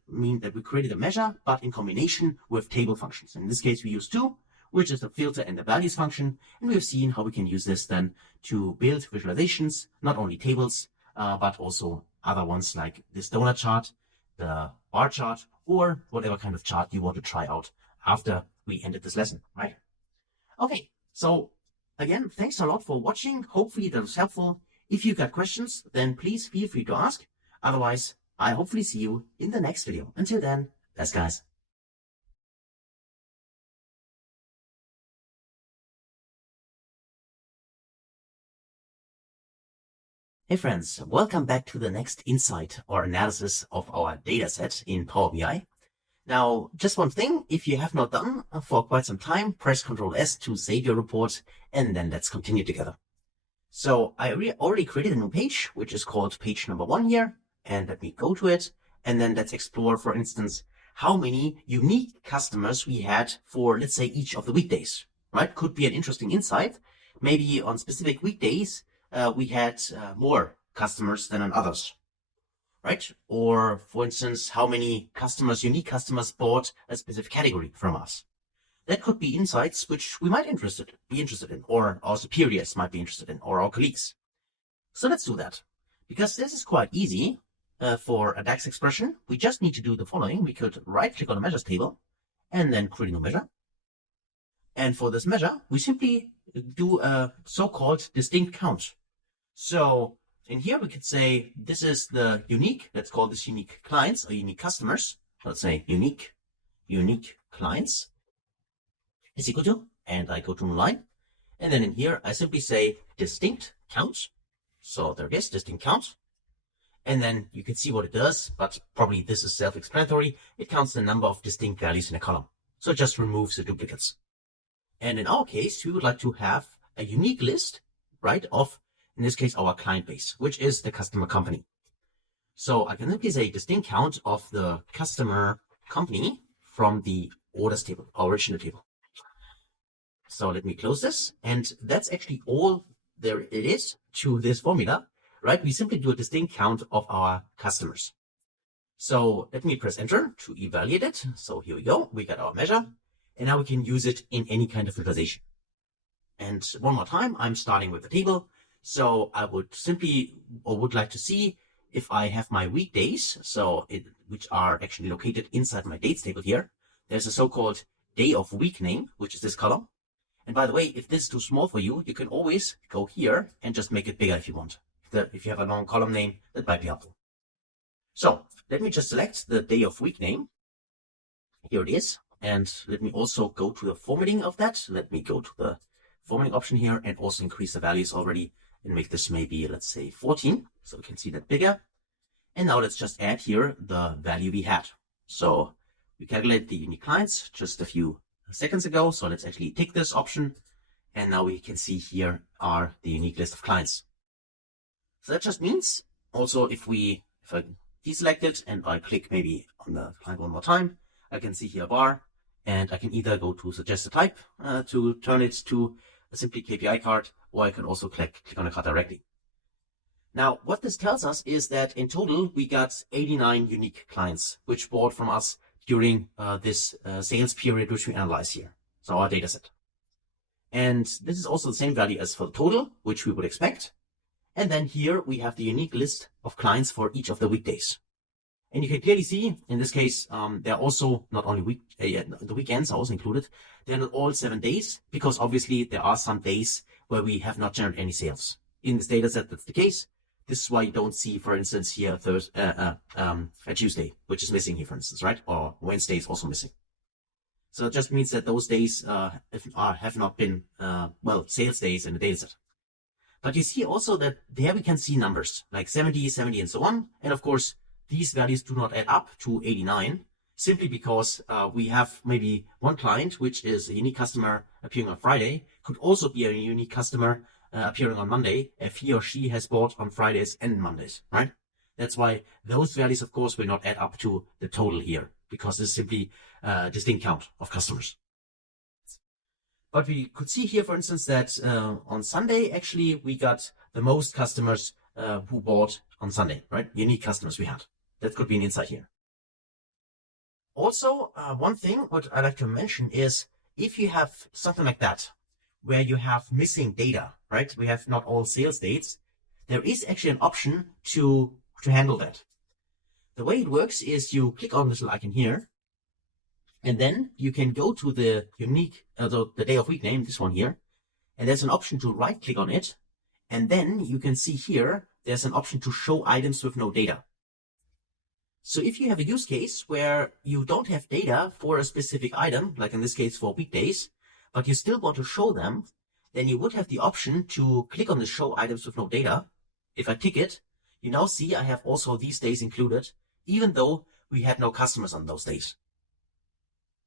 mean that we created a measure, but in combination with table functions. In this case, we use two, which is the filter and the values function. And we've seen how we can use this then to build visualizations, not only tables, but also other ones like this donut chart, the bar chart, or whatever kind of chart you want to try out after we ended this lesson, right? Okay, so again, thanks a lot for watching. Hopefully that was helpful. If you got questions, then please feel free to ask. Otherwise, I hopefully see you in the next video. Until then, best guys. Hey friends, welcome back to the next insight or analysis of our dataset in Power BI. Now, just one thing, if you have not done for quite some time, press Ctrl+S to save your report, and then let's continue together. So I already created a new page, which is called page number 1 here, and let me go to it, and then let's explore, for instance, how many unique customers we had for, let's say, each of the weekdays, right? Could be an interesting insight. Maybe on specific weekdays, we had more customers than on others, right? Or, for instance, how many customers, unique customers, bought a specific category from us. That could be insights which we might be interested in, or our superiors might be interested in, or our colleagues. So let's do that. Because this is quite easy for a DAX expression, we just need to do the following. We could right-click on the measures table and then create a new measure. And for this measure, we simply do a so-called distinct count. So in here, we could say this is the unique, let's call this unique clients or unique customers. Let's say unique clients is equal to, and I go to new line. And then in here, I simply say distinct count. So there it is, distinct count. And then you can see what it does, but probably this is self-explanatory. It counts the number of distinct values in a column. So it just removes the duplicates. And in our case, we would like to have a unique list, right, of, in this case, our client base, which is the customer company. So I can simply say distinct count of the customer company from the orders table, our original table. So let me close this. And that's actually all there it is to this formula, right? We simply do a distinct count of our customers. So let me press enter to evaluate it. So here we go. We got our measure, and now we can use it in any kind of visualization. And one more time, I'm starting with the table. So I would like to see if I have my weekdays, which are actually located inside my dates table here. There's a so-called day of week name, which is this column. And by the way, if this is too small for you, you can always go here and just make it bigger if you want. If you have a long column name, that might be helpful. So let me just select the day of week name. Here it is. And let me also go to the formatting of that. Let me go to the formatting option here and also increase the values already and make this maybe, let's say 14. So we can see that bigger. And now let's just add here the value we had. So we calculated the unique clients just a few seconds ago. So let's actually tick this option. And now we can see here are the unique list of clients. So that just means also if I deselect it and I click maybe on the client one more time, I can see here a bar, and I can either go to suggest a type to turn it to a simply KPI card, or I can also click on a card directly. Now, what this tells us is that in total, we got 89 unique clients, which bought from us during this sales period, which we analyze here. So our data set. And this is also the same value as for the total, which we would expect. And then here we have the unique list of clients for each of the weekdays. And you can clearly see, in this case, they're also not only the weekends are also included. They're not all 7 days, because obviously there are some days where we have not generated any sales. In this data set, that's the case. This is why you don't see, for instance, here a Tuesday, which is missing here, for instance, right? Or Wednesday is also missing. So it just means that those days have not been, sales days in the data set. But you see also that there we can see numbers like 70, 70, and so on. And of course, these values do not add up to 89, simply because we have maybe one client, which is a unique customer appearing on Friday, could also be a unique customer appearing on Monday if he or she has bought on Fridays and Mondays, right? That's why those values, of course, will not add up to the total here, because it's simply a distinct count of customers. But we could see here, for instance, that on Sunday, actually, we got the most customers who bought on Sunday, right? Unique customers we had. That could be an insight here. Also, one thing what I like to mention is if you have something like that, where you have missing data, right? We have not all sales dates. There is actually an option to handle that. The way it works is you click on this little icon here, and then you can go to the unique, the day of week name, this one here, and there's an option to right click on it. And then you can see here, there's an option to show items with no data. So if you have a use case where you don't have data for a specific item, like in this case for weekdays, but you still want to show them, then you would have the option to click on the show items with no data. If I tick it, you now see I have also these days included, even though we had no customers on those days.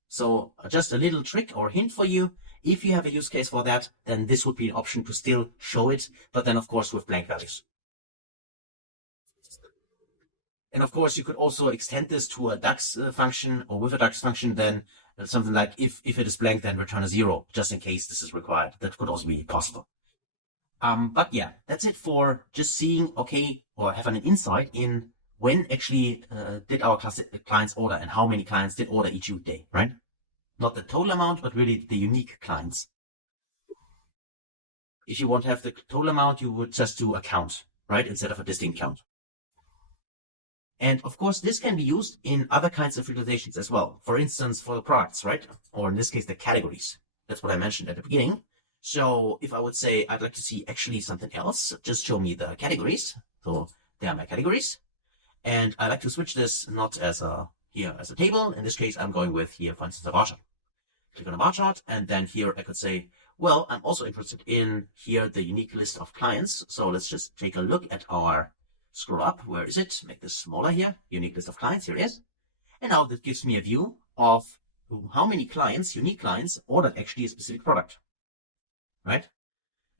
So just a little trick or hint for you. If you have a use case for that, then this would be an option to still show it, but then of course with blank values. And of course, you could also extend this to a DAX function, or with a DAX function, then something like if it is blank, then return a 0, just in case this is required. That could also be possible. But yeah, that's it for just seeing, okay, or having an insight in when actually did our clients order and how many clients did order each weekday, right? Not the total amount, but really the unique clients. If you want to have the total amount, you would just do a count, right? Instead of a distinct count. And of course, this can be used in other kinds of visualizations as well. For instance, for the products, right? Or in this case, the categories. That's what I mentioned at the beginning. So if I would say, I'd like to see actually something else, just show me the categories. So there are my categories. And I like to switch this not as a table. In this case, I'm going with here, for instance, a bar chart. Click on a bar chart. And then here I could say, well, I'm also interested in here, the unique list of clients. So let's just take a look at our scroll up. Where is it? Make this smaller here. Unique list of clients. Here it is. And now that gives me a view of how many clients, unique clients, ordered actually a specific product. Right?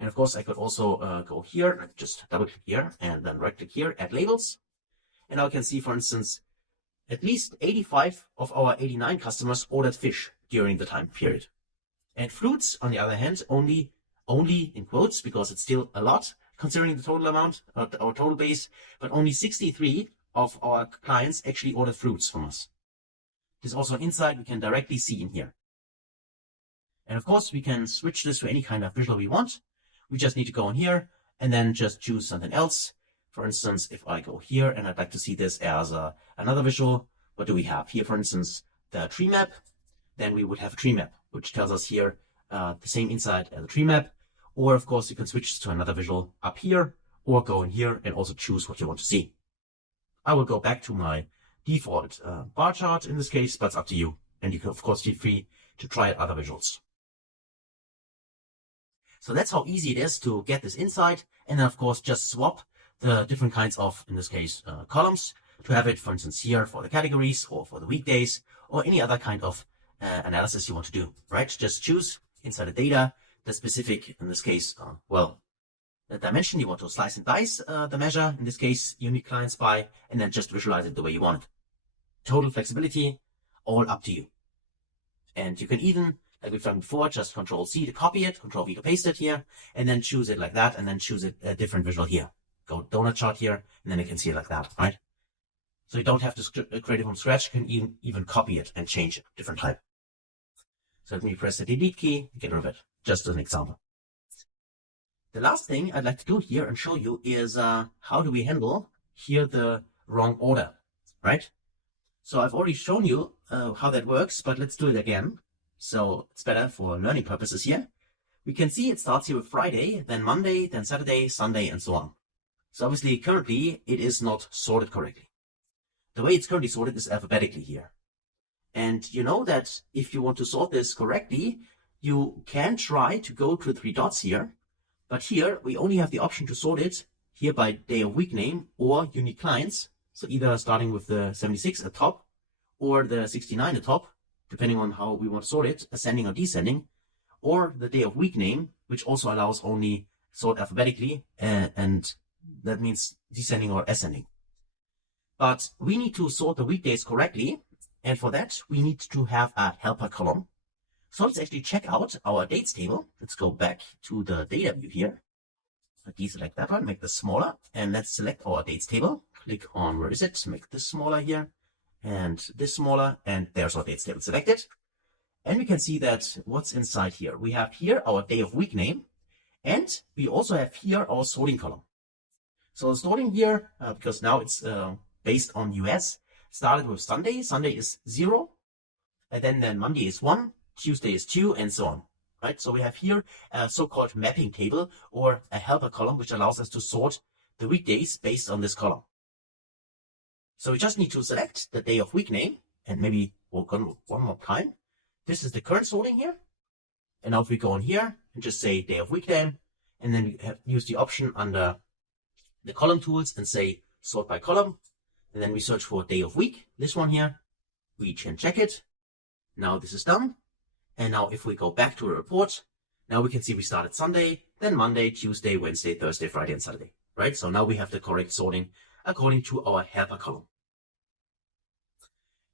And of course, I could also go here and just double click here and then right click here, add labels. And now I can see, for instance, at least 85 of our 89 customers ordered fish during the time period. And fruits, on the other hand, only in quotes, because it's still a lot, considering the total amount, our total base, but only 63 of our clients actually ordered fruits from us. There's also an insight we can directly see in here. And of course, we can switch this to any kind of visual we want. We just need to go in here and then just choose something else. For instance, if I go here and I'd like to see this as another visual, what do we have here? For instance, the tree map. Then we would have a tree map, which tells us here the same insight as a tree map. Or of course, you can switch to another visual up here, or go in here and also choose what you want to see. I will go back to my default bar chart in this case, but it's up to you. And you can of course feel free to try other visuals. So that's how easy it is to get this insight. And then of course, just swap the different kinds of, in this case, columns to have it, for instance, here for the categories or for the weekdays or any other kind of analysis you want to do, right? Just choose inside the data, the specific, in this case, the dimension you want to slice and dice the measure, in this case, unique clients by, and then just visualize it the way you want it. Total flexibility, all up to you. And you can even, like we've done before, just Control C to copy it, Control V to paste it here, and then choose it like that, and then choose a different visual here. Go donut chart here, and then you can see it like that, right? So you don't have to create it from scratch. You can even copy it and change it, different type. So let me press the delete key, get rid of it, just as an example. The last thing I'd like to do here and show you is how do we handle here the wrong order, right? So I've already shown you how that works, but let's do it again. So it's better for learning purposes here. We can see it starts here with Friday, then Monday, then Saturday, Sunday, and so on. So obviously currently it is not sorted correctly. The way it's currently sorted is alphabetically here. And you know that if you want to sort this correctly, you can try to go to the 3 dots here. But here we only have the option to sort it here by day of week name or unique clients. So either starting with the 76 at top or the 69 at top, depending on how we want to sort it, ascending or descending, or the day of week name, which also allows only sort alphabetically, and that means descending or ascending. But we need to sort the weekdays correctly, and for that we need to have a helper column. So let's actually check out our dates table. Let's go back to the data view here. Deselect that one, make this smaller, and let's select our dates table. Click on, where is it? Make this smaller here, and this smaller, and there's our dates table selected. And we can see that what's inside here. We have here our day of week name, and we also have here our sorting column. So the sorting here, because now it's based on US, started with Sunday. Sunday is 0, and then Monday is 1, Tuesday is 2, and so on. Right? So we have here a so-called mapping table or a helper column, which allows us to sort the weekdays based on this column. So we just need to select the day of week name, and maybe we'll go one more time. This is the current sorting here. And now if we go in here and just say day of week name, and then we use the option under the column tools and say sort by column. And then we search for day of week, this one here. We can check it. Now this is done. And now if we go back to the report, now we can see we started Sunday, then Monday, Tuesday, Wednesday, Thursday, Friday, and Saturday, right? So now we have the correct sorting according to our helper column.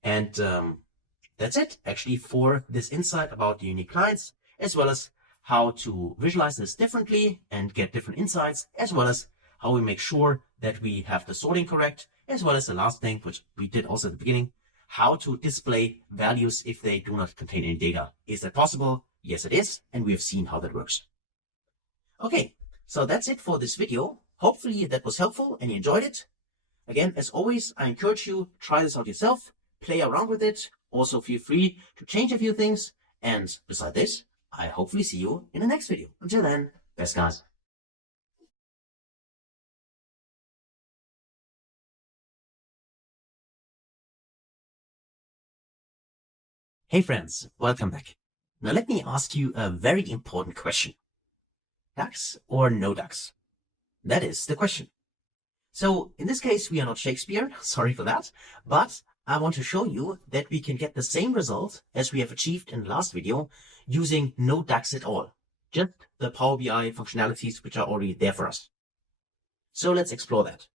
And that's it actually for this insight about the unique clients, as well as how to visualize this differently and get different insights, as well as how we make sure that we have the sorting correct, as well as the last thing, which we did also at the beginning, how to display values if they do not contain any data. Is that possible? Yes, it is. And we have seen how that works. Okay, so that's it for this video. Hopefully that was helpful and you enjoyed it. Again, as always, I encourage you, try this out yourself, play around with it. Also feel free to change a few things. And beside this, I hopefully see you in the next video. Until then, best guys. Hey friends, welcome back. Now let me ask you a very important question. DAX or no DAX? That is the question. So in this case, we are not Shakespeare, sorry for that, but I want to show you that we can get the same result as we have achieved in the last video using no DAX at all. Just the Power BI functionalities which are already there for us. So let's explore that.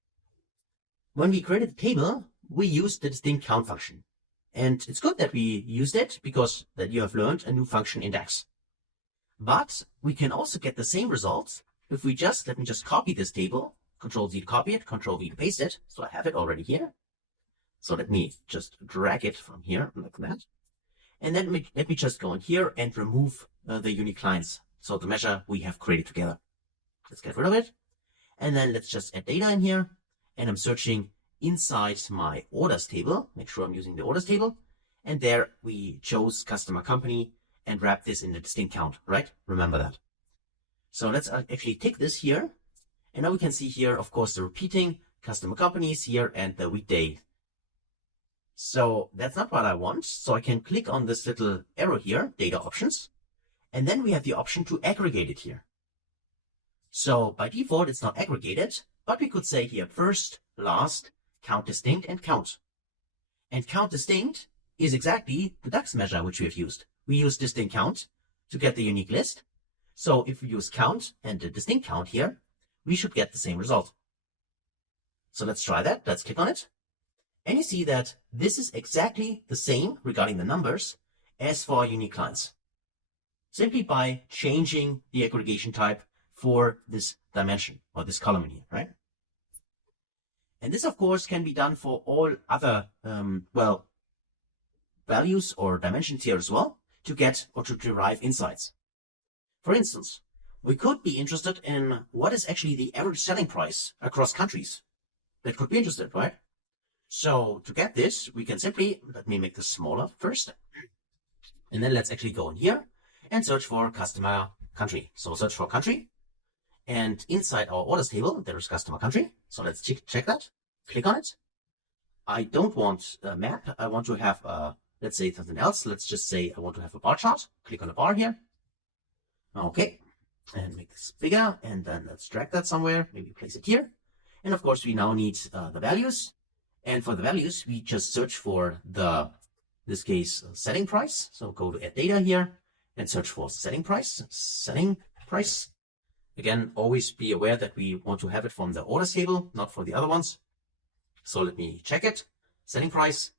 When we created the table, we used the distinct count function. And it's good that we used it because that you have learned a new function in DAX. But we can also get the same results if we let me just copy this table, Control Z to copy it, Control V to paste it. So I have it already here. So let me just drag it from here like that. And then let me just go in here and remove the unique clients. So the measure we have created together. Let's get rid of it. And then let's just add data in here. And I'm searching inside my orders table. Make sure I'm using the orders table. And there we chose customer company and wrap this in a distinct count, right? Remember that. So let's actually tick this here. And now we can see here, of course, the repeating customer companies here and the weekday. So that's not what I want. So I can click on this little arrow here, data options. And then we have the option to aggregate it here. So by default, it's not aggregated, but we could say here first, last, count distinct, and count. And count distinct is exactly the DAX measure which we have used. We use distinct count to get the unique list. So if we use count and the distinct count here, we should get the same result. So let's try that. Let's click on it. And you see that this is exactly the same regarding the numbers as for our unique clients. Simply by changing the aggregation type for this dimension or this column in here, right? And this, of course, can be done for all other, values or dimensions here as well to get or to derive insights. For instance, we could be interested in what is actually the average selling price across countries. That could be interesting, right? So to get this, we can simply, let me make this smaller first. And then let's actually go in here and search for customer country. So search for country. And inside our orders table, there is customer country. So let's check that. Click on it. I don't want a map. I want to have, let's say something else. Let's just say I want to have a bar chart. Click on the bar here. Okay. And make this bigger. And then let's drag that somewhere. Maybe place it here. And of course, we now need the values. And for the values, we just search for the, in this case, setting price. So go to add data here and search for setting price. Setting price. Again, always be aware that we want to have it from the orders table, not for the other ones. So let me check it. Setting price.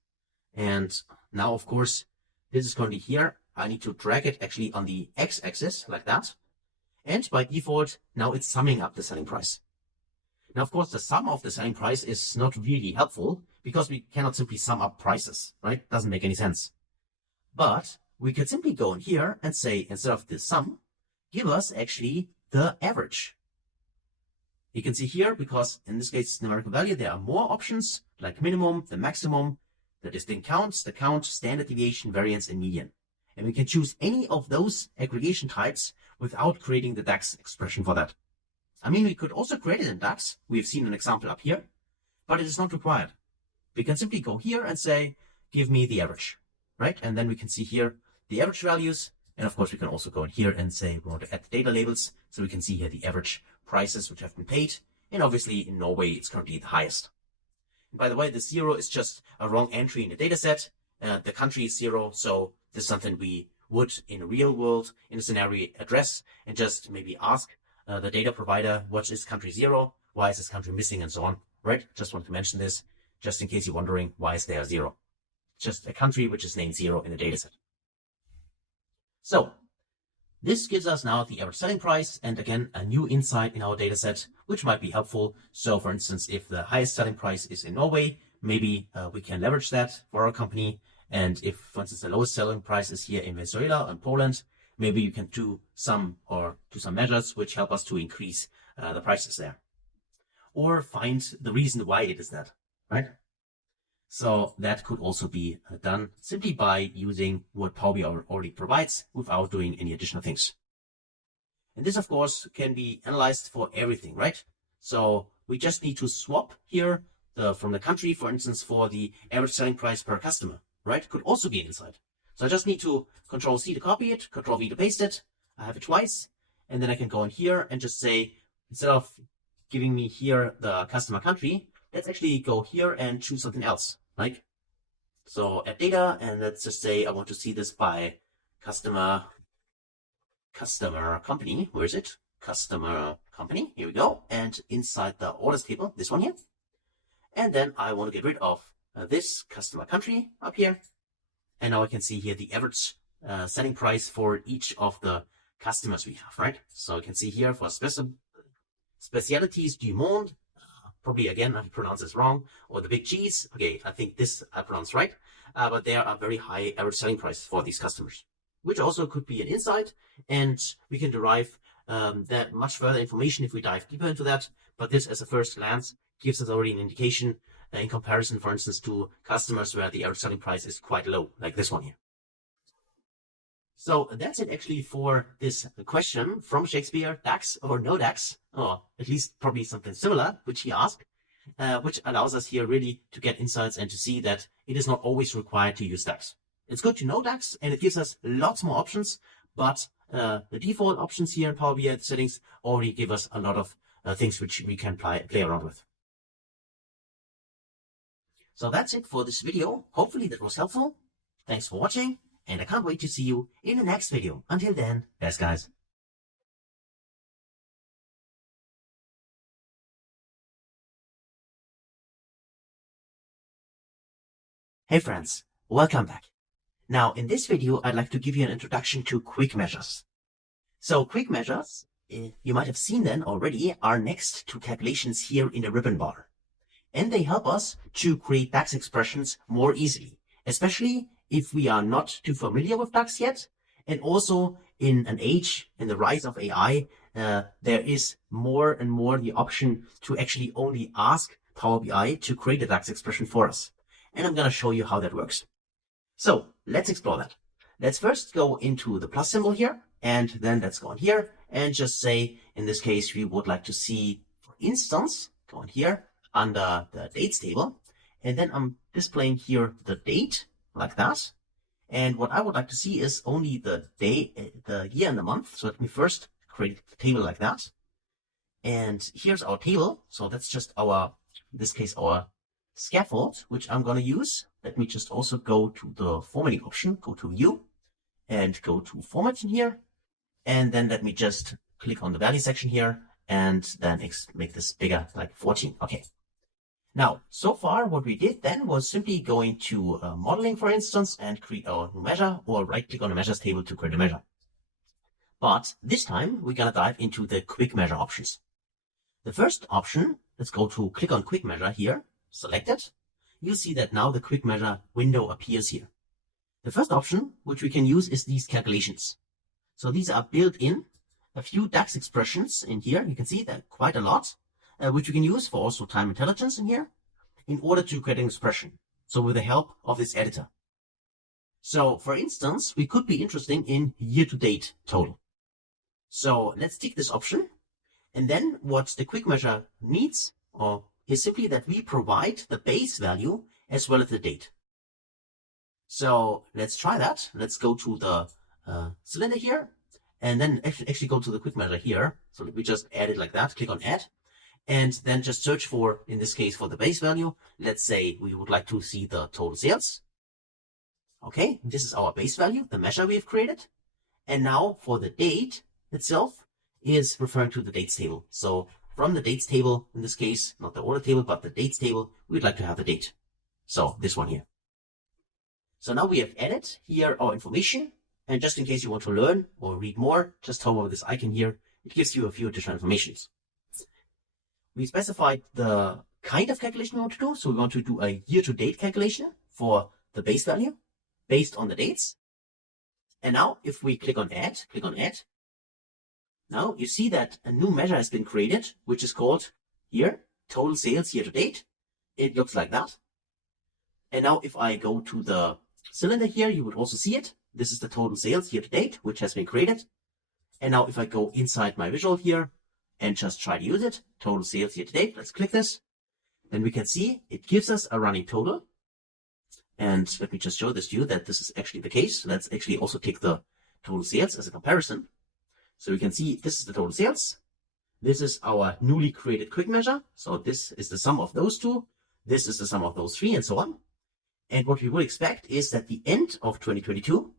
And now, of course, this is currently here. I need to drag it actually on the x-axis like that. And by default, now it's summing up the selling price. Now, of course, the sum of the selling price is not really helpful because we cannot simply sum up prices, right? Doesn't make any sense. But we could simply go in here and say, instead of the sum, give us actually the average. You can see here, because in this case, numerical value, there are more options like minimum, the maximum, the distinct counts, the count, standard deviation, variance, and median. And we can choose any of those aggregation types without creating the DAX expression for that. I mean, we could also create it in DAX. We have seen an example up here, but it is not required. We can simply go here and say, give me the average, right? And then we can see here the average values. And of course, we can also go in here and say we want to add the data labels. So we can see here the average prices which have been paid. And obviously in Norway, it's currently the highest. And by the way, the 0 is just a wrong entry in the data set. The country is 0. So this is something we would in a real world, in a scenario, address and just maybe ask the data provider, what is country 0? Why is this country missing and so on, right? Just want to mention this just in case you're wondering why is there 0? Just a country which is named 0 in the data set. So this gives us now the average selling price and again, a new insight in our data set, which might be helpful. So for instance, if the highest selling price is in Norway, maybe we can leverage that for our company. And if, for instance, the lowest selling price is here in Venezuela and Poland, maybe you can do some measures which help us to increase the prices there. Or find the reason why it is that, right? So that could also be done simply by using what Power BI already provides without doing any additional things. And this, of course, can be analyzed for everything, right? So we just need to swap here from the country, for instance, for the average selling price per customer, right? Could also be an insight. So I just need to Control-C to copy it, Control-V to paste it. I have it twice. And then I can go in here and just say, instead of giving me here the customer country, let's actually go here and choose something else. Like, so add data, and let's just say I want to see this by customer company. Where is it? Customer company. Here we go. And inside the orders table, this one here. And then I want to get rid of this customer country up here. And now I can see here the average selling price for each of the customers we have, right? So you can see here for specialties du monde, probably again I pronounce this wrong, or the big G's. Okay, I think this I pronounced right, but there are very high average selling prices for these customers, which also could be an insight, and we can derive that much further information if we dive deeper into that. But this, as a first glance, gives us already an indication in comparison, for instance, to customers where the average selling price is quite low, like this one here. So that's it actually for this question from Shakespeare, DAX or no DAX, or at least probably something similar, which he asked, which allows us here really to get insights and to see that it is not always required to use DAX. It's good to know DAX, and it gives us lots more options, but the default options here in Power BI settings already give us a lot of things which we can play around with. So that's it for this video. Hopefully that was helpful. Thanks for watching, and I can't wait to see you in the next video. Until then, best guys. Hey friends, welcome back. Now in this video, I'd like to give you an introduction to quick measures. So quick measures, you might have seen them already, are next to calculations here in the ribbon bar. And they help us to create DAX expressions more easily, especially if we are not too familiar with DAX yet. And also in an age, in the rise of AI, there is more and more the option to actually only ask Power BI to create a DAX expression for us. And I'm going to show you how that works. So let's explore that. Let's first go into the plus symbol here, and then let's go in here and just say, in this case, we would like to see, for instance, go in here under the dates table, and then I'm displaying here the date like that. And what I would like to see is only the day, the year and the month. So let me first create a table like that. And here's our table. So that's just our, in this case, our scaffold, which I'm going to use. Let me just also go to the formatting option, go to view and go to format in here. And then let me just click on the value section here and then make this bigger, like 14. Okay. Now, so far what we did then was simply going to modeling, for instance, and create our new measure, or right click on the measures table to create a measure. But this time we're going to dive into the quick measure options. The first option, let's go to click on quick measure here, select it. You'll see that now the quick measure window appears here. The first option, which we can use, is these calculations. So these are built in, a few DAX expressions in here. You can see that quite a lot, which we can use for also time intelligence in here in order to create an expression. So with the help of this editor. So for instance, we could be interested in year-to-date total. So let's tick this option. And then what the quick measure needs is simply that we provide the base value as well as the date. So let's try that. Let's go to the cylinder here and then actually go to the quick measure here. So we just add it like that, click on add, and then just search for, in this case, for the base value. Let's say we would like to see the total sales. Okay, this is our base value, the measure we have created. And now for the date itself is referring to the dates table. So from the dates table, in this case, not the order table, but the dates table, we'd like to have the date. So this one here. So now we have added here our information. And just in case you want to learn or read more, just hover over this icon here. It gives you a few additional informations. We specified the kind of calculation we want to do. So we want to do a year-to-date calculation for the base value based on the dates. And now if we click on add, now you see that a new measure has been created, which is called here, total sales year-to-date. It looks like that. And now if I go to the cylinder here, you would also see it. This is the total sales year-to-date, which has been created. And now if I go inside my visual here and just try to use it, total sales year-to-date, let's click this. Then we can see it gives us a running total. And let me just show this to you that this is actually the case. Let's actually also take the total sales as a comparison. So we can see this is the total sales. This is our newly created quick measure. So this is the sum of those two. This is the sum of those three, and so on. And what we would expect is that the end of 2022,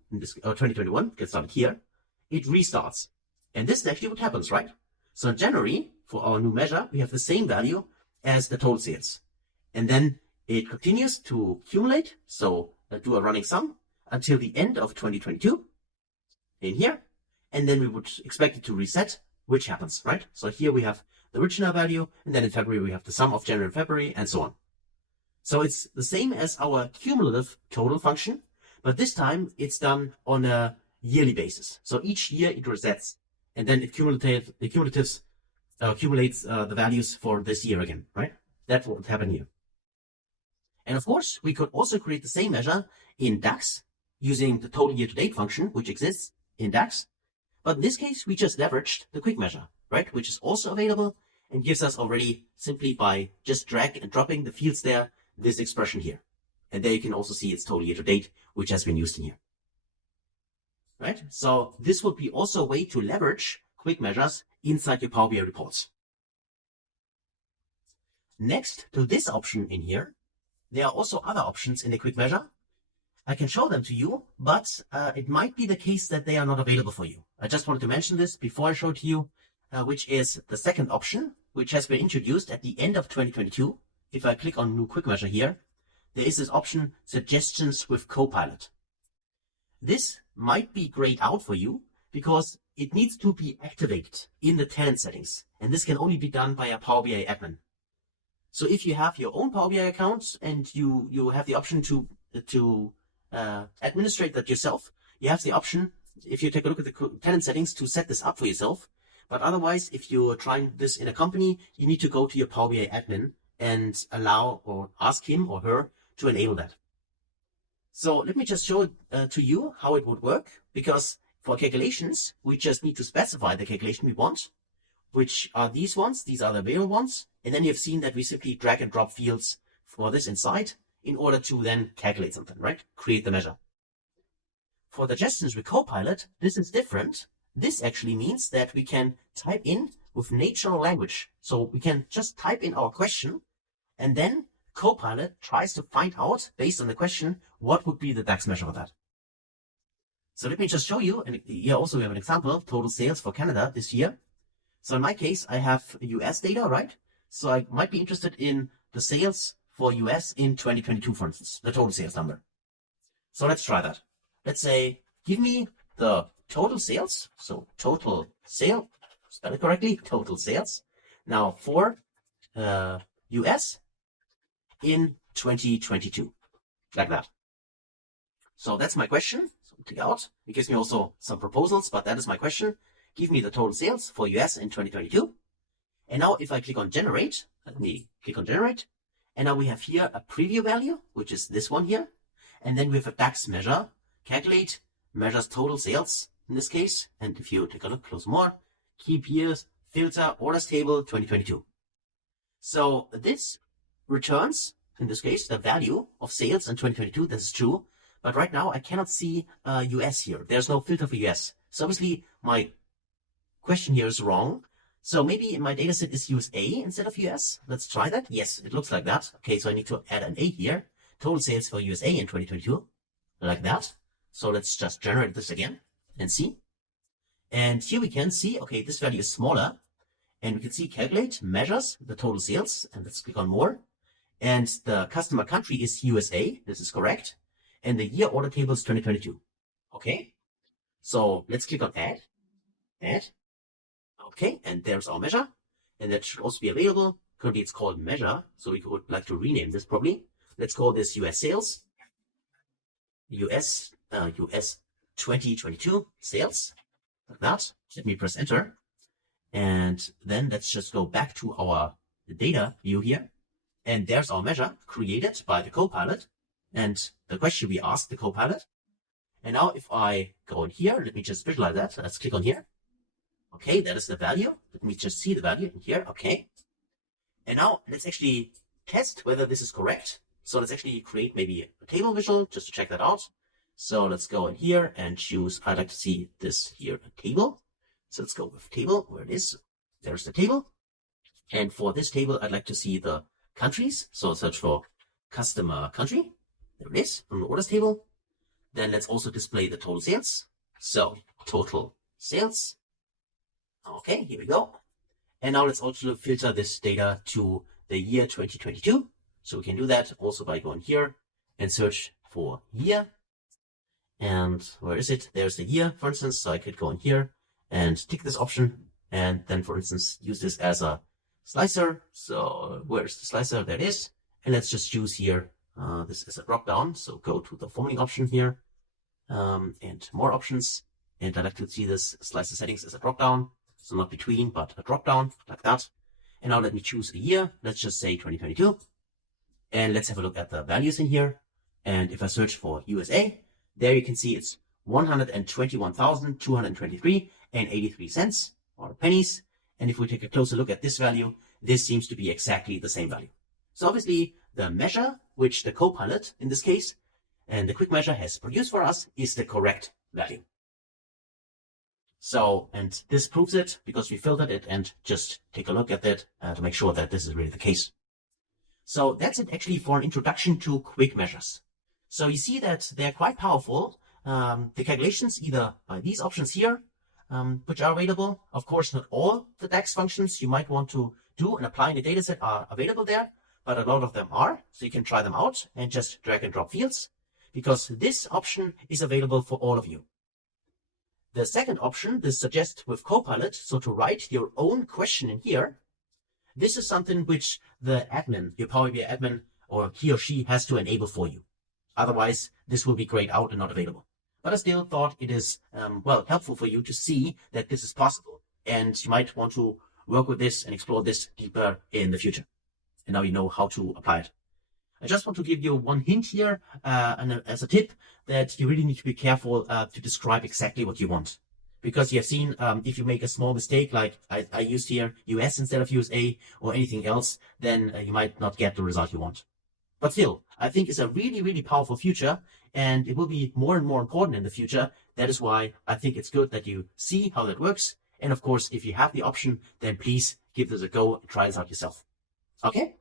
or 2021, gets started here, it restarts. And this is actually what happens, right? So in January, for our new measure, we have the same value as the total sales. And then it continues to accumulate, so do a running sum until the end of 2022 in here. And then we would expect it to reset, which happens, right? So here we have the original value, and then in February we have the sum of January and February, and so on. So it's the same as our cumulative total function, but this time it's done on a yearly basis. So each year it resets, and then it accumulates the values for this year again, right? That's what would happen here. And of course, we could also create the same measure in DAX using the total year-to-date function, which exists in DAX. But in this case, we just leveraged the quick measure, right? Which is also available and gives us already, simply by just drag and dropping the fields there, this expression here. And there you can also see it's total year-to-date, which has been used in here. Right? So this would be also a way to leverage quick measures inside your Power BI reports. Next to this option in here, there are also other options in the quick measure. I can show them to you, but it might be the case that they are not available for you. I just wanted to mention this before I show it to you, which is the second option, which has been introduced at the end of 2022. If I click on new quick measure here, there is this option, suggestions with Copilot. This might be grayed out for you because it needs to be activated in the tenant settings. And this can only be done by a Power BI admin. So if you have your own Power BI account and you have the option to administrate that yourself, you have the option, if you take a look at the tenant settings, to set this up for yourself. But otherwise, if you're trying this in a company, you need to go to your Power BI admin and allow or ask him or her to enable that. So let me just show to you how it would work, because for calculations, we just need to specify the calculation we want, which are these ones. These are the available ones. And then you've seen that we simply drag and drop fields for this inside in order to then calculate something, right? Create the measure. For the suggestions with Copilot, this is different. This actually means that we can type in with natural language. So we can just type in our question, and then Copilot tries to find out, based on the question, what would be the DAX measure of that. So let me just show you, and here also we have an example, total sales for Canada this year. So in my case, I have US data, right? So I might be interested in the sales for US in 2022, for instance, the total sales number. So let's try that. Let's say, give me the total sales. So total sale, spell it correctly, total sales. Now for US in 2022, like that. So that's my question. So click out. It gives me also some proposals, but that is my question. Give me the total sales for US in 2022. And now if I click on generate, let me click on generate. And now we have here a preview value, which is this one here. And then we have a DAX measure, calculate, measures total sales in this case. And if you take a look, close more, keep years, filter, orders table, 2022. So this returns, in this case, the value of sales in 2022. This is true. But right now I cannot see US here. There's no filter for US. So obviously my question here is wrong. So maybe my dataset is USA instead of US. Let's try that. Yes, it looks like that. Okay, so I need to add an A here. Total sales for USA in 2022, like that. So let's just generate this again and see. And here we can see, okay, this value is smaller. And we can see calculate, measures the total sales. And let's click on more. And the customer country is USA. This is correct. And the year order table is 2022. Okay. So let's click on add. Add. Okay. And there's our measure. And that should also be available. Currently it's called measure. So we would like to rename this probably. Let's call this US sales. US 2022 sales. Like that. Let me press enter. And then let's just go back to our data view here. And there's our measure created by the Copilot and the question we asked the Copilot. And now if I go in here, let me just visualize that. Let's click on here. Okay, that is the value. Let me just see the value in here. Okay. And now let's actually test whether this is correct. So let's actually create maybe a table visual just to check that out. So let's go in here and choose, I'd like to see this here, a table. So let's go with table, where it is. There's the table. And for this table, I'd like to see the countries. So search for customer country. There it is from the orders table. Then let's also display the total sales. So total sales. Okay, here we go. And now let's also filter this data to the year 2022. So we can do that also by going here and search for year. And where is it? There's the year, for instance. So I could go in here and tick this option and then, for instance, use this as a slicer. So where's the slicer? There it is. And let's just choose here, this is a drop down. So go to the formatting option here, and more options. And I like to see this slicer settings as a drop down. So not between, but a drop down like that. And now let me choose a year. Let's just say 2022. And let's have a look at the values in here. And if I search for USA, there you can see it's 121,223 and 83 cents or pennies. And if we take a closer look at this value, this seems to be exactly the same value. So obviously the measure which the Copilot in this case and the quick measure has produced for us is the correct value. So, and this proves it because we filtered it, and just take a look at it to make sure that this is really the case. So that's it actually for an introduction to quick measures. So you see that they're quite powerful. The calculations either by these options here, which are available. Of course, not all the DAX functions you might want to do and apply in the dataset are available there, but a lot of them are. So you can try them out and just drag and drop fields, because this option is available for all of you. The second option, this suggests with Copilot, so to write your own question in here, this is something which the admin, your Power BI admin, or he or she has to enable for you. Otherwise, this will be grayed out and not available. But I still thought it is, helpful for you to see that this is possible. And you might want to work with this and explore this deeper in the future. And now you know how to apply it. I just want to give you one hint here, and as a tip, that you really need to be careful to describe exactly what you want. Because you have seen, if you make a small mistake, like I used here US instead of USA or anything else, then you might not get the result you want. But still, I think it's a really, really powerful feature, and it will be more and more important in the future. That is why I think it's good that you see how that works. And of course, if you have the option, then please give this a go and try this out yourself. Okay?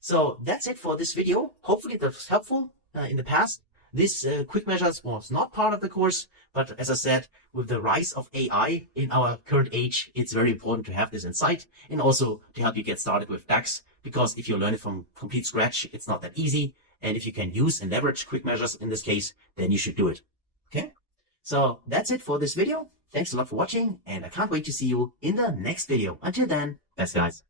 So that's it for this video. Hopefully that was helpful. In the past, this quick measures was not part of the course, but as I said, with the rise of AI in our current age, it's very important to have this in sight, and also to help you get started with DAX, because if you learn it from complete scratch, it's not that easy. And if you can use and leverage quick measures in this case, then you should do it. Okay? So that's it for this video. Thanks a lot for watching, and I can't wait to see you in the next video. Until then, best guys.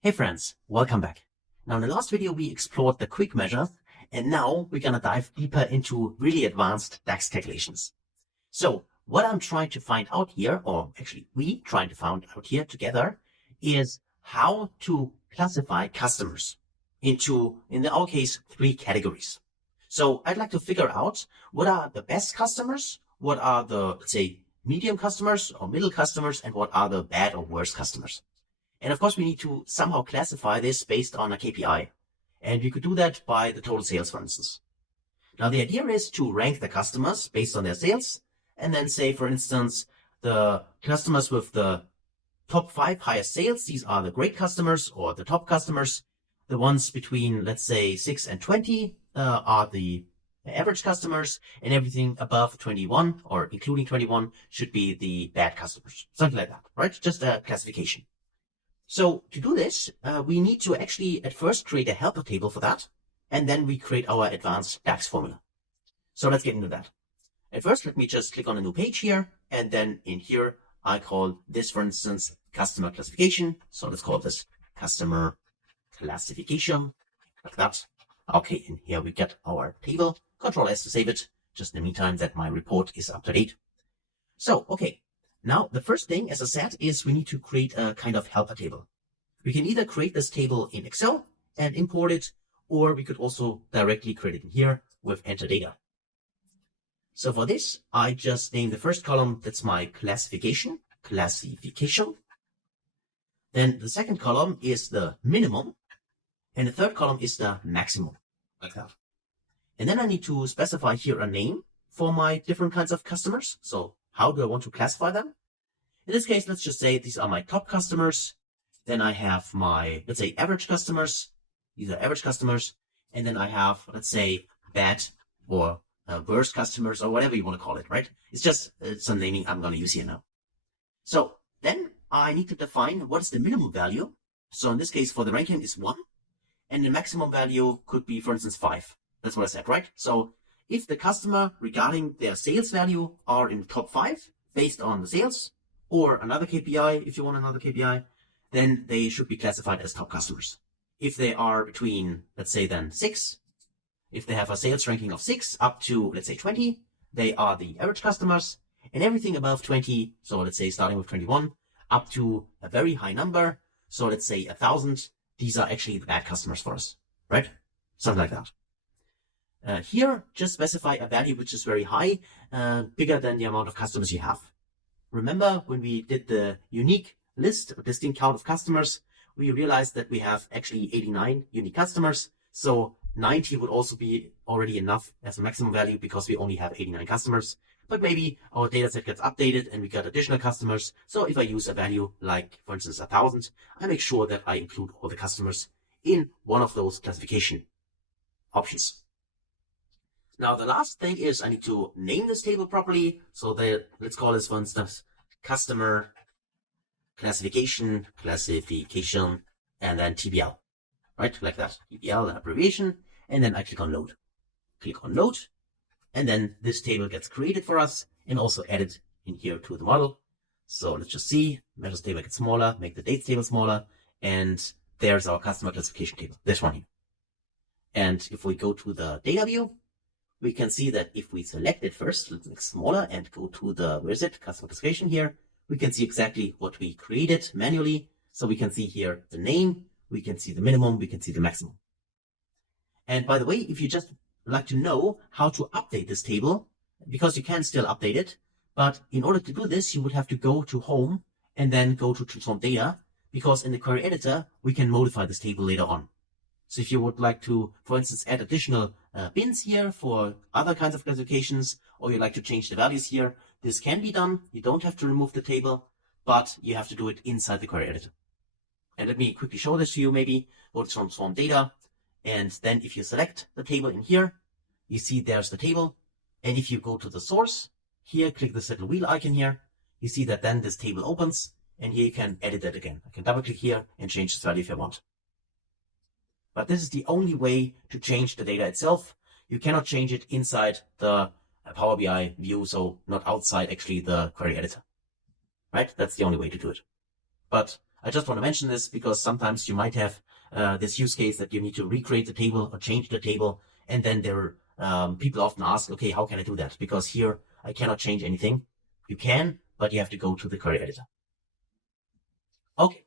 Hey friends, welcome back. Now in the last video we explored the quick measure, and now we're gonna dive deeper into really advanced DAX calculations. So what I'm trying to find out here, or actually we trying to find out here together, is how to classify customers into, in our case, 3 categories. So I'd like to figure out what are the best customers, what are the, let's say, medium customers or middle customers, and what are the bad or worst customers. And of course, we need to somehow classify this based on a KPI. And we could do that by the total sales, for instance. Now, the idea is to rank the customers based on their sales, and then say, for instance, the customers with the top 5 highest sales, these are the great customers or the top customers. The ones between, let's say, 6 and 20 are the average customers, and everything above 21 or including 21 should be the bad customers. Something like that, right? Just a classification. So to do this, we need to actually at first create a helper table for that, and then we create our advanced DAX formula. So let's get into that. At first, let me just click on a new page here, and then in here, I call this, for instance, customer classification. So let's call this customer classification, like that. Okay, and here we get our table. Control S to save it, just in the meantime that my report is up to date. So, okay. Now, the first thing, as I said, is we need to create a kind of helper table. We can either create this table in Excel and import it, or we could also directly create it in here with enter data. So for this, I just name the first column, that's my classification. Then the second column is the minimum, and the third column is the maximum, like that. And then I need to specify here a name for my different kinds of customers. So how do I want to classify them? In this case, let's just say these are my top customers. Then I have my, let's say, average customers. These are average customers. And then I have, let's say, bad or worst customers, or whatever you want to call it, right? It's just some naming I'm going to use here now. So then I need to define what is the minimum value. So in this case, for the ranking is 1. And the maximum value could be, for instance, 5. That's what I said, right? So if the customer regarding their sales value are in the top 5 based on the sales, or another KPI, if you want another KPI, then they should be classified as top customers. If they are between, let's say then 6, if they have a sales ranking of 6 up to, let's say 20, they are the average customers, and everything above 20, so let's say starting with 21, up to a very high number, so let's say 1,000, these are actually the bad customers for us, right? Something like that. Here, just specify a value which is very high, bigger than the amount of customers you have. Remember when we did the unique list, or distinct count of customers, we realized that we have actually 89 unique customers. So 90 would also be already enough as a maximum value because we only have 89 customers. But maybe our data set gets updated and we got additional customers. So if I use a value like, for instance, 1,000, I make sure that I include all the customers in one of those classification options. Now, the last thing is I need to name this table properly. So let's call this, for instance, customer classification, and then TBL, right? Like that, TBL, an abbreviation. And then I click on load. Click on load. And then this table gets created for us and also added in here to the model. So let's just see, measures table gets smaller, make the dates table smaller. And there's our customer classification table, this one here. And if we go to the data view, we can see that if we select it first, let's make it smaller and go to the, where is it, customer classification here, we can see exactly what we created manually. So we can see here the name, we can see the minimum, we can see the maximum. And by the way, if you just like to know how to update this table, because you can still update it, but in order to do this, you would have to go to home and then go to transform data, because in the query editor, we can modify this table later on. So if you would like to, for instance, add additional bins here for other kinds of classifications, or you'd like to change the values here, this can be done. You don't have to remove the table, but you have to do it inside the query editor. And let me quickly show this to you maybe. Go to transform data. And then if you select the table in here, you see there's the table. And if you go to the source, here, click this little wheel icon here, you see that then this table opens. And here you can edit it again. I can double click here and change this value if I want. But this is the only way to change the data itself. You cannot change it inside the Power BI view, so not outside actually the query editor, right? That's the only way to do it. But I just want to mention this because sometimes you might have this use case that you need to recreate the table or change the table. And then people often ask, okay, how can I do that? Because here I cannot change anything. You can, but you have to go to the query editor. Okay.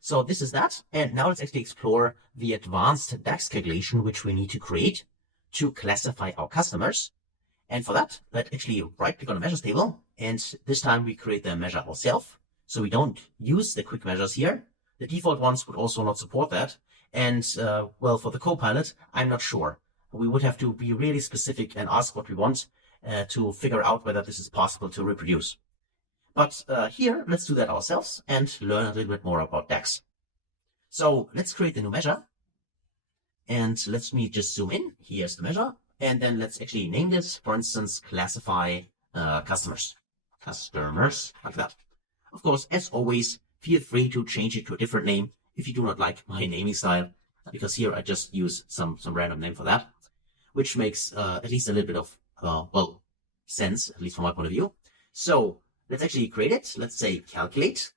So this is that. And now let's actually explore the advanced DAX calculation, which we need to create to classify our customers. And for that, let's actually right click on the measures table. And this time we create the measure ourselves. So we don't use the quick measures here. The default ones would also not support that. And well, for the Copilot, I'm not sure. We would have to be really specific and ask what we want to figure out whether this is possible to reproduce. But here, let's do that ourselves and learn a little bit more about DAX. So let's create a new measure. And let me just zoom in. Here's the measure. And then let's actually name this, for instance, classify customers. Customers, like that. Of course, as always, feel free to change it to a different name if you do not like my naming style, because here I just use some random name for that, which makes at least a little bit of, well, sense, at least from my point of view. So let's actually create it. Let's say calculate,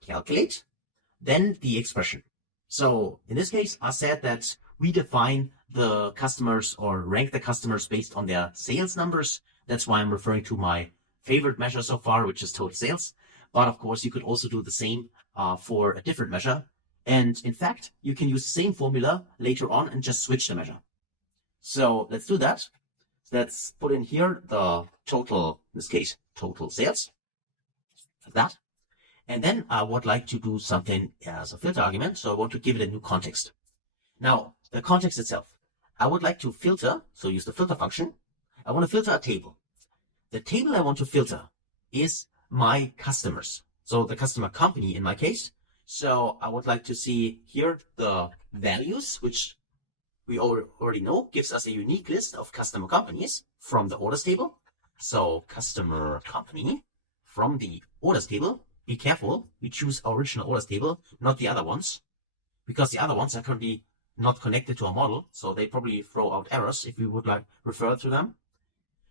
then the expression. So in this case, I said that we define the customers or rank the customers based on their sales numbers. That's why I'm referring to my favorite measure so far, which is total sales. But of course, you could also do the same for a different measure. And in fact, you can use the same formula later on and just switch the measure. So let's do that. Let's put in here the total, in this case, total sales. Like that. And then I would like to do something as a filter argument. So I want to give it a new context. Now, the context itself, I would like to filter. So use the filter function. I want to filter a table. The table I want to filter is my customers. So the customer company in my case. So I would like to see here the values, which we already know gives us a unique list of customer companies from the orders table. So customer company from the orders table. Be careful, we choose our original orders table, not the other ones, because the other ones are currently not connected to our model. So they probably throw out errors if we would like refer to them.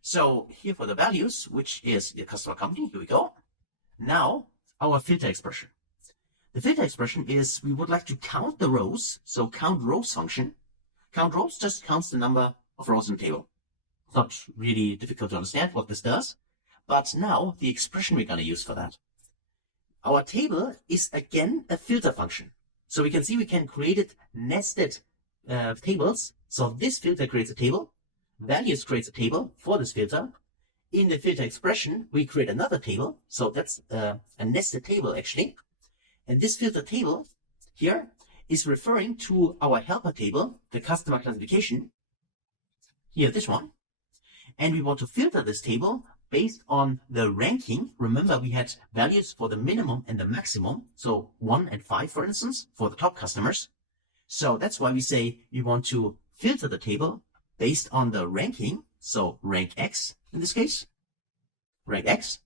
So here for the values, which is the customer company, here we go. Now our filter expression. The filter expression is we would like to count the rows. So count rows function. Count rows just counts the number of rows in the table. It's not really difficult to understand what this does, but now the expression we're going to use for that. Our table is again a filter function. So we can see we can create it nested tables. So this filter creates a table. Values creates a table for this filter. In the filter expression, we create another table. So that's a nested table actually. And this filter table here is referring to our helper table, the customer classification. Here, this one. And we want to filter this table based on the ranking. Remember, we had values for the minimum and the maximum. So 1 and 5, for instance, for the top customers. So that's why we say we want to filter the table based on the ranking. So rank X in this case, rank X.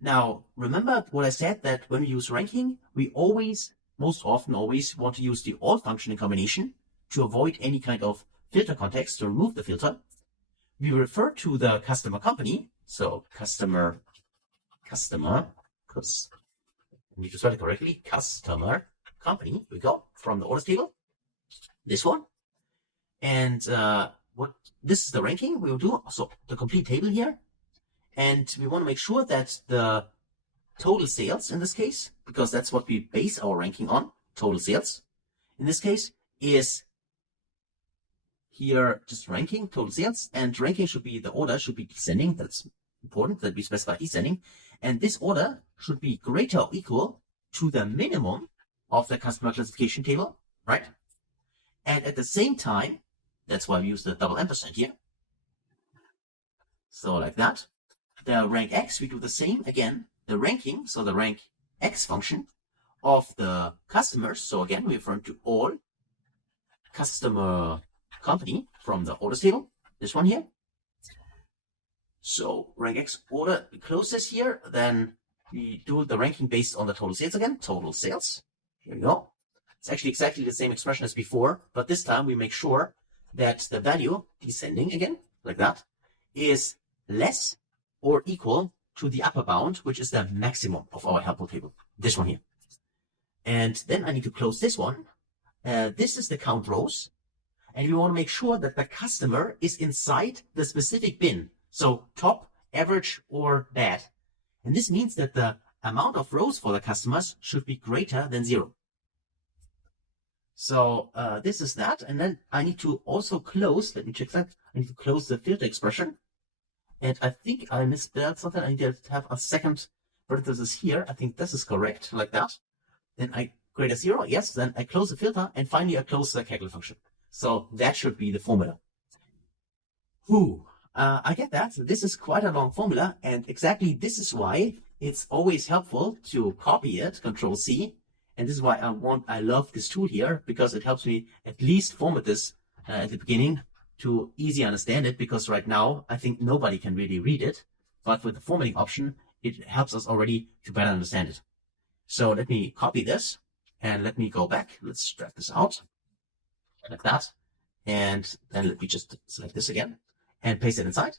Now, remember what I said, that when we use ranking, we most often want to use the all function in combination to avoid any kind of filter context, to remove the filter. We refer to the customer company. So customer, because I need to spell it correctly, customer company. Here we go, from the orders table, this one. And this is the ranking we will do, so the complete table here. And we want to make sure that the total sales in this case, because that's what we base our ranking on, total sales, in this case is here just ranking, total sales, and ranking should be, the order should be descending. That's important that we specify descending. And this order should be greater or equal to the minimum of the customer classification table, right? And at the same time, that's why we use the double ampersand here. So like that. The rank X, we do the same again. The ranking, so the rank X function of the customers. So again, we refer to all customer company from the orders table. This one here. So rank X order, we close this here. Then we do the ranking based on the total sales again. Total sales. Here we go. It's actually exactly the same expression as before, but this time we make sure that the value descending again, like that, is less or equal to the upper bound, which is the maximum of our helper table. This one here. And then I need to close this one. This is the count rows. And we want to make sure that the customer is inside the specific bin. So top, average, or bad. And this means that the amount of rows for the customers should be greater than 0. So this is that. And then I need to also close, let me check that. I need to close the filter expression. And I think I misspelled something. I need to have a second parenthesis here. I think this is correct, like that. Then I create a 0. Yes, then I close the filter. And finally, I close the calculate function. So that should be the formula. I get that. This is quite a long formula. And exactly this is why it's always helpful to copy it, Control C. And this is why I love this tool here, because it helps me at least format this at the beginning to easily understand it, because right now I think nobody can really read it. But with the formatting option, it helps us already to better understand it. So let me copy this and let me go back. Let's drag this out like that. And then let me just select this again and paste it inside.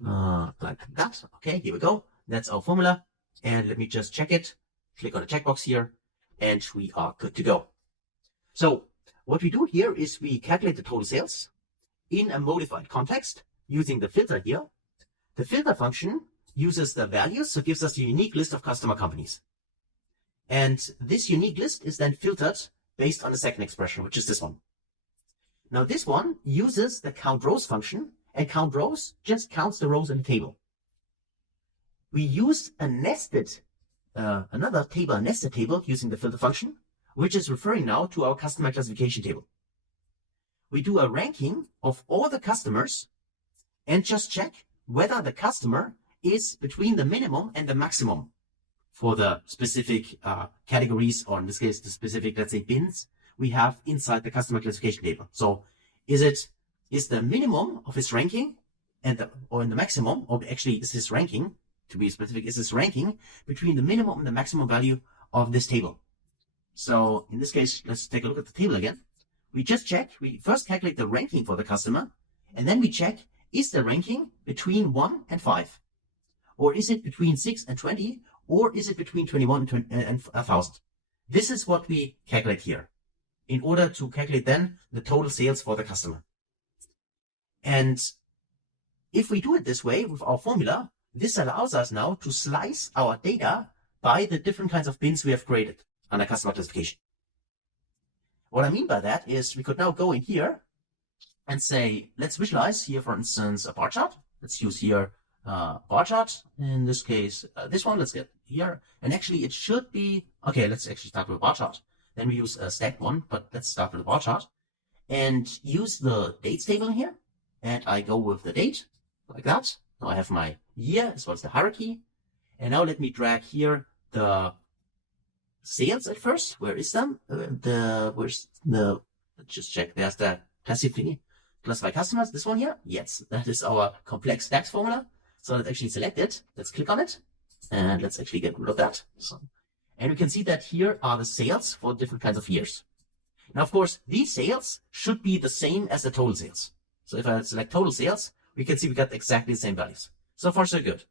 Like that. Okay, here we go. That's our formula. And let me just check it. Click on the checkbox here and we are good to go. So what we do here is we calculate the total sales in a modified context using the filter here. The filter function uses the values, so it gives us a unique list of customer companies. And this unique list is then filtered based on the second expression, which is this one. Now this one uses the count rows function, and count rows just counts the rows in the table. We use a nested, another table, a nested table using the filter function, which is referring now to our customer classification table. We do a ranking of all the customers and just check whether the customer is between the minimum and the maximum for the specific categories, or in this case, the specific, let's say, bins we have inside the customer classification table. So is the minimum of his ranking or in the maximum, or actually is his ranking, to be specific, is his ranking between the minimum and the maximum value of this table. So in this case, let's take a look at the table again. We just check, we first calculate the ranking for the customer, and then we check is the ranking between 1 and 5? Or is it between 6 and 20? Or is it between 21 and 1,000? This is what we calculate here in order to calculate then the total sales for the customer. And if we do it this way with our formula, this allows us now to slice our data by the different kinds of bins we have created under customer classification. What I mean by that is we could now go in here and say, let's visualize here, for instance, a bar chart. Let's use here bar chart. In this case, this one, let's get here. And actually it should be, okay, let's actually start with a bar chart. Then we use a stacked one, but let's start with a bar chart and use the dates table here. And I go with the date like that. Now I have my year as well as the hierarchy. And now let me drag here the sales at first. Where is them? Let's just check. There's the classify customers. This one here. Yes, that is our complex DAX formula. So let's actually select it. Let's click on it. And let's actually get rid of that. And we can see that here are the sales for different kinds of years. Now, of course, these sales should be the same as the total sales. So if I select total sales, we can see we got exactly the same values. So far, so good.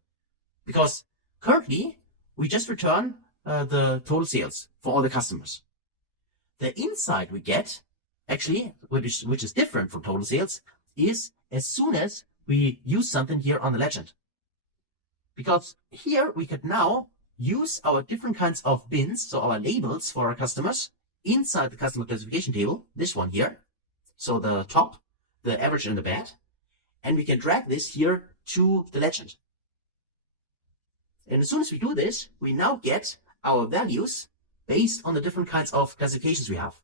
Because currently, we just return the total sales for all the customers. The insight we get, actually, which is different from total sales, is as soon as we use something here on the legend. Because here we could now use our different kinds of bins, so our labels for our customers, inside the customer classification table, this one here. So the top, the average, and the bad. And we can drag this here to the legend. And as soon as we do this, we now get our values based on the different kinds of classifications we have.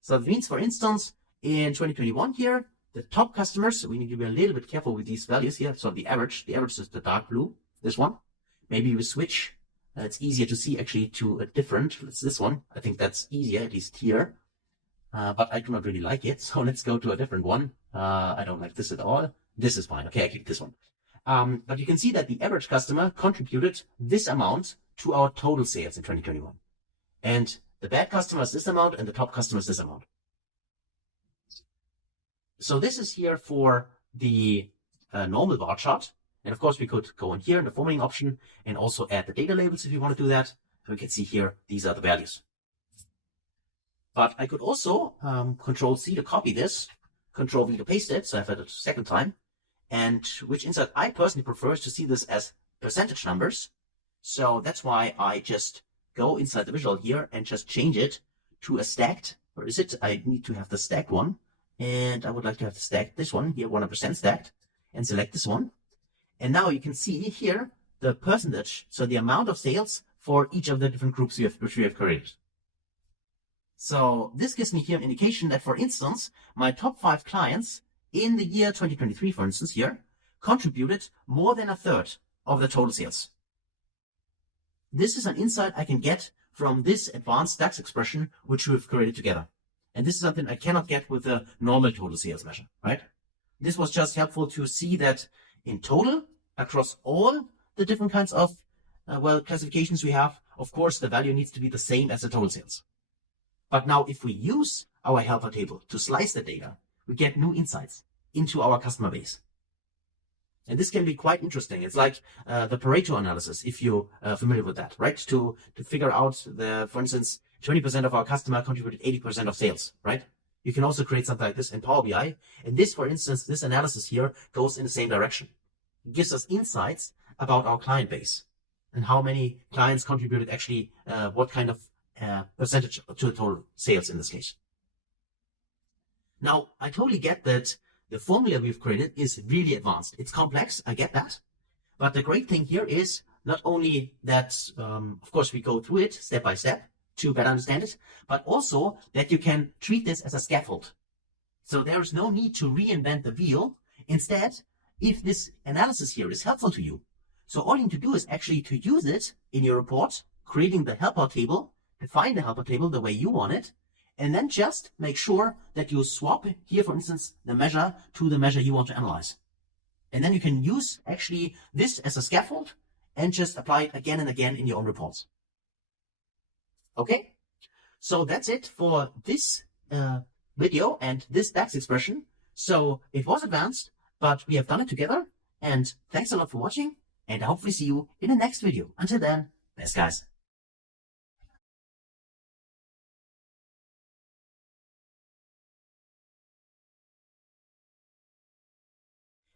So that means, for instance, in 2021 here, the top customers, so we need to be a little bit careful with these values here. So the average is the dark blue, this one. Maybe we switch. It's easier to see actually to a different, it's this one. I think that's easier, at least here. But I do not really like it. So let's go to a different one. I don't like this at all. This is fine. Okay, I keep this one. But you can see that the average customer contributed this amount to our total sales in 2021. And the bad customer is this amount and the top customer is this amount. So this is here for the normal bar chart. And of course, we could go in here in the formatting option and also add the data labels if you want to do that. So we can see here, these are the values. But I could also Control C to copy this, Control V to paste it. So I've had it a second time. And which insight I personally prefer is to see this as percentage numbers. So that's why I just go inside the visual here and just change it to a stacked. Where is it? I need to have the stacked one. And I would like to have the stacked, this one here, 100% stacked, and select this one. And now you can see here the percentage, so the amount of sales for each of the different groups which we have created. So this gives me here an indication that, for instance, my top 5 clients in the year 2023, for instance, here, contributed more than a third of the total sales. This is an insight I can get from this advanced DAX expression, which we've created together. And this is something I cannot get with the normal total sales measure, right? This was just helpful to see that in total, across all the different kinds of, classifications we have, of course, the value needs to be the same as the total sales. But now if we use our helper table to slice the data, we get new insights into our customer base. And this can be quite interesting. It's like the Pareto analysis, if you're familiar with that, right? To figure out, for instance, 20% of our customer contributed 80% of sales, right? You can also create something like this in Power BI. And this, for instance, this analysis here goes in the same direction. It gives us insights about our client base and how many clients contributed actually, what kind of percentage to the total sales in this case. Now, I totally get that the formula we've created is really advanced. It's complex, I get that. But the great thing here is not only that, of course, we go through it step by step to better understand it, but also that you can treat this as a scaffold. So there is no need to reinvent the wheel. Instead, if this analysis here is helpful to you, so all you need to do is actually to use it in your report, creating the helper table, define the helper table the way you want it, and then just make sure that you swap here, for instance, the measure to the measure you want to analyze. And then you can use actually this as a scaffold and just apply it again and again in your own reports. Okay, so that's it for this video and this DAX expression. So it was advanced, but we have done it together. And thanks a lot for watching, and I hopefully see you in the next video. Until then, best guys.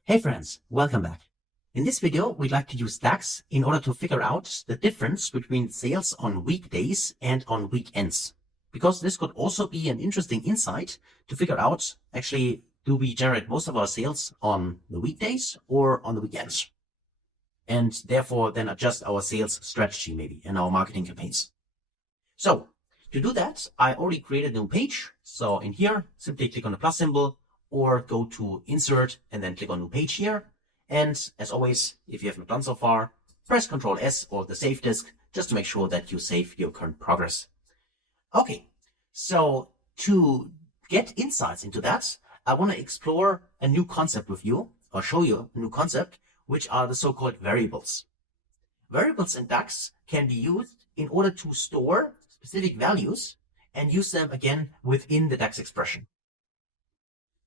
Hey friends, welcome back. In this video, we'd like to use DAX in order to figure out the difference between sales on weekdays and on weekends. Because this could also be an interesting insight to figure out, actually, do we generate most of our sales on the weekdays or on the weekends? And therefore then adjust our sales strategy maybe and our marketing campaigns. So to do that, I already created a new page. So in here, simply click on the plus symbol or go to insert and then click on new page here. And as always, if you have not done so far, press Ctrl S or the save disk just to make sure that you save your current progress. Okay, so to get insights into that, I want to explore a new concept with you, or show you a new concept, which are the so-called variables. Variables in DAX can be used in order to store specific values and use them again within the DAX expression.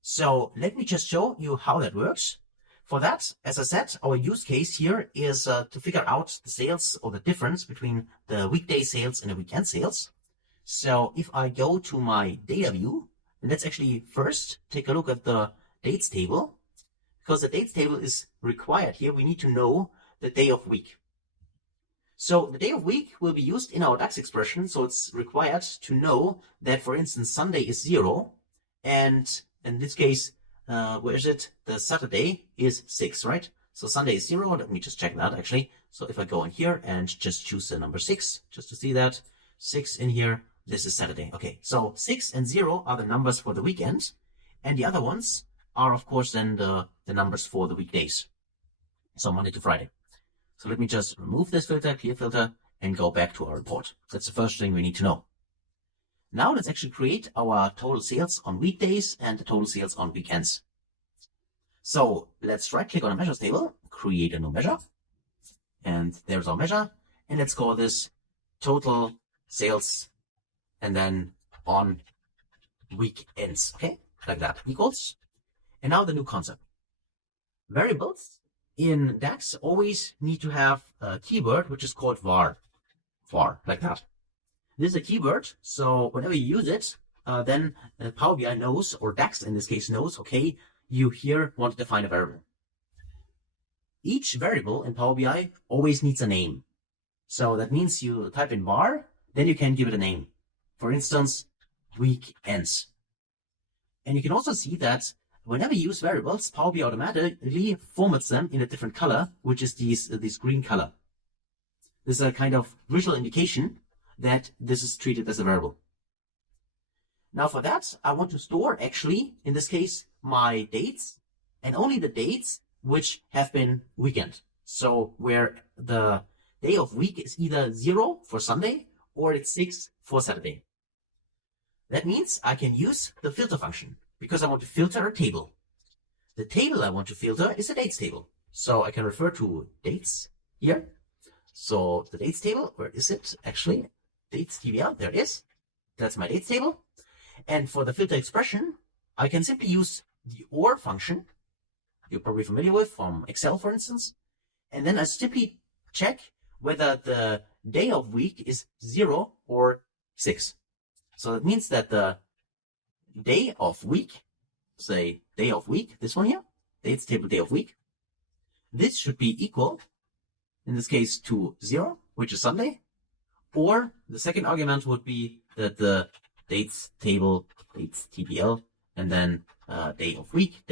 So let me just show you how that works. For that, as I said, our use case here is to figure out the sales or the difference between the weekday sales and the weekend sales. So if I go to my data view, let's actually first take a look at the dates table, because the dates table is required here. We need to know the day of week. So the day of week will be used in our DAX expression. So it's required to know that, for instance, Sunday is 0. And in this case, where is it? The Saturday is 6, right? So Sunday is 0. Let me just check that actually. So if I go in here and just choose the number 6, just to see that 6 in here, this is Saturday. Okay. So 6 and 0 are the numbers for the weekend. And the other ones are, of course, then the numbers for the weekdays. So Monday to Friday. So let me just remove this filter, clear filter, and go back to our report. That's the first thing we need to know. Now let's actually create our total sales on weekdays and the total sales on weekends. So let's right click on a measures table, create a new measure. And there's our measure. And let's call this total sales and then on weekends. Okay, like that, equals. And now the new concept. Variables in DAX always need to have a keyword which is called var. var, like that. This is a keyword, so whenever you use it, then Power BI knows, or DAX in this case knows, okay, you here want to define a variable. Each variable in Power BI always needs a name. So that means you type in var, then you can give it a name. For instance, weekends. And you can also see that whenever you use variables, Power BI automatically formats them in a different color, which is this green color. This is a kind of visual indication that this is treated as a variable. Now for that, I want to store actually, in this case, my dates, and only the dates which have been weekend. So where the day of week is either 0 for Sunday or it's 6 for Saturday. That means I can use the filter function because I want to filter a table. The table I want to filter is a dates table. So I can refer to dates here. So the dates table, where is it actually? Dates TBL, there it is. That's my dates table. And for the filter expression, I can simply use the OR function, you're probably familiar with from Excel, for instance. And then I simply check whether the day of week is 0 or 6. So that means that the day of week, say day of week, this one here, dates table day of week, this should be equal, in this case, to 0, which is Sunday. Or the second argument would be that the dates table, dates TBL, and then day of week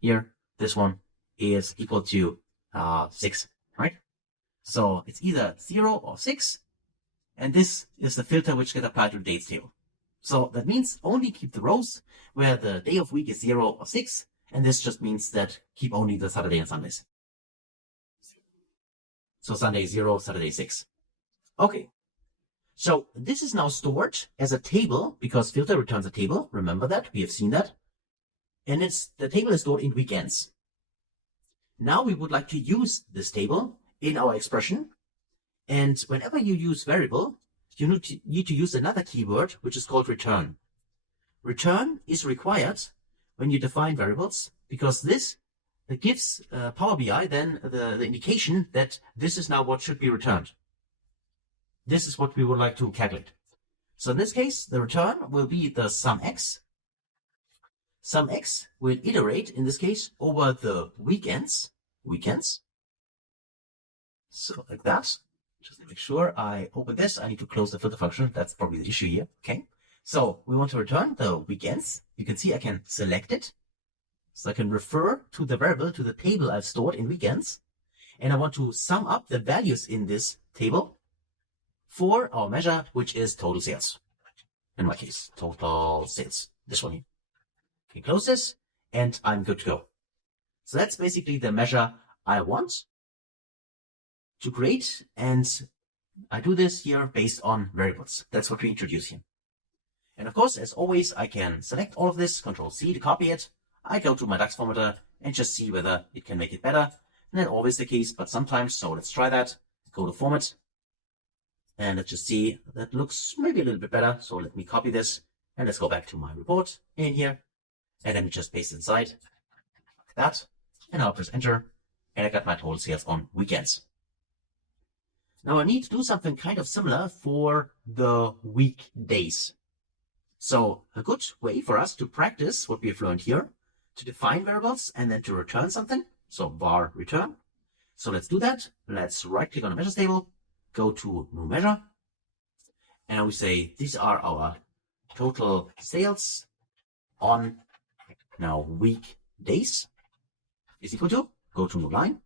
here, this one is equal to 6, right? So it's either 0 or 6, and this is the filter which gets applied to the dates table. So that means only keep the rows where the day of week is 0 or 6, and this just means that keep only the Saturday and Sundays. So Sunday 0, Saturday 6. Okay. So this is now stored as a table because filter returns a table. Remember that, we have seen that. And the table is stored in weekends. Now we would like to use this table in our expression. And whenever you use variable, you need to use another keyword, which is called return. Return is required when you define variables, because this gives Power BI then the indication that this is now what should be returned. This is what we would like to calculate. So in this case, the return will be the sum x. Sum x will iterate, in this case, over the weekends. So like that. Just to make sure I open this, I need to close the filter function. That's probably the issue here. Okay. So we want to return the weekends. You can see I can select it. So I can refer to the variable, to the table I've stored in weekends. And I want to sum up the values in this table for our measure, which is total sales. In my case, total sales. This one here. Okay, close this, and I'm good to go. So that's basically the measure I want to create, and I do this here based on variables. That's what we introduce here. And of course, as always, I can select all of this, Control C to copy it. I go to my DAX formatter and just see whether it can make it better. Not always the case, but sometimes. So let's try that. Go to Format. And let's just see, that looks maybe a little bit better. So let me copy this and let's go back to my report in here. And then just paste it inside like that. And I'll press enter. And I got my total sales on weekends. Now I need to do something kind of similar for the weekdays. So a good way for us to practice what we have learned here, to define variables and then to return something. So var return. So let's do that. Let's right click on the measures table, go to new measure. And we say these are our total sales on now weekdays is equal to, go to new line.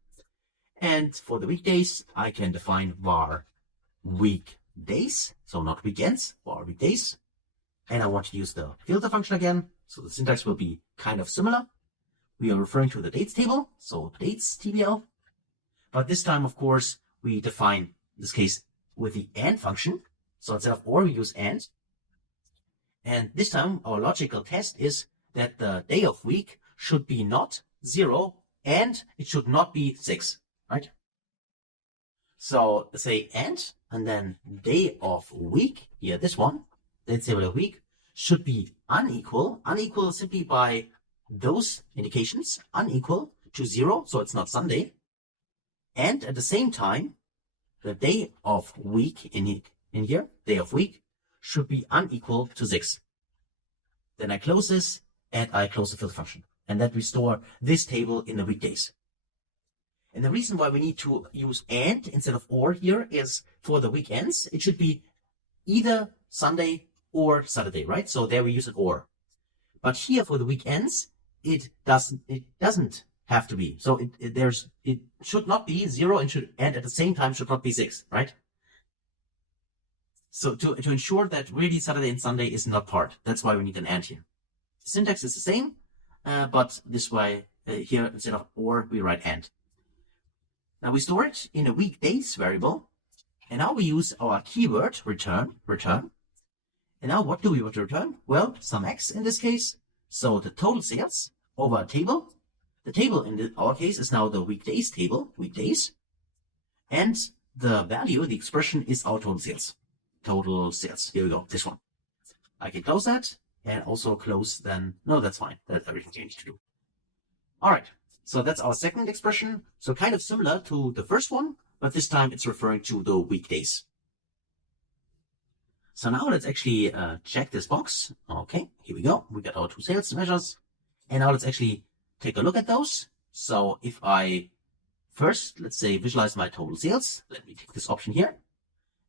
And for the weekdays, I can define var weekdays. So not weekends, var weekdays. And I want to use the filter function again. So the syntax will be kind of similar. We are referring to the dates table. So dates TBL. But this time, of course, we define this case with the AND function. So instead of OR, we use AND. And this time, our logical test is that the day of week should be not 0 and it should not be 6, right? So say AND and then day of week, here this one, dates table of week, should be unequal simply by those indications, unequal to 0, so it's not Sunday. And at the same time, the day of week in here, day of week, should be unequal to 6. Then I close this and I close the filter function. And that we store this table in the weekdays. And the reason why we need to use AND instead of OR here is for the weekends, it should be either Sunday or Saturday, right? So there we use an OR. But here for the weekends, it doesn't have to be. So it should not be 0 and at the same time should not be 6, right? So to ensure that really Saturday and Sunday is not part, that's why we need an AND here. The syntax is the same, but this way here instead of OR we write AND. Now we store it in a weekdays variable, and now we use our keyword return. And now what do we want to return? Well, sum x in this case. So the total sales over a table. The table in our case is now the weekdays table, weekdays. And the value, the expression is our total sales. Total sales. Here we go, this one. I can close that and also close then. No, that's fine. That's everything you need to do. All right. So that's our second expression. So kind of similar to the first one, but this time it's referring to the weekdays. So now let's actually check this box. Okay, here we go. We got our two sales measures. And now let's actually take a look at those. So if I first, let's say, visualize my total sales, let me take this option here.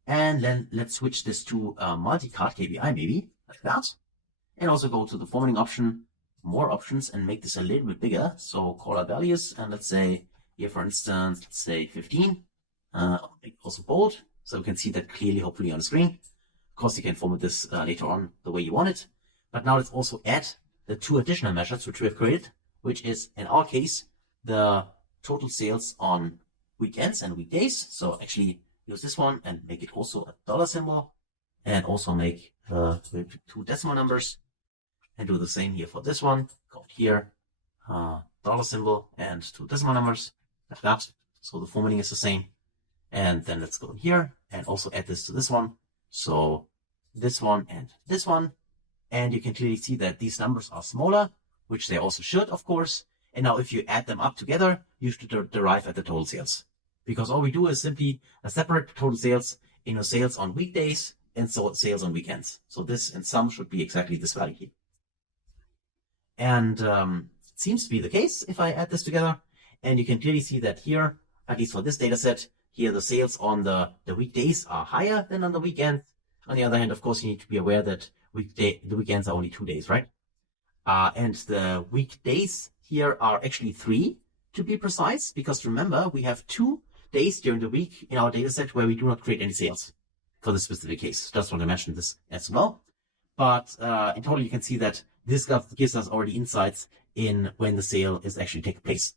And then let's switch this to a multi-card KPI, maybe, like that. And also go to the formatting option, more options, and make this a little bit bigger. So call out values, and let's say here, for instance, let's say 15. Make it also bold, so we can see that clearly, hopefully, on the screen. Of course, you can format this later on the way you want it. But now let's also add the two additional measures which we have created, which is, in our case, the total sales on weekends and weekdays. So actually use this one and make it also a dollar symbol, and also make two decimal numbers, and do the same here for this one. Go here, dollar symbol and two decimal numbers, like that. So the formatting is the same. And then let's go here and also add this to this one. So this one and this one. And you can clearly see that these numbers are smaller, which they also should, of course. And now if you add them up together, you should derive at the total sales. Because all we do is simply a separate total sales, sales on weekdays and sales on weekends. So this in sum should be exactly this value here. And it seems to be the case if I add this together. And you can clearly see that here, at least for this data set, here the sales on the weekdays are higher than on the weekends. On the other hand, of course, you need to be aware that the weekends are only 2 days, right? And the weekdays here are actually 3 to be precise, because remember, we have 2 days during the week in our data set where we do not create any sales for this specific case. Just want to mention this as well. But in total, you can see that this gives us already insights in when the sale is actually taking place.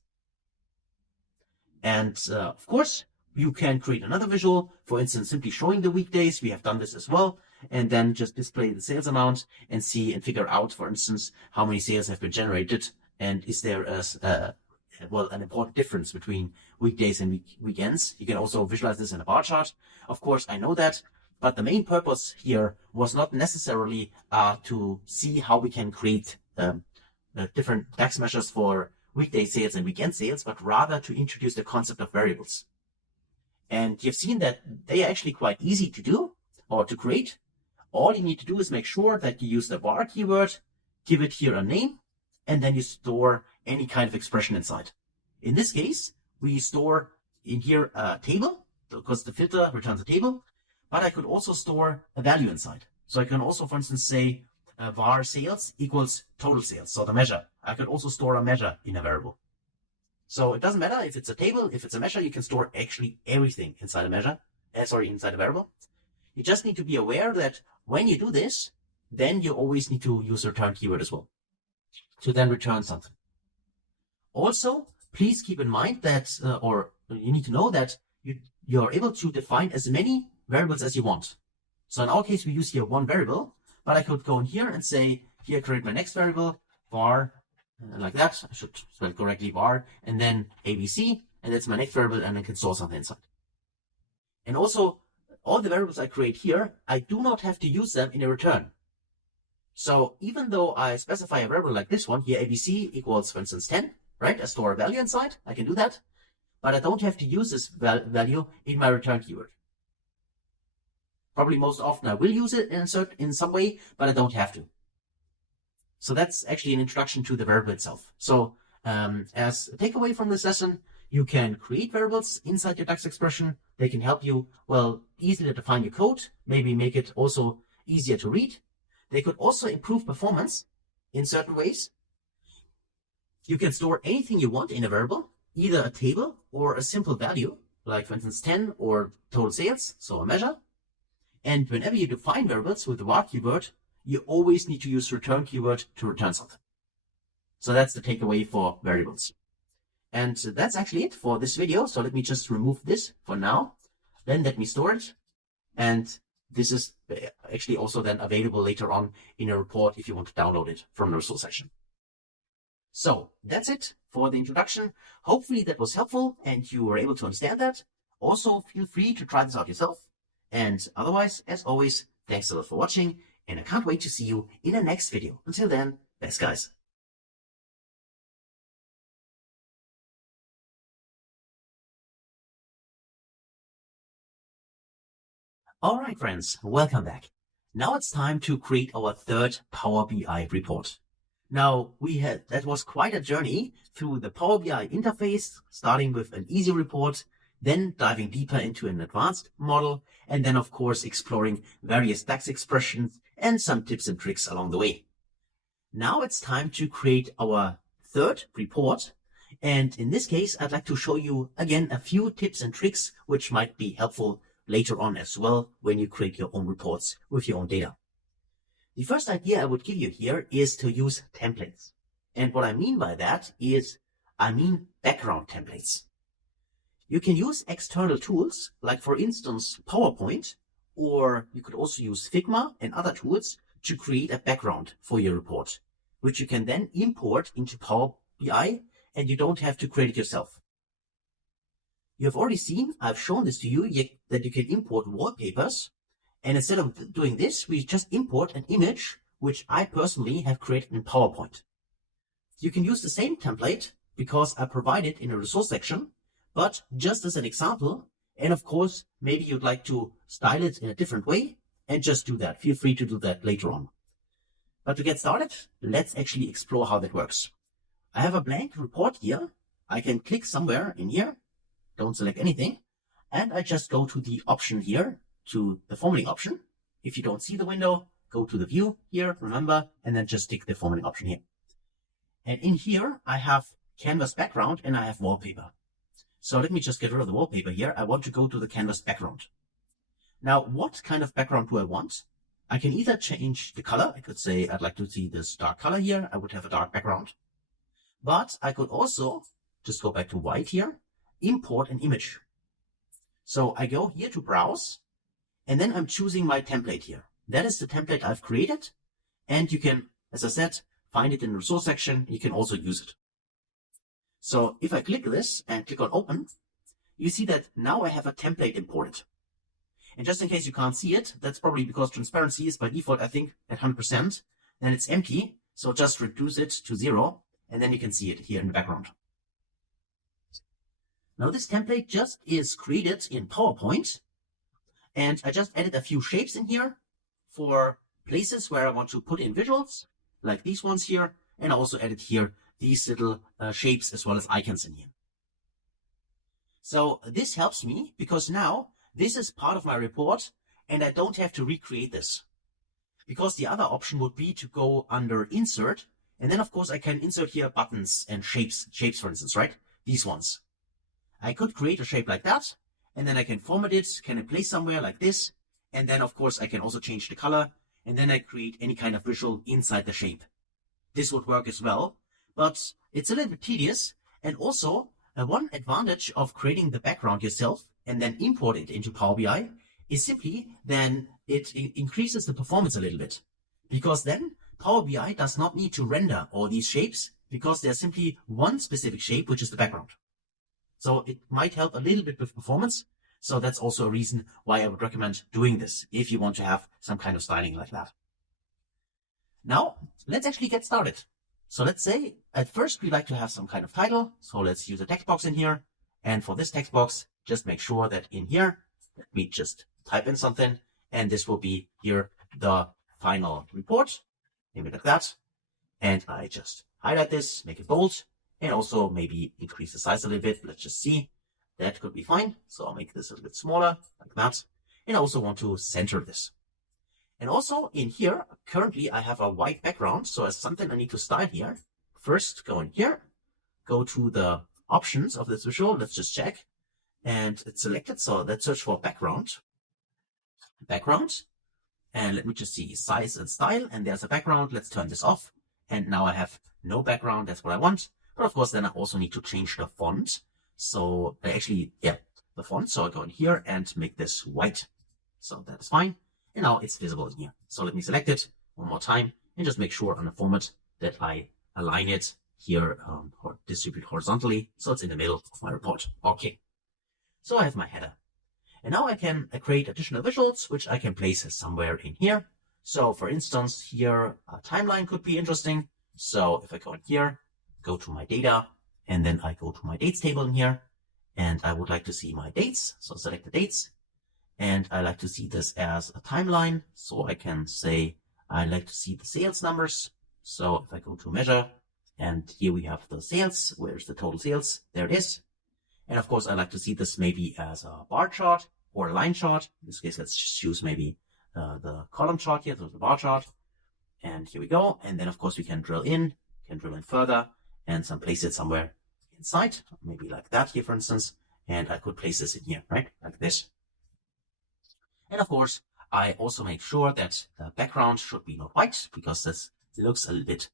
And of course, you can create another visual, for instance, simply showing the weekdays. We have done this as well. And then just display the sales amount and see and figure out, for instance, how many sales have been generated. And is there an important difference between weekdays and weekends. You can also visualize this in a bar chart. Of course, I know that. But the main purpose here was not necessarily to see how we can create different DAX measures for weekday sales and weekend sales, but rather to introduce the concept of variables. And you've seen that they are actually quite easy to do or to create. All you need to do is make sure that you use the var keyword, give it here a name, and then you store any kind of expression inside. In this case, we store in here a table, because the filter returns a table, but I could also store a value inside. So I can also, for instance, say var sales equals total sales, so the measure. I could also store a measure in a variable. So it doesn't matter if it's a table, if it's a measure, you can store actually everything inside a measure, inside a variable. You just need to be aware that when you do this, then you always need to use the return keyword as well to then return something. Also, please keep in mind that, or you need to know that you are able to define as many variables as you want. So in our case, we use here one variable, but I could go in here and say, here, create my next variable, var, like that. I should spell it correctly, var, and then ABC, and that's my next variable, and I can store something inside. And also, all the variables I create here, I do not have to use them in a return. So even though I specify a variable like this one, here ABC equals, for instance, 10, right? I store a value inside, I can do that, but I don't have to use this value in my return keyword. Probably most often I will use it in some way, but I don't have to. So that's actually an introduction to the variable itself. So as a takeaway from this lesson, you can create variables inside your DAX expression. They can help you, easily define your code, maybe make it also easier to read. They could also improve performance in certain ways. You can store anything you want in a variable, either a table or a simple value, like for instance 10 or total sales, so a measure. And whenever you define variables with the var keyword, you always need to use return keyword to return something. So that's the takeaway for variables. And that's actually it for this video. So let me just remove this for now. Then let me store it. And this is actually also then available later on in a report if you want to download it from the resource section. So that's it for the introduction. Hopefully that was helpful and you were able to understand that. Also, feel free to try this out yourself. And otherwise, as always, thanks a lot for watching. And I can't wait to see you in the next video. Until then, best guys. All right, friends, welcome back. Now it's time to create our third Power BI report. Now that was quite a journey through the Power BI interface, starting with an easy report, then diving deeper into an advanced model, and then of course exploring various DAX expressions and some tips and tricks along the way. Now it's time to create our third report. And in this case, I'd like to show you again a few tips and tricks which might be helpful later on as well when you create your own reports with your own data. The first idea I would give you here is to use templates. And what I mean by that is, I mean background templates. You can use external tools, like for instance, PowerPoint, or you could also use Figma and other tools to create a background for your report, which you can then import into Power BI, and you don't have to create it yourself. You have already seen, I've shown this to you, that you can import wallpapers. And instead of doing this, we just import an image, which I personally have created in PowerPoint. you can use the same template because I provide it in a resource section, but just as an example. And of course, maybe you'd like to style it in a different way and just do that. Feel free to do that later on. But to get started, let's actually explore how that works. I have a blank report here. I can click somewhere in here, don't select anything, and I just go to the option here, to the formatting option. If you don't see the window, go to the view here, remember, and then just tick the formatting option here. And in here, I have canvas background and I have wallpaper. So let me just get rid of the wallpaper here. I want to go to the canvas background. Now, what kind of background do I want? I can either change the color. I could say I'd like to see this dark color here. I would have a dark background. But I could also just go back to white here, import an image. So I go here to browse, and then I'm choosing my template here. That is the template I've created. And you can, as I said, find it in the resource section. You can also use it. So if I click this and click on open, you see that now I have a template imported. And just in case you can't see it, that's probably because transparency is by default, I think, at 100%. Then it's empty. So just reduce it to 0. And then you can see it here in the background. Now this template just is created in PowerPoint. And I just added a few shapes in here for places where I want to put in visuals, like these ones here. And I also added here these little shapes as well as icons in here. So this helps me because now this is part of my report and I don't have to recreate this. Because the other option would be to go under insert. And then of course I can insert here buttons and shapes for instance, right? These ones. I could create a shape like that and then I can format it, can I place somewhere like this. And then of course I can also change the color and then I create any kind of visual inside the shape. This would work as well, but it's a little bit tedious. And also one advantage of creating the background yourself and then import it into Power BI is simply then it increases the performance a little bit, because then Power BI does not need to render all these shapes because there's simply one specific shape, which is the background. So it might help a little bit with performance. So that's also a reason why I would recommend doing this if you want to have some kind of styling like that. Now, let's actually get started. So let's say at first we'd like to have some kind of title. So let's use a text box in here. And for this text box, just make sure that in here, let me just type in something. And this will be here the final report. Maybe like that. And I just highlight this, make it bold, and also maybe increase the size a little bit. Let's just see. That could be fine. So I'll make this a little bit smaller like that. And I also want to center this. And also in here, currently I have a white background. So as something I need to style here, first go in here, go to the options of this visual. Let's just check. And it's selected. So let's search for background. And let me just see size and style. And there's a background. Let's turn this off. And now I have no background. That's what I want. But of course, then I also need to change the font. So the font. So I go in here and make this white. So that's fine. And now it's visible in here. So let me select it one more time and just make sure on the format that I align it here or distribute horizontally. So it's in the middle of my report. Okay. So I have my header. And now I can create additional visuals, which I can place somewhere in here. So for instance, here a timeline could be interesting. So if I go in here, go to my data, and then I go to my dates table in here, and I would like to see my dates. So select the dates. And I like to see this as a timeline. So I can say, I like to see the sales numbers. So if I go to measure, and here we have the sales, where's the total sales? There it is. And of course, I like to see this maybe as a bar chart or a line chart. In this case, let's just choose maybe the column chart here, so the bar chart. And here we go. And then of course we can drill in further and place it somewhere inside, maybe like that here, for instance. And I could place this in here, right? Like this. And of course, I also make sure that the background should be not white because this looks a little bit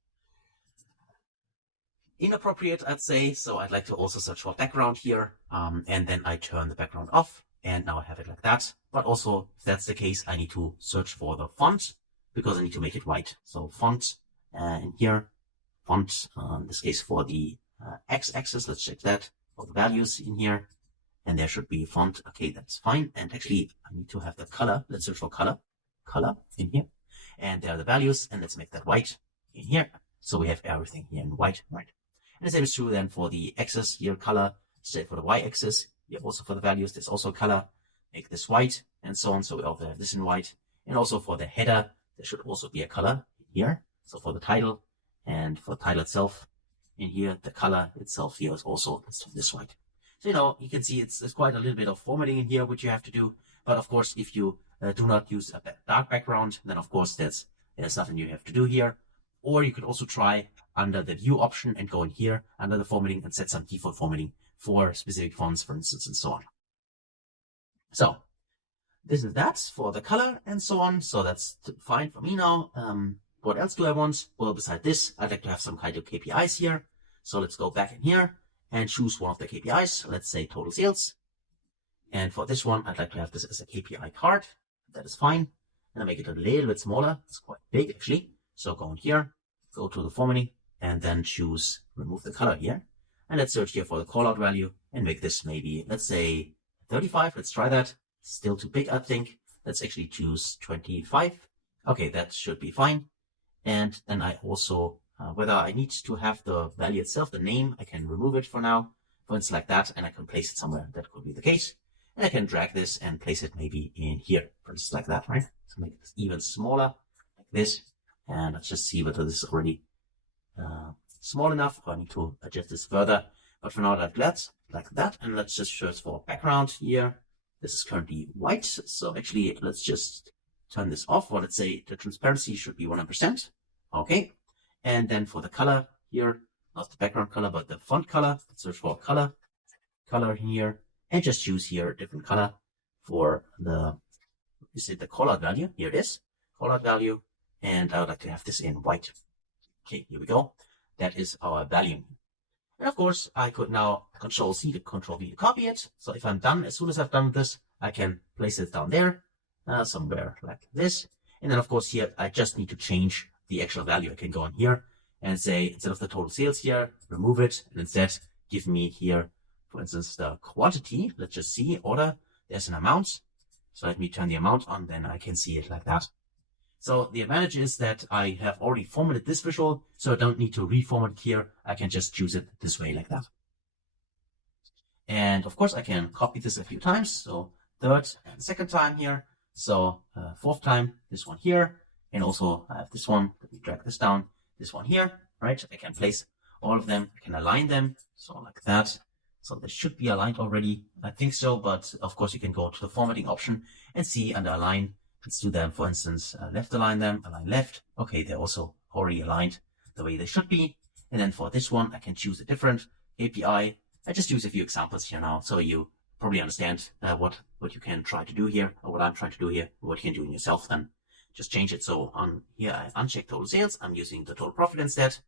inappropriate, I'd say. So I'd like to also search for background here. And then I turn the background off and now I have it like that. But also if that's the case, I need to search for the font because I need to make it white. So font in here, font, in this case for the x-axis, let's check that for the values in here. And there should be font. Okay, that's fine. And actually, I need to have the color. Let's search for color in here. And there are the values. And let's make that white in here. So we have everything here in white, right? And the same is true then for the axis here, color, say for the y-axis, here also for the values, there's also color, make this white, and so on. So we also have this in white. And also for the header, there should also be a color here. So for the title and for the title itself, in here, the color itself here is also this white. So, you can see it's quite a little bit of formatting in here, which you have to do. But of course, if you do not use a dark background, then of course there's nothing you have to do here. Or you could also try under the view option and go in here under the formatting and set some default formatting for specific fonts, for instance, and so on. So this is that for the color and so on. So that's fine for me now. What else do I want? Well, beside this, I'd like to have some kind of KPIs here. So let's go back in here and choose one of the KPIs. Let's say total sales. And for this one, I'd like to have this as a KPI card. That is fine. And I make it a little bit smaller. It's quite big actually. So go in here, go to the formatting, and then choose remove the color here. And let's search here for the callout value and make this maybe, let's say 35. Let's try that. Still too big, I think. Let's actually choose 25. Okay, that should be fine. And then I also, whether I need to have the value itself, the name, I can remove it for now. For instance, like that, and I can place it somewhere. That could be the case. And I can drag this and place it maybe in here, for instance, like that, right? So make this even smaller, like this. And let's just see whether this is already small enough, or I need to adjust this further. But for now, like that. And let's just search for background here. This is currently white. So actually, let's just turn this off. Or let's say the transparency should be 100%. Okay. And then for the color here, not the background color, but the font color, let's search for color here, and just choose here a different color for the, is it the callout value? Here it is, callout value. And I would like to have this in white. Okay, here we go. That is our value. And of course, I could now Control-C to Control-V to copy it. So if I'm done, as soon as I've done this, I can place it down there, somewhere like this. And then of course here, I just need to change the actual value. I can go in here and say, instead of the total sales here, remove it, and instead give me here, for instance, the quantity. Let's just see, order, there's an amount. So let me turn the amount on, then I can see it like that. So the advantage is that I have already formatted this visual, so I don't need to reformat it here. I can just choose it this way like that. And of course I can copy this a few times. So third and second time here. So fourth time, this one here. And also I have this one. Let me drag this down. This one here, right? I can place all of them. I can align them. So like that. So they should be aligned already. I think so. But of course you can go to the formatting option and see under align. Let's do them, for instance, left align them, align left. Okay, they're also already aligned the way they should be. And then for this one, I can choose a different API. I just use a few examples here now, so you probably understand what you can try to do here, or what I'm trying to do here, what you can do in yourself then. Just change it. So on here, I uncheck total sales. I'm using the total profit instead.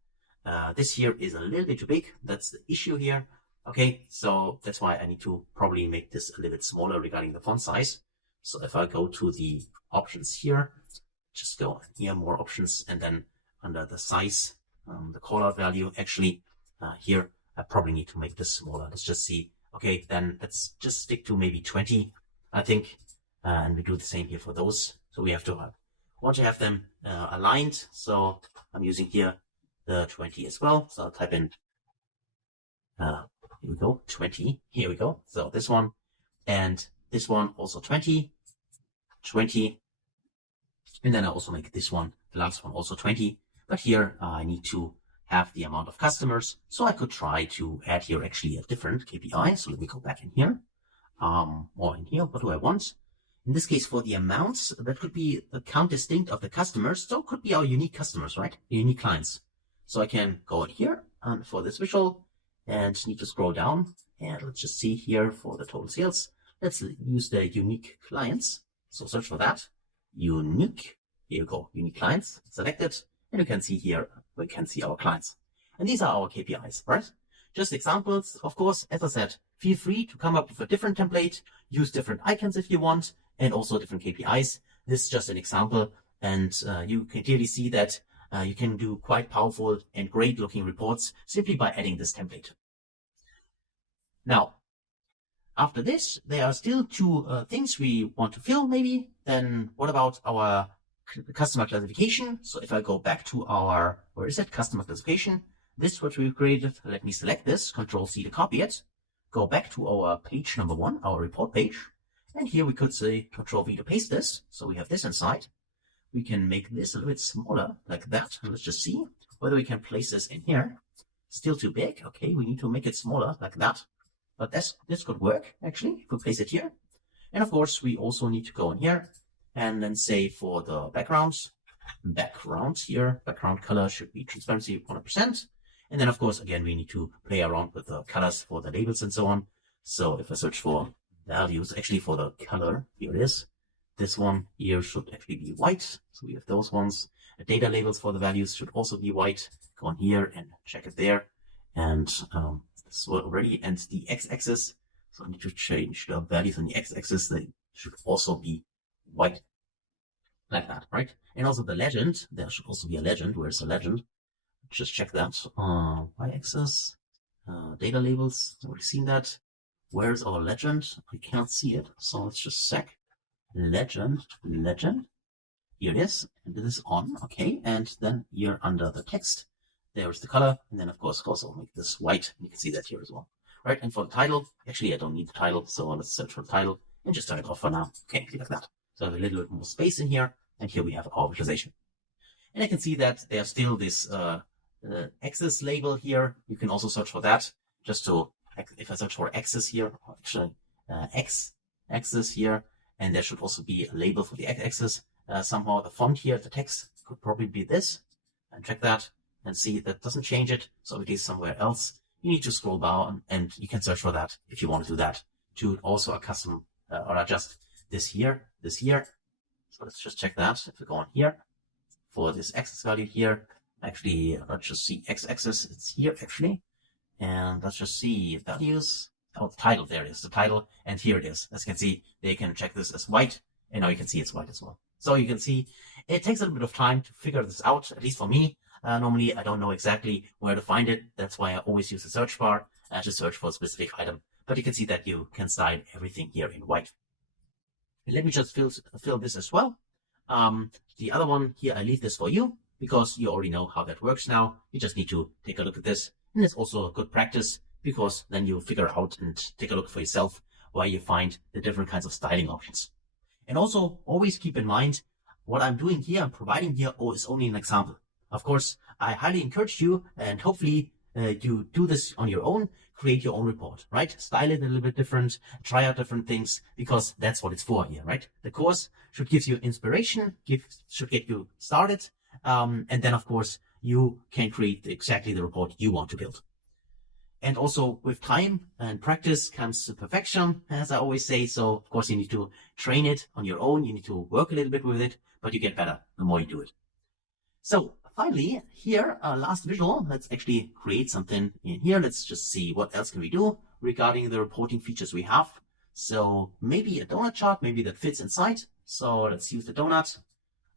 This here is a little bit too big. That's the issue here. Okay, so that's why I need to probably make this a little bit smaller regarding the font size. So if I go to the options here, just go here, more options, and then under the size, the callout value, actually here, I probably need to make this smaller. Let's just see. Okay, then let's just stick to maybe 20, I think. And we do the same here for those. So we have to want to have them aligned. So I'm using here the 20 as well. So I'll type in, here we go, 20. Here we go. So this one and this one also 20. 20, and then I also make this one, the last one, also 20. But here I need to have the amount of customers, so I could try to add here actually a different KPI. So let me go back in here, or in here. What do I want? In this case, for the amounts, that could be a count distinct of the customers, so it could be our unique customers, right? Unique clients. So I can go in here for this visual and need to scroll down, and let's just see here for the total sales. Let's use the unique clients. So search for that, unique, here you go, unique clients, selected, and you can see here, we can see our clients. And these are our KPIs, right? Just examples, of course, as I said, feel free to come up with a different template, use different icons if you want, and also different KPIs. This is just an example, and you can clearly see that you can do quite powerful and great looking reports simply by adding this template. Now, after this, there are still two things we want to fill maybe. Then what about our customer classification. So if I go back to our, where is it? Customer classification. This is what we've created. Let me select this, Control C to copy it. Go back to our page number 1, our report page. And here we could say Control V to paste this. So we have this inside. We can make this a little bit smaller like that. And let's just see whether we can place this in here. Still too big. Okay, we need to make it smaller like that. But this could work actually if we place it here. And of course, we also need to go in here and then say for the background here, background color should be transparency 100%. And then of course, again, we need to play around with the colors for the labels and so on. So if I search for values, actually for the color, here it is. This one here should actually be white. So we have those ones. The data labels for the values should also be white. Go on here and check it there. And this one already. And the x-axis, so I need to change the values on the x-axis. They should also be white. Like that, right? And also the legend, there should also be a legend. Where's the legend? Just check that. Y-axis, data labels. Have we seen that? Where's our legend? I cannot see it. So let's just sec. Legend. Here it is. And this is on. Okay. And then here under the text, there's the color. And then of course, also make this white. You can see that here as well. Right. And for the title, actually, I don't need the title. So let's search for the title and just turn it off for now. Okay. Like that. So I have a little bit more space in here. And here we have our visualization. And I can see that there's still this axis label here. You can also search for that. Just to, if I search for axis here, actually x-axis here, and there should also be a label for the x-axis. Somehow the font here, the text could probably be this. And check that and see that doesn't change it. So it is somewhere else. You need to scroll down and you can search for that if you want to do that. To also a custom or adjust this here. So let's just check that. If we go on here for this axis value here, actually, let's just see x-axis. It's here actually. And let's just see values. Oh, the title. There it is, the title. And here it is. As you can see, they can check this as white. And now you can see it's white as well. So you can see it takes a little bit of time to figure this out, at least for me. Normally, I don't know exactly where to find it. That's why I always use the search bar to search for a specific item. But you can see that you can style everything here in white. And let me just fill this as well. The other one here, I leave this for you because you already know how that works now. You just need to take a look at this. And it's also a good practice because then you figure out and take a look for yourself where you find the different kinds of styling options. And also always keep in mind what I'm doing here, I'm providing here is only an example. Of course, I highly encourage you and hopefully you do this on your own, create your own report, right? Style it a little bit different, try out different things because that's what it's for here, right? The course should give you inspiration, should get you started. And then of course you can create exactly the report you want to build. And also with time and practice comes perfection, as I always say. So of course you need to train it on your own. You need to work a little bit with it, but you get better the more you do it. So finally here, last visual, let's actually create something in here. Let's just see what else can we do regarding the reporting features we have. So maybe a donut chart, maybe that fits inside. So let's use the donut.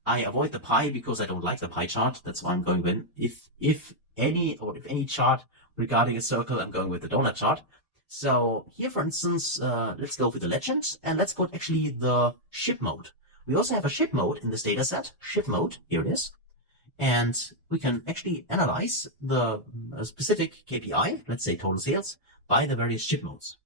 I avoid the pie because I don't like the pie chart. That's why I'm going with, if any chart regarding a circle, I'm going with the donut chart. So here, for instance, let's go with the legend and let's put actually the ship mode. We also have a ship mode in this data set, ship mode, here it is. And we can actually analyze the specific KPI, let's say total sales, by the various ship modes.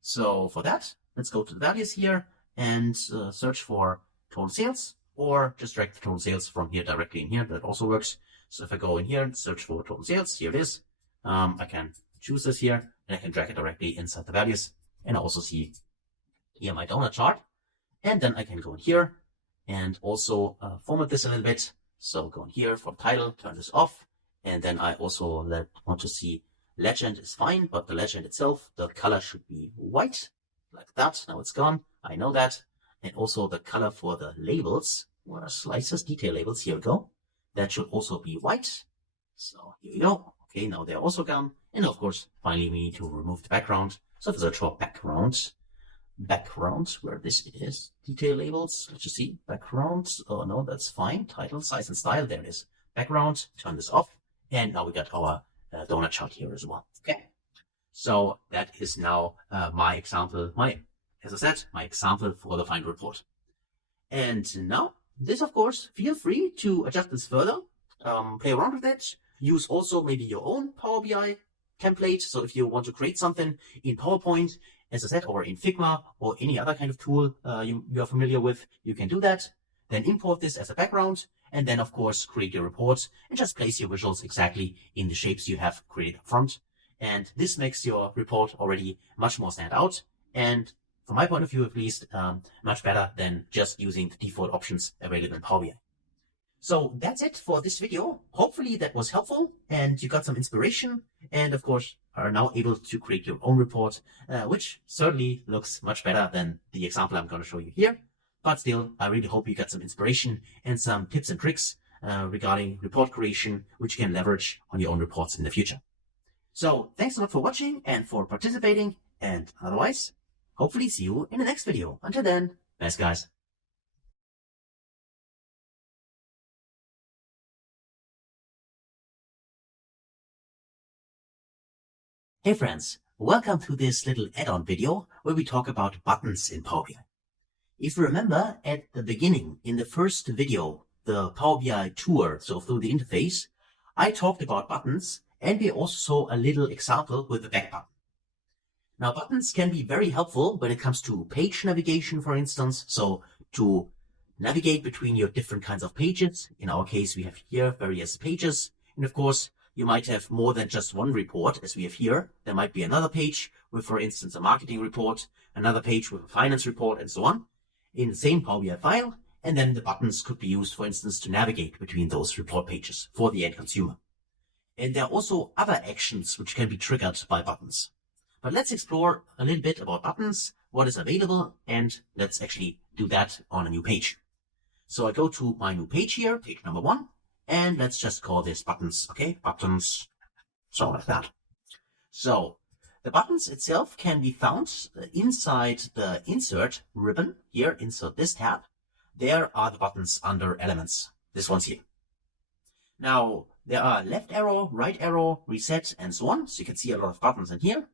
So for that, let's go to the values here and search for total sales, or just drag the total sales from here directly in here. That also works. So if I go in here and search for total sales, here it is. I can choose this here and I can drag it directly inside the values. And I also see here my donut chart. And then I can go in here and also format this a little bit. So go in here for title, turn this off. And then I also want to see legend is fine, but the legend itself, the color should be white like that. Now it's gone. I know that. And also the color for the labels, where slices, detail labels, here we go. That should also be white. So here we go. Okay, now they're also gone. And of course, finally, we need to remove the background. So if I search for background, where this is, detail labels, let's just see, background. Oh no, that's fine. Title, size and style, there it is. Background, turn this off. And now we got our donut chart here as well. Okay. So that is now my example, as I said, my example for the final report. And now this, of course, feel free to adjust this further, play around with it, use also maybe your own Power BI template. So if you want to create something in PowerPoint, as I said, or in Figma or any other kind of tool you are familiar with, you can do that. Then import this as a background, and then of course create your report and just place your visuals exactly in the shapes you have created up front. And this makes your report already much more stand out, and from my point of view at least, much better than just using the default options available in Power BI. So that's it for this video. Hopefully that was helpful and you got some inspiration, and of course are now able to create your own report, which certainly looks much better than the example I'm going to show you here. But still, I really hope you got some inspiration and some tips and tricks regarding report creation, which you can leverage on your own reports in the future. So thanks a lot for watching and for participating, and otherwise, hopefully see you in the next video. Until then, best guys. Hey friends, welcome to this little add-on video where we talk about buttons in Power BI. If you remember at the beginning in the first video, the Power BI tour, so through the interface, I talked about buttons, and we also saw a little example with the back button. Now buttons can be very helpful when it comes to page navigation, for instance, so to navigate between your different kinds of pages. In our case, we have here various pages, and of course, you might have more than just one report, as we have here. There might be another page with, for instance, a marketing report, another page with a finance report, and so on, in the same Power BI file, and then the buttons could be used, for instance, to navigate between those report pages for the end consumer. And there are also other actions which can be triggered by buttons. But let's explore a little bit about buttons, what is available, and let's actually do that on a new page. So I go to my new page here, page number 1, and let's just call this buttons, okay? Buttons, so like that. So the buttons itself can be found inside the insert ribbon here, insert this tab. There are the buttons under elements, this one's here. Now there are left arrow, right arrow, reset, and so on. So you can see a lot of buttons in here.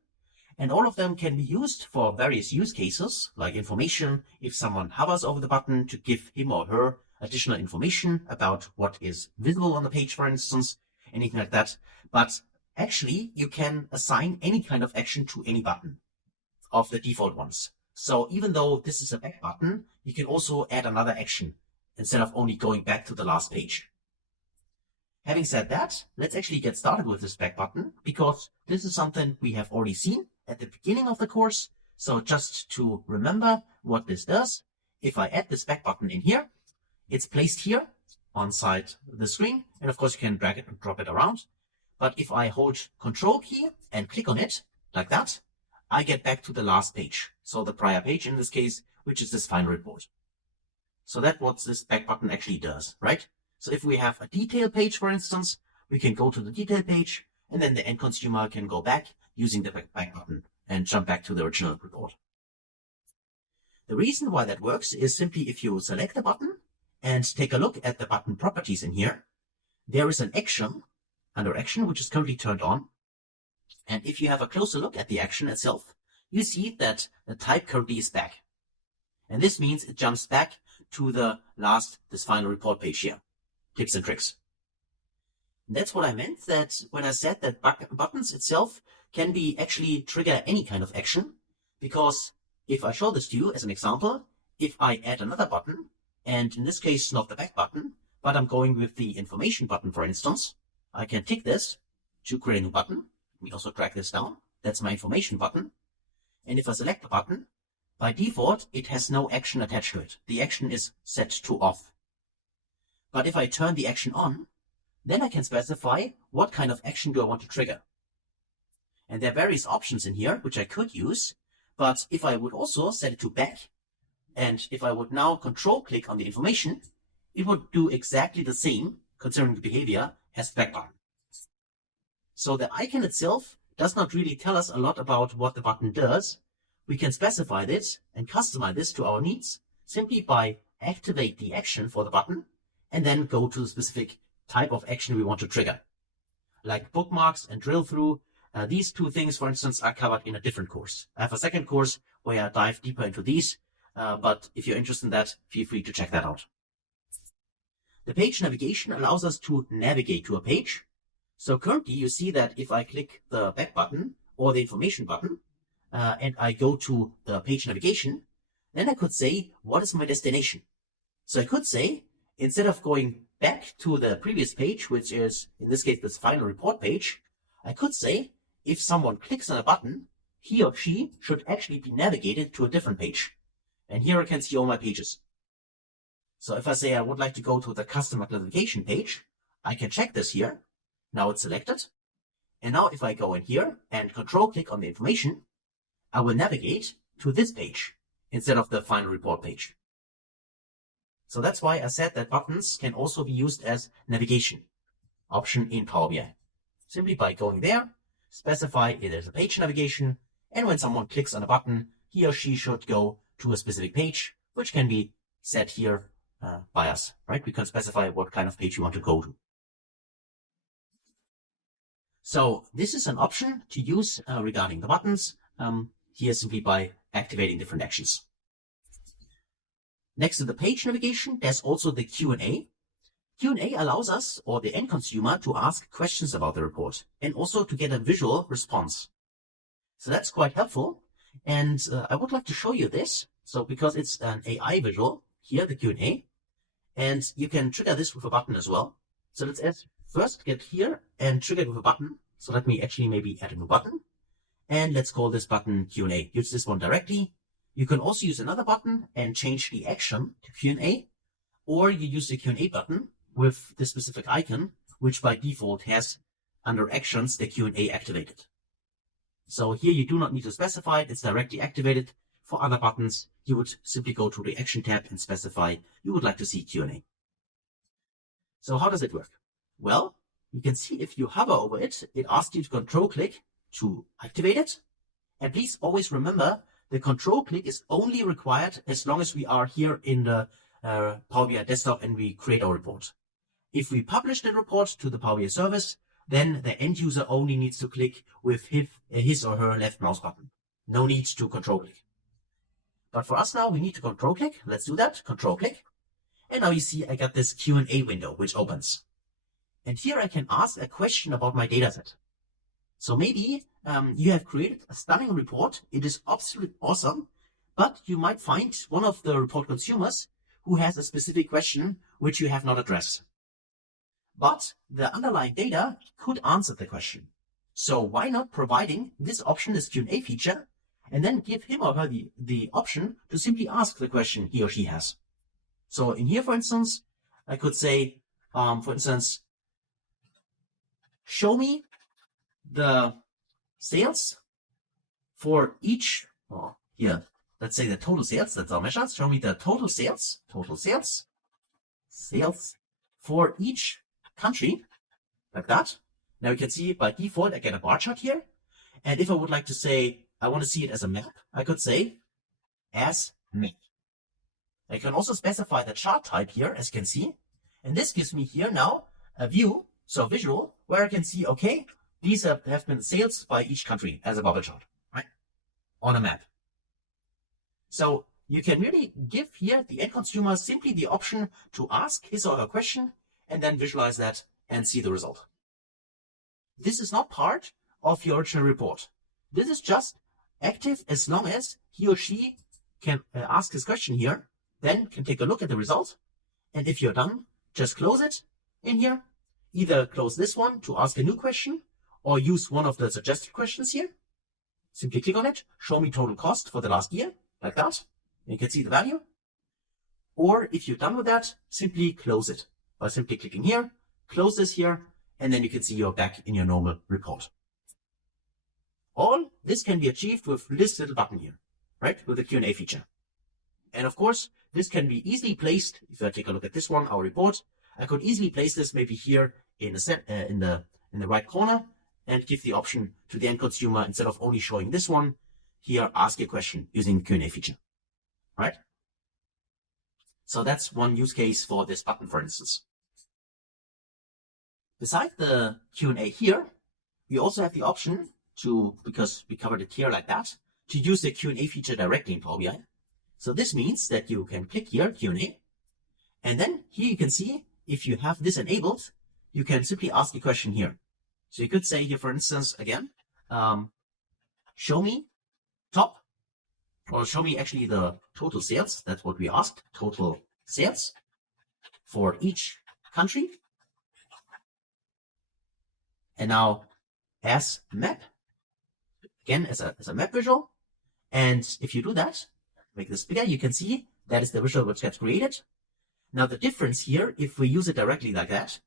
And all of them can be used for various use cases, like information, if someone hovers over the button to give him or her additional information about what is visible on the page, for instance, anything like that. But actually, you can assign any kind of action to any button of the default ones. So even though this is a back button, you can also add another action instead of only going back to the last page. Having said that, let's actually get started with this back button, because this is something we have already seen at the beginning of the course. So just to remember what this does, if I add this back button in here, it's placed here on side the screen, and of course you can drag it and drop it around. But if I hold Control key and click on it like that, I get back to the last page. So the prior page in this case, which is this final report. So that's what this back button actually does, right? So if we have a detail page, for instance, we can go to the detail page, and then the end consumer can go back using the back button and jump back to the original report. The reason why that works is simply if you select the button and take a look at the button properties in here, there is an action under action, which is currently turned on. And if you have a closer look at the action itself, you see that the type currently is back. And this means it jumps back to this final report page here. Tips and tricks. And that's what I meant, that when I said that buttons itself can be actually trigger any kind of action, because if I show this to you as an example, if I add another button, and in this case not the back button, but I'm going with the information button, for instance, I can tick this to create a new button. Let me also drag this down. That's my information button. And if I select the button, by default, it has no action attached to it. The action is set to off. But if I turn the action on, then I can specify what kind of action do I want to trigger. And there are various options in here, which I could use. But if I would also set it to back, and if I would now control click on the information, it would do exactly the same concerning the behavior as the back button. So the icon itself does not really tell us a lot about what the button does. We can specify this and customize this to our needs simply by activate the action for the button and then go to the specific type of action we want to trigger. Like bookmarks and drill through, these two things, for instance, are covered in a different course. I have a second course where I dive deeper into these, but if you're interested in that, feel free to check that out. The page navigation allows us to navigate to a page. So currently you see that if I click the back button or the information button, and I go to the page navigation, then I could say, what is my destination? So I could say, instead of going back to the previous page, which is in this case, this final report page, I could say, if someone clicks on a button, he or she should actually be navigated to a different page. And here I can see all my pages. So if I say I would like to go to the customer classification page, I can check this here. Now it's selected. And now if I go in here and control click on the information, I will navigate to this page instead of the final report page. So that's why I said that buttons can also be used as navigation option in Power BI. Simply by going there, specify it as a page navigation, and when someone clicks on a button, he or she should go to a specific page, which can be set here by us, right? We can specify what kind of page you want to go to. So this is an option to use regarding the buttons, here simply by activating different actions. Next to the page navigation, there's also the Q&A. Q&A allows us, or the end consumer, to ask questions about the report and also to get a visual response. So that's quite helpful. And I would like to show you this. So because it's an AI visual, here the Q&A, and you can trigger this with a button as well. So let's first get here and trigger it with a button. So let me actually maybe add a new button. And let's call this button Q&A. Use this one directly. You can also use another button and change the action to Q&A, or you use the Q&A button with the specific icon, which by default has under actions the Q&A activated. So here you do not need to specify it, it's directly activated. For other buttons, you would simply go to the action tab and specify you would like to see Q&A. So how does it work? Well, you can see if you hover over it, it asks you to control click to activate it. And please always remember, the control click is only required as long as we are here in the Power BI desktop and we create our report. If we publish the report to the Power BI service, then the end user only needs to click with his or her left mouse button. No need to control click. But for us now, we need to control click. Let's do that. Control click. And now you see I got this Q&A window which opens. And here I can ask a question about my dataset. So maybe you have created a stunning report. It is absolutely awesome, but you might find one of the report consumers who has a specific question which you have not addressed. But the underlying data could answer the question. So why not providing this option, this Q&A feature, and then give him or her the option to simply ask the question he or she has. So in here, for instance, I could say, for instance, show me the sales for each, here, let's say the total sales, that's our measure. Show me the total sales for each country, like that. Now you can see by default, I get a bar chart here. And if I would like to say, I want to see it as a map, I could say as map. I can also specify the chart type here, as you can see. And this gives me here now a view, so a visual, where I can see, okay, these have been sales by each country as a bubble chart, right? On a map. So you can really give here the end consumer simply the option to ask his or her question and then visualize that and see the result. This is not part of your original report. This is just active as long as he or she can ask his question here, then can take a look at the result. And if you're done, just close it in here. Either close this one to ask a new question or use one of the suggested questions here. Simply click on it. Show me total cost for the last year, like that. And you can see the value. Or if you're done with that, simply close it by simply clicking here, close this here, and then you can see you're back in your normal report. All this can be achieved with this little button here, right? With the Q&A feature. And of course, this can be easily placed. If I take a look at this one, our report, I could easily place this maybe here in the right corner and give the option to the end consumer, instead of only showing this one, here ask a question using the Q&A feature, right? So that's one use case for this button, for instance. Besides the Q&A here, we also have the option to, because we covered it here like that, to use the Q&A feature directly in Power BI. So this means that you can click here, Q&A, and then here you can see if you have this enabled, you can simply ask a question here. So you could say here, for instance, again, show me top, or show me actually the total sales. That's what we asked, total sales for each country. And now as map, again, as a map visual. And if you do that, make this bigger, you can see that is the visual which gets created. Now the difference here, if we use it directly like that,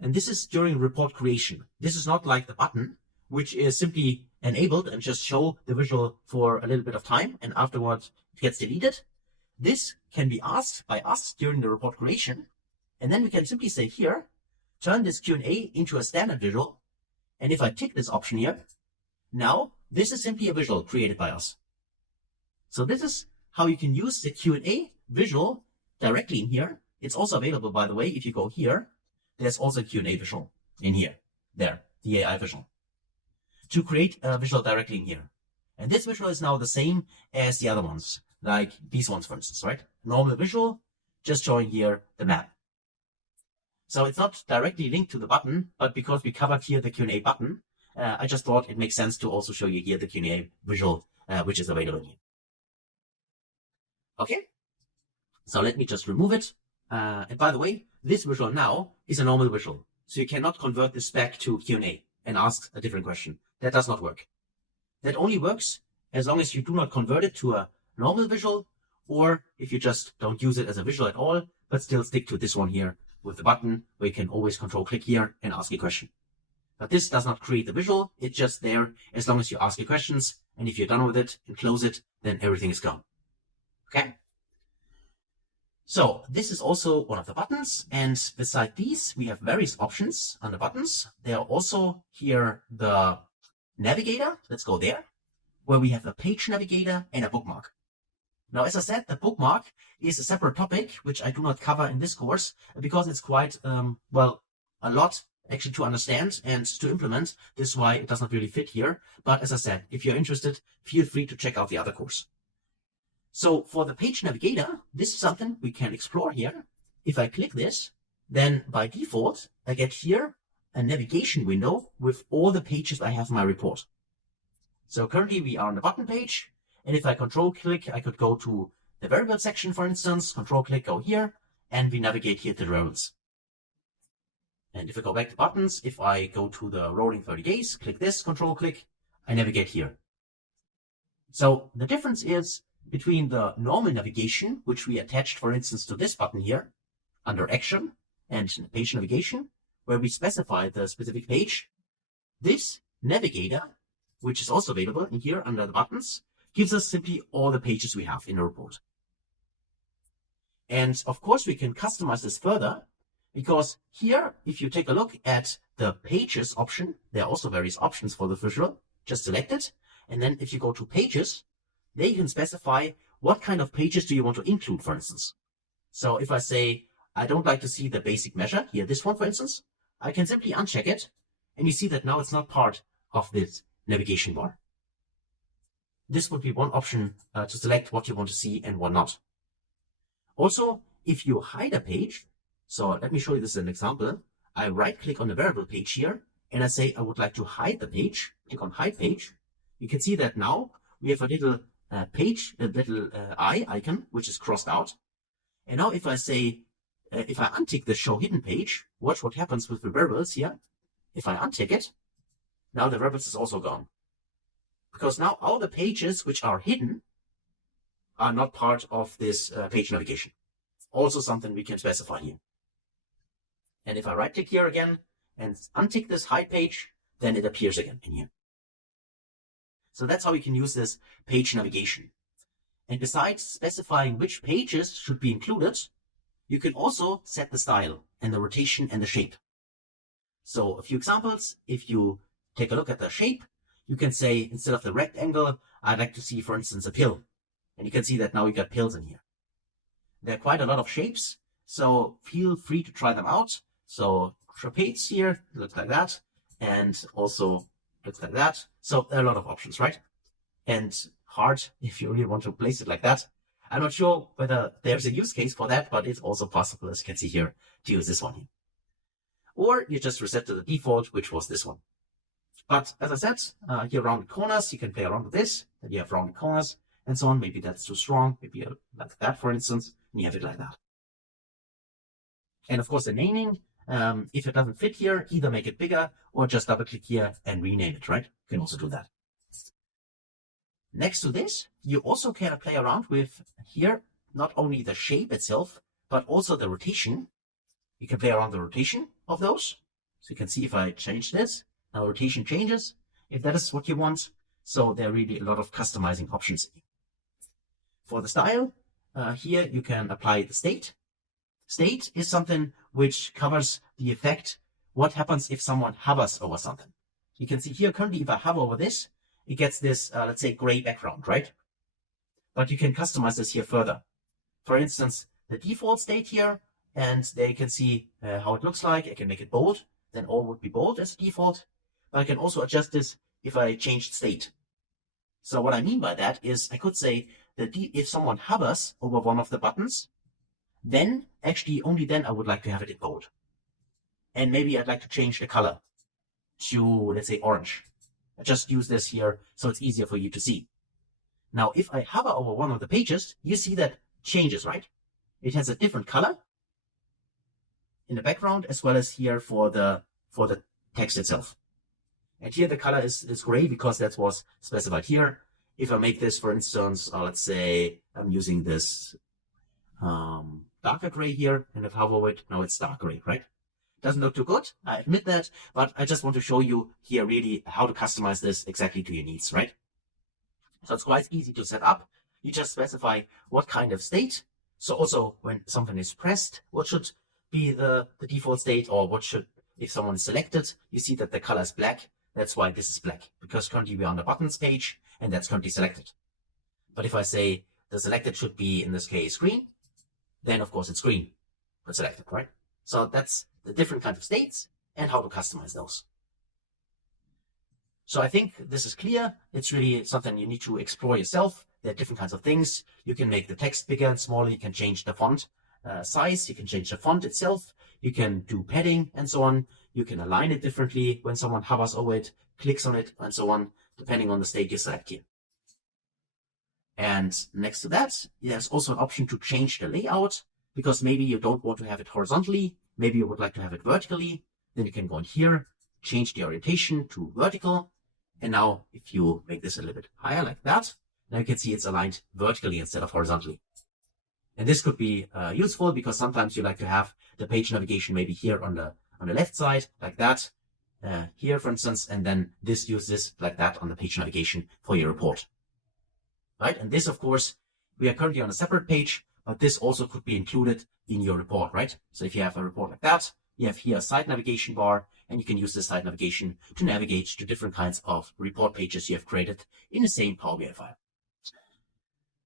and this is during report creation. This is not like the button, which is simply enabled and just show the visual for a little bit of time and afterwards it gets deleted. This can be asked by us during the report creation. And then we can simply say here, turn this Q&A into a standard visual. And if I tick this option here, now this is simply a visual created by us. So this is how you can use the Q&A visual directly in here. It's also available, by the way, if you go here, there's also a Q&A visual in here, there, the AI visual, to create a visual directly in here. And this visual is now the same as the other ones, like these ones, for instance, right? Normal visual, just showing here the map. So it's not directly linked to the button, but because we covered here the Q&A button, I just thought it makes sense to also show you here the Q&A visual, which is available here. Okay, so let me just remove it. And by the way, this visual now is a normal visual. So you cannot convert this back to Q&A and ask a different question. That does not work. That only works as long as you do not convert it to a normal visual, or if you just don't use it as a visual at all, but still stick to this one here with the button where you can always control click here and ask a question. But this does not create the visual. It's just there as long as you ask your questions. And if you're done with it and close it, then everything is gone. Okay. So this is also one of the buttons, and beside these we have various options on the buttons. There are also here the navigator, let's go there, where we have a page navigator and a bookmark. Now, as I said, the bookmark is a separate topic, which I do not cover in this course, because it's quite, well, a lot actually to understand and to implement. This is why it does not really fit here. But as I said, if you're interested, feel free to check out the other course. So for the page navigator, this is something we can explore here. If I click this, then by default, I get here a navigation window with all the pages I have in my report. So currently we are on the button page. And if I control click, I could go to the variable section, for instance, control click, go here, and we navigate here to the variables. And if I go back to buttons, if I go to the rolling 30 days, click this, control click, I navigate here. So the difference is between the normal navigation, which we attached, for instance, to this button here, under action and page navigation, where we specify the specific page. This navigator, which is also available in here under the buttons, gives us simply all the pages we have in the report. And of course, we can customize this further, because here, if you take a look at the pages option, there are also various options for the visual. Just select it. And then if you go to pages, there you can specify what kind of pages do you want to include, for instance. So if I say, I don't like to see the basic measure, here, this one, for instance, I can simply uncheck it. And you see that now it's not part of this navigation bar. This would be one option to select what you want to see and what not. Also, if you hide a page, so let me show you this as an example. I right click on the variable page here and I say I would like to hide the page. Click on hide page. You can see that now we have a little page, a little eye icon, which is crossed out. And now if I say, if I untick the show hidden page, watch what happens with the variables here. If I untick it, now the variables is also gone. Because now all the pages which are hidden are not part of this page navigation. Also something we can specify here. And if I right click here again and untick this hide page, then it appears again in here. So that's how we can use this page navigation. And besides specifying which pages should be included, you can also set the style and the rotation and the shape. So a few examples. If you take a look at the shape, you can say, instead of the rectangle, I'd like to see, for instance, a pill. And you can see that now we got pills in here. There are quite a lot of shapes, so feel free to try them out. So trapeze here looks like that, and also looks like that. So there are a lot of options, right? And heart, if you really want to place it like that. I'm not sure whether there's a use case for that, but it's also possible, as you can see here, to use this one here. Or you just reset to the default, which was this one. But as I said, here rounded corners, you can play around with this. Then you have rounded corners and so on. Maybe that's too strong. Maybe like that, for instance, and you have it like that. And of course, the naming, if it doesn't fit here, either make it bigger or just double click here and rename it, right? You can also do that. Next to this, you also can play around with here, not only the shape itself, but also the rotation. You can play around the rotation of those. So you can see if I change this, now rotation changes, if that is what you want. So there are really a lot of customizing options. For the style, here you can apply the state. State is something which covers the effect, what happens if someone hovers over something. You can see here currently if I hover over this, it gets this, let's say, gray background, right? But you can customize this here further. For instance, the default state here, and there you can see how it looks like. I can make it bold, then all would be bold as default. But I can also adjust this if I changed state. So what I mean by that is I could say that if someone hovers over one of the buttons, then actually only then I would like to have it in bold. And maybe I'd like to change the color to, let's say, orange. I just use this here so it's easier for you to see. Now, if I hover over one of the pages, you see that changes, right? It has a different color in the background as well as here for the text itself. And here the color is gray because that was specified here. If I make this, for instance, let's say I'm using this darker gray here, and if I hover over it, now it's dark gray, right? Doesn't look too good, I admit that, but I just want to show you here really how to customize this exactly to your needs, right? So it's quite easy to set up. You just specify what kind of state. So also when something is pressed, what should be the default state, or what should, if someone is selected, you see that the color is black. That's why this is black, because currently we're on the buttons page and that's currently selected. But if I say the selected should be, in this case, green, then of course it's green, but selected, right? So that's the different kind of states and how to customize those. So I think this is clear. It's really something you need to explore yourself. There are different kinds of things. You can make the text bigger and smaller. You can change the font size. You can change the font itself. You can do padding and so on. You can align it differently when someone hovers over it, clicks on it, and so on, depending on the state you select here. And next to that, there's also an option to change the layout, because maybe you don't want to have it horizontally. Maybe you would like to have it vertically. Then you can go in here, change the orientation to vertical. And now if you make this a little bit higher like that, now you can see it's aligned vertically instead of horizontally. And this could be useful because sometimes you like to have the page navigation maybe here on the left side like that, here for instance, and then use this like that on the page navigation for your report. Right? And this, of course, we are currently on a separate page, but this also could be included in your report, right? So if you have a report like that, you have here a side navigation bar, and you can use this side navigation to navigate to different kinds of report pages you have created in the same Power BI file.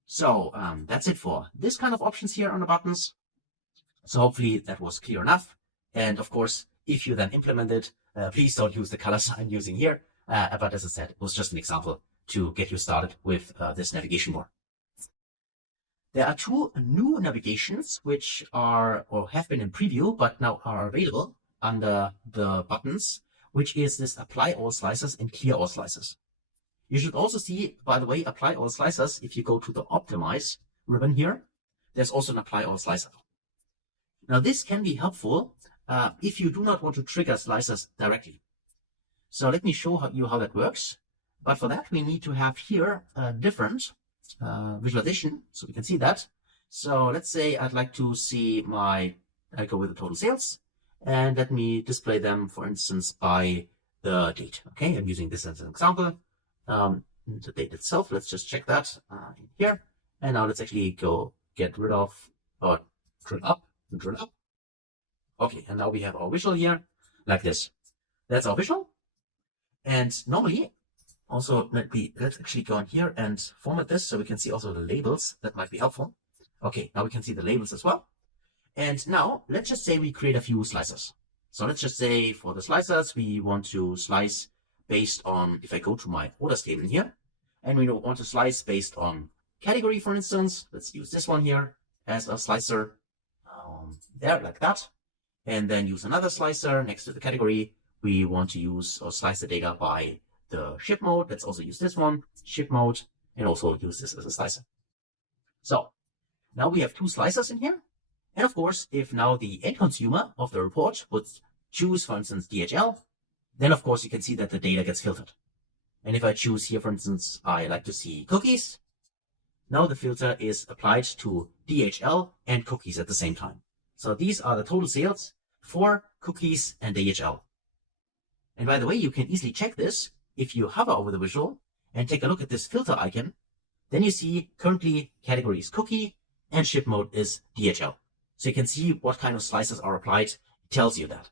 So that's it for this kind of options here on the buttons. So hopefully that was clear enough. And of course, if you then implement it, please don't use the colors I'm using here. But as I said, it was just an example to get you started with this navigation bar. There are two new navigations which are or have been in preview, but now are available under the buttons, which is this apply all slicers and clear all slicers. You should also see, by the way, apply all slicers. If you go to the optimize ribbon here, there's also an apply all slicer. Now this can be helpful if you do not want to trigger slicers directly. So let me show you how that works. But for that, we need to have here a different visualization, so we can see that. So let's say I'd like to see I go with the total sales, and let me display them, for instance, by the date. Okay, I'm using this as an example. The date itself, let's just check that in here. And now let's actually go get rid of, or drill up and drill up. Okay, and now we have our visual here, like this. That's our visual. And normally, also, let's actually go in here and format this so we can see also the labels. That might be helpful. Okay, now we can see the labels as well. And now let's just say we create a few slicers. So let's just say for the slicers, we want to slice based on, if I go to my orders table here, and we want to slice based on category, for instance. Let's use this one here as a slicer there, like that. And then use another slicer next to the category. We want to use or slice the data by the ship mode. Let's also use this one, ship mode, and also use this as a slicer. So now we have two slicers in here. And of course, if now the end consumer of the report would choose, for instance, DHL, then of course you can see that the data gets filtered. And if I choose here, for instance, I like to see cookies, now the filter is applied to DHL and cookies at the same time. So these are the total sales for cookies and DHL. And by the way, you can easily check this if you hover over the visual and take a look at this filter icon. Then you see currently category is cookie and ship mode is DHL. So you can see what kind of slices are applied. It tells you that.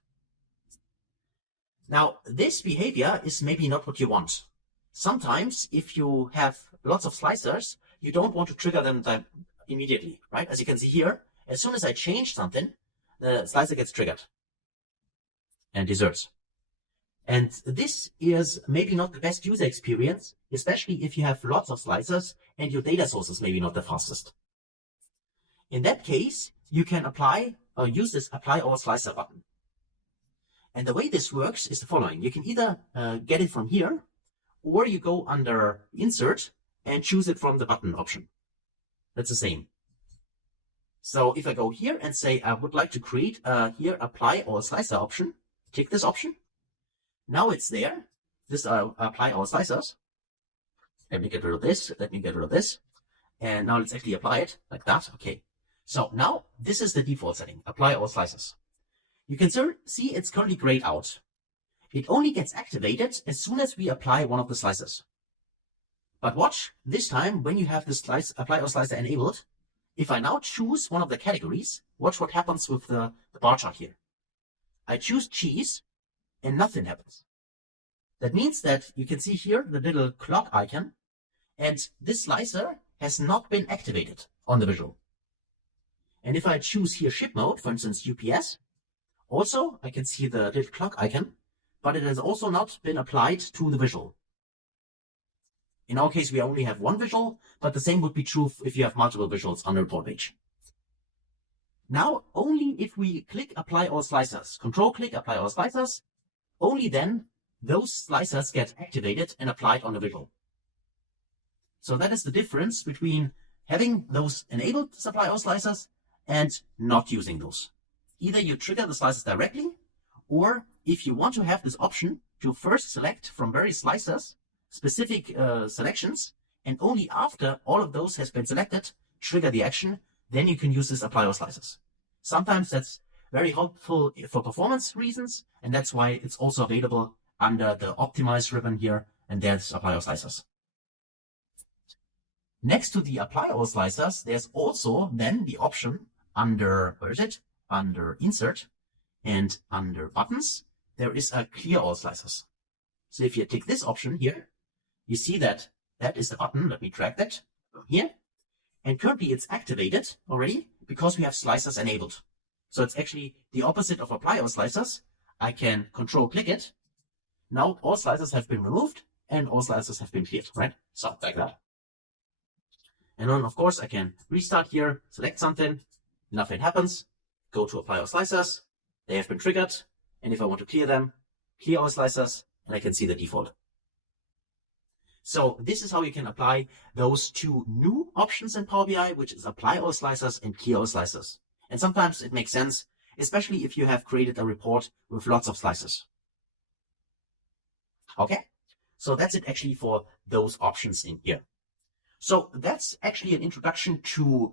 Now, this behavior is maybe not what you want. Sometimes if you have lots of slicers, you don't want to trigger them immediately, right? As you can see here, as soon as I change something, the slicer gets triggered and deserts. And this is maybe not the best user experience, especially if you have lots of slicers and your data source is maybe not the fastest. In that case, you can apply or use this apply all slicer button. And the way this works is the following. You can either get it from here, or you go under insert and choose it from the button option. That's the same. So if I go here and say I would like to create here apply all slicer option, click this option. Now it's there. This apply all slicers. Let me get rid of this. Let me get rid of this. And now let's actually apply it like that. Okay. So now this is the default setting. Apply all slices. You can see it's currently grayed out. It only gets activated as soon as we apply one of the slices. But watch, this time when you have the slice, apply all slicer enabled, if I now choose one of the categories, watch what happens with the bar chart here. I choose cheese and nothing happens. That means that you can see here the little clock icon, and this slicer has not been activated on the visual. And if I choose here ship mode, for instance UPS, also I can see the little clock icon, but it has also not been applied to the visual. In our case, we only have one visual, but the same would be true if you have multiple visuals on the report page. Now, only if we click apply all slicers, control click apply all slicers, only then those slicers get activated and applied on the visual. So that is the difference between having those enabled apply all slicers and not using those. Either you trigger the slices directly, or if you want to have this option to first select from various slicers specific selections, and only after all of those has been selected, trigger the action, then you can use this apply all slices. Sometimes that's very helpful for performance reasons, and that's why it's also available under the optimize ribbon here, and there's apply all slicers. Next to the apply all slicers, there's also then the option under, where is it? Under insert and under buttons, there is a clear all slicers. So if you take this option here, you see that that is the button. Let me drag that here. And currently it's activated already because we have slicers enabled. So it's actually the opposite of apply all slicers. I can control click it. Now all slicers have been removed and all slicers have been cleared, right? So like that. And then of course I can restart here, select something, nothing happens, go to apply all slicers. They have been triggered. And if I want to clear them, clear all slicers, and I can see the default. So this is how you can apply those two new options in Power BI, which is apply all slicers and clear all slicers. And sometimes it makes sense, especially if you have created a report with lots of slices. Okay, so that's it actually for those options in here. So that's actually an introduction to,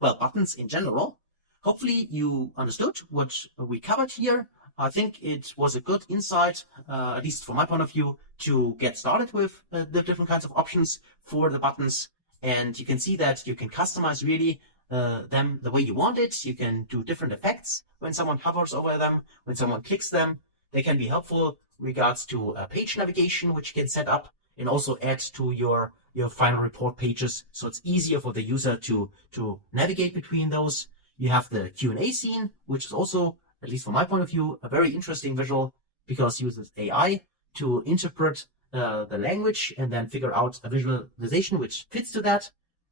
buttons in general. Hopefully you understood what we covered here. I think it was a good insight, at least from my point of view, to get started with the different kinds of options for the buttons. And you can see that you can customize really them the way you want it. You can do different effects when someone hovers over them, when someone clicks them. They can be helpful regards to page navigation, which you can set up and also add to your final report pages. So it's easier for the user to navigate between those. You have the Q&A scene, which is also, at least from my point of view, a very interesting visual because it uses AI to interpret the language and then figure out a visualization which fits to that.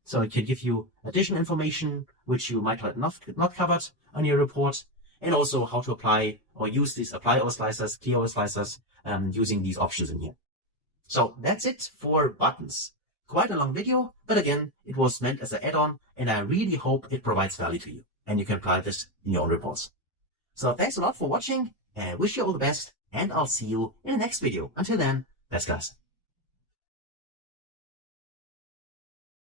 So it can give you additional information which you might not covered on your report, and also how to apply or use these apply all slicers, clear all slicers, using these options in here. So that's it for buttons. Quite a long video, but again, it was meant as an add-on, and I really hope it provides value to you and you can apply this in your own reports. So thanks a lot for watching, and wish you all the best, and I'll see you in the next video. Until then, best guys.